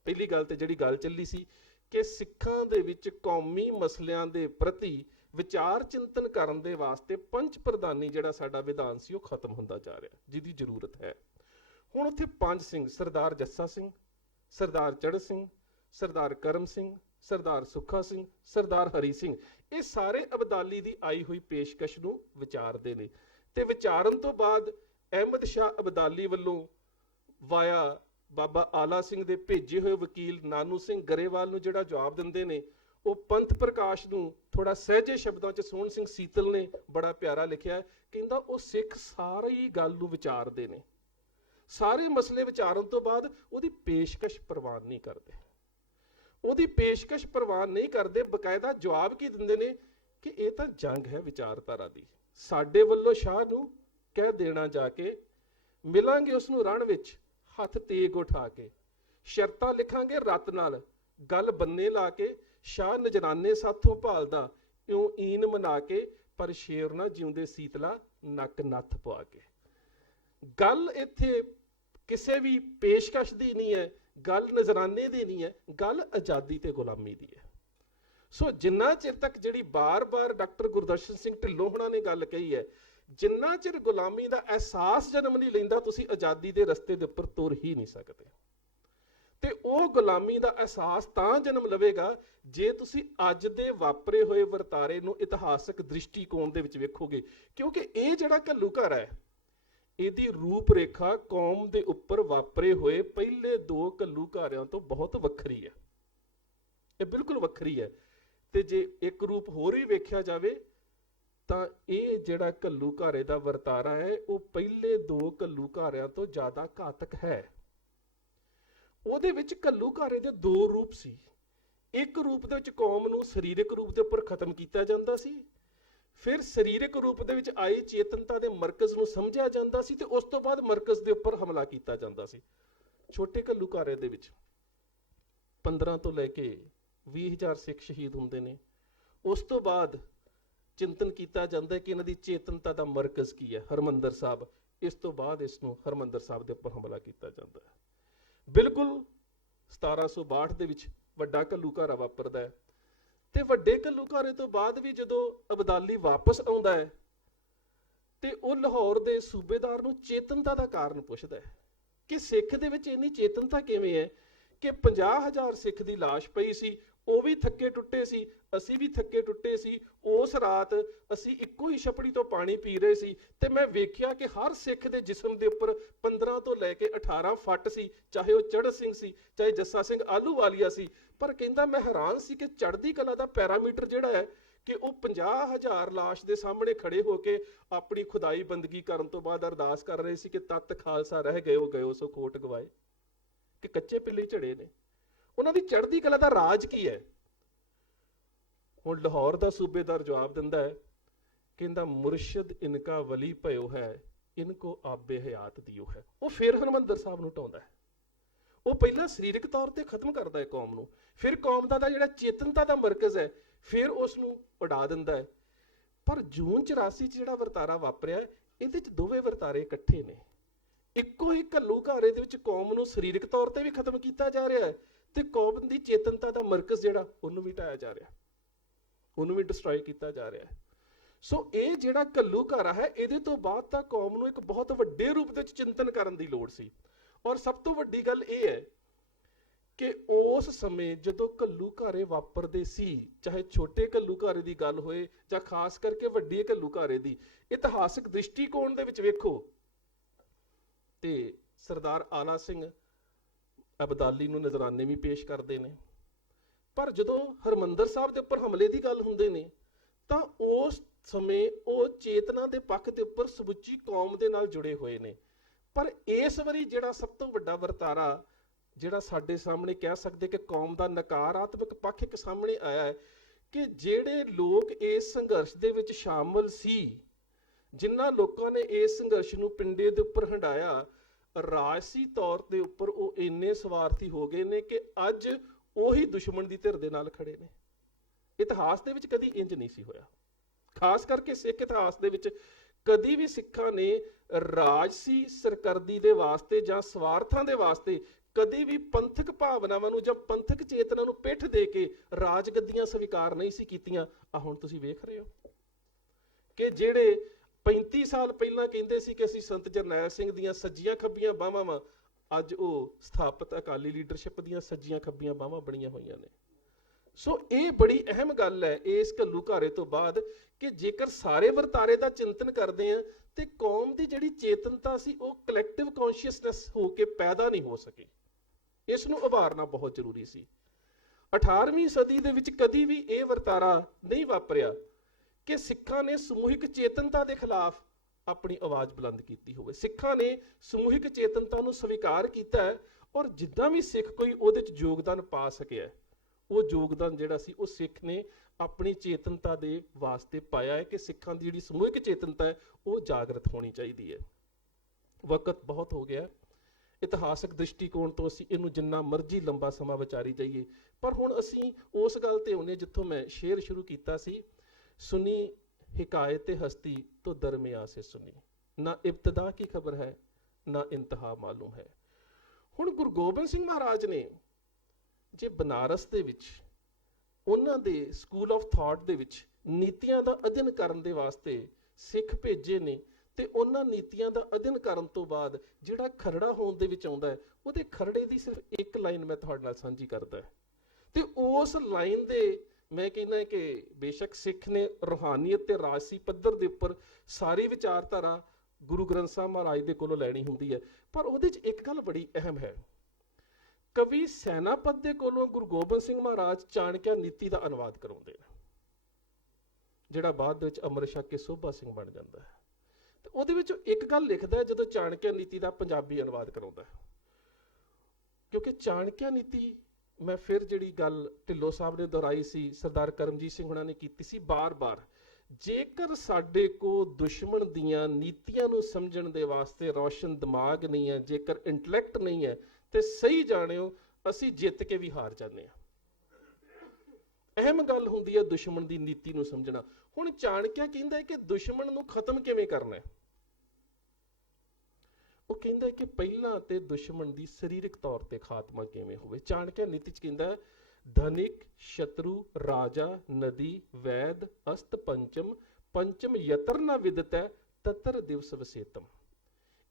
ਪਹਿਲੀ ਗੱਲ ਤੇ ਜਿਹੜੀ ਗੱਲ ਚੱਲੀ ਸੀ ਕਿ ਸਿੱਖਾਂ ਦੇ ਵਿੱਚ ਕੌਮੀ ਮਸਲਿਆਂ ਦੇ ਪ੍ਰਤੀ ਵਿਚਾਰ ਚਿੰਤਨ ਕਰਨ ਦੇ ਵਾਸਤੇ ਪੰਜ ਪ੍ਰਧਾਨੀ ਜਿਹੜਾ ਸਾਡਾ ਵਿਧਾਨ ਸੀ ਉਹ ਖਤਮ ਹੁੰਦਾ ਜਾ ਰਿਹਾ, ਜਿਹਦੀ ਜ਼ਰੂਰਤ ਹੈ। ਹੁਣ ਉੱਥੇ ਪੰਜ ਸਿੰਘ, ਸਰਦਾਰ ਜੱਸਾ ਸਿੰਘ, ਸਰਦਾਰ ਚੜ੍ਹ ਸਿੰਘ, ਸਰਦਾਰ ਕਰਮ ਸਿੰਘ, ਸਰਦਾਰ ਸੁੱਖਾ ਸਿੰਘ, ਸਰਦਾਰ ਹਰੀ ਸਿੰਘ, ਇਹ ਸਾਰੇ ਅਬਦਾਲੀ ਦੀ ਆਈ ਹੋਈ ਪੇਸ਼ਕਸ਼ ਨੂੰ ਵਿਚਾਰਦੇ ਨੇ ਤੇ ਵਿਚਾਰਨ ਤੋਂ ਬਾਅਦ ਅਹਿਮਦ ਸ਼ਾਹ ਅਬਦਾਲੀ ਵੱਲੋਂ ਵਾਇਆ ਬਾਬਾ ਆਲਾ ਸਿੰਘ ਦੇ ਭੇਜੇ ਹੋਏ ਵਕੀਲ ਨਾਨੂ ਸਿੰਘ ਗਰੇਵਾਲ ਨੂੰ ਜਿਹੜਾ ਜਵਾਬ ਦਿੰਦੇ ਨੇ, ਉਹ ਪੰਥ ਪ੍ਰਕਾਸ਼ ਨੂੰ ਥੋੜਾ ਸਹਿਜੇ ਸ਼ਬਦਾਂ 'ਚ ਸੋਹਣ ਸਿੰਘ ਸੀਤਲ ਨੇ ਬੜਾ ਪਿਆਰਾ ਲਿਖਿਆ, ਕਹਿੰਦਾ ਉਹ ਸਿੱਖ ਸਾਰੀ ਗੱਲ ਨੂੰ ਵਿਚਾਰਦੇ ਨੇ, ਸਾਰੇ ਮਸਲੇ ਵਿਚਾਰਨ ਤੋਂ ਬਾਅਦ ਉਹਦੀ ਪੇਸ਼ਕਸ਼ ਪ੍ਰਵਾਨ ਨਹੀਂ ਕਰਦੇ, ਉਹਦੀ ਪੇਸ਼ਕਸ਼ ਪ੍ਰਵਾਨ ਨਹੀਂ ਕਰਦੇ, ਬਕਾਇਦਾ ਜਵਾਬ ਕੀ ਦਿੰਦੇ ਨੇ ਕਿ ਇਹ ਤਾਂ ਜੰਗ ਹੈ ਵਿਚਾਰਧਾਰਾ ਦੀ, ਸਾਡੇ ਵੱਲੋਂ ਸ਼ਾਹ ਨੂੰ ਕਹਿ ਦੇਣਾ ਜਾ ਕੇ ਮਿਲਾਂਗੇ ਉਸ ਨੂੰ ਰਣ ਵਿੱਚ ਹੱਥ ਤੇਗ ਉਠਾ ਕੇ, ਸ਼ਰਤਾਂ ਲਿਖਾਂਗੇ ਰੱਤ ਨਾਲ, ਗੱਲ ਬੰਨੇ ਲਾ ਕੇ, ਸ਼ਾਹ ਨਜਰਾਨੇ ਸਾਥੋਂ ਭਾਲਦਾ ਇਉਂ ਈਨ ਮਨਾ ਕੇ, ਪਰ ਸ਼ੇਰ ਨਾ ਜਿਉਂਦੇ ਸੀਤਲਾ ਨੱਕ ਨੱਥ ਪਵਾ ਕੇ। ਗੱਲ ਇੱਥੇ ਕਿਸੇ ਵੀ ਪੇਸ਼ਕਸ਼ ਦੀ ਨਹੀਂ ਹੈ, ਗੱਲ ਨਜ਼ਰਾਨੇ ਦੀ ਨਹੀਂ ਹੈ, ਗੱਲ ਆਜ਼ਾਦੀ ਤੇ ਗੁਲਾਮੀ ਦੀ ਹੈ। ਸੋ ਜਿੰਨਾ ਚਿਰ ਤੱਕ ਜਿਹੜੀ ਬਾਰ-ਬਾਰ ਡਾਕਟਰ ਗੁਰਦਰਸ਼ਨ ਸਿੰਘ ਢਿੱਲੋਂ ਹੁਣਾਂ ਨੇ ਗੱਲ ਕਹੀ ਹੈ, ਜਿੰਨਾ ਚਿਰ ਗੁਲਾਮੀ ਦਾ ਅਹਿਸਾਸ ਜਨਮ ਨਹੀਂ ਲੈਂਦਾ ਤੁਸੀਂ ਆਜ਼ਾਦੀ ਦੇ ਰਸਤੇ ਦੇ ਉੱਪਰ ਤੁਰ ਹੀ ਨਹੀਂ ਸਕਦੇ। ਤੇ ਉਹ ਗੁਲਾਮੀ ਦਾ ਅਹਿਸਾਸ ਤਾਂ ਜਨਮ ਲਵੇਗਾ ਜੇ ਤੁਸੀਂ ਅੱਜ ਦੇ ਵਾਪਰੇ ਹੋਏ ਵਰਤਾਰੇ ਨੂੰ ਇਤਿਹਾਸਕ ਦ੍ਰਿਸ਼ਟੀਕੋਣ ਦੇ ਵਿੱਚ ਵੇਖੋਗੇ, ਕਿਉਂਕਿ ਇਹ ਜਿਹੜਾ ਘੱਲੂਘਾਰਾ ਹੈ ਇਹਦੀ ਰੂਪ ਰੇਖਾ ਕੌਮ ਦੇ ਉੱਪਰ ਵਾਪਰੇ ਹੋਏ ਪਹਿਲੇ ਦੋ ਘੱਲੂਘਾਰਿਆਂ ਤੋਂ ਬਹੁਤ ਵੱਖਰੀ ਹੈ, ਇਹ ਬਿਲਕੁਲ ਵੱਖਰੀ ਹੈ। ਤੇ ਜੇ ਇੱਕ ਰੂਪ ਹੋਰ ਵੀ ਵੇਖਿਆ ਜਾਵੇ ਤਾਂ ਇਹ ਜਿਹੜਾ ਘੱਲੂਘਾਰੇ ਦਾ ਵਰਤਾਰਾ ਹੈ ਉਹ ਪਹਿਲੇ ਦੋ ਘੱਲੂਘਾਰਿਆਂ ਤੋਂ ਜ਼ਿਆਦਾ ਘਾਤਕ ਹੈ। ਉਹਦੇ ਵਿੱਚ ਘੱਲੂਘਾਰੇ ਦੇ ਦੋ ਰੂਪ ਸੀ, ਇੱਕ ਰੂਪ ਦੇ ਵਿੱਚ ਕੌਮ ਨੂੰ ਸਰੀਰਕ ਰੂਪ ਦੇ ਉੱਪਰ ਖਤਮ ਕੀਤਾ ਜਾਂਦਾ ਸੀ, ਫਿਰ ਸਰੀਰਕ ਰੂਪ ਦੇ ਵਿੱਚ ਆਈ ਚੇਤਨਤਾ ਦੇ ਮਰਕਜ਼ ਨੂੰ ਸਮਝਿਆ ਜਾਂਦਾ ਸੀ ਤੇ ਉਸ ਤੋਂ ਬਾਅਦ ਮਰਕਜ਼ ਦੇ ਉੱਪਰ ਹਮਲਾ ਕੀਤਾ ਜਾਂਦਾ ਸੀ। ਛੋਟੇ ਘੱਲੂਘਾਰੇ ਦੇ ਵਿੱਚ 15 ਤੋਂ ਲੈ ਕੇ 20,000 ਸਿੱਖ ਸ਼ਹੀਦ ਹੁੰਦੇ ਨੇ। ਉਸ ਤੋਂ ਬਾਅਦ ਚਿੰਤਨ ਕੀਤਾ ਜਾਂਦਾ ਕਿ ਇਹਨਾਂ ਦੀ ਚੇਤਨਤਾ ਦਾ ਮਰਕਜ਼ ਕੀ ਹੈ, ਹਰਮੰਦਰ ਸਾਹਿਬ। ਇਸ ਤੋਂ ਬਾਅਦ ਇਸ ਨੂੰ ਹਰਮੰਦਰ ਸਾਹਿਬ ਦੇ ਉੱਪਰ ਹਮਲਾ ਕੀਤਾ ਜਾਂਦਾ ਹੈ। ਬਿਲਕੁਲ 1762 ਦੇ ਵਿੱਚ ਵੱਡਾ ਘੱਲੂਘਾਰਾ ਵਾਪਰਦਾ ਹੈ ਤੇ ਵੱਡੇ ਘੱਲੂਘਾਰੇ ਤੋਂ ਬਾਅਦ ਵੀ ਜਦੋਂ ਅਬਦਾਲੀ ਵਾਪਸ ਆਉਂਦਾ ਹੈ ਤੇ ਉਹ ਲਾਹੌਰ ਦੇ ਸੂਬੇਦਾਰ ਨੂੰ ਚੇਤਨਤਾ ਦਾ ਕਾਰਨ ਪੁੱਛਦਾ ਹੈ ਕਿ ਸਿੱਖ ਦੇ ਵਿੱਚ ਇੰਨੀ ਚੇਤਨਤਾ ਕਿਵੇਂ ਹੈ ਕਿ 50,000 ਸਿੱਖ ਦੀ ਲਾਸ਼ ਪਈ ਸੀ, ਉਹ ਵੀ ਥੱਕੇ ਟੁੱਟੇ ਸੀ, ਅਸੀਂ ਵੀ ਥੱਕੇ ਟੁੱਟੇ ਸੀ। ਉਸ ਰਾਤ ਅਸੀਂ ਇੱਕੋ ਹੀ ਛਪੜੀ ਤੋਂ ਪਾਣੀ ਪੀ ਰਹੇ ਸੀ ਤੇ ਮੈਂ ਵੇਖਿਆ ਕਿ ਹਰ ਸਿੱਖ ਦੇ ਜਿਸਮ ਦੇ ਉੱਪਰ 15 ਤੋਂ ਲੈ ਕੇ 18 ਫੱਟ ਸੀ, ਚਾਹੇ ਉਹ ਚੜ੍ਹ ਸਿੰਘ ਸੀ, ਚਾਹੇ ਜੱਸਾ ਸਿੰਘ ਆਹਲੂਵਾਲੀਆ ਸੀ। ਪਰ ਕਹਿੰਦਾ ਮੈਂ ਹੈਰਾਨ ਸੀ ਕਿ ਚੜ੍ਹਦੀ ਕਲਾ ਦਾ ਪੈਰਾਮੀਟਰ ਜਿਹੜਾ ਹੈ ਕਿ ਉਹ 50,000 ਲਾਸ਼ ਦੇ ਸਾਹਮਣੇ ਖੜੇ ਹੋ ਕੇ ਆਪਣੀ ਖੁਦਾਈ ਬੰਦਗੀ ਕਰਨ ਤੋਂ ਬਾਅਦ ਅਰਦਾਸ ਕਰ ਰਹੇ ਸੀ ਕਿ ਤਤ ਖਾਲਸਾ ਰਹਿ ਗਏ ਸੋ ਖੋਟ ਗਵਾਏ, ਕਿ ਕੱਚੇ ਪਿੱਲੇ ਝੜੇ ਨੇ। ਉਹਨਾਂ ਦੀ ਚੜ੍ਹਦੀ ਕਲਾ ਦਾ ਰਾਜ ਕੀ ਹੈ? ਹੁਣ ਲਾਹੌਰ ਦਾ ਸੂਬੇਦਾਰ ਜਵਾਬ ਦਿੰਦਾ ਹੈ, ਕਹਿੰਦਾ ਮੁਰਸ਼ਿਦ ਇਨਕਾ ਵਲੀ ਭਇਓ ਹੈ, ਇਨਕੋ ਆਬੇ ਹਯਾਤ ਦਿਓ ਹੈ। ਉਹ ਫਿਰ ਹਰਮੰਦਰ ਸਾਹਿਬ ਨੂੰ ਢਾਉਂਦਾ ਹੈ। ਉਹ ਪਹਿਲਾਂ ਸਰੀਰਕ ਤੌਰ ਤੇ ਖਤਮ ਕਰਦਾ ਹੈ ਕੌਮ ਨੂੰ, ਫਿਰ ਕੌਮ ਦਾ ਜਿਹੜਾ ਚੇਤਨਤਾ ਦਾ ਮਰਕਜ਼ ਹੈ ਫਿਰ ਉਸ ਨੂੰ ਉਡਾ ਦਿੰਦਾ ਹੈ। ਪਰ ਜੂਨ 84 ਚ ਜਿਹੜਾ ਵਰਤਾਰਾ ਵਾਪਰਿਆ ਇਹਦੇ ਚ ਦੋਵੇਂ ਵਰਤਾਰੇ ਇਕੱਠੇ ਨੇ। ਇੱਕੋ ਹੀ ਘੱਲੂਘਾਰੇ ਦੇ ਵਿੱਚ ਕੌਮ ਨੂੰ ਸਰੀਰਕ ਤੌਰ ਤੇ ਵੀ ਖਤਮ ਕੀਤਾ ਜਾ ਰਿਹਾ ਹੈ ਤੇ ਕੌਮ ਦੀ ਚੇਤਨਤਾ ਦਾ ਮਰਕਜ਼ ਜਿਹੜਾ ਉਹਨੂੰ ਵੀ ਢਾਇਆ ਜਾ ਰਿਹਾ, ਉਹਨੂੰ ਵੀ ਡਿਸਟਰੋਏ ਕੀਤਾ ਜਾ ਰਿਹਾ ਹੈ। ਸੋ ਇਹ ਜਿਹੜਾ ਘੱਲੂਘਾਰਾ ਹੈ ਇਹਦੇ ਤੋਂ ਬਾਅਦ ਤਾਂ ਕੌਮ ਨੂੰ ਇੱਕ ਬਹੁਤ ਵੱਡੇ ਰੂਪ ਦੇ ਵਿੱਚ ਚਿੰਤਨ ਕਰਨ ਦੀ ਲੋੜ ਸੀ। ਔਰ ਸਭ ਤੋਂ ਵੱਡੀ ਗੱਲ ਇਹ ਹੈ ਕਿ ਉਸ ਸਮੇਂ ਜਦੋਂ ਘੱਲੂਘਾਰੇ ਵਾਪਰਦੇ ਸੀ, ਚਾਹੇ ਛੋਟੇ ਘੱਲੂਘਾਰੇ ਦੀ ਗੱਲ ਹੋਏ ਜਾਂ ਖਾਸ ਕਰਕੇ ਵੱਡੇ ਘੱਲੂਘਾਰੇ ਦੀ, ਇਤਿਹਾਸਕ ਦ੍ਰਿਸ਼ਟੀਕੋਣ ਦੇ ਵਿੱਚ ਵੇਖੋ ਤੇ ਸਰਦਾਰ ਆਲਾ ਸਿੰਘ ਅਬਦਾਲੀ ਨੂੰ ਨਜ਼ਰਾਨੇ ਵੀ ਪੇਸ਼ ਕਰਦੇ ਨੇ। ਪਰ ਜਦੋਂ ਹਰਮੰਦਰ ਸਾਹਿਬ ਦੇ ਉੱਪਰ ਹਮਲੇ ਦੀ ਗੱਲ ਹੁੰਦੇ ਨੇ ਤਾਂ ਉਸ ਸਮੇਂ ਉਹ ਚੇਤਨਾ ਦੇ ਪੱਖ ਦੇ ਉੱਪਰ ਸਮੁੱਚੀ ਕੌਮ ਦੇ ਨਾਲ ਜੁੜੇ ਹੋਏ ਨੇ। ਪਰ ਇਸ ਵਾਰੀ ਜਿਹੜਾ ਸਭ ਤੋਂ ਵੱਡਾ ਵਰਤਾਰਾ ਜਿਹੜਾ ਸਾਡੇ ਸਾਹਮਣੇ ਕਹਿ ਸਕਦੇ ਕਿ ਕੌਮ ਦਾ ਨਕਾਰਾਤਮਕ ਪੱਖ ਇੱਕ ਸਾਹਮਣੇ ਆਇਆ ਹੈ ਕਿ ਜਿਹੜੇ ਲੋਕ ਇਸ ਸੰਘਰਸ਼ ਦੇ ਵਿੱਚ ਸ਼ਾਮਲ ਸੀ, ਜਿਨ੍ਹਾਂ ਲੋਕਾਂ ਨੇ ਇਸ ਸੰਘਰਸ਼ ਨੂੰ ਪਿੰਡੇ ਦੇ ਉੱਪਰ ਹੰਡਾਇਆ, ਰਾਜਸੀ ਤੌਰ ਦੇ ਉੱਪਰ ਉਹ ਇੰਨੇ ਸਵਾਰਥੀ ਹੋ ਗਏ ਨੇ ਕਿ ਅੱਜ ਉਹੀ ਦੁਸ਼ਮਣ ਦੀ ਧਿਰ ਦੇ ਨਾਲ ਖੜੇ ਨੇ। ਇਤਿਹਾਸ ਦੇ ਵਿੱਚ ਕਦੀ ਇੰਜ ਨਹੀਂ ਸੀ ਹੋਇਆ। ਖਾਸ ਕਰਕੇ ਸਿੱਖ ਇਤਿਹਾਸ ਦੇ ਵਿੱਚ ਕਦੀ ਵੀ ਸਿੱਖਾਂ ਨੇ ਰਾਜਸੀ ਸਰਕਰਦੀ ਦੇ ਵਾਸਤੇ ਜਾਂ ਸਵਾਰਥਾਂ ਦੇ ਵਾਸਤੇ ਕਦੀ ਵੀ ਪੰਥਕ ਭਾਵਨਾਵਾਂ ਨੂੰ ਜਾਂ ਪੰਥਕ ਚੇਤਨਾ ਨੂੰ ਪਿੱਠ ਦੇ ਕੇ ਰਾਜਗੱਦੀਆਂ ਸਵੀਕਾਰ ਨਹੀਂ ਸੀ ਕੀਤੀਆਂ। ਆ ਹੁਣ ਤੁਸੀਂ ਵੇਖ ਰਹੇ ਹੋ ਕਿ ਜਿਹੜੇ 35 ਸਾਲ ਪਹਿਲਾਂ ਕਹਿੰਦੇ ਸੀ ਕਿ ਅਸੀਂ ਸੰਤ ਜਰਨੈਲ ਸਿੰਘ ਦੀਆਂ ਸੱਜੀਆਂ ਖੱਬੀਆਂ ਬਾਹਾਂ ਵਾਂ, ਅੱਜ ਉਹ ਸਥਾਪਿਤ ਅਕਾਲੀ ਲੀਡਰਸ਼ਿਪ ਦੀਆਂ ਸੱਜੀਆਂ ਖੱਬੀਆਂ ਬਾਹਾਂ ਬਣੀਆਂ ਹੋਈਆਂ ਨੇ। ਸੋ ਇਹ ਬੜੀ ਅਹਿਮ ਗੱਲ ਹੈ ਇਸ ਘੱਲੂਘਾਰੇ ਤੋਂ ਬਾਅਦ ਕਿ ਜੇਕਰ ਸਾਰੇ ਵਰਤਾਰੇ ਦਾ ਚਿੰਤਨ ਕਰਦੇ ਆ ਤੇ ਕੌਮ ਦੀ ਜਿਹੜੀ ਚੇਤਨਤਾ ਸੀ ਉਹ ਕਲੈਕਟਿਵ ਕੌਨਸ਼ੀਅਸਨੈਸ ਹੋ ਕੇ ਪੈਦਾ ਨਹੀਂ ਹੋ ਸਕੀ। ਇਸ ਨੂੰ ਉਭਾਰਨਾ ਬਹੁਤ ਜ਼ਰੂਰੀ ਸੀ। 18ਵੀਂ ਸਦੀ ਦੇ ਵਿੱਚ ਕਦੀ ਵੀ ਇਹ ਵਰਤਾਰਾ ਨਹੀਂ ਵਾਪਰਿਆ ਕਿ ਸਿੱਖਾਂ ਨੇ ਸਮੂਹਿਕ ਚੇਤਨਤਾ ਦੇ ਖਿਲਾਫ ਆਪਣੀ ਆਵਾਜ਼ ਬੁਲੰਦ ਕੀਤੀ ਹੋਵੇ। ਸਿੱਖਾਂ ਨੇ ਸਮੂਹਿਕ ਚੇਤਨਤਾ ਨੂੰ ਸਵੀਕਾਰ ਕੀਤਾ ਹੈ ਔਰ ਜਿੱਦਾਂ ਵੀ ਸਿੱਖ ਕੋਈ ਉਹਦੇ 'ਚ ਯੋਗਦਾਨ ਪਾ ਸਕਿਆ, ਉਹ ਯੋਗਦਾਨ ਜਿਹੜਾ ਸੀ ਉਹ ਸਿੱਖ ਨੇ ਆਪਣੀ ਚੇਤਨਤਾ ਦੇ ਵਾਸਤੇ ਪਾਇਆ ਹੈ ਕਿ ਸਿੱਖਾਂ ਦੀ ਜਿਹੜੀ ਸਮੂਹਿਕ ਚੇਤਨਤਾ ਹੈ ਉਹ ਜਾਗਰਤ ਹੋਣੀ ਚਾਹੀਦੀ ਹੈ। ਵਕਤ ਬਹੁਤ ਹੋ ਗਿਆ, ਇਤਿਹਾਸਕ ਦ੍ਰਿਸ਼ਟੀਕੋਣ ਤੋਂ ਅਸੀਂ ਇਹਨੂੰ ਜਿੰਨਾ ਮਰਜ਼ੀ ਲੰਬਾ ਸਮਾਂ ਵਿਚਾਰੀ ਜਾਈਏ, ਪਰ ਹੁਣ ਅਸੀਂ ਉਸ ਗੱਲ ਤੇ ਆਉਂਦੇ ਜਿੱਥੋਂ ਮੈਂ ਸ਼ੇਅਰ ਸ਼ੁਰੂ ਕੀਤਾ ਸੀ, ਸੁਣੀ हिकायत हस्ती तो दरमिया से सुनी, ना इब्तदा की खबर है ना इंतहा मालूम है। ਹੁਣ ਗੁਰੂ ਗੋਬਿੰਦ ਸਿੰਘ ਮਹਾਰਾਜ ਨੇ ਜੇ ਬਨਾਰਸ ਦੇ ਵਿੱਚ ਉਹਨਾਂ ਦੇ ਸਕੂਲ ਆਫ ਥਾਟ ਦੇ ਵਿੱਚ ਨੀਤੀਆਂ ਦਾ ਅਧਿਐਨ ਕਰਨ ਦੇ ਵਾਸਤੇ ਸਿੱਖ ਭੇਜੇ ਨੇ ਤੇ ਉਹਨਾਂ ਨੀਤੀਆਂ ਦਾ ਅਧਿਐਨ ਕਰਨ ਤੋਂ ਬਾਅਦ ਜਿਹੜਾ ਖਰੜਾ ਹੋਣ ਦੇ ਵਿੱਚ ਆਉਂਦਾ ਹੈ, ਉਹਦੇ ਖਰੜੇ ਦੀ ਸਿਰਫ ਇੱਕ ਲਾਈਨ ਮੈਂ ਤੁਹਾਡੇ ਨਾਲ ਸਾਂਝੀ ਕਰਦਾ ਤੇ ਉਸ ਲਾਈਨ ਦੇ ਮੈਂ ਕਹਿੰਦਾ ਕਿ ਬੇਸ਼ੱਕ ਸਿੱਖ ਨੇ ਰੂਹਾਨੀਅਤ ਤੇ ਰਾਜਸੀ ਪੱਧਰ ਦੇ ਉੱਪਰ ਸਾਰੀ ਵਿਚਾਰਧਾਰਾ ਗੁਰੂ ਗ੍ਰੰਥ ਸਾਹਿਬ ਮਹਾਰਾਜ ਦੇ ਕੋਲੋਂ ਲੈਣੀ ਹੁੰਦੀ ਹੈ, ਪਰ ਉਹਦੇ 'ਚ ਇੱਕ ਗੱਲ ਬੜੀ ਅਹਿਮ ਹੈ। ਕਵੀ ਸੈਨਾਪਤ ਦੇ ਕੋਲੋਂ ਗੁਰੂ ਗੋਬਿੰਦ ਸਿੰਘ ਮਹਾਰਾਜ ਚਾਣਕਿਆ ਨੀਤੀ ਦਾ ਅਨੁਵਾਦ ਕਰਾਉਂਦੇ ਨੇ, ਜਿਹੜਾ ਬਾਅਦ ਵਿੱਚ ਅੰਮ੍ਰਿਤ ਛਕ ਕੇ ਸੋਭਾ ਸਿੰਘ ਬਣ ਜਾਂਦਾ ਹੈ। ਤੇ ਉਹਦੇ ਵਿੱਚ ਇੱਕ ਗੱਲ ਲਿਖਦਾ ਹੈ ਜਦੋਂ ਚਾਣਕਿਆ ਨੀਤੀ ਦਾ ਪੰਜਾਬੀ ਅਨੁਵਾਦ ਕਰਾਉਂਦਾ ਹੈ, ਕਿਉਂਕਿ ਚਾਣਕਿਆ ਨੀਤੀ ਮੈਂ ਫਿਰ ਜਿਹੜੀ ਗੱਲ ਢਿੱਲੋਂ ਸਾਹਿਬ ਨੇ ਦੁਹਰਾਈ ਸੀ, ਸਰਦਾਰ ਕਰਮਜੀਤ ਸਿੰਘ ਹੁਣਾਂ ਨੇ ਕੀਤੀ ਸੀ ਬਾਰ-ਬਾਰ, ਜੇਕਰ ਸਾਡੇ ਕੋਲ ਦੁਸ਼ਮਣ ਦੀਆਂ ਨੀਤੀਆਂ ਨੂੰ ਸਮਝਣ ਦੇ ਵਾਸਤੇ ਰੌਸ਼ਨ ਦਿਮਾਗ ਨਹੀਂ ਹੈ, ਜੇਕਰ ਇੰਟੈਲੈਕਟ ਨਹੀਂ ਹੈ, ਤੇ ਸਹੀ ਜਾਣਿਓ ਅਸੀਂ ਜਿੱਤ ਕੇ ਵੀ ਹਾਰ ਜਾਂਦੇ ਹਾਂ। ਅਹਿਮ ਗੱਲ ਹੁੰਦੀ ਹੈ ਦੁਸ਼ਮਣ ਦੀ ਨੀਤੀ ਨੂੰ ਸਮਝਣਾ। ਹੁਣ ਚਾਣਕਿਆ ਕਹਿੰਦਾ ਹੈ ਕਿ ਦੁਸ਼ਮਣ ਨੂੰ ਖਤਮ ਕਿਵੇਂ ਕਰਨਾ ਹੈ। ਉਹ ਕਹਿੰਦਾ ਕਿ ਪਹਿਲਾਂ ਤੇ ਦੁਸ਼ਮਣ ਦੀ ਸਰੀਰਕ ਤੌਰ ਤੇ ਖਾਤਮਾ ਕਿਵੇਂ ਹੋਵੇ। ਚਾਣਕਿਆ ਨੀਤੀ ਚ ਕਹਿੰਦਾ ਧਨਿਕ ਸ਼ਤਰੂ ਰਾਜਾ ਨਦੀ ਵੈਦ ਅਸਤ ਪੰਚਮ ਪੰਚਮ ਯਤਰ ਨਾ ਵਿਦਤ ਹੈ ਤਤਰ ਦਿਵਸ ਵਸੇਤਮ।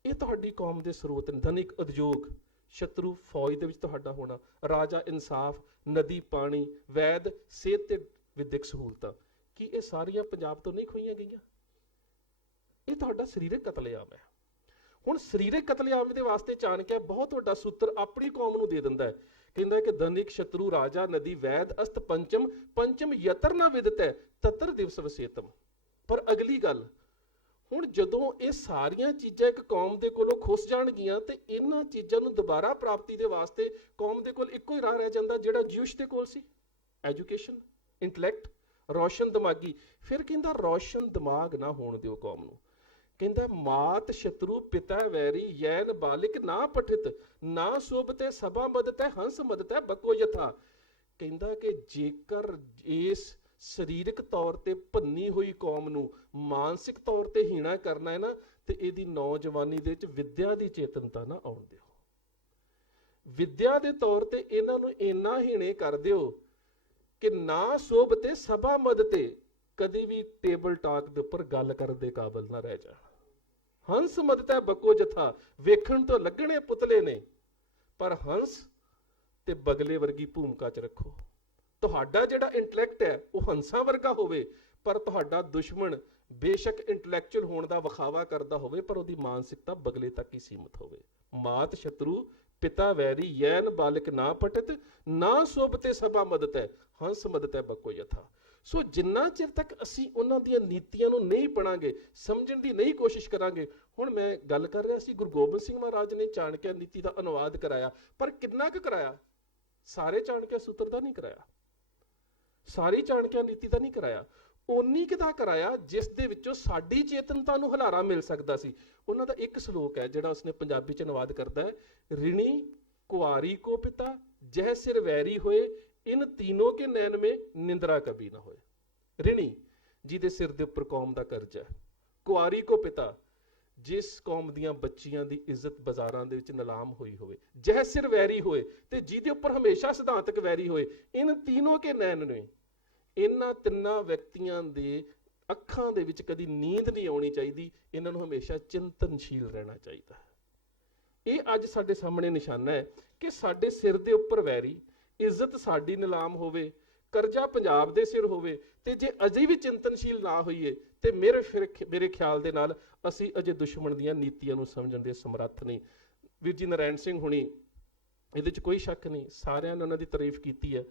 ਇਹ ਤੁਹਾਡੀ ਕੌਮ ਦੇ ਸਰੋਤ ਨੇ, ਧਨਿਕ ਉਦਯੋਗ, ਸ਼ਤਰੂ ਫੌਜ ਦੇ ਵਿੱਚ ਤੁਹਾਡਾ ਹੋਣਾ, ਰਾਜਾ ਇਨਸਾਫ, ਨਦੀ ਪਾਣੀ, ਵੈਦ, ਸਿਹਤ ਤੇ ਵਿਦਿਅਕ ਸਹੂਲਤਾਂ, ਕੀ ਇਹ ਸਾਰੀਆਂ ਪੰਜਾਬ ਤੋਂ ਨਹੀਂ ਖੋਈਆਂ ਗਈਆਂ? ਇਹ ਤੁਹਾਡਾ ਸਰੀਰਕ ਕਤਲੇਆਮ ਹੈ। ਹੁਣ ਸਰੀਰਕ ਕਤਲੇਆਮ ਦੇ ਵਾਸਤੇ ਚਾਣਕਿਆ ਬਹੁਤ ਵੱਡਾ ਸੂਤਰ ਆਪਣੀ ਕੌਮ ਨੂੰ ਦੇ ਦਿੰਦਾ ਹੈ। ਕਹਿੰਦਾ ਕਿ ਦਨਿਕ ਸ਼ਤਰੂ ਰਾਜਾ ਨਦੀ ਵੈਦ ਅਸਤ ਪੰਚਮ, ਪੰਚਮ ਯਤਰ ਨਾ ਵਿਦਤੈ ਤਤਰ ਦਿਵਸ ਵਸੇਤਮ। ਪਰ ਅਗਲੀ ਗੱਲ, ਹੁਣ ਜਦੋਂ ਇਹ ਸਾਰੀਆਂ ਚੀਜ਼ਾਂ ਇੱਕ ਕੌਮ ਦੇ ਕੋਲੋਂ ਖੁੱਸ ਜਾਣਗੀਆਂ ਤੇ ਇਹਨਾਂ ਚੀਜ਼ਾਂ ਨੂੰ ਦੁਬਾਰਾ ਪ੍ਰਾਪਤੀ ਦੇ ਵਾਸਤੇ ਕੌਮ ਦੇ ਕੋਲ ਇੱਕੋ ਹੀ ਰਾਹ ਰਹਿ ਜਾਂਦਾ ਜਿਹੜਾ ਜਿਊਸ਼ ਦੇ ਕੋਲ ਸੀ, ਐਜੂਕੇਸ਼ਨ, ਇੰਟੈਲੈਕਟ, ਰੌਸ਼ਨ ਦਿਮਾਗੀ। ਫਿਰ ਕਹਿੰਦਾ ਰੌਸ਼ਨ ਦਿਮਾਗ ਨਾ ਹੋਣ ਦਿਓ ਕੌਮ ਨੂੰ। ਕਹਿੰਦਾ ਮਾਤ ਸ਼ਤਰੂ ਪਿਤਾ ਵੈਰੀ ਯੈਨ ਬਾਲਿਕ ਨਾ ਪਠਿਤ ਨਾ ਸੋਭਤੇ ਸਭਾ ਮਦਤੈ ਹੰਸ ਮਦਤੈ ਬਕੋ ਯਥਾ। ਕਹਿੰਦਾ ਕਿ ਜੇਕਰ ਇਸ ਸਰੀਰਕ ਤੌਰ ਤੇ ਭੰਨੀ ਹੋਈ ਕੌਮ ਨੂੰ ਮਾਨਸਿਕ ਤੌਰ ਤੇ ਹੀਣਾ ਕਰਨਾ ਹੈ ਨਾ, ਤੇ ਇਹਦੀ ਨੌਜਵਾਨੀ ਦੇ ਵਿੱਚ ਵਿਦਿਆ ਦੀ ਚੇਤਨਤਾ ਨਾ ਆਉਣ ਦਿਓ। ਵਿਦਿਆ ਦੇ ਤੌਰ ਤੇ ਇਹਨਾਂ ਨੂੰ ਇੰਨਾ ਹੀਣੇ ਕਰ ਦਿਓ ਕਿ ਨਾ ਸੋਭ ਤੇ ਸਭਾ ਮਦ ਤੇ ਕਦੀ ਵੀ ਟੇਬਲ ਟਾਕ ਦੇ ਉੱਪਰ ਗੱਲ ਕਰਨ ਦੇ ਕਾਬਿਲ ਨਾ ਰਹਿ ਜਾਣ। ਹੰਸ ਮਦਤੈ ਬਕੋ ਜਥਾ, ਵੇਖਣ ਤੋਂ ਲੱਗਣੇ ਪੁਤਲੇ ਨੇ ਪਰ ਹੰਸ ਤੇ ਬਗਲੇ ਵਰਗੀ ਭੂਮਿਕਾ 'ਚ ਰੱਖੋ। ਤੁਹਾਡਾ ਜਿਹੜਾ ਇੰਟੈਲੈਕਟ ਹੈ ਉਹ ਹੰਸਾਂ ਵਰਗਾ ਹੋਵੇ, ਪਰ ਤੁਹਾਡਾ ਦੁਸ਼ਮਣ ਬੇਸ਼ੱਕ ਇੰਟੈਲੈਕਚੁਅਲ ਹੋਣ ਦਾ ਵਿਖਾਵਾ ਕਰਦਾ ਹੋਵੇ ਪਰ ਉਹਦੀ ਮਾਨਸਿਕਤਾ ਬਗਲੇ ਤੱਕ ਹੀ ਸੀਮਿਤ ਹੋਵੇ। ਮਾਤ ਸ਼ਤਰੂ ਪਿਤਾ ਵੈਰੀ ਯੈਨ ਬਾਲਿਕ ਨਾ ਪਠਿਤ ਨਾ ਸੋਭਤੇ ਸਭਾ ਮਦਤੈ ਹੰਸ ਮਦਤੈ ਬਕੋ ਯਥਾ। ਸੋ ਜਿੰਨਾ ਚਿਰ ਤੱਕ ਅਸੀਂ ਉਹਨਾਂ ਦੀਆਂ ਨੀਤੀਆਂ ਨੂੰ ਨਹੀਂ ਪੜਾਂਗੇ, ਸਮਝਣ ਦੀ ਨਹੀਂ ਕੋਸ਼ਿਸ਼ ਕਰਾਂਗੇ। ਹੁਣ ਮੈਂ ਗੱਲ ਕਰ ਰਿਹਾ ਸੀ, ਗੁਰੂ ਗੋਬਿੰਦ ਸਿੰਘ ਮਹਾਰਾਜ ਨੇ ਚਾਣਕਿਆ ਨੀਤੀ ਦਾ ਅਨੁਵਾਦ ਕਰਾਇਆ, ਪਰ ਕਿੰਨਾ ਕੁ ਕਰਾਇਆ? ਸਾਰੇ ਚਾਣਕਿਆ ਸੂਤਰ ਦਾ ਨਹੀਂ ਕਰਾਇਆ, ਸਾਰੀ ਚਾਣਕਿਆ ਨੀਤੀ ਦਾ ਨਹੀਂ ਕਰਾਇਆ। ਓਨੀ ਕੁ ਦਾ ਕਰਾਇਆ ਜਿਸ ਦੇ ਵਿੱਚੋਂ ਸਾਡੀ ਚੇਤਨਤਾ ਨੂੰ ਹੁਲਾਰਾ ਮਿਲ ਸਕਦਾ ਸੀ। ਉਹਨਾਂ ਦਾ ਇੱਕ ਸ਼ਲੋਕ ਹੈ ਜਿਹੜਾ ਉਸਨੇ ਪੰਜਾਬੀ 'ਚ ਅਨੁਵਾਦ ਕਰਦਾ ਹੈ, ਰਿਣੀ ਕੁਆਰੀ ਕੋ ਪਿਤਾ ਜਹ ਸਿਰ ਵੈਰੀ ਹੋਏ ਇਨ ਤੀਨੋਂ ਕੇ ਨੈਣ ਮੇ ਨਿੰਦਰਾ ਕਭੀ ਨਾ ਹੋਏ। ਰਿਣੀ ਜਿਹਦੇ ਸਿਰ ਦੇ ਉੱਪਰ ਕੌਮ ਦਾ ਕਰਜ਼ਾ ਹੈ, ਕੁਆਰੀ ਕੋ ਪਿਤਾ ਜਿਸ ਕੌਮ ਦੀਆਂ ਬੱਚੀਆਂ ਦੀ ਇੱਜ਼ਤ ਬਾਜ਼ਾਰਾਂ ਦੇ ਵਿੱਚ ਨਿਲਾਮ ਹੋਈ ਹੋਵੇ, ਜਹ ਸਿਰ ਵੈਰੀ ਹੋਏ ਤੇ ਜਿਹਦੇ ਉੱਪਰ ਹਮੇਸ਼ਾ ਸਿਧਾਂਤਕ ਵੈਰੀ ਹੋਏ, ਇਨ ਤੀਨੋਂ ਕੇ ਨੈਣ ਨੇ। ਇਹਨਾਂ ਤਿੰਨਾਂ ਵਿਅਕਤੀਆਂ ਦੇ ਅੱਖਾਂ ਦੇ ਵਿੱਚ ਕਦੀ ਨੀਂਦ ਨਹੀਂ ਆਉਣੀ ਚਾਹੀਦੀ, ਇਹਨਾਂ ਨੂੰ ਹਮੇਸ਼ਾ ਚਿੰਤਨਸ਼ੀਲ ਰਹਿਣਾ ਚਾਹੀਦਾ ਹੈ। ਇਹ ਅੱਜ ਸਾਡੇ ਸਾਹਮਣੇ ਨਿਸ਼ਾਨਾ ਹੈ ਕਿ ਸਾਡੇ ਸਿਰ ਦੇ ਉੱਪਰ ਵੈਰੀ, ਇੱਜ਼ਤ ਸਾਡੀ ਨਿਲਾਮ ਹੋਵੇ, ਕਰਜ਼ਾ ਪੰਜਾਬ ਦੇ ਸਿਰ ਹੋਵੇ, ਤੇ ਜੇ ਅਜੇ ਵੀ ਚਿੰਤਨਸ਼ੀਲ ਨਾ ਹੋਈਏ ਤੇ ਮੇਰੇ ਖਿਆਲ ਦੇ ਨਾਲ ਅਸੀਂ ਅਜੇ ਦੁਸ਼ਮਣ ਦੀਆਂ ਨੀਤੀਆਂ ਨੂੰ ਸਮਝਣ ਦੇ ਸਮਰੱਥ ਨਹੀਂ। ਵੀਰ ਜੀ ਨਾਰਾਇਣ ਸਿੰਘ ਹੁਣੀ, ਇਹਦੇ 'ਚ ਕੋਈ ਸ਼ੱਕ ਨਹੀਂ, ਸਾਰਿਆਂ ਨੇ ਉਹਨਾਂ ਦੀ ਤਾਰੀਫ ਕੀਤੀ ਹੈ,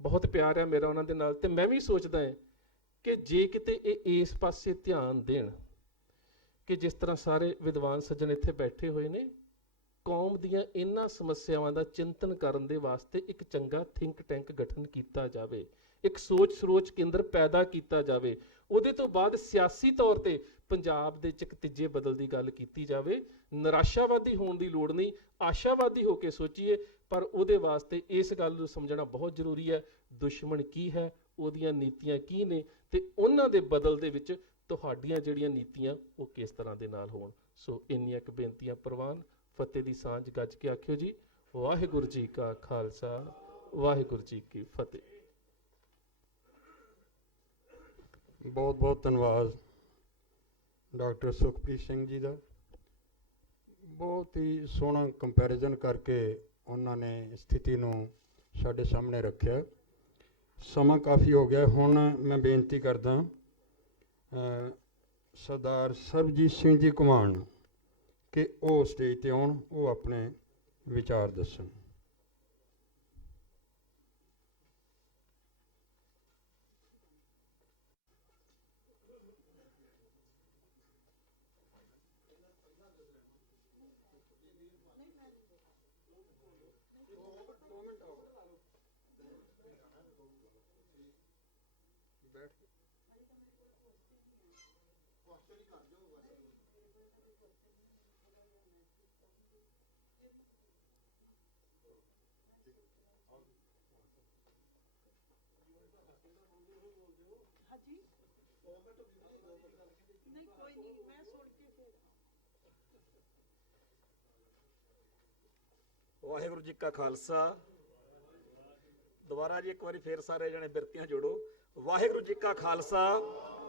ਬਹੁਤ ਪਿਆਰ ਹੈ ਮੇਰਾ ਉਹਨਾਂ ਦੇ ਨਾਲ। ਤੇ ਮੈਂ ਵੀ ਸੋਚਦਾ ਹਾਂ ਕਿ ਜੇ ਕਿਤੇ ਇਹ ਇਸ ਪਾਸੇ ਧਿਆਨ ਦੇਣ ਕਿ ਜਿਸ ਤਰ੍ਹਾਂ ਸਾਰੇ ਵਿਦਵਾਨ ਸੱਜਣ ਇੱਥੇ ਬੈਠੇ ਹੋਏ ਨੇ, ਕੌਮ ਦੀਆਂ ਇਹਨਾਂ ਸਮੱਸਿਆਵਾਂ ਦਾ ਚਿੰਤਨ ਕਰਨ ਦੇ ਵਾਸਤੇ ਇੱਕ ਚੰਗਾ ਥਿੰਕ ਟੈਂਕ ਗਠਨ ਕੀਤਾ ਜਾਵੇ, ਇੱਕ ਸੋਚ ਸਰੋਚ ਕੇਂਦਰ ਪੈਦਾ ਕੀਤਾ ਜਾਵੇ, ਉਹਦੇ ਤੋਂ ਬਾਅਦ ਸਿਆਸੀ ਤੌਰ ਤੇ ਪੰਜਾਬ ਦੇ ਵਿੱਚ ਇੱਕ ਤੀਜੇ ਬਦਲ ਦੀ ਗੱਲ ਕੀਤੀ ਜਾਵੇ। ਨਿਰਾਸ਼ਾਵਾਦੀ ਹੋਣ ਦੀ ਲੋੜ ਨਹੀਂ, ਆਸ਼ਾਵਾਦੀ ਹੋ ਕੇ ਸੋਚੀਏ, ਪਰ ਉਹਦੇ ਵਾਸਤੇ ਇਸ ਗੱਲ ਨੂੰ ਸਮਝਣਾ ਬਹੁਤ ਜ਼ਰੂਰੀ ਹੈ ਦੁਸ਼ਮਣ ਕੀ ਹੈ, ਉਹਦੀਆਂ ਨੀਤੀਆਂ ਕੀ ਨੇ, ਤੇ ਉਹਨਾਂ ਦੇ ਬਦਲ ਦੇ ਵਿੱਚ ਤੁਹਾਡੀਆਂ ਜਿਹੜੀਆਂ ਨੀਤੀਆਂ ਉਹ ਕਿਸ ਤਰ੍ਹਾਂ ਦੇ ਨਾਲ ਹੋਣ। ਸੋ ਇੰਨੀਆਂ ਕੁ ਬੇਨਤੀਆਂ ਪ੍ਰਵਾਨ। ਫਤਿਹ ਦੀ ਸਾਂਝ ਗੱਜ ਕੇ ਆਖਿਓ ਜੀ, ਵਾਹਿਗੁਰੂ ਜੀ ਕਾ ਖਾਲਸਾ, ਵਾਹਿਗੁਰੂ ਜੀ ਕੀ ਫਤਿਹ। ਬਹੁਤ ਬਹੁਤ ਧੰਨਵਾਦ ਡਾਕਟਰ ਸੁਖਪ੍ਰੀਤ ਸਿੰਘ ਜੀ ਦਾ। ਬਹੁਤ ਹੀ ਸੋਹਣਾ ਕੰਪੈਰੀਜ਼ਨ ਕਰਕੇ ਉਹਨਾਂ ਨੇ ਸਥਿਤੀ ਨੂੰ ਸਾਡੇ ਸਾਹਮਣੇ ਰੱਖਿਆ। ਸਮਾਂ ਕਾਫੀ ਹੋ ਗਿਆ, ਹੁਣ ਮੈਂ ਬੇਨਤੀ ਕਰਦਾ ਸਰਦਾਰ ਸਰਬਜੀਤ ਸਿੰਘ ਜੀ ਘੁਮਾਣ ਕਿ ਉਹ ਸਟੇਜ 'ਤੇ ਆਉਣ, ਉਹ ਆਪਣੇ ਵਿਚਾਰ ਦੱਸਣ। ਵਾਹਿਗੁਰੂ ਜੀ ਕਾ ਖਾਲਸਾ। ਦੁਬਾਰਾ ਜੀ ਇੱਕ ਵਾਰੀ ਫੇਰ ਸਾਰੇ ਜਣੇ ਬਿਰਤੀਆਂ ਜੋੜੋ। ਵਾਹਿਗੁਰੂ ਜੀ ਕਾ ਖਾਲਸਾ,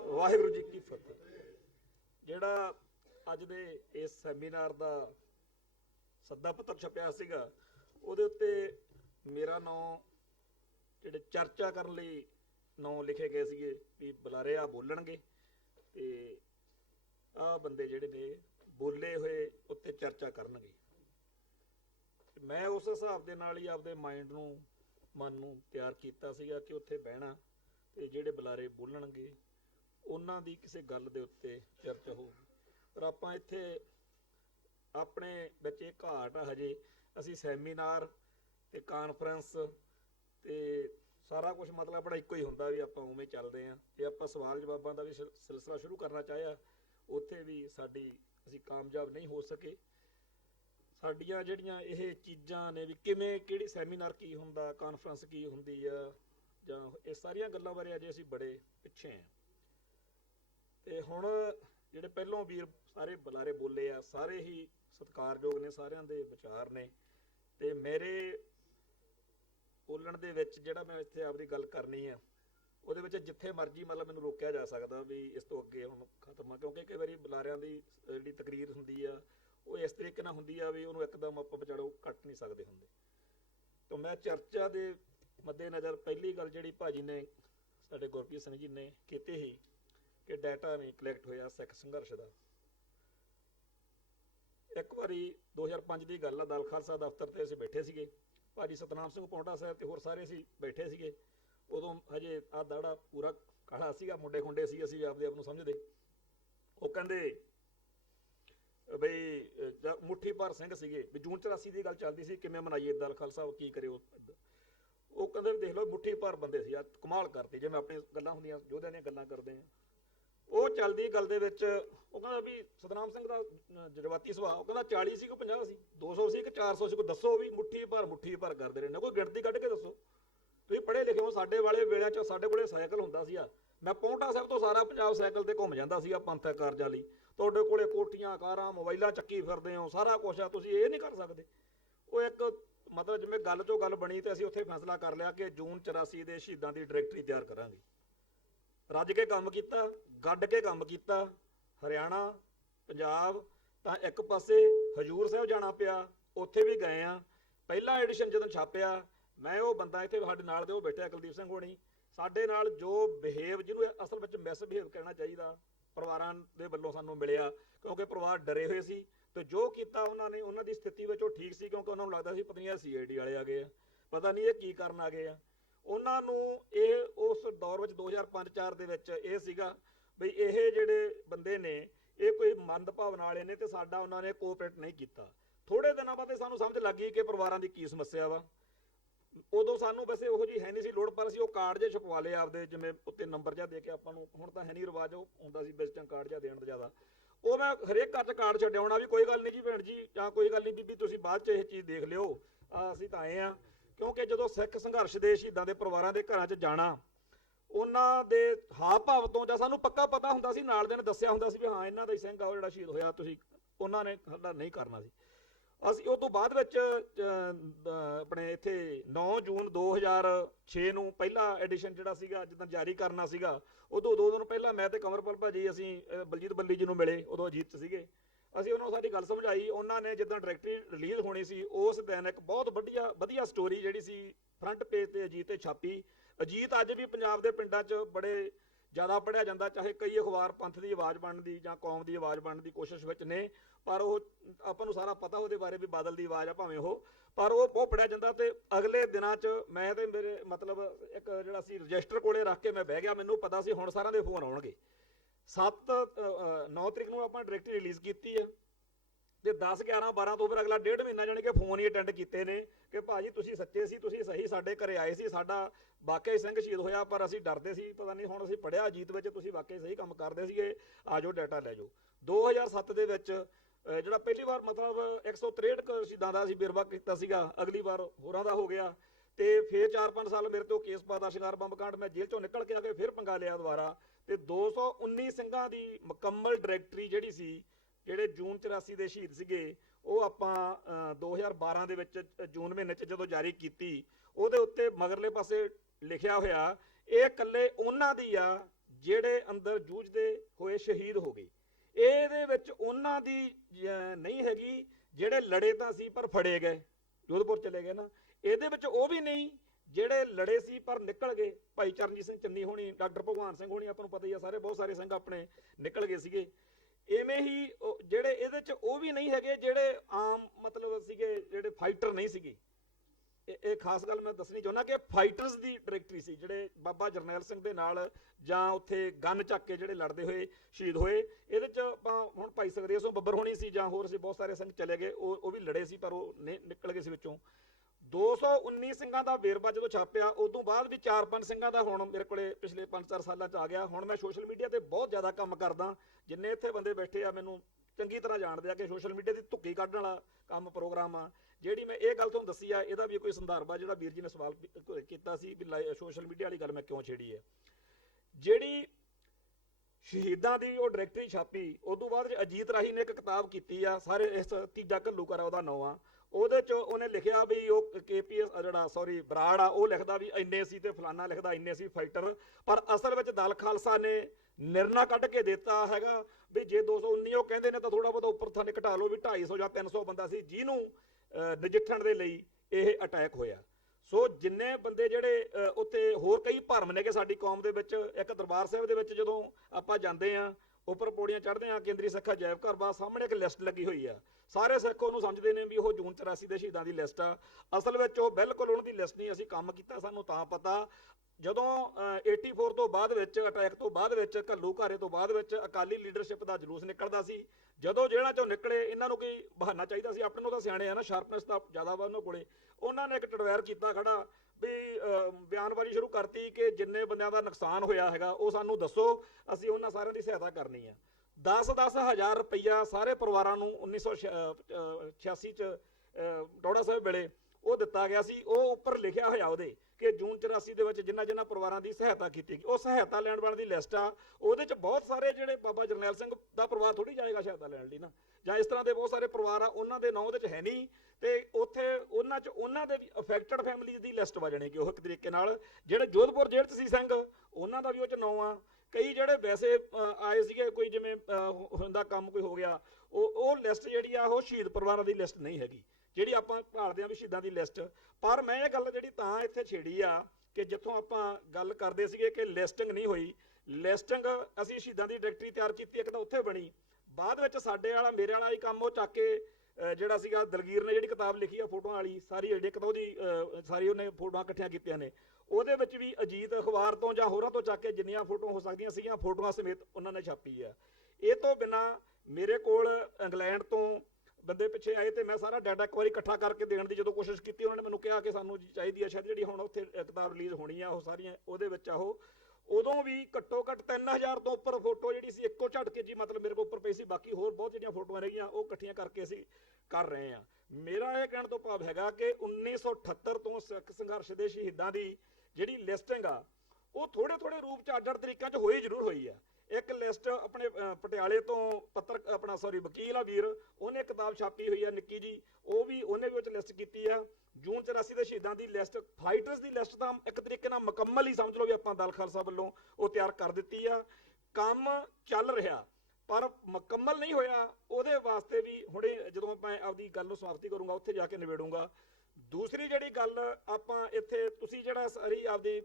ਵਾਹਿਗੁਰੂ ਜੀ ਕੀ ਫਤਿਹ। ਜਿਹੜਾ ਅੱਜ ਦੇ ਇਸ ਸੈਮੀਨਾਰ ਦਾ ਸੱਦਾ ਪੱਤਰ ਛਪਿਆ ਸੀਗਾ, ਉਹਦੇ ਉੱਤੇ ਮੇਰਾ ਨਾਂ ਜਿਹੜੇ ਚਰਚਾ ਕਰਨ ਲਈ ਨਾਂ ਲਿਖੇ ਗਏ ਸੀਗੇ ਵੀ ਬੁਲਾਰੇ ਆ ਬੋਲਣਗੇ, ਤੇ ਆਹ ਬੰਦੇ ਜਿਹੜੇ ਨੇ ਬੋਲੇ ਹੋਏ ਉੱਤੇ ਚਰਚਾ ਕਰਨਗੇ। ਮੈਂ ਉਸ ਹਿਸਾਬ ਦੇ ਨਾਲ ਹੀ ਆਪਦੇ ਮਨ ਨੂੰ ਤਿਆਰ ਕੀਤਾ ਸੀਗਾ ਕਿ ਉੱਥੇ ਬਹਿਣਾ ਤੇ ਜਿਹੜੇ ਬੁਲਾਰੇ ਬੋਲਣਗੇ ਉਹਨਾਂ ਦੀ ਕਿਸੇ ਗੱਲ ਦੇ ਉੱਤੇ ਚਰਚਾ ਹੋਊਗੀ। ਪਰ ਆਪਾਂ ਇੱਥੇ ਆਪਣੇ ਵਿੱਚ ਇਹ ਘਾਟ ਆ, ਹਜੇ ਅਸੀਂ ਸੈਮੀਨਾਰ ਤੇ ਕਾਨਫਰੰਸ ਤੇ ਸਾਰਾ ਕੁਝ ਮਤਲਬ ਆਪਣਾ ਇੱਕੋ ਹੀ ਹੁੰਦਾ ਵੀ ਆਪਾਂ ਉਵੇਂ ਚੱਲਦੇ ਆਂ। ਜੇ ਆਪਾਂ ਸਵਾਲ ਜਵਾਬਾਂ ਦਾ ਵੀ ਸਿਲਸਿਲਾ ਸ਼ੁਰੂ ਕਰਨਾ ਚਾਹਿਆ, ਉੱਥੇ ਵੀ ਅਸੀਂ ਕਾਮਯਾਬ ਨਹੀਂ ਹੋ ਸਕੇ। ਸਾਡੀਆਂ ਜਿਹੜੀਆਂ ਇਹ ਚੀਜ਼ਾਂ ਨੇ ਵੀ ਕਿਵੇਂ, ਕਿਹੜੀ ਸੈਮੀਨਾਰ ਕੀ ਹੁੰਦਾ, ਕਾਨਫਰੰਸ ਕੀ ਹੁੰਦੀ ਆ, ਜਾਂ ਇਹ ਸਾਰੀਆਂ ਗੱਲਾਂ ਬਾਰੇ ਅਜੇ ਅਸੀਂ ਬੜੇ ਪਿੱਛੇ ਆਂ। ਤੇ ਹੁਣ ਜਿਹੜੇ ਪਹਿਲੋਂ ਵੀਰ ਸਾਰੇ ਬੁਲਾਰੇ ਬੋਲੇ ਆ, ਸਾਰੇ ਹੀ ਸਤਿਕਾਰਯੋਗ ਨੇ, ਸਾਰਿਆਂ ਦੇ ਵਿਚਾਰ ਨੇ, ਤੇ ਮੇਰੇ ਬੋਲਣ ਦੇ ਵਿੱਚ ਜਿਹੜਾ ਮੈਂ ਇੱਥੇ ਆਪਦੀ ਗੱਲ ਕਰਨੀ ਆ, ਉਹਦੇ ਵਿੱਚ ਜਿੱਥੇ ਮਰਜ਼ੀ ਮਤਲਬ ਮੈਨੂੰ ਰੋਕਿਆ ਜਾ ਸਕਦਾ ਵੀ ਇਸ ਤੋਂ ਅੱਗੇ ਹੁਣ ਖਤਮ ਆ, ਕਿਉਂਕਿ ਕਈ ਵਾਰੀ ਬੁਲਾਰਿਆਂ ਦੀ ਜਿਹੜੀ ਤਕਰੀਰ ਹੁੰਦੀ ਆ ਉਹ ਇਸ ਤਰੀਕੇ ਨਾਲ ਹੁੰਦੀ ਆ ਵੀ ਉਹਨੂੰ ਇੱਕਦਮ ਆਪਾਂ ਵਿਚਾਰੋ ਕੱਟ ਨਹੀਂ ਸਕਦੇ ਹੁੰਦੇ। ਤਾਂ ਮੈਂ ਚਰਚਾ ਦੇ ਮੱਦੇਨਜ਼ਰ ਪਹਿਲੀ ਗੱਲ ਜਿਹੜੀ ਭਾਜੀ ਨੇ, ਸਾਡੇ ਗੁਰਪ੍ਰੀਤ ਸਿੰਘ ਜੀ ਨੇ ਕੀਤੀ ਸੀ ਕਿ ਡਾਟਾ ਨਹੀਂ ਕਲੈਕਟ ਹੋਇਆ ਸਿੱਖ ਸੰਘਰਸ਼ ਦਾ। ਇੱਕ ਵਾਰੀ 2005 ਦੀ ਗੱਲ ਆ, ਦਲ ਖਾਲਸਾ ਦਫ਼ਤਰ ਤੇ ਅਸੀਂ ਬੈਠੇ ਸੀਗੇ, ਭਾਜੀ ਸਤਨਾਮ ਸਿੰਘ ਪੌਂਟਾ ਸਾਹਿਬ ਤੇ ਹੋਰ ਸਾਰੇ ਅਸੀਂ ਬੈਠੇ ਸੀਗੇ। ਉਦੋਂ ਹਜੇ ਆਹ ਦਾੜਾ ਪੂਰਾ ਕਾਲਾ ਸੀਗਾ, ਮੁੰਡੇ ਖੁੰਡੇ ਸੀ, ਅਸੀਂ ਆਪਦੇ ਆਪ ਨੂੰ ਸਮਝਦੇ। ਉਹ ਕਹਿੰਦੇ ਬਈ ਮੁੱਠੀ ਭਰ ਸਿੰਘ ਸੀਗੇ ਵੀ ਜੂਨ 84 ਦੀ ਗੱਲ ਚੱਲਦੀ ਸੀ, ਕਿਵੇਂ ਮਨਾਈਏ ਦਲ ਖਾਲਸਾ, ਕੀ ਕਰੇ। ਉਹ ਕਹਿੰਦੇ ਦੇਖ ਲਓ ਮੁੱਠੀ ਭਰ ਬੰਦੇ ਸੀ, ਆ ਕਮਾਲ ਕਰਦੇ, ਜਿਵੇਂ ਆਪਣੀ ਗੱਲਾਂ ਹੁੰਦੀਆਂ ਯੋਧਿਆਂ ਦੀਆਂ ਗੱਲਾਂ ਕਰਦੇ ਆ। ਉਹ ਚੱਲਦੀ ਗੱਲ ਦੇ ਵਿੱਚ ਉਹ ਕਹਿੰਦਾ ਵੀ ਸਤਨਾਮ ਸਿੰਘ ਦਾ ਜਜ਼ਬਾਤੀ ਸੁਭਾਅ, ਉਹ ਕਹਿੰਦਾ 40 ਸੀ ਕਿ 50 ਸੀ, 200 ਸੀ ਕਿ 400 ਸੀ, ਕੋਈ ਦੱਸੋ ਵੀ ਮੁੱਠੀ ਭਰ ਕਰਦੇ ਰਹਿੰਦੇ, ਕੋਈ ਗਿਣਤੀ ਕੱਢ ਕੇ ਦੱਸੋ। ਤੁਸੀਂ ਪੜ੍ਹੇ ਲਿਖੇ ਹੋ, ਸਾਡੇ ਵਾਲੇ ਵੇਲਿਆਂ 'ਚ ਸਾਡੇ ਕੋਲੇ ਸਾਈਕਲ ਹੁੰਦਾ ਸੀ। ਮੈਂ ਪੌਂਟਾ ਸਾਹਿਬ ਤੋਂ ਸਾਰਾ ਪੰਜਾਬ ਸਾਈਕਲ ਤੇ ਘੁੰਮ ਜਾਂਦਾ ਸੀਗਾ ਪੰਥਕ ਕਾਰਜਾਂ ਲਈ। ਤੁਹਾਡੇ ਕੋਲੇ ਕੋਠੀਆਂ, ਕਾਰਾਂ, ਮੋਬਾਈਲਾਂ ਚੱਕੀ ਫਿਰਦੇ ਹੋ, ਸਾਰਾ ਕੁਛ ਆ, ਤੁਸੀਂ ਇਹ ਨਹੀਂ ਕਰ ਸਕਦੇ। ਉਹ ਇੱਕ ਮਤਲਬ ਜਿਵੇਂ ਗੱਲ 'ਚੋਂ ਗੱਲ ਬਣੀ ਤੇ ਅਸੀਂ ਉੱਥੇ ਫੈਸਲਾ ਕਰ ਲਿਆ ਕਿ ਜੂਨ 84 ਦੇ ਸ਼ਹੀਦਾਂ ਦੀ ਡਾਇਰੈਕਟਰੀ ਤਿਆਰ ਕਰਾਂਗੇ। ਰੱਜ ਕੇ ਕੰਮ ਕੀਤਾ, ਗੱਡ ਕੇ ਕੰਮ ਕੀਤਾ। ਹਰਿਆਣਾ, ਪੰਜਾਬ ਤਾਂ ਇੱਕ ਪਾਸੇ, ਹਜੂਰ ਸਾਹਿਬ ਜਾਣਾ ਪਿਆ, ਉੱਥੇ ਵੀ ਗਏ ਆ। ਪਹਿਲਾ ਐਡੀਸ਼ਨ ਜਦੋਂ ਛਾਪਿਆ, ਮੈਂ ਉਹ ਬੰਦਾ ਇੱਥੇ ਸਾਡੇ ਨਾਲ ਦੇ ਉਹ ਬੈਠਿਆ ਕੁਲਦੀਪ ਸਿੰਘ ਹੋਣੀ, ਸਾਡੇ ਨਾਲ ਜੋ ਬਿਹੇਵ, ਜਿਹਨੂੰ ਅਸਲ ਵਿੱਚ ਮਿਸਬਿਹੇਵ ਕਹਿਣਾ ਚਾਹੀਦਾ, ਪਰਿਵਾਰਾਂ ਦੇ ਵੱਲੋਂ ਸਾਨੂੰ ਮਿਲਿਆ, ਕਿਉਂਕਿ ਪਰਿਵਾਰ ਡਰੇ ਹੋਏ ਸੀ। ਤੇ ਜੋ ਕੀਤਾ ਉਹਨਾਂ ਨੇ, ਉਹਨਾਂ ਦੀ ਸਥਿਤੀ ਵਿੱਚ ਉਹ ਠੀਕ ਸੀ, ਕਿਉਂਕਿ ਉਹਨਾਂ ਨੂੰ ਲੱਗਦਾ ਸੀ ਪਤਾ ਨਹੀਂ CID ਵਾਲੇ ਆ ਗਏ ਆ, ਪਤਾ ਨਹੀਂ ਇਹ ਕੀ ਕਰਨ ਆ ਗਏ ਆ। ਉਹਨਾਂ ਨੂੰ ਇਹ ਉਸ ਦੌਰ ਵਿੱਚ 2005-4 ਦੇ ਵਿੱਚ ਇਹ ਸੀਗਾ ਬਈ ਇਹ ਜਿਹੜੇ ਬੰਦੇ ਨੇ ਇਹ ਕੋਈ ਮੰਦ ਭਾਵਨਾ ਵਾਲੇ ਨੇ, ਤੇ ਸਾਡਾ ਉਹਨਾਂ ਨੇ ਕੋਆਪਰੇਟ ਨਹੀਂ ਕੀਤਾ। ਥੋੜੇ ਦਿਨਾਂ ਬਾਅਦ ਸਾਨੂੰ ਸਮਝ ਲੱਗ ਗਈ ਕਿ ਪਰਿਵਾਰਾਂ ਦੀ ਕੀ ਸਮੱਸਿਆ ਵਾ। ਉਦੋਂ ਸਾਨੂੰ ਵੈਸੇ ਉਹੋ ਜਿਹੀ ਹੈ ਨਹੀਂ ਸੀ ਲੋੜ, ਪਰ ਅਸੀਂ ਉਹ ਕਾਰਡ ਜੇ ਛਪਵਾ ਲਏ ਆਪਦੇ, ਜਿਵੇਂ ਉੱਤੇ ਨੰਬਰ ਜਿਹਾ ਦੇ ਕੇ ਆਪਾਂ ਨੂੰ, ਹੁਣ ਤਾਂ ਹੈ ਨਹੀਂ ਰਿਵਾਜ, ਉਹ ਹੁੰਦਾ ਸੀ ਵਿਜ਼ਿਟਿੰਗ ਕਾਰਡ ਜਿਹਾ ਦੇਣ ਦਾ ਜ਼ਿਆਦਾ। ਉਹ ਮੈਂ ਹਰੇਕ ਘਰ 'ਚ ਕਾਰਡ ਛੱਡਿਆਉਣਾ ਵੀ ਕੋਈ ਗੱਲ ਨਹੀਂ ਜੀ ਭੈਣ ਜੀ, ਜਾਂ ਕੋਈ ਗੱਲ ਨਹੀਂ ਬੀਬੀ, ਤੁਸੀਂ ਬਾਅਦ 'ਚ ਇਹ ਚੀਜ਼ ਦੇਖ ਲਿਓ, ਅਸੀਂ ਤਾਂ ਆਏ ਆ। ਕਿਉਂਕਿ ਜਦੋਂ ਸਿੱਖ ਸੰਘਰਸ਼ ਦੇ ਸ਼ਹੀਦਾਂ ਦੇ ਪਰਿਵਾਰਾਂ ਦੇ ਘਰਾਂ 'ਚ ਜਾਣਾ, ਉਹਨਾਂ ਦੇ ਹਾਵ ਭਾਵ ਤੋਂ ਜਾਂ ਸਾਨੂੰ ਪੱਕਾ ਪਤਾ ਹੁੰਦਾ ਸੀ, ਨਾਲ ਦੇ ਨੇ ਦੱਸਿਆ ਹੁੰਦਾ ਸੀ ਵੀ ਹਾਂ ਇਹਨਾਂ ਦਾ ਹੀ ਸਿੰਘ ਆ ਉਹ ਜਿਹੜਾ ਸ਼ਹੀਦ ਹੋਇਆ, ਤੁਸੀਂ ਉਹਨਾਂ ਨੇ ਸਾਡਾ ਨਹੀਂ ਕਰਨਾ ਸੀ। ਅਸੀਂ ਉਹ ਤੋਂ ਬਾਅਦ ਵਿੱਚ ਆਪਣੇ ਇੱਥੇ 9 ਜੂਨ 2006 ਨੂੰ ਪਹਿਲਾ ਐਡੀਸ਼ਨ ਜਿਹੜਾ ਸੀਗਾ ਜਿੱਦਾਂ ਜਾਰੀ ਕਰਨਾ ਸੀਗਾ, ਉਦੋਂ 2 ਦਿਨ ਪਹਿਲਾਂ ਮੈਂ ਤੇ ਕੰਵਰਪਾਲ ਭਾਜੀ ਅਸੀਂ ਬਲਜੀਤ ਬੱਲੀ ਜੀ ਨੂੰ ਮਿਲੇ, ਉਦੋਂ ਅਜੀਤ ਸੀਗੇ। ਅਸੀਂ ਉਹਨਾਂ ਨੂੰ ਸਾਡੀ ਗੱਲ ਸਮਝਾਈ। ਉਹਨਾਂ ਨੇ ਜਿੱਦਾਂ ਡਾਇਰੈਕਟਰੀ ਰਿਲੀਜ਼ ਹੋਣੀ ਸੀ, ਉਸ ਦਿਨ ਇੱਕ ਬਹੁਤ ਵਧੀਆ ਸਟੋਰੀ ਜਿਹੜੀ ਸੀ ਫਰੰਟ ਪੇਜ ਤੇ ਅਜੀਤ ਤੇ ਛਾਪੀ। ਅਜੀਤ ਅੱਜ ਵੀ ਪੰਜਾਬ ਦੇ ਪਿੰਡਾਂ 'ਚ ਬੜੇ ਜ਼ਿਆਦਾ ਪੜ੍ਹਿਆ ਜਾਂਦਾ, ਚਾਹੇ ਕਈ ਅਖਬਾਰ ਪੰਥ ਦੀ ਆਵਾਜ਼ ਬਣਨ ਦੀ ਜਾਂ ਕੌਮ ਦੀ ਆਵਾਜ਼ ਬਣਨ ਦੀ ਕੋਸ਼ਿਸ਼ ਵਿੱਚ ਨੇ, ਪਰ ਉਹ ਆਪਾਂ ਨੂੰ ਸਾਰਾ ਪਤਾ ਉਹਦੇ ਬਾਰੇ ਵੀ ਬਾਦਲ ਦੀ ਆਵਾਜ਼ ਆ ਭਾਵੇਂ ਉਹ, ਪਰ ਉਹ ਪੜ੍ਹਿਆ ਜਾਂਦਾ। ਤੇ ਅਗਲੇ ਦਿਨਾਂ 'ਚ ਮੈਂ ਤੇ ਮੇਰੇ ਮਤਲਬ ਇੱਕ ਜਿਹੜਾ ਸੀ ਰਜਿਸਟਰ ਕੋਲੇ ਰੱਖ ਕੇ ਮੈਂ ਬਹਿ ਗਿਆ, ਮੈਨੂੰ ਪਤਾ ਸੀ ਹੁਣ ਸਾਰਿਆਂ ਦੇ ਫੋਨ ਆਉਣਗੇ। 9 ਤਰੀਕ ਨੂੰ ਆਪਾਂ ਡਾਇਰੈਕਟਰੀ ਰਿਲੀਜ਼ ਕੀਤੀ ਹੈ ਤੇ 10, 11, 12 ਤੋਂ ਫਿਰ ਅਗਲਾ 1.5 ਮਹੀਨਾ ਜਾਣੀ ਕਿ ਫੋਨ ਹੀ ਅਟੈਂਡ ਕੀਤੇ ਨੇ ਕਿ ਭਾਜੀ ਤੁਸੀਂ ਸੱਚੇ ਸੀ, ਤੁਸੀਂ ਸਹੀ ਸਾਡੇ ਘਰੇ ਆਏ ਸੀ, ਸਾਡਾ ਵਾਕਿਆ ਹੀ ਸਿੰਘ ਸ਼ਹੀਦ ਹੋਇਆ, ਪਰ ਅਸੀਂ ਡਰਦੇ ਸੀ, ਪਤਾ ਨਹੀਂ ਹੁਣ ਅਸੀਂ ਪੜ੍ਹਿਆ ਅਜੀਤ ਵਿੱਚ ਤੁਸੀਂ ਵਾਕਿਆ ਸਹੀ ਕੰਮ ਕਰਦੇ ਸੀਗੇ, ਆ ਜਾਓ ਡਾਟਾ ਲੈ ਜਾਓ। 2007 ਦੇ ਵਿੱਚ ਜਿਹੜਾ ਪਹਿਲੀ ਵਾਰ ਮਤਲਬ 163 ਸ਼ਹੀਦਾਂ ਦਾ ਅਸੀਂ ਵੇਰਵਾ ਕੀਤਾ ਸੀਗਾ, ਅਗਲੀ ਵਾਰ ਹੋਰਾਂ ਦਾ ਹੋ ਗਿਆ। ਤੇ ਫਿਰ 4-5 ਸਾਲ ਮੇਰੇ ਤੋਂ ਕੇਸ ਪਾਤਾ, ਸ਼ਿੰਗਾਰ ਬੰਬ ਕਾਂਡ, ਮੈਂ ਜੇਲ੍ਹ ਚੋਂ ਨਿਕਲ ਕੇ ਆ ਕੇ ਫਿਰ ਪੰਗਾ ਲਿਆ ਦੁਬਾਰਾ। ਤੇ 219 ਸਿੰਘਾਂ ਦੀ ਮੁਕੰਮਲ ਡਾਇਰੈਕਟਰੀ ਜਿਹੜੀ ਸੀ, ਜਿਹੜੇ ਜੂਨ 84 ਦੇ ਸ਼ਹੀਦ ਸੀਗੇ, ਉਹ ਆਪਾਂ 2012 ਦੇ ਵਿੱਚ ਜੂਨ ਮਹੀਨੇ 'ਚ ਜਦੋਂ ਜਾਰੀ ਕੀਤੀ, ਉਹਦੇ ਉੱਤੇ ਮਗਰਲੇ ਪਾਸੇ ਲਿਖਿਆ ਹੋਇਆ ਇਹ ਇਕੱਲੇ ਉਹਨਾਂ ਦੀ ਆ ਜਿਹੜੇ ਅੰਦਰ ਜੂਝਦੇ ਹੋਏ ਸ਼ਹੀਦ ਹੋ ਗਏ। ਇਹਦੇ ਵਿੱਚ ਉਹਨਾਂ ਦੀ ਨਹੀਂ ਹੈਗੀ ਜਿਹੜੇ ਲੜੇ ਤਾਂ ਸੀ ਪਰ ਫੜੇ ਗਏ, ਜੋਧਪੁਰ ਚਲੇ ਗਏ ਨਾ। ਇਹਦੇ ਵਿੱਚ ਉਹ ਵੀ ਨਹੀਂ ਜਿਹੜੇ ਲੜੇ ਸੀ ਪਰ ਨਿਕਲ ਗਏ। ਭਾਈ ਚਰਨਜੀਤ ਸਿੰਘ ਚੰਨੀ ਹੋਣੀ, ਡਾਕਟਰ ਭਗਵਾਨ ਸਿੰਘ ਹੋਣੀ, ਆਪਾਂ ਨੂੰ ਪਤਾ ਹੀ ਆ ਸਾਰੇ, ਬਹੁਤ ਸਾਰੇ ਸਿੰਘ ਆਪਣੇ ਨਿਕਲ ਗਏ ਸੀਗੇ। ਇਵੇਂ ਹੀ ਜਿਹੜੇ ਇਹਦੇ 'ਚ ਉਹ ਵੀ ਨਹੀਂ ਹੈਗੇ ਜਿਹੜੇ ਆਮ ਮਤਲਬ ਸੀਗੇ, ਜਿਹੜੇ ਫਾਈਟਰ ਨਹੀਂ ਸੀਗੇ। ਇਹ ਖਾਸ ਗੱਲ ਮੈਂ ਦੱਸਣੀ ਚਾਹੁੰਦਾ ਕਿ ਫਾਈਟਰਸ ਦੀ ਡਾਇਰੈਕਟਰੀ ਸੀ, ਜਿਹੜੇ ਬਾਬਾ ਜਰਨੈਲ ਸਿੰਘ ਦੇ ਨਾਲ ਜਾਂ ਉੱਥੇ ਗਨ ਚੱਕ ਕੇ ਜਿਹੜੇ ਲੜਦੇ ਹੋਏ ਸ਼ਹੀਦ ਹੋਏ। ਇਹਦੇ 'ਚ ਆਪਾਂ ਹੁਣ ਭਾਈ ਸੁਖਦੇਵ ਸਿੰਘ ਬੱਬਰ ਹੋਣੀ ਸੀ ਜਾਂ ਹੋਰ ਸੀ, ਬਹੁਤ ਸਾਰੇ ਸਿੰਘ ਚਲੇ ਗਏ, ਉਹ ਵੀ ਲੜੇ ਸੀ ਪਰ ਉਹ ਨਿਕਲ ਗਏ ਸੀ ਵਿੱਚੋਂ। 219 ਸਿੰਘਾਂ ਦਾ ਵੇਰਵਾ ਜਦੋਂ ਛਾਪਿਆ, ਉਦੋਂ ਬਾਅਦ ਵੀ 4-5 ਸਿੰਘਾਂ ਦਾ ਹੁਣ ਮੇਰੇ ਕੋਲੇ ਪਿਛਲੇ 5-4 ਸਾਲਾਂ 'ਚ ਆ ਗਿਆ। ਹੁਣ ਮੈਂ ਸੋਸ਼ਲ ਮੀਡੀਆ ਤੇ ਬਹੁਤ ਜ਼ਿਆਦਾ ਕੰਮ ਕਰਦਾ, ਜਿੰਨੇ ਇੱਥੇ ਬੰਦੇ ਬੈਠੇ ਆ ਮੈਨੂੰ ਚੰਗੀ ਤਰ੍ਹਾਂ ਜਾਣਦੇ ਆ ਕਿ ਸੋਸ਼ਲ ਮੀਡੀਆ ਦੀ ਧੁੱਕੀ ਕੱਢਣ ਵਾਲਾ ਕੰਮ ਪ੍ਰੋਗਰਾਮ ਆ। ਜਿਹੜੀ ਮੈਂ ਇਹ ਗੱਲ ਤੁਹਾਨੂੰ ਦੱਸੀ ਆ, ਇਹਦਾ ਵੀ ਕੋਈ ਸੰਦਰਭ ਆ ਜਿਹੜਾ ਵੀਰ ਜੀ ਨੇ ਸਵਾਲ ਕੀਤਾ ਸੀ ਵੀ ਸੋਸ਼ਲ ਮੀਡੀਆ ਵਾਲੀ ਗੱਲ ਮੈਂ ਕਿਉਂ ਛੇੜੀ ਹੈ। ਜਿਹੜੀ ਸ਼ਹੀਦਾਂ ਦੀ ਉਹ ਡਾਇਰੈਕਟਰੀ ਛਾਪੀ, ਉਦੋਂ ਬਾਅਦ ਅਜੀਤ ਰਾਹੀ ਨੇ ਇੱਕ ਕਿਤਾਬ ਕੀਤੀ ਆ, ਸਾਰੇ ਇਸ ਤੀਜਾ ਘੱਲੂਘਾਰਾ ਉਹਦਾ ਨਾਂ ਆ। ਉਹਦੇ 'ਚ ਉਹਨੇ ਲਿਖਿਆ ਵੀ ਉਹ KPS ਜਿਹੜਾ ਬਰਾੜ ਆ, ਉਹ ਲਿਖਦਾ ਵੀ ਇੰਨੇ ਸੀ ਤੇ ਫਲਾਨਾ ਲਿਖਦਾ ਇੰਨੇ ਸੀ ਫਾਈਟਰ। ਪਰ ਅਸਲ ਵਿੱਚ ਦਲ ਖਾਲਸਾ ਨੇ ਨਿਰਣਾ ਕੱਢ ਕੇ ਦਿੱਤਾ ਹੈਗਾ ਵੀ ਜੇ 219 ਉਹ ਕਹਿੰਦੇ ਨੇ ਤਾਂ ਥੋੜਾ ਬਹੁਤਾ ਉੱਪਰ ਥਾਨੇ ਘਟਾ ਲਓ ਵੀ 250 ਜਾਂ 300 ਬੰਦਾ ਸੀ ਜਿਹਨੂੰ ਨਜਿੱਠਣ ਦੇ ਲਈ ਇਹ ਅਟੈਕ ਹੋਇਆ। ਸੋ ਜਿੰਨੇ ਬੰਦੇ ਜਿਹੜੇ ਉੱਥੇ ਹੋਰ ਕਈ ਭਰਮ ਨੇ ਕਿ ਸਾਡੀ ਕੌਮ ਦੇ ਵਿੱਚ, ਇੱਕ ਦਰਬਾਰ ਸਾਹਿਬ ਦੇ ਵਿੱਚ ਜਦੋਂ ਆਪਾਂ ਜਾਂਦੇ ਆ, ਉੱਪਰ ਪੌੜੀਆਂ ਚੜ੍ਹਦੇ ਆ, ਕੇਂਦਰੀ ਸਿੱਖ ਅਜਾਇਬ ਘਰ ਬਾਹਰ ਸਾਹਮਣੇ ਇੱਕ ਲਿਸਟ ਲੱਗੀ ਹੋਈ ਆ। ਸਾਰੇ ਸਿੱਖ ਉਹਨੂੰ ਸਮਝਦੇ ਨੇ ਵੀ ਉਹ ਜੂਨ 84 ਦੇ ਸ਼ਹੀਦਾਂ ਦੀ ਲਿਸਟ ਆ। ਅਸਲ ਵਿੱਚ ਉਹ ਬਿਲਕੁਲ ਉਹਨਾਂ ਦੀ ਲਿਸਟ ਨਹੀਂ। ਅਸੀਂ ਕੰਮ ਕੀਤਾ, ਸਾਨੂੰ ਤਾਂ ਪਤਾ। ਜਦੋਂ 84 ਤੋਂ ਬਾਅਦ ਵਿੱਚ, ਅਟੈਕ ਤੋਂ ਬਾਅਦ ਵਿੱਚ, ਘੱਲੂਘਾਰੇ ਤੋਂ ਬਾਅਦ ਵਿੱਚ ਅਕਾਲੀ ਲੀਡਰਸ਼ਿਪ ਦਾ ਜਲੂਸ ਨਿਕਲਦਾ ਸੀ। ਜਦੋਂ ਜੇਲ੍ਹਾਂ ਚੋਂ ਨਿਕਲੇ, ਇਹਨਾਂ ਨੂੰ ਕੋਈ ਬਹਾਨਾ ਚਾਹੀਦਾ ਸੀ, ਆਪਣੇ ਨੂੰ ਤਾਂ ਸਿਆਣੇ ਆ ਨਾ, ਸ਼ਾਰਪਨੈਸ ਤਾਂ ਜ਼ਿਆਦਾ ਵਾ ਉਹਨਾਂ ਕੋਲੇ। ਉਹਨਾਂ ਨੇ ਇੱਕ ਟਡਵੈਰ ਕੀਤਾ ਖੜਾ ਵੀ ਬਿਆਨਬਾਜ਼ੀ ਸ਼ੁਰੂ ਕਰਤੀ ਕਿ ਜਿੰਨੇ ਬੰਦਿਆਂ ਦਾ ਨੁਕਸਾਨ ਹੋਇਆ ਹੈਗਾ ਉਹ ਸਾਨੂੰ ਦੱਸੋ, ਅਸੀਂ ਉਹਨਾਂ ਸਾਰਿਆਂ ਦੀ ਸਹਾਇਤਾ ਕਰਨੀ ਆ। 10-10 ਹਜ਼ਾਰ ਰੁਪਈਆ ਸਾਰੇ ਪਰਿਵਾਰਾਂ ਨੂੰ 1986 ਚ ਡੋੜਾ ਸਾਹਿਬ ਵੇਲੇ ਉਹ ਦਿੱਤਾ ਗਿਆ ਸੀ। ਉਹ ਉੱਪਰ ਲਿਖਿਆ ਹੋਇਆ ਉਹਦੇ ਕਿ ਜੂਨ 84 ਦੇ ਵਿੱਚ ਜਿਨ੍ਹਾਂ ਪਰਿਵਾਰਾਂ ਦੀ ਸਹਾਇਤਾ ਕੀਤੀ ਗਈ, ਉਹ ਸਹਾਇਤਾ ਲੈਣ ਵਾਲਿਆਂ ਦੀ ਲਿਸਟ ਆ। ਉਹਦੇ 'ਚ ਬਹੁਤ ਸਾਰੇ ਜਿਹੜੇ ਬਾਬਾ ਜਰਨੈਲ ਸਿੰਘ ਦਾ ਪਰਿਵਾਰ ਥੋੜੀ ਜਾਏਗਾ ਸਹਾਇਤਾ ਲੈਣ ਲਈ ਨਾ, ਜਾਂ ਇਸ ਤਰ੍ਹਾਂ ਦੇ ਬਹੁਤ ਸਾਰੇ ਪਰਿਵਾਰ ਆ, ਉਹਨਾਂ ਦੇ ਨਾਂ ਉਹਦੇ 'ਚ ਹੈ ਨਹੀਂ। ਤੇ ਉੱਥੇ ਉਹਨਾਂ 'ਚ ਉਹਨਾਂ ਦੇ ਵੀ ਅਫੈਕਟਡ ਫੈਮਿਲੀਜ਼ ਦੀ ਲਿਸਟ ਵਜਣੀ ਕਿ ਉਹ ਇੱਕ ਤਰੀਕੇ ਨਾਲ ਜਿਹੜੇ ਜੋਧਪੁਰ ਜੇਲ੍ਹ 'ਚ ਸੀ ਸਿੰਘ, ਉਹਨਾਂ ਦਾ ਵੀ ਉਹ 'ਚ ਨਾਂ ਆ। ਕਈ ਜਿਹੜੇ ਵੈਸੇ ਆਏ ਸੀਗੇ, ਕੋਈ ਜਿਵੇਂ ਹੁੰਦਾ ਕੰਮ ਕੋਈ ਹੋ ਗਿਆ, ਉਹ ਲਿਸਟ ਜਿਹੜੀ ਆ ਉਹ ਸ਼ਹੀਦ ਪਰਿਵਾਰਾਂ ਦੀ ਲਿਸਟ ਨਹੀਂ ਹੈਗੀ ਜਿਹੜੀ ਆਪਾਂ ਭਾਲਦੇ ਆ ਵੀ ਸ਼ਹੀਦਾਂ ਦੀ ਲਿਸਟ। ਪਰ ਮੈਂ ਇਹ ਗੱਲ ਜਿਹੜੀ ਤਾਂ ਇੱਥੇ ਛੇੜੀ ਆ ਕਿ ਜਿੱਥੋਂ ਆਪਾਂ ਗੱਲ ਕਰਦੇ ਸੀਗੇ ਕਿ ਲਿਸਟਿੰਗ ਨਹੀਂ ਹੋਈ, ਲਿਸਟਿੰਗ ਅਸੀਂ ਸ਼ਹੀਦਾਂ ਦੀ ਡਾਇਰੈਕਟਰੀ ਤਿਆਰ ਕੀਤੀ, ਇੱਕ ਤਾਂ ਉੱਥੇ ਬਣੀ। ਬਾਅਦ ਵਿੱਚ ਸਾਡੇ ਵਾਲਾ ਮੇਰੇ ਵਾਲਾ ਹੀ ਕੰਮ ਉਹ ਚੱਕ ਕੇ ਜਿਹੜਾ ਸੀਗਾ ਦਲਗੀਰ ਨੇ ਜਿਹੜੀ ਕਿਤਾਬ ਲਿਖੀ ਆ ਫੋਟੋਆਂ ਵਾਲੀ, ਸਾਰੀ ਜਿਹੜੀ ਇੱਕ ਤਾਂ ਉਹਦੀ ਸਾਰੀ ਉਹਨੇ ਫੋਟੋਆਂ ਇਕੱਠੀਆਂ ਕੀਤੀਆਂ ਨੇ, ਉਹਦੇ ਵਿੱਚ ਵੀ ਅਜੀਤ ਅਖਬਾਰ ਤੋਂ ਜਾਂ ਹੋਰਾਂ ਤੋਂ ਚੱਕ ਕੇ ਜਿੰਨੀਆਂ ਫੋਟੋਆਂ ਹੋ ਸਕਦੀਆਂ ਸੀਗੀਆਂ ਫੋਟੋਆਂ ਸਮੇਤ ਉਹਨਾਂ ਨੇ ਛਾਪੀ ਆ। ਇਹ ਤੋਂ ਬਿਨਾਂ ਮੇਰੇ ਕੋਲ ਇੰਗਲੈਂਡ ਤੋਂ ਬੰਦੇ ਪਿੱਛੇ ਆਏ ਤੇ ਮੈਂ ਸਾਰਾ ਡਾਟਾ ਇੱਕ ਵਾਰੀ ਇਕੱਠਾ ਕਰਕੇ ਦੇਣ ਦੀ ਜਦੋਂ ਕੋਸ਼ਿਸ਼ ਕੀਤੀ, ਉਹਨਾਂ ਨੇ ਮੈਨੂੰ ਕਿਹਾ ਕਿ ਸਾਨੂੰ ਚਾਹੀਦੀ ਆ ਸ਼ਾਇਦ ਜਿਹੜੀ ਹੁਣ ਉੱਥੇ ਕਿਤਾਬ ਰਿਲੀਜ਼ ਹੋਣੀ ਆ ਉਹ ਸਾਰੀਆਂ ਉਹਦੇ ਵਿੱਚ ਆ। ਉਹ ਉਦੋਂ ਵੀ ਘੱਟੋ ਘੱਟ 3000 ਤੋਂ ਉੱਪਰ ਫੋਟੋ ਜਿਹੜੀ ਸੀ ਇੱਕੋ ਝਟਕੇ ਜੀ ਮਤਲਬ ਮੇਰੇ ਕੋਲ ਉੱਪਰ ਪਈ ਸੀ। ਬਾਕੀ ਹੋਰ ਬਹੁਤ ਜਿਹੜੀਆਂ ਫੋਟੋਆਂ ਰਹੀਆਂ ਉਹ ਇਕੱਠੀਆਂ ਕਰਕੇ ਅਸੀਂ ਕਰ ਰਹੇ ਆ। ਮੇਰਾ ਇਹ ਕਹਿਣ ਤੋਂ ਭਾਵ ਹੈਗਾ ਕਿ 1978 ਤੋਂ ਸਿੱਖ ਸੰਘਰਸ਼ ਦੇ ਸ਼ਹੀਦਾਂ ਦੀ ਜਿਹੜੀ ਲਿਸਟਿੰਗ ਆ ਉਹ ਥੋੜੇ ਰੂਪ 'ਚ ਅੱਡ-ਅੱਡ ਤਰੀਕਿਆਂ 'ਚ ਹੋਈ ਜ਼ਰੂਰ ਹੋਈ ਆ। ਇੱਕ ਲਿਸਟ ਆਪਣੇ ਪਟਿਆਲੇ ਤੋਂ ਵਕੀਲ ਆ ਵੀਰ, ਉਹਨੇ ਕਿਤਾਬ ਛਾਪੀ ਹੋਈ ਆ ਨਿੱਕੀ ਜੀ, ਉਹ ਵੀ ਉਹਨੇ ਵੀ ਉਹ 'ਚ ਲਿਸਟ ਕੀਤੀ ਆ। ਜੂਨ 84 ਦੇ ਸ਼ਹੀਦਾਂ ਦੀ ਲਿਸਟ, ਫਾਈਟਰਸ ਦੀ ਲਿਸਟ ਤਾਂ ਇੱਕ ਤਰੀਕੇ ਨਾਲ ਮੁਕੰਮਲ ਹੀ ਸਮਝ ਲਓ ਵੀ ਆਪਾਂ ਦਲ ਖਾਲਸਾ ਵੱਲੋਂ ਉਹ ਤਿਆਰ ਕਰ ਦਿੱਤੀ ਆ। ਕੰਮ ਚੱਲ ਰਿਹਾ ਪਰ ਮੁਕੰਮਲ ਨਹੀਂ ਹੋਇਆ। ਉਹਦੇ ਵਾਸਤੇ ਵੀ ਹੁਣੇ ਜਦੋਂ ਮੈਂ ਆਪਦੀ ਗੱਲ ਨੂੰ ਸਮਾਪਤੀ ਕਰੂੰਗਾ ਉੱਥੇ ਜਾ ਕੇ ਨਿਬੇੜੂੰਗਾ। ਦੂਸਰੀ ਜਿਹੜੀ ਗੱਲ ਆਪਾਂ ਇੱਥੇ ਤੁਸੀਂ ਜਿਹੜਾ ਸਾਰੀ ਆਪਦੀ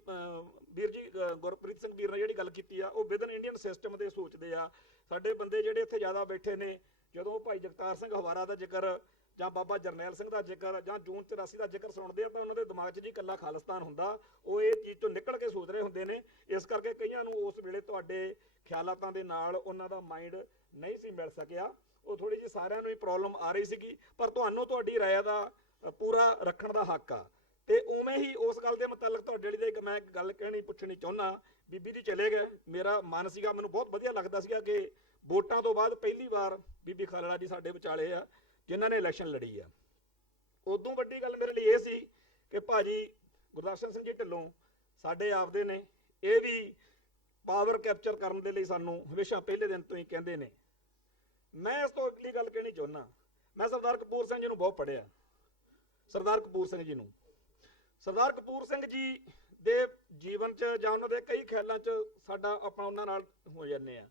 ਵੀਰ ਜੀ ਗੁਰਪ੍ਰੀਤ ਸਿੰਘ ਵੀਰ ਨੇ ਜਿਹੜੀ ਗੱਲ ਕੀਤੀ ਆ ਉਹ ਵਿਦਨ ਇੰਡੀਅਨ ਸਿਸਟਮ ਦੇ ਸੋਚਦੇ ਆ। ਸਾਡੇ ਬੰਦੇ ਜਿਹੜੇ ਇੱਥੇ ਜ਼ਿਆਦਾ ਬੈਠੇ ਨੇ, ਜਦੋਂ ਭਾਈ ਜਗਤਾਰ ਸਿੰਘ ਹਵਾਰਾ ਦਾ ਜ਼ਿਕਰ ਜਾਂ ਬਾਬਾ ਜਰਨੈਲ ਸਿੰਘ ਦਾ ਜ਼ਿਕਰ ਜਾਂ ਜੂਨ 84 ਦਾ ਜ਼ਿਕਰ ਸੁਣਦੇ ਆ ਤਾਂ ਉਹਨਾਂ ਦੇ ਦਿਮਾਗ 'ਚ ਜੀ ਇਕੱਲਾ ਖਾਲਿਸਤਾਨ ਹੁੰਦਾ, ਉਹ ਇਹ ਚੀਜ਼ ਤੋਂ ਨਿਕਲ ਕੇ ਸੋਚ ਰਹੇ ਹੁੰਦੇ ਨੇ। ਇਸ ਕਰਕੇ ਕਈਆਂ ਨੂੰ ਉਸ ਵੇਲੇ ਤੁਹਾਡੇ ਖਿਆਲਾਤਾਂ ਦੇ ਨਾਲ ਉਹਨਾਂ ਦਾ ਮਾਈਂਡ ਨਹੀਂ ਸੀ ਮਿਲ ਸਕਿਆ। ਉਹ ਥੋੜੀ ਜਿਹੀ ਸਾਰਿਆਂ ਨੂੰ ਹੀ ਪ੍ਰੋਬਲਮ ਆ ਰਹੀ ਸੀਗੀ, ਪਰ ਤੁਹਾਨੂੰ ਤੁਹਾਡੀ ਰਾਏ ਦਾ ਪੂਰਾ ਰੱਖਣ ਦਾ ਹੱਕ ਆ। ਤੇ ਉਵੇਂ ਹੀ ਉਸ ਗੱਲ ਦੇ ਮੁਤਲਕ ਤੁਹਾਡੇ ਲਈ ਇੱਕ ਮੈਂ ਗੱਲ ਪੁੱਛਣੀ ਚਾਹੁੰਦਾ। ਬੀਬੀ ਜੀ ਚਲੇ ਗਏ, ਮੇਰਾ ਮਨ ਸੀਗਾ, ਮੈਨੂੰ ਬਹੁਤ ਵਧੀਆ ਲੱਗਦਾ ਸੀਗਾ ਕਿ ਵੋਟਾਂ ਤੋਂ ਬਾਅਦ ਪਹਿਲੀ ਵਾਰ ਬੀਬੀ ਖਾਲੜਾ ਜੀ ਸਾਡੇ ਵਿਚਾਲੇ ਆ ਜਿਨ੍ਹਾਂ ਨੇ ਇਲੈਕਸ਼ਨ ਲੜੀ ਆ। ਉਦੋਂ ਵੱਡੀ ਗੱਲ ਮੇਰੇ ਲਈ ਇਹ ਸੀ ਕਿ ਭਾਜੀ ਗੁਰਦਰਸ਼ਨ ਸਿੰਘ ਜੀ ਢਿੱਲੋਂ ਸਾਡੇ ਆਪਦੇ ਨੇ, ਇਹ ਵੀ ਪਾਵਰ ਕੈਪਚਰ ਕਰਨ ਦੇ ਲਈ ਸਾਨੂੰ ਹਮੇਸ਼ਾ ਪਹਿਲੇ ਦਿਨ ਤੋਂ ਹੀ ਕਹਿੰਦੇ ਨੇ। ਮੈਂ ਇਸ ਤੋਂ ਅਗਲੀ ਗੱਲ ਕਹਿਣੀ ਚਾਹੁੰਦਾ, ਮੈਂ ਸਰਦਾਰ ਕਪੂਰ ਸਿੰਘ ਜੀ ਨੂੰ ਬਹੁਤ ਪੜ੍ਹਿਆ। ਸਰਦਾਰ ਕਪੂਰ ਸਿੰਘ ਜੀ ਦੇ ਜੀਵਨ 'ਚ ਜਾਂ ਉਹਨਾਂ ਦੇ ਕਈ ਖਿਆਲਾਂ 'ਚ ਸਾਡਾ ਆਪਾਂ ਉਹਨਾਂ ਨਾਲ ਹੋ ਜਾਂਦੇ ਆ।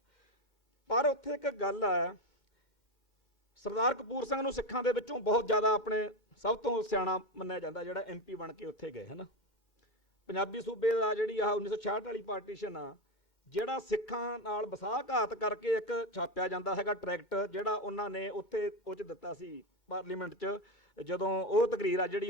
ਪਰ ਉੱਥੇ ਇੱਕ ਗੱਲ ਆ, ਸਰਦਾਰ ਕਪੂਰ ਸਿੰਘ ਨੂੰ ਸਿੱਖਾਂ ਦੇ ਵਿੱਚੋਂ ਬਹੁਤ ਜ਼ਿਆਦਾ ਆਪਣੇ ਸਭ ਤੋਂ ਸਿਆਣਾ ਮੰਨਿਆ ਜਾਂਦਾ, ਜਿਹੜਾ MP ਬਣ ਕੇ ਉੱਥੇ ਗਏ ਹਨਾ। ਪੰਜਾਬੀ ਸੂਬੇ ਦਾ ਜਿਹੜੀ ਆ 1966 ਵਾਲੀ ਪਾਰਟੀਸ਼ਨ ਆ, ਜਿਹੜਾ ਸਿੱਖਾਂ ਨਾਲ ਵਸਾਘਾਤ ਕਰਕੇ ਇੱਕ ਛਾਪਿਆ ਜਾਂਦਾ ਹੈਗਾ ਟਰੈਕਟ, ਜਿਹੜਾ ਉਹਨਾਂ ਨੇ ਉੱਥੇ ਉਹ 'ਚ ਦਿੱਤਾ ਸੀ ਪਾਰਲੀਮੈਂਟ 'ਚ, ਜਦੋਂ ਉਹ ਤਕਰੀਰ ਆ ਜਿਹੜੀ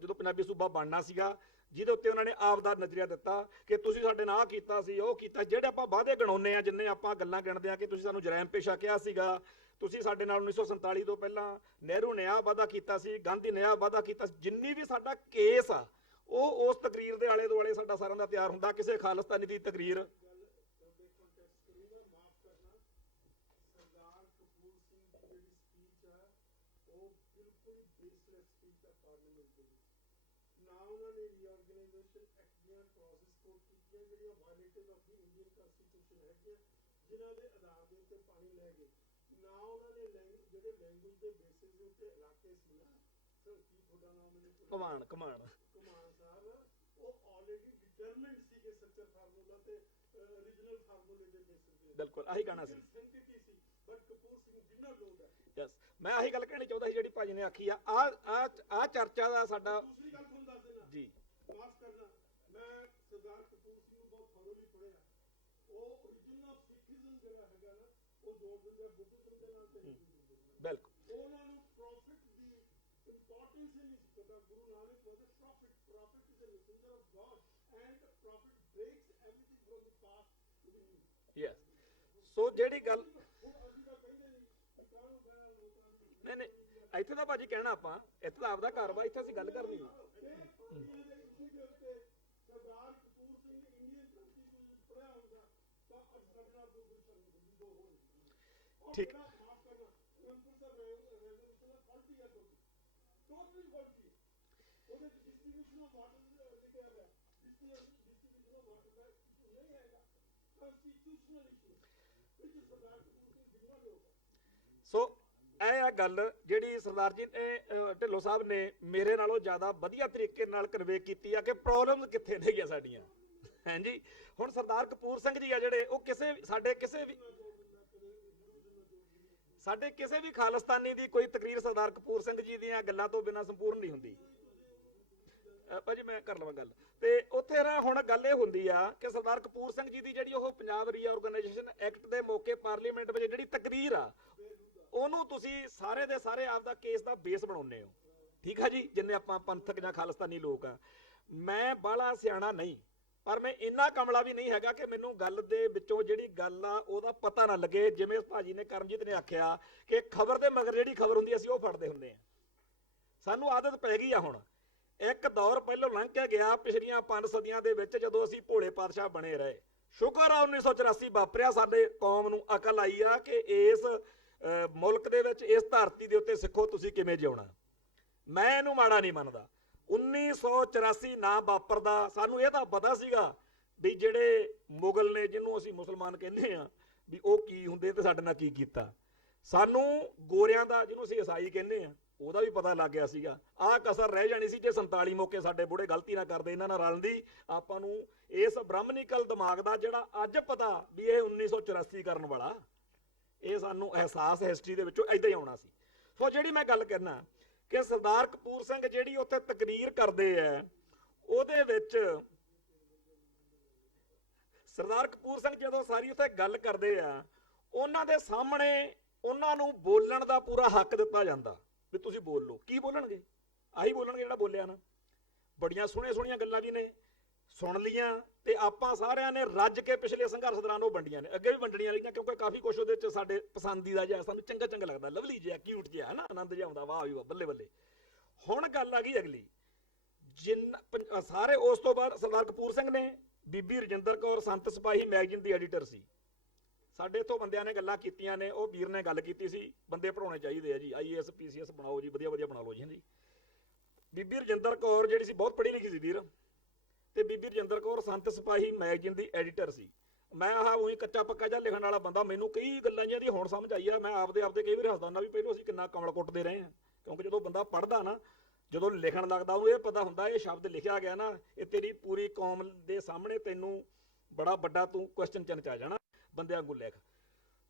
ਜਦੋਂ ਪੰਜਾਬੀ ਸੂਬਾ ਬਣਨਾ ਸੀਗਾ, ਜਿਹਦੇ ਉੱਤੇ ਉਹਨਾਂ ਨੇ ਆਪ ਦਾ ਨਜ਼ਰੀਆ ਦਿੱਤਾ ਕਿ ਤੁਸੀਂ ਸਾਡੇ ਨਾਲ ਆਹ ਕੀਤਾ ਸੀ, ਉਹ ਕੀਤਾ, ਜਿਹੜੇ ਆਪਾਂ ਵਾਅਦੇ ਗਿਣਾਉਂਦੇ ਆ, ਜਿੰਨੇ ਆਪਾਂ ਗੱਲਾਂ ਗਿਣਦੇ ਆ ਕਿ ਤੁਸੀਂ ਸਾਨੂੰ ਜਰੈਮ ਪੇਸ਼ਾ ਕਿਹਾ ਸੀਗਾ, ਤੁਸੀਂ ਸਾਡੇ ਨਾਲ 1947 ਤੋਂ ਪਹਿਲਾਂ ਨਹਿਰੂ ਨੇ ਆਹ ਵਾਅਦਾ ਕੀਤਾ ਸੀ, ਗਾਂਧੀ ਨੇ ਆਹ ਵਾਅਦਾ ਕੀਤਾ ਸੀ, ਜਿੰਨੀ ਵੀ ਸਾਡਾ ਕੇਸ ਆ ਉਹ ਉਸ ਤਕਰੀਰ ਦੇ ਆਲੇ ਦੁਆਲੇ ਸਾਡਾ ਸਾਰਿਆਂ ਦਾ ਤਿਆਰ ਹੁੰਦਾ। ਕਿਸੇ ਖਾਲਿਸਤਾਨੀ ਦੀ ਤਕਰੀਰ ਜਿਨ੍ਹਾਂ ਦੇ ਆਧਾਰ ਦੇ ਉੱਤੇ ਪਾਣੀ ਲੈ ਗਏ ਨਾ, ਉਹਨਾਂ ਨੇ ਜਿਹੜੇ ਲੈਂਗੁਏਜ ਦੇ ਬੇਸਿਸ ਦੇ ਉੱਤੇ ਇਲਾਕੇ ਸੀ ਨਾ, ਸਰ ਕੀ ਤੁਹਾਡਾ ਨਾਮ ਮੈਨੂੰ ਕਮਾਨ ਸਾਹਿਬ, ਉਹ ਆਲਰੇਡੀ ਡਿਟਰਮਿਨਡ ਸੀ ਕਿ ਸੱਚਰ ਫਾਰਮੂਲਾ ਤੇ ਓਰੀਜਨਲ ਫਾਰਮੂਲੇ ਦੇ ਬੇਸਿਸ ਤੇ ਬਿਲਕੁਲ ਆਹੀ ਗਾਣਾ ਸੀ। ਬਟ ਕਪੂਰ ਸਿੰਘ ਜਿੰਨਾ ਲੋਕ ਹੈ, ਯਸ, ਮੈਂ ਆਹੀ ਗੱਲ ਕਹਿਣੀ ਚਾਹੁੰਦਾ ਸੀ ਜਿਹੜੀ ਭਾਜੀ ਨੇ ਆਖੀ ਆ। ਆ ਚਰਚਾ ਦਾ ਸਾਡਾ ਦੂਸਰੀ ਗੱਲ ਤੁਹਾਨੂੰ ਦੱਸ ਦੇਣਾ ਜੀ, ਮਾਫ ਕਰਨਾ, ਮੈਂ ਸਰਦਾਰ ਕਪੂਰ ਸਿੰਘ ਨੂੰ ਬਹੁਤ ਥੋਰਲੀ ਪੜ੍ਹਿਆ। ਉਹ ਓਰੀਜਨਲ ਸਿੱਖੀਜ਼ਮ ਜਿਹੜਾ ਹੈਗਾ ਨਾ, ਉਹ ਜੋੜ ਦਿੰਦਾ ਬੁੱਧਿਜ਼ਮ ਦੇ ਨਾਲ ਤੇ ਹਿੰਦੂਇਜ਼ਮ ਦੇ ਨਾਲ। ਬਿਲਕੁਲ ਉਹਨਾਂ ਨੂੰ ਪ੍ਰੋਫਿਟ ਦੀ ਇੰਪੋਰਟੈਂਸ ਹੀ ਨਹੀਂ ਸੀ ਪਤਾ। Guru Nanak was a prophet is a messenger of God and prophet breaks everything from the past to the new. Yes. So ਜਿਹੜੀ ਗੱਲ ਹੁਣ ਅਸੀਂ ਤਾਂ ਕਹਿੰਦੇ ਨਹੀਂ ਕਿ ਕਾਹਨੂੰ ਕਹਿਣਾ ਲੋਕਾਂ ਨੂੰ, ਨਹੀਂ ਇੱਥੇ ਤਾਂ ਭਾਜੀ ਕਹਿਣਾ ਆਪਾਂ, ਇੱਥੇ ਤਾਂ ਆਪਦਾ ਘਰ ਵਾ, ਇੱਥੇ ਅਸੀਂ ਗੱਲ ਕਰਨੀ ਹੈ। ਸਰਦਾਰ ਕਪੂਰ ਸਿੰਘ ਇੰਡੀਅਨ ਕੰਸਟੀਟਿਊਸ਼ਨ ਪੜਿਆ ਹੁੰਦਾ ਤਾਂ ਅੱਜ ਸਾਡੇ ਨਾਲ ਦੋ ਦੋ ਹੋ ਠੀਕ, ਮਾਫ ਕਰਨਾ, ਅਨੰਦਪੁਰ ਸਾਹਿਬ ਰੈਜ਼ੋਲੂਸ਼ਨ ਹੈ ਫਾਲਟੀ ਹੈ, ਟੋਟਲੀ ਫਾਲਟੀ। ਉਹਦੇ ਡਿਸਟ੍ਰੀਬਿਊਸ਼ਨ ਆਫ ਵਾਟਰ ਲਿਖਿਆ ਹੋਇਆ, ਡਿਸਟ੍ਰੀਬਿਊਸ਼ਨ ਆਫ ਵਾਟਰ ਦਾ ਨਹੀਂ ਹੈਗਾ, ਕੰਸਟੀਟਿਊਸ਼ਨਲ ਇਸ਼ੂ ਵਿੱਚ ਸਰਦਾਰ ਕਪੂਰ ਸਿੰਘ ਜਿੰਨਾ ਲੋਕ ਹੈ। ਸੋ ਇਹ ਆ ਗੱਲ ਜਿਹੜੀ ਸਰਦਾਰ ਜੀ ਨੇ ਢਿੱਲੋਂ ਸਾਹਿਬ ਨੇ ਮੇਰੇ ਨਾਲੋਂ ਜ਼ਿਆਦਾ ਵਧੀਆ ਤਰੀਕੇ ਨਾਲ ਕਨਵੇ ਕੀਤੀ ਆ ਕਿ ਪ੍ਰੋਬਲਮ ਕਿੱਥੇ ਨੇ ਗਿਆ ਸਾਡੀਆਂ, ਹਾਂਜੀ। ਹੁਣ ਸਰਦਾਰ ਕਪੂਰ ਸਿੰਘ ਜੀ ਆ ਜਿਹੜੇ, ਉਹ ਸਾਡੇ ਕਿਸੇ ਵੀ ਖਾਲਿਸਤਾਨੀ ਦੀ ਕੋਈ ਤਕਰੀਰ ਸਰਦਾਰ ਕਪੂਰ ਸਿੰਘ ਜੀ ਦੀਆਂ ਗੱਲਾਂ ਤੋਂ ਬਿਨਾਂ ਸੰਪੂਰਨ ਨਹੀਂ ਹੁੰਦੀ। ਭਾਜੀ ਮੈਂ ਕਰ ਲਵਾਂ ਗੱਲ, ਤੇ ਉੱਥੇ ਨਾ ਹੁਣ ਗੱਲ ਇਹ ਹੁੰਦੀ ਆ ਕਿ ਸਰਦਾਰ ਕਪੂਰ ਸਿੰਘ ਜੀ ਦੀ ਜਿਹੜੀ ਉਹ ਪੰਜਾਬ ਰੀਆਰਗਨਾਈਜੇਸ਼ਨ ਐਕਟ ਦੇ ਮੌਕੇ ਪਾਰਲੀਮੈਂਟ ਵਿੱਚ ਜਿਹੜੀ ਤਕਰੀਰ ਆ, ਉਹਨੂੰ ਤੁਸੀਂ ਸਾਰੇ ਦੇ ਸਾਰੇ ਆਪਦਾ ਕੇਸ ਦਾ ਬੇਸ ਬਣਾਉਂਦੇ ਹੋ, ਠੀਕ ਆ ਜੀ। ਜਿੰਨੇ ਆਪਾਂ ਪੰਥਕ ਜਾਂ ਖਾਲਿਸਤਾਨੀ ਲੋਕ ਆ, ਮੈਂ ਬਾਹਲਾ ਸਿਆਣਾ ਨਹੀਂ, ਪਰ ਮੈਂ ਇੰਨਾ ਕਮਲਾ ਵੀ ਨਹੀਂ ਹੈਗਾ ਕਿ ਮੈਨੂੰ ਗੱਲ ਦੇ ਵਿੱਚੋਂ ਜਿਹੜੀ ਗੱਲ ਆ ਉਹਦਾ ਪਤਾ ਨਾ ਲੱਗੇ। ਜਿਵੇਂ ਭਾਜੀ ਨੇ, ਕਰਮਜੀਤ ਨੇ ਆਖਿਆ ਕਿ ਖਬਰ ਦੇ ਮਗਰ ਜਿਹੜੀ ਖਬਰ ਹੁੰਦੀ ਅਸੀਂ ਉਹ ਫੜਦੇ ਹੁੰਦੇ ਆ। ਸਾਨੂੰ ਆਦਤ ਪੈ ਗਈ ਆ ਹੁਣ। ਇੱਕ ਦੌਰ ਪਹਿਲਾਂ ਲੰਘ ਕੇ ਗਿਆ, ਪਿਛਲੀਆਂ 5 ਸਦੀਆਂ ਦੇ ਵਿੱਚ, ਜਦੋਂ ਅਸੀਂ ਭੋਲੇ ਪਾਤਸ਼ਾਹ ਬਣੇ ਰਹੇ। ਸ਼ੁਕਰ ਆ 1984 ਵਾਪਰਿਆ, ਸਾਡੇ ਕੌਮ ਨੂੰ ਅਕਲ ਆਈ ਆ ਕਿ ਇਸ ਮੁਲਕ ਦੇ ਵਿੱਚ, ਇਸ ਧਰਤੀ ਦੇ ਉੱਤੇ ਸਿੱਖੋ ਤੁਸੀਂ ਕਿਵੇਂ ਜਿਉਣਾ। ਮੈਂ ਇਹਨੂੰ ਮਾੜਾ ਨਹੀਂ ਮੰਨਦਾ। 1984 ਨਾ ਵਾਪਰਦਾ, ਸਾਨੂੰ ਇਹ ਤਾਂ ਪਤਾ ਸੀਗਾ ਵੀ ਜਿਹੜੇ ਮੁਗਲ ਨੇ, ਜਿਹਨੂੰ ਅਸੀਂ ਮੁਸਲਮਾਨ ਕਹਿੰਦੇ ਆ, ਵੀ ਉਹ ਕੀ ਹੁੰਦੇ ਤੇ ਸਾਡੇ ਨਾਲ ਕੀ ਕੀਤਾ। ਸਾਨੂੰ ਗੋਰਿਆਂ ਦਾ, ਜਿਹਨੂੰ ਅਸੀਂ ਈਸਾਈ ਕਹਿੰਦੇ ਆ, ਉਹਦਾ ਵੀ ਪਤਾ ਲੱਗ ਗਿਆ ਸੀਗਾ। ਆਹ ਕਸਰ ਰਹਿ ਜਾਣੀ ਸੀ ਜੇ 47 ਮੌਕੇ ਸਾਡੇ ਬੁੜੇ ਗਲਤੀ ਨਾ ਕਰਦੇ, ਇਹਨਾਂ ਨਾਲ ਰਲਦੀ। ਆਪਾਂ ਨੂੰ ਇਸ ਬ੍ਰਾਹਮਣਿਕਲ ਦਿਮਾਗ ਦਾ ਜਿਹੜਾ ਅੱਜ ਪਤਾ ਵੀ ਇਹ 1984 ਕਰਨ ਵਾਲਾ, ਇਹ ਸਾਨੂੰ ਅਹਿਸਾਸ ਹਿਸਟਰੀ ਦੇ ਵਿੱਚੋਂ ਏਦਾਂ ਹੀ ਆਉਣਾ ਸੀ। ਸੋ ਜਿਹੜੀ ਮੈਂ ਗੱਲ ਕਰਨਾ ਕਿ ਸਰਦਾਰ ਕਪੂਰ ਸਿੰਘ ਜਿਹੜੀ ਉੱਥੇ ਤਕਰੀਰ ਕਰਦੇ ਆ, ਉਹਦੇ ਵਿੱਚ ਸਰਦਾਰ ਕਪੂਰ ਸਿੰਘ ਜਦੋਂ ਸਾਰੀ ਉੱਥੇ ਗੱਲ ਕਰਦੇ ਆ, ਉਹਨਾਂ ਦੇ ਸਾਹਮਣੇ ਉਹਨਾਂ ਨੂੰ ਬੋਲਣ ਦਾ ਪੂਰਾ ਹੱਕ ਦਿੱਤਾ ਜਾਂਦਾ ਵੀ ਤੁਸੀਂ ਬੋਲ ਲਓ। ਕੀ ਬੋਲਣਗੇ? ਆਹੀ ਬੋਲਣਗੇ ਜਿਹੜਾ ਬੋਲਿਆ ਨਾ। ਬੜੀਆਂ ਸੋਹਣੀਆਂ ਗੱਲਾਂ ਵੀ ਨੇ, ਸੁਣ ਲੀਆਂ, ਤੇ ਆਪਾਂ ਸਾਰਿਆਂ ਨੇ ਰੱਜ ਕੇ ਪਿਛਲੇ ਸੰਘਰਸ਼ ਦੌਰਾਨ ਉਹ ਵੰਡੀਆਂ ਨੇ, ਅੱਗੇ ਵੀ ਵੰਡਣੀਆਂ ਰਹੀਆਂ, ਕਿਉਂਕਿ ਕਾਫੀ ਕੁਛ ਉਹਦੇ ਚ ਸਾਡੇ ਪਸੰਦੀਦਾ ਜਿਹਾ, ਸਾਨੂੰ ਚੰਗਾ ਲੱਗਦਾ, ਲਵਲੀ ਜਿਹਾ, ਕਿਊਟ ਜਿਹਾ, ਹਨਾ, ਆਨੰਦ ਜਿਹਾ ਆਉਂਦਾ, ਵਾਹ ਵੀ ਵਾਹ, ਬੱਲੇ ਬੱਲੇ। ਹੁਣ ਗੱਲ ਆ ਗਈ ਅਗਲੀ, ਸਾਰੇ ਉਸ ਤੋਂ ਬਾਅਦ ਸਰਦਾਰ ਕਪੂਰ ਸਿੰਘ ਨੇ ਬੀਬੀ ਰਜਿੰਦਰ ਕੌਰ ਸੰਤ ਸਿਪਾਹੀ ਮੈਗਜ਼ੀਨ ਦੀ ਐਡੀਟਰ ਸੀ। ਸਾਡੇ ਇੱਥੋਂ ਬੰਦਿਆਂ ਨੇ ਗੱਲਾਂ ਕੀਤੀਆਂ ਨੇ, ਉਹ ਵੀਰ ਨੇ ਗੱਲ ਕੀਤੀ ਸੀ ਬੰਦੇ ਪੜਾਉਣੇ ਚਾਹੀਦੇ ਆ ਜੀ, IAS PCS ਬਣਾਓ ਜੀ, ਵਧੀਆ ਬਣਾ ਲਓ ਜੀ। ਬੀਬੀ ਰਜਿੰਦਰ ਕੌਰ ਜਿਹੜੀ ਸੀ ਬਹੁਤ ਪੜ੍ਹੀ ਲਿਖੀ ਸੀ ਵੀਰ, ਤੇ ਬੀਬੀ ਰਜਿੰਦਰ ਕੌਰ ਸੰਤ ਸਿਪਾਹੀ ਮੈਗਜ਼ੀਨ ਦੀ ਐਡੀਟਰ ਸੀ। ਮੈਂ ਉਹੀ ਕੱਚਾ ਪੱਕਾ ਜਿਹਾ ਲਿਖਣ ਵਾਲਾ ਬੰਦਾ, ਮੈਨੂੰ ਕਈ ਗੱਲਾਂ ਜਿਹੀਆਂ ਦੀ ਹੁਣ ਸਮਝ ਆਈ ਆ। ਮੈਂ ਆਪਦੇ ਕਈ ਵਾਰ ਹੱਸਦਾ ਹੁੰਦਾ ਵੀ ਪਹਿਲਾਂ ਅਸੀਂ ਕਿੰਨਾ ਕਮਲ ਕੁੱਟਦੇ ਰਹੇ ਹਾਂ, ਕਿਉਂਕਿ ਜਦੋਂ ਬੰਦਾ ਪੜ੍ਹਦਾ ਨਾ, ਜਦੋਂ ਲਿਖਣ ਲੱਗਦਾ, ਉਹਨੂੰ ਇਹ ਪਤਾ ਹੁੰਦਾ ਇਹ ਸ਼ਬਦ ਲਿਖਿਆ ਗਿਆ ਨਾ, ਇਹ ਤੇਰੀ ਪੂਰੀ ਕੌਮ ਦੇ ਸਾਹਮਣੇ ਤੈਨੂੰ ਬੜਾ ਵੱਡਾ ਤੂੰ ਕੁਐਸਚਨ ਚਿੰਨ੍ਹ ਚ ਆ ਜਾਣਾ, ਬੰਦਿਆਂ ਵਾਂਗੂ ਲਿਖ।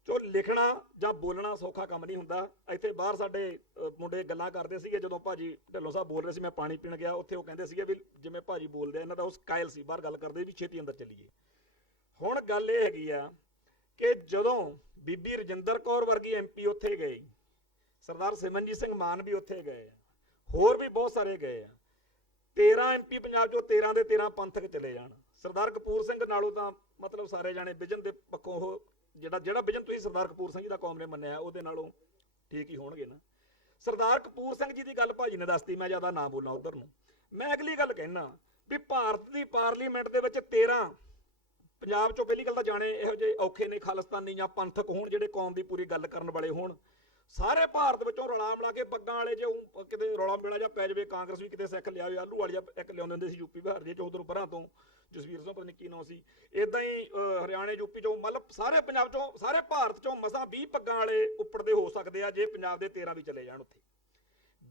ਚੋ ਲਿਖਣਾ ਜਾਂ ਬੋਲਣਾ ਸੌਖਾ ਕੰਮ ਨਹੀਂ ਹੁੰਦਾ। ਇੱਥੇ ਬਾਹਰ ਸਾਡੇ ਮੁੰਡੇ ਗੱਲਾਂ ਕਰਦੇ ਸੀਗੇ, ਜਦੋਂ ਭਾਜੀ ਢਿੱਲੋਂ ਸਾਹਿਬ ਬੋਲ ਰਹੇ ਸੀ, ਮੈਂ ਪਾਣੀ ਪੀਣ ਗਿਆ, ਉੱਥੇ ਉਹ ਕਹਿੰਦੇ ਸੀਗੇ ਵੀ ਜਿਵੇਂ ਭਾਜੀ ਬੋਲਦੇ ਆ, ਇਹਨਾਂ ਦਾ ਉਸ ਕਾਇਲ ਸੀ, ਬਾਹਰ ਗੱਲ ਕਰਦੇ ਵੀ ਛੇਤੀ ਅੰਦਰ ਚੱਲੀਏ। ਹੁਣ ਗੱਲ ਇਹ ਹੈਗੀ ਆ ਕਿ ਜਦੋਂ ਬੀਬੀ ਰਜਿੰਦਰ ਕੌਰ ਵਰਗੀ MP ਉੱਥੇ ਗਈ, ਸਰਦਾਰ ਸਿਮਰਨਜੀਤ ਸਿੰਘ ਮਾਨ ਵੀ ਉੱਥੇ ਗਏ, ਹੋਰ ਵੀ ਬਹੁਤ ਸਾਰੇ ਗਏ ਆ, 13 MP ਪੰਜਾਬ ਚੋਂ 13 ਦੇ 13 ਪੰਥਕ ਚਲੇ ਜਾਣ। ਸਰਦਾਰ ਕਪੂਰ ਸਿੰਘ ਨਾਲੋਂ ਤਾਂ ਮਤਲਬ ਸਾਰੇ ਜਾਣੇ ਵਿਜਨ ਦੇ ਪੱਖੋਂ ਉਹ ਜਿਹੜਾ ਵਿਜਨ ਤੁਸੀਂ ਸਰਦਾਰ ਕਪੂਰ ਸਿੰਘ ਜੀ ਦਾ ਕੌਮ ਨੇ ਮੰਨਿਆ, ਉਹਦੇ ਨਾਲੋਂ ਠੀਕ ਹੀ ਹੋਣਗੇ ਨਾ। ਸਰਦਾਰ ਕਪੂਰ ਸਿੰਘ ਜੀ ਦੀ ਗੱਲ ਭਾਜੀ ਨੇ ਦੱਸਤੀ, ਮੈਂ ਜ਼ਿਆਦਾ ਨਾ ਬੋਲਾਂ ਉਧਰ ਨੂੰ। ਮੈਂ ਅਗਲੀ ਗੱਲ ਕਹਿਣਾ ਵੀ ਭਾਰਤ ਦੀ ਪਾਰਲੀਮੈਂਟ ਦੇ ਵਿੱਚ 13 ਪੰਜਾਬ ਚੋਂ, ਪਹਿਲੀ ਗੱਲ ਤਾਂ ਜਾਣੇ ਇਹੋ ਜਿਹੇ ਔਖੇ ਨੇ ਖਾਲਿਸਤਾਨੀ ਜਾਂ ਪੰਥਕ ਹੋਣ ਜਿਹੜੇ ਕੌਮ ਦੀ ਪੂਰੀ ਗੱਲ ਕਰਨ ਵਾਲੇ ਹੋਣ। ਸਾਰੇ ਭਾਰਤ ਵਿੱਚੋਂ ਰਲਾ ਮਿਲਾ ਕੇ ਬੱਗਾਂ ਵਾਲੇ ਜੇ ਕਿਤੇ ਰੌਲਾ ਮੇਲਾ ਜਾਂ ਪੈ ਜਾਵੇ, ਕਾਂਗਰਸ ਵੀ ਕਿਤੇ ਸਿੱਖ ਲਿਆਵੇ, ਆਲੂ ਵਾਲੀ ਇੱਕ ਲਿਆਉਂਦੇ ਹੁੰਦੇ ਸੀ ਯੂਪੀ ਬਿਹਾਰ ਦੇ ਚੌਧਰ ਪਰਾਂ ਤੋਂ, ਜਸਵੀਰ ਸਿੰਘ ਪਤਾ ਨਹੀਂ ਕੀ ਨਾਮ ਸੀ, ਇਦਾਂ ਹੀ ਹਰਿਆਣੇ ਯੂਪੀ ਚੋਂ, ਮਤਲਬ ਸਾਰੇ ਪੰਜਾਬ ਚੋਂ, ਸਾਰੇ ਭਾਰਤ ਚੋਂ ਮਸਾਂ 20 ਪੱਗਾਂ ਵਾਲੇ ਉੱਪਰਦੇ ਹੋ ਸਕਦੇ ਆ ਜੇ ਪੰਜਾਬ ਦੇ 13 ਵੀ ਚਲੇ ਜਾਣ। ਉੱਥੇ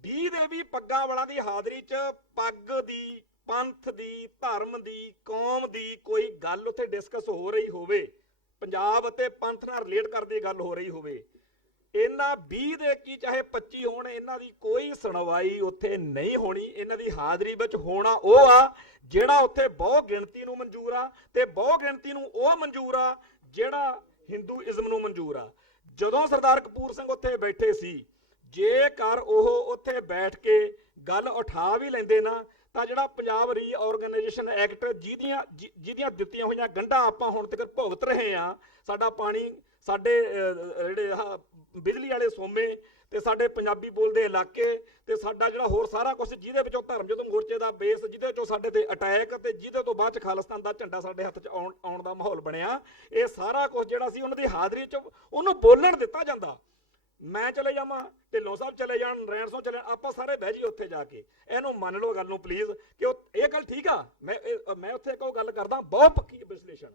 20 ਦੇ ਵੀ ਪੱਗਾਂ ਵਾਲਾਂ ਦੀ ਹਾਜ਼ਰੀ 'ਚ ਪੱਗ ਦੀ, ਪੰਥ ਦੀ, ਧਰਮ ਦੀ, ਕੌਮ ਦੀ ਕੋਈ ਗੱਲ ਉੱਥੇ ਡਿਸਕਸ ਹੋ ਰਹੀ ਹੋਵੇ, ਪੰਜਾਬ ਅਤੇ ਪੰਥ ਨਾਲ ਰਿਲੇਟ ਕਰਦੀ ਗੱਲ ਹੋ ਰਹੀ ਹੋਵੇ, ਇਹਨਾਂ 20 ਦੇ ਕੀ ਚਾਹੇ 25 ਹੋਣ, ਇਹਨਾਂ ਦੀ ਕੋਈ ਸੁਣਵਾਈ ਉੱਥੇ ਨਹੀਂ ਹੋਣੀ। ਇਹਨਾਂ ਦੀ ਹਾਜ਼ਰੀ ਵਿੱਚ ਹੋਣਾ ਉਹ ਆ ਜਿਹੜਾ ਉੱਥੇ ਬਹੁ ਗਿਣਤੀ ਨੂੰ ਮਨਜ਼ੂਰ ਆ, ਤੇ ਬਹੁ ਗਿਣਤੀ ਨੂੰ ਉਹ ਮਨਜ਼ੂਰ ਆ ਜਿਹੜਾ ਹਿੰਦੂਇਜ਼ਮ ਨੂੰ ਮਨਜ਼ੂਰ ਆ। ਜਦੋਂ ਸਰਦਾਰ ਕਪੂਰ ਸਿੰਘ ਉੱਥੇ ਬੈਠੇ ਸੀ, ਜੇਕਰ ਉਹ ਉੱਥੇ ਬੈਠ ਕੇ ਗੱਲ ਉਠਾ ਵੀ ਲੈਂਦੇ ਨਾ, ਤਾਂ ਜਿਹੜਾ ਪੰਜਾਬ ਰੀਆਰਗੇਨਾਈਜੇਸ਼ਨ ਐਕਟ ਜਿਹਦੀਆਂ ਦਿੱਤੀਆਂ ਹੋਈਆਂ ਗੰਢਾਂ ਆਪਾਂ ਹੁਣ ਤੱਕ ਭੁਗਤ ਰਹੇ ਆ, ਸਾਡਾ ਪਾਣੀ, ਸਾਡੇ ਜਿਹੜੇ ਆਹ ਬਿਜਲੀ ਵਾਲੇ ਸੋਮੇ, ਤੇ ਸਾਡੇ ਪੰਜਾਬੀ ਬੋਲਦੇ ਇਲਾਕੇ, ਤੇ ਸਾਡਾ ਜਿਹੜਾ ਹੋਰ ਸਾਰਾ ਕੁਝ, ਜਿਹਦੇ ਵਿੱਚੋਂ ਧਰਮ ਜਦੋਂ ਮੋਰਚੇ ਦਾ ਬੇਸ, ਜਿਹਦੇ ਵਿੱਚੋਂ ਸਾਡੇ ਤੇ ਅਟੈਕ, ਤੇ ਜਿਹਦੇ ਤੋਂ ਬਾਅਦ ਚ ਖਾਲਿਸਤਾਨ ਦਾ ਝੰਡਾ ਸਾਡੇ ਹੱਥ 'ਚ ਆਉਣ ਦਾ ਮਾਹੌਲ ਬਣਿਆ, ਇਹ ਸਾਰਾ ਕੁਝ ਜਿਹੜਾ ਸੀ ਉਹਨਾਂ ਦੀ ਹਾਜ਼ਰੀ 'ਚ ਉਹਨੂੰ ਬੋਲਣ ਦਿੱਤਾ ਜਾਂਦਾ। ਮੈਂ ਚਲੇ ਜਾਵਾਂ, ਢਿੱਲੋਂ ਸਾਹਿਬ ਚਲੇ ਜਾਣ, ਨਰੈਣ ਸਿੰਘ ਚਲੇ, ਆਪਾਂ ਸਾਰੇ ਬਹਿ ਜੀ ਉੱਥੇ ਜਾ ਕੇ। ਇਹਨੂੰ ਮੰਨ ਲਓ ਗੱਲ ਨੂੰ ਪਲੀਜ਼, ਕਿ ਇਹ ਗੱਲ ਠੀਕ ਆ। ਮੈਂ ਉੱਥੇ ਇੱਕ ਉਹ ਗੱਲ ਕਰਦਾ, ਬਹੁਤ ਪੱਕੀ ਵਿਸ਼ਲੇਸ਼ਣ,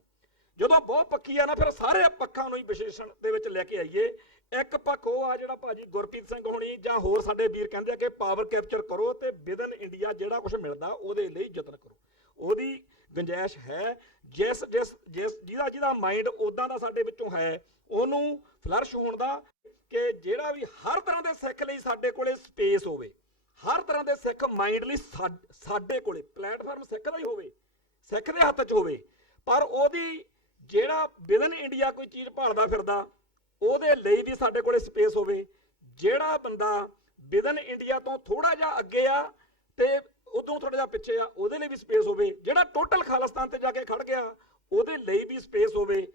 ਜਦੋਂ ਬਹੁਤ ਪੱਕੀ ਆ ਨਾ, ਫਿਰ ਸਾਰੇ ਪੱਖਾਂ ਨੂੰ ਹੀ ਵਿਸ਼ਲੇਸ਼ਣ ਦੇ ਵਿੱਚ ਲੈ ਕੇ ਆਈਏ। ਇੱਕ ਪੱਖ ਉਹ ਆ ਜਿਹੜਾ ਭਾਜੀ ਗੁਰਪ੍ਰੀਤ ਸਿੰਘ ਹੋਣੀ ਜਾਂ ਹੋਰ ਸਾਡੇ ਵੀਰ ਕਹਿੰਦੇ ਆ ਕਿ ਪਾਵਰ ਕੈਪਚਰ ਕਰੋ ਤੇ ਵਿਦਨ ਇੰਡੀਆ ਜਿਹੜਾ ਕੁਝ ਮਿਲਦਾ ਉਹਦੇ ਲਈ ਯਤਨ ਕਰੋ। ਉਹਦੀ ਗੁੰਜਾਇਸ਼ ਹੈ, ਜਿਹਦਾ ਮਾਈਂਡ ਉਦਾਂ ਦਾ ਸਾਡੇ ਵਿੱਚੋਂ ਹੈ, ਉਹਨੂੰ ਫਲਰਸ਼ ਹੋਣ ਦਾ, ਕਿ ਜਿਹੜਾ ਵੀ ਹਰ ਤਰ੍ਹਾਂ ਦੇ ਸਿੱਖ ਲਈ ਸਾਡੇ ਕੋਲੇ ਸਪੇਸ ਹੋਵੇ, ਹਰ ਤਰ੍ਹਾਂ ਦੇ ਸਿੱਖ ਮਾਈਂਡ ਲਈ ਸਾਡੇ ਕੋਲੇ ਪਲੇਟਫਾਰਮ ਸਿੱਖ ਦਾ ਹੀ ਹੋਵੇ, ਸਿੱਖ ਦੇ ਹੱਥ 'ਚ ਹੋਵੇ, ਪਰ ਉਹਦੀ ਜਿਹੜਾ ਵਿਦਨ ਇੰਡੀਆ ਕੋਈ ਚੀਜ਼ ਭਾਲਦਾ ਫਿਰਦਾ, ਉਹਦੇ ਲਈ ਵੀ ਸਾਡੇ ਕੋਲੇ ਸਪੇਸ ਹੋਵੇ। ਜਿਹੜਾ ਬੰਦਾ ਵਿਦਨ ਇੰਡੀਆ ਤੋਂ ਥੋੜਾ ਜਿਹਾ ਅੱਗੇ ਆ ਤੇ ਉਦੋਂ ਥੋੜਾ ਜਿਹਾ ਪਿੱਛੇ ਆ, ਉਹਦੇ ਲਈ ਵੀ ਸਪੇਸ ਹੋਵੇ। ਜਿਹੜਾ ਟੋਟਲ ਖਾਲਿਸਤਾਨ ਤੇ ਜਾ ਕੇ ਖੜ ਗਿਆ, ਉਹਦੇ ਲਈ ਵੀ ਸਪੇਸ ਹੋਵੇ।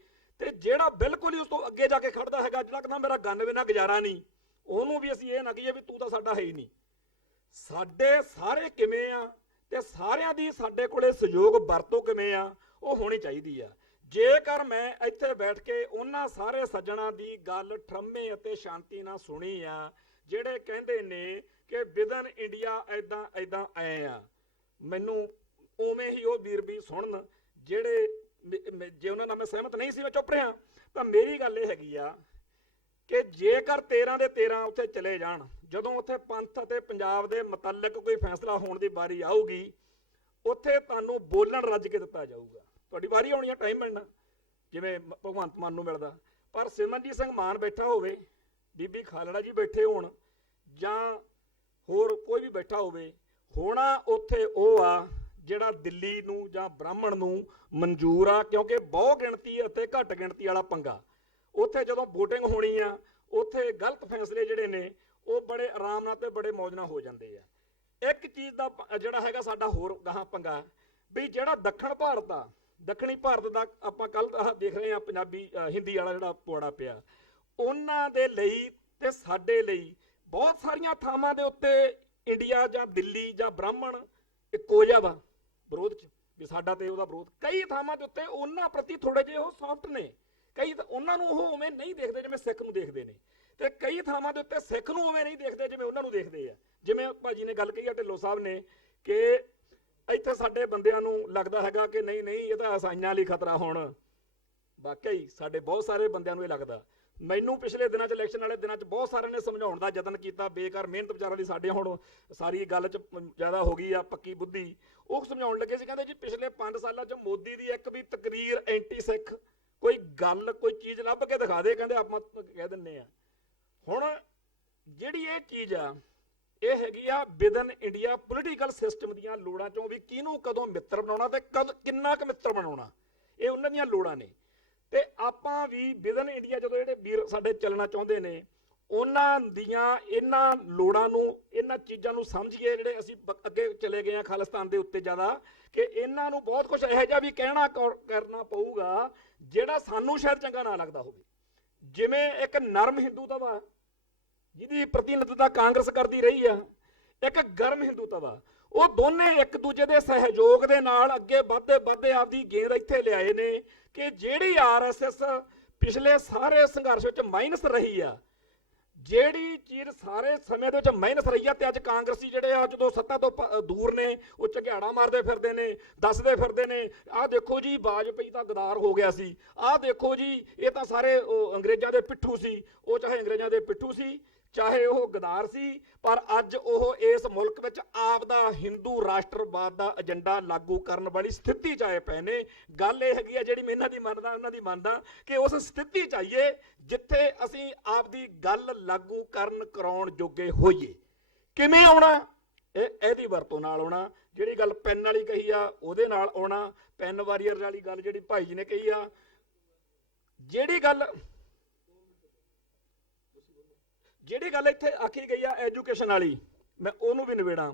ਤੇ ਜਿਹੜਾ ਬਿਲਕੁਲ ਹੀ ਉਸ ਤੋਂ ਅੱਗੇ ਜਾ ਕੇ ਖੜਦਾ ਹੈਗਾ, ਜਿਹੜਾ ਕਹਿੰਦਾ ਮੇਰਾ ਗੰਨ ਬਿਨਾਂ ਗੁਜ਼ਾਰਾ ਨਹੀਂ, ਉਹਨੂੰ ਵੀ ਅਸੀਂ ਇਹ ਨਾ ਕਹੀਏ ਵੀ ਤੂੰ ਤਾਂ ਸਾਡਾ ਹੈ ਹੀ ਨਹੀਂ। ਸਾਡੇ ਸਾਰੇ ਕਿਵੇਂ ਆ ਤੇ ਸਾਰਿਆਂ ਦੀ ਸਾਡੇ ਕੋਲੇ ਸਹਿਯੋਗ ਵਰਤੋਂ ਕਿਵੇਂ ਆ, ਉਹ ਹੋਣੀ ਚਾਹੀਦੀ ਆ। ਜੇਕਰ ਮੈਂ ਇੱਥੇ ਬੈਠ ਕੇ ਉਹਨਾਂ ਸਾਰੇ ਸੱਜਣਾ ਦੀ ਗੱਲ ਠਰਮੇ ਅਤੇ ਸ਼ਾਂਤੀ ਨਾਲ ਸੁਣੀ ਆ, ਜਿਹੜੇ ਕਹਿੰਦੇ ਨੇ ਕਿ ਵਿਦਨ ਇੰਡੀਆ ਐਦਾਂ ਆਏ ਆ, ਮੈਨੂੰ ਉਵੇਂ ਹੀ ਉਹ ਵੀਰ ਵੀ ਸੁਣਨ ਜਿਹੜੇ, ਜੇ ਉਹਨਾਂ ਨਾਲ ਮੈਂ ਸਹਿਮਤ ਨਹੀਂ ਸੀ, ਮੈਂ ਚੁੱਪ ਰਿਹਾ। ਤਾਂ ਮੇਰੀ ਗੱਲ ਇਹ ਹੈਗੀ ਆ ਕਿ ਜੇਕਰ 13 ਦੇ 13 ਉੱਥੇ ਚਲੇ ਜਾਣ, ਜਦੋਂ ਉੱਥੇ ਪੰਥ ਅਤੇ ਪੰਜਾਬ ਦੇ ਮੁਤਲਕ ਕੋਈ ਫੈਸਲਾ ਹੋਣ ਦੀ ਵਾਰੀ ਆਊਗੀ, ਉੱਥੇ ਤੁਹਾਨੂੰ ਬੋਲਣ ਰੱਜ ਕੇ ਦਿੱਤਾ ਜਾਊਗਾ। ਤੁਹਾਡੀ ਵਾਰੀ ਆਉਣੀ ਆ, ਟਾਈਮ ਮਿਲਣਾ, ਜਿਵੇਂ ਭਗਵੰਤ ਮਾਨ ਨੂੰ ਮਿਲਦਾ। ਪਰ ਸਿਮਰਨਜੀਤ ਸਿੰਘ ਮਾਨ ਬੈਠਾ ਹੋਵੇ, ਬੀਬੀ ਖਾਲੜਾ ਜੀ ਬੈਠੇ ਹੋਣ, ਜਾਂ ਹੋਰ ਕੋਈ ਵੀ ਬੈਠਾ ਹੋਵੇ, ਹੋਣਾ ਉੱਥੇ ਉਹ ਆ ਜਿਹੜਾ ਦਿੱਲੀ ਨੂੰ ਜਾਂ ਬ੍ਰਾਹਮਣ ਨੂੰ ਮਨਜ਼ੂਰ ਆ, ਕਿਉਂਕਿ ਬਹੁ ਗਿਣਤੀ ਅਤੇ ਘੱਟ ਗਿਣਤੀ ਵਾਲਾ ਪੰਗਾ। ਉੱਥੇ ਜਦੋਂ VOTING ਹੋਣੀ ਆ, ਉੱਥੇ ਗਲਤ ਫੈਸਲੇ ਜਿਹੜੇ ਨੇ ਉਹ ਬੜੇ ਆਰਾਮ ਨਾਲ ਤੇ ਬੜੇ ਮੌਜ ਨਾਲ ਹੋ ਜਾਂਦੇ ਆ। ਇੱਕ ਚੀਜ਼ ਦਾ ਜਿਹੜਾ ਹੈਗਾ ਸਾਡਾ ਹੋਰ ਗਾਹਾਂ ਪੰਗਾ, ਵੀ ਜਿਹੜਾ ਦੱਖਣੀ ਭਾਰਤ ਦਾ ਆਪਾਂ ਕੱਲ ਦੇਖ ਰਹੇ ਆ, ਪੰਜਾਬੀ ਹਿੰਦੀ ਵਾਲਾ ਜਿਹੜਾ ਪੌੜਾ ਪਿਆ, ਉਹਨਾਂ ਦੇ ਲਈ ਤੇ ਸਾਡੇ ਲਈ ਬਹੁਤ ਸਾਰੀਆਂ ਥਾਵਾਂ ਦੇ ਉੱਤੇ ਇੰਡੀਆ ਜਾਂ ਦਿੱਲੀ ਜਾਂ ਬ੍ਰਾਹਮਣ ਇੱਕੋ ਜਿਹਾ ਵਾ ਵਿਰੋਧ 'ਚ, ਵੀ ਸਾਡਾ ਤੇ ਉਹਦਾ ਵਿਰੋਧ। ਕਈ ਥਾਵਾਂ ਦੇ ਉੱਤੇ ਉਹਨਾਂ ਪ੍ਰਤੀ ਥੋੜੇ ਜਿਹੇ ਉਹ ਸੌਫਟ ਨੇ, ਕਈ ਉਹਨਾਂ ਨੂੰ ਉਹ ਉਵੇਂ ਨਹੀਂ ਦੇਖਦੇ ਜਿਵੇਂ ਸਿੱਖ ਨੂੰ ਦੇਖਦੇ ਨੇ, ਤੇ ਕਈ ਥਾਵਾਂ ਦੇ ਉੱਤੇ ਸਿੱਖ ਨੂੰ ਉਵੇਂ ਨਹੀਂ ਦੇਖਦੇ ਜਿਵੇਂ ਉਹਨਾਂ ਨੂੰ ਦੇਖਦੇ ਆ। ਜਿਵੇਂ ਭਾਜੀ ਨੇ ਗੱਲ ਕਹੀ ਆ, ਢਿੱਲੋਂ ਸਾਹਿਬ ਨੇ, ਕਿ ਇੱਥੇ ਸਾਡੇ ਬੰਦਿਆਂ ਨੂੰ ਲੱਗਦਾ ਹੈਗਾ ਕਿ ਨਹੀਂ ਇਹ ਤਾਂ ਈਸਾਈਆਂ ਲਈ ਖਤਰਾ। ਹੁਣ ਵਾਕਈ ਸਾਡੇ ਬਹੁਤ ਸਾਰੇ ਬੰਦਿਆਂ ਨੂੰ ਇਹ ਲੱਗਦਾ। ਮੈਨੂੰ ਪਿਛਲੇ ਦਿਨਾਂ 'ਚ, ਇਲੈਕਸ਼ਨ ਵਾਲੇ ਦਿਨਾਂ 'ਚ ਬਹੁਤ ਸਾਰਿਆਂ ਨੇ ਸਮਝਾਉਣ ਦਾ ਯਤਨ ਕੀਤਾ, ਬੇਕਾਰ ਮਿਹਨਤ ਵਿਚਾਰਾਂ ਦੀ ਸਾਡੇ ਹੁਣ ਸਾਰੀ ਗੱਲ 'ਚ ਜ਼ਿਆਦਾ ਹੋ ਗਈ ਆ ਪੱਕੀ ਬੁੱਧੀ। ਉਹ ਸਮਝਾਉਣ ਲੱਗੇ ਸੀ, ਕਹਿੰਦੇ ਜੀ ਪਿਛਲੇ 5 ਸਾਲਾਂ 'ਚ ਮੋਦੀ ਦੀ ਇੱਕ ਵੀ ਤਕਰੀਰ ਐਂਟੀ ਸਿੱਖ ਕੋਈ ਗੱਲ ਕੋਈ ਚੀਜ਼ ਲੱਭ ਕੇ ਦਿਖਾ ਦੇ, ਕਹਿੰਦੇ ਆਪਾਂ ਕਹਿ ਦਿੰਨੇ ਆ। ਹੁਣ ਜਿਹੜੀ ਇਹ ਚੀਜ਼ ਆ ਇਹ ਹੈਗੀ ਆ ਵਿਦਨ ਇੰਡੀਆ ਪੋਲੀਟੀਕਲ ਸਿਸਟਮ ਦੀਆਂ ਲੋੜਾਂ ਚੋਂ ਵੀ ਕਿਹਨੂੰ ਕਦੋਂ ਮਿੱਤਰ ਬਣਾਉਣਾ ਤੇ ਕਿੰਨਾ ਕੁ ਮਿੱਤਰ ਬਣਾਉਣਾ, ਇਹ ਉਹਨਾਂ ਦੀਆਂ ਲੋੜਾਂ ਨੇ। ਤੇ ਆਪਾਂ ਵੀ ਵਿਦਨ ਇੰਡੀਆ ਜਦੋਂ ਜਿਹੜੇ ਵੀਰ ਸਾਡੇ ਚੱਲਣਾ ਚਾਹੁੰਦੇ ਨੇ ਉਹਨਾਂ ਦੀਆਂ ਇਹਨਾਂ ਲੋੜਾਂ ਨੂੰ, ਇਹਨਾਂ ਚੀਜ਼ਾਂ ਨੂੰ ਸਮਝੀਏ। ਜਿਹੜੇ ਅਸੀਂ ਅੱਗੇ ਚਲੇ ਗਏ ਆ ਖਾਲਿਸਤਾਨ ਦੇ ਉੱਤੇ ਜ਼ਿਆਦਾ, ਕਿ ਇਹਨਾਂ ਨੂੰ ਬਹੁਤ ਕੁਝ ਇਹੋ ਜਿਹਾ ਵੀ ਕਹਿਣਾ ਕਰਨਾ ਪਊਗਾ ਜਿਹੜਾ ਸਾਨੂੰ ਸ਼ਾਇਦ ਚੰਗਾ ਨਾ ਲੱਗਦਾ ਹੋਵੇ। ਜਿਵੇਂ ਇੱਕ ਨਰਮ ਹਿੰਦੂਤਵਾ ਜਿਹਦੀ ਪ੍ਰਤੀਨਿਧਤਾ ਕਾਂਗਰਸ ਕਰਦੀ ਰਹੀ ਆ, ਇੱਕ ਗਰਮ ਹਿੰਦੂਤਵਾ, ਉਹ ਦੋਨੇ ਇੱਕ ਦੂਜੇ ਦੇ ਸਹਿਯੋਗ ਦੇ ਨਾਲ ਅੱਗੇ ਵੱਧਦੇ ਆਪਦੀ ਗੇਂਦ ਇੱਥੇ ਲਿਆਏ ਨੇ ਕਿ ਜਿਹੜੀ ਆਰਐਸਐਸ ਪਿਛਲੇ ਸਾਰੇ ਸੰਘਰਸ਼ ਵਿੱਚ ਮਾਈਨਸ ਰਹੀ ਆ, ਜਿਹੜੀ ਚੀਜ਼ ਸਾਰੇ ਸਮੇਂ ਦੇ ਵਿੱਚ ਮਾਈਨਸ ਰਹੀ ਆ, ਤੇ ਅੱਜ ਕਾਂਗਰਸੀ ਜਿਹੜੇ ਆ ਜਦੋਂ ਸੱਤਾ ਤੋਂ ਦੂਰ ਨੇ ਉਹ ਝਗੜਾ ਮਾਰਦੇ ਫਿਰਦੇ ਨੇ, ਦੱਸਦੇ ਫਿਰਦੇ ਨੇ ਆਹ ਦੇਖੋ ਜੀ ਵਾਜਪਾਈ ਤਾਂ ਗਦਾਰ ਹੋ ਗਿਆ ਸੀ, ਆਹ ਦੇਖੋ ਜੀ ਇਹ ਤਾਂ ਸਾਰੇ ਅੰਗਰੇਜ਼ਾਂ ਦੇ ਪਿੱਠੂ ਸੀ। ਉਹ ਚਾਹੇ ਅੰਗਰੇਜ਼ਾਂ ਦੇ ਪਿੱਠੂ ਸੀ, ਚਾਹੇ ਉਹ ਗਦਾਰ ਸੀ, ਪਰ ਅੱਜ ਉਹ ਇਸ ਮੁਲਕ ਵਿੱਚ ਆਪ ਦਾ ਹਿੰਦੂ ਰਾਸ਼ਟਰਵਾਦ ਦਾ ਏਜੰਡਾ ਲਾਗੂ ਕਰਨ ਵਾਲੀ ਸਥਿਤੀ 'ਚ ਆਏ ਪਏ ਨੇ। ਗੱਲ ਇਹ ਹੈਗੀ ਆ ਜਿਹੜੀ ਮੈਂ ਇਹਨਾਂ ਦੀ ਮੰਨਦਾ, ਉਹਨਾਂ ਦੀ ਮੰਨਦਾ, ਕਿ ਉਸ ਸਥਿਤੀ 'ਚ ਆਈਏ ਜਿੱਥੇ ਅਸੀਂ ਆਪ ਦੀ ਗੱਲ ਲਾਗੂ ਕਰਾਉਣ ਜੋਗੇ ਹੋਈਏ। ਕਿਵੇਂ ਆਉਣਾ? ਇਹਦੀ ਵਰਤੋਂ ਨਾਲ ਆਉਣਾ। ਜਿਹੜੀ ਗੱਲ ਪੈਨ ਵਾਲੀ ਕਹੀ ਆ ਉਹਦੇ ਨਾਲ ਆਉਣਾ। ਪੈਨ ਵਾਰੀਅਰ ਵਾਲੀ ਗੱਲ ਜਿਹੜੀ ਭਾਈ ਜੀ ਨੇ ਕਹੀ ਆ, ਜਿਹੜੀ ਗੱਲ ਇੱਥੇ ਆਖੀ ਗਈ ਆ ਐਜੂਕੇਸ਼ਨ ਵਾਲੀ, ਮੈਂ ਉਹਨੂੰ ਵੀ ਨਿਬੇੜਾਂ।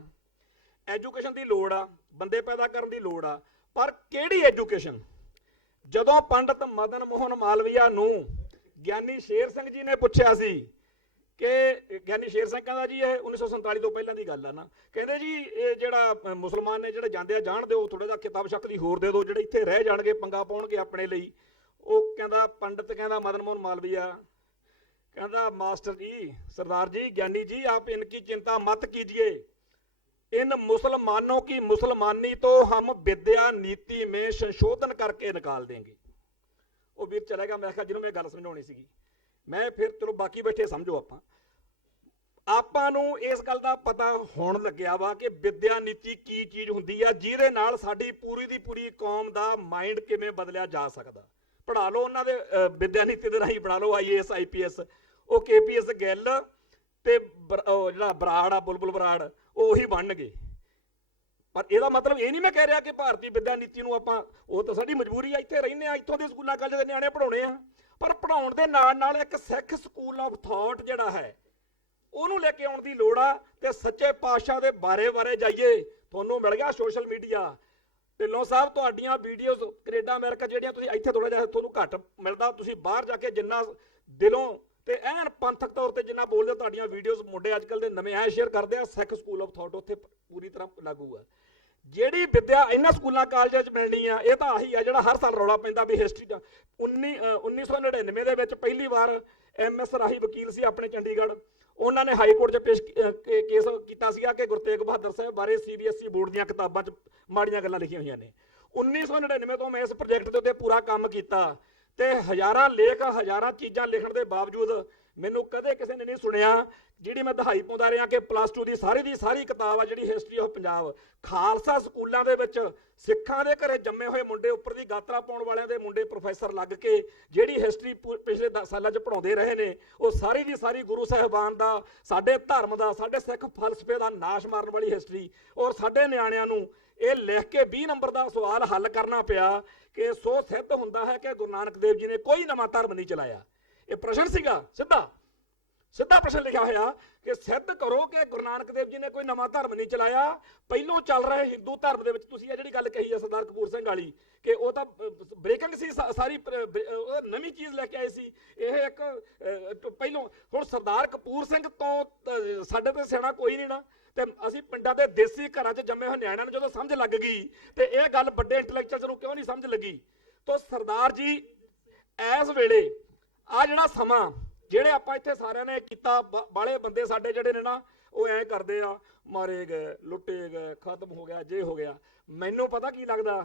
ਐਜੂਕੇਸ਼ਨ ਦੀ ਲੋੜ ਆ, ਬੰਦੇ ਪੈਦਾ ਕਰਨ ਦੀ ਲੋੜ ਆ, ਪਰ ਕਿਹੜੀ ਐਜੂਕੇਸ਼ਨ? ਜਦੋਂ ਪੰਡਤ ਮਦਨ ਮੋਹਨ ਮਾਲਵੀਆ ਨੂੰ ਗਿਆਨੀ ਸ਼ੇਰ ਸਿੰਘ ਜੀ ਨੇ ਪੁੱਛਿਆ ਸੀ ਕਿ ਗਿਆਨੀ ਸ਼ੇਰ ਸਿੰਘ ਕਹਿੰਦਾ ਜੀ ਇਹ 1947 ਤੋਂ ਪਹਿਲਾਂ ਦੀ ਗੱਲ ਆ ਨਾ, ਕਹਿੰਦੇ ਜੀ ਇਹ ਜਿਹੜਾ ਮੁਸਲਮਾਨ ਨੇ ਜਿਹੜੇ ਜਾਂਦੇ ਆ ਜਾਣ ਦਿਓ, ਥੋੜਾ ਜਿਹਾ ਕਿਤਾਬ ਸ਼ਕਲ ਦੀ ਹੋਰ ਦੇ ਦਿਓ, ਜਿਹੜੇ ਇੱਥੇ ਰਹਿ ਜਾਣਗੇ ਪੰਗਾ ਪਾਉਣਗੇ ਆਪਣੇ ਲਈ। ਉਹ ਕਹਿੰਦਾ ਪੰਡਤ ਕਹਿੰਦਾ ਮਦਨ ਮੋਹਨ ਮਾਲਵੀਆ कहता मास्टर जी, सरदार जी, ज्ञानी जी, आप इनकी चिंता मत कीजिए, इन मुसलमानों की मुसलमानी तो हम विद्या नीति में संशोधन करके निकाल देंगे। वो वीर चला गया। मैं जिन्होंने मैं गल समझानी सी, मैं फिर चलो बाकी बैठे समझो। ਆਪਾਂ ਨੂੰ ਇਸ ਗੱਲ ਦਾ ਪਤਾ ਹੋਣ ਲੱਗਿਆ ਵਾ ਕਿ ਵਿਦਿਆ ਨੀਤੀ ਕੀ ਚੀਜ਼ ਹੁੰਦੀ ਆ, ਜਿਹਦੇ ਨਾਲ ਸਾਡੀ ਪੂਰੀ ਦੀ ਪੂਰੀ ਕੌਮ ਦਾ ਮਾਈਂਡ ਕਿਵੇਂ ਬਦਲਿਆ ਜਾ ਸਕਦਾ। ਪੜ੍ਹਾ ਲਓ ਉਹਨਾਂ ਦੇ ਵਿਦਿਆ ਨੀਤੀ ਦੇ ਰਾਹੀਂ, ਬਣਾ ਲਓ IAS IPS, ਉਹ KPS ਗਿੱਲ ਤੇ ਜਿਹੜਾ ਬਰਾੜ ਆ, ਬੁਲਬੁਲ ਬਰਾੜ, ਉਹ ਉਹੀ ਬਣਨਗੇ। ਪਰ ਇਹਦਾ ਮਤਲਬ ਇਹ ਨਹੀਂ ਮੈਂ ਕਹਿ ਰਿਹਾ ਕਿ ਭਾਰਤੀ ਵਿਦਿਆ ਨੀਤੀ ਨੂੰ ਆਪਾਂ, ਉਹ ਤਾਂ ਸਾਡੀ ਮਜਬੂਰੀ ਆ, ਇੱਥੇ ਰਹਿੰਦੇ ਆ, ਇੱਥੋਂ ਦੇ ਸਕੂਲਾਂ ਕਾਲਜ ਦੇ ਨਿਆਣੇ ਪੜ੍ਹਾਉਣੇ ਆ, ਪਰ ਪੜ੍ਹਾਉਣ ਦੇ ਨਾਲ ਨਾਲ ਇੱਕ ਸਿੱਖ ਸਕੂਲ ਆਫ ਥਾਟ ਜਿਹੜਾ ਹੈ ਉਹਨੂੰ ਲੈ ਕੇ ਆਉਣ ਦੀ ਲੋੜ ਆ। ਤੇ ਸੱਚੇ ਪਾਤਸ਼ਾਹ ਦੇ ਬਾਰੇ ਜਾਈਏ। ਤੁਹਾਨੂੰ ਮਿਲ ਗਿਆ ਸੋਸ਼ਲ ਮੀਡੀਆ, ਢਿੱਲੋਂ ਸਾਹਿਬ ਤੁਹਾਡੀਆਂ ਵੀਡੀਓਜ਼ ਕੈਨੇਡਾ ਅਮਰੀਕਾ ਜਿਹੜੀਆਂ ਤੁਸੀਂ ਇੱਥੇ ਥੋੜਾ ਜਿਹਾ ਤੁਹਾਨੂੰ ਘੱਟ ਮਿਲਦਾ, ਤੁਸੀਂ ਬਾਹਰ ਜਾ ਕੇ ਜਿੰਨਾ ਦਿਲੋਂ ਤੇ ਐਨ ਪੰਥਕ ਤੌਰ ਤੇ ਜਿੰਨਾ ਬੋਲਦੇ ਹੋ, ਤੁਹਾਡੀਆਂ ਵੀਡੀਓਜ਼ ਮੁੰਡੇ ਅੱਜ ਕੱਲ ਦੇ ਨਵੇਂ ਐ ਸ਼ੇਅਰ ਕਰਦੇ ਆ। ਸਿੱਖ ਸਕੂਲ ਆਫ ਥਾਟ ਉੱਥੇ ਪੂਰੀ ਤਰ੍ਹਾਂ ਲਾਗੂ ਆ। ਜਿਹੜੀ ਵਿਦਿਆ ਇਹਨਾਂ ਸਕੂਲਾਂ ਕਾਲਜਾਂ 'ਚ ਮਿਲਣੀ ਆ, ਇਹ ਤਾਂ ਆਹੀ ਆ ਜਿਹੜਾ ਹਰ ਸਾਲ ਰੌਲਾ ਪੈਂਦਾ ਵੀ ਹਿਸਟਰੀ ਦਾ। 1999 ਦੇ ਵਿੱਚ ਪਹਿਲੀ ਵਾਰ MS ਰਾਹੀ ਵਕੀਲ ਸੀ ਆਪਣੇ ਚੰਡੀਗੜ੍ਹ, ਉਹਨਾਂ ਨੇ ਹਾਈ ਕੋਰਟ 'ਚ ਪੇਸ਼ ਕੇਸ ਕੀਤਾ ਸੀਗਾ ਕਿ ਗੁਰੂ ਤੇਗ ਬਹਾਦਰ ਸਾਹਿਬ ਬਾਰੇ CBSE ਬੋਰਡ ਦੀਆਂ ਕਿਤਾਬਾਂ 'ਚ ਮਾੜੀਆਂ ਗੱਲਾਂ ਲਿਖੀਆਂ ਹੋਈਆਂ ਨੇ। 1999 ਤੋਂ ਮੈਂ ਇਸ ਪ੍ਰੋਜੈਕਟ ਦੇ ਉੱਤੇ ਪੂਰਾ ਕੰਮ ਕੀਤਾ ਤੇ ਹਜ਼ਾਰਾਂ ਲੇਖ, ਹਜ਼ਾਰਾਂ ਚੀਜ਼ਾਂ ਲਿਖਣ ਦੇ ਬਾਵਜੂਦ ਮੈਨੂੰ ਕਦੇ ਕਿਸੇ ਨੇ ਨਹੀਂ ਸੁਣਿਆ ਜਿਹੜੀ ਮੈਂ ਦਹਾਈ ਪਾਉਂਦਾ ਰਿਹਾ ਕਿ +2 ਦੀ ਸਾਰੀ ਕਿਤਾਬ ਆ ਜਿਹੜੀ ਹਿਸਟਰੀ ਆਫ ਪੰਜਾਬ, ਖਾਲਸਾ ਸਕੂਲਾਂ ਦੇ ਵਿੱਚ ਸਿੱਖਾਂ ਦੇ ਘਰੇ ਜੰਮੇ ਹੋਏ ਮੁੰਡੇ, ਉੱਪਰ ਦੀ ਗਾਤਰਾ ਪਾਉਣ ਵਾਲਿਆਂ ਦੇ ਮੁੰਡੇ ਪ੍ਰੋਫੈਸਰ ਲੱਗ ਕੇ ਜਿਹੜੀ ਹਿਸਟਰੀ ਪਿਛਲੇ 10 ਸਾਲਾਂ 'ਚ ਪੜ੍ਹਾਉਂਦੇ ਰਹੇ ਨੇ, ਉਹ ਸਾਰੀ ਦੀ ਸਾਰੀ ਗੁਰੂ ਸਾਹਿਬਾਨ ਦਾ, ਸਾਡੇ ਧਰਮ ਦਾ, ਸਾਡੇ ਸਿੱਖ ਫਲਸਫੇ ਦਾ ਨਾਸ਼ ਮਾਰਨ ਵਾਲੀ ਹਿਸਟਰੀ। ਔਰ ਸਾਡੇ ਨਿਆਣਿਆਂ ਨੂੰ ਇਹ ਲਿਖ ਕੇ 20 ਨੰਬਰ ਦਾ ਸਵਾਲ ਹੱਲ ਕਰਨਾ ਪਿਆ ਕਿ ਸੋ ਸਿੱਧ ਹੁੰਦਾ ਹੈ ਕਿ ਗੁਰੂ ਨਾਨਕ ਦੇਵ ਜੀ ਨੇ ਕੋਈ ਨਵਾਂ ਧਰਮ ਨਹੀਂ ਚਲਾਇਆ। ਇਹ ਪ੍ਰਸ਼ਨ ਸੀਗਾ, ਸਿੱਧਾ ਪ੍ਰਸ਼ਨ ਲਿਖਿਆ ਹੋਇਆ ਕਿ ਸਿੱਧ ਕਰੋ ਕਿ ਗੁਰੂ ਨਾਨਕ ਦੇਵ ਜੀ ਨੇ ਕੋਈ ਨਵਾਂ ਧਰਮ ਨਹੀਂ ਚਲਾਇਆ। ਪਹਿਲੋਂ ਚੱਲ ਰਹੇ ਹਿੰਦੂ ਧਰਮ ਦੇ ਵਿੱਚ ਤੁਸੀਂ ਇਹ ਜਿਹੜੀ ਗੱਲ ਕਹੀ ਹੈ ਸਰਦਾਰ ਕਪੂਰ ਸਿੰਘ ਵਾਲੀ ਕਿ ਉਹ ਤਾਂ ਬ੍ਰੇਕਿੰਗ ਸੀ, ਸਾਰੀ ਨਵੀਂ ਚੀਜ਼ ਲੈ ਕੇ ਆਏ ਸੀ। ਇਹ ਇੱਕ ਪਹਿਲੋਂ, ਹੁਣ ਸਰਦਾਰ ਕਪੂਰ ਸਿੰਘ ਤੋਂ ਸਾਡੇ ਤੇ ਸਿਆਣਾ ਕੋਈ ਨਹੀਂ ਨਾ, ਤੇ ਅਸੀਂ ਪਿੰਡਾਂ ਦੇ ਦੇਸੀ ਘਰਾਂ 'ਚ ਜੰਮੇ ਹੋਏ ਨਿਆਣਿਆਂ ਨੂੰ ਜਦੋਂ ਸਮਝ ਲੱਗ ਗਈ ਤੇ ਇਹ ਗੱਲ ਵੱਡੇ ਇੰਟੈਲੈਕਚੁਅਲਸ ਨੂੰ ਕਿਉਂ ਨਹੀਂ ਸਮਝ ਲੱਗੀ? ਤਾਂ ਸਰਦਾਰ ਜੀ ਇਸ ਵੇਲੇ ਆ ਜਿਹੜਾ ਸਮਾਂ ਜਿਹੜੇ ਆਪਾਂ ਇੱਥੇ ਸਾਰਿਆਂ ਨੇ ਕੀਤਾ, ਬਾਲੇ ਬੰਦੇ ਸਾਡੇ ਜਿਹੜੇ ਨੇ ਨਾ ਉਹ ਐਂ ਕਰਦੇ ਆ, ਮਾਰੇ ਗਏ, ਲੁੱਟੇ ਗਏ, ਖਤਮ ਹੋ ਗਿਆ, ਜੇ ਹੋ ਗਿਆ। ਮੈਨੂੰ ਪਤਾ ਕੀ ਲੱਗਦਾ,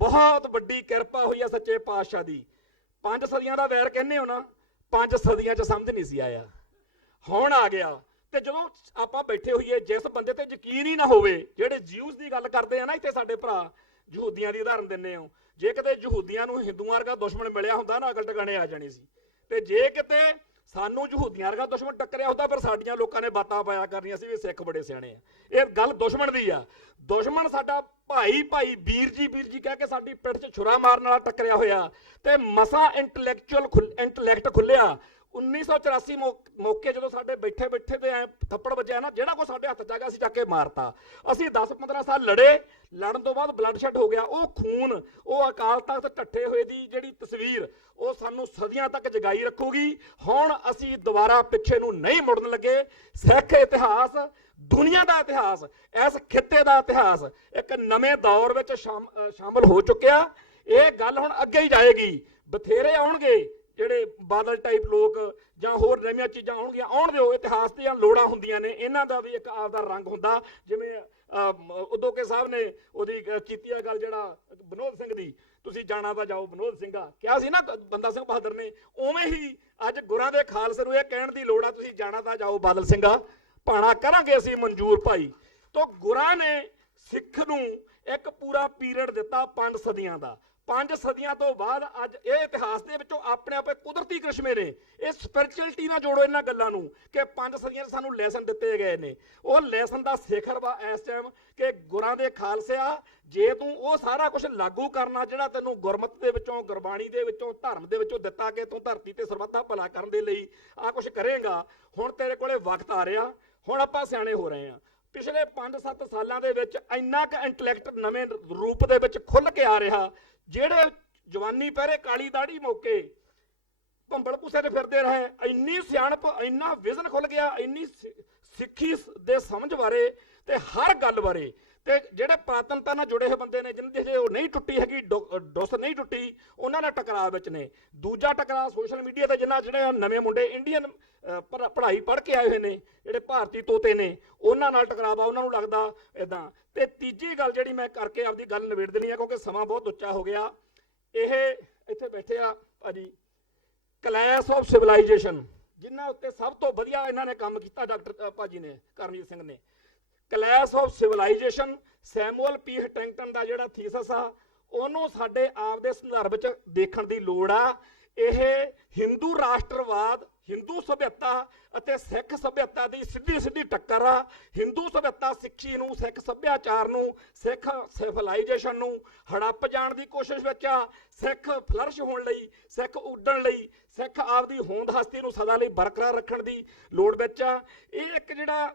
ਬਹੁਤ ਵੱਡੀ ਕਿਰਪਾ ਹੋਈ ਆ ਸੱਚੇ ਪਾਤਸ਼ਾਹ ਦੀ। 5 ਸਦੀਆਂ ਦਾ ਵੈਰ ਕਹਿੰਦੇ ਹੋ ਨਾ, 5 ਸਦੀਆਂ 'ਚ ਸਮਝ ਨਹੀਂ ਸੀ ਆਇਆ, ਹੁਣ ਆ ਗਿਆ। ਤੇ ਜਦੋਂ ਆਪਾਂ ਬੈਠੇ ਹੋਈਏ, ਜਿਸ ਬੰਦੇ ਤੇ ਯਕੀਨ ਹੀ ਨਾ ਹੋਵੇ, ਜਿਹੜੇ ਜਿਊਸ ਦੀ ਗੱਲ ਕਰਦੇ ਆ ਨਾ ਇੱਥੇ ਸਾਡੇ ਭਰਾ, ਯਹੂਦੀਆਂ ਦੀ ਉਦਾਹਰਨ ਦਿੰਦੇ ਹੋ। ਜੇ ਕਿਤੇ ਯਹੂਦੀਆਂ ਨੂੰ ਹਿੰਦੂਆਂ ਵਰਗਾ ਦੁਸ਼ਮਣ ਮਿਲਿਆ ਹੁੰਦਾ ਨਾ, ਅਕਲ ਟਿਕਾਣੇ ਆ ਜਾਣੀ ਸੀ। ਤੇ ਜੇ ਕਿਤੇ ਸਾਨੂੰ ਯਹੂਦੀਆਂ ਵਰਗਾ ਦੁਸ਼ਮਣ ਟੱਕਰਿਆ ਹੁੰਦਾ, ਫਿਰ ਸਾਡੀਆਂ ਲੋਕਾਂ ਨੇ ਬਾਤਾਂ ਪਾਇਆ ਕਰਨੀਆਂ ਸੀ ਵੀ ਸਿੱਖ ਬੜੇ ਸਿਆਣੇ ਆ। ਇਹ ਗੱਲ ਦੁਸ਼ਮਣ ਦੀ ਆ। ਦੁਸ਼ਮਣ ਸਾਡਾ ਭਾਈ ਵੀਰ ਜੀ ਕਹਿ ਕੇ ਸਾਡੀ ਪਿੱਠ 'ਚ ਛੁਰਾ ਮਾਰਨ ਵਾਲਾ ਟੱਕਰਿਆ ਹੋਇਆ, ਤੇ ਮਸਾਂ ਇੰਟੈਲੈਕਟ ਖੁੱਲਿਆ। 1984 ਮੌਕੇ ਜਦੋਂ ਸਾਡੇ ਬੈਠੇ ਤੇ ਐ ਥੱਪੜ ਵੱਜਿਆ ਨਾ, ਜਿਹੜਾ ਕੋ ਸਾਡੇ ਹੱਥ 'ਚ ਆ ਗਿਆ ਅਸੀਂ ਚੱਕ ਕੇ ਮਾਰਤਾ। ਅਸੀਂ 10-15 ਸਾਲ ਲੜੇ, ਲੜਨ ਤੋਂ ਬਾਅਦ ਬਲੱਡ ਸ਼ੈਡ ਹੋ ਗਿਆ। ਉਹ ਖੂਨ, ਉਹ ਅਕਾਲ ਤਖਤ ਢੱਠੇ ਹੋਏ ਦੀ ਜਿਹੜੀ ਤਸਵੀਰ, ਉਹ ਸਾਨੂੰ ਸਦੀਆਂ ਤੱਕ ਜਗਾਈ ਰੱਖੂਗੀ। ਹੁਣ ਅਸੀਂ ਦੁਬਾਰਾ ਪਿੱਛੇ ਨੂੰ ਨਹੀਂ ਮੁੜਨ ਲੱਗੇ। ਸਿੱਖ ਇਤਿਹਾਸ, ਦੁਨੀਆ ਦਾ ਇਤਿਹਾਸ, ਇਸ ਖਿੱਤੇ ਦਾ ਇਤਿਹਾਸ ਇੱਕ ਨਵੇਂ ਦੌਰ ਵਿੱਚ ਸ਼ਾਮਲ ਹੋ ਚੁੱਕਿਆ। ਇਹ ਗੱਲ ਹੁਣ ਅੱਗੇ ਹੀ ਜਾਏਗੀ। ਬਥੇਰੇ ਆਉਣਗੇ ਜਿਹੜੇ ਬਾਦਲ ਟਾਈਪ ਲੋਕ ਜਾਂ ਹੋਰ ਨਵੀਆਂ ਚੀਜ਼ਾਂ ਆਉਣਗੀਆਂ, ਆਉਣ ਦਿਓ। ਇਤਿਹਾਸ ਦੀਆਂ ਲੋੜਾਂ ਹੁੰਦੀਆਂ ਨੇ, ਇਹਨਾਂ ਦਾ ਵੀ ਇੱਕ ਆਪਦਾ ਰੰਗ ਹੁੰਦਾ। ਜਿਵੇਂ ਉਦੋਕੇ ਸਾਹਿਬ ਨੇ ਉਹਦੀ ਕੀਤੀ ਆ ਗੱਲ, ਜਿਹੜਾ ਵਿਨੋਦ ਸਿੰਘ ਦੀ, ਤੁਸੀਂ ਜਾਣਾ ਤਾਂ ਜਾਓ ਵਿਨੋਦ ਸਿੰਘਾ, ਕਿਹਾ ਸੀ ਨਾ ਬੰਦਾ ਸਿੰਘ ਬਹਾਦਰ ਨੇ, ਉਵੇਂ ਹੀ ਅੱਜ ਗੁਰਾਂ ਦੇ ਖਾਲਸੇ ਨੂੰ ਇਹ ਕਹਿਣ ਦੀ ਲੋੜ ਆ, ਤੁਸੀਂ ਜਾਣਾ ਤਾਂ ਜਾਓ ਬਾਦਲ ਸਿੰਘਾ, ਭਾਣਾ ਕਰਾਂਗੇ ਅਸੀਂ ਮਨਜ਼ੂਰ ਭਾਈ। ਤੋਂ ਗੁਰਾਂ ਨੇ ਸਿੱਖ ਨੂੰ ਇੱਕ ਪੂਰਾ ਪੀਰੀਅਡ ਦਿੱਤਾ 5 ਸਦੀਆਂ ਦਾ। 5 ਸਦੀਆਂ ਤੋਂ ਬਾਅਦ ਅੱਜ ਇਹ ਇਤਿਹਾਸ ਦੇ ਵਿੱਚੋਂ ਆਪਣੇ ਆਪੇ ਕੁਦਰਤੀ ਕ੍ਰਿਸ਼ਮੇ ਨੇ। ਇਹ ਸਪਿਰਿਚੁਅਲਿਟੀ ਨਾਲ ਜੋੜੋ ਇਹਨਾਂ ਗੱਲਾਂ ਨੂੰ ਕਿ 5 ਸਦੀਆਂ 'ਚ ਸਾਨੂੰ ਲੈਸਨ ਦਿੱਤੇ ਗਏ ਨੇ। ਉਹ ਲੈਸਨ ਦਾ ਸਿਖਰ ਵਾ ਇਸ ਟਾਈਮ ਕਿ ਗੁਰਾਂ ਦੇ ਖਾਲਸਿਆ, ਜੇ ਤੂੰ ਉਹ ਸਾਰਾ ਕੁਝ ਲਾਗੂ ਕਰਨਾ ਜਿਹੜਾ ਤੈਨੂੰ ਗੁਰਮਤਿ ਦੇ ਵਿੱਚੋਂ, ਗੁਰਬਾਣੀ ਦੇ ਵਿੱਚੋਂ, ਧਰਮ ਦੇ ਵਿੱਚੋਂ ਦਿੱਤਾ ਕਿ ਤੂੰ ਧਰਤੀ ਤੇ ਸਰਬੱਤ ਦਾ ਭਲਾ ਕਰਨ ਦੇ ਲਈ ਆਹ ਕੁਝ ਕਰੇਗਾ, ਹੁਣ ਤੇਰੇ ਕੋਲੇ ਵਕਤ ਆ ਰਿਹਾ, ਹੁਣ ਆਪਾਂ ਸਿਆਣੇ ਹੋ ਰਹੇ ਹਾਂ। ਪਿਛਲੇ 5-7 ਸਾਲਾਂ ਦੇ ਵਿੱਚ ਇੰਨਾ ਕੁ ਇੰਟੈਲੈਕਟ ਨਵੇਂ ਰੂਪ ਦੇ ਵਿੱਚ ਖੁੱਲ ਕੇ ਆ ਰਿਹਾ। ਜਿਹੜੇ ਜਵਾਨੀ ਪਹਿਰੇ ਕਾਲੀ ਦਾੜੀ ਮੌਕੇ ਭੰਬਲ ਭੂਸੇ ਤੇ ਫਿਰਦੇ ਰਹੇ, ਇੰਨੀ ਸਿਆਣਪ, ਇੰਨਾ ਵਿਜ਼ਨ ਖੁੱਲ ਗਿਆ, ਇੰਨੀ ਸਿੱਖੀ ਦੇ ਸਮਝ ਬਾਰੇ ਤੇ ਹਰ ਗੱਲ ਬਾਰੇ। ਤੇ ਜਿਹੜੇ ਪੁਰਾਤਨਤਾ ਨਾਲ ਜੁੜੇ ਹੋਏ ਬੰਦੇ ਨੇ, ਜਿਨ੍ਹਾਂ ਦੀ ਉਹ ਨਹੀਂ ਟੁੱਟੀ ਹੈਗੀ, ਡੁੱਸ ਨਹੀਂ ਟੁੱਟੀ, ਉਹਨਾਂ ਨਾਲ ਟਕਰਾਅ ਵਿੱਚ ਨੇ। ਦੂਜਾ ਟਕਰਾਅ ਸੋਸ਼ਲ ਮੀਡੀਆ ਤੇ, ਜਿਹੜੇ ਨਵੇਂ ਮੁੰਡੇ ਇੰਡੀਅਨ ਪੜ੍ਹਾਈ ਪੜ੍ਹ ਕੇ ਆਏ ਹੋਏ ਨੇ, ਜਿਹੜੇ ਭਾਰਤੀ ਤੋਤੇ ਨੇ, ਉਹਨਾਂ ਨਾਲ ਟਕਰਾਅ ਆ। ਉਹਨਾਂ ਨੂੰ ਲੱਗਦਾ ਇਦਾਂ। ਤੇ ਤੀਜੀ ਗੱਲ ਜਿਹੜੀ ਮੈਂ ਕਰਕੇ ਆਪਦੀ ਗੱਲ ਨਿਬੇੜ ਦੇਣੀ ਆ, ਕਿਉਂਕਿ ਸਮਾਂ ਬਹੁਤ ਉੱਚਾ ਹੋ ਗਿਆ। ਇਹ ਇੱਥੇ ਬੈਠੇ ਆ ਭਾਜੀ, ਕਲੈਸ਼ ਆਫ ਸਿਵਲਾਈਜੇਸ਼ਨ, ਜਿਨ੍ਹਾਂ ਉੱਤੇ ਸਭ ਤੋਂ ਵਧੀਆ ਇਹਨਾਂ ਨੇ ਕੰਮ ਕੀਤਾ ਡਾਕਟਰ ਭਾਜੀ ਨੇ, ਕਰਮਜੀਤ ਸਿੰਘ ਨੇ। ਕਲੈਸ਼ ਆਫ ਸਿਵਲਾਈਜੇਸ਼ਨ, ਸੈਮੂਅਲ ਪੀ ਹਟਿੰਗਟਨ ਦਾ ਜਿਹੜਾ ਥੀਸਸ ਆ, ਉਹਨੂੰ ਸਾਡੇ ਆਪ ਦੇ ਸੰਦਰਭ 'ਚ ਦੇਖਣ ਦੀ ਲੋੜ ਆ। ਇਹ ਹਿੰਦੂ ਰਾਸ਼ਟਰਵਾਦ, ਹਿੰਦੂ ਸਭਿਅਤਾ ਅਤੇ ਸਿੱਖ ਸਭਿਅਤਾ ਦੀ ਸਿੱਧੀ ਟੱਕਰ ਆ। ਹਿੰਦੂ ਸਭਿਅਤਾ ਸਿੱਖੀ ਨੂੰ, ਸਿੱਖ ਸੱਭਿਆਚਾਰ ਨੂੰ, ਸਿੱਖ ਸਿਵਲਾਈਜੇਸ਼ਨ ਨੂੰ ਹੜੱਪ ਜਾਣ ਦੀ ਕੋਸ਼ਿਸ਼ ਵਿੱਚ ਆ। ਸਿੱਖ ਫਲਰਸ਼ ਹੋਣ ਲਈ, ਸਿੱਖ ਉੱਡਣ ਲਈ, ਸਿੱਖ ਆਪਦੀ ਹੋਂਦ ਹਸਤੀ ਨੂੰ ਸਦਾ ਲਈ ਬਰਕਰਾਰ ਰੱਖਣ ਦੀ ਲੋੜ ਵਿੱਚ ਆ। ਇਹ ਇੱਕ ਜਿਹੜਾ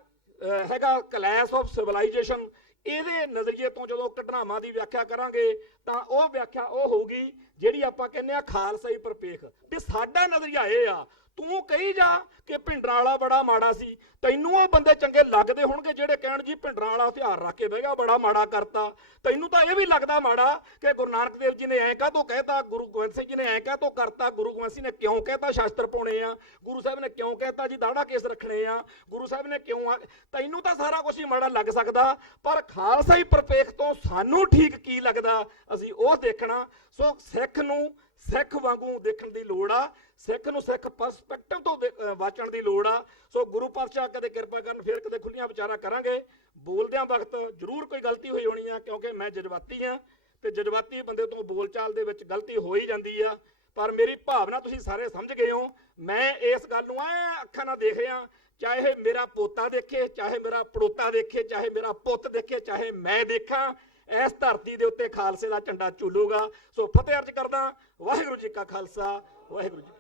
ਹੈਗਾ ਕਲੈਸ਼ ਆਫ ਸਿਵਲਾਈਜੇਸ਼ਨ, ਇਹਦੇ ਨਜ਼ਰੀਏ ਤੋਂ ਜਦੋਂ ਘਟਨਾਵਾਂ ਦੀ ਵਿਆਖਿਆ ਕਰਾਂਗੇ ਤਾਂ ਉਹ ਵਿਆਖਿਆ ਉਹ ਹੋਊਗੀ ਜਿਹੜੀ ਆਪਾਂ ਕਹਿੰਦੇ ਆ ਖਾਲਸਾਈ ਪਰਪੇਖ। ਤੇ ਸਾਡਾ ਨਜ਼ਰੀਆ ਇਹ ਆ, ਤੂੰ ਕਹੀ ਜਾ ਕਿ ਭਿੰਡਰਾਂ ਵਾਲਾ ਬੜਾ ਮਾੜਾ ਸੀ, ਤੈਨੂੰ ਉਹ ਬੰਦੇ ਚੰਗੇ ਲੱਗਦੇ ਹੋਣਗੇ ਜਿਹੜੇ ਕਹਿਣ ਜੀ ਭਿੰਡਰਾਂ ਵਾਲਾ ਹਥਿਆਰ ਰੱਖ ਕੇ ਬਹਿ ਗਿਆ, ਬੜਾ ਮਾੜਾ ਕਰਤਾ। ਤੈਨੂੰ ਤਾਂ ਇਹ ਵੀ ਲੱਗਦਾ ਮਾੜਾ ਕਿ ਗੁਰੂ ਨਾਨਕ ਦੇਵ ਜੀ ਨੇ ਐਂ ਕਾਹਤੋਂ ਕਹਿਤਾ, ਗੁਰੂ ਗੋਬਿੰਦ ਸਿੰਘ ਜੀ ਨੇ ਐਂ ਕਾਹਤੋਂ ਕਰਤਾ, ਗੁਰੂ ਗੋਬਿੰਦ ਸਿੰਘ ਨੇ ਕਿਉਂ ਕਹਿਤਾ ਸ਼ਾਸਤਰ ਪਾਉਣੇ ਆ, ਗੁਰੂ ਸਾਹਿਬ ਨੇ ਕਿਉਂ ਕਹਿਤਾ ਜੀ ਦਾੜਾ ਕੇਸ ਰੱਖਣੇ ਆ, ਗੁਰੂ ਸਾਹਿਬ ਨੇ ਕਿਉਂ। ਤੈਨੂੰ ਤਾਂ ਸਾਰਾ ਕੁਝ ਹੀ ਮਾੜਾ ਲੱਗ ਸਕਦਾ, ਪਰ ਖਾਲਸਾਈ ਪਰਪੇਖ ਤੋਂ ਸਾਨੂੰ ਠੀਕ ਕੀ ਲੱਗਦਾ ਅਸੀਂ ਉਹ ਦੇਖਣਾ। ਸੋ ਸਿੱਖ ਨੂੰ ਸਿੱਖ ਵਾਂਗੂ ਦੇਖਣ ਦੀ ਲੋੜ ਆ, ਸਿੱਖ ਨੂੰ ਸਿੱਖ ਪਰਸਪੈਕਟਿਵ ਤੋਂ ਵਾਚਣ ਦੀ ਲੋੜ ਆ। ਸੋ ਗੁਰੂ ਪਾਤਸ਼ਾਹ ਕਦੇ ਕਿਰਪਾ ਕਰਨ, ਫਿਰ ਕਦੇ ਖੁੱਲੀਆਂ ਵਿਚਾਰਾਂ ਕਰਾਂਗੇ। ਬੋਲਦਿਆਂ ਵਕਤ ਜ਼ਰੂਰ ਕੋਈ ਗਲਤੀ ਹੋਈ ਹੋਣੀ ਆ, ਕਿਉਂਕਿ ਮੈਂ ਜਜ਼ਬਾਤੀ ਆ ਤੇ ਜਜ਼ਬਾਤੀ ਬੰਦੇ ਤੋਂ ਬੋਲਚਾਲ ਦੇ ਵਿੱਚ ਗਲਤੀ ਹੋ ਹੀ ਜਾਂਦੀ ਆ। ਪਰ ਮੇਰੀ ਭਾਵਨਾ ਤੁਸੀਂ ਸਾਰੇ ਸਮਝ ਗਏ ਹੋ। ਮੈਂ ਇਸ ਗੱਲ ਨੂੰ ਐ ਅੱਖਾਂ ਨਾਲ ਦੇਖ ਰਿਹਾ, ਚਾਹੇ ਮੇਰਾ ਪੋਤਾ ਦੇਖੇ, ਚਾਹੇ ਮੇਰਾ ਪੜੋਤਾ ਦੇਖੇ, ਚਾਹੇ ਮੇਰਾ ਪੁੱਤ ਦੇਖੇ, ਚਾਹੇ ਮੈਂ ਦੇਖਾਂ, ਇਸ ਧਰਤੀ ਦੇ ਉੱਤੇ ਖਾਲਸੇ ਦਾ ਝੰਡਾ ਝੂਲੂਗਾ। ਸੋ ਫਤਿਹ ਅਰਜ਼ ਕਰਦਾ। ਵਾਹਿਗੁਰੂ ਜੀ ਕਾ ਖਾਲਸਾ, ਵਾਹਿਗੁਰੂ ਜੀ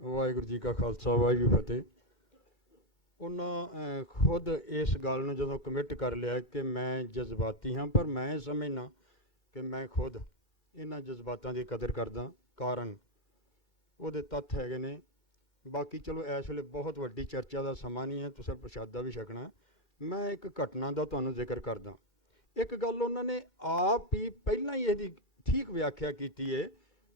ਵਾਹਿਗੁਰੂ ਜੀ ਕਾ ਖਾਲਸਾ, ਵਾਹਿਗੁਰੂ ਫਤਿਹ। ਉਹਨਾਂ ਖੁਦ ਇਸ ਗੱਲ ਨੂੰ ਜਦੋਂ ਕਮਿਟ ਕਰ ਲਿਆ ਕਿ ਮੈਂ ਜਜ਼ਬਾਤੀ ਹਾਂ, ਪਰ ਮੈਂ ਸਮਝਣਾ ਕਿ ਮੈਂ ਖੁਦ ਇਹਨਾਂ ਜਜ਼ਬਾਤਾਂ ਦੀ ਕਦਰ ਕਰਦਾ। ਕਾਰਨ ਉਹਦੇ ਤੱਥ ਹੈਗੇ ਨੇ। ਬਾਕੀ ਚਲੋ ਇਸ ਵੇਲੇ ਬਹੁਤ ਵੱਡੀ ਚਰਚਾ ਦਾ ਸਮਾਂ ਨਹੀਂ ਹੈ, ਤੁਸੀਂ ਪ੍ਰਸ਼ਾਦਾ ਵੀ ਛਕਣਾ। ਮੈਂ ਇੱਕ ਘਟਨਾ ਦਾ ਤੁਹਾਨੂੰ ਜ਼ਿਕਰ ਕਰਦਾ। ਇੱਕ ਗੱਲ ਉਹਨਾਂ ਨੇ ਆਪ ਹੀ ਪਹਿਲਾਂ ਹੀ ਇਹਦੀ ਠੀਕ ਵਿਆਖਿਆ ਕੀਤੀ ਹੈ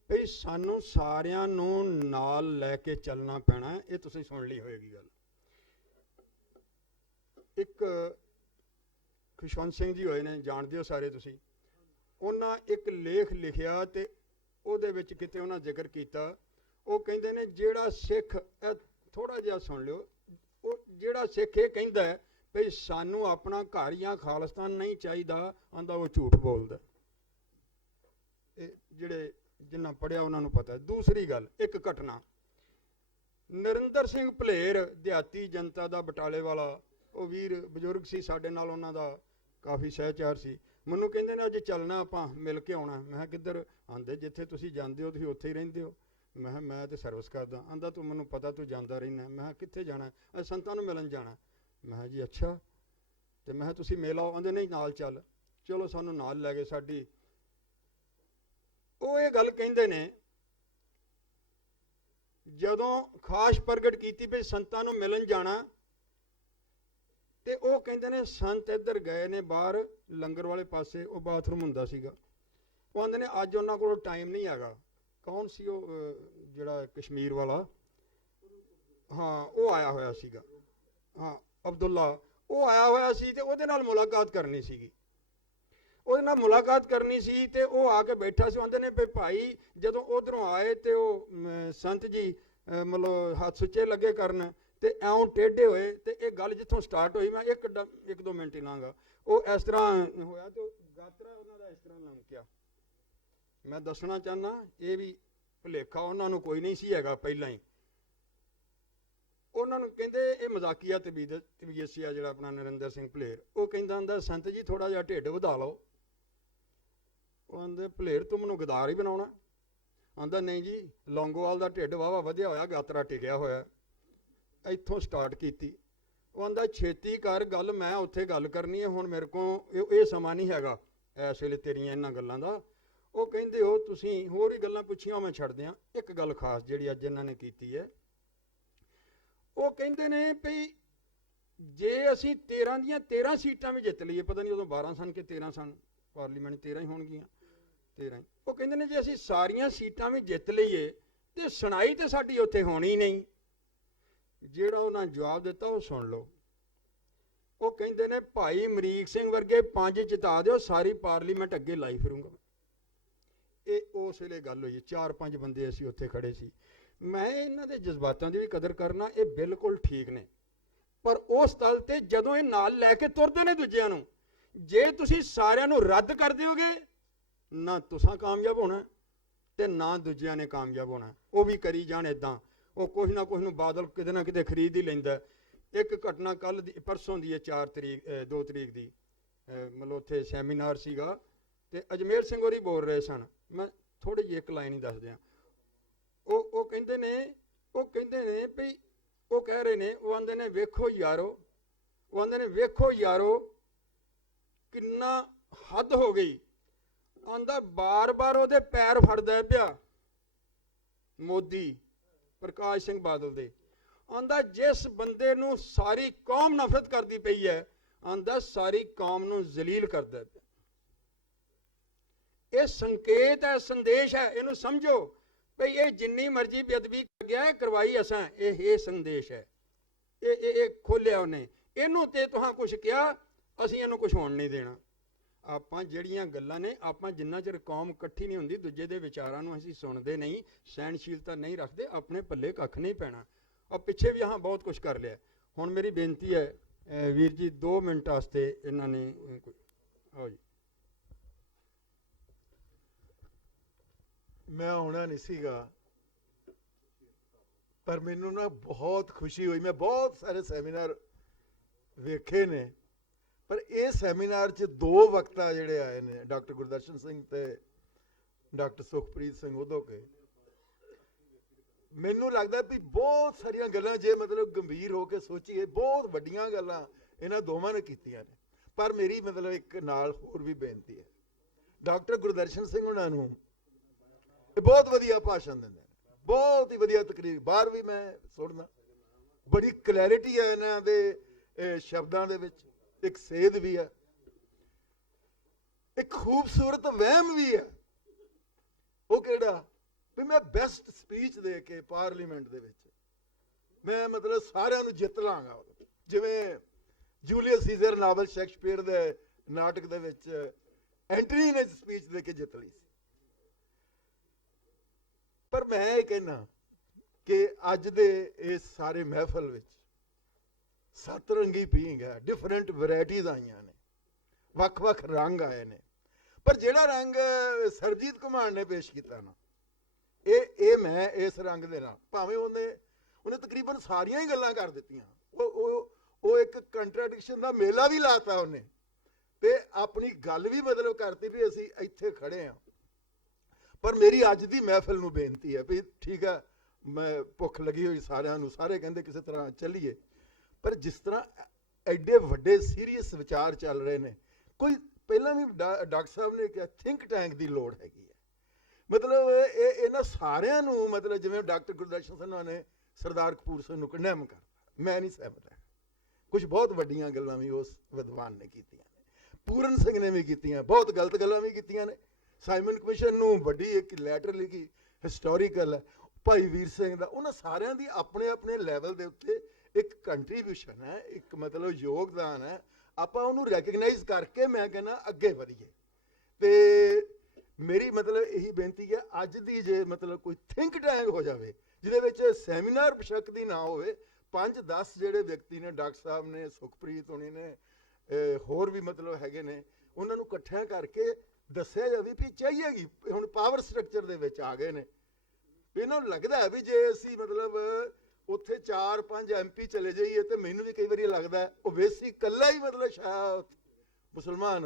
ਵੀ ਸਾਨੂੰ ਸਾਰਿਆਂ ਨੂੰ ਨਾਲ ਲੈ ਕੇ ਚੱਲਣਾ ਪੈਣਾ। ਇਹ ਤੁਸੀਂ ਸੁਣ ਲਈ ਹੋਏਗੀ ਗੱਲ। ਇੱਕ ਖੁਸ਼ਵੰਤ ਸਿੰਘ ਜੀ ਹੋਏ ਨੇ, ਜਾਣਦੇ ਹੋ ਸਾਰੇ ਤੁਸੀਂ। ਉਹਨਾਂ ਇੱਕ ਲੇਖ ਲਿਖਿਆ ਤੇ ਉਹਦੇ ਵਿੱਚ ਕਿਤੇ ਉਹਨਾਂ ਜ਼ਿਕਰ ਕੀਤਾ, ਉਹ ਕਹਿੰਦੇ ਨੇ ਜਿਹੜਾ ਸਿੱਖ, ਥੋੜਾ ਜਿਹਾ ਸੁਣ ਲਿਓ, ਉਹ ਜਿਹੜਾ ਸਿੱਖ ਇਹ ਕਹਿੰਦਾ ਹੈ ਵੀ ਸਾਨੂੰ ਆਪਣਾ ਘਰ ਜਾਂ ਖਾਲਿਸਤਾਨ ਨਹੀਂ ਚਾਹੀਦਾ, ਆਂਦਾ ਉਹ ਝੂਠ ਬੋਲਦਾ। ਇਹ ਜਿਹੜੇ ਜਿਨ੍ਹਾਂ ਪੜ੍ਹਿਆ ਉਹਨਾਂ ਨੂੰ ਪਤਾ। ਦੂਸਰੀ ਗੱਲ, ਇੱਕ ਘਟਨਾ, ਨਰਿੰਦਰ ਸਿੰਘ ਭਲੇਰ ਦਿਹਾਤੀ ਜਨਤਾ ਦਾ ਬਟਾਲੇ ਵਾਲਾ, ਉਹ ਵੀਰ ਬਜ਼ੁਰਗ ਸੀ ਸਾਡੇ ਨਾਲ, ਉਹਨਾਂ ਦਾ ਕਾਫੀ ਸਹਿਚਾਰ ਸੀ। ਮੈਨੂੰ ਕਹਿੰਦੇ ਨੇ ਅੱਜ ਚੱਲਣਾ, ਆਪਾਂ ਮਿਲ ਕੇ ਆਉਣਾ। ਮੈਂ ਕਿਹਾ ਕਿੱਧਰ? ਆਂਦੇ ਜਿੱਥੇ ਤੁਸੀਂ ਜਾਂਦੇ ਹੋ ਤੁਸੀਂ ਉੱਥੇ ਹੀ ਰਹਿੰਦੇ ਹੋ। ਮੈਂ ਕਿਹਾ ਮੈਂ ਤੇ ਸਰਵਿਸ ਕਰਦਾ। ਆਂਦਾ ਤੂੰ ਮੈਨੂੰ ਪਤਾ ਤੂੰ ਜਾਂਦਾ ਰਹਿਣਾ। ਮੈਂ ਕਿਹਾ ਕਿੱਥੇ ਜਾਣਾ? ਸੰਤਾਂ ਨੂੰ ਮਿਲਣ ਜਾਣਾ। ਮੈਂ ਕਿਹਾ ਜੀ ਅੱਛਾ, ਤੇ ਮੈਂ ਕਿਹਾ ਤੁਸੀਂ ਮਿਲ ਆਓ। ਆਂਦੇ ਨਹੀਂ ਨਾਲ ਚੱਲ। ਚਲੋ ਸਾਨੂੰ ਨਾਲ ਲੈ ਗਏ। ਸਾਡੀ ਉਹ ਇਹ ਗੱਲ ਕਹਿੰਦੇ ਨੇ, ਜਦੋਂ ਖਾਸ ਪ੍ਰਗਟ ਕੀਤੀ ਵੀ ਸੰਤਾਂ ਨੂੰ ਮਿਲਣ ਜਾਣਾ, ਤੇ ਉਹ ਕਹਿੰਦੇ ਨੇ ਸੰਤ ਇੱਧਰ ਗਏ ਨੇ ਬਾਹਰ ਲੰਗਰ ਵਾਲੇ ਪਾਸੇ, ਉਹ ਬਾਥਰੂਮ ਹੁੰਦਾ ਸੀਗਾ। ਉਹ ਆਂਦੇ ਨੇ ਅੱਜ ਉਹਨਾਂ ਕੋਲ ਟਾਈਮ ਨਹੀਂ ਹੈਗਾ। ਕੌਣ ਸੀ ਉਹ ਜਿਹੜਾ ਕਸ਼ਮੀਰ ਵਾਲਾ? ਹਾਂ, ਉਹ ਆਇਆ ਹੋਇਆ ਸੀਗਾ। ਹਾਂ, ਅਬਦੁੱਲਾ, ਉਹ ਆਇਆ ਹੋਇਆ ਸੀ ਤੇ ਉਹਦੇ ਨਾਲ ਮੁਲਾਕਾਤ ਕਰਨੀ ਸੀਗੀ। ਉਹਦੇ ਨਾਲ ਮੁਲਾਕਾਤ ਕਰਨੀ ਸੀ ਤੇ ਉਹ ਆ ਕੇ ਬੈਠਾ ਸੀ। ਆਂਦੇ ਨੇ ਵੀ ਭਾਈ ਜਦੋਂ ਉਧਰੋਂ ਆਏ ਤੇ ਉਹ ਸੰਤ ਜੀ ਮਤਲਬ ਹੱਥ ਸੁੱਚੇ ਲੱਗੇ ਕਰਨ ਤੇ ਐਉਂ ਟੇਢੇ ਹੋਏ, ਤੇ ਇਹ ਗੱਲ ਜਿੱਥੋਂ ਸਟਾਰਟ ਹੋਈ, ਮੈਂ ਇੱਕ ਦੋ ਮਿੰਟ ਹੀ ਲਾਂਗਾ, ਉਹ ਇਸ ਤਰ੍ਹਾਂ ਹੋਇਆ ਤੇ ਗਾਤਰਾ ਉਹਨਾਂ ਦਾ ਇਸ ਤਰ੍ਹਾਂ ਲੰਘਿਆ। ਮੈਂ ਦੱਸਣਾ ਚਾਹੁੰਦਾ, ਇਹ ਵੀ ਭੁਲੇਖਾ ਉਹਨਾਂ ਨੂੰ ਕੋਈ ਨਹੀਂ ਸੀ ਹੈਗਾ ਪਹਿਲਾਂ ਹੀ। ਉਹਨਾਂ ਨੂੰ ਕਹਿੰਦੇ ਇਹ ਮਜ਼ਾਕੀਆ ਤਬੀਅਤ ਸੀ ਆ ਜਿਹੜਾ ਆਪਣਾ ਨਰਿੰਦਰ ਸਿੰਘ ਭਲੇਰ। ਉਹ ਕਹਿੰਦਾ ਹੁੰਦਾ ਸੰਤ ਜੀ ਥੋੜਾ ਜਿਹਾ ਢਿੱਡ ਵਧਾ ਲਓ। ਉਹ ਆਂਦੇ ਭਲੇਰ ਤੂੰ ਮੈਨੂੰ ਗਦਾਰ ਹੀ ਬਣਾਉਣਾ? ਆਂਦਾ ਨਹੀਂ ਜੀ, ਲੌਂਗੋਵਾਲ ਦਾ ਢਿੱਡ ਵਾਵਾ ਵਧਿਆ ਹੋਇਆ, ਗਾਤਰਾ ਟਿਕਿਆ ਹੋਇਆ। ਇੱਥੋਂ ਸਟਾਰਟ ਕੀਤੀ। ਉਹ ਆਂਦਾ ਛੇਤੀ ਕਰ ਗੱਲ, ਮੈਂ ਉੱਥੇ ਗੱਲ ਕਰਨੀ ਹੈ, ਹੁਣ ਮੇਰੇ ਕੋਲ ਇਹ ਸਮਾਂ ਨਹੀਂ ਹੈਗਾ ਇਸ ਵੇਲੇ ਤੇਰੀਆਂ ਇਹਨਾਂ ਗੱਲਾਂ ਦਾ। ਉਹ ਕਹਿੰਦੇ ਹੋ ਤੁਸੀਂ ਹੋਰ ਹੀ ਗੱਲਾਂ ਪੁੱਛੀਆਂ, ਮੈਂ ਛੱਡ ਦਿਆਂ। ਇੱਕ ਗੱਲ ਖਾਸ ਜਿਹੜੀ ਅੱਜ ਇਹਨਾਂ ਨੇ ਕੀਤੀ ਹੈ, ਉਹ ਕਹਿੰਦੇ ਨੇ ਵੀ ਜੇ ਅਸੀਂ 13 ਦੀਆਂ 13 ਸੀਟਾਂ ਵੀ ਜਿੱਤ ਲਈਏ, ਪਤਾ ਨਹੀਂ ਉਦੋਂ 12 ਸਨ ਕਿ 13 ਸਨ, ਪਾਰਲੀਮੈਂਟ 13 ਹੀ ਹੋਣਗੀਆਂ, 13 ਹੀ। ਉਹ ਕਹਿੰਦੇ ਨੇ ਜੇ ਅਸੀਂ ਸਾਰੀਆਂ ਸੀਟਾਂ ਵੀ ਜਿੱਤ ਲਈਏ ਤੇ ਸੁਣਾਈ ਤੇ ਸਾਡੀ ਉੱਥੇ ਹੋਣੀ ਨਹੀਂ। ਜਿਹੜਾ ਉਹਨਾਂ ਜਵਾਬ ਦਿੱਤਾ ਉਹ ਸੁਣ ਲਓ। ਉਹ ਕਹਿੰਦੇ ਨੇ ਭਾਈ ਅਮਰੀਕ ਸਿੰਘ ਵਰਗੇ 5 ਜਿਤਾ ਦਿਓ, ਸਾਰੀ ਪਾਰਲੀਮੈਂਟ ਅੱਗੇ ਲਾਈ ਫਿਰੂੰਗਾ। ਇਹ ਉਸ ਵੇਲੇ ਗੱਲ ਹੋਈ। 4-5 ਬੰਦੇ ਅਸੀਂ ਉੱਥੇ ਖੜੇ ਸੀ। ਮੈਂ ਇਹਨਾਂ ਦੇ ਜਜ਼ਬਾਤਾਂ ਦੀ ਵੀ ਕਦਰ ਕਰਨਾ, ਇਹ ਬਿਲਕੁਲ ਠੀਕ ਨੇ, ਪਰ ਉਸ ਤਲ ਤੇ ਜਦੋਂ ਇਹ ਨਾਲ ਲੈ ਕੇ ਤੁਰਦੇ ਨੇ ਦੂਜਿਆਂ ਨੂੰ, ਜੇ ਤੁਸੀਂ ਸਾਰਿਆਂ ਨੂੰ ਰੱਦ ਕਰ ਦਿਓਗੇ, ਨਾ ਤੁਸੀਂ ਕਾਮਯਾਬ ਹੋਣਾ ਤੇ ਨਾ ਦੂਜਿਆਂ ਨੇ ਕਾਮਯਾਬ ਹੋਣਾ। ਉਹ ਵੀ ਕਰੀ ਜਾਣ ਇਦਾਂ, ਉਹ ਕੁਛ ਨਾ ਕੁਛ ਨੂੰ ਬਾਦਲ ਕਿਤੇ ਨਾ ਕਿਤੇ ਖਰੀਦ ਹੀ ਲੈਂਦਾ। ਇੱਕ ਘਟਨਾ ਕੱਲ ਦੀ ਪਰਸੋਂ ਦੀ ਹੈ 2 ਤਰੀਕ ਦੀ, ਮਤਲਬ ਉੱਥੇ ਸੈਮੀਨਾਰ ਸੀਗਾ ਤੇ ਅਜਮੇਰ ਸਿੰਘ ਹੋਰੀ ਬੋਲ ਰਹੇ ਸਨ। ਮੈਂ ਥੋੜੀ ਜਿਹੀ ਇੱਕ ਲਾਈਨ ਹੀ ਦੱਸ ਦਿਆਂ। ਉਹ ਕਹਿੰਦੇ ਨੇ ਵੀ ਉਹ ਕਹਿ ਰਹੇ ਨੇ, ਉਹ ਆਂਦੇ ਨੇ ਵੇਖੋ ਯਾਰੋ, ਉਹ ਆਂਦੇ ਨੇ ਵੇਖੋ ਯਾਰੋ ਕਿੰਨਾ ਹੱਦ ਹੋ ਗਈ। ਆਂਦਾ ਬਾਰ-ਬਾਰ ਉਹਦੇ ਪੈਰ ਫੜਦਾ ਪਿਆ ਮੋਦੀ, ਪ੍ਰਕਾਸ਼ ਸਿੰਘ ਬਾਦਲ ਦੇ। ਆਂਦਾ ਜਿਸ ਬੰਦੇ ਨੂੰ ਸਾਰੀ ਕੌਮ ਨਫ਼ਰਤ ਕਰਦੀ ਪਈ ਹੈ, ਆਂਦਾ ਸਾਰੀ ਕੌਮ ਨੂੰ ਜ਼ਲੀਲ ਕਰਦਾ ਪਿਆ। ਇਹ ਸੰਕੇਤ ਹੈ, ਸੰਦੇਸ਼ ਹੈ, ਇਹਨੂੰ ਸਮਝੋ ਭਈ ਇਹ ਜਿੰਨੀ ਮਰਜ਼ੀ ਬੇਅਦਬੀ ਕਰ ਗਿਆ, ਕਰਵਾਈ ਅਸਾਂ, ਇਹ ਸੰਦੇਸ਼ ਹੈ। ਇਹ ਖੋਲਿਆ ਉਹਨੇ। ਇਹਨੂੰ ਤੇ ਤੁਹਾਂ ਕੁਛ ਕਿਹਾ, ਅਸੀਂ ਇਹਨੂੰ ਕੁਛ ਹੋਣ ਨਹੀਂ ਦੇਣਾ। ਆਪਾਂ ਜਿਹੜੀਆਂ ਗੱਲਾਂ ਨੇ, ਆਪਾਂ ਜਿੰਨਾ ਚਿਰ ਕੌਮ ਇਕੱਠੀ ਨਹੀਂ ਹੁੰਦੀ, ਦੂਜੇ ਦੇ ਵਿਚਾਰਾਂ ਨੂੰ ਅਸੀਂ ਸੁਣਦੇ ਨਹੀਂ, ਸਹਿਣਸ਼ੀਲਤਾ ਨਹੀਂ ਰੱਖਦੇ, ਆਪਣੇ ਪੱਲੇ ਕੱਖ ਨਹੀਂ ਪੈਣਾ। ਆ ਪਿੱਛੇ ਵੀ ਹਾਂ ਬਹੁਤ ਕੁਛ ਕਰ ਲਿਆ। ਹੁਣ ਮੇਰੀ ਬੇਨਤੀ ਹੈ ਵੀਰ ਜੀ 2 ਮਿੰਟ ਵਾਸਤੇ ਇਹਨਾਂ ਨੇ ਆਓ ਜੀ। ਮੈਂ ਆਉਣਾ ਨਹੀਂ ਸੀਗਾ, ਪਰ ਮੈਨੂੰ ਨਾ ਬਹੁਤ ਖੁਸ਼ੀ ਹੋਈ। ਮੈਂ ਬਹੁਤ ਸਾਰੇ ਸੈਮੀਨਾਰ ਵੇਖੇ ਨੇ, ਪਰ ਇਹ ਸੈਮੀਨਾਰ 'ਚ 2 ਵਕਤਾ ਜਿਹੜੇ ਆਏ ਨੇ, ਡਾਕਟਰ ਗੁਰਦਰਸ਼ਨ ਸਿੰਘ ਤੇ ਡਾਕਟਰ ਸੁਖਪ੍ਰੀਤ ਸਿੰਘ ਉਦੋਕੇ, ਮੈਨੂੰ ਲੱਗਦਾ ਵੀ ਬਹੁਤ ਸਾਰੀਆਂ ਗੱਲਾਂ ਜੇ ਮਤਲਬ ਗੰਭੀਰ ਹੋ ਕੇ ਸੋਚੀਏ, ਬਹੁਤ ਵੱਡੀਆਂ ਗੱਲਾਂ ਇਹਨਾਂ ਦੋਵਾਂ ਨੇ ਕੀਤੀਆਂ ਨੇ। ਪਰ ਮੇਰੀ ਮਤਲਬ ਇੱਕ ਨਾਲ ਹੋਰ ਵੀ ਬੇਨਤੀ ਹੈ, ਡਾਕਟਰ ਗੁਰਦਰਸ਼ਨ ਸਿੰਘ ਉਹਨਾਂ ਨੂੰ ਇਹ ਬਹੁਤ ਵਧੀਆ ਭਾਸ਼ਣ ਦਿੰਦੇ ਨੇ, ਬਹੁਤ ਹੀ ਵਧੀਆ ਤਕਰੀਰ, ਬਾਹਰ ਵੀ ਮੈਂ ਸੁਣਦਾ, ਬੜੀ ਕਲੈਰਿਟੀ ਹੈ ਇਹਨਾਂ ਦੇ ਸ਼ਬਦਾਂ ਦੇ ਵਿੱਚ, ਇੱਕ ਸੇਧ ਵੀ ਹੈ, ਇੱਕ ਖੂਬਸੂਰਤ ਵਹਿਮ ਵੀ ਹੈ। ਉਹ ਕਿਹੜਾ ਵੀ ਮੈਂ ਬੈਸਟ ਸਪੀਚ ਦੇ ਕੇ ਪਾਰਲੀਮੈਂਟ ਦੇ ਵਿੱਚ ਮੈਂ ਮਤਲਬ ਸਾਰਿਆਂ ਨੂੰ ਜਿੱਤ ਲਾਂਗਾ। ਜਿਵੇਂ ਜੂਲੀਅਸ ਸੀਜ਼ਰ ਨਾਵਲ ਸ਼ੇਕਸਪੀਅਰ ਦੇ ਨਾਟਕ ਦੇ ਵਿੱਚ ਐਂਟਨੀ ਨੇ ਸਪੀਚ ਦੇ ਕੇ ਜਿੱਤ ਲਈ ਸੀ। ਪਰ ਮੈਂ ਇਹ ਕਹਿਣਾ ਕਿ ਅੱਜ ਦੇ ਇਸ ਸਾਰੇ ਮਹਿਫਲ ਵਿੱਚ ਸੱਤ ਰੰਗੀ ਪੀਂਘ ਹੈ, ਡਿਫਰੈਂਟ ਵੈਰਾਈਟੀਜ਼ ਆਈਆਂ ਨੇ, ਵੱਖ-ਵੱਖ ਰੰਗ ਆਏ ਨੇ। ਪਰ ਜਿਹੜਾ ਰੰਗ ਸਰਬਜੀਤ ਘੁਮਾਣ ਨੇ ਪੇਸ਼ ਕੀਤਾ ਨਾ, ਇਹ ਮੈਂ ਇਸ ਰੰਗ ਦੇ ਨਾਲ, ਭਾਵੇਂ ਉਹਨੇ ਤਕਰੀਬਨ ਸਾਰੀਆਂ ਹੀ ਗੱਲਾਂ ਕਰ ਦਿੱਤੀਆਂ, ਉਹ ਇੱਕ ਕੰਟਰਡਿਕਸ਼ਨ ਦਾ ਮੇਲਾ ਵੀ ਲਾਤਾ ਉਹਨੇ, ਤੇ ਆਪਣੀ ਗੱਲ ਵੀ ਮਤਲਬ ਕਰਤੀ ਵੀ ਅਸੀਂ ਇੱਥੇ ਖੜੇ ਹਾਂ। ਪਰ ਮੇਰੀ ਅੱਜ ਦੀ ਮਹਿਫਿਲ ਨੂੰ ਬੇਨਤੀ ਹੈ ਵੀ ਠੀਕ ਹੈ, ਮੈਂ ਭੁੱਖ ਲੱਗੀ ਹੋਈ ਸਾਰਿਆਂ ਨੂੰ, ਸਾਰੇ ਕਹਿੰਦੇ ਕਿਸੇ ਤਰ੍ਹਾਂ ਚੱਲੀਏ, ਪਰ ਜਿਸ ਤਰ੍ਹਾਂ ਐਡੇ ਵੱਡੇ ਸੀਰੀਅਸ ਵਿਚਾਰ ਚੱਲ ਰਹੇ ਨੇ, ਕੋਈ ਪਹਿਲਾਂ ਵੀ ਡਾਕਟਰ ਸਾਹਿਬ ਨੇ ਕਿਹਾ ਥਿੰਕ ਟੈਂਕ ਦੀ ਲੋੜ ਹੈਗੀ ਹੈ। ਮਤਲਬ ਇਹਨਾਂ ਸਾਰਿਆਂ ਨੂੰ, ਮਤਲਬ ਜਿਵੇਂ ਡਾਕਟਰ ਗੁਰਦਰਸ਼ਨ ਸਿੰਘ ਨੇ ਸਰਦਾਰ ਕਪੂਰ ਸਿੰਘ ਨੂੰ ਕੰਡੈਮ ਕਰਤਾ, ਮੈਂ ਨਹੀਂ ਸਹਿਮਤ ਹੈ। ਕੁਝ ਬਹੁਤ ਵੱਡੀਆਂ ਗੱਲਾਂ ਵੀ ਉਸ ਵਿਦਵਾਨ ਨੇ ਕੀਤੀਆਂ ਨੇ, ਪੂਰਨ ਸਿੰਘ ਨੇ ਵੀ ਕੀਤੀਆਂ, ਬਹੁਤ ਗਲਤ ਗੱਲਾਂ ਵੀ ਕੀਤੀਆਂ ਨੇ। ਸਾਈਮਨ ਕਮਿਸ਼ਨ ਨੂੰ ਵੱਡੀ ਇੱਕ ਲੈਟਰ ਲਿਖੀ, ਹਿਸਟੋਰੀਕਲ ਹੈ, ਭਾਈ ਵੀਰ ਸਿੰਘ ਦਾ, ਉਹਨਾਂ ਸਾਰਿਆਂ ਦੀ ਆਪਣੇ ਆਪਣੇ ਲੈਵਲ ਦੇ ਉੱਤੇ ਇੱਕ ਕੰਟਰੀਬਿਊਸ਼ਨ ਹੈ, ਇੱਕ ਮਤਲਬ ਯੋਗਦਾਨ ਹੈ। ਆਪਾਂ ਉਹਨੂੰ ਰੈਕਗਨਾਈਜ਼ ਕਰਕੇ ਮੈਂ ਕਹਿੰਦਾ ਅੱਗੇ ਵਧੀਏ। ਤੇ ਮੇਰੀ ਮਤਲਬ ਇਹੀ ਬੇਨਤੀ ਹੈ, ਅੱਜ ਦੀ ਜੇ ਮਤਲਬ ਕੋਈ ਥਿੰਕ ਟੈਂਕ ਹੋ ਜਾਵੇ ਜਿਹਦੇ ਵਿੱਚ ਸੈਮੀਨਾਰ ਬੇਸ਼ੱਕ ਦੀ ਨਾ ਹੋਵੇ, 5-10 ਜਿਹੜੇ ਵਿਅਕਤੀ ਨੇ, ਡਾਕਟਰ ਸਾਹਿਬ ਨੇ, ਸੁਖਪ੍ਰੀਤ ਹੋਣੀ ਨੇ, ਹੋਰ ਵੀ ਮਤਲਬ ਹੈਗੇ ਨੇ, ਉਹਨਾਂ ਨੂੰ ਇਕੱਠਿਆਂ ਕਰਕੇ ਦੱਸਿਆ ਜਾਵੇ ਵੀ ਚਾਹੀਏਗੀ। ਹੁਣ ਪਾਵਰ ਸਟਰਕਚਰ ਦੇ ਵਿੱਚ ਆ ਗਏ ਨੇ, ਇਹਨਾਂ ਨੂੰ ਲੱਗਦਾ ਹੈ ਵੀ ਜੇ ਅਸੀਂ ਮਤਲਬ ਉੱਥੇ 4-5 MP ਚਲੇ ਜਾਈਏ, ਤੇ ਮੈਨੂੰ ਵੀ ਕਈ ਵਾਰੀ ਲੱਗਦਾ ਉਹ ਵੇਸੀ ਇਕੱਲਾ ਹੀ ਮਤਲਬ ਸ਼ਾਇਦ ਮੁਸਲਮਾਨ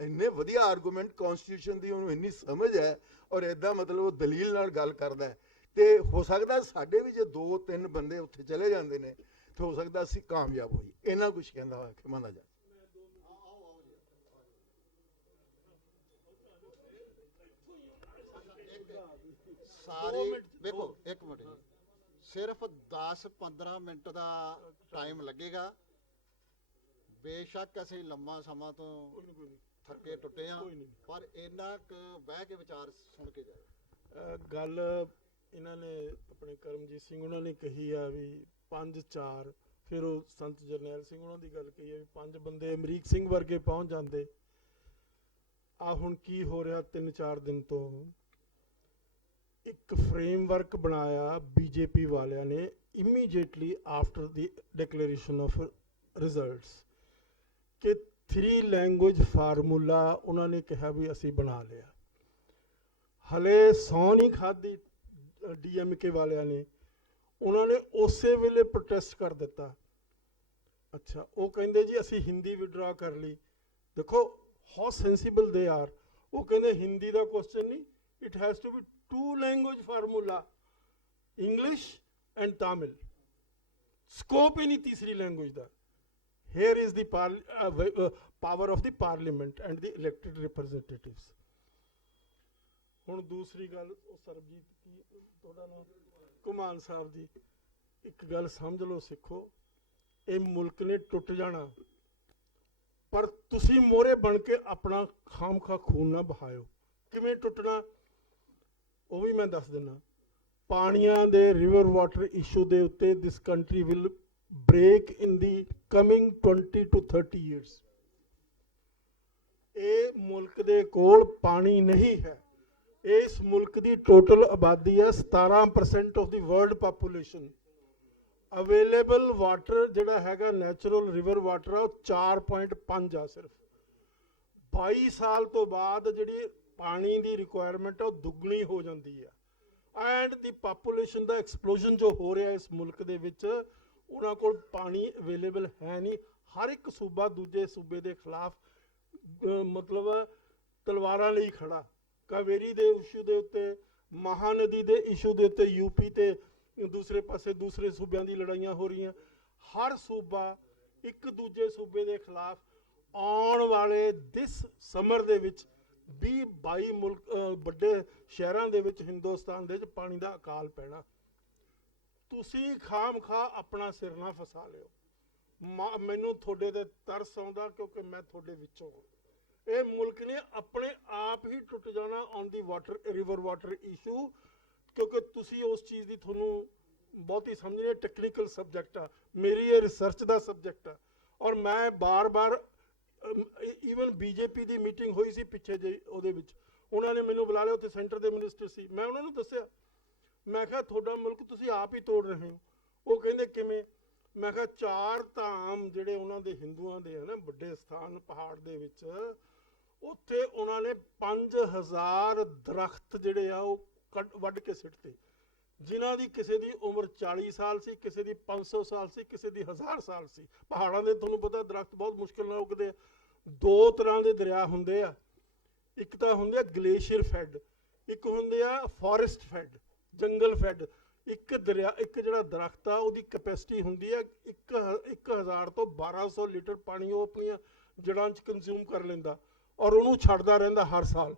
ਇੰਨੇ ਵਧੀਆ ਆਰਗੂਮੈਂਟ ਕਨਸਟੀਟਿਊਸ਼ਨ ਦੀ ਉਹਨੂੰ ਇੰਨੀ ਸਮਝ ਹੈ, ਔਰ ਇੱਦਾਂ ਮਤਲਬ ਉਹ ਦਲੀਲ ਨਾਲ ਗੱਲ ਕਰਦਾ ਹੈ। ਤੇ ਹੋ ਸਕਦਾ ਸਾਡੇ ਵੀ ਜੇ 2-3 ਬੰਦੇ ਉੱਥੇ ਚਲੇ ਜਾਂਦੇ ਨੇ, ਤੇ ਹੋ ਸਕਦਾ ਅਸੀਂ ਕਾਮਯਾਬ ਹੋਈ। ਇਹਨਾਂ ਕੁਝ ਕਹਿੰਦਾ ਹੋਇਆ ਕਿ ਮੰਨਾ ਜਾ ਸਾਰੇ ਵੇਖੋ, ਇੱਕ ਮਿੰਟ ਜੀ, ਸਿਰਫ 10-15 ਮਿੰਟ ਦਾ ਟਾਈਮ ਲੱਗੇਗਾ। ਬੇਸ਼ੱਕ ਅਸੀਂ ਲੰਮਾ ਸਮਾਂ ਤੋਂ ਥੱਕੇ ਟੁੱਟੇ ਹਾਂ, ਪਰ ਇੰਨਾ ਕੁ ਬਹਿ ਕੇ ਵਿਚਾਰ ਸੁਣ ਕੇ ਜਾਓ। ਗੱਲ ਇਹਨਾਂ ਨੇ ਆਪਣੇ ਕਰਮਜੀਤ ਸਿੰਘ ਉਹਨਾਂ ਨੇ ਕਹੀ ਆ ਵੀ 5-4, ਫਿਰ ਉਹ ਸੰਤ ਜਰਨੈਲ ਸਿੰਘ ਉਹਨਾਂ ਦੀ ਗੱਲ ਕਹੀ ਆ ਵੀ 5 ਬੰਦੇ ਅਮਰੀਕ ਸਿੰਘ ਵਰਗੇ ਪਹੁੰਚ ਜਾਂਦੇ। ਆ ਹੁਣ ਕੀ ਹੋ ਰਿਹਾ 3-4 ਦਿਨ ਤੋਂ, ਇੱਕ ਫਰੇਮਵਰਕ ਬਣਾਇਆ ਬੀਜੇਪੀ ਵਾਲਿਆਂ ਨੇ immediately after the declaration of results, ਕਿ 3 ਲੈਂਗੁਏਜ ਫਾਰਮੂਲਾ ਉਹਨਾਂ ਨੇ ਕਿਹਾ ਵੀ ਅਸੀਂ ਬਣਾ ਲਿਆ। ਹਲੇ ਸੌ ਨਹੀਂ ਖਾਧੀ DMK ਵਾਲਿਆਂ ਨੇ, ਉਹਨਾਂ ਨੇ ਉਸੇ ਵੇਲੇ ਪ੍ਰੋਟੈਸਟ ਕਰ ਦਿੱਤਾ। ਅੱਛਾ, ਉਹ ਕਹਿੰਦੇ ਜੀ ਅਸੀਂ ਹਿੰਦੀ ਵਿਡਰਾ ਕਰ ਲਈ। ਦੇਖੋ ਹਾਊ ਸੈਂਸੀਬਲ ਦੇ ਆਰ। ਉਹ ਕਹਿੰਦੇ ਹਿੰਦੀ ਦਾ ਕੁਐਸਚਨ ਨਹੀਂ, it has to be 2 language formula, English and Tamil, scope ਹੀ ਨਹੀਂ ਤੀਸਰੀ ਲੈਂਗੁਏਜ ਦਾ। Here is the power of the parliament and the elected representatives. ਹੁਣ ਦੂਸਰੀ ਗੱਲ, ਉਹ ਸਰਬਜੀਤ ਕੀ ਤੁਹਾਡਾ ਨਾਮ, ਘੁਮਾਣ ਸਾਹਿਬ ਦੀ, ਇੱਕ ਗੱਲ ਸਮਝ ਲਓ ਸਿੱਖੋ, ਇਹ ਮੁਲਕ ਨੇ ਟੁੱਟ ਜਾਣਾ, ਪਰ ਤੁਸੀਂ ਮੋਹਰੇ ਬਣ ਕੇ ਆਪਣਾ ਖਾਮਖਾ ਖੂਨ ਨਾ ਬਹਾਇਓ। ਕਿਵੇਂ ਟੁੱਟਣਾ ਉਹ ਵੀ ਮੈਂ ਦੱਸ ਦਿੰਦਾ। ਪਾਣੀਆਂ ਦੇ ਰਿਵਰ ਵਾਟਰ ਇਸ਼ੂ ਦੇ ਉੱਤੇ ਦਿਸ country will break in the coming 20 to 30 years. ਇਹ ਮੁਲਕ ਦੇ ਕੋਲ ਪਾਣੀ ਨਹੀਂ ਹੈ। ਇਸ ਮੁਲਕ ਦੀ ਟੋਟਲ ਆਬਾਦੀ ਹੈ 17% of the world population. Available water ਜਿਹੜਾ ਹੈਗਾ ਨੈਚੁਰਲ ਰਿਵਰ ਵਾਟਰ ਆ, ਉਹ 4.5 ਆ ਸਿਰਫ। 22 ਸਾਲ ਤੋਂ ਬਾਅਦ ਜਿਹੜੀ ਪਾਣੀ ਦੀ ਰਿਕੁਆਇਰਮੈਂਟ ਆ ਉਹ ਦੁੱਗਣੀ ਹੋ ਜਾਂਦੀ ਹੈ। And the population the explosion ਜੋ ਹੋ ਰਿਹਾ ਇਸ ਮੁਲਕ ਦੇ ਵਿੱਚ, ਉਹਨਾਂ ਕੋਲ ਪਾਣੀ ਅਵੇਲੇਬਲ ਹੈ ਨਹੀਂ। ਹਰ ਇੱਕ ਸੂਬਾ ਦੂਜੇ ਸੂਬੇ ਦੇ ਖਿਲਾਫ ਮਤਲਬ ਤਲਵਾਰਾਂ ਲਈ ਖੜਾ। ਕਾਵੇਰੀ ਦੇ ਇਸ਼ੂ ਦੇ ਉੱਤੇ, ਮਹਾਨਦੀ ਦੇ ਇਸ਼ੂ ਦੇ ਉੱਤੇ UP ਤੇ ਦੂਸਰੇ ਪਾਸੇ ਦੂਸਰੇ ਸੂਬਿਆਂ ਦੀ ਲੜਾਈਆਂ ਹੋ ਰਹੀਆਂ। ਹਰ ਸੂਬਾ ਇੱਕ ਦੂਜੇ ਸੂਬੇ ਦੇ ਖਿਲਾਫ। ਆਉਣ ਵਾਲੇ ਦਿਸ ਸਮਰ ਦੇ ਵਿੱਚ 20-22 ਮੁਲਕ ਵੱਡੇ ਸ਼ਹਿਰਾਂ ਦੇ ਵਿੱਚ ਹਿੰਦੁਸਤਾਨ ਦੇ ਵਿੱਚ ਪਾਣੀ ਦਾ ਅਕਾਲ ਪੈਣਾ। ਤੁਸੀਂ ਖਾਮਖਾ ਆਪਣਾ ਸਿਰ ਨਾ ਫਸਾ ਲਿਓ। ਮੈਨੂੰ ਤੁਹਾਡੇ ਤੇ ਤਰਸ ਆਉਂਦਾ ਕਿਉਂਕਿ ਮੈਂ ਤੁਹਾਡੇ ਵਿੱਚੋਂ ਹਾਂ। ਇਹ ਮੁਲਕ ਨੇ ਆਪਣੇ ਆਪ ਹੀ ਟੁੱਟ ਜਾਣਾ on the water river water issue, ਕਿਉਂਕਿ ਤੁਸੀਂ ਉਸ ਚੀਜ਼ ਦੀ ਤੁਹਾਨੂੰ ਬਹੁਤੀ ਸਮਝ ਨਹੀਂ। ਟੈਕਨੀਕਲ ਸਬਜੈਕਟ ਆ, ਮੇਰੀ ਇਹ ਰਿਸਰਚ ਦਾ ਸਬਜੈਕਟ ਆ। ਔਰ ਮੈਂ ਬਾਰ-ਬਾਰ ਈਵਨ BJP ਦੀ ਮੀਟਿੰਗ ਹੋਈ ਸੀ ਪਿੱਛੇ ਜਿਹੀ, ਉਹਦੇ ਵਿੱਚ ਉਹਨਾਂ ਨੇ ਮੈਨੂੰ ਬੁਲਾ ਲਿਆ, ਉੱਥੇ ਸੈਂਟਰ ਦੇ ਮਿਨਿਸਟਰ ਸੀ। ਮੈਂ ਉਹਨਾਂ ਨੂੰ ਦੱਸਿਆ, ਮੈਂ ਕਿਹਾ ਤੁਹਾਡਾ ਮੁਲਕ ਤੁਸੀਂ ਆਪ ਹੀ ਤੋੜ ਰਹੇ ਹੋ। ਉਹ ਕਹਿੰਦੇ ਕਿਵੇਂ? ਮੈਂ ਕਿਹਾ 4 ਧਾਮ ਜਿਹੜੇ ਉਹਨਾਂ ਦੇ ਹਿੰਦੂਆਂ ਦੇ ਹਨ ਵੱਡੇ ਸਥਾਨ ਪਹਾੜ ਦੇ ਵਿੱਚ, ਉੱਥੇ ਉਹਨਾਂ ਨੇ 5000 ਦਰਖਤ ਜਿਹੜੇ ਆ ਉਹ ਵੱਢ ਕੇ ਸਿੱਟਤੇ, ਜਿਨ੍ਹਾਂ ਦੀ ਕਿਸੇ ਦੀ ਉਮਰ 40 ਸਾਲ ਸੀ, ਕਿਸੇ ਦੀ 500 ਸਾਲ ਸੀ, ਕਿਸੇ ਦੀ 1000 ਸਾਲ ਸੀ। ਪਹਾੜਾਂ ਦੇ ਤੁਹਾਨੂੰ ਪਤਾ ਦਰਖਤ ਬਹੁਤ ਮੁਸ਼ਕਿਲ ਨਾਲ ਉੱਗਦੇ ਆ। 2 ਤਰ੍ਹਾਂ ਦੇ ਦਰਿਆ ਹੁੰਦੇ ਆ, ਇੱਕ ਤਾਂ ਹੁੰਦੇ ਆ ਗਲੇਸ਼ੀਅਰ ਫੈਡ, ਇੱਕ ਹੁੰਦੇ ਆ ਫੋਰੈਸਟ ਫੈਡ, ਜੰਗਲ ਫੈਡ। ਇੱਕ ਜਿਹੜਾ ਦਰਖਤ ਆ ਉਹਦੀ ਕੈਪੈਸਿਟੀ ਹੁੰਦੀ ਆ 1000 ਤੋਂ 1200 ਲੀਟਰ ਪਾਣੀ ਉਹ ਆਪਣੀਆਂ ਜੜ੍ਹਾਂ 'ਚ ਕੰਜ਼ਿਊਮ ਕਰ ਲੈਂਦਾ ਔਰ ਉਹਨੂੰ ਛੱਡਦਾ ਰਹਿੰਦਾ ਹਰ ਸਾਲ।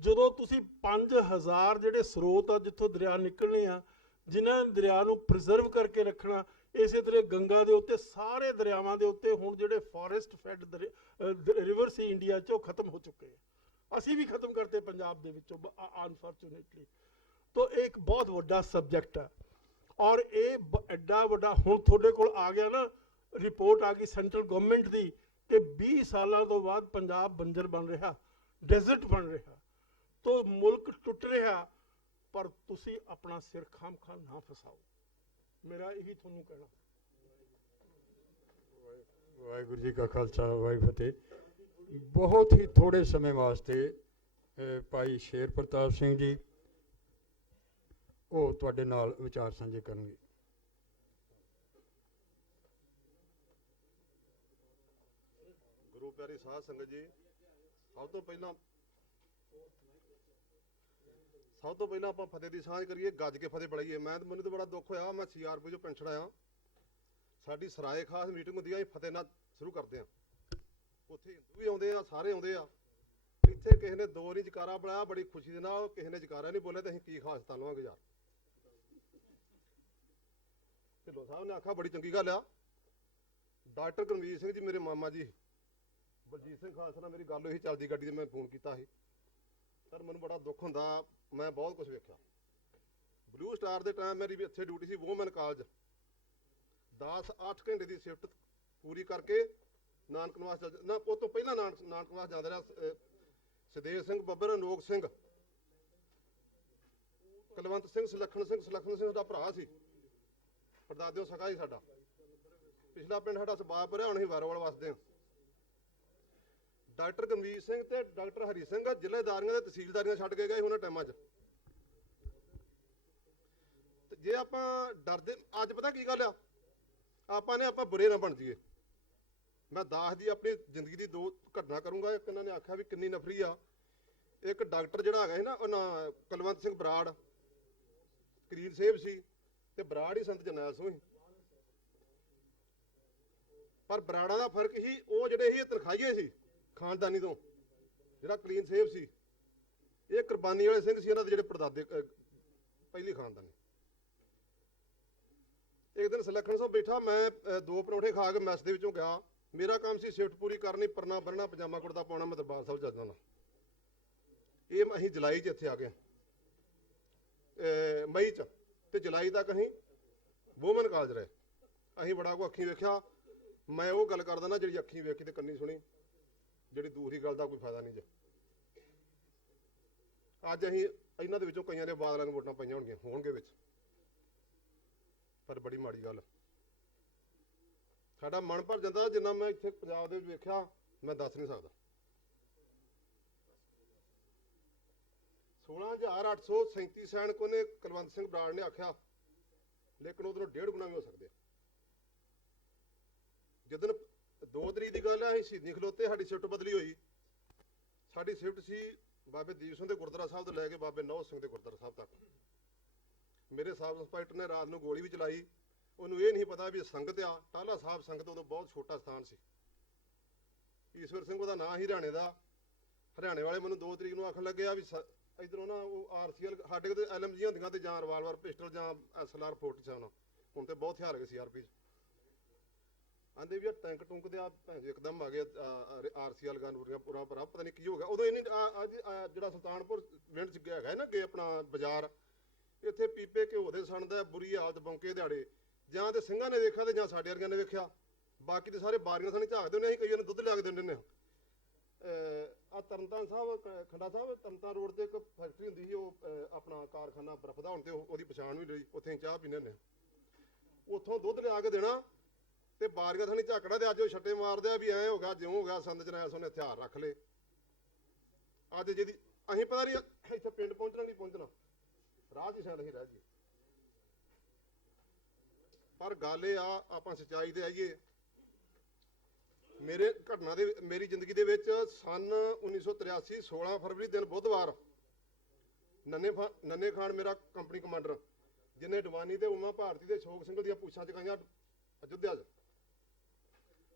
ਜਦੋਂ ਤੁਸੀਂ 5000 ਜਿਹੜੇ ਸਰੋਤ ਆ ਜਿੱਥੋਂ ਦਰਿਆ ਨਿਕਲਣੇ ਆ, ਜਿਨ੍ਹਾਂ ਦਰਿਆ ਨੂੰ ਪ੍ਰੀਜ਼ਰਵ ਕਰਕੇ ਰੱਖਣਾ, ਇਸੇ ਤਰ੍ਹਾਂ ਗੰਗਾ ਦੇ ਉੱਤੇ ਸਾਰੇ ਦਰਿਆਵਾਂ ਦੇ ਉੱਤੇ ਹੁਣ ਜਿਹੜੇ ਫੋਰੈਸਟ ਫੈਡ ਰਿਵਰ ਸੀ ਇੰਡੀਆ 'ਚ, ਉਹ ਖਤਮ ਹੋ ਚੁੱਕੇ ਆ। ਅਸੀਂ ਵੀ ਖਤਮ ਕਰਤੇ ਪੰਜਾਬ ਦੇ ਵਿੱਚੋਂ ਅਨਫੋਰਚੂਨੇਟਲੀ। ਤੋ ਇਹ ਇੱਕ ਬਹੁਤ ਵੱਡਾ ਸਬਜੈਕਟ ਹੈ ਔਰ ਇਹ ਐਡਾ ਵੱਡਾ ਹੁਣ ਤੁਹਾਡੇ ਕੋਲ ਆ ਗਿਆ ਨਾ, ਰਿਪੋਰਟ ਆ ਗਈ ਸੈਂਟਰਲ ਗਵਰਨਮੈਂਟ ਦੀ ਕਿ 20 ਸਾਲਾਂ ਤੋਂ ਬਾਅਦ ਪੰਜਾਬ ਬੰਜਰ ਬਣ ਰਿਹਾ, ਡੈਜ਼ਰਟ ਬਣ ਰਿਹਾ। ਤੋ ਮੁਲਕ ਟੁੱਟ ਰਿਹਾ, ਪਰ ਤੁਸੀਂ ਆਪਣਾ ਸਿਰ ਖਾਮਖਾ ਨਾ ਫਸਾਓ। ਮੇਰਾ ਇਹੀ ਤੁਹਾਨੂੰ ਕਹਿਣਾ। ਵਾਹਿਗੁਰੂ ਜੀ ਕਾ ਖਾਲਸਾ ਵਾਹਿਗੁਰੂ ਫਤਿਹ। ਬਹੁਤ ਹੀ ਥੋੜੇ ਸਮੇਂ ਵਾਸਤੇ ਭਾਈ ਸ਼ੇਰ ਪ੍ਰਤਾਪ ਸਿੰਘ ਜੀ ਉਹ ਤੁਹਾਡੇ ਨਾਲ ਵਿਚਾਰ ਸਾਂਝੇ ਕਰਨਗੇ। ਗੁਰੂ ਪਿਆਰੀ ਸਾਧ ਸੰਗਤ ਜੀ, ਸਭ ਤੋਂ ਪਹਿਲਾਂ ਆਪਾਂ ਫਤਿਹ ਦੀ ਸਾਂਝ ਕਰੀਏ, ਗੱਜ ਕੇ ਫਤਿਹ ਪੜਾਈਏ। ਮੈਨੂੰ ਤਾਂ ਬੜਾ ਦੁੱਖ ਹੋਇਆ, ਮੈਂ CRP ਚੋਂ ਪੈਨਸ਼ਨ ਆਇਆ, ਸਾਡੀ ਸਰਾਏ ਖਾਸ ਮੀਟਿੰਗ ਹੁੰਦੀ ਆ, ਅਸੀਂ ਫਤਿਹ ਨਾਲ ਸ਼ੁਰੂ ਕਰਦੇ ਆ। ਉੱਥੇ ਹਿੰਦੂ ਵੀ ਆਉਂਦੇ ਆ, ਸਾਰੇ ਆਉਂਦੇ ਆ। ਇੱਥੇ ਕਿਸੇ ਨੇ 2 ਵਾਰੀ ਜਕਾਰਾ ਬੁਲਾਇਆ ਬੜੀ ਖੁਸ਼ੀ ਦੇ ਨਾਲ, ਕਿਸੇ ਨੇ ਜਕਾਰਾ ਨਹੀਂ ਬੋਲਿਆ ਤੇ ਅਸੀਂ ਕੀ ਖਾਸ ਤਾਂ ਲਵਾਂਗੇ ਯਾਰ। ਢਿੱਲੋਂ ਸਾਹਿਬ ਨੇ ਆਖਿਆ ਬੜੀ ਚੰਗੀ ਗੱਲ ਆ। ਡਾਕਟਰ ਗੁਰਮੀਤ ਸਿੰਘ ਜੀ ਮੇਰੇ ਮਾਮਾ ਜੀ, ਬਲਜੀਤ ਸਿੰਘ ਖਾਲਸਾ ਨਾਲ ਮੇਰੀ ਗੱਲ ਹੋਈ ਚੱਲਦੀ ਗੱਡੀ 'ਤੇ, ਮੈਂ ਫੋਨ ਕੀਤਾ ਸੀ। ਸਰ ਮੈਨੂੰ ਬੜਾ ਦੁੱਖ ਹੁੰਦਾ, ਮੈਂ ਬਹੁਤ ਕੁਝ ਵੇਖਿਆ। ਬਲੂ ਸਟਾਰ ਦੇ ਟਾਈਮ ਮੇਰੀ ਵੀ ਇੱਥੇ ਡਿਊਟੀ ਸੀ, ਵੂਮਨ ਕਾਲਜ 10-8 ਘੰਟੇ ਦੀ ਸ਼ਿਫਟ ਪੂਰੀ ਕਰਕੇ ਨਾਨਕ ਨਿਵਾਸ ਨਾ, ਉਹ ਤੋਂ ਪਹਿਲਾਂ ਨਾਨਕ ਨਿਵਾਸ ਜਾਂਦਾ ਰਿਹਾ। ਸੁਦੇਵ ਸਿੰਘ ਬੱਬਰ, ਅਨੋਖ ਸਿੰਘ, ਕੁਲਵੰਤ ਸਿੰਘ, ਸੁਲੱਖਣ ਸਿੰਘ ਦਾ ਭਰਾ ਸੀ, ਪਰਦਾਦਿਓ ਸਕਾ ਸੀ ਸਾਡਾ। ਪਿਛਲਾ ਪਿੰਡ ਸਾਡਾ ਸਬਾਬਪੁਰ ਹੈ, ਹੁਣ ਅਸੀਂ ਵਾਰੋਵਾਲ ਵਸਦੇ ਹਾਂ। ਡਾਕਟਰ ਗੰਵੀਰ ਸਿੰਘ ਤੇ ਡਾਕਟਰ ਹਰੀ ਸਿੰਘ ਜ਼ਿਲ੍ਹੇਦਾਰੀਆਂ ਤੇ ਤਹਿਸੀਲਦਾਰੀਆਂ ਛੱਡ ਕੇ ਗਏ ਉਹਨਾਂ ਟਾਈਮਾਂ 'ਚ। ਤੇ ਜੇ ਆਪਾਂ ਡਰਦੇ, ਅੱਜ ਪਤਾ ਕੀ ਗੱਲ ਆ, ਆਪਾਂ ਬੁਰੇ ਨਾ ਬਣ ਜਾਈਏ। ਮੈਂ ਦਾਸ ਦੀ ਆਪਣੀ ਜ਼ਿੰਦਗੀ ਦੀ 2 ਘਟਨਾ ਕਰੂੰਗਾ। ਇੱਕ ਇਹਨਾਂ ਨੇ ਆਖਿਆ ਵੀ ਕਿੰਨੀ ਨਫਰੀ ਆ। ਇੱਕ ਡਾਕਟਰ ਜਿਹੜਾ ਹੈਗਾ ਸੀ ਨਾ, ਉਹਨਾਂ ਕੁਲਵੰਤ ਸਿੰਘ ਬਰਾੜ, ਕਰੀਰ ਸਾਹਿਬ ਸੀ, ਤੇ ਬਰਾੜ ਹੀ ਸੰਤ ਜਰਨੈਲ ਸਿੰਘ ਸੀ। ਪਰ ਬਰਾੜਾਂ ਦਾ ਫਰਕ ਸੀ, ਉਹ ਜਿਹੜੇ ਸੀ ਤਨਖਾਹੀਏ ਸੀ ਖਾਨਦਾਨੀ ਤੋਂ। ਜਿਹੜਾ ਕਲੀਨ ਸੇਵ ਸੀ, ਇਹ ਕੁਰਬਾਨੀ ਵਾਲੇ ਸਿੰਘ ਸੀ, ਇਹਨਾਂ ਦੇ ਜਿਹੜੇ ਪੜਦਾਦੇ ਪਹਿਲੀ ਖਾਨਦਾਨੀ। ਇੱਕ ਦਿਨ ਸੁਲੱਖਣ ਸਾਹਿਬ ਬੈਠਾ, ਮੈਂ 2 ਪਰੌਂਠੇ ਖਾ ਕੇ ਮੈਸ ਦੇ ਵਿੱਚੋਂ ਗਿਆ। ਮੇਰਾ ਕੰਮ ਸੀ ਸ਼ਿਫਟ ਪੂਰੀ ਕਰਨੀ, ਪਰਨਾ ਬੰਨਣਾ, ਪਜਾਮਾ ਕੁੜਤਾ ਪਾਉਣਾ, ਮੈਂ ਦਰਬਾਰ ਸਾਹਿਬ ਚੱਲ ਜਾਣਾ। ਇਹ ਅਸੀਂ ਜੁਲਾਈ 'ਚ ਇੱਥੇ ਆ ਗਏ, ਮਈ 'ਚ, ਤੇ ਜੁਲਾਈ ਤੱਕ ਅਸੀਂ ਵੂਮਨ ਕਾਲਜ ਰਹੇ। ਅਸੀਂ ਬੜਾ ਕੋ ਅੱਖੀਂ ਵੇਖਿਆ। ਮੈਂ ਉਹ ਗੱਲ ਕਰਦਾ ਨਾ ਜਿਹੜੀ ਅੱਖੀਂ ਵੇਖੀ ਤੇ ਕੰਨੀ ਸੁਣੀ, ਜਿਹੜੀ ਦੂਸਰੀ ਗੱਲ ਦਾ ਕੋਈ ਫਾਇਦਾ ਨਹੀਂ ਜੇ। ਅੱਜ ਅਸੀਂ ਇਹਨਾਂ ਦੇ ਵਿੱਚੋਂ ਕਈਆਂ ਦੇ ਬਾਦਲਾਂ ਨੂੰ ਵੋਟਾਂ ਪਾਈਆਂ ਹੋਣਗੇ ਵਿੱਚ, ਪਰ ਬੜੀ ਮਾੜੀ ਗੱਲ। ਸਾਡਾ ਮਨ ਭਰ ਜਾਂਦਾ ਜਿੰਨਾ ਮੈਂ ਇੱਥੇ ਪੰਜਾਬ ਦੇ ਵਿੱਚ ਵੇਖਿਆ, ਮੈਂ ਦੱਸ ਨਹੀਂ ਸਕਦਾ। 16,837 ਸੈਨਿਕ ਉਹਨੇ ਕੁਲਵੰਤ ਸਿੰਘ ਬਰਾੜ ਨੇ ਆਖਿਆ, ਲੇਕਿਨ ਉਧਰੋਂ 1.5 ਗੁਣਾ ਵੀ ਹੋ ਸਕਦੇ। ਜਦੋਂ 2 ਤਰੀਕ ਦੀ ਗੱਲ ਹੈ, ਅਸੀਂ ਸ਼ਹੀਦੀ ਖਲੋਤੇ, ਸਾਡੀ ਸ਼ਿਫਟ ਬਦਲੀ ਹੋਈ। ਸਾਡੀ ਸ਼ਿਫਟ ਸੀ ਬਾਬੇ ਦੀਪ ਸਿੰਘ ਦੇ ਗੁਰਦੁਆਰਾ ਸਾਹਿਬ ਤੋਂ ਲੈ ਕੇ ਬਾਬੇ ਨੌ ਸਿੰਘ ਦੇ ਗੁਰਦੁਆਰਾ ਸਾਹਿਬ ਤੱਕ। ਮੇਰੇ ਸਾਬ ਇੰਸਪੈਕਟਰ ਨੇ ਰਾਤ ਨੂੰ ਗੋਲੀ ਵੀ ਚਲਾਈ। ਉਹਨੂੰ ਇਹ ਨਹੀਂ ਪਤਾ ਵੀ ਸੰਗਤ ਆ। ਟਾਹਲਾ ਸਾਹਿਬ ਸੰਗਤ ਉਦੋਂ ਬਹੁਤ ਛੋਟਾ ਸਥਾਨ ਸੀ। ਈਸ਼ਵਰ ਸਿੰਘ ਉਹਦਾ ਨਾਂ ਸੀ ਹਰਿਆਣੇ ਦਾ। ਹਰਿਆਣੇ ਵਾਲੇ ਮੈਨੂੰ 2 ਤਰੀਕ ਨੂੰ ਆਖਣ ਲੱਗੇ ਆ ਵੀ ਇਧਰੋਂ ਨਾ ਉਹ RCL ਸਾਡੇ ਕੋਲ LMG ਹੁੰਦੀਆਂ ਤੇ ਜਾਂ ਰਿਵਾਲਵਰ ਪਿਸਟਲ ਜਾਂ SLR 47, ਹੁਣ ਤੇ ਬਹੁਤ ਹਥਿਆਰ ਗਏ CRP 'ਚ। ਆਂਦੇ ਵੀ ਟੈਂਕ ਟੁੰਕ ਦੇ ਇੱਕਦਮ ਆ ਗਏ RCL ਗਨ ਪੂਰਾ ਭਰਾ, ਪਤਾ ਨਹੀਂ ਕੀ ਹੋ ਗਿਆ ਉਦੋਂ। ਇਹਨੇ ਅੱਜ ਜਿਹੜਾ ਸੁਲਤਾਨਪੁਰ ਵਿੰਡ 'ਚ ਗਿਆ ਹੈਗਾ ਨਾ ਅੱਗੇ ਆਪਣਾ ਬਾਜ਼ਾਰ, ਇੱਥੇ ਪੀਪੇ ਘਿਓ ਦੇ ਸਣਦਾ, ਬੁਰੀ ਹਾਲਤ, ਬੌਂਕੇ ਦਿਹਾੜੇ। ਜਾਂ ਤੇ ਸਿੰਘਾਂ ਨੇ ਵੇਖਿਆ ਤੇ ਜਾਂ ਸਾਡੇ ਵਰਗਿਆਂ ਨੇ ਵੇਖਿਆ। ਬਾਕੀ ਤੇ ਸਾਰੇ ਬਾਰੀਆਂ ਸਾਨੀ ਝਾਕਦੇ ਹੁੰਦੇ, ਅਸੀਂ ਕਈਆਂ ਨੂੰ ਦੁੱਧ ਲਿਆ ਕੇ ਦਿੰਦੇ ਹੁੰਦੇ। ਆ ਤਰਨਤਾਰਨ ਸਾਹਿਬ, ਖੰਡਾ ਸਾਹਿਬ, ਤਰਨਤਾਰਨ ਰੋਡ ਤੇ ਇੱਕ ਫੈਕਟਰੀ ਹੁੰਦੀ ਸੀ, ਉਹ ਆਪਣਾ ਕਾਰਖਾਨਾ ਬਰਫ਼ ਦਾ, ਹੁਣ ਤੇ ਉਹਦੀ ਪਛਾਣ ਵੀ ਲਈ। ਉੱਥੇ ਚਾਹ ਪੀਂਦੇ ਹੁੰਦੇ, ਉੱਥੋਂ ਦੁੱਧ ਲਿਆ ਕੇ ਦੇਣਾ ਤੇ ਬਾਰੀਆਂ ਥਾਣੀ ਝਾਕੜਾ ਤੇ ਅੱਜ ਉਹ ਛੱਟੇ ਮਾਰਦੇ ਆ ਵੀ ਐਂ ਹੋ ਗਿਆ ਜਿਉਂ ਹੋ ਗਿਆ ਸੰਦ ਜਰਨੈਲ ਨੇ ਹਥਿਆਰ ਰੱਖ ਲਏ। ਅੱਜ ਜਿਹਦੀ ਅਸੀਂ ਪਤਾ ਨਹੀਂ ਇੱਥੇ ਪਿੰਡ ਪਹੁੰਚਣਾ ਨਹੀਂ ਪਹੁੰਚਣਾ, ਰਾਹ 'ਚ ਸ਼ਾਇਦ ਅਸੀਂ ਰਹਿ ਜਾਈਏ। ਪਰ ਗੱਲ ਇਹ ਆ, ਆਪਾਂ ਸੱਚਾਈ ਤੇ ਆਈਏ। ਮੇਰੀ ਜ਼ਿੰਦਗੀ ਦੇ ਵਿੱਚ ਸਨ 1983 16 ਫਰਵਰੀ ਦਿਨ ਬੁੱਧਵਾਰ ਨੰਨੇ ਖਾਨ ਮੇਰਾ ਕੰਪਨੀ ਕਮਾਂਡਰ, ਜਿਹਨੇ ਡਿਵਾਨੀ ਤੇ ਉਮਾ ਭਾਰਤੀ ਦੇ ਸ਼ੋਕ ਸਿੰਘ ਦੀਆਂ ਪੁੱਛਾਂ ਚੁਕਾਈਆਂ ਅਯੁੱਧਿਆ 'ਚ।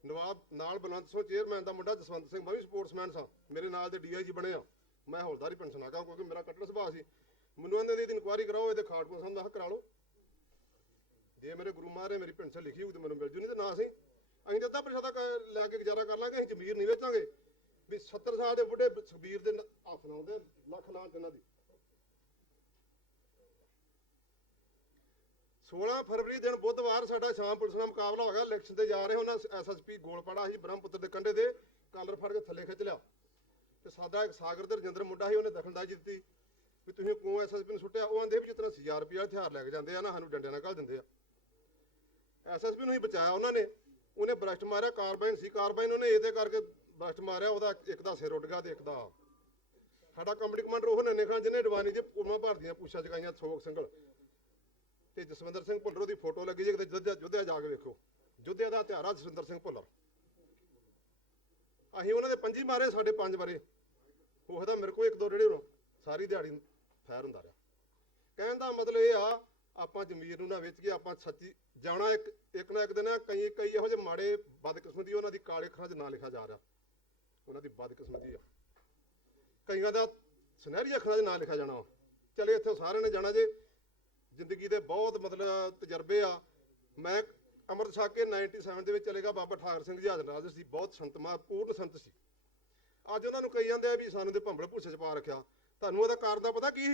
ਨਵਾਬ ਨਾਲ ਬਲਵੰਤ ਸਿੰਘ ਚੇਅਰਮੈਨ ਦਾ ਮੁੰਡਾ ਜਸਵੰਤ ਸਿੰਘ, ਮੈਂ ਵੀ ਸਪੋਰਟਸਮੈਨ ਸਾਂ, ਮੇਰੇ ਨਾਲ ਦੇ DIG ਬਣੇ ਆ, ਮੈਂ ਹੌਲਦਾਰੀ ਪੈਨਸ਼ਨ ਆ ਗਿਆ ਕਿਉਂਕਿ ਮੇਰਾ ਕੱਟੜ ਸੁਭਾਅ ਸੀ। ਮੈਨੂੰ ਕਹਿੰਦੇ ਇਹਦੀ ਇਨਕੁਆਇਰੀ ਕਰਾਓ, ਇਹਦੇ ਖਾੜਕੂ ਸਾਹਿਬ ਦਾ ਕਰਾ ਲਓ, ਜੇ ਮੇਰੇ ਗੁਰੂ ਮਹਾਰਾਜ ਮੇਰੀ ਪੈਨਸ਼ਨ ਲਿਖੀ ਹੋਊ ਤੇ ਮੈਨੂੰ ਮਿਲ ਜੂ, ਨਹੀਂ ਤੇ ਨਾ ਅਸੀਂ ਅੱਧਾ ਪ੍ਰਸ਼ਾਦਾ ਲੈ ਕੇ ਗੁਜ਼ਾਰਾ ਕਰ ਲਾਂਗੇ। ਅਸੀਂ ਜ਼ਮੀਰ ਨਹੀਂ ਵੇਚਾਂਗੇ ਵੀ 70 ਸਾਲ ਦੇ ਬੁੱਢੇ ਸੁਖਬੀਰ ਦੇ ਹੱਥ ਲਾਉਂਦੇ, ਲੱਖ ਲਾਂਚ ਇਹਨਾਂ ਦੀ। 16 ਫਰਵਰੀ ਦਿਨ ਬੁੱਧਵਾਰ ਸਾਡਾ ਸ਼ਾਮ ਪੁਲਿਸ ਨਾਲ ਮੁਕਾਬਲਾ ਹੋ ਗਿਆ। ਇਲੈਕਸ਼ਨ ਤੇ ਜਾ ਰਹੇ ਉਹਨਾਂ SSP ਗੋਲਪਾੜਾ ਸੀ ਬ੍ਰਹਮਪੁੱਤਰ ਦੇ ਕੰਢੇ ਦੇ, ਕਾਲਰ ਫੜ ਕੇ ਥੱਲੇ ਖਿੱਚ ਲਿਆ ਤੇ ਸਾਡਾ ਇੱਕ ਸਾਗਰ ਤੇ ਰਜਿੰਦਰ ਮੁੰਡਾ ਸੀ, ਉਹਨੇ ਦਖਲਅੰਦਾਜ਼ੀ ਦਿੱਤੀ ਵੀ ਤੁਸੀਂ ਕਿਉਂ SSP ਨੂੰ ਸੁੱਟਿਆ। ਉਹ ਆਂਦੇ ਵੀ ਜਿਸ ਤਰ੍ਹਾਂ 1000 ਰੁਪਇਆ ਹਥਿਆਰ ਲੈ ਕੇ ਜਾਂਦੇ ਆ ਨਾ, ਸਾਨੂੰ ਡੰਡਿਆਂ ਨਾਲ ਘੱਲ ਦਿੰਦੇ ਆ। SSP ਨੂੰ ਹੀ ਬਚਾਇਆ ਉਹਨਾਂ ਨੇ, ਉਹਨੇ ਬਰਸਟ ਮਾਰਿਆ, ਕਾਰਬਾਈਨ ਸੀ, ਕਾਰਬਾਈਨ ਉਹਨੇ ਇਹਦੇ ਕਰਕੇ ਬਰਸਟ ਮਾਰਿਆ, ਉਹਦਾ ਇੱਕ ਦਾ ਸਿਰ ਉੱਡ ਗਿਆ ਤੇ ਇੱਕ ਦਾ। ਸਾਡਾ ਕੰਪਨੀ ਕਮਾਂਡਰ ਉਹ ਨੰਨੇ ਖਾਨ ਜਿਹਨੇ ਡਿਵਾਨੀ ਦੇ ਉਮਾ ਭਾਰਤੀ ਦੀਆਂ ਪੁੱਛਾਂ ਚੁਕਾਈਆਂ, ਸੋਗ ਸਿੰਘਲ ਤੇ ਜਸਵਿੰਦਰ ਸਿੰਘ ਭੁੱਲਰ ਦੀ ਫੋਟੋ ਲੱਗੀ ਜੇ ਕਿਤੇ ਜੁੱਧਿਆ ਜਾ ਕੇ ਵੇਖੋ, ਜੁੱਧਿਆ ਦਾ ਹਥਿਆਰਾ ਜਸਵਿੰਦਰ ਸਿੰਘ ਭੁੱਲਰ। ਅਸੀਂ ਉਹਨਾਂ ਦੇ 5 ਮਾਰੇ, ਸਾਡੇ 5 ਮਾਰੇ। ਉਹ ਤਾਂ ਮੇਰੇ ਕੋਲ 1-2 ਜਿਹੜੇ ਸਾਰੀ ਦਿਹਾੜੀ ਫੈਰ ਹੁੰਦਾ ਰਿਹਾ। ਕਹਿਣ ਦਾ ਮਤਲਬ ਇਹ ਆ, ਆਪਾਂ ਜ਼ਮੀਰ ਨੂੰ ਨਾ ਵੇਚ ਕੇ ਆਪਾਂ ਸੱਚੀ ਜਾਣਾ। ਇੱਕ ਨਾ ਇੱਕ ਦਿਨ ਕਈ ਇਹੋ ਜਿਹੇ ਮਾੜੇ ਬਦਕਿਸਮਤੀ ਉਹਨਾਂ ਦੀ ਕਾਲੇ ਅੱਖਰਾਂ 'ਚ ਨਾਂ ਲਿਖਿਆ ਜਾ ਰਿਹਾ, ਉਹਨਾਂ ਦੀ ਬਦਕਿਸਮਤੀ ਆ। ਕਈਆਂ ਦਾ ਸੁਨਹਿਰੀ ਅੱਖਰਾਂ 'ਚ ਨਾਂ ਲਿਖਿਆ ਜਾਣਾ। ਚਲੇ ਇੱਥੇ ਸਾਰਿਆਂ ਨੇ ਜਾਣਾ ਜੇ, ਜ਼ਿੰਦਗੀ ਦੇ ਬਹੁਤ ਮਤਲਬ ਤਜਰਬੇ ਆ। ਮੈਂ ਅੰਮ੍ਰਿਤ ਛਕ ਕੇ 97 ਦੇ ਵਿੱਚ ਚਲੇਗਾ। ਬਾਬਾ ਠਾਕਰ ਸਿੰਘ ਜੀ ਹਾਜ਼ਰ ਸੀ, ਬਹੁਤ ਸੰਤਮਾ ਪੂਰਨ ਸੰਤ ਸੀ। ਅੱਜ ਉਹਨਾਂ ਨੂੰ ਕਹੀ ਜਾਂਦੇ ਆ ਵੀ ਸਾਨੂੰ ਤੇ ਭੰਬਲ ਭੂਸੇ 'ਚ ਪਾ ਰੱਖਿਆ। ਤੁਹਾਨੂੰ ਉਹਦਾ ਕਾਰਨ ਦਾ ਪਤਾ ਕੀ?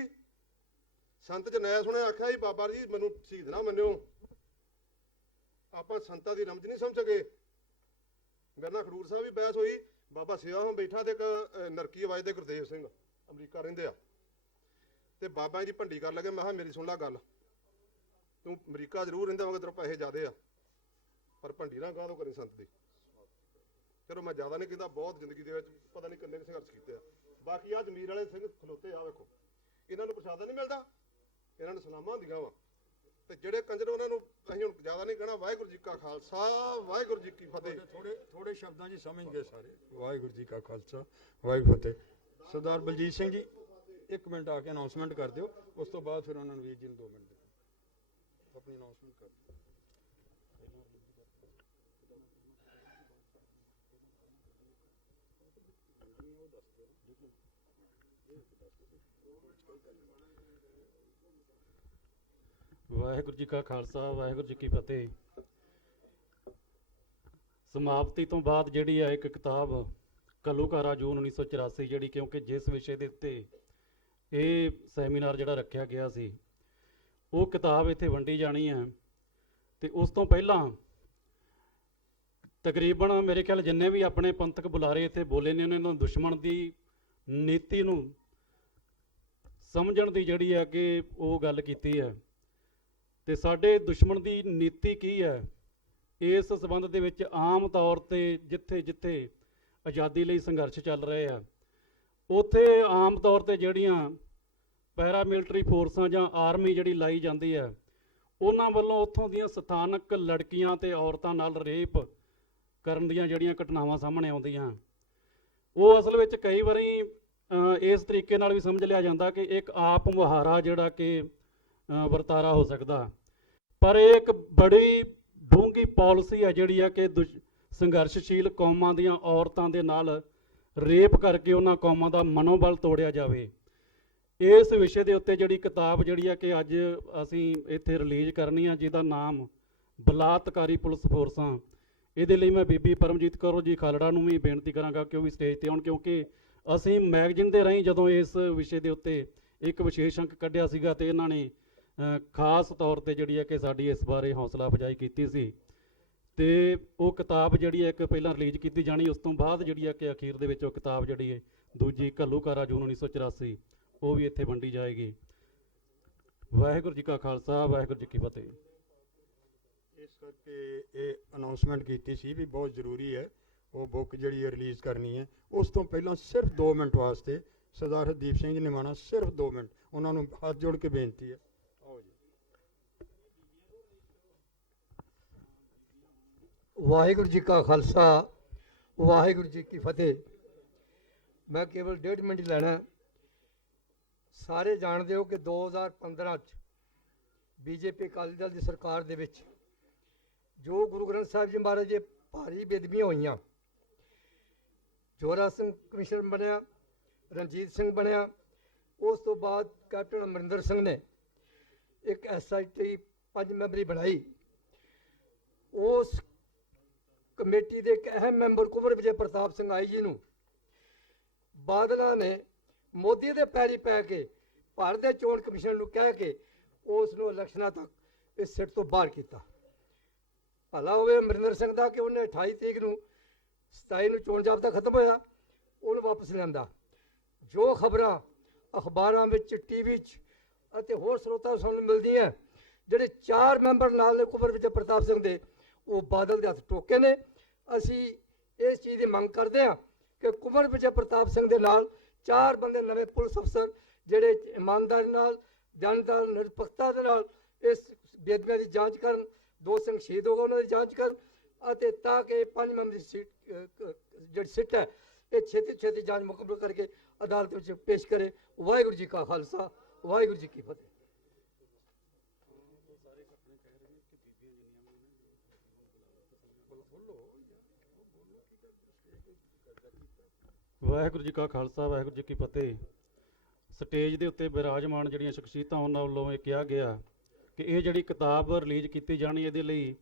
ਸੰਤ ਜਰਨੈਲ ਸਿੰਘ ਨੇ ਆਖਿਆ ਸੀ, ਬਾਬਾ ਜੀ ਮੈਨੂੰ ਸ਼ਹੀਦ ਨਾ ਮੰਨਿਓ, ਆਪਾਂ ਸੰਤਾਂ ਦੀ ਰਮਜ ਨਹੀਂ ਸਮਝਗੇ। ਮੇਰੇ ਨਾਲ ਖਡੂਰ ਸਾਹਿਬ ਵੀ ਬਹਿਸ ਹੋਈ, ਬਾਬਾ ਸੇਵਾ ਬੈਠਾ ਤੇ ਇੱਕ ਨਰਕੀ ਆਵਾਜ਼ ਦੇ ਗੁਰਦੇਵ ਸਿੰਘ ਅਮਰੀਕਾ ਰਹਿੰਦੇ ਆ, ਤੇ ਬਾਬਾ ਜੀ ਭੰਡੀ ਕਰ ਲਗੇ। ਮੈਂ ਕਿਹਾ ਮੇਰੀ ਸੁਣ ਲਾ ਗੱਲ, ਤੂੰ ਅਮਰੀਕਾ ਜ਼ਰੂਰ ਰਹਿੰਦਾ ਮਗਰ ਤੇਰੇ ਪੈਸੇ ਜ਼ਿਆਦੇ ਆ, ਪਰ ਭੰਡੀ ਨਾ ਗਾਹ ਤੋਂ ਕਰੀ ਸੰਤ ਦੀ। ਚਲੋ ਮੈਂ ਜ਼ਿਆਦਾ ਨਹੀਂ ਕਹਿੰਦਾ, ਬਹੁਤ ਜ਼ਿੰਦਗੀ ਦੇ ਵਿੱਚ ਪਤਾ ਨਹੀਂ ਕਿੰਨੇ ਸੰਘਰਸ਼ ਕੀਤੇ ਆ। ਬਾਕੀ ਆ ਜ਼ਮੀਰ ਵਾਲੇ ਸਿੰਘ ਖਲੋਤੇ ਆ ਵੇਖੋ, ਇਹਨਾਂ ਨੂੰ ਪ੍ਰਸ਼ਾਦਾ ਨਹੀਂ ਮਿਲਦਾ, ਇਹਨਾਂ ਨੂੰ ਸਲਾਮਾਂ ਹੁੰਦੀਆਂ ਵਾ। ਤੇ ਜਿਹੜੇ ਕੰਜਰ ਉਹਨਾਂ ਨੂੰ ਅਸੀਂ ਹੁਣ ਜ਼ਿਆਦਾ ਨਹੀਂ ਕਹਿਣਾ। ਵਾਹਿਗੁਰੂ ਜੀ ਕਾ ਖਾਲਸਾ, ਵਾਹਿਗੁਰੂ ਜੀ ਕੀ ਫਤਿਹ। ਥੋੜੇ ਸ਼ਬਦਾਂ 'ਚ ਸਮਝ ਗਏ ਸਾਰੇ। ਵਾਹਿਗੁਰੂ ਜੀ ਕਾ ਖਾਲਸਾ, ਵਾਹਿਗੁਰੂ ਫਤਿਹ। ਸਰਦਾਰ ਬਲਜੀਤ ਸਿੰਘ ਜੀ 1 ਮਿੰਟ ਆ ਕੇ ਅਨਾਉਂਸਮੈਂਟ ਕਰ ਦਿਓ, ਉਸ ਤੋਂ ਬਾਅਦ ਫਿਰ ਉਹਨਾਂ ਨੂੰ ਵੀਰ ਜੀ ਨੂੰ 2 ਮਿੰਟ ਦਿਓ, ਆਪਣੀ ਅਨਾਉਂਸਮੈਂਟ ਕਰ ਦਿਓ। ਵਾਹਿਗੁਰੂ ਜੀ ਕਾ ਖਾਲਸਾ, ਵਾਹਿਗੁਰੂ ਜੀ ਕੀ ਫਤਿਹ। ਸਮਾਪਤੀ ਤੋਂ ਬਾਅਦ ਜਿਹੜੀ ਆ ਇੱਕ ਕਿਤਾਬ ਘੱਲੂਘਾਰਾ ਜੂਨ 1984, ਜਿਹੜੀ ਕਿਉਂਕਿ ਜਿਸ ਵਿਸ਼ੇ ਦੇ ਉੱਤੇ ਇਹ ਸੈਮੀਨਾਰ ਜਿਹੜਾ ਰੱਖਿਆ ਗਿਆ ਸੀ, ਉਹ ਕਿਤਾਬ ਇੱਥੇ ਵੰਡੀ ਜਾਣੀ ਹੈ। ਤੇ ਉਸ ਤੋਂ ਪਹਿਲਾਂ ਤਕਰੀਬਨ ਮੇਰੇ ਖਿਆਲ ਜਿੰਨੇ ਵੀ ਆਪਣੇ ਪੰਥਕ ਬੁਲਾਰੇ ਇੱਥੇ ਬੋਲੇ ਨੇ, ਉਹਨਾਂ ਨੂੰ ਦੁਸ਼ਮਣ ਦੀ ਨੀਤੀ ਨੂੰ ਸਮਝਣ ਦੀ ਜਿਹੜੀ ਹੈ ਕਿ ਉਹ ਗੱਲ ਕੀਤੀ ਹੈ। ਤੇ ਸਾਡੇ ਦੁਸ਼ਮਣ ਦੀ ਨੀਤੀ ਕੀ ਹੈ, ਇਸ ਸੰਬੰਧ ਦੇ ਵਿੱਚ ਆਮ ਤੌਰ ਤੇ ਜਿੱਥੇ ਜਿੱਥੇ ਆਜ਼ਾਦੀ ਲਈ ਸੰਘਰਸ਼ ਚੱਲ ਰਹੇ ਆ, ਉੱਥੇ ਆਮ ਤੌਰ ਤੇ ਜਿਹੜੀਆਂ ਪੈਰਾਮਿਲਟਰੀ ਫੋਰਸਾਂ ਜਾਂ ਆਰਮੀ ਜਿਹੜੀ ਲਾਈ ਜਾਂਦੀ ਹੈ, ਉਹਨਾਂ ਵੱਲੋਂ ਉੱਥੋਂ ਦੀਆਂ ਸਥਾਨਕ ਲੜਕੀਆਂ ਤੇ ਔਰਤਾਂ ਨਾਲ ਰੇਪ ਕਰਨ ਦੀਆਂ ਜਿਹੜੀਆਂ ਘਟਨਾਵਾਂ ਸਾਹਮਣੇ ਆਉਂਦੀਆਂ, ਉਹ ਅਸਲ ਵਿੱਚ ਕਈ ਵਾਰੀ ਇਸ ਤਰੀਕੇ ਨਾਲ ਵੀ ਸਮਝ ਲਿਆ ਜਾਂਦਾ ਕਿ ਇੱਕ ਆਪ ਮੁਹਾਰਾ ਜਿਹੜਾ ਕਿ ਵਰਤਾਰਾ ਹੋ ਸਕਦਾ। ਪਰ ਇਹ ਇੱਕ ਬੜੀ ਡੂੰਘੀ ਪਾਲਿਸੀ ਹੈ ਜਿਹੜੀ ਆ ਕਿ ਸੰਘਰਸ਼ਸ਼ੀਲ ਕੌਮਾਂ ਦੀਆਂ ਔਰਤਾਂ ਦੇ ਨਾਲ ਰੇਪ ਕਰਕੇ ਉਹਨਾਂ ਕੌਮਾਂ ਦਾ ਮਨੋਬਲ ਤੋੜਿਆ ਜਾਵੇ। ਇਸ ਵਿਸ਼ੇ ਦੇ ਉੱਤੇ ਜਿਹੜੀ ਕਿਤਾਬ ਜਿਹੜੀ ਆ ਕਿ ਅੱਜ ਅਸੀਂ ਇੱਥੇ ਰਿਲੀਜ਼ ਕਰਨੀ ਆ, ਜਿਹਦਾ ਨਾਮ ਬਲਾਤਕਾਰੀ ਪੁਲਿਸ ਫੋਰਸਾਂ, ਇਹਦੇ ਲਈ ਮੈਂ ਬੀਬੀ ਪਰਮਜੀਤ ਕੌਰ ਜੀ ਖਾਲੜਾ ਨੂੰ ਵੀ ਬੇਨਤੀ ਕਰਾਂਗਾ ਕਿ ਉਹ ਵੀ ਸਟੇਜ ਤੇ ਆਉਣ, ਕਿਉਂਕਿ ਅਸੀਂ ਮੈਗਜ਼ੀਨ ਦੇ ਰਾਹੀਂ ਜਦੋਂ ਇਸ ਵਿਸ਼ੇ ਦੇ ਉੱਤੇ ਇੱਕ ਵਿਸ਼ੇਸ਼ ਅੰਕ ਕੱਢਿਆ ਸੀਗਾ ਤੇ ਇਹਨਾਂ ਨੇ ਖਾਸ ਤੌਰ ਤੇ ਜਿਹੜੀ ਹੈ ਕਿ ਸਾਡੀ ਇਸ ਬਾਰੇ ਹੌਸਲਾ ਅਫਜ਼ਾਈ ਕੀਤੀ ਸੀ। ਤੇ ਉਹ ਕਿਤਾਬ ਜਿਹੜੀ ਹੈ ਇੱਕ ਪਹਿਲਾਂ ਰਿਲੀਜ਼ ਕੀਤੀ ਜਾਣੀ, ਉਸ ਤੋਂ ਬਾਅਦ ਜਿਹੜੀ ਹੈ ਕਿ ਅਖੀਰ ਦੇ ਵਿੱਚ ਉਹ ਕਿਤਾਬ ਜਿਹੜੀ ਹੈ ਦੂਜੀ ਘੱਲੂਘਾਰਾ ਜੂਨ 1984 ਉਹ ਵੀ ਇੱਥੇ ਵੰਡੀ ਜਾਏਗੀ। ਵਾਹਿਗੁਰੂ ਜੀ ਕਾ ਖਾਲਸਾ, ਵਾਹਿਗੁਰੂ ਜੀ ਕੀ ਫਤਿਹ। ਇਸ ਕਰਕੇ ਇਹ ਅਨਾਉਂਸਮੈਂਟ ਕੀਤੀ ਸੀ ਵੀ ਬਹੁਤ ਜ਼ਰੂਰੀ ਹੈ ਉਹ ਬੁੱਕ ਜਿਹੜੀ ਹੈ ਰਿਲੀਜ਼ ਕਰਨੀ ਹੈ। ਉਸ ਤੋਂ ਪਹਿਲਾਂ ਸਿਰਫ 2 ਮਿੰਟ ਵਾਸਤੇ ਸਰਦਾਰ ਹਰਦੀਪ ਸਿੰਘ ਜੀ ਨਿਮਾਣਾ, ਸਿਰਫ 2 ਮਿੰਟ, ਉਹਨਾਂ ਨੂੰ ਹੱਥ ਜੋੜ ਕੇ ਬੇਨਤੀ ਹੈ। ਆਓ ਜੀ। ਵਾਹਿਗੁਰੂ ਜੀ ਕਾ ਖਾਲਸਾ, ਵਾਹਿਗੁਰੂ ਜੀ ਕੀ ਫਤਿਹ। ਮੈਂ ਕੇਵਲ 1.5 ਮਿੰਟ ਲੈਣਾ। ਸਾਰੇ ਜਾਣਦੇ ਹੋ ਕਿ 2015 ਚ ਬੀਜੇਪੀ ਅਕਾਲੀ ਦਲ ਦੀ ਸਰਕਾਰ ਦੇ ਵਿੱਚ ਜੋ ਗੁਰੂ ਗ੍ਰੰਥ ਸਾਹਿਬ ਜੀ ਮਹਾਰਾਜ ਦੇ ਭਾਰੀ ਬੇਦਬੀਆਂ ਹੋਈਆਂ, ਜੋਰਾ ਸਿੰਘ ਕਮਿਸ਼ਨਰ ਬਣਿਆ, ਰਣਜੀਤ ਸਿੰਘ ਬਣਿਆ। ਉਸ ਤੋਂ ਬਾਅਦ ਕੈਪਟਨ ਅਮਰਿੰਦਰ ਸਿੰਘ ਨੇ ਇੱਕ SIT 5 ਮੈਂਬਰੀ ਬਣਾਈ। ਉਸ ਕਮੇਟੀ ਦੇ ਇੱਕ ਅਹਿਮ ਮੈਂਬਰ ਕੁੰਵਰ ਵਿਜੇ ਪ੍ਰਤਾਪ ਸਿੰਘ ਆਈ ਜੀ ਨੂੰ ਬਾਦਲਾਂ ਨੇ ਮੋਦੀ ਦੇ ਪੈਰੀ ਪੈ ਕੇ ਭਾਰਤ ਦੇ ਚੋਣ ਕਮਿਸ਼ਨ ਨੂੰ ਕਹਿ ਕੇ ਉਸ ਨੂੰ ਇਲੈਕਸ਼ਨਾਂ ਤੱਕ ਇਸ ਸੀਟ ਤੋਂ ਬਾਹਰ ਕੀਤਾ। ਭਲਾ ਹੋਵੇ ਅਮਰਿੰਦਰ ਸਿੰਘ ਦਾ ਕਿ ਉਹਨੇ 28 ਤਰੀਕ ਨੂੰ 27 ਨੂੰ ਚੋਣ ਜ਼ਾਬਤਾ ਖਤਮ ਹੋਇਆ, ਉਹਨੂੰ ਵਾਪਸ ਲਿਆਂਦਾ। ਜੋ ਖਬਰਾਂ ਅਖਬਾਰਾਂ ਵਿੱਚ, TV 'ਚ ਅਤੇ ਹੋਰ ਸਰੋਤਾਂ ਸਾਨੂੰ ਮਿਲਦੀਆਂ, ਜਿਹੜੇ 4 ਮੈਂਬਰ ਨਾਲ ਨੇ ਕੁੰਵਰ ਵਿਜੇ ਪ੍ਰਤਾਪ ਸਿੰਘ ਦੇ, ਉਹ ਬਾਦਲ ਦੇ ਹੱਥ ਟੋਕੇ ਨੇ। ਅਸੀਂ ਇਸ ਚੀਜ਼ ਦੀ ਮੰਗ ਕਰਦੇ ਹਾਂ ਕਿ ਕੁੰਵਰ ਵਿਜੇ ਪ੍ਰਤਾਪ ਸਿੰਘ ਦੇ ਨਾਲ 4 ਬੰਦੇ ਨਵੇਂ ਪੁਲਿਸ ਅਫਸਰ ਜਿਹੜੇ ਇਮਾਨਦਾਰੀ ਨਾਲ, ਜਾਨਦਾਰ, ਨਿਰਪੱਖਤਾ ਦੇ ਨਾਲ ਇਸ ਬੇਦਬੀਆਂ ਦੀ ਜਾਂਚ ਕਰਨ। 2 ਸਿੰਘ ਸ਼ਹੀਦ ਹੋ ਗਏ, ਉਹਨਾਂ ਦੀ ਜਾਂਚ ਕਰਨ ਅਤੇ ਤਾਂ ਕਿ 5 ਮੈਂਬਰੀ ਸੀਟ ਜਿਹੜੀ ਸਿੱਟ ਹੈ ਇਹ ਛੇਤੀ ਜਾਂਚ ਮੁਕੰਮਲ ਕਰਕੇ ਅਦਾਲਤ ਵਿੱਚ ਪੇਸ਼ ਕਰੇ। ਵਾਹਿਗੁਰੂ ਜੀ ਕਾ ਖਾਲਸਾ, ਵਾਹਿਗੁਰੂ ਜੀ ਕੀ ਫਤਿਹ। ਵਾਹਿਗੁਰੂ ਜੀ ਕਾ ਖਾਲਸਾ, ਵਾਹਿਗੁਰੂ ਜੀ ਕੀ ਫਤਿਹ। ਸਟੇਜ ਦੇ ਉੱਤੇ ਬਿਰਾਜਮਾਨ ਜਿਹੜੀਆਂ ਸ਼ਖਸੀਅਤਾਂ ਉਹਨਾਂ ਵੱਲੋਂ ਇਹ ਕਿਹਾ ਗਿਆ ਕਿ ਇਹ ਜਿਹੜੀ ਕਿਤਾਬ ਰਿਲੀਜ਼ ਕੀਤੀ ਜਾਣੀ, ਇਹਦੇ ਲਈ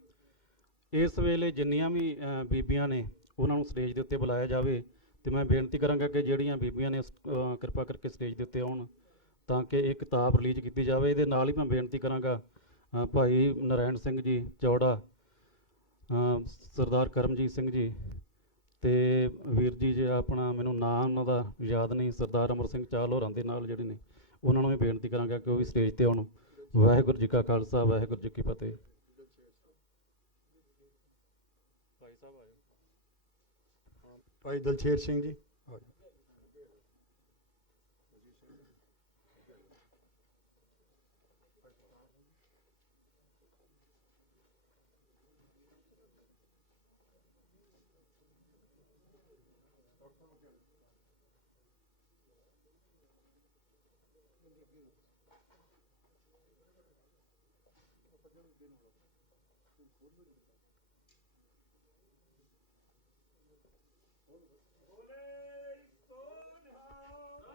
ਇਸ ਵੇਲੇ ਜਿੰਨੀਆਂ ਵੀ ਬੀਬੀਆਂ ਨੇ ਉਹਨਾਂ ਨੂੰ ਸਟੇਜ ਦੇ ਉੱਤੇ ਬੁਲਾਇਆ ਜਾਵੇ। ਤੇ ਮੈਂ ਬੇਨਤੀ ਕਰਾਂਗਾ ਕਿ ਜਿਹੜੀਆਂ ਬੀਬੀਆਂ ਨੇ ਕਿਰਪਾ ਕਰਕੇ ਸਟੇਜ ਦੇ ਉੱਤੇ ਆਉਣ ਤਾਂ ਕਿ ਇਹ ਕਿਤਾਬ ਰਿਲੀਜ਼ ਕੀਤੀ ਜਾਵੇ। ਇਹਦੇ ਨਾਲ ਹੀ ਮੈਂ ਬੇਨਤੀ ਕਰਾਂਗਾ ਭਾਈ ਨਰਾਇਣ ਸਿੰਘ ਜੀ ਚੌੜਾ, ਸਰਦਾਰ ਕਰਮਜੀਤ ਸਿੰਘ ਜੀ ਤੇ ਵੀਰ ਜੀ ਜੇ ਆਪਣਾ ਮੈਨੂੰ ਨਾਂ ਉਹਨਾਂ ਦਾ ਯਾਦ ਨਹੀਂ, ਸਰਦਾਰ ਅਮਰ ਸਿੰਘ ਚਾਲ ਹੋਰਾਂ ਦੇ ਨਾਲ ਜਿਹੜੇ ਨੇ, ਉਹਨਾਂ ਨੂੰ ਵੀ ਬੇਨਤੀ ਕਰਾਂਗਾ ਕਿ ਉਹ ਵੀ ਸਟੇਜ ਤੇ ਆਉਣ। ਵਾਹਿਗੁਰੂ ਜੀ ਕਾ ਖਾਲਸਾ, ਵਾਹਿਗੁਰੂ ਜੀ ਕੀ ਫਤਿਹ। ਭਾਈ ਸਾਹਿਬ ਆਏ। ਭਾਈ ਦਲਸ਼ੇਰ ਸਿੰਘ ਜੀ।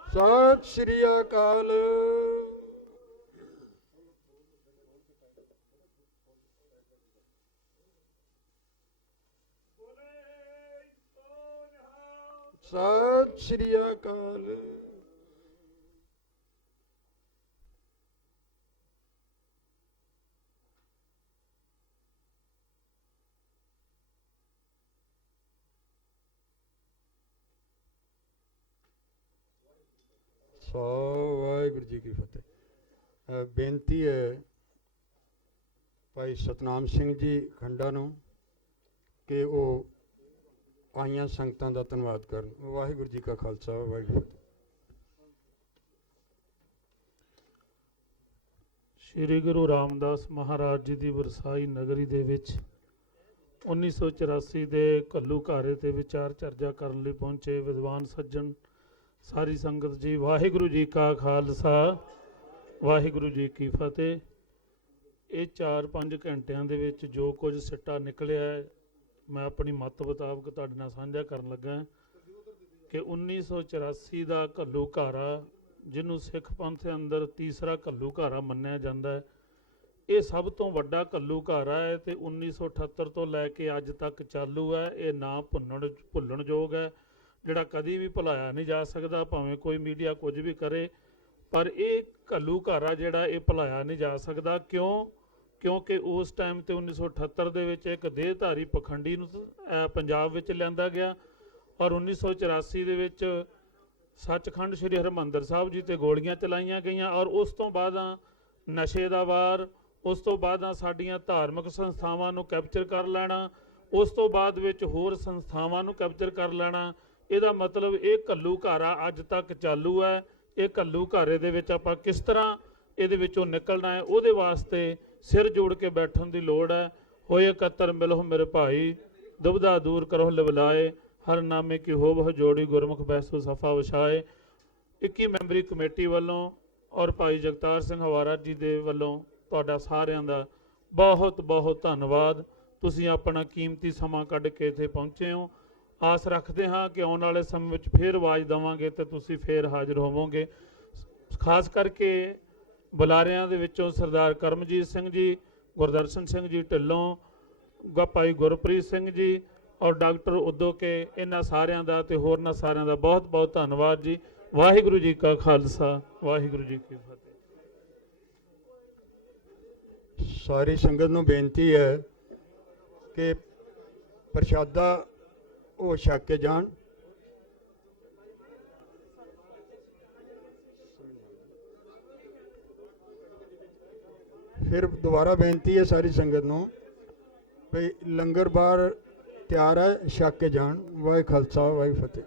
ਸਤਿ ਸ਼੍ਰੀ ਅਕਾਲ। ਸਤਿ ਸ਼੍ਰੀ ਅਕਾਲ। ਵਾਹਿਗੁਰੂ ਜੀ ਕੀ ਫਤਿਹ। ਬੇਨਤੀ ਹੈ ਭਾਈ ਸਤਨਾਮ ਸਿੰਘ ਜੀ ਖੰਡਾ ਨੂੰ ਕਿ ਉਹ ਆਈਆਂ ਸੰਗਤਾਂ ਦਾ ਧੰਨਵਾਦ ਕਰਨ। ਵਾਹਿਗੁਰੂ ਜੀ ਕਾ ਖਾਲਸਾ, ਵਾਹਿਗੁਰੂ। ਸ਼੍ਰੀ ਗੁਰੂ ਰਾਮਦਾਸ ਮਹਾਰਾਜ ਜੀ ਦੀ ਵਰਸਾਈ ਨਗਰੀ ਦੇ ਵਿੱਚ 1984 ਦੇ ਘੱਲੂਘਾਰੇ ਤੇ ਵਿਚਾਰ ਚਰਚਾ ਕਰਨ ਲਈ ਪਹੁੰਚੇ ਵਿਦਵਾਨ ਸੱਜਣ, ਸਾਰੀ ਸੰਗਤ ਜੀ, ਵਾਹਿਗੁਰੂ ਜੀ ਕਾ ਖਾਲਸਾ, ਵਾਹਿਗੁਰੂ ਜੀ ਕੀ ਫਤਿਹ। ਇਹ 4-5 ਘੰਟਿਆਂ ਦੇ ਵਿੱਚ ਜੋ ਕੁਝ ਸਿੱਟਾ ਨਿਕਲਿਆ ਹੈ, ਮੈਂ ਆਪਣੀ ਮੱਤ ਮੁਤਾਬਕ ਤੁਹਾਡੇ ਨਾਲ ਸਾਂਝਾ ਕਰਨ ਲੱਗਾ ਕਿ 1984 ਦਾ ਘੱਲੂਘਾਰਾ, ਜਿਹਨੂੰ ਸਿੱਖ ਪੰਥ ਦੇ ਅੰਦਰ ਤੀਸਰਾ ਘੱਲੂਘਾਰਾ ਮੰਨਿਆ ਜਾਂਦਾ ਹੈ, ਇਹ ਸਭ ਤੋਂ ਵੱਡਾ ਘੱਲੂਘਾਰਾ ਹੈ ਤੇ 1978 ਤੋਂ ਲੈ ਕੇ ਅੱਜ ਤੱਕ ਚਾਲੂ ਹੈ। ਇਹ ਨਾ ਭੁੱਲਣਯੋਗ ਹੈ, ਜਿਹੜਾ ਕਦੀ ਵੀ ਭੁਲਾਇਆ ਨਹੀਂ ਜਾ ਸਕਦਾ, ਭਾਵੇਂ ਕੋਈ ਮੀਡੀਆ ਕੁਝ ਵੀ ਕਰੇ, ਪਰ ਇਹ ਘੱਲੂਘਾਰਾ ਜਿਹੜਾ ਇਹ ਭੁਲਾਇਆ ਨਹੀਂ ਜਾ ਸਕਦਾ। ਕਿਉਂਕਿ ਉਸ ਟਾਈਮ ਤੇ 1978 ਦੇ ਵਿੱਚ ਇੱਕ ਦੇਹਧਾਰੀ ਪਖੰਡੀ ਨੂੰ ਪੰਜਾਬ ਵਿੱਚ ਲਿਆਂਦਾ ਗਿਆ ਔਰ 1984 ਦੇ ਵਿੱਚ ਸੱਚਖੰਡ ਸ੍ਰੀ ਹਰਿਮੰਦਰ ਸਾਹਿਬ ਜੀ ਤੇ ਗੋਲੀਆਂ ਚਲਾਈਆਂ ਗਈਆਂ ਔਰ ਉਸ ਤੋਂ ਬਾਅਦ ਨਸ਼ੇ ਦਾ ਵਾਰ, ਉਸ ਤੋਂ ਬਾਅਦ ਸਾਡੀਆਂ ਧਾਰਮਿਕ ਸੰਸਥਾਵਾਂ ਨੂੰ ਕੈਪਚਰ ਕਰ ਲੈਣਾ, ਉਸ ਤੋਂ ਬਾਅਦ ਵਿੱਚ ਹੋਰ ਸੰਸਥਾਵਾਂ ਨੂੰ ਕੈਪਚਰ ਕਰ ਲੈਣਾ। ਇਹਦਾ ਮਤਲਬ ਇਹ ਘੱਲੂਘਾਰਾ ਅੱਜ ਤੱਕ ਚਾਲੂ ਹੈ। ਇਹ ਘੱਲੂਘਾਰੇ ਦੇ ਵਿੱਚ ਆਪਾਂ ਕਿਸ ਤਰ੍ਹਾਂ ਇਹਦੇ ਵਿੱਚੋਂ ਨਿਕਲਣਾ ਹੈ, ਉਹਦੇ ਵਾਸਤੇ ਸਿਰ ਜੋੜ ਕੇ ਬੈਠਣ ਦੀ ਲੋੜ ਹੈ। ਹੋਏ ਇਕੱਤਰ ਮਿਲੋ ਮੇਰੇ ਭਾਈ, ਦੁਬਿਧਾ ਦੂਰ ਕਰੋ ਲਿਵਲਾਏ, ਹਰ ਨਾਮੇ ਕੀ ਹੋਵ ਜੋੜੀ ਗੁਰਮੁਖ ਬੈਸੋ ਸਫਾ ਵਿਛਾਏ। 21 ਮੈਂਬਰੀ ਕਮੇਟੀ ਵੱਲੋਂ ਔਰ ਭਾਈ ਜਗਤਾਰ ਸਿੰਘ ਹਵਾਰਾ ਜੀ ਦੇ ਵੱਲੋਂ ਤੁਹਾਡਾ ਸਾਰਿਆਂ ਦਾ ਬਹੁਤ ਬਹੁਤ ਧੰਨਵਾਦ। ਤੁਸੀਂ ਆਪਣਾ ਕੀਮਤੀ ਸਮਾਂ ਕੱਢ ਕੇ ਇੱਥੇ ਪਹੁੰਚੇ ਹੋ। ਆਸ ਰੱਖਦੇ ਹਾਂ ਕਿ ਆਉਣ ਵਾਲੇ ਸਮੇਂ ਵਿੱਚ ਫੇਰ ਆਵਾਜ਼ ਦੇਵਾਂਗੇ ਤੇ ਤੁਸੀਂ ਫੇਰ ਹਾਜ਼ਰ ਹੋਵੋਗੇ। ਖਾਸ ਕਰਕੇ ਬੁਲਾਰਿਆਂ ਦੇ ਵਿੱਚੋਂ ਸਰਦਾਰ ਕਰਮਜੀਤ ਸਿੰਘ ਜੀ, ਗੁਰਦਰਸ਼ਨ ਸਿੰਘ ਜੀ ਢਿੱਲੋਂ, ਭਾਈ ਗੁਰਪ੍ਰੀਤ ਸਿੰਘ ਜੀ ਔਰ ਡਾਕਟਰ ਉਦੋਕੇ, ਇਹਨਾਂ ਸਾਰਿਆਂ ਦਾ ਤੇ ਹੋਰਨਾਂ ਸਾਰਿਆਂ ਦਾ ਬਹੁਤ ਬਹੁਤ ਧੰਨਵਾਦ ਜੀ। ਵਾਹਿਗੁਰੂ ਜੀ ਕਾ ਖਾਲਸਾ, ਵਾਹਿਗੁਰੂ ਜੀ ਕੀ ਫਤਿਹ। ਸਾਰੀ ਸੰਗਤ ਨੂੰ ਬੇਨਤੀ ਹੈ ਕਿ ਪ੍ਰਸ਼ਾਦਾ ਉਹ ਛਕ ਕੇ ਜਾਣ। ਫਿਰ ਦੁਬਾਰਾ ਬੇਨਤੀ ਹੈ ਸਾਰੀ ਸੰਗਤ ਨੂੰ ਵੀ ਲੰਗਰ ਬਾਹਰ ਤਿਆਰ ਹੈ, ਛਕ ਕੇ ਜਾਣ। ਵਾਹਿ ਖਾਲਸਾ ਵਾਹਿ ਫਤਿਹ।